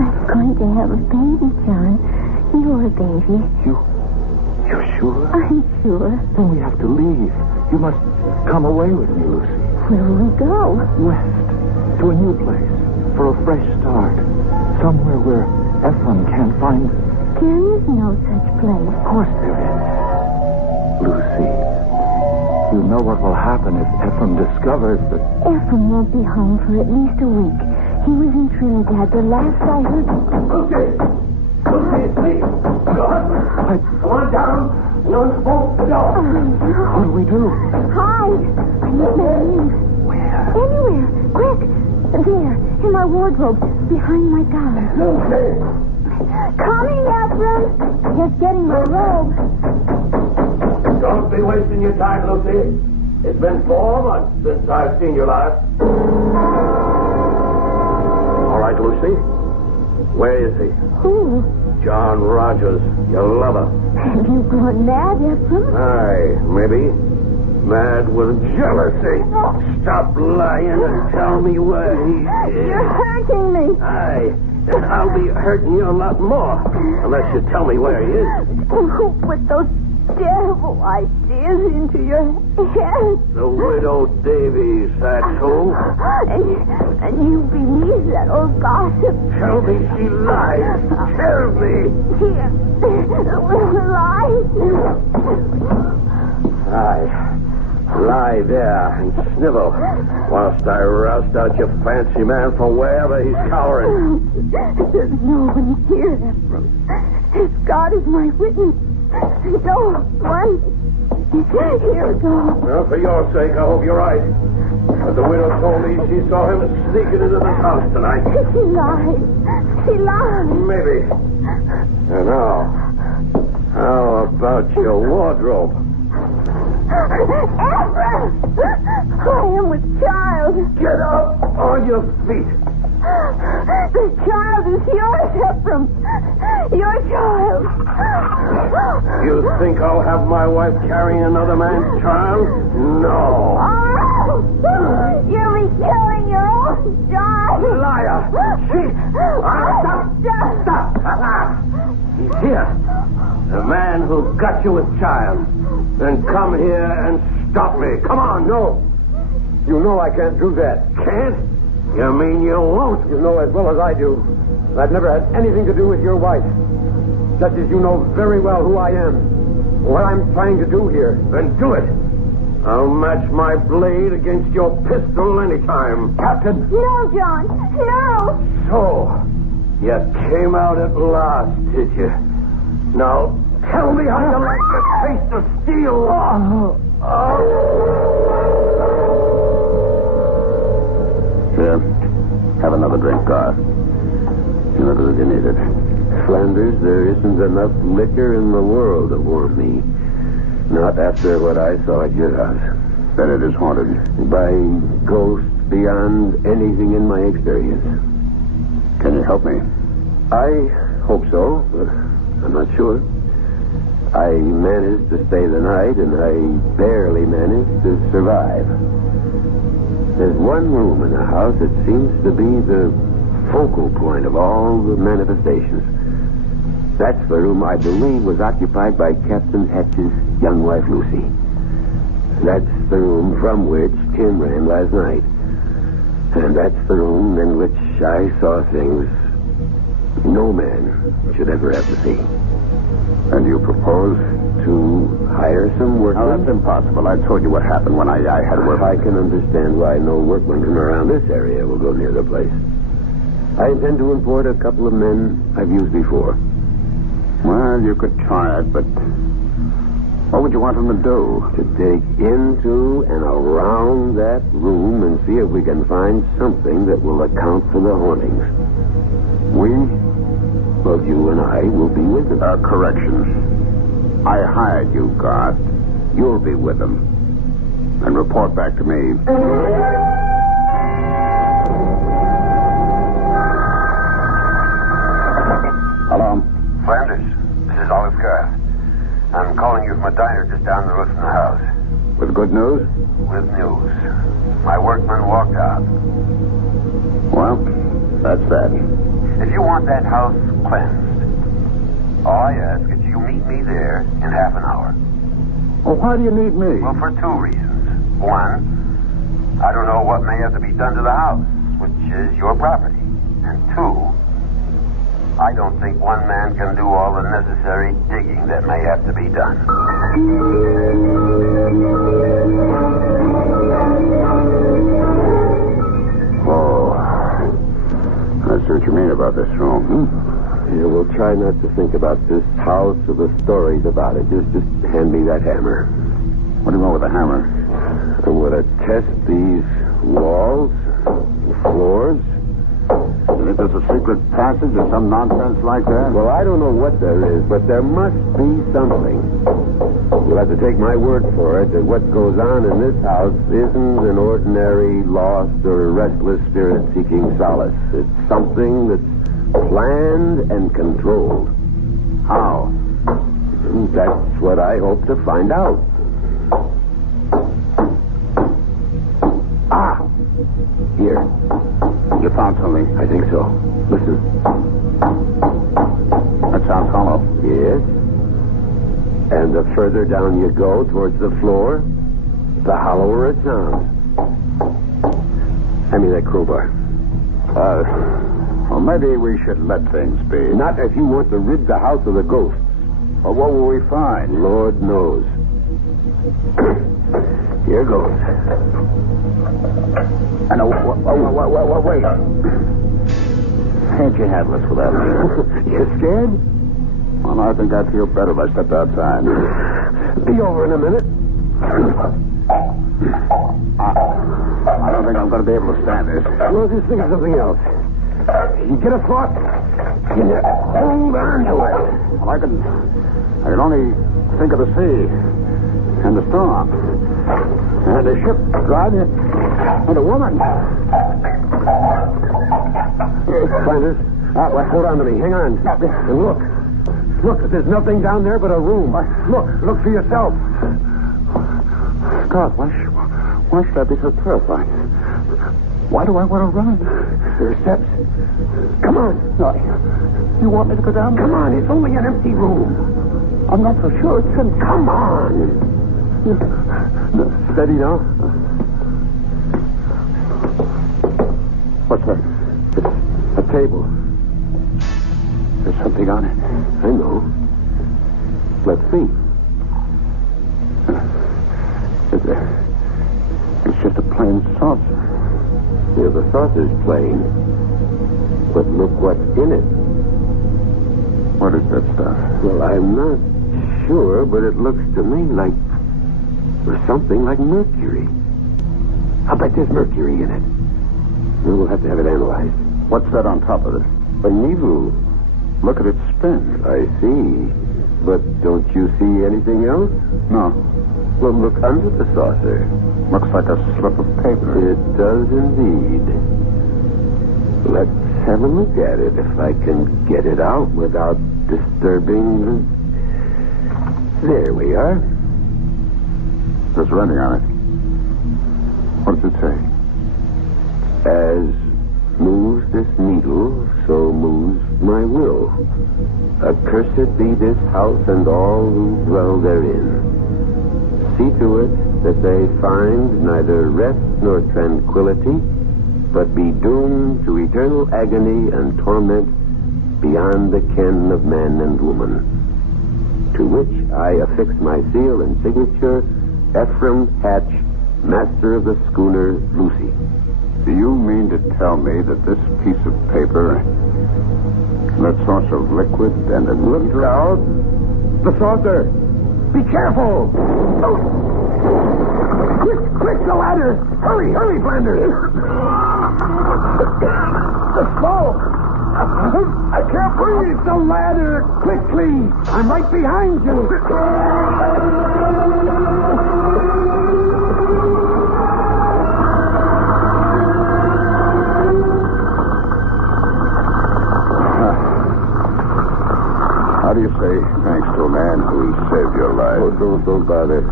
I'm going to have a baby, John. You're a baby. You're sure? I'm sure. Then we have to leave. You must come away with me, Lucy. Where will we go? West. To a new place. For a fresh start. Somewhere where Ephraim can't find... There is no such place. Of course there is. Lucy, you know what will happen if Ephraim discovers that... Ephraim won't be home for at least a week. He was in Trinidad. The last I heard... Lucy, it's me. Come on down. Unbolt the door. What do we do? Hide. I need my leave. Where? Anywhere. Quick. There. In my wardrobe. Behind my gown. Lucy. Coming, Ephraim. Just getting my robe. Don't be wasting your time, Lucy. It's been 4 months since I've seen you last. All right, Lucy. Where is he? Who? John Rogers, your lover. Have you gone mad, Ephraim? Aye, maybe. Mad with jealousy. Stop lying and tell me where he is. You're hurting me. Aye. And I'll be hurting you a lot more unless you tell me where he is. Who put those terrible ideas into your head? The widow Davies, that's who. And you believe that old gossip? Tell me she lies. Tell me. Here. Lies. Aye. Lie there and snivel whilst I roust out your fancy man from wherever he's cowering. There's no one here, Ephraim. God is my witness. No one. Here it goes. Well, for your sake, I hope you're right. But the widow told me she saw him sneaking into this house tonight. She lied. She lied. Maybe. And now, how about your wardrobe? Ephraim! I am with child. Get up on your feet. The child is yours, Ephraim. Your child. You think I'll have my wife carrying another man's child? No. Oh, you'll be killing your own child. Liar. Cheat. Stop. He's here. The man who got you with child. Then come here and stop me. Come on, no. You know I can't do that. Can't? You mean you won't? You know as well as I do. I've never had anything to do with your wife. Just as you know very well who I am. What I'm trying to do here. Then do it. I'll match my blade against your pistol anytime. Captain. No, John. No. So, you came out at last, did you? Now, tell me how you like the taste of steel. Here, have another drink, Gar. You look as if you need it. Flanders, there isn't enough liquor in the world to warm me. Not after what I saw at your house. Then it is haunted. By ghosts beyond anything in my experience. Can you help me? I hope so, but I'm not sure. I managed to stay the night, and I barely managed to survive. There's one room in the house that seems to be the focal point of all the manifestations. That's the room I believe was occupied by Captain Hatch's young wife, Lucy. That's the room from which Tim ran last night. And that's the room in which I saw things no man should ever have to see. And you propose to hire some workmen? No, that's impossible. I told you what happened when I had work. I can understand why no workmen from around this area will go near the place. I intend to import a couple of men I've used before. Well, you could try it, but what would you want them to do? To dig into and around that room and see if we can find something that will account for the hauntings. We? Well, you and I will be with them. Correction. I hired you, Garth. You'll be with them. And report back to me. Hello? Flanders, this is Olive Garth. I'm calling you from a diner just down the road from the house. With good news? With news. My workman walked out. Well, that's that. If you want that house cleansed, all I ask is you meet me there in half an hour. Well, why do you need me? Well, for two reasons. One, I don't know what may have to be done to the house, which is your property. And two, I don't think one man can do all the necessary digging that may have to be done. Oh, I see what you mean about this room. Yeah, we'll try not to think about this house or the stories about it. Just hand me that hammer. What do you want with a hammer? I want to test these walls, floors, You think there's a secret passage or some nonsense like that? Well, I don't know what there is, but there must be something. You'll have to take my word for it that what goes on in this house isn't an ordinary lost or restless spirit seeking solace. It's something that's planned and controlled. How? That's what I hope to find out. Ah! Here. You found something? I think so. Listen. That sounds hollow. Yes. And the further down you go towards the floor, the hollower it sounds. Hand me that crowbar. Well, maybe we should let things be. Not if you want to rid the house of the ghosts. Well, what will we find? Lord knows. Here goes. And wait. Can't you handle this without me? You scared? Well, I think I'd feel better if I stepped outside. Be over in a minute. I don't think I'm going to be able to stand this. Well, just think of something else. You get a thought, you hold on to it. Well, I can only think of the sea and the storm and the ship driving and a woman. Flanders, hold on to me. Hang on. And look. Look, there's nothing down there but a room. Look for yourself. God, why should I be so terrified? Why do I want to run? There are steps. Come on. No, you want me to go down? Come on, it's only an empty room. I'm not so sure it's empty. Come on. Steady now. What's that? It's a table. There's something on it. I know. Let's see. It's just a plain saucer. Yeah, the saucer's plain. But look what's in it. What is that stuff? Well, I'm not sure, but it looks to me like something like mercury. I'll bet there's mercury in it. We'll have to have it analyzed. What's that on top of it? A needle. Look at its spin. I see. But don't you see anything else? No. Well, look under the saucer. Looks like a slip of paper. It does indeed. Let's have a look at it if I can get it out without disturbing the... There we are. There's writing on it. What does it say? As moves this needle, so moves my will. Accursed be this house and all who dwell therein. See to it that they find neither rest nor tranquility, but be doomed to eternal agony and torment beyond the ken of man and woman. To which I affix my seal and signature, Ephraim Hatch, master of the schooner Lucy. Do you mean to tell me that this piece of paper, that source of liquid and a Look out! The saucer! Be careful! Oh. Quick, the ladder! Hurry, Flanders! The smoke! I can't breathe! The ladder! Quickly! I'm right behind you! How do you say thanks to a man who saved your life? Oh, don't bother.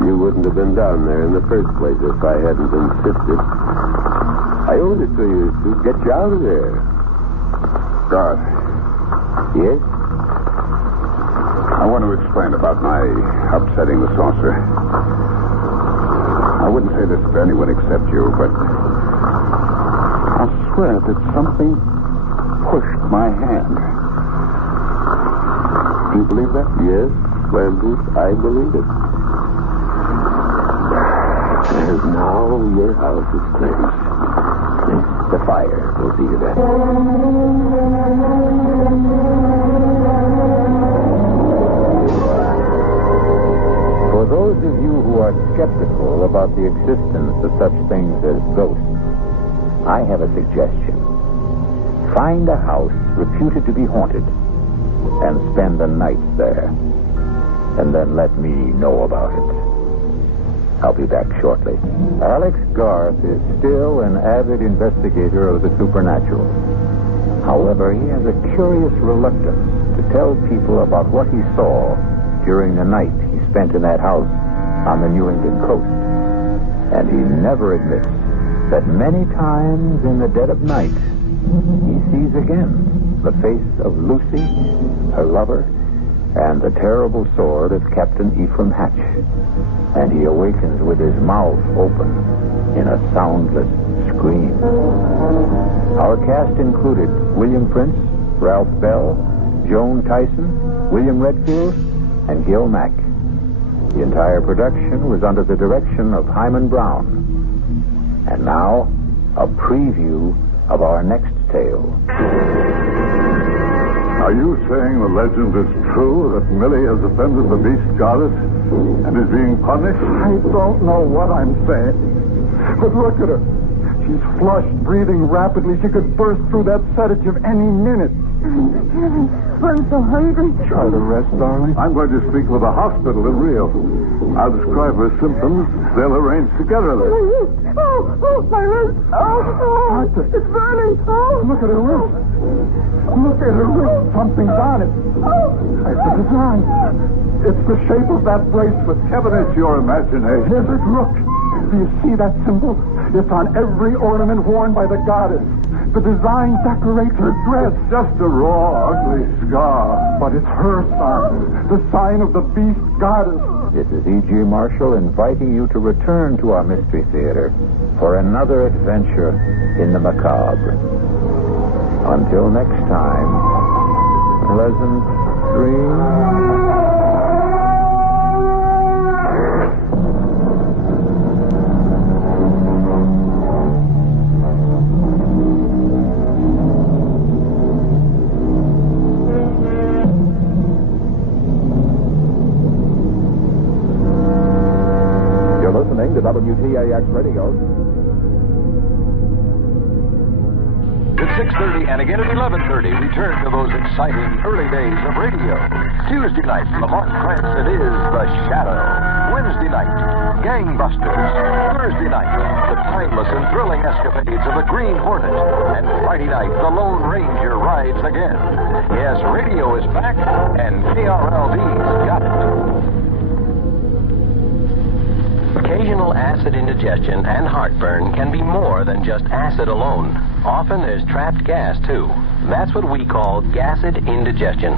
You wouldn't have been down there in the first place if I hadn't insisted. I owed it to you to get you out of there. God. Yes? I want to explain about my upsetting the saucer. I wouldn't say this to anyone except you, but I swear that something pushed my hand. Do you believe that? Yes, Flanders, I believe it. And now your house is cleansed. The fire will see to that. For those of you who are skeptical about the existence of such things as ghosts, I have a suggestion. Find a house reputed to be haunted and spend the night there. And then let me know about it. I'll be back shortly. Alex Garth is still an avid investigator of the supernatural. However, he has a curious reluctance to tell people about what he saw during the night he spent in that house on the New England coast. And he never admits that many times in the dead of night, he sees again the face of Lucy, her lover, and the terrible sword of Captain Ephraim Hatch. And he awakens with his mouth open in a soundless scream. Our cast included William Prince, Ralph Bell, Joan Tyson, William Redfield, and Gil Mack. The entire production was under the direction of Hyman Brown. And now, a preview of our next tale. Are you saying the legend is true that Millie has offended the beast goddess and is being punished? I don't know what I'm saying. But look at her. She's flushed, breathing rapidly. She could burst through that sedative any minute. I'm so hungry. Try to rest, darling. I'm going to speak with the hospital in Rio. I'll describe her symptoms. They'll arrange together then. Oh, my wrist. Oh, it's burning. Oh. Look at her wrist. Look at her wrist. Something's on it. It's a design. It's the shape of that bracelet. Kevin, it's your imagination. Hibbert, look. Do you see that symbol? It's on every ornament worn by the goddess. The design decorates her dress. It's just a raw, ugly scar. But it's her sign. The sign of the beast goddess. This is E.G. Marshall inviting you to return to our Mystery Theater for another adventure in the macabre. Until next time, pleasant dreams. To WTAX Radio. At 6:30 and again at 11:30, return to those exciting early days of radio. Tuesday night, Lamont Cranston is The Shadow. Wednesday night, Gangbusters. Thursday night, the timeless and thrilling escapades of the Green Hornet. And Friday night, the Lone Ranger rides again. Yes, radio is back, and KRLD's got it. Occasional acid indigestion and heartburn can be more than just acid alone. Often there's trapped gas, too. That's what we call gasid indigestion.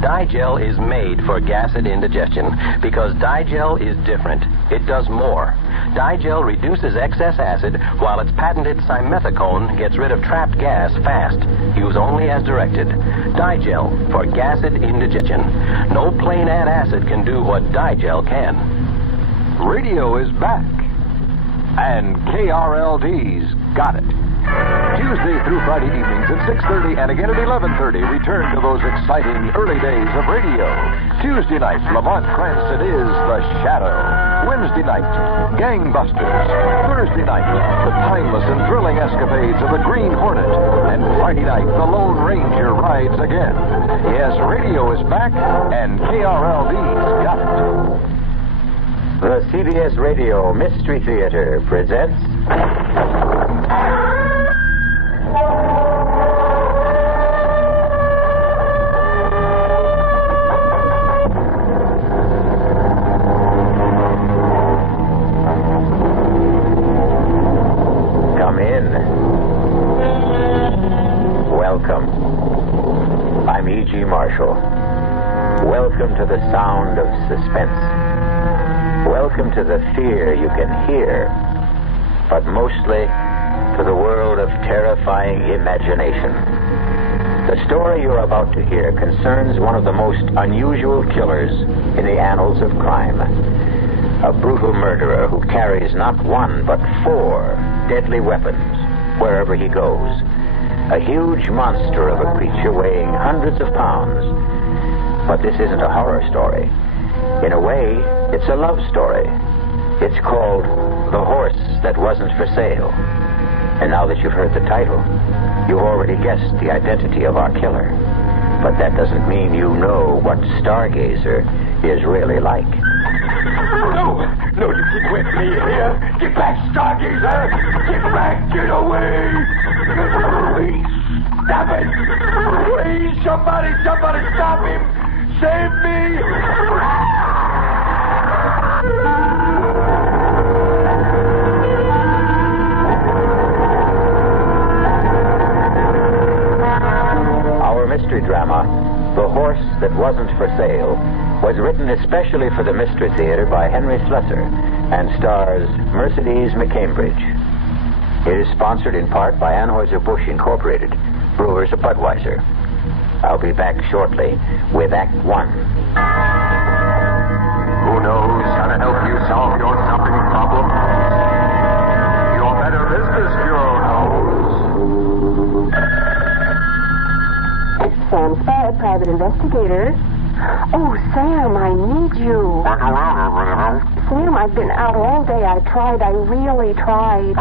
Digel is made for gasid indigestion because Digel is different. It does more. Digel reduces excess acid while its patented simethicone gets rid of trapped gas fast. Use only as directed. Digel for gasid indigestion. No plain antacid can do what Digel can. Radio is back, and KRLD's got it. Tuesday through Friday evenings at 6:30 and again at 11:30, return to those exciting early days of radio. Tuesday night, Lamont Cranston is The Shadow. Wednesday night, Gangbusters. Thursday night, the timeless and thrilling escapades of the Green Hornet. And Friday night, the Lone Ranger rides again. Yes, radio is back, and KRLD's got it. The CBS Radio Mystery Theater presents... Come in. Welcome. I'm E.G. Marshall. Welcome to the sound of suspense. Welcome to the fear you can hear, but mostly to the world of terrifying imagination. The story you're about to hear concerns one of the most unusual killers in the annals of crime. A brutal murderer who carries not one but 4 deadly weapons wherever he goes. A huge monster of a creature weighing hundreds of pounds. But this isn't a horror story. In a way, it's a love story. It's called The Horse That Wasn't for Sale. And now that you've heard the title, you've already guessed the identity of our killer. But that doesn't mean you know what Stargazer is really like. No, you keep with me here. Get back, Stargazer. Get back, get away. Please, stop it. Please, somebody stop him. Save me. Our mystery drama, The Horse That Wasn't for Sale, was written especially for the Mystery Theater by Henry Slessor and stars Mercedes McCambridge. It is sponsored in part by Anheuser-Busch Incorporated, brewers of Budweiser. I'll be back shortly with Act 1. Who knows how to help you solve your shopping problem? Your Better Business Bureau knows. Sam Spade, private investigator. Oh, Sam, I need you. Sam, I've been out all day. I really tried.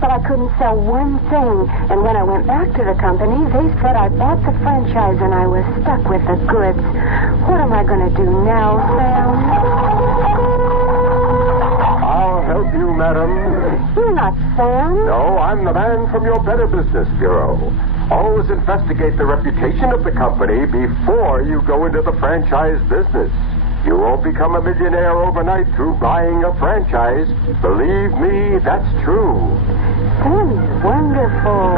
But I couldn't sell one thing. And when I went back to the company, they said I bought the franchise and I was stuck with the goods. What am I going to do now, Sam? I'll help you, madam. You're not Sam. No, I'm the man from your Better Business Bureau. Always investigate the reputation of the company before you go into the franchise business. You won't become a millionaire overnight through buying a franchise. Believe me, that's true. Sam is wonderful.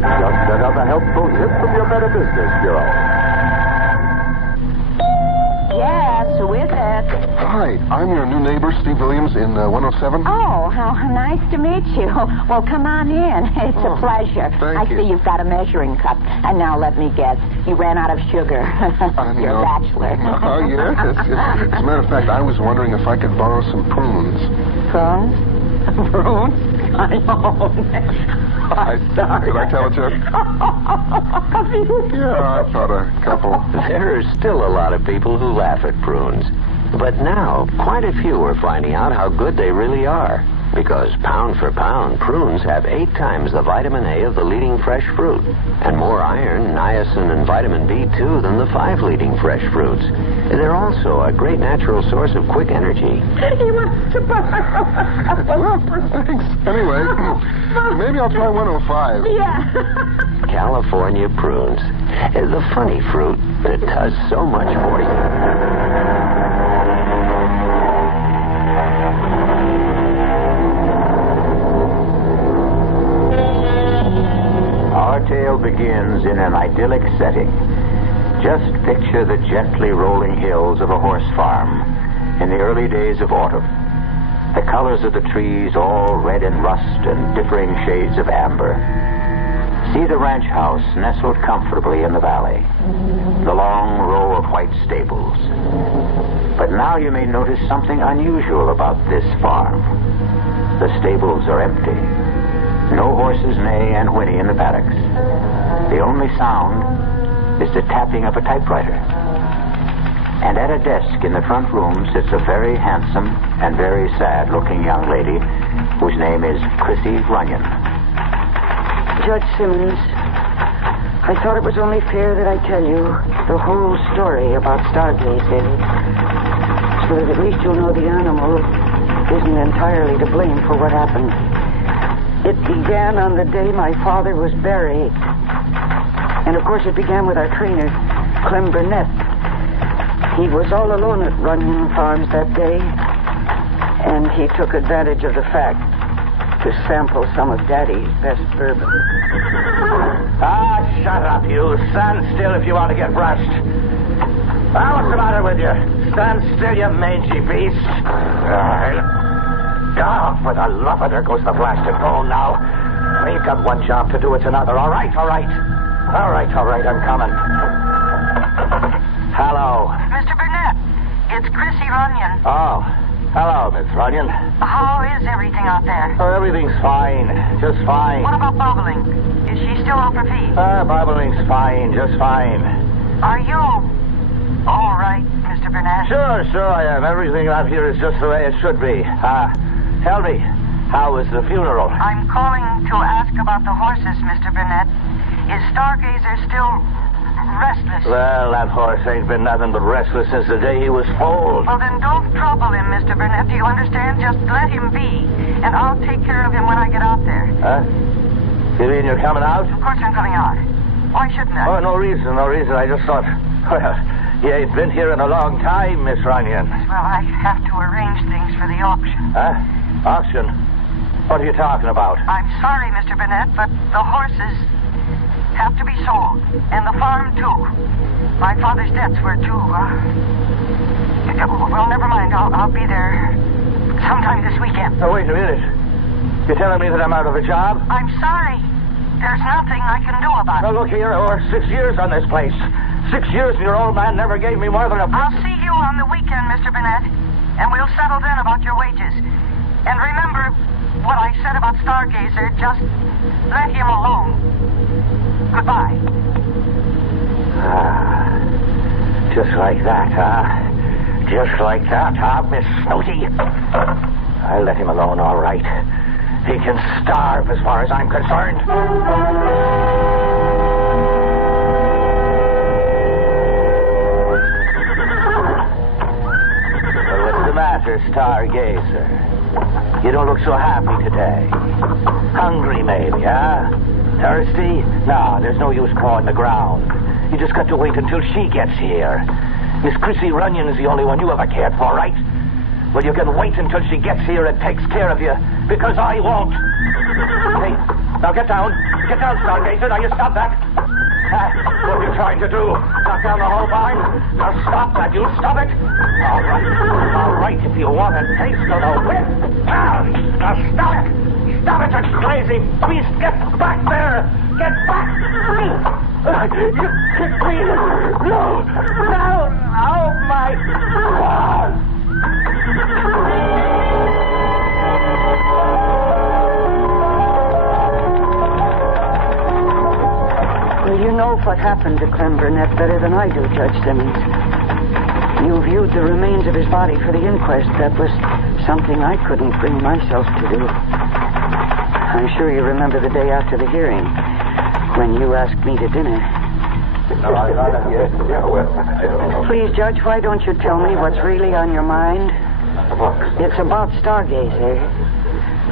Just another helpful tip from your Better Business Bureau. Yes, who is it? Hi, I'm your new neighbor, Steve Williams, in 107. Oh, how nice to meet you. Well, come on in. It's a pleasure. I see you've got a measuring cup. And now let me guess. You ran out of sugar. You're a bachelor. Oh, yes. As a matter of fact, I was wondering if I could borrow some prunes. Prunes? Prunes? I know. Sorry. Did I tell a joke? Yeah, I thought a couple. There are still a lot of people who laugh at prunes. But now, quite a few are finding out how good they really are. Because pound for pound, prunes have 8 times the vitamin A of the leading fresh fruit, and more iron, niacin, and vitamin B2 than the 5 leading fresh fruits. They're also a great natural source of quick energy. He wants to borrow. Well, thanks. Anyway, maybe I'll try 105. Yeah. California prunes. The funny fruit that does so much for you. Our tale begins in an idyllic setting. Just picture the gently rolling hills of a horse farm in the early days of autumn. The colors of the trees all red and rust and differing shades of amber. See the ranch house nestled comfortably in the valley. The long row of white stables. But now you may notice something unusual about this farm. The stables are empty. No horses neigh and whinny in the paddocks. The only sound is the tapping of a typewriter. And at a desk in the front room sits a very handsome and very sad-looking young lady whose name is Chrissy Runyon. Judge Simmons, I thought it was only fair that I tell you the whole story about stargazing, so that at least you'll know the animal isn't entirely to blame for what happened. It began on the day my father was buried. And of course it began with our trainer, Clem Burnett. He was all alone at Runyon Farms that day, and he took advantage of the fact to sample some of Daddy's best bourbon. Ah, shut up, you. Stand still if you want to get brushed. Ah, what's the matter with you? Stand still, you mangy beast. God, for the love of there goes the blasted phone now. We've got one job to do, it's another. All right. All right, I'm coming. Hello. Mr. Burnett, it's Chrissy Runyon. Oh, hello, Miss Runyon. How is everything out there? Oh, everything's fine. Just fine. What about bubbling? Is she still off her feet? Bubbling's fine. Just fine. Are you all right, Mr. Burnett? Sure I am. Everything out here is just the way it should be. Tell me, How was the funeral? I'm calling to ask about the horses, Mr. Burnett. Is Stargazer still restless? Well, that horse ain't been nothing but restless since the day he was foaled. Well, then don't trouble him, Mr. Burnett. Do you understand? Just let him be, and I'll take care of him when I get out there. Huh? You mean you're coming out? Of course I'm coming out. Why shouldn't I? Oh, no reason. I just thought, well, you ain't been here in a long time, Miss Runyon. Well, I have to arrange things for the auction. Huh? Auction? What are you talking about? I'm sorry, Mr. Burnett, but the horses have to be sold, and the farm, too. My father's debts were too, well, never mind. I'll be there sometime this weekend. Oh, wait a minute. You're telling me that I'm out of a job? I'm sorry. There's nothing I can do about it. Well, look here. I worked 6 years on this place. 6 years, and your old man never gave me more than a... I'll see you on the weekend, Mr. Burnett, and we'll settle then about your wages. And remember what I said about Stargazer. Just let him alone. Goodbye. Just like that, huh? Just like that, huh, Miss Snooty? I'll let him alone, all right. He can starve as far as I'm concerned. Well, what's the matter, Stargazer? You don't look so happy today. Hungry, maybe, huh? Thirsty? No, there's no use clawing the ground. You just got to wait until she gets here. Miss Chrissy Runyon is the only one you ever cared for, right? Well, you can wait until she gets here and takes care of you, because I won't. Hey, now get down. Get down, Stargazer. Now you stop that. What are you trying to do? Knock down the whole barn? Now stop that. You stop it. All right. All right, if you want a taste of the whip. Now stop it. Stop it, you crazy beast. Get back there. Get back. You kicked me. No. No. Oh, my God. Well, you know what happened to Clem Burnett better than I do, Judge Simmons. You viewed the remains of his body for the inquest. That was something I couldn't bring myself to do. I'm sure you remember the day after the hearing, when you asked me to dinner. Please, Judge, why don't you tell me what's really on your mind? It's about Stargazer.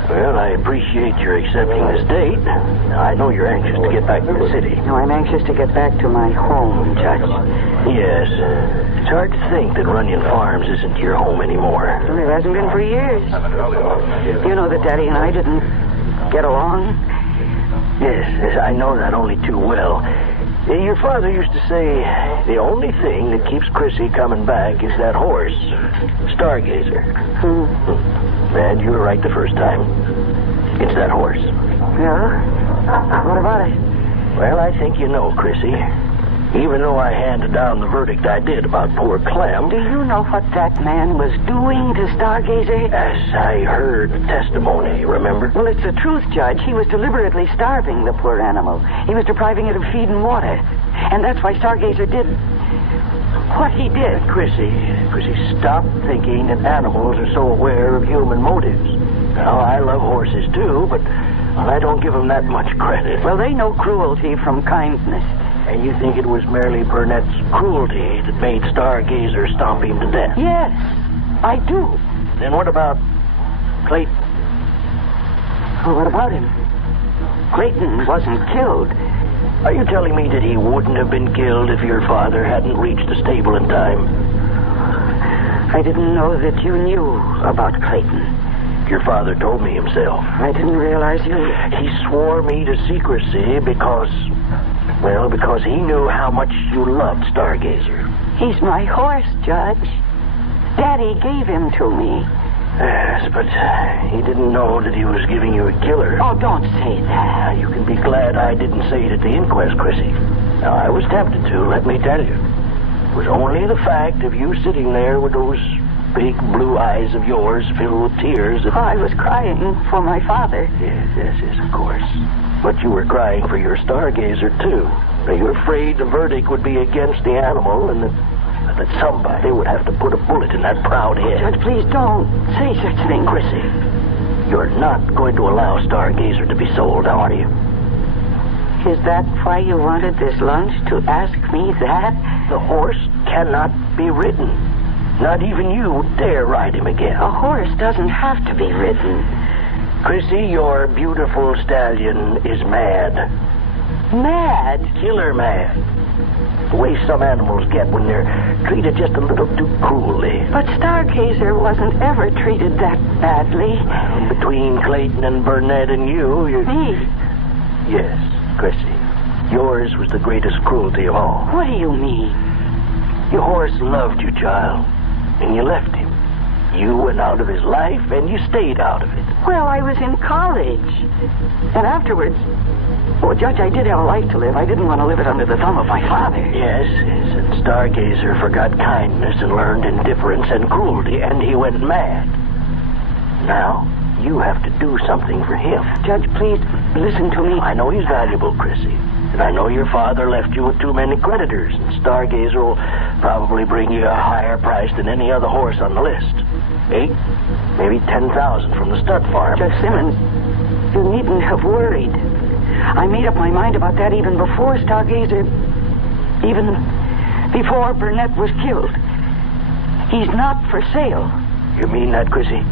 Well, I appreciate your accepting this date. I know you're anxious to get back to the city. No, I'm anxious to get back to my home, Judge. Yes. It's hard to think that Runyon Farms isn't your home anymore. Well, it hasn't been for years. You know that Daddy and I didn't get along? Yes, I know that only too well. Your father used to say, the only thing that keeps Chrissy coming back is that horse, Stargazer. And you were right the first time. It's that horse. Yeah? What about it? Well, I think you know, Chrissy. Even though I handed down the verdict I did about poor Clem... Do you know what that man was doing to Stargazer? Yes, I heard the testimony, remember? Well, it's the truth, Judge. He was deliberately starving the poor animal. He was depriving it of feed and water. And that's why Stargazer did what he did. Chrissy, stop thinking that animals are so aware of human motives. Now, I love horses, too, but I don't give them that much credit. Well, they know cruelty from kindness. And you think it was merely Burnett's cruelty that made Stargazer stomp him to death? Yes, I do. Then what about Clayton? Well, what about him? Clayton wasn't killed. Are you telling me that he wouldn't have been killed if your father hadn't reached the stable in time? I didn't know that you knew about Clayton. Your father told me himself. I didn't realize you... He swore me to secrecy because he knew how much you loved Stargazer. He's my horse, Judge. Daddy gave him to me. Yes, but he didn't know that he was giving you a killer. Oh, don't say that. You can be glad I didn't say it at the inquest, Chrissy. Now, I was tempted to, let me tell you. It was only the fact of you sitting there with those big blue eyes of yours filled with tears that... I was crying for my father. Yes, of course. But you were crying for your Stargazer, too. Now, you're afraid the verdict would be against the animal and that somebody would have to put a bullet in that proud head. Judge, please don't say such things. Chrissy, you're not going to allow Stargazer to be sold, are you? Is that why you wanted this lunch, to ask me that? The horse cannot be ridden. Not even you dare ride him again. A horse doesn't have to be ridden. Chrissy, your beautiful stallion is mad. Mad? Killer mad. The way some animals get when they're treated just a little too cruelly. But Stargazer wasn't ever treated that badly. Between Clayton and Burnett and you... Me? Yes, Chrissy. Yours was the greatest cruelty of all. What do you mean? Your horse loved you, child, and you left him. You went out of his life, and you stayed out of it. Well, I was in college. And afterwards... Oh, Judge, I did have a life to live. I didn't want to live it under the thumb of my father. Yes, and Stargazer forgot kindness and learned indifference and cruelty, and he went mad. Now, you have to do something for him. Judge, please, listen to me. I know he's valuable, Chrissy. And I know your father left you with too many creditors, and Stargazer will probably bring you a higher price than any other horse on the list. 8, maybe 10,000 from the stud farm. Judge Simmons, you needn't have worried. I made up my mind about that even before Stargazer, even before Burnett was killed. He's not for sale. You mean that, Chrissy?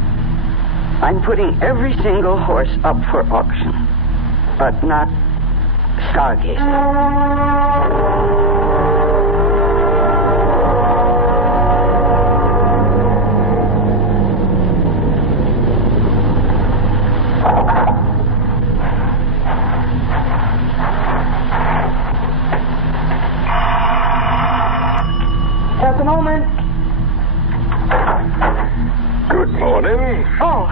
I'm putting every single horse up for auction, but not Stargazer. Just a moment. Good morning. Oh.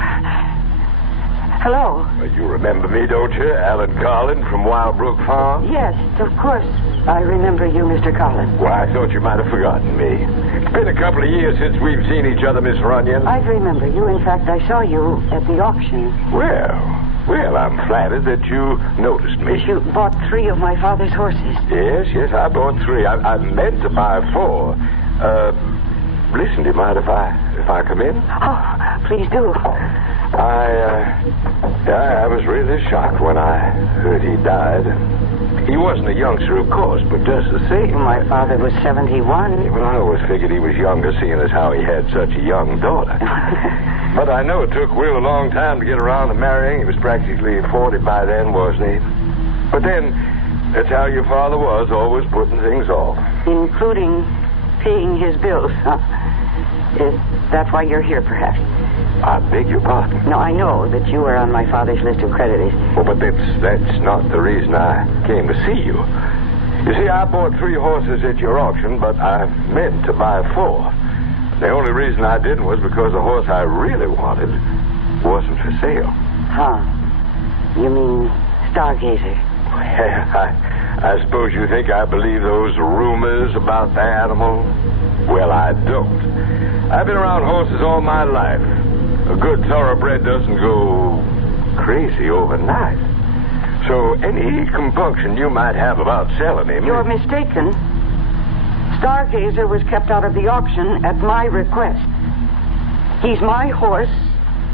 Hello. You remember me, don't you? Alan Carlin from Wildbrook Farm? Yes, of course. I remember you, Mr. Carlin. Why, I thought you might have forgotten me. It's been a couple of years since we've seen each other, Miss Runyon. I remember you. In fact, I saw you at the auction. Well, I'm flattered that you noticed me. You bought 3 of my father's horses. Yes, I bought 3. I meant to buy 4. Listen, do you mind if I come in? Oh, please do. I was really shocked when I heard he died. He wasn't a youngster, of course, but just the same. My father was 71. Well, I always figured he was younger, seeing as how he had such a young daughter. But I know it took Will a long time to get around to marrying. He was practically 40 by then, wasn't he? But then, that's how your father was, always putting things off. Including paying his bills, huh? Is that why you're here, perhaps? I beg your pardon. No, I know that you are on my father's list of creditors. Oh, but that's not the reason I came to see you. You see, I bought 3 horses at your auction, but I meant to buy 4. The only reason I didn't was because the horse I really wanted wasn't for sale. Huh. You mean Stargazer? Well, I suppose you think I believe those rumors about the animal? Well, I don't. I've been around horses all my life. A good thoroughbred doesn't go crazy overnight. So any compunction you might have about selling him... You're mistaken. Stargazer was kept out of the auction at my request. He's my horse,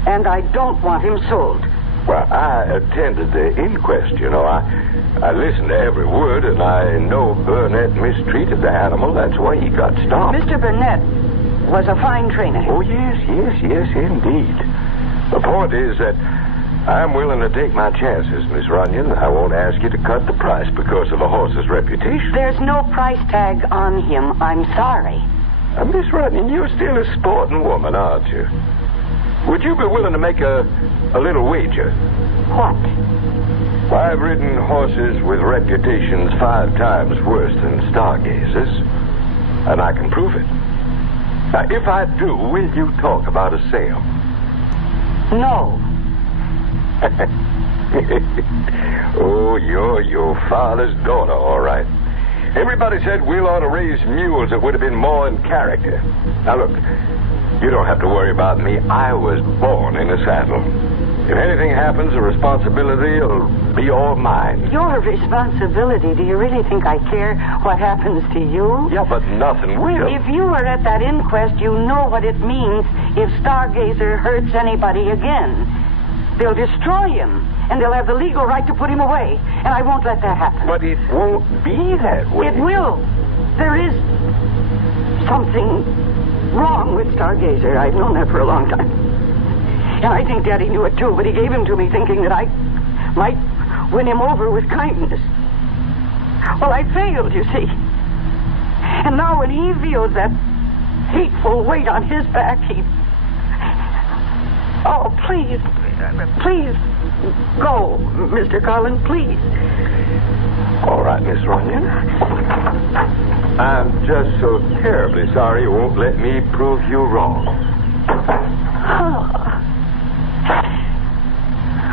and I don't want him sold. Well, I attended the inquest, you know. I listened to every word, and I know Burnett mistreated the animal. That's why he got stopped. Mr. Burnett was a fine trainer. Oh, yes, indeed. The point is that I'm willing to take my chances, Miss Runyon. I won't ask you to cut the price because of a horse's reputation. There's no price tag on him. I'm sorry. Miss Runyon, you're still a sporting woman, aren't you? Would you be willing to make a little wager? What? I've ridden horses with reputations 5 times worse than Stargazer's, and I can prove it. Now, if I do, will you talk about a sale? No. Oh, you're your father's daughter, all right. Everybody said Will ought to raise mules that would have been more in character. Now, look, you don't have to worry about me. I was born in a saddle. If anything happens, the responsibility will be all mine. Your responsibility? Do you really think I care what happens to you? Yeah, but nothing will. If you were at that inquest, you know what it means if Stargazer hurts anybody again. they'll destroy him, and they'll have the legal right to put him away. And I won't let that happen. But it won't be that way. It will. There is something wrong with Stargazer. I've known that for a long time. And I think Daddy knew it too, but he gave him to me thinking that I might win him over with kindness. Well, I failed, you see. And now when he feels that hateful weight on his back, he... Oh, please, please, go, Mr. Carlin, please. All right, Miss Runyon. I'm just so terribly sorry you won't let me prove you wrong.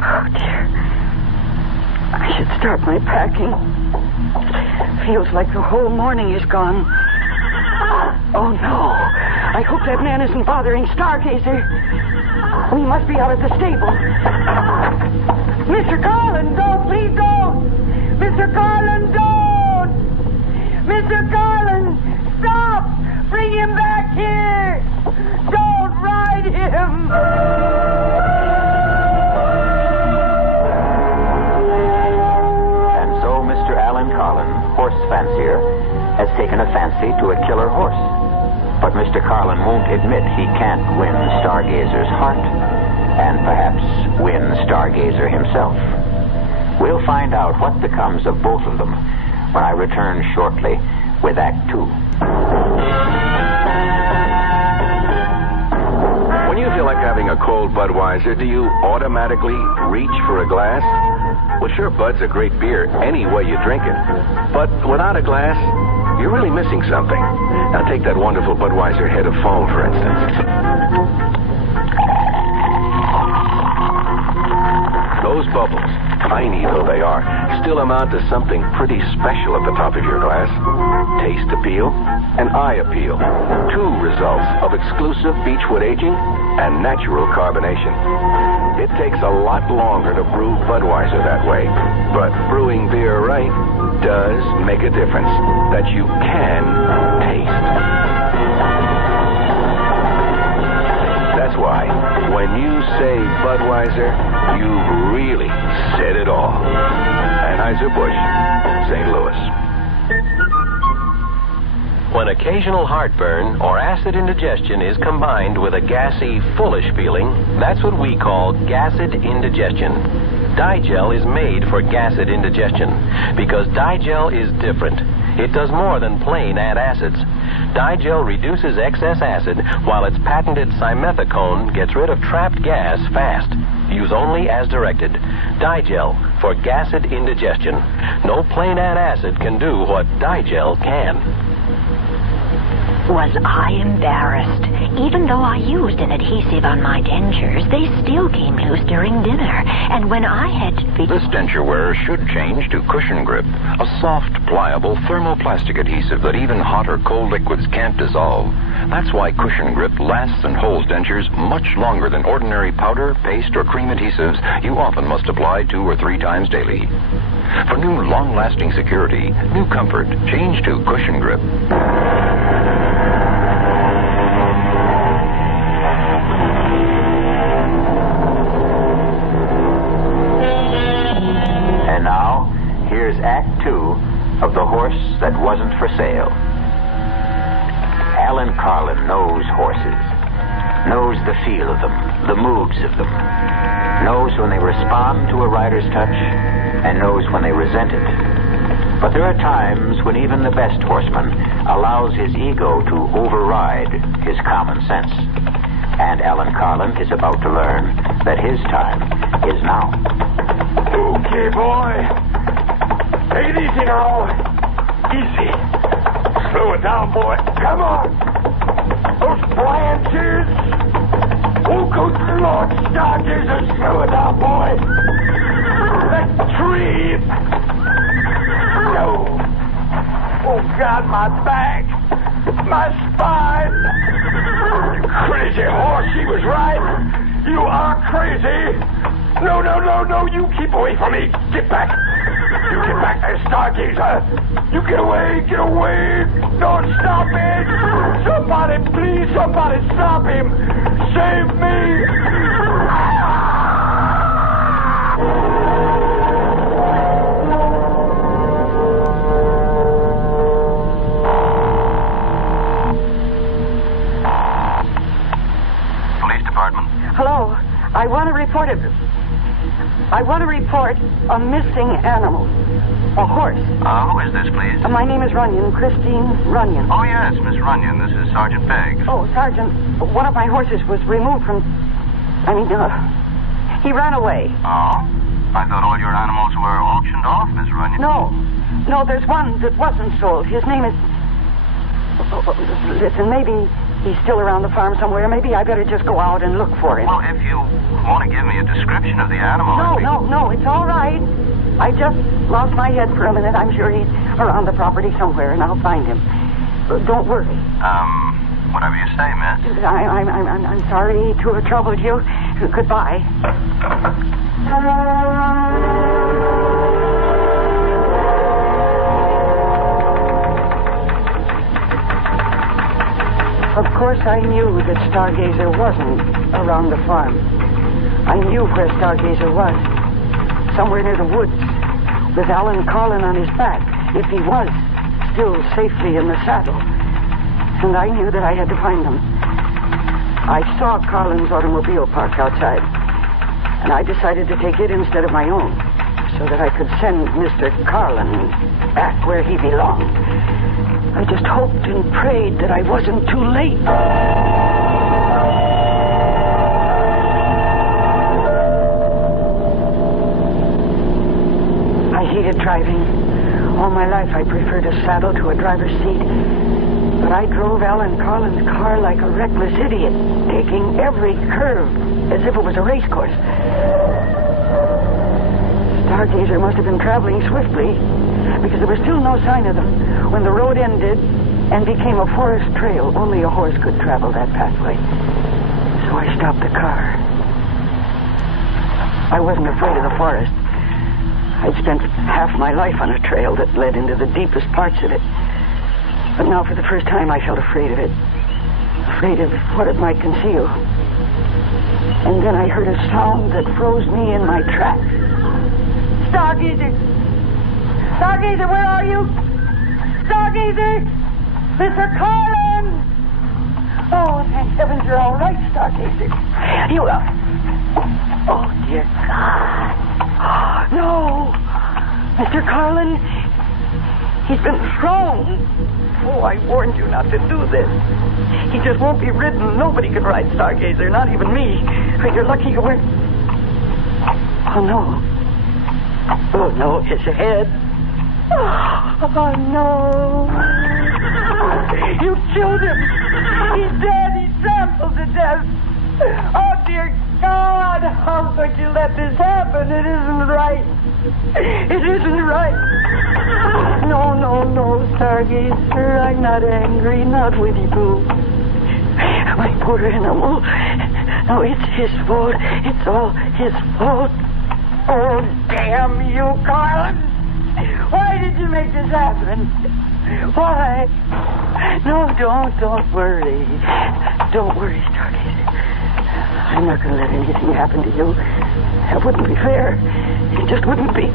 Oh, dear. I should start my packing. Feels like the whole morning is gone. Oh, no. I hope that man isn't bothering Stargazer. We must be out at the stable. Mr. Carlin, don't. Please don't. Mr. Carlin, don't. Mr. Carlin, stop. Bring him back here. Don't ride him. And so Mr. Alan Carlin, horse fancier, has taken a fancy to a killer horse. But Mr. Carlin won't admit he can't win Stargazer's heart, and perhaps win Stargazer himself. We'll find out what becomes of both of them when I return shortly with Act 2. When you feel like having a cold Budweiser, do you automatically reach for a glass? Well, sure, Bud's a great beer any way you drink it. But without a glass, you're really missing something. Now take that wonderful Budweiser head of foam, for instance. Those bubbles, tiny though they are, still amount to something pretty special at the top of your glass. Taste appeal and eye appeal. Two results of exclusive beechwood aging and natural carbonation. It takes a lot longer to brew Budweiser that way, but brewing beer right does make a difference that you can taste. That's why when you say Budweiser, you've really said it all. Anheuser-Busch, St. Louis. When occasional heartburn or acid indigestion is combined with a gassy, foolish feeling, that's what we call gassed indigestion. Digel is made for gassed indigestion because Digel is different. It does more than plain antacids. Digel reduces excess acid while its patented simethicone gets rid of trapped gas fast. Use only as directed. Digel for gassed indigestion. No plain antacid can do what Digel can. Was I embarrassed? Even though I used an adhesive on my dentures, they still came loose during dinner. And when I had to feed... This denture wearer should change to Cushion Grip, a soft, pliable thermoplastic adhesive that even hot or cold liquids can't dissolve. That's why Cushion Grip lasts and holds dentures much longer than ordinary powder, paste, or cream adhesives you often must apply 2 or 3 times daily. For new, long-lasting security, new comfort, change to Cushion Grip. And now, here's Act 2 of The Horse That Wasn't for Sale. Alan Carlin knows horses, knows the feel of them, the moves of them, knows when they respond to a rider's touch, and knows when they resent it. But there are times when even the best horseman allows his ego to override his common sense. And Alan Carlin is about to learn that his time is now. Okay, boy. Take it easy now. Easy. Slow it down, boy. Come on. Those branches. Oh, good Lord, Stargazer, slow it down, boy. That tree. No. Oh, God, my back. My spine. Crazy horse, she was right. You are crazy. No, no, no, no, you keep away from me. Get back. You get back there, Stargazer. You get away, get away. Don't stop it. Somebody, please, somebody stop him. Save me. report it. I want to report a missing animal. A horse. Who is this, please? My name is Runyon, Christine Runyon. Oh, yes, Miss Runyon. This is Sergeant Begg. Oh, Sergeant, one of my horses was removed from... he ran away. Oh? I thought all your animals were auctioned off, Miss Runyon. No, there's one that wasn't sold. His name is... listen, maybe he's still around the farm somewhere. Maybe I better just go out and look for him. Well, if you want to give me a description of the animal... No, it's all right. I just lost my head for a minute. I'm sure he's around the property somewhere, and I'll find him. Don't worry. Whatever you say, miss. I'm sorry to have troubled you. Goodbye. Of course, I knew that Stargazer wasn't around the farm. I knew where Stargazer was. Somewhere near the woods, with Alan Carlin on his back, if he was still safely in the saddle. And I knew that I had to find him. I saw Carlin's automobile parked outside, and I decided to take it instead of my own, so that I could send Mr. Carlin back where he belonged. I just hoped and prayed that I wasn't too late. I hated driving. All my life I preferred a saddle to a driver's seat. But I drove Alan Carlin's car like a reckless idiot, taking every curve as if it was a race course. Stargazer must have been traveling swiftly, because there was still no sign of them when the road ended and became a forest trail. Only a horse could travel that pathway. So I stopped the car. I wasn't afraid of the forest. I'd spent half my life on a trail that led into the deepest parts of it. But now for the first time I felt afraid of it. Afraid of what it might conceal. And then I heard a sound that froze me in my tracks. Stargazer! Stargazer, where are you? Stargazer! Mr. Carlin! Oh, thank heavens you're all right, Stargazer. You are. Oh, dear God. No! Mr. Carlin, he's been thrown. Oh, I warned you not to do this. He just won't be ridden. Nobody could ride Stargazer, not even me. But you're lucky you weren't... Oh, no. Oh, no, his head. Oh, no. You killed him. He's dead. He's trampled to death. Oh, dear God, how could you let this happen? It isn't right. It isn't right. No, Stargazer. I'm not angry. Not with you. My poor animal. No, it's his fault. It's all his fault. Oh, damn you, Carlin. Why did you make this happen? Why? No, don't worry. Don't worry, Stargazer. I'm not going to let anything happen to you. That wouldn't be fair. It just wouldn't be.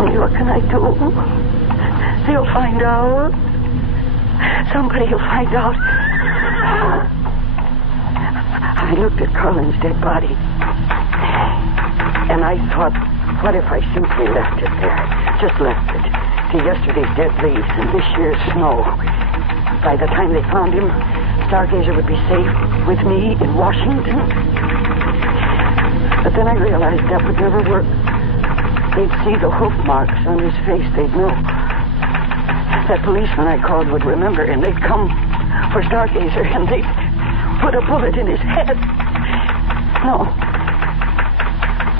Only what can I do? They'll find out. Somebody will find out. I looked at Carlin's dead body. And I thought, what if I simply left it there? Just left it to yesterday's dead leaves and this year's snow. By the time they found him, Stargazer would be safe with me in Washington. But then I realized that would never work. They'd see the hoof marks on his face. They'd know. That policeman I called would remember, and they'd come for Stargazer, and they'd put a bullet in his head.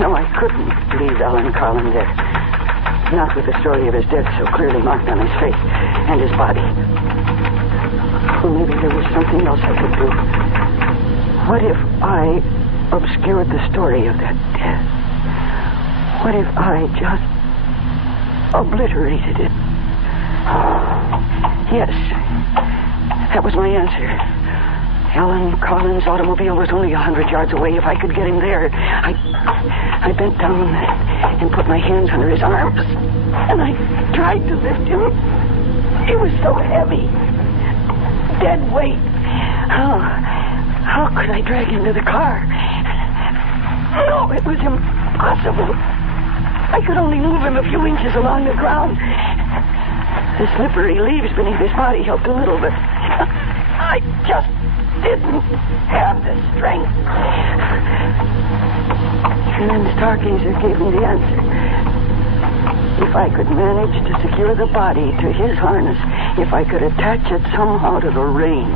No, I couldn't leave Alan Carlin there. Not with the story of his death so clearly marked on his face and his body. Well, maybe there was something else I could do. What if I obscured the story of that death? What if I just obliterated it? Yes, that was my answer. Alan Carlin's automobile was only 100 yards away. If I could get him there, I bent down and put my hands under his arms, and I tried to lift him. It was so heavy. Dead weight. How could I drag him to the car? It was impossible. I could only move him a few inches along the ground. The slippery leaves beneath his body helped a little, but I just didn't have the strength. And then Stargazer gave me the answer. If I could manage to secure the body to his harness, if I could attach it somehow to the reins,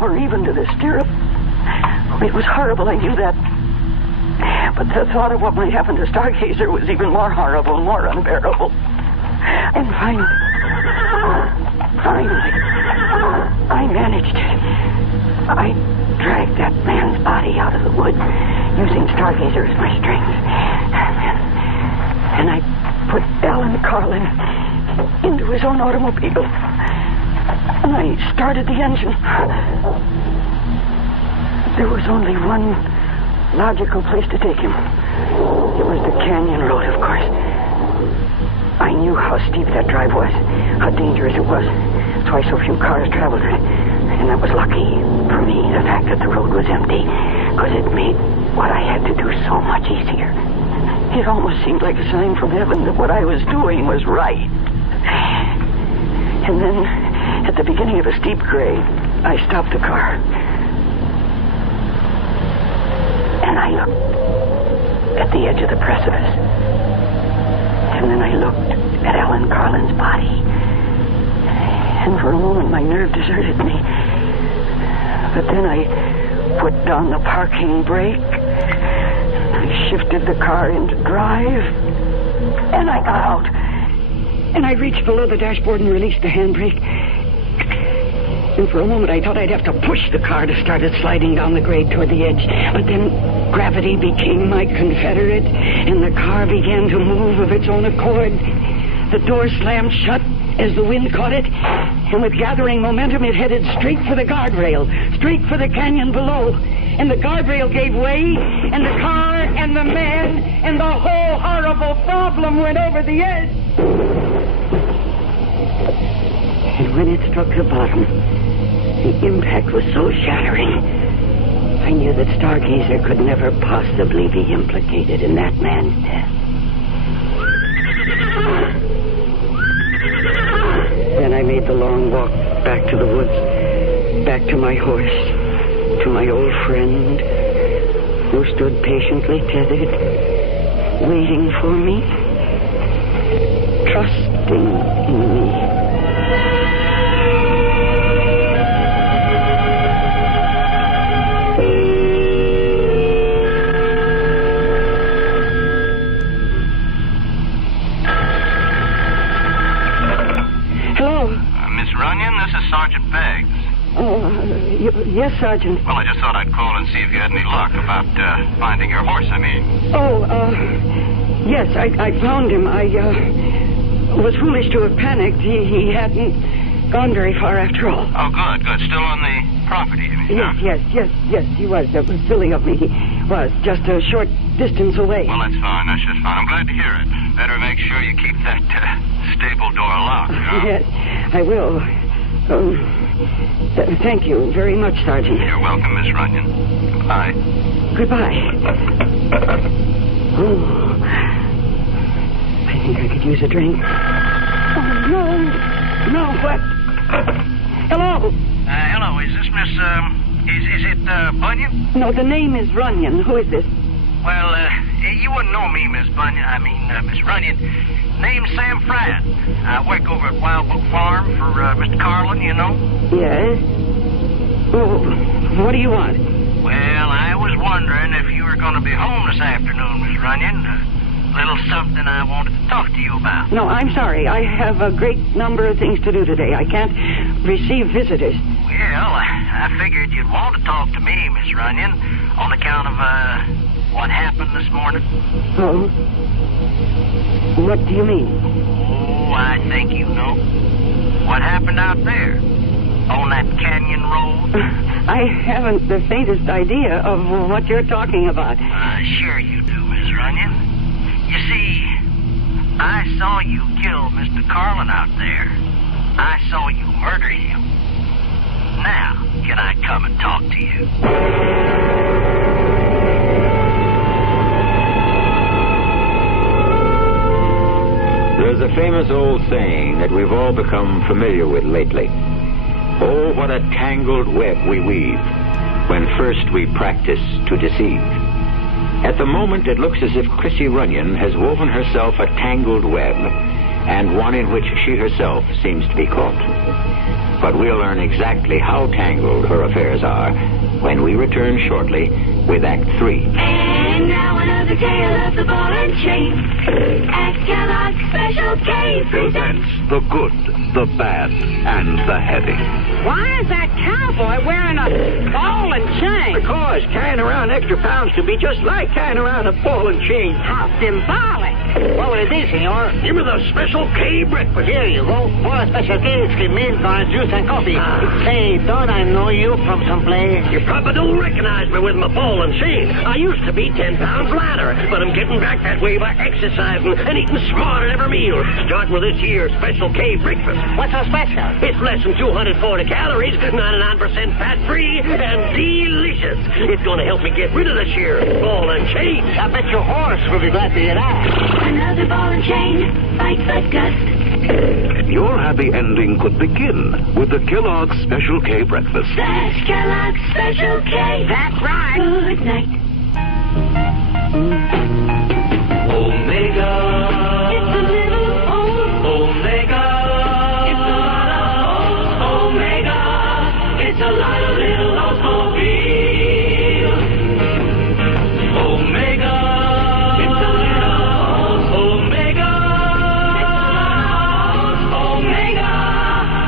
or even to the stirrup. It was horrible, I knew that. But the thought of what might happen to Stargazer was even more horrible, more unbearable. And finally, I managed it. I dragged that man's body out of the woods, using Stargazer as my strength. And I put Alan Carlin into his own automobile. And I started the engine. There was only one logical place to take him. It was the canyon road, of course. I knew how steep that drive was, how dangerous it was. That's why so few cars traveled it. And that was lucky for me, the fact that the road was empty, because it made what I had to do so much easier. It almost seemed like a sign from heaven that what I was doing was right. And then, at the beginning of a steep grade, I stopped the car. And I looked at the edge of the precipice. And then I looked at Alan Carlin's body. And for a moment, my nerve deserted me. But then I put down the parking brake. I shifted the car into drive. And I got out. And I reached below the dashboard and released the handbrake. And for a moment, I thought I'd have to push the car to start it sliding down the grade toward the edge. But then gravity became my confederate, and the car began to move of its own accord. The door slammed shut as the wind caught it, and with gathering momentum, it headed straight for the guardrail, straight for the canyon below. And the guardrail gave way, and the car and the man and the whole horrible problem went over the edge. And when it struck the bottom, the impact was so shattering, I knew that Stargazer could never possibly be implicated in that man's death. Then I made the long walk back to the woods, back to my horse, to my old friend, who stood patiently tethered, waiting for me, trusting in me. Yes, Sergeant. Well, I just thought I'd call and see if you had any luck about finding your horse, I mean. Yes, I found him. I was foolish to have panicked. He hadn't gone very far after all. Oh, good. Still on the property, you mean? Yes, he was. That was silly of me. He was just a short distance away. Well, that's fine. That's just fine. I'm glad to hear it. Better make sure you keep that stable door locked, you know? Yes, I will. Thank you very much, Sergeant. You're welcome, Miss Runyon. Goodbye. Goodbye. Oh, I think I could use a drink. Oh, no, what? Hello? Hello, is this Miss, is it, Bunyan? No, the name is Runyon. Who is this? Well, you wouldn't know me, Miss Bunyan. Miss Runyon. Name's Sam Pratt. I work over at Wild Book Farm for Mr. Carlin, you know. Yes? Oh, what do you want? Well, I was wondering if you were going to be home this afternoon, Miss Runyon. A little something I wanted to talk to you about. No, I'm sorry. I have a great number of things to do today. I can't receive visitors. Well, I figured you'd want to talk to me, Miss Runyon, on account of, what happened this morning. Oh? What do you mean? Oh, I think you know. What happened out there? On that canyon road? I haven't the faintest idea of what you're talking about. Sure you do, Miss Runyon. You see, I saw you kill Mr. Carlin out there. I saw you murder him. Now, can I come and talk to you? There's a famous old saying that we've all become familiar with lately. Oh, what a tangled web we weave when first we practice to deceive. At the moment, it looks as if Chrissy Runyon has woven herself a tangled web, and one in which she herself seems to be caught. But we'll learn exactly how tangled her affairs are when we return shortly with Act 3. And now another tale of the ball and chain. At Kellogg's Special K presents The good, the bad, and the heavy. Why is that cowboy wearing a ball and chain? Because carrying around extra pounds can be just like carrying around a ball and chain. How symbolic. What will it be, senor? Give me the Special K breakfast. Here you go. For a Special K, it's milk, orange juice, and coffee. Say, don't I know you from someplace? You probably don't recognize me with my ball and chain. I used to be 10 pounds lighter, but I'm getting back that way by exercising and eating smart at every meal. Starting with this year's Special K breakfast. What's so special? It's less than 240 calories, 99% fat-free, and delicious. It's going to help me get rid of this year ball and chain. I bet your horse will be glad to hear that. another ball and chain. Fight but gust. Your happy ending could begin with the Kellogg's Special K breakfast. That's Kellogg's Special K. That's right. Good night. Omega. It's a little Omega. It's a lot of Omega. It's a lot of little Oldsmobile. Omega. It's a little Omega. Omega.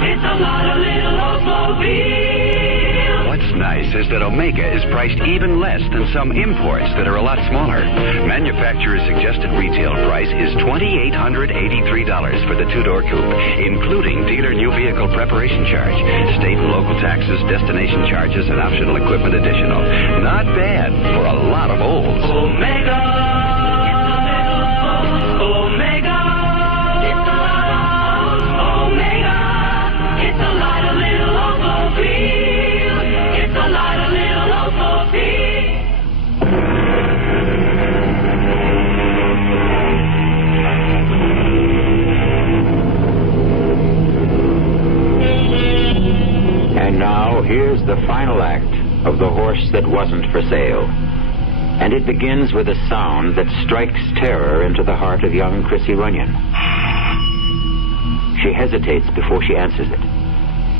It's a lot of little Oldsmobile. What's nice is that Omega is priced even less than some imports that are a lot smaller. Manufacturer's suggested retail price is $2,883 for the two-door coupe, including dealer new vehicle preparation charge, state and local taxes, destination charges, and optional equipment additional. Not bad for a lot of olds. Omega. Omega. It's a lot of Omega. It's a lot of little Oldsmobile. It's a lot of little Oldsmobile. And now, here's the final act of The Horse That Wasn't for Sale. And it begins with a sound that strikes terror into the heart of young Chrissy Runyon. She hesitates before she answers it,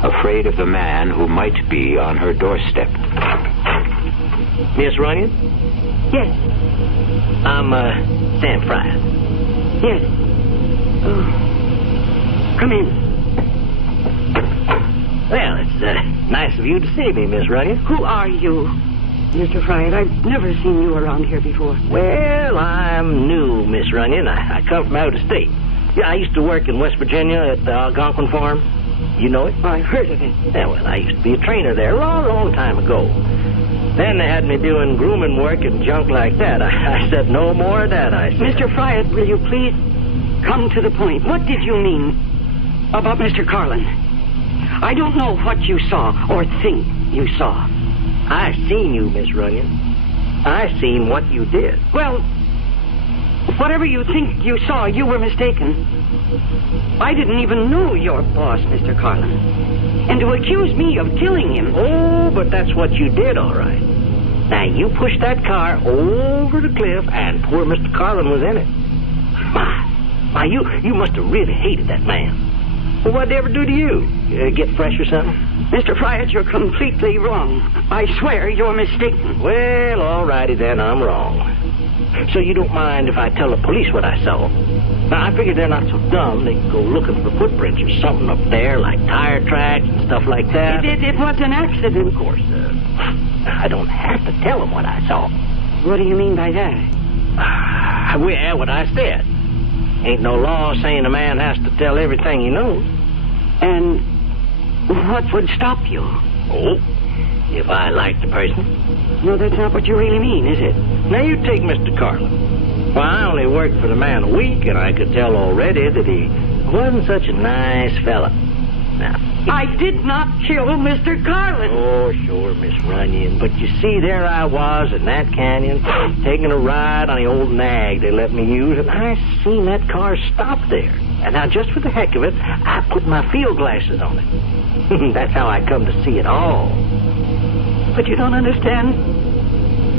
afraid of the man who might be on her doorstep. Miss Runyon? Yes. I'm, Sam Fry. Yes. Oh. Come in. Well, it's nice of you to see me, Miss Runyon. Who are you, Mr. Fryatt? I've never seen you around here before. Well, I'm new, Miss Runyon. I come from out of state. Yeah, I used to work in West Virginia at the Algonquin Farm. You know it? I've heard of it. Yeah, well, I used to be a trainer there a long, long time ago. Then they had me doing grooming work and junk like that. I said, no more of that, I said. Mr. Fryatt, will you please come to the point? What did you mean about Mr. Carlin? I don't know what you saw or think you saw. I seen you, Miss Runyon. I seen what you did. Well, whatever you think you saw, you were mistaken. I didn't even know your boss, Mr. Carlin. And to accuse me of killing him... Oh, but that's what you did, all right. Now, you pushed that car over the cliff, and poor Mr. Carlin was in it. My, you must have really hated that man. Well, what'd they ever do to you? Get fresh or something? Mr. Fryatt, you're completely wrong. I swear you're mistaken. Well, all righty then, I'm wrong. So you don't mind if I tell the police what I saw? Now, I figure they're not so dumb they can go looking for footprints or something up there, like tire tracks and stuff like that. It was an accident. Of course, I don't have to tell them what I saw. What do you mean by that? Well, what I said. Ain't no law saying a man has to tell everything he knows. And what would stop you? Oh, if I liked the person. No, that's not what you really mean, is it? Now, you take Mr. Carlin. Well, I only worked for the man a week, and I could tell already that he wasn't such a nice fella. Now, I did not kill Mr. Carlin. Oh, sure, Miss Runyon. But you see, there I was in that canyon, taking a ride on the old nag they let me use, and I seen that car stop there. And now, just for the heck of it, I put my field glasses on it. That's how I come to see it all. But you don't understand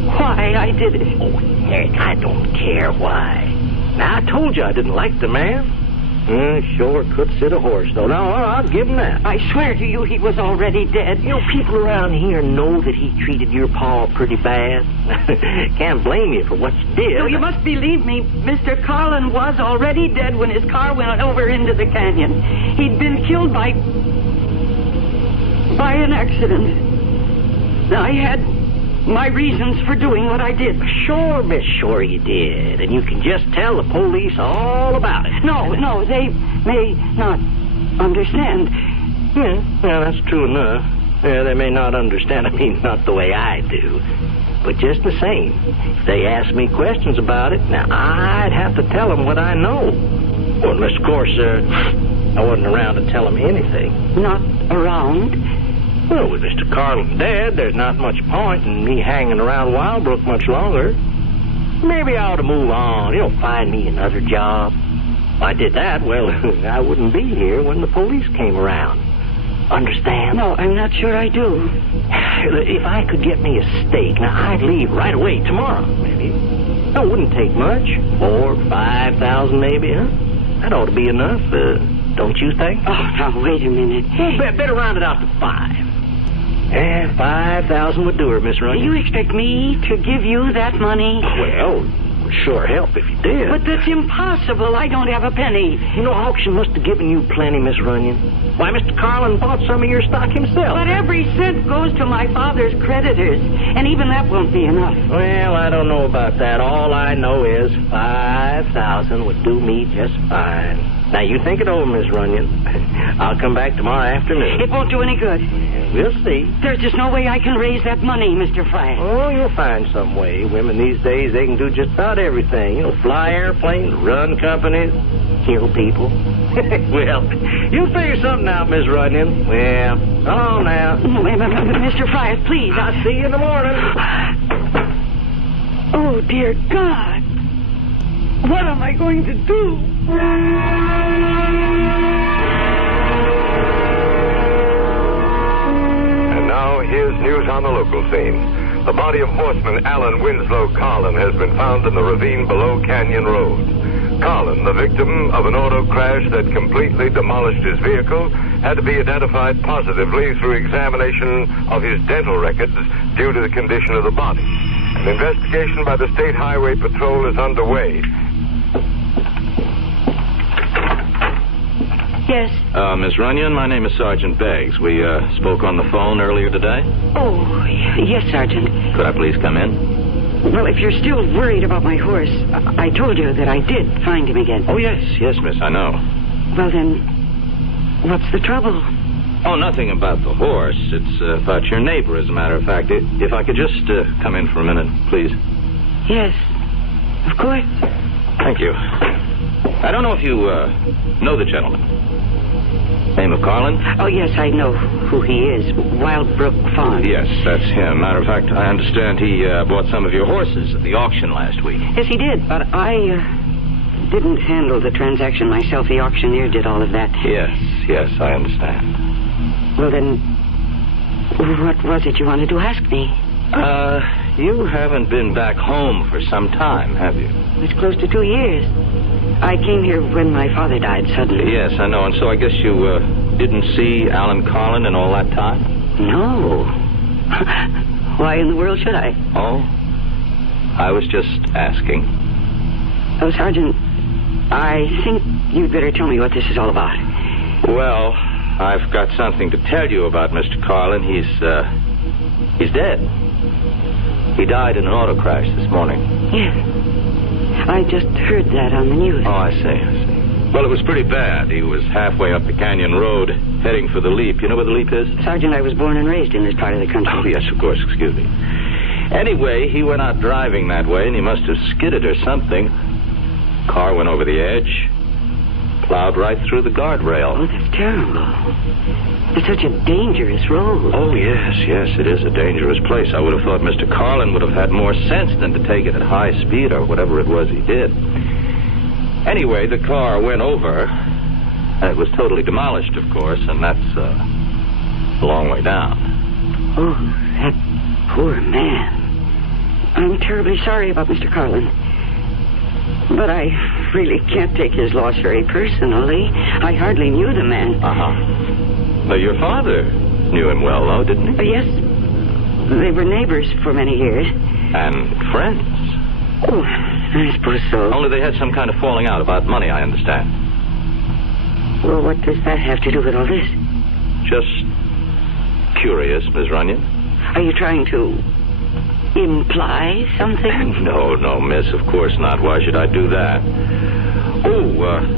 why I did it. Oh, heck, I don't care why. Now, I told you I didn't like the man. Sure could sit a horse, though. Now, I'll give him that. I swear to you he was already dead. You know, people around here know that he treated your pa pretty bad. Can't blame you for what you did. No, you must believe me. Mr. Carlin was already dead when his car went over into the canyon. He'd been killed by an accident. I had my reasons for doing what I did. Sure, Miss, sure you did. And you can just tell the police all about it. No, they may not understand. Yeah, that's true enough. Yeah, they may not understand. I mean, not the way I do. But just the same, if they ask me questions about it, now I'd have to tell them what I know. Well, unless, of course, I wasn't around to tell them anything. Not around? Well, with Mr. Carlin dead, there's not much point in me hanging around Wildbrook much longer. Maybe I ought to move on, find me another job. If I did that, well, I wouldn't be here when the police came around. Understand? No, I'm not sure I do. If I could get me a stake, now I'd leave right away tomorrow, maybe. That wouldn't take much. 4,000, 5,000 maybe, huh? That ought to be enough, don't you think? Oh, now, wait a minute. Well, better round it out to 5. Yeah, 5,000 would do her, Miss Runyon. You expect me to give you that money? Well, it would sure help if you did. But that's impossible. I don't have a penny. Auction must have given you plenty, Miss Runyon. Why, Mr. Carlin bought some of your stock himself. But every cent goes to my father's creditors, and even that won't be enough. Well, I don't know about that. All I know is 5,000 would do me just fine. Now, you think it over, Miss Runyon. I'll come back tomorrow afternoon. It won't do any good. We'll see. There's just no way I can raise that money, Mr. Fry. Oh, you'll find some way. Women these days, they can do just about everything. Fly airplanes, run companies, kill people. Well, you'll figure something out, Miss Runyon. Well, oh, now. Mr. Fry, please. I'll see you in the morning. Oh, dear God. What am I going to do? And now, here's news on the local scene. The body of horseman Alan Winslow Carlin has been found in the ravine below Canyon Road. Carlin, the victim of an auto crash that completely demolished his vehicle, had to be identified positively through examination of his dental records due to the condition of the body. An investigation by the State Highway Patrol is underway. Yes? Miss Runyon, my name is Sergeant Beggs. We spoke on the phone earlier today. Oh, yes, Sergeant. Could I please come in? Well, if you're still worried about my horse, I told you that I did find him again. Oh, yes, miss, I know. Well, then, what's the trouble? Oh, nothing about the horse. It's about your neighbor, as a matter of fact. If I could just come in for a minute, please. Yes, of course. Thank you. I don't know if you know the gentleman. Name of Carlin? Oh, yes, I know who he is. Wildbrook Farm. Yes, that's him. Matter of fact, I understand he bought some of your horses at the auction last week. Yes, he did, but I didn't handle the transaction myself. The auctioneer did all of that. Yes, I understand. Well, then, what was it you wanted to ask me? You haven't been back home for some time, have you? It's close to 2 years. I came here when my father died suddenly. Yes, I know, and so I guess you didn't see Alan Carlin in all that time? No. Why in the world should I? Oh, I was just asking. Oh, Sergeant, I think you'd better tell me what this is all about. Well, I've got something to tell you about Mr. Carlin. He's dead. He died in an auto crash this morning. Yes. I just heard that on the news. Oh, I see. Well, it was pretty bad. He was halfway up the Canyon Road, heading for the Leap. You know where the Leap is? Sergeant, I was born and raised in this part of the country. Oh, yes, of course. Excuse me. Anyway, he went out driving that way, and he must have skidded or something. Car went over the edge. plowed right through the guardrail. Oh, that's terrible. It's such a dangerous road. Oh, yes, it is a dangerous place. I would have thought Mr. Carlin would have had more sense than to take it at high speed or whatever it was he did. Anyway, the car went over. It was totally demolished, of course, and that's a long way down. Oh, that poor man. I'm terribly sorry about Mr. Carlin. But I really can't take his loss very personally. I hardly knew the man. Well, your father knew him well, though, didn't he? Yes. They were neighbors for many years. And friends. Oh, I suppose so. Only they had some kind of falling out about money, I understand. Well, what does that have to do with all this? Just curious, Miss Runyon. Are you trying to imply something? No, miss, of course not. Why should I do that? Oh,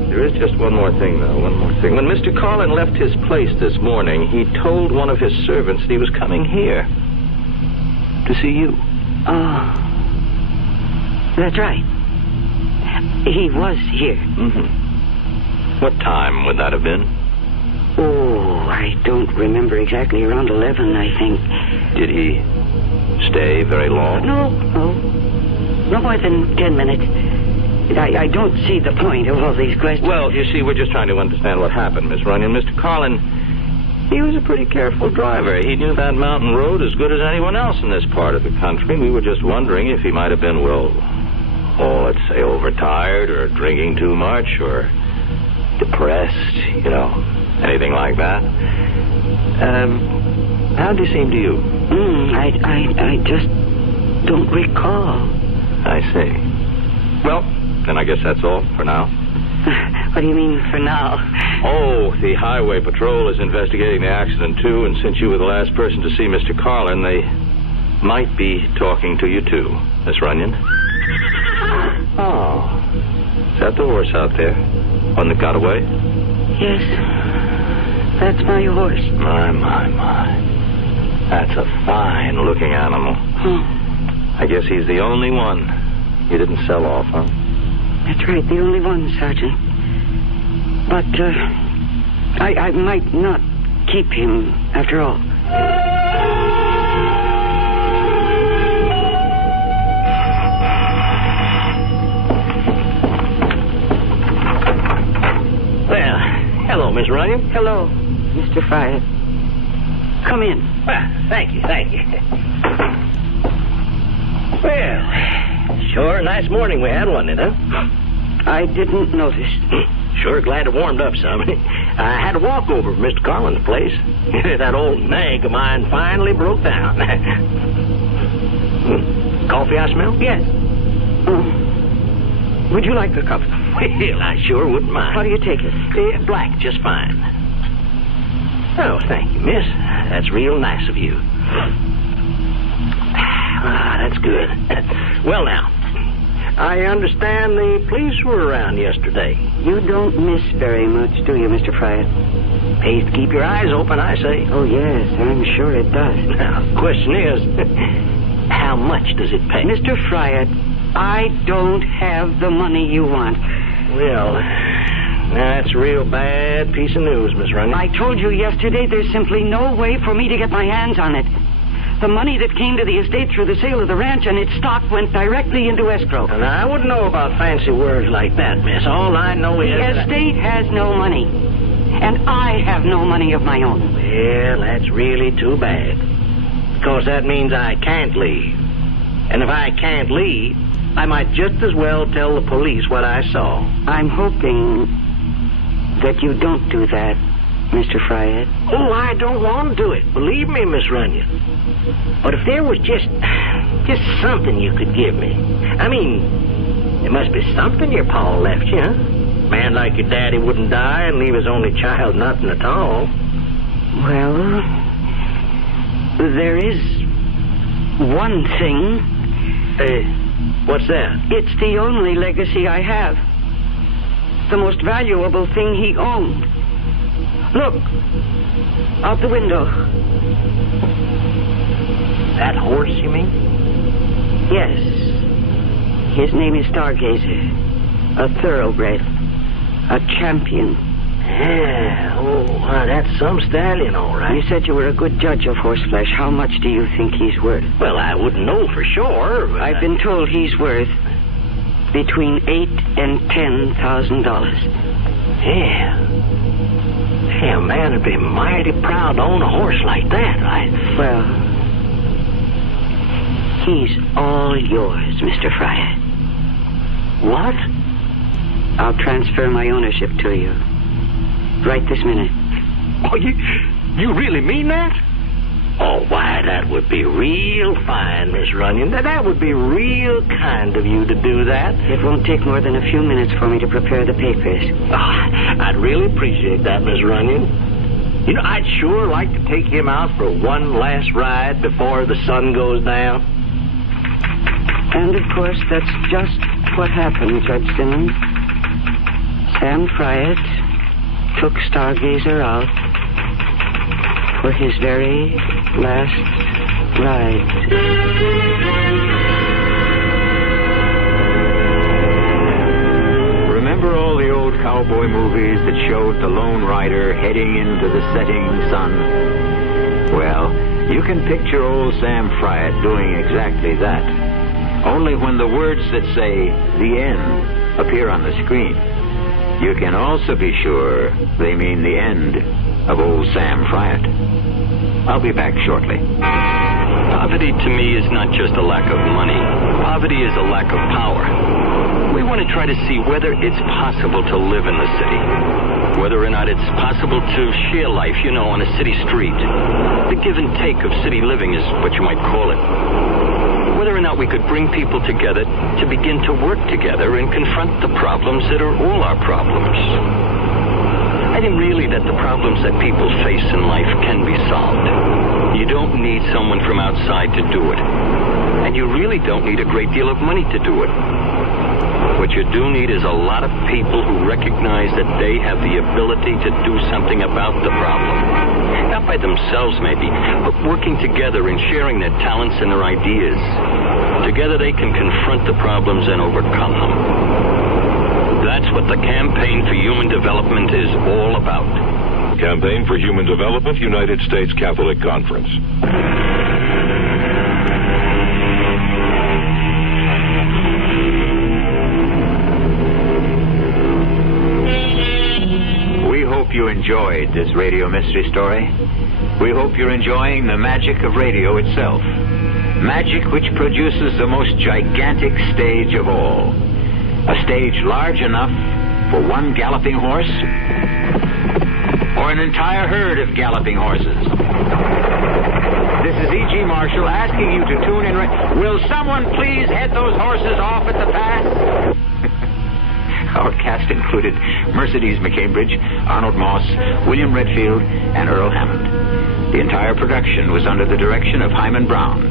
there is just one more thing, though. One more thing. When Mr. Carlin left his place this morning, he told one of his servants that he was coming here to see you. Oh, that's right. He was here. Mm-hmm. What time would that have been? Oh, I don't remember exactly. Around 11, I think. Did he stay very long? No more than 10 minutes. I don't see the point of all these questions. Well, you see, we're just trying to understand what happened, Miss Runyon. Mr. Carlin, he was a pretty careful driver. He knew that mountain road as good as anyone else in this part of the country. We were just wondering if he might have been, let's say overtired or drinking too much or depressed, anything like that. How'd he seem to you? I just don't recall. I see. Well, then I guess that's all for now. What do you mean, for now? Oh, the Highway Patrol is investigating the accident, too, and since you were the last person to see Mr. Carlin, they might be talking to you, too, Miss Runyon. Oh. Is that the horse out there? One that got away? Yes. That's my horse. My. That's a fine-looking animal. I guess he's the only one you didn't sell off, huh? That's right, the only one, Sergeant. But, I might not keep him after all. Well, hello, Miss Runyon. Hello, Mr. Fryer. Come in. Well, thank you. Well, sure, nice morning we had, wasn't it, huh? I didn't notice. Sure glad it warmed up some. I had to walk over to Mr. Carlin's place. That old nag of mine finally broke down. Coffee I smell? Yes. Would you like the cup? Well, I sure wouldn't mind. How do you take it? Black, just fine. Oh, thank you, miss. That's real nice of you. That's good. Well, now, I understand the police were around yesterday. You don't miss very much, do you, Mr. Fryer? Pays to keep your eyes open, I say. Oh, yes, I'm sure it does. Now, the question is, how much does it pay? Mr. Fryer, I don't have the money you want. Well, that's a real bad piece of news, Miss Runyon. I told you yesterday there's simply no way for me to get my hands on it. The money that came to the estate through the sale of the ranch and its stock went directly into escrow. And I wouldn't know about fancy words like that, miss. All I know is... The estate has no money. And I have no money of my own. Well, that's really too bad. Because that means I can't leave. And if I can't leave, I might just as well tell the police what I saw. I'm hoping that you don't do that, Mr. Fryer. Oh, I don't want to do it. Believe me, Miss Runyon. But if there was just something you could give me. I mean, there must be something your pa left you, huh? Man like your daddy wouldn't die and leave his only child nothing at all. Well, there is one thing. What's that? It's the only legacy I have. The most valuable thing he owned. Look, out the window. That horse, you mean? Yes. His name is Stargazer. A thoroughbred. A champion. Yeah, that's some stallion, all right. You said you were a good judge of horseflesh. How much do you think he's worth? Well, I wouldn't know for sure. But I've been told he's worth between $8,000 and $10,000. Yeah. Yeah, a man would be mighty proud to own a horse like that, right? Well, he's all yours, Mr. Fryer. What? I'll transfer my ownership to you. Right this minute. Oh, you really mean that? Oh, why, that would be real fine, Miss Runyon. That would be real kind of you to do that. It won't take more than a few minutes for me to prepare the papers. Oh, I'd really appreciate that, Miss Runyon. You know, I'd sure like to take him out for one last ride before the sun goes down. And, of course, that's just what happened, Judge Simmons. Sam Fryatt took Stargazer out for his very last ride. Remember all the old cowboy movies that showed the Lone Rider heading into the setting sun? Well, you can picture old Sam Fryatt doing exactly that. Only when the words that say "the end" appear on the screen, you can also be sure they mean the end of old Sam Fryatt. I'll be back shortly. Poverty to me is not just a lack of money. Poverty is a lack of power. We want to try to see whether it's possible to live in the city. Whether or not it's possible to share life, on a city street. The give and take of city living is what you might call it. Whether or not we could bring people together to begin to work together and confront the problems that are all our problems. I think really that the problems that people face in life can be solved. You don't need someone from outside to do it. And you really don't need a great deal of money to do it. What you do need is a lot of people who recognize that they have the ability to do something about the problem. Not by themselves, maybe, but working together and sharing their talents and their ideas. Together they can confront the problems and overcome them. That's what the Campaign for Human Development is all about. Campaign for Human Development, United States Catholic Conference. You enjoyed this radio mystery story. We hope you're enjoying the magic of radio itself. Magic which produces the most gigantic stage of all. A stage large enough for one galloping horse or an entire herd of galloping horses. This is E.G. Marshall asking you to tune in. Will someone please head those horses off at the pass? Our cast included Mercedes McCambridge, Arnold Moss, William Redfield, and Earl Hammond. The entire production was under the direction of Hyman Brown.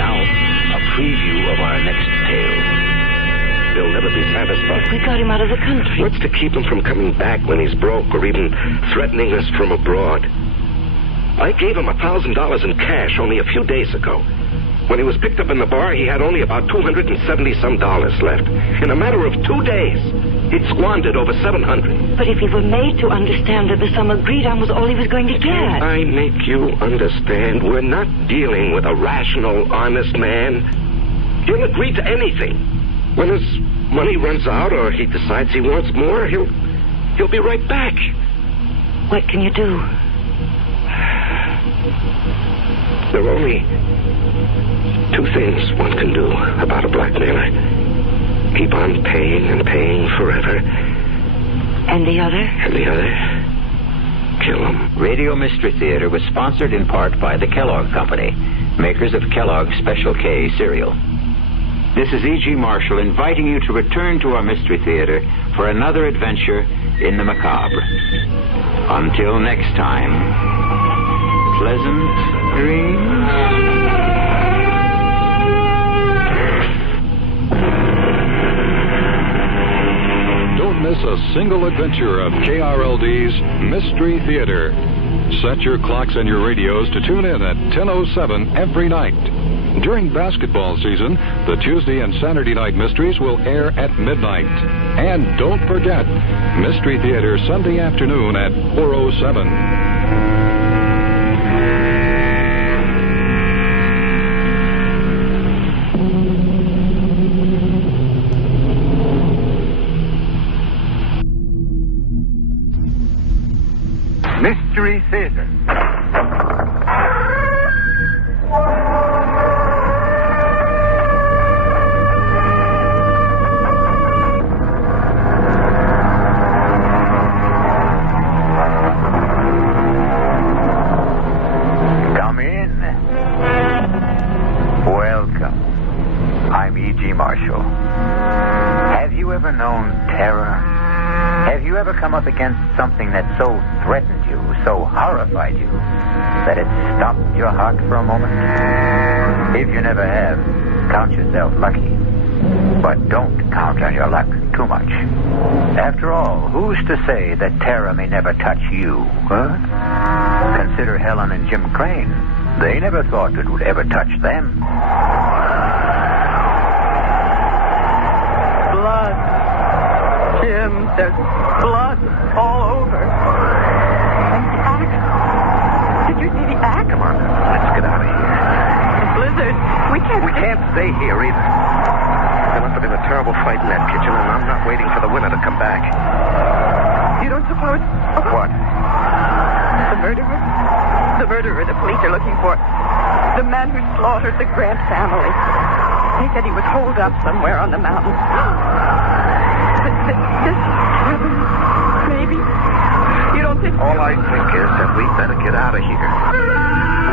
Now, a preview of our next tale. They'll never be satisfied. We got him out of the country. What's to keep him from coming back when he's broke or even threatening us from abroad? I gave him $1,000 in cash only a few days ago. When he was picked up in the bar, he had only about $270-some left. In a matter of 2 days, he'd squandered over $700. But if he were made to understand that the sum agreed on was all he was going to get. I make you understand we're not dealing with a rational, honest man. He'll agree to anything. When his money runs out or he decides he wants more, he'll be right back. What can you do? There are only 2 things one can do about a blackmailer. Keep on paying and paying forever. And the other? And the other? Kill him. Radio Mystery Theater was sponsored in part by the Kellogg Company, makers of Kellogg's Special K cereal. This is E.G. Marshall inviting you to return to our Mystery Theater for another adventure in the macabre. Until next time, pleasant dreams. Don't miss a single adventure of KRLD's Mystery Theater. Set your clocks and your radios to tune in at 10:07 every night. During basketball season, the Tuesday and Saturday night mysteries will air at midnight. And don't forget, Mystery Theater Sunday afternoon at 4:07. Mystery Theater. Come in. Welcome. I'm E.G. Marshall. Have you ever known terror? Have you ever come up against something that so threatened you, so horrified you, that it stopped your heart for a moment? If you never have, count yourself lucky. But don't count on your luck too much. After all, who's to say that terror may never touch you, huh? Consider Helen and Jim Crane. They never thought it would ever touch them. Blood. Jim, there's blood all over. And the axe. Did you see the axe? Come on, let's get out of here. The blizzard. We can't stay here either. There must have been a terrible fight in that kitchen, and I'm not waiting for the winner to come back. You don't suppose... What? The murderer? The murderer the police are looking for. The man who slaughtered the Grant family. They said he was holed up somewhere on the mountain. This cabin, maybe? You don't think... All I think is that we better get out of here.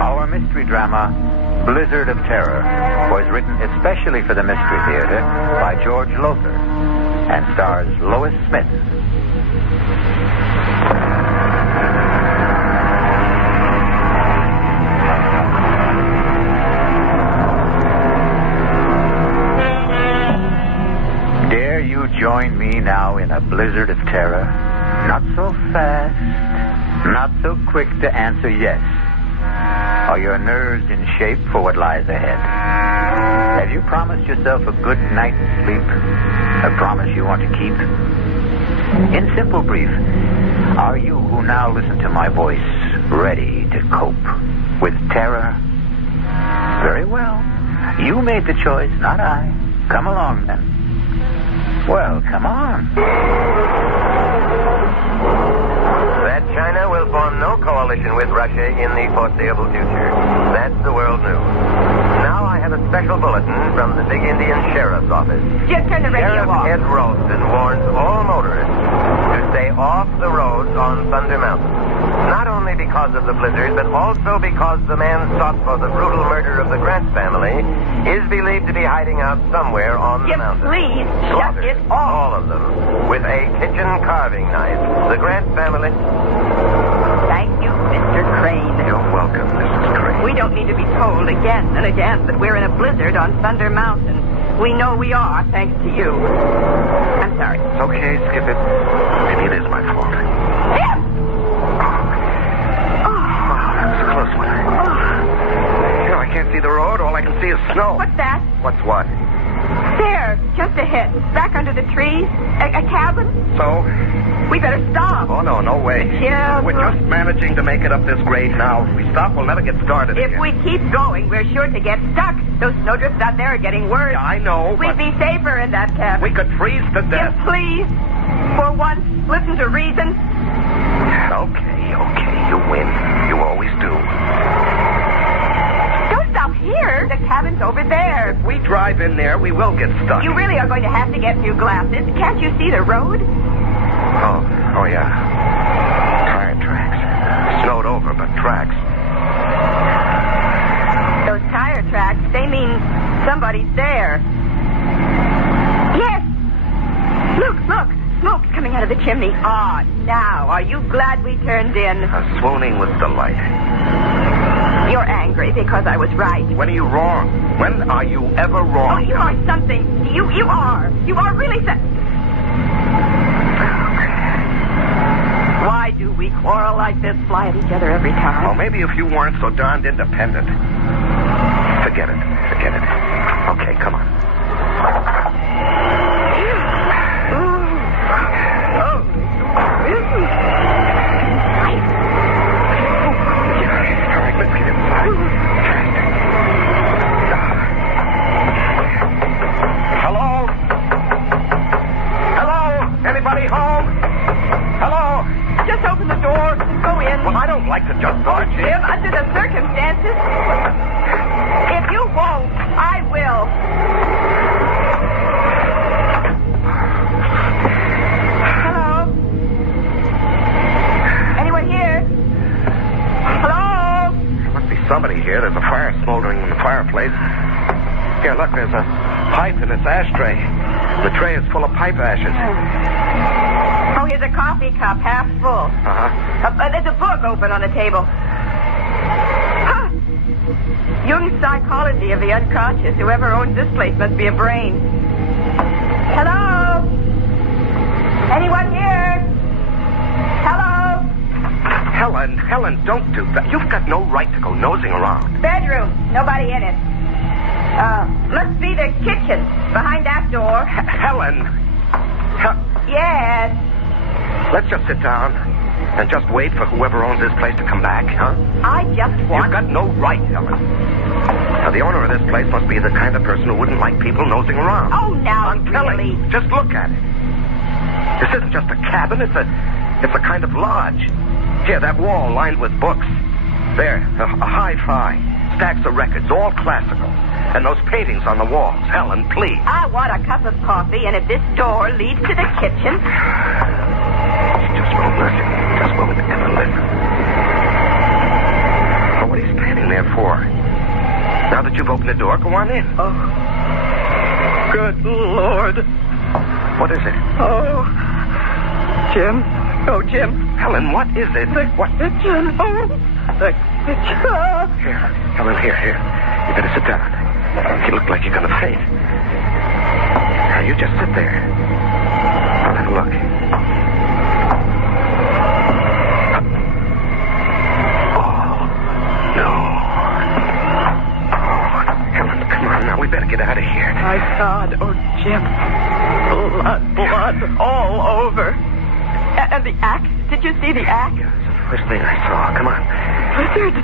Our mystery drama, Blizzard of Terror, was written especially for the Mystery Theater by George Lothar and stars Lois Smith. Dare you join me now in a blizzard of terror? Not so fast, not so quick to answer yes. Are your nerves in shape for what lies ahead? Have you promised yourself a good night's sleep? A promise you want to keep? In simple brief, are you who now listen to my voice ready to cope with terror? Very well. You made the choice, not I. Come along then. Well, come on. That China will form no coalition with Russia in the foreseeable future. That's the world news. Now I have a special bulletin from the big Indian Sheriff's office. Just turn the radio Sheriff off. Ed Ralston warns all motorists to stay off the roads on Thunder Mountain. Not only because of the blizzard, but also because the man sought for the brutal murder of the Grant family is believed to be hiding out somewhere on the mountain. Please, shut Slaughtered, it off. all of them, with a kitchen carving knife. The Grant family... Thank you, Mr. Crane. You're welcome, Mrs. Crane. We don't need to be told again and again that we're in a blizzard on Thunder Mountain. We know we are, thanks to you. I'm sorry. It's okay, skip it. Maybe it is my fault. That was a close one. You know, I can't see the road. All I can see is snow. What's that? What's what? There, just ahead. Back under the trees. A cabin. So? We better stop. Oh, no way. Yeah, We're just managing to make it up this grade now. If we stop, we'll never get started If again. we keep going, we're sure to get stuck. Those snowdrifts out there are getting worse. Yeah, I know, We'd but be safer in that cabin. we could freeze to death. Jim, please. For once, listen to reason. Okay, you win. You always do. Don't stop here. The cabin's over there. If we drive in there, we will get stuck. You really are going to have to get new glasses. Can't you see the road? Oh, yeah. Tire tracks. Snowed over, but tracks. Those tire tracks, they mean somebody's there. Yes! Look. Smoke's coming out of the chimney. Ah, now, are you glad we turned in? Swooning with delight. You're angry because I was right. When are you wrong? When are you ever wrong? Oh, you are something. You are. You are really we quarrel like this, fly at each other every time? Well, maybe if you weren't so darned independent. Forget it. Okay, come on. Anybody home? Hello? Just open the door and go in. Well, I don't like to just barge in. Jim, under the circumstances, if you won't, I will. Hello? Anyone here? Hello? There must be somebody here. There's a fire smoldering in the fireplace. Here, look, there's a pipe in this ashtray. The tray is full of pipe ashes. Oh, here's a coffee cup, half full. There's a book open on the table. Huh. Jung's Psychology of the Unconscious. Whoever owns this place must be a brain. Hello? Anyone here? Hello? Helen, don't do that. You've got no right to go nosing around. Bedroom. Nobody in it. Must be the kitchen. Behind that door. Helen. Yes. Let's just sit down and just wait for whoever owns this place to come back, huh? I just want... You've got no right, Helen. Now, the owner of this place must be the kind of person who wouldn't like people nosing around. Oh, now, I'm telling you. Just look at it. This isn't just a cabin. It's a kind of lodge. Here, that wall lined with books. There, a hi-fi. Stacks of records, all classical. And those paintings on the walls. Helen, please. I want a cup of coffee, and if this door leads to the kitchen... She just won't listen. Just won't ever listen. Oh, what are you standing there for? Now that you've opened the door, go on in. Oh. Good Lord. What is it? Oh. Jim. Oh, Jim. Helen, what is it? What? Kitchen. Oh, the kitchen. Here. Helen, here. You better sit down. You look like you're going to faint. Now, you just sit there. I'll have a look. Oh, no. Oh, Helen, come on now. We better get out of here. My God. Oh, Jim. Blood all over. And the axe. Did you see the axe? Yeah, it's the first thing I saw. Come on. Blizzard.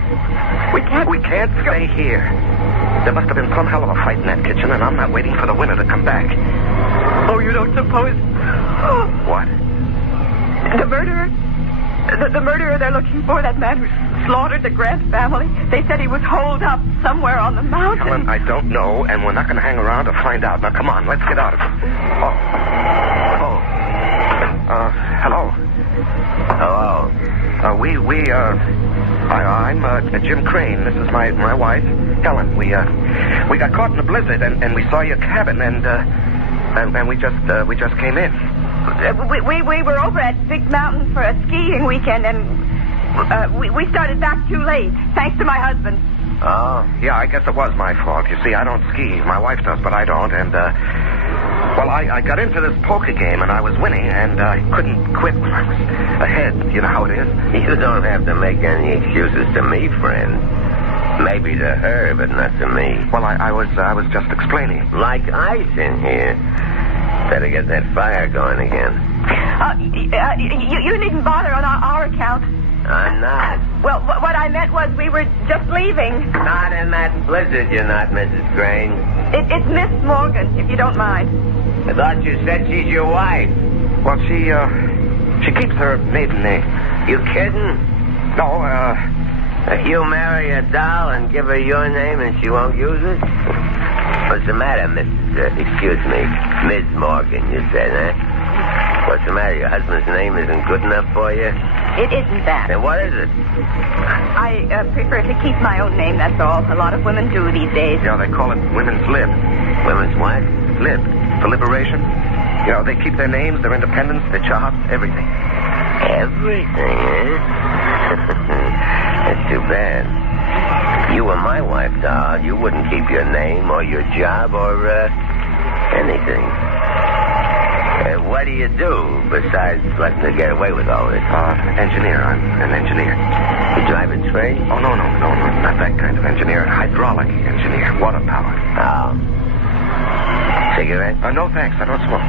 We can't stay here. There must have been some hell of a fight in that kitchen, and I'm not waiting for the winner to come back. Oh, you don't suppose... What? The murderer? The murderer they're looking for, that man who slaughtered the Grant family. They said he was holed up somewhere on the mountain. Helen, I don't know, and we're not going to hang around to find out. Now, come on, let's get out of here. Hello. I'm Jim Crane. This is my wife, Helen. We got caught in a blizzard, and we saw your cabin, and we just came in. We were over at Big Mountain for a skiing weekend, and we started back too late, thanks to my husband. Oh, yeah, I guess it was my fault. You see, I don't ski. My wife does, but I don't, and, I got into this poker game, and I was winning, and I couldn't quit when I was ahead. You know how it is? You don't have to make any excuses to me, friend. Maybe to her, but not to me. Well, I was just explaining. Like ice in here. Better get that fire going again. You needn't bother on our account. I'm not. Well, what I meant was we were just leaving. Not in that blizzard, you're not, Mrs. Crane. It's Miss Morgan, if you don't mind. I thought you said she's your wife. Well, she keeps her maiden name. You kidding? No, If you marry a doll and give her your name and she won't use it? What's the matter, excuse me, Miss Morgan, you said, huh? What's the matter? Your husband's name isn't good enough for you? It isn't that. Then what is it? I prefer to keep my own name, that's all. A lot of women do these days. Yeah, they call it women's lib. Women's what? Lib. For liberation. You know, they keep their names, their independence, their jobs, everything. Everything, eh? That's too bad. If you were my wife, doll, you wouldn't keep your name or your job or, anything. what do you do besides letting her get away with all this? Engineer. I'm an engineer. You drive a train? Oh, no, not that kind of engineer. Hydraulic engineer. Water power. Oh. Cigarette? No, thanks. I don't smoke.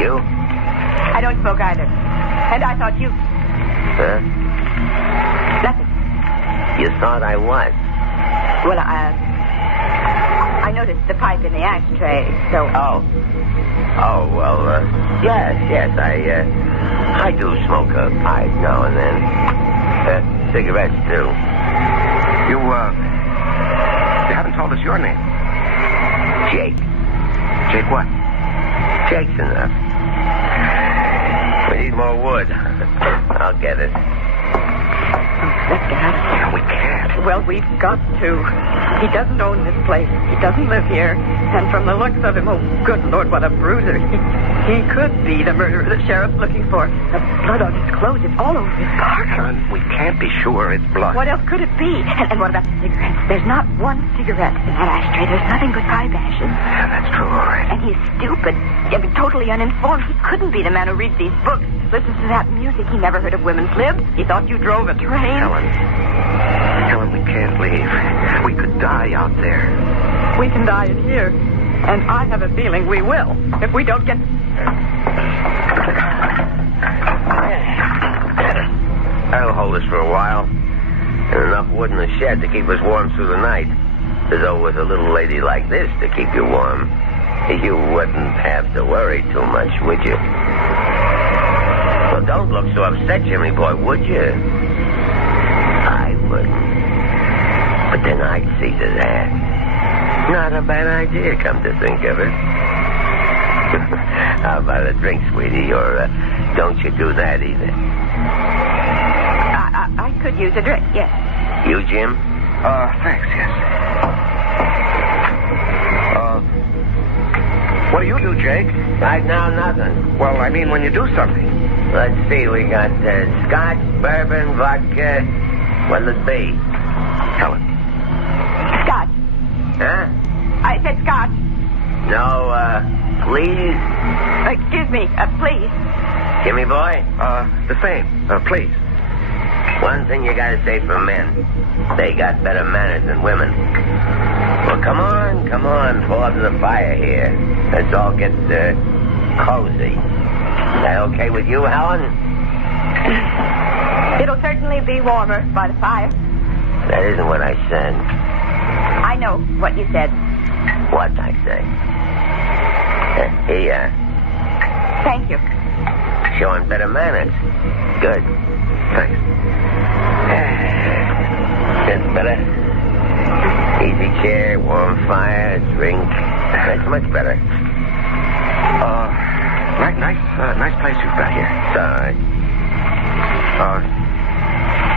You? I don't smoke either. And I thought you... Huh? Nothing. You thought I was? Well, I noticed the pipe in the ashtray, so... Oh, well, yes, I do smoke a pipe now and then. Cigarettes, too. You haven't told us your name. Jake. Jake what? Jake's enough. We need more wood. I'll get it. Let's get out of here. We can't. Well, we've got to. He doesn't own this place. He doesn't live here. And from the looks of him, oh, good Lord, what a bruiser. He could be the murderer the sheriff's looking for. The blood on his clothes is all over his car. Helen, we can't be sure it's blood. What else could it be? And what about the cigarettes? There's not one cigarette in that ashtray. There's nothing but pipe ashes. Yeah, that's true, all right. And he's stupid. I mean, totally uninformed. He couldn't be the man who reads these books, listens to that music. He never heard of women's libs. He thought you drove a train. Helen, we can't leave. We could die out there. We can die in here. And I have a feeling we will, if we don't get... That'll hold us for a while. And enough wood in the shed to keep us warm through the night. Though with a little lady like this to keep you warm, you wouldn't have to worry too much, would you? Well, don't look so upset, Jimmy boy, would you? I wouldn't. But then I'd see to that. Not a bad idea, come to think of it. How about a drink, sweetie? Or don't you do that either? I could use a drink, yes. You, Jim? Thanks, yes. What do you do, Jake? Right now, nothing. Well, I mean when you do something. Let's see, we got scotch, bourbon, vodka. What'll it be? Helen. Scotch. Huh? I said scotch. No, please? Excuse me, please. Jimmy boy? The same. Please. One thing you gotta say for men. They got better manners than women. Well, come on. Pull up to the fire here. Let's all get, cozy. Is that okay with you, Helen? It'll certainly be warmer by the fire. That isn't what I said. I know what you said. What I say? Here. Thank you. Showing better manners. Good. Thanks. That's better. Easy chair, warm fire, drink. That's much better. Nice place you've got here. It's all right.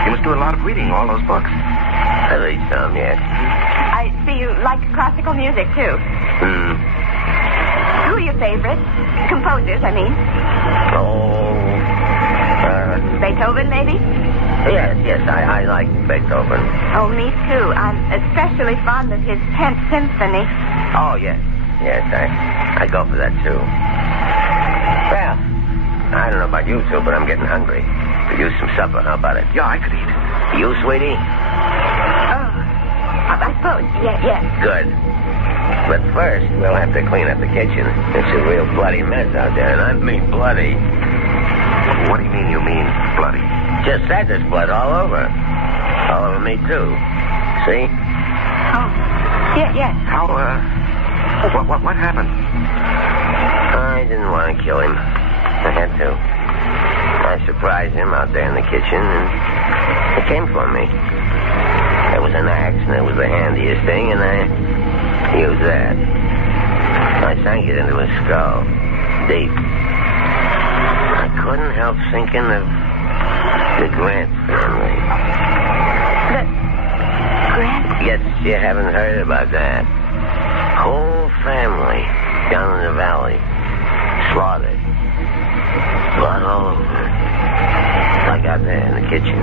You must do a lot of reading, all those books. At least some, yes. I see you like classical music, too. Who are your favorites? Composers, I mean. Beethoven, maybe? Yes, I like Beethoven. Oh, me too. I'm especially fond of his 10th Symphony. Oh, yes, I go for that, too. Well, I don't know about you two, but I'm getting hungry. Could use some supper. How about it? Yeah, I could eat. You, sweetie? Oh, I suppose, yes. Good. But first, we'll have to clean up the kitchen. It's a real bloody mess out there, and I mean bloody. What do you mean bloody? Just said there's blood all over. All over me, too. See? Oh, yes. How, what happened? I didn't want to kill him. I had to. I surprised him out there in the kitchen, and he came for me. There was an axe, and it was the handiest thing, and I used that. I sank it into his skull. Deep. I couldn't help thinking of the Grant family. The Grant? Guess you haven't heard about that. Whole family down in the valley. Slaughtered. Blood all over. Like out there in the kitchen.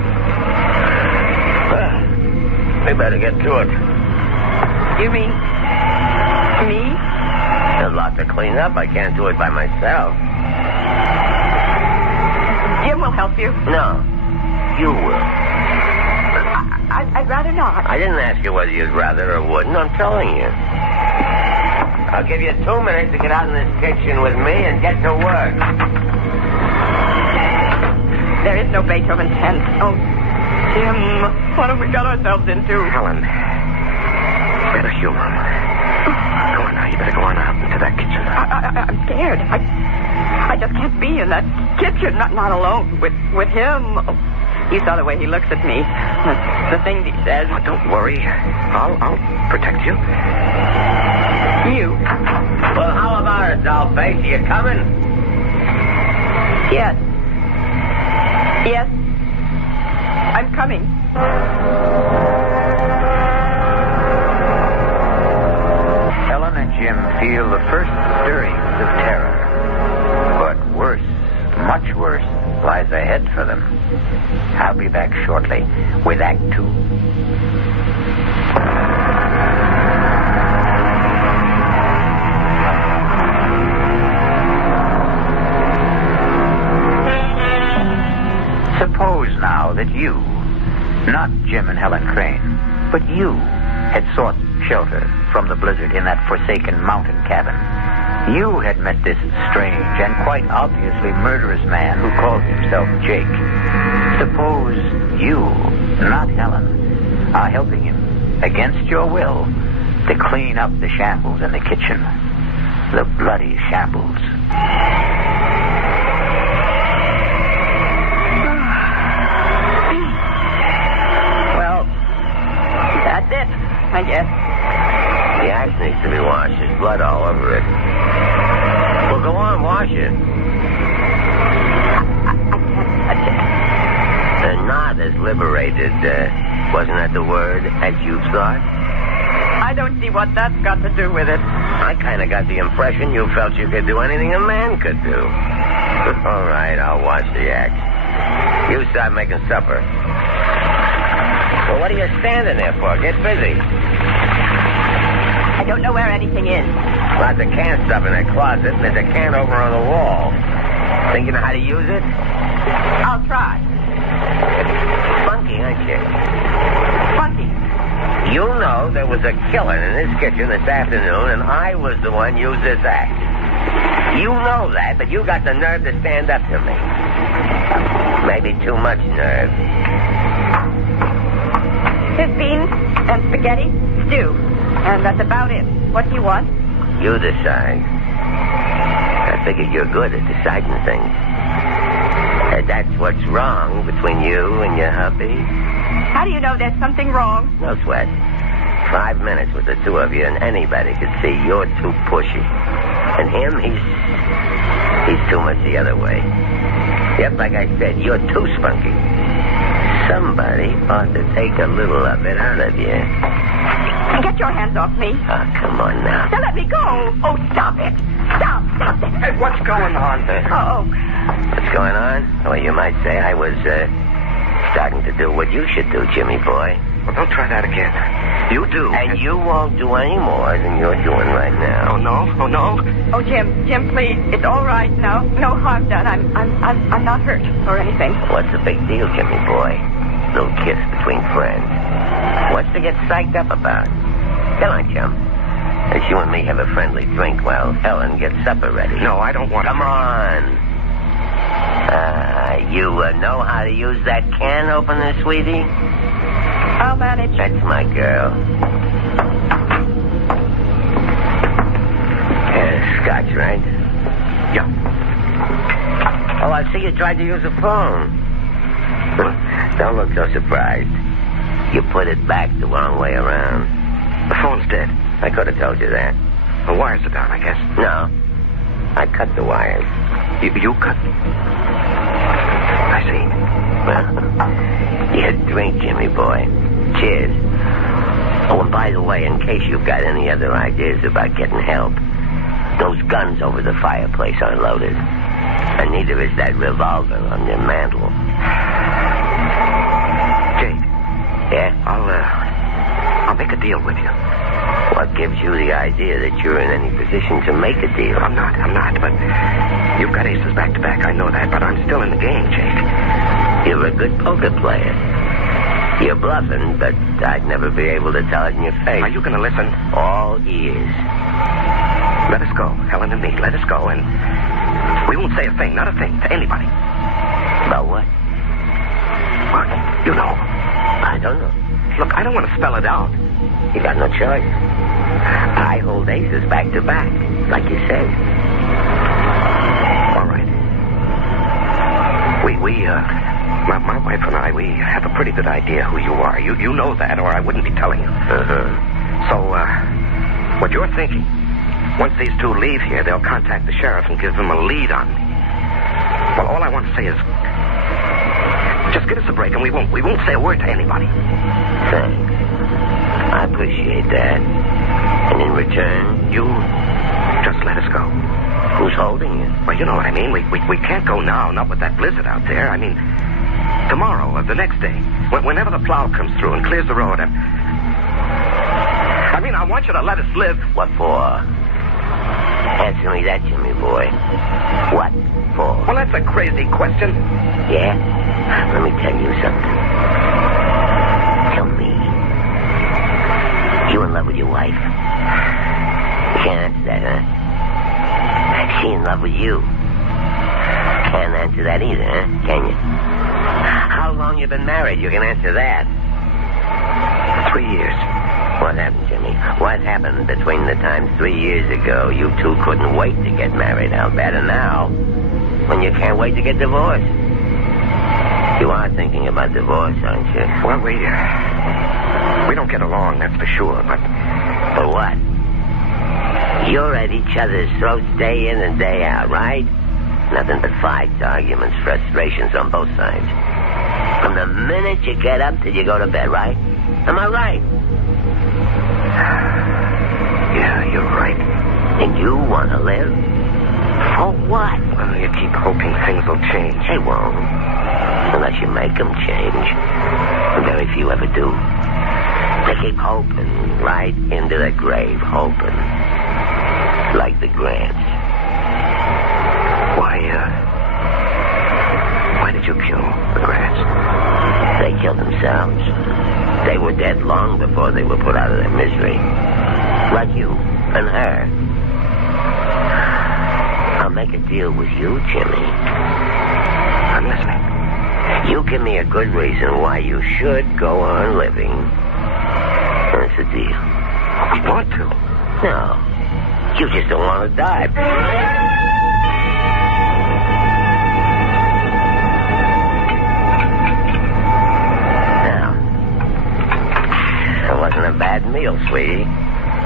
Well, we better get to it. You mean me? There's a lot to clean up. I can't do it by myself. Jim will help you. No. You will. I'd rather not. I didn't ask you whether you'd rather or wouldn't. I'm telling you. I'll give you 2 minutes to get out in this kitchen with me and get to work. There is no Beethoven 10. Oh, Jim, what have we got ourselves into? Helen, better humor. Go on now. You better go on out into that kitchen. I'm scared. I just can't be in that kitchen, not alone with him. Oh, you saw the way he looks at me. The things he says. Oh, don't worry. I'll protect you. You? Well, how about it, dollface? Are you coming? Yes. Yes. I'm coming. Helen and Jim feel the first stirrings of terror. But worse, much worse, lies ahead for them. I'll be back shortly with Act 2. Suppose now that you, not Jim and Helen Crane, but you had sought shelter from the blizzard in that forsaken mountain cabin. You had met this strange and quite obviously murderous man who called himself Jake. Suppose you, not Helen, are helping him, against your will, to clean up the shambles in the kitchen. The bloody shambles. That's it, I guess. The axe needs to be washed. There's blood all over it. Well, go on, wash it. I can't. And not as liberated, wasn't that the word, as you thought? I don't see what that's got to do with it. I kind of got the impression you felt you could do anything a man could do. All right, I'll wash the axe. You start making supper. Well, what are you standing there for? Get busy. I don't know where anything is. Lots of can stuff in that closet, and there's a can over on the wall. Think you know how to use it? I'll try. Funky, aren't you? Funky. You know there was a killer in this kitchen this afternoon, and I was the one used this axe. You know that, but you got the nerve to stand up to me. Maybe too much nerve. There's beans and spaghetti, stew, and that's about it. What do you want? You decide. I figure you're good at deciding things. That's what's wrong between you and your hubby. How do you know there's something wrong? No sweat. 5 minutes with the two of you, and anybody could see you're too pushy. And him, he's too much the other way. Yep, like I said, you're too spunky. Somebody ought to take a little of it out of you. Get your hands off me. Oh, come on now. Now let me go. Oh, stop it. Stop it. Hey, what's going on? Oh. What's going on? Well, you might say I was starting to do what you should do, Jimmy boy. Well, don't try that again. You do. And you won't do any more than you're doing right now. Oh, no? Oh, no? Oh, Jim, please. It's all right now. No harm done. I'm not hurt or anything. What's the big deal, Jimmy boy? Little kiss between friends. What's to get psyched up about? Come on, chum. Let's you and me have a friendly drink while Helen gets supper ready. No, I don't want to. Come on. You know how to use that can opener, sweetie? I'll manage. That's my girl. Scotch, right? Yeah. Oh, I see you tried to use a phone. Don't look so surprised. You put it back the wrong way around. The phone's dead. I could have told you that. The wires are down, I guess. No. I cut the wires. You cut? I see. Well, you drink, Jimmy boy. Cheers. Oh, and by the way, in case you've got any other ideas about getting help, those guns over the fireplace are loaded. And neither is that revolver on your mantle. Jake. Yeah? I'll make a deal with you. What gives you the idea that you're in any position to make a deal? I'm not, but you've got aces back to back. I know that, but I'm still in the game, Jake. You're a good poker player. You're bluffing, but I'd never be able to tell it in your face. Are you going to listen? All ears. Let us go, Helen and me. Let us go, and we won't say a thing, not a thing, to anybody. About what? What? You know. I don't know. Look, I don't want to spell it out. You got no choice. I hold aces back to back, like you said. All right. My wife and I, we have a pretty good idea who you are. You know that, or I wouldn't be telling you. So, what you're thinking, once these two leave here, they'll contact the sheriff and give them a lead on me. Well, all I want to say is, just give us a break, and we won't say a word to anybody. Thanks. I appreciate that. And in return, you just let us go. Who's holding you? Well, you know what I mean. We can't go now, not with that blizzard out there. I mean, tomorrow or the next day, whenever the plow comes through and clears the road. I want you to let us live. What for? Answer me that, Jimmy boy. What for? Well, that's a crazy question. Yeah? Let me tell you something. Tell me. You in love with your wife? You can't answer that, huh? She in love with you? Can't answer that either, huh? Can you? How long you been married? You can answer that. 3 years. What happened, Jimmy? What happened between the time 3 years ago you two couldn't wait to get married, how bad, and now, when you can't wait to get divorced? You are thinking about divorce, aren't you? Well, we don't get along, that's for sure, but... For what? You're at each other's throats day in and day out, right? Nothing but fights, arguments, frustrations on both sides. From the minute you get up till you go to bed, right? Am I right? Yeah, you're right. And you want to live? For what? Well, you keep hoping things will change. They won't. Unless you make them change. And very few ever do. They keep hoping right into the grave, hoping. Like the Grants. Why did you kill the Grants? They killed themselves. They were dead long before they were put out of their misery. Like you and her. I'll make a deal with you, Jimmy. I'm listening. You give me a good reason why you should go on living. That's the deal. We want to. No. You just don't want to die. Now, it wasn't a bad meal, sweetie.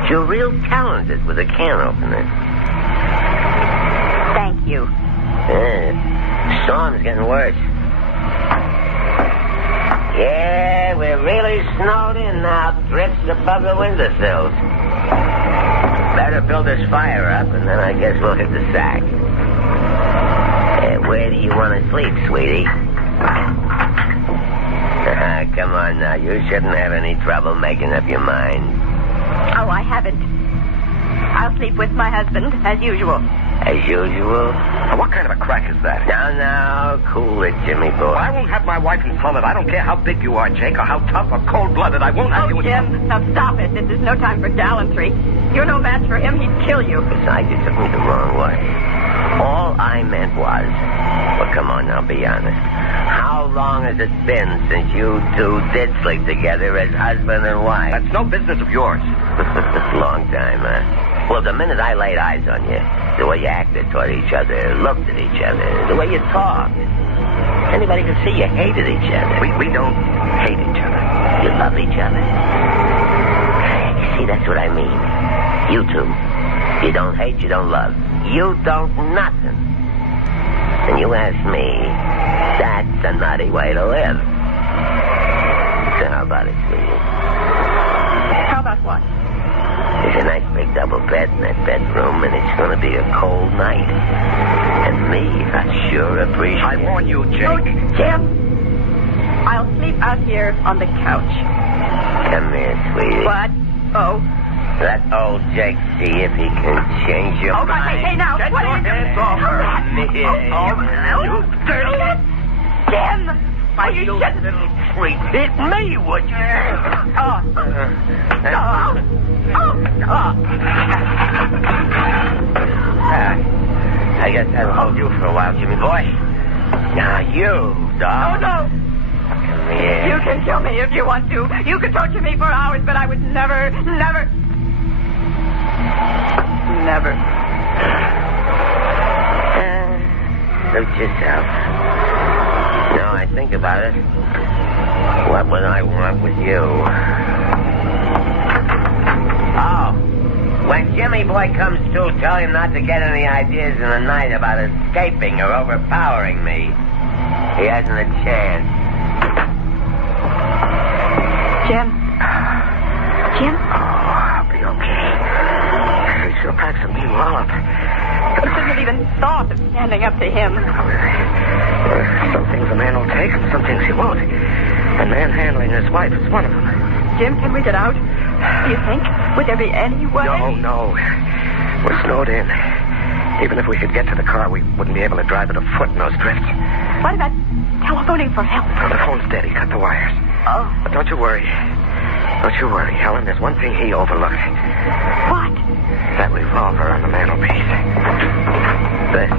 You're real talented with a can opener. Thank you. Storm's getting worse. Yeah, we're really snowed in now. Drifts above the windowsills. Better build this fire up, and then I guess we'll hit the sack. Where do you want to sleep, sweetie? Come on now. You shouldn't have any trouble making up your mind. Oh, I haven't. I'll sleep with my husband, as usual. As usual? What kind of a crack is that? Now, cool it, Jimmy boy. Well, I won't have my wife insulted. I don't care how big you are, Jake, or how tough or cold-blooded. I won't have you insulted. Jim, now stop it. This is no time for gallantry. You're no match for him. He'd kill you. Besides, you took me the wrong way. All I meant was... Well, come on now, be honest. How long has it been since you two did sleep together as husband and wife? That's no business of yours. Long time, huh? Well, the minute I laid eyes on you, the way you acted toward each other, looked at each other, the way you talked, anybody could see you hated each other. We don't hate each other. You love each other. You see, that's what I mean. You two. You don't hate, you don't love. You don't nothing. And you ask me, that's a nutty way to live. So how about it, sweetie? How about what? There's a nice big double bed in that bedroom, and it's going to be a cold night. And me, I sure appreciate it. I warn you, Jake. Oh, Jim. I'll sleep out here on the couch. Come here, sweetie. What? Oh. Let old Jake see if he can change your Oh, God, mind. hey, now. Get What your is it? hands off her. You dirty Jim! Why, you little freak. Hit me, would you? I guess that'll hold you for a while, Jimmy boy. Now you, dog. No. Come here. You can kill me if you want to. You can torture me for hours, but I would never. Suit yourself. Now I think about it. What would I want with you? Oh, when Jimmy boy comes to, tell him not to get any ideas in the night about escaping or overpowering me. He hasn't a chance. Jim? Oh, I'll be okay. He sure packs a mean wallop. You shouldn't have even thought of standing up to him. Some things a man will take and some things he won't. And manhandling his wife is one of them. Jim, can we get out? Do you think? Would there be any way? No. We're snowed in. Even if we could get to the car, we wouldn't be able to drive it afoot in those drifts. What about telephoning for help? Well, the phone's dead. He cut the wires. Oh. But don't you worry. Helen. There's one thing he overlooked. What? That revolver on the mantelpiece. This.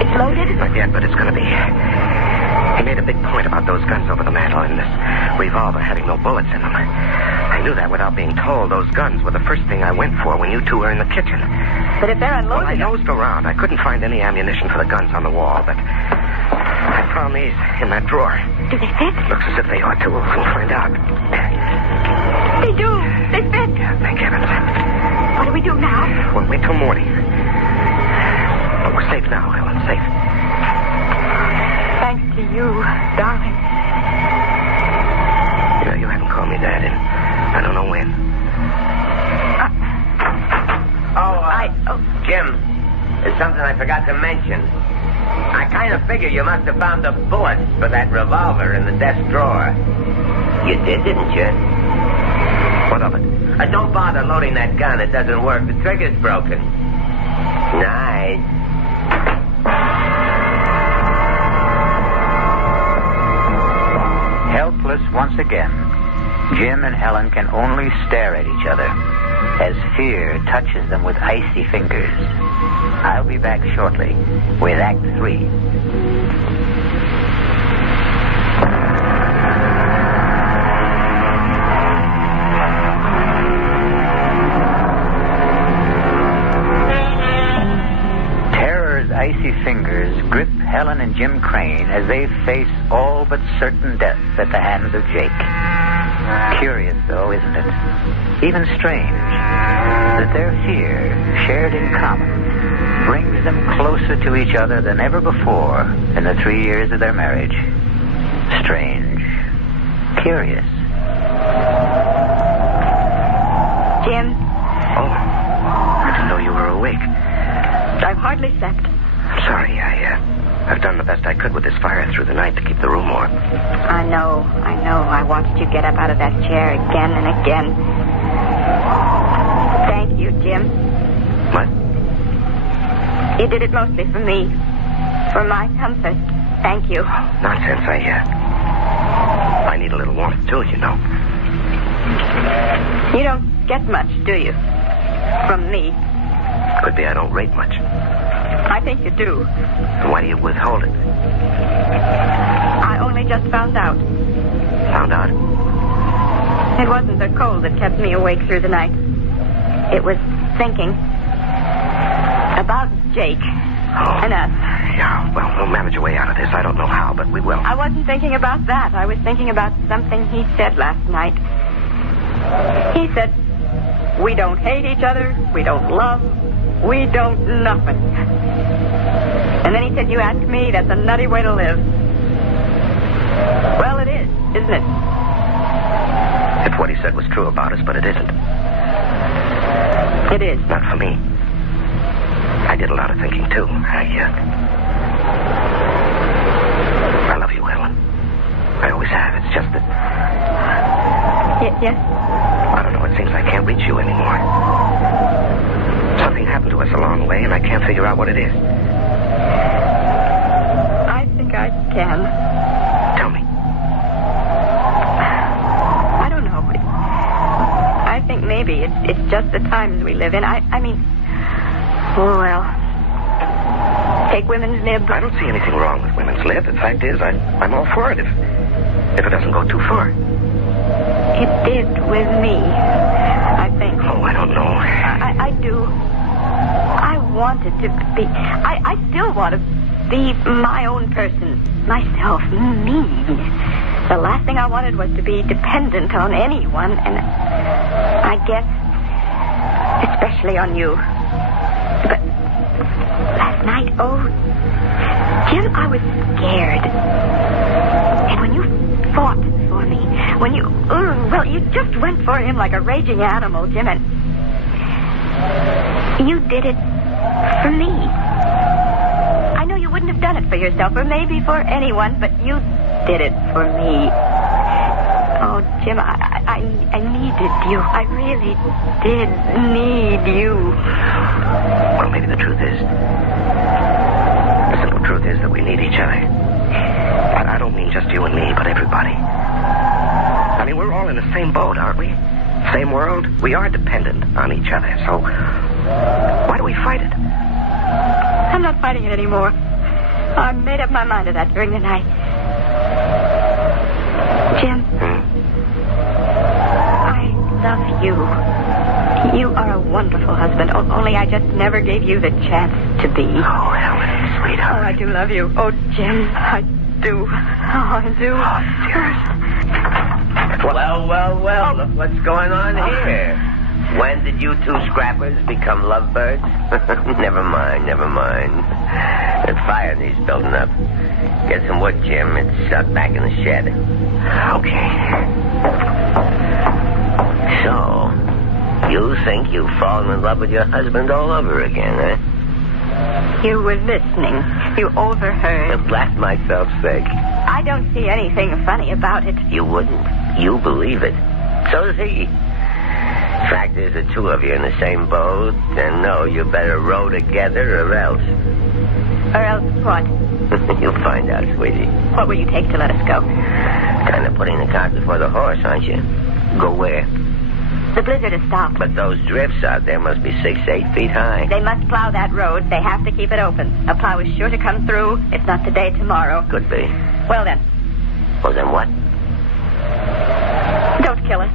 It's loaded? Not yet, but it's going to be. He made a big point about those guns over the mantel and this revolver having no bullets in them. I knew that without being told. Those guns were the first thing I went for when you two were in the kitchen. But if they're unloaded... Well, I nosed around. I couldn't find any ammunition for the guns on the wall, but I found these in that drawer. Do they fit? Looks as if they ought to. We'll find out. They do. They fit. Yeah, thank heavens. What do we do now? We'll wait till morning. But we're safe now, Helen. Safe. Thanks to you, darling. You haven't called me Dad in I don't know when. Jim, there's something I forgot to mention. I kind of figure you must have found the bullets for that revolver in the desk drawer. You did, didn't you? What of it? Don't bother loading that gun. It doesn't work. The trigger's broken. Nice. Helpless once again, Jim and Helen can only stare at each other as fear touches them with icy fingers. I'll be back shortly with Act 3. Terror's icy fingers grip Helen and Jim Crane as they face all but certain death at the hands of Jake. Curious, though, isn't it? Even strange that their fear, shared in common, brings them closer to each other than ever before in the 3 years of their marriage. Strange. Curious. Jim? Oh, I didn't know you were awake. I've hardly slept. I'm sorry. I've done the best I could with this fire through the night to keep the room warm. I know. I watched you get up out of that chair again and again. Thank you, Jim. What? You did it mostly for me. For my comfort. Thank you. Nonsense. I need a little warmth, too, you know. You don't get much, do you? From me. Could be I don't rate much. I think you do. Then why do you withhold it? I only just found out. Found out? It wasn't the cold that kept me awake through the night. It was thinking about Jake and us. Yeah, well, we'll manage a way out of this. I don't know how, but we will. I wasn't thinking about that. I was thinking about something he said last night. He said, we don't hate each other, we don't love, we don't nothing. And then he said, you ask me, that's a nutty way to live. Well, it is, isn't it? If what he said was true about us, but it isn't. It is. Not for me. I did a lot of thinking, too. I love you, Helen. I always have. It's just that... Yes? I don't know. It seems I can't reach you anymore. Something happened to us along the way, and I can't figure out what it is. I think I can. Tell me. I don't know. I think maybe it's just the times we live in. I mean, well, take women's lib. I don't see anything wrong with women's lib. The fact is, I'm all for it if it doesn't go too far. It did with me, I think. Oh, I don't know. I do. I wanted to be... I still want to be my own person. Myself. Me. The last thing I wanted was to be dependent on anyone, and I guess especially on you. But last night, oh, Jim, I was scared. And when you fought for me, when you, well, you just went for him like a raging animal, Jim, and you did it for me. I know you wouldn't have done it for yourself, or maybe for anyone, but you did it for me. Oh, Jim, I needed you. I really did need you. Well, maybe the truth is... The simple truth is that we need each other. I don't mean just you and me, but everybody. I mean, we're all in the same boat, aren't we? Same world. We are dependent on each other, so... Why do we fight it? I'm not fighting it anymore. I made up my mind to that during the night. Jim, I love you. You are a wonderful husband, only I just never gave you the chance to be. Oh, Helen, sweetheart. Oh, I do love you. Oh, Jim, I do. Oh, I do. Oh, dearest. Well, look what's going on here. When did you two scrappers become lovebirds? Never mind. The fire needs building up. Get some wood, Jim. It's back in the shed. Okay. So, you think you've fallen in love with your husband all over again, eh? You were listening. You overheard. For blast myself sake. I don't see anything funny about it. You wouldn't. You believe it. So does he. Fact is, the two of you in the same boat, and no, you better row together or else. Or else what? You'll find out, sweetie. What will you take to let us go? Kind of putting the cart before the horse, aren't you? Go where? The blizzard has stopped. But those drifts out there must be 6 to 8 feet high. They must plow that road. They have to keep it open. A plow is sure to come through, if not today, tomorrow. Could be. Well, then. Well, then what? Don't kill us.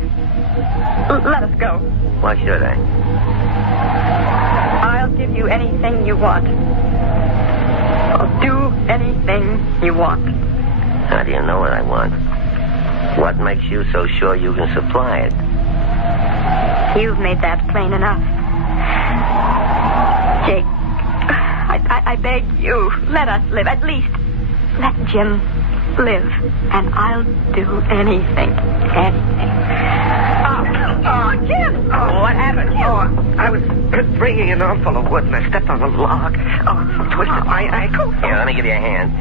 Let us go. Why should I? I'll give you anything you want. I'll do anything you want. How do you know what I want? What makes you so sure you can supply it? You've made that plain enough. Jake, I beg you, let us live. At least, let Jim live. And I'll do anything. Anything. Oh, Jim! Oh, what happened? Oh, I was bringing an armful of wood and I stepped on a log. Oh, twisted my ankle. Here, let me give you a hand.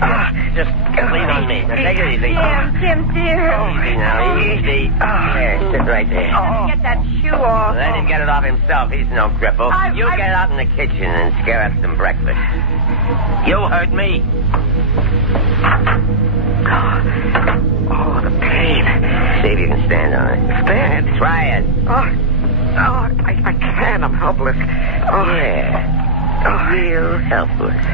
Just lean on me. Now, take it easy. Jim, dear. Easy now, easy. There, sit right there. Get that shoe off. Let him get it off himself. He's no cripple. You get out in the kitchen and scare us some breakfast. You heard me. Oh, the pain. See if you can stand on it. Stand? Try it. Oh, I can't. I'm helpless. Oh. Yeah. Real helpless.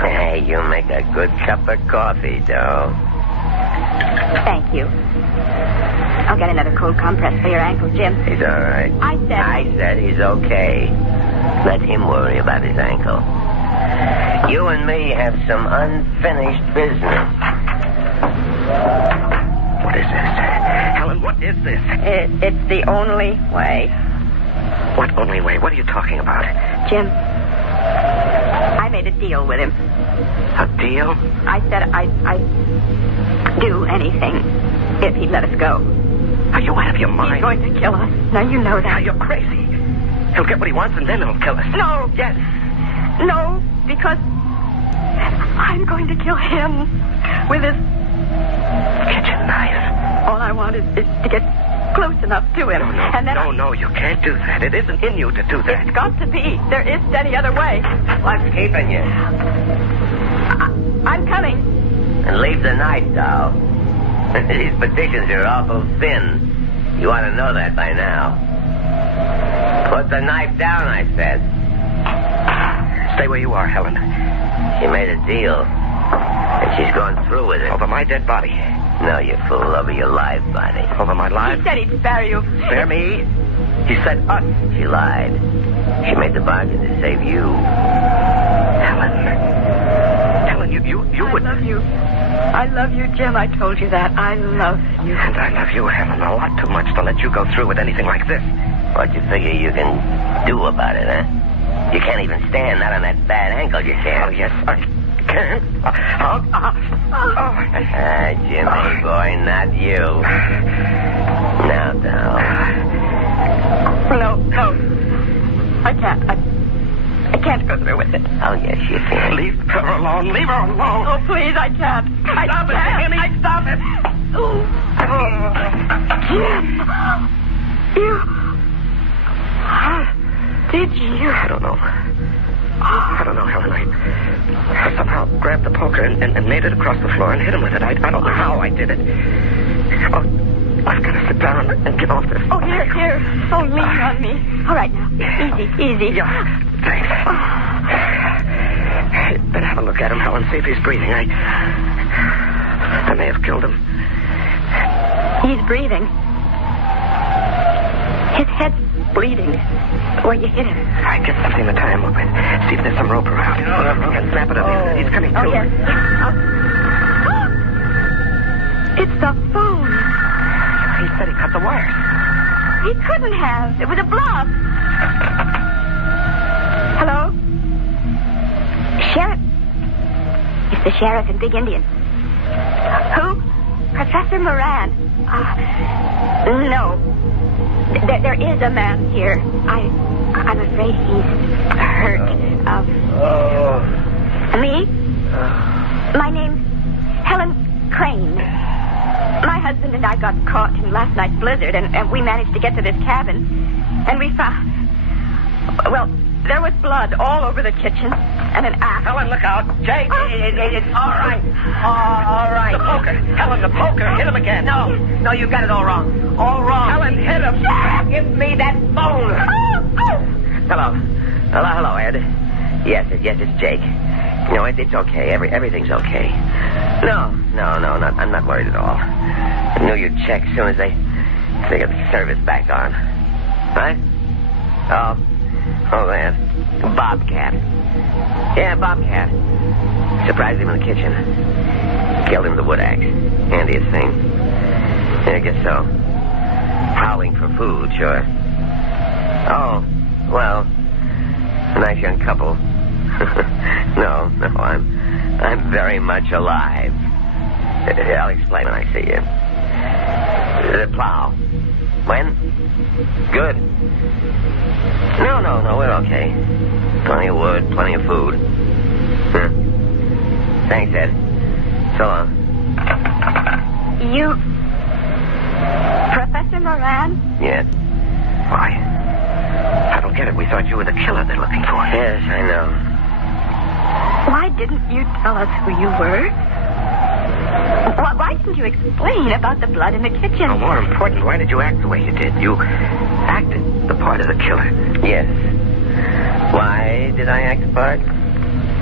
Hey, you make a good cup of coffee, though. Thank you. I'll get another cold compress for your ankle, Jim. He's all right. I said he's okay. Let him worry about his ankle. You and me have some unfinished business. What is this? Helen, what is this? It's the only way. What only way? What are you talking about? Jim, I made a deal with him. A deal? I said I'd do anything if he'd let us go. Are you out of your mind? He's going to kill us. Now you know that. Now you're crazy. He'll get what he wants and then he'll kill us. No. Yes. No, because I'm going going to kill him with his kitchen knife. All I want is to get close enough to him. No, you can't do that. It isn't in you to do that. It's got to be. There isn't any other way. What's keeping you? I'm coming. And leave the knife, doll. These petitions are awful thin. You ought to know that by now. Put the knife down, I said. Stay where you are, Helen. She made a deal. And she's going through with it. Over my dead body. No, you fool. Over your live body. Over my life? He said he'd spare you. Spare me? He said us. She lied. She made the bargain to save you. Helen, you would... I love you. I love you, Jim. I told you that. I love you. And I love you, Helen, a lot too much to let you go through with anything like this. What you figure you can do about it, huh? You can't even stand, not on that bad ankle you can't. Oh, yes, I can. Jimmy, boy, not you. Now, doll. No. I can't. I can't go through with it. Oh, yes, you can. Leave her alone. Leave her alone. Oh, please, I can't. Stop it, Annie. Stop it. Jim. You... How did you? I don't know, Helen. I somehow grabbed the poker and made it across the floor and hit him with it. I don't know how I did it. Oh, I've got to sit down and get off this. Oh, here. Oh, lean on me. All right, now. Easy. Yeah, thanks. Better have a look at him, Helen. See if he's breathing. I may have killed him. He's breathing. His head's bleeding where you hit him. I get something to tie him up with. See if there's some rope around. And snap it up. He's coming through. Oh, yes. It's the phone. He said he cut the wires. He couldn't have. It was a bluff. Hello? Sheriff. It's the sheriff and Big Indian. Who? Professor Moran. No. There is a man here. I'm afraid he's hurt. Me? My name's Helen Crane. My husband and I got caught in last night's blizzard, and we managed to get to this cabin. And we found... Well, there was blood all over the kitchen, and an axe. Helen, look out. Jake, it's all right. All right. The poker. Helen, the poker. Hit him again. No, you got it all wrong. All wrong. Helen, hit him. Give me that phone. Hello, Ed. Yes, it's Jake. No, it's okay. Everything's okay. No, I'm not worried at all. I knew you'd check as soon as they get the service back on. What? Oh, that. Bobcat. Yeah, Bobcat. Surprised him in the kitchen. Killed him with a wood axe. Handiest thing. Yeah, I guess so. Prowling for food, sure. Oh, well, a nice young couple. No, I'm very much alive. I'll explain when I see you. The plow. When? Good. No, we're okay. Plenty of wood, plenty of food. Thanks, Ed. So long. You... Professor Moran? Yes. Why? I don't get it. We thought you were the killer they're looking for. Yes, I know. Why didn't you tell us who you were? Why didn't you explain about the blood in the kitchen? No, more important, why did you act the way you did? You acted the part of the killer. Yes. Why did I act the part?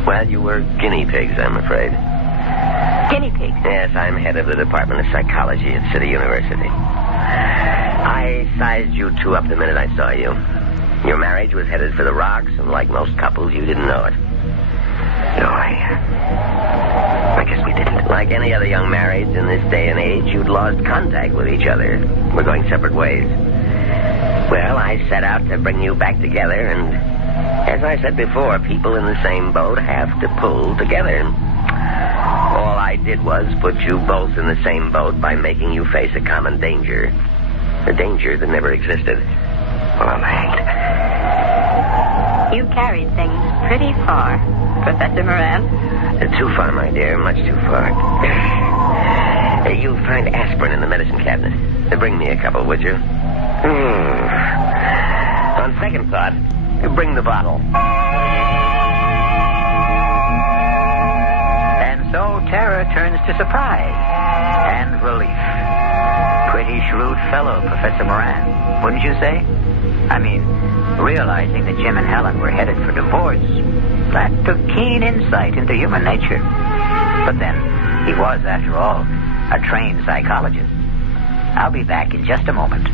Well, you were guinea pigs, I'm afraid. Guinea pigs? Yes, I'm head of the Department of Psychology at City University. I sized you two up the minute I saw you. Your marriage was headed for the rocks, and like most couples, you didn't know it. No, I guess we didn't. Like any other young marrieds in this day and age, you'd lost contact with each other. We're going separate ways. Well, I set out to bring you back together, and as I said before, people in the same boat have to pull together. All I did was put you both in the same boat by making you face a common danger. A danger that never existed. Well, I'm hanged. You carried things pretty far. Professor Moran? Too far, my dear. Much too far. You'll find aspirin in the medicine cabinet. Bring me a couple, would you? On second thought, bring the bottle. And so terror turns to surprise and relief. Pretty shrewd fellow, Professor Moran, wouldn't you say? I mean, realizing that Jim and Helen were headed for divorce, that took keen insight into human nature. But then, he was, after all, a trained psychologist. I'll be back in just a moment.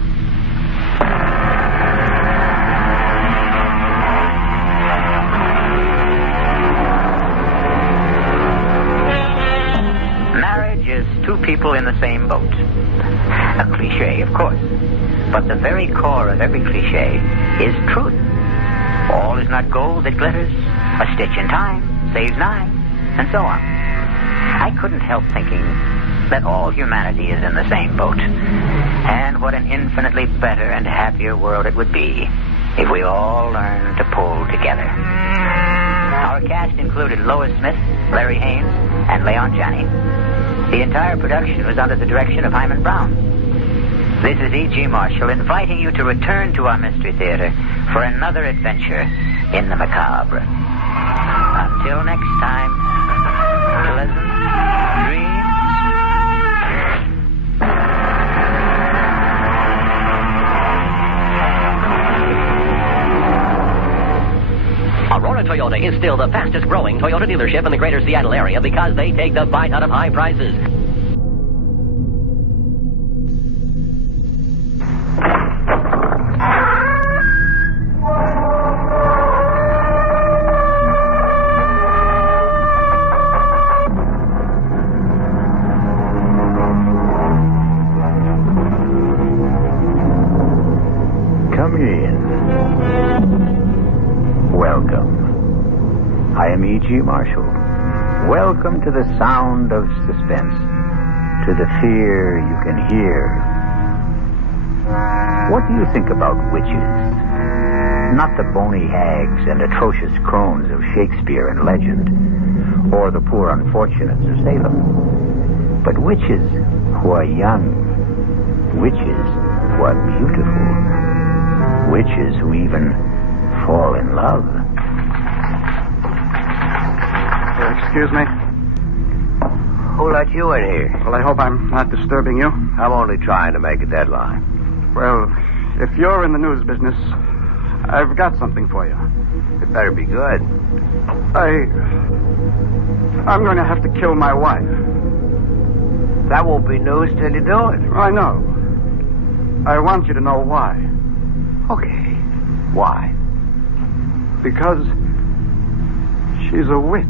Marriage is two people in the same boat. A cliche, of course. But the very core of every cliche is truth. All is not gold that glitters. A stitch in time saves nine, and so on. I couldn't help thinking that all humanity is in the same boat. And what an infinitely better and happier world it would be if we all learned to pull together. Our cast included Lois Smith, Larry Haynes, and Leon Janney. The entire production was under the direction of Hyman Brown. This is E.G. Marshall inviting you to return to our Mystery Theater for another adventure in the macabre. Until next time, pleasant dreams. Aurora Toyota is still the fastest growing Toyota dealership in the greater Seattle area because they take the bite out of high prices. Come in. Welcome. I am E.G. Marshall. Welcome to the sound of suspense, to the fear you can hear. What do you think about witches? Not the bony hags and atrocious crones of Shakespeare and legend, or the poor unfortunates of Salem, but witches who are young, witches who are beautiful, witches who even fall in love. Excuse me? Who let you in here? Well, I hope I'm not disturbing you. I'm only trying to make a deadline. Well, if you're in the news business, I've got something for you. It better be good. I'm going to have to kill my wife. That won't be news till you do it. I know. I want you to know why. Okay. Why? Because she's a witch.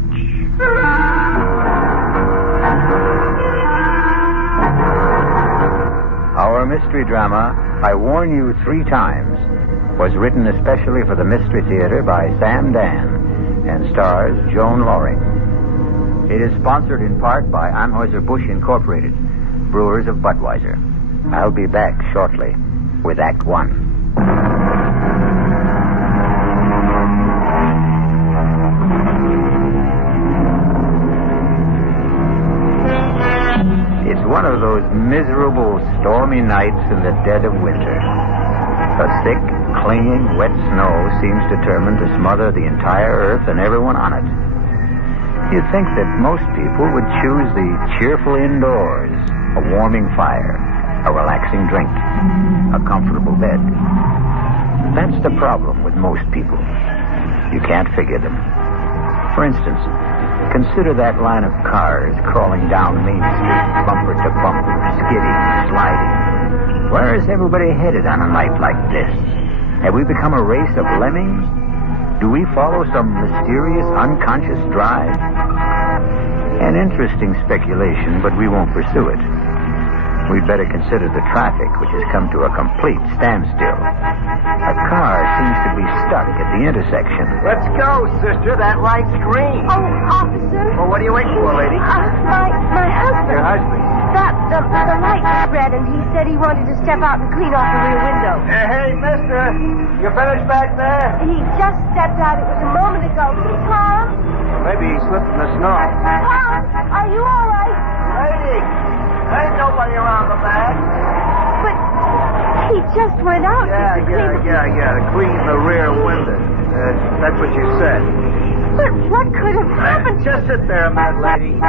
Our mystery drama, I Warn You 3 Times, was written especially for the Mystery Theater by Sam Dan and stars Joan Loring. It is sponsored in part by Anheuser-Busch Incorporated, brewers of Budweiser. I'll be back shortly with Act 1. It's one of those miserable, stormy nights in the dead of winter. A thick, clinging, wet snow seems determined to smother the entire earth and everyone on it. You'd think that most people would choose the cheerful indoors, a warming fire, a relaxing drink, a comfortable bed. That's the problem with most people. You can't figure them. For instance, consider that line of cars crawling down Main Street, bumper to bumper, skidding, sliding. Where is everybody headed on a night like this? Have we become a race of lemmings? Do we follow some mysterious, unconscious drive? An interesting speculation, but we won't pursue it. We'd better consider the traffic, which has come to a complete standstill. A car seems to be stuck at the intersection. Let's go, sister. That light's green. Oh, officer. Well, what are you waiting for, lady? My husband. Your husband? The light was red, and he said he wanted to step out and clean off the rear window. Hey, mister. You finished back there? He just stepped out. It was a moment ago. Tom? Maybe he slipped in the snow. Are you all right? Lady, ain't nobody around the back. But he just went out. To clean the rear window. That's what you said. But what could have happened? Just sit there a minute, lady. Hey,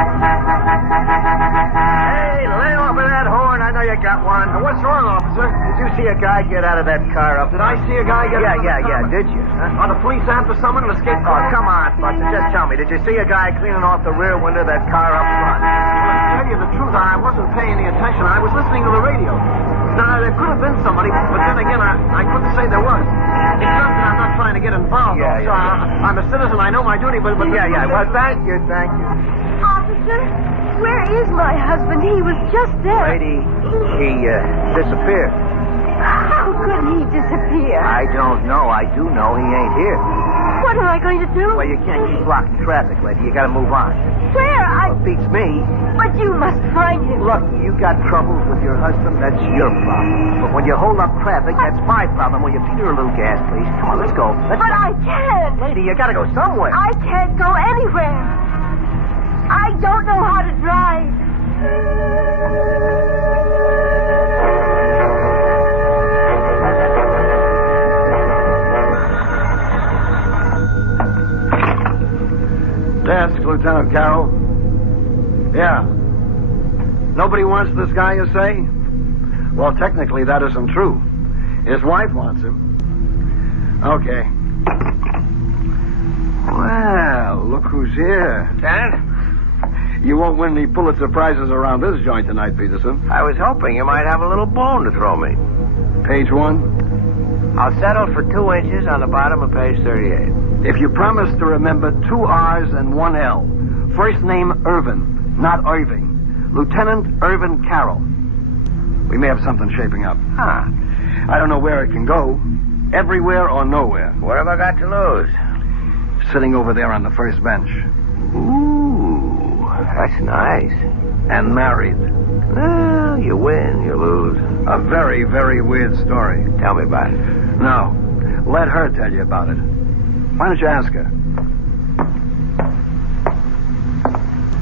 lay off of that horn. I know you got one. What's wrong, officer? Did you see a guy get out of that car up? Did I see a guy get out of the car? Yeah. Did you? Are the police after someone and escaped? Oh, come on, Buster. Just tell me. Did you see a guy cleaning off the rear window of that car up front? Well, to tell you the truth, I wasn't paying any attention. I was listening to the radio. Now, there could have been somebody, but then again, I couldn't say there was. It's not that I'm not trying to get involved. I'm a citizen. I know my duty, but... Well, thank you. Officer, where is my husband? He was just there. Lady, he disappeared. How could he disappear? I don't know. I do know he ain't here. What am I going to do? Well, you can't keep blocking traffic, lady. You gotta move on. Where? Well, beats me. But you must find him. Look, you got troubles with your husband, that's your problem. But when you hold up traffic, that's my problem. Will you feed her a little gas, please? Come on, let's go. But I can't. Lady, you gotta go somewhere. I can't go anywhere. I don't know how to drive. Desk, Lieutenant Carroll. Yeah. Nobody wants this guy, you say? Well, technically, that isn't true. His wife wants him. Okay. Well, look who's here. Lieutenant? You won't win any Pulitzer Prizes around this joint tonight, Peterson. I was hoping you might have a little bone to throw me. Page 1. I'll settle for 2 inches on the bottom of page 38. If you promise to remember 2 R's and 1 L. First name Irvin, not Irving. Lieutenant Irvin Carroll. We may have something shaping up. Huh. I don't know where it can go. Everywhere or nowhere. What have I got to lose? Sitting over there on the first bench. Ooh, that's nice. And married. Well, you win, you lose. A very, very weird story. Tell me about it. No. Let her tell you about it. Why don't you ask her?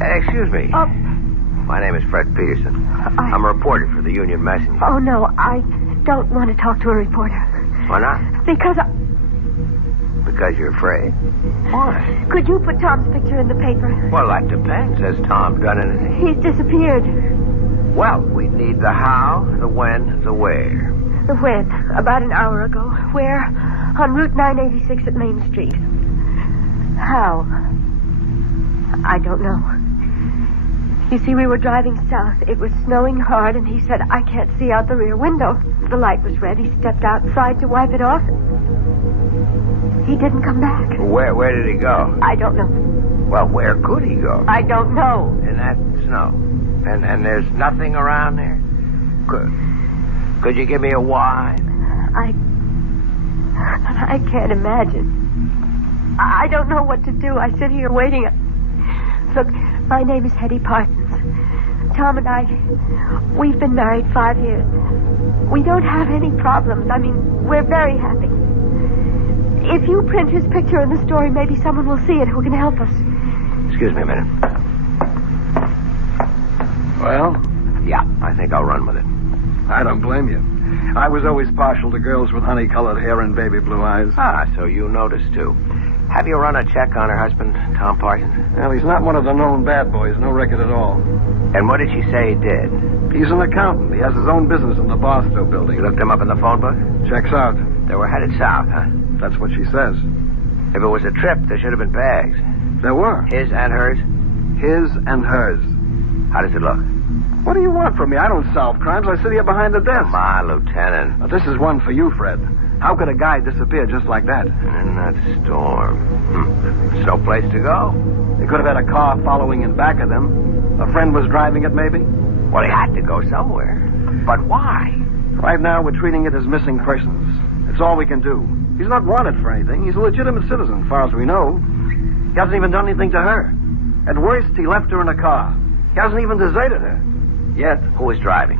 Excuse me. My name is Fred Peterson. I'm a reporter for the Union Messenger. Oh, no, I don't want to talk to a reporter. Why not? Because Because you're afraid? Why? Could you put Tom's picture in the paper? Well, that depends. Has Tom done anything? He's disappeared. Well, we need the how, the when, the where. The when? About an hour ago. Where? On Route 986 at Main Street. How? I don't know. You see, we were driving south. It was snowing hard, and he said, I can't see out the rear window. The light was red. He stepped outside to wipe it off. He didn't come back. Where did he go? I don't know. Well, where could he go? I don't know. In that snow. And there's nothing around there? Could you give me a why? I can't imagine. I don't know what to do. I sit here waiting. Look, my name is Hetty Parsons. Tom and I, we've been married 5 years. We don't have any problems. I mean, we're very happy. If you print his picture in the story, maybe someone will see it who can help us. Excuse me a minute. Well? Yeah, I think I'll run with it. I don't blame you. I was always partial to girls with honey-colored hair and baby blue eyes. Ah, so you noticed, too. Have you run a check on her husband, Tom Parsons? Well, he's not one of the known bad boys. No record at all. And what did she say he did? He's an accountant. He has his own business in the Barstow building. You looked him up in the phone book? Checks out. They were headed south, huh? That's what she says. If it was a trip, there should have been bags. There were. His and hers? His and hers. How does it look? What do you want from me? I don't solve crimes. I sit here behind the desk. Come on, Lieutenant. Now, this is one for you, Fred. How could a guy disappear just like that? In that storm. There's no place to go. They could have had a car following in back of them. A friend was driving it, maybe? Well, he had to go somewhere. But why? Right now, we're treating it as missing persons. It's all we can do. He's not wanted for anything. He's a legitimate citizen, as far as we know. He hasn't even done anything to her. At worst, he left her in a car. He hasn't even deserted her. Yet. Who was driving?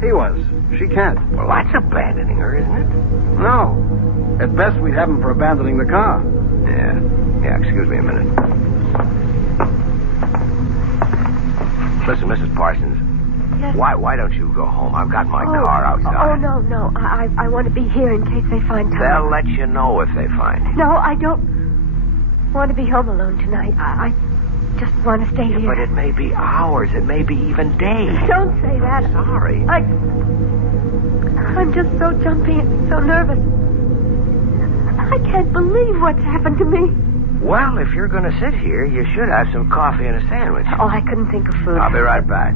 He was. She can't. Well, that's abandoning her, isn't it? No. At best, we'd have him for abandoning the car. Yeah, excuse me a minute. Listen, Mrs. Parsons. Yes. Why don't you go home? I've got my car outside. Oh, no. I want to be here in case they find Tom. They'll let you know if they find him. No, I don't want to be home alone tonight. I just want to stay here. But it may be hours. It may be even days. Don't say that. I'm sorry. I'm just so jumpy and so nervous. I can't believe what's happened to me. Well, if you're going to sit here, you should have some coffee and a sandwich. Oh, I couldn't think of food. I'll be right back.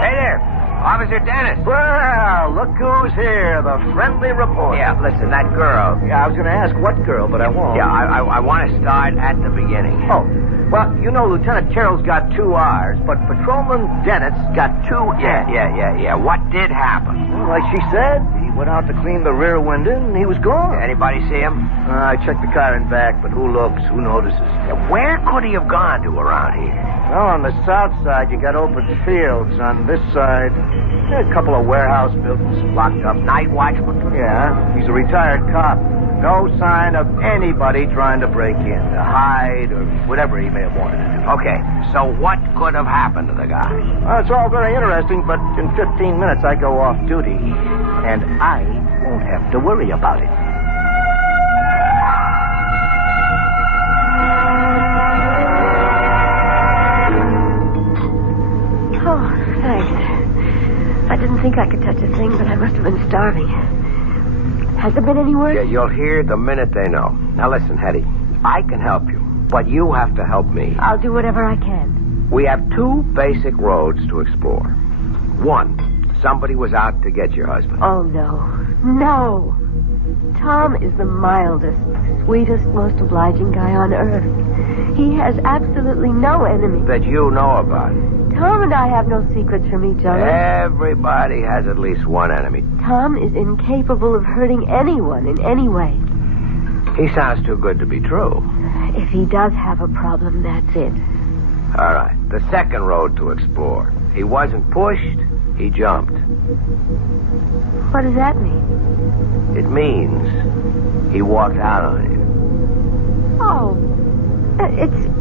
Hey there, Officer Dennis. Well, look who's here, the friendly reporter. Yeah, listen, that girl. Yeah, I was going to ask what girl, but I won't. Yeah, I want to start at the beginning. Oh, well, you know Lieutenant Carroll's got 2 R's, but Patrolman Dennett's got 2 N's. Yeah. What did happen? Well, like she said, he went out to clean the rear window and he was gone. Anybody see him? I checked the car and back, but who looks, who notices? Where could he have gone to around here? Well, on the south side, you got open fields. On this side, a couple of warehouse buildings locked up. Night watchman? Yeah, he's a retired cop. No sign of anybody trying to break in, to hide, or whatever he may have wanted to do. Okay, so what could have happened to the guy? Well, it's all very interesting, but in 15 minutes I go off duty, and I won't have to worry about it. Oh, thanks. I didn't think I could touch a thing, but I must have been starving. Has there been any word? Yeah, you'll hear the minute they know. Now listen, Hetty, I can help you, but you have to help me. I'll do whatever I can. We have 2 basic roads to explore. 1, somebody was out to get your husband. Oh, no. Tom is the mildest, sweetest, most obliging guy on earth. He has absolutely no enemies. That you know about. Tom and I have no secrets from each other. Everybody has at least one enemy. Tom is incapable of hurting anyone in any way. He sounds too good to be true. If he does have a problem, that's it. All right. The second road to explore. He wasn't pushed, he jumped. What does that mean? It means he walked out on you. Oh,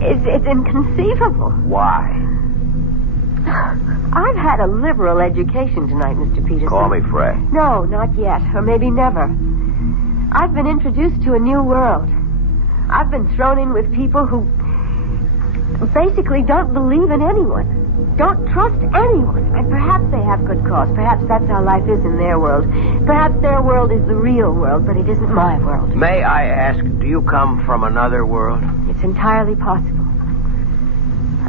it's inconceivable. Why? I've had a liberal education tonight, Mr. Peterson. Call me Fred. No, not yet, or maybe never. I've been introduced to a new world. I've been thrown in with people who basically don't believe in anyone, don't trust anyone. And perhaps they have good cause. Perhaps that's how life is in their world. Perhaps their world is the real world, but it isn't my world. May I ask, do you come from another world? It's entirely possible.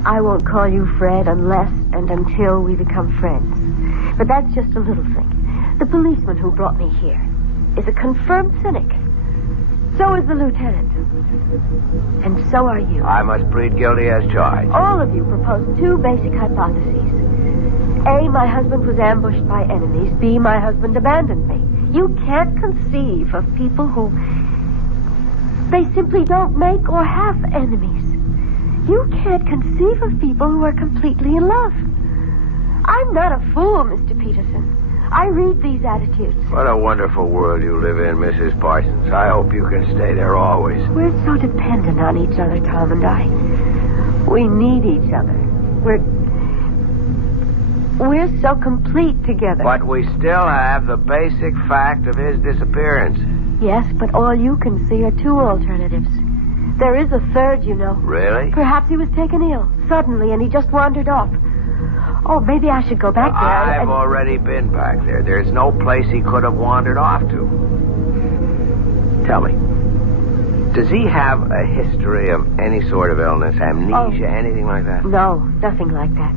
I won't call you Fred unless and until we become friends. But that's just a little thing. The policeman who brought me here is a confirmed cynic. So is the lieutenant. And so are you. I must plead guilty as charged. All of you propose 2 basic hypotheses. A, my husband was ambushed by enemies. B, my husband abandoned me. You can't conceive of people who... they simply don't make or have enemies. You can't conceive of people who are completely in love. I'm not a fool, Mr. Peterson. I read these attitudes. What a wonderful world you live in, Mrs. Parsons. I hope you can stay there always. We're so dependent on each other, Tom and I. We need each other. We're so complete together. But we still have the basic fact of his disappearance. Yes, but all you can see are 2 alternatives. There is a third, you know. Really? Perhaps he was taken ill, suddenly, and he just wandered off. Oh, maybe I should go back there. I've already been back there. There's no place he could have wandered off to. Tell me, does he have a history of any sort of illness, amnesia, anything like that? No, nothing like that.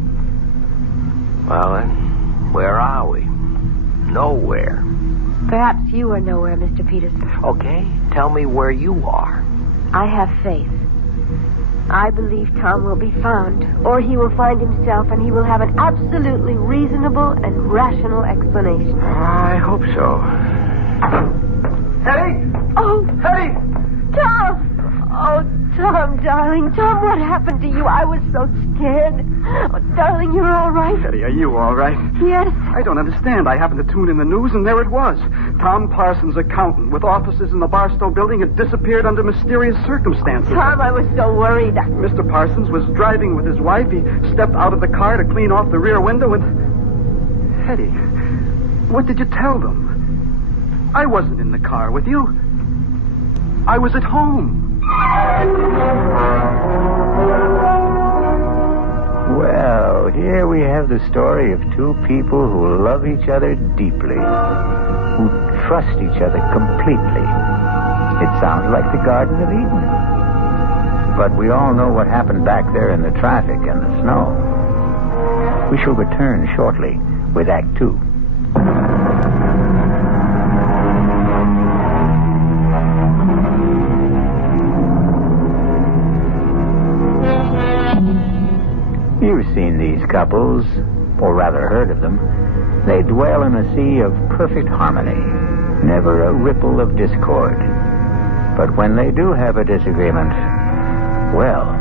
Well, then, where are we? Nowhere. Perhaps you are nowhere, Mr. Peterson. Okay, tell me where you are. I have faith. I believe Tom will be found, or he will find himself, and he will have an absolutely reasonable and rational explanation. I hope so. Hetty! Oh! Hetty! Tom! Oh, Tom, darling. Tom, what happened to you? I was so scared. Oh, darling, you're all right? Hetty, are you all right? Yes. I don't understand. I happened to tune in the news, and there it was. Tom Parsons, accountant, with offices in the Barstow building, had disappeared under mysterious circumstances. Tom, I was so worried. Mr. Parsons was driving with his wife. He stepped out of the car to clean off the rear window and... Hetty, what did you tell them? I wasn't in the car with you. I was at home. Well, here we have the story of two people who love each other deeply, who trust each other completely. It sounds like the Garden of Eden. But we all know what happened back there in the traffic and the snow. We shall return shortly with Act 2. You've seen these couples, or rather heard of them. They dwell in a sea of perfect harmony, never a ripple of discord. But when they do have a disagreement, well,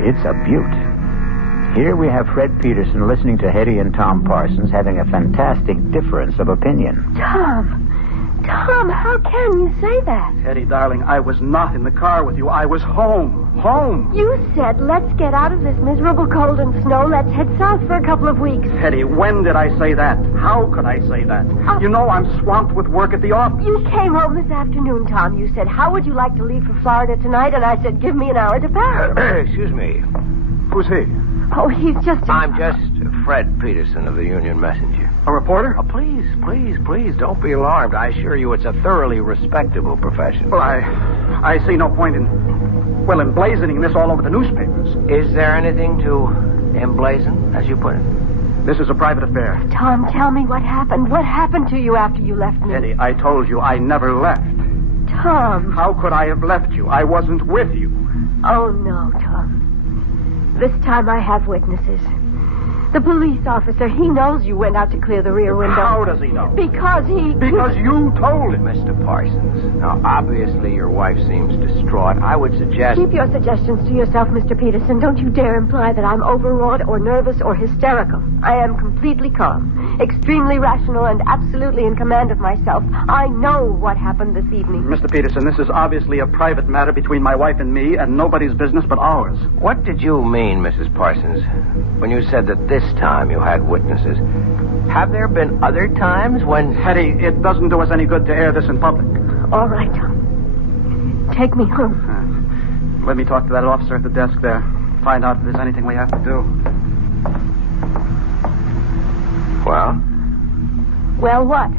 it's a beaut. Here we have Fred Peterson listening to Hetty and Tom Parsons having a fantastic difference of opinion. Tom, how can you say that? Hetty, darling, I was not in the car with you. I was home. Home. You said, let's get out of this miserable cold and snow. Let's head south for a couple of weeks. Hetty, when did I say that? How could I say that? You know I'm swamped with work at the office. You came home this afternoon, Tom. You said, how would you like to leave for Florida tonight? And I said, give me an hour to pack. Excuse me. Who's he? Oh, he's just... I'm just Fred Peterson of the Union Messenger. A reporter? Oh, please, don't be alarmed. I assure you it's a thoroughly respectable profession. Well, I see no point in emblazoning this all over the newspapers. Is there anything to emblazon, as you put it? This is a private affair. Tom, tell me what happened. What happened to you after you left me? Hetty, I told you I never left. Tom. How could I have left you? I wasn't with you. Oh, no, Tom. This time I have witnesses. The police officer, he knows you went out to clear the rear window. How does he know? Because he... Because you told him. Mr. Parsons. Now, obviously your wife seems distraught. I would suggest... Keep your suggestions to yourself, Mr. Peterson. Don't you dare imply that I'm overwrought or nervous or hysterical. I am completely calm, extremely rational, and absolutely in command of myself. I know what happened this evening. Mr. Peterson, this is obviously a private matter between my wife and me, and nobody's business but ours. What did you mean, Mrs. Parsons, when you said that this time you had witnesses? Have there been other times when... Hetty, it doesn't do us any good to air this in public. All right, Tom. Take me home. Let me talk to that officer at the desk there. Find out if there's anything we have to do. Well? Well, what?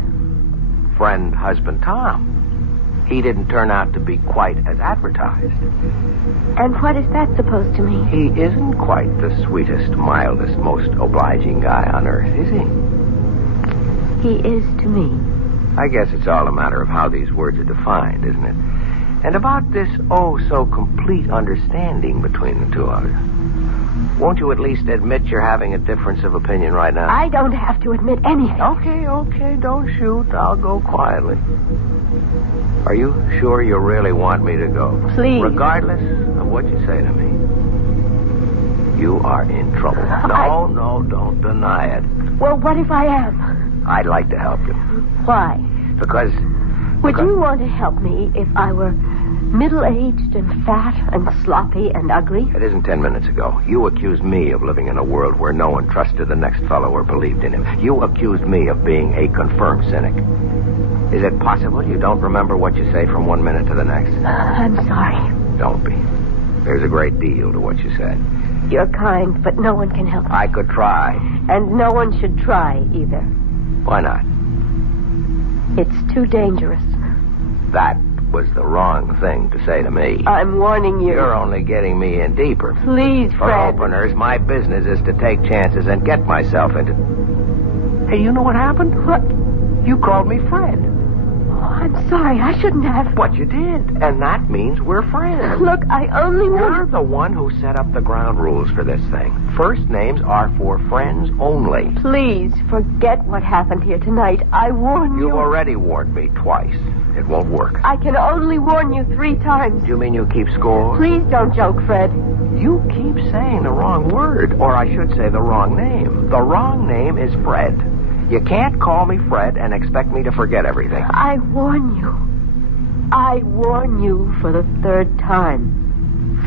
Friend, husband, Tom. He didn't turn out to be quite as advertised. And what is that supposed to mean? He isn't quite the sweetest, mildest, most obliging guy on earth, is he? He is to me. I guess it's all a matter of how these words are defined, isn't it? And about this oh-so-complete understanding between the two of you. Won't you at least admit you're having a difference of opinion right now? I don't have to admit anything. Okay, don't shoot. I'll go quietly. Are you sure you really want me to go? Please. Regardless of what you say to me. You are in trouble. No, don't deny it. Well, what if I am? I'd like to help you. Why? Because... Would you want to help me if I were middle-aged and fat and sloppy and ugly? It isn't 10 minutes ago. You accused me of living in a world where no one trusted the next fellow or believed in him. You accused me of being a confirmed cynic. Is it possible you don't remember what you say from one minute to the next? I'm sorry. Don't be. There's a great deal to what you said. You're kind, but no one can help me. I could try. And no one should try either. Why not? It's too dangerous. That was the wrong thing to say to me. I'm warning you. You're only getting me in deeper. Please, For Fred. openers, my business is to take chances and get myself into... Hey, you know what happened? What? You called me Fred. Oh, I'm sorry. I shouldn't have. But you did, and that means we're friends. Look, I only You're want... the one who set up the ground rules for this thing. First names are for friends only. Please, forget what happened here tonight. I warn you. You've already warned me twice. It won't work. I can only warn you 3 times. Do you mean you keep score? Please don't joke, Fred. You keep saying the wrong word, or I should say the wrong name. The wrong name is Fred. You can't call me Fred and expect me to forget everything. I warn you. I warn you for the third time.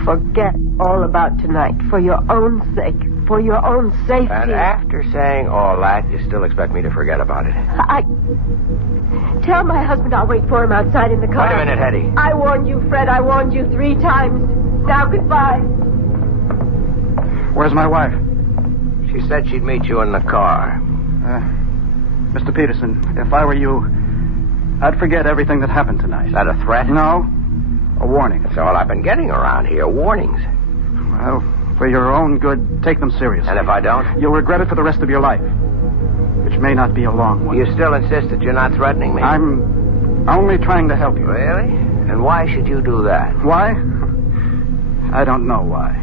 Forget all about tonight for your own sake. For your own safety. And after saying all that, you still expect me to forget about it? Tell my husband I'll wait for him outside in the car. Wait a minute, Hetty. I warned you, Fred. I warned you 3 times. Now, goodbye. Where's my wife? She said she'd meet you in the car. Mr. Peterson, if I were you, I'd forget everything that happened tonight. Is that a threat? No. A warning. That's all I've been getting around here, warnings. Well, for your own good, take them seriously. And if I don't? You'll regret it for the rest of your life, which may not be a long one. You still insist that you're not threatening me? I'm only trying to help you. Really? And why should you do that? Why? I don't know why.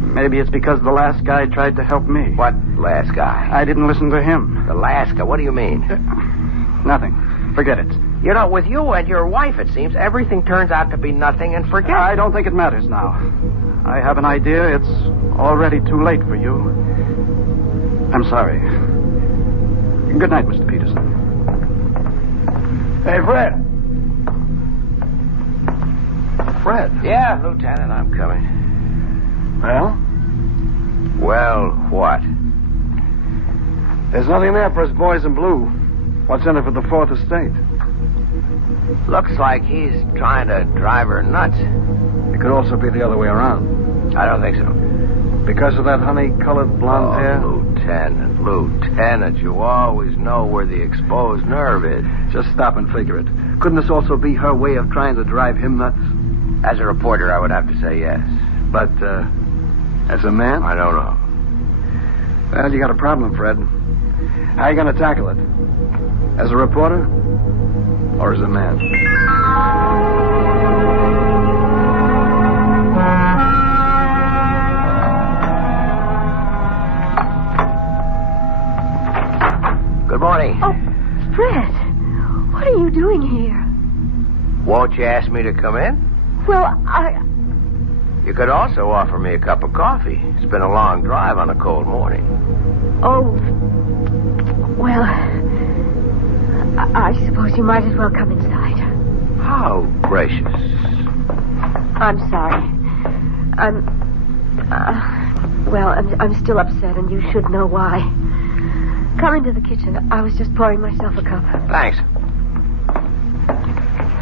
Maybe it's because the last guy tried to help me. What last guy? I didn't listen to him. The last guy? What do you mean? Nothing. Forget it. You know, with you and your wife, it seems, everything turns out to be nothing and forget. I don't think it matters now. I have an idea. It's already too late for you. I'm sorry. Good night, Mr. Peterson. Hey, Fred. Fred? Yeah, Lieutenant, I'm coming. Well? Well, what? There's nothing there for us boys in blue. What's in it for the Fourth Estate? Looks like he's trying to drive her nuts. It could also be the other way around. I don't think so. Because of that honey-colored blonde hair? Lieutenant, you always know where the exposed nerve is. Just stop and figure it. Couldn't this also be her way of trying to drive him nuts? As a reporter, I would have to say yes. But, as a man? I don't know. Well, you got a problem, Fred. How are you going to tackle it? As a reporter? Or as a man? Good morning. Oh, Fred. What are you doing here? Won't you ask me to come in? Well, You could also offer me a cup of coffee. It's been a long drive on a cold morning. Oh. Well, I suppose you might as well come inside. How gracious. I'm sorry. I'm still upset, and you should know why. Come into the kitchen. I was just pouring myself a cup. Thanks.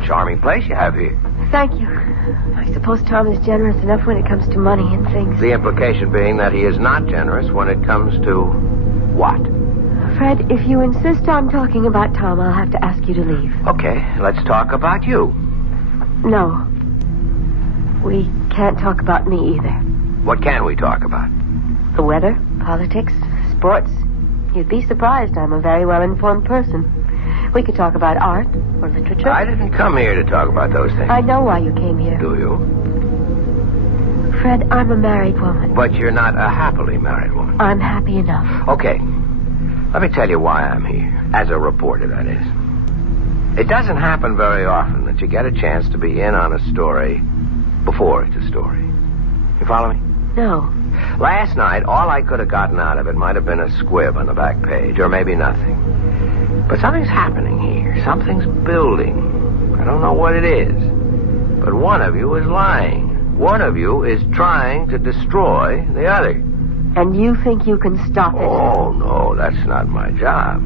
Charming place you have here. Thank you. I suppose Tom is generous enough when it comes to money and things. The implication being that he is not generous when it comes to what? Fred, if you insist on talking about Tom, I'll have to ask you to leave. Okay, let's talk about you. No. We can't talk about me either. What can we talk about? The weather, politics, sports. You'd be surprised I'm a very well-informed person. We could talk about art or literature. I didn't come here to talk about those things. I know why you came here. Do you? Fred, I'm a married woman. But you're not a happily married woman. I'm happy enough. Okay. Let me tell you why I'm here. As a reporter, that is. It doesn't happen very often that you get a chance to be in on a story before it's a story. You follow me? No. Last night, all I could have gotten out of it might have been a squib on the back page, or maybe nothing. But something's happening here. Something's building. I don't know what it is. But one of you is lying. One of you is trying to destroy the other. And you think you can stop it? Oh, no, that's not my job.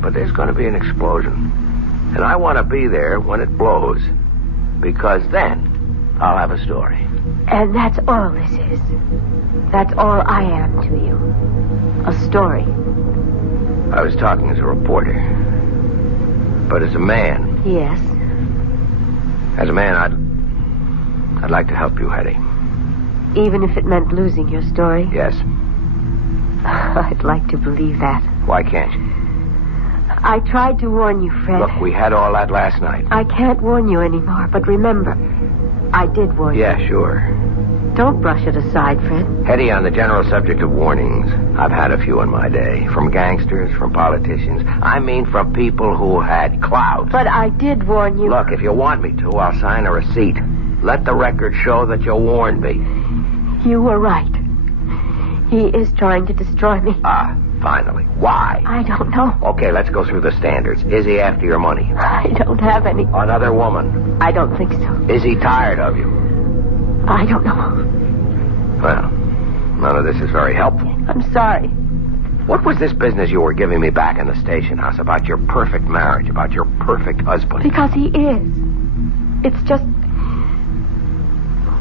But there's going to be an explosion. And I want to be there when it blows. Because then I'll have a story. And that's all this is. That's all I am to you. A story. I was talking as a reporter. But as a man... Yes? As a man, I'd like to help you, Hetty. Even if it meant losing your story? Yes. I'd like to believe that. Why can't you? I tried to warn you, Fred. Look, we had all that last night. I can't warn you anymore, but remember, I did warn you. Yeah, sure. Don't brush it aside, Fred. Hetty, on the general subject of warnings, I've had a few in my day. From gangsters, from politicians. I mean from people who had clout. But I did warn you. Look, if you want me to, I'll sign a receipt. Let the record show that you warned me. You were right. He is trying to destroy me. Ah, Finally. Why? I don't know. Okay, let's go through the standards. Is he after your money? I don't have any. Another woman? I don't think so. Is he tired of you? I don't know. Well, none of this is very helpful. I'm sorry. What was this business you were giving me back in the station house about your perfect marriage, about your perfect husband? Because he is. It's just...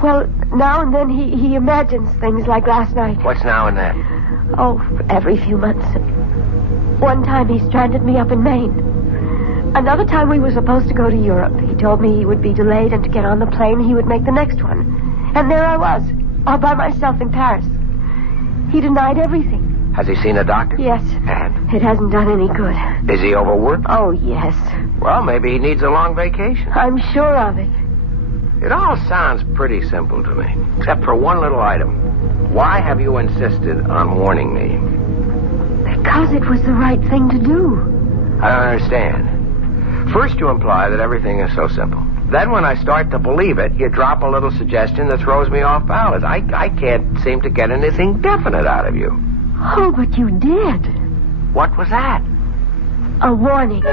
Well, now and then he imagines things like last night. What's now and then? Oh, every few months. One time he stranded me up in Maine. Another time we were supposed to go to Europe. He told me he would be delayed and to get on the plane he would make the next one. And there I was, all by myself in Paris. He denied everything. Has he seen a doctor? Yes. And? It hasn't done any good. Is he overworked? Oh, yes. Well, maybe he needs a long vacation. I'm sure of it. It all sounds pretty simple to me, except for one little item. Why have you insisted on warning me? Because it was the right thing to do. I don't understand. First you imply that everything is so simple. Then when I start to believe it, you drop a little suggestion that throws me off balance. I can't seem to get anything definite out of you. Oh, but you did. What was that? A warning.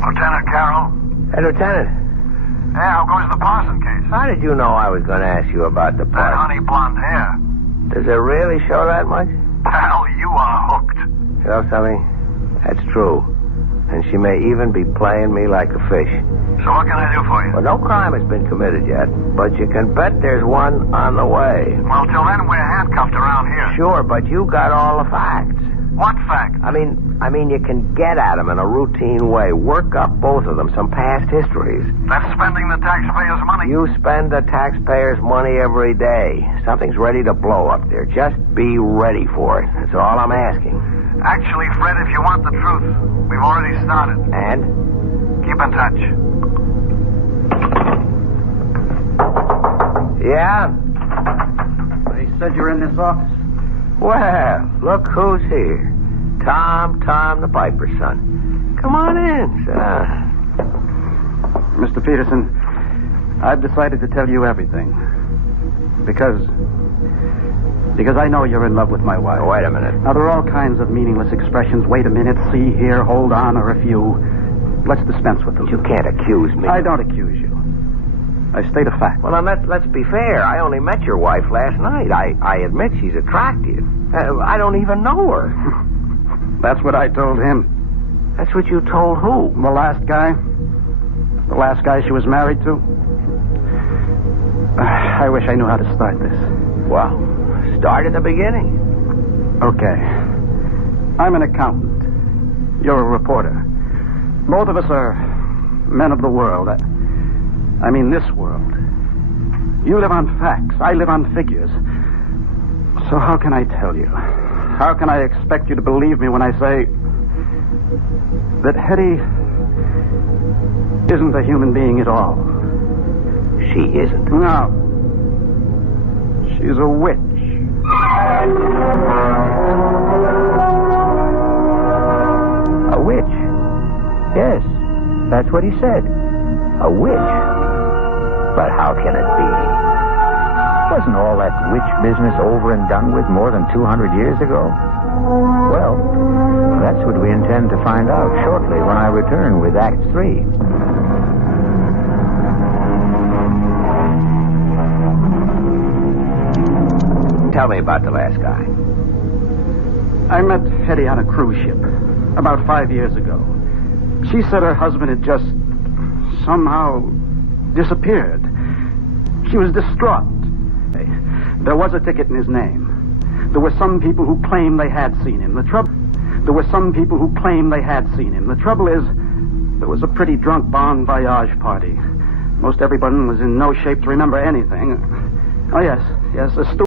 Lieutenant Carroll? Hey, Lieutenant. Yeah, how goes the Parson case? How did you know I was going to ask you about the That part? honey blonde hair. Does it really show that much? Pal, you are hooked. You know something? That's true. And she may even be playing me like a fish. So what can I do for you? Well, no crime has been committed yet, but you can bet there's one on the way. Well, till then, we're handcuffed around here. Sure, but you got all the facts. What facts? I mean, you can get at them in a routine way. Work up both of them, some past histories. That's spending the taxpayers' money. You spend the taxpayers' money every day. Something's ready to blow up there. Just be ready for it. That's all I'm asking. Actually, Fred, if you want the truth, we've already started. And? Keep in touch. Yeah? They said you're in this office. Well, look who's here. Tom, the piper's son. Come on in, sir. Mr. Peterson, I've decided to tell you everything. Because I know you're in love with my wife. Oh, wait a minute. Now, there are all kinds of meaningless expressions. Wait a minute, see here, hold on, or if you... Let's dispense with them. You can't accuse me. I don't accuse you. I state a fact. Well, now, let's be fair. I only met your wife last night. I admit she's attractive. I don't even know her. That's what I told him. That's what you told who? The last guy. The last guy she was married to. I wish I knew how to start this. Well, start at the beginning. Okay. I'm an accountant. You're a reporter. Both of us are men of the world. I mean this world. You live on facts. I live on figures. So how can I tell you? How can I expect you to believe me when I say that Hetty isn't a human being at all? She isn't. No. She's a witch. A witch? Yes, that's what he said. A witch. But how can it be? Wasn't all that witch business over and done with more than 200 years ago? Well, that's what we intend to find out shortly when I return with Act 3. Tell me about the last guy. I met Hetty on a cruise ship about 5 years ago. She said her husband had just somehow disappeared. She was distraught. There was a ticket in his name. There were some people who claimed they had seen him. The trouble is, there was a pretty drunk bon voyage party. Most everyone was in no shape to remember anything. Oh, yes, a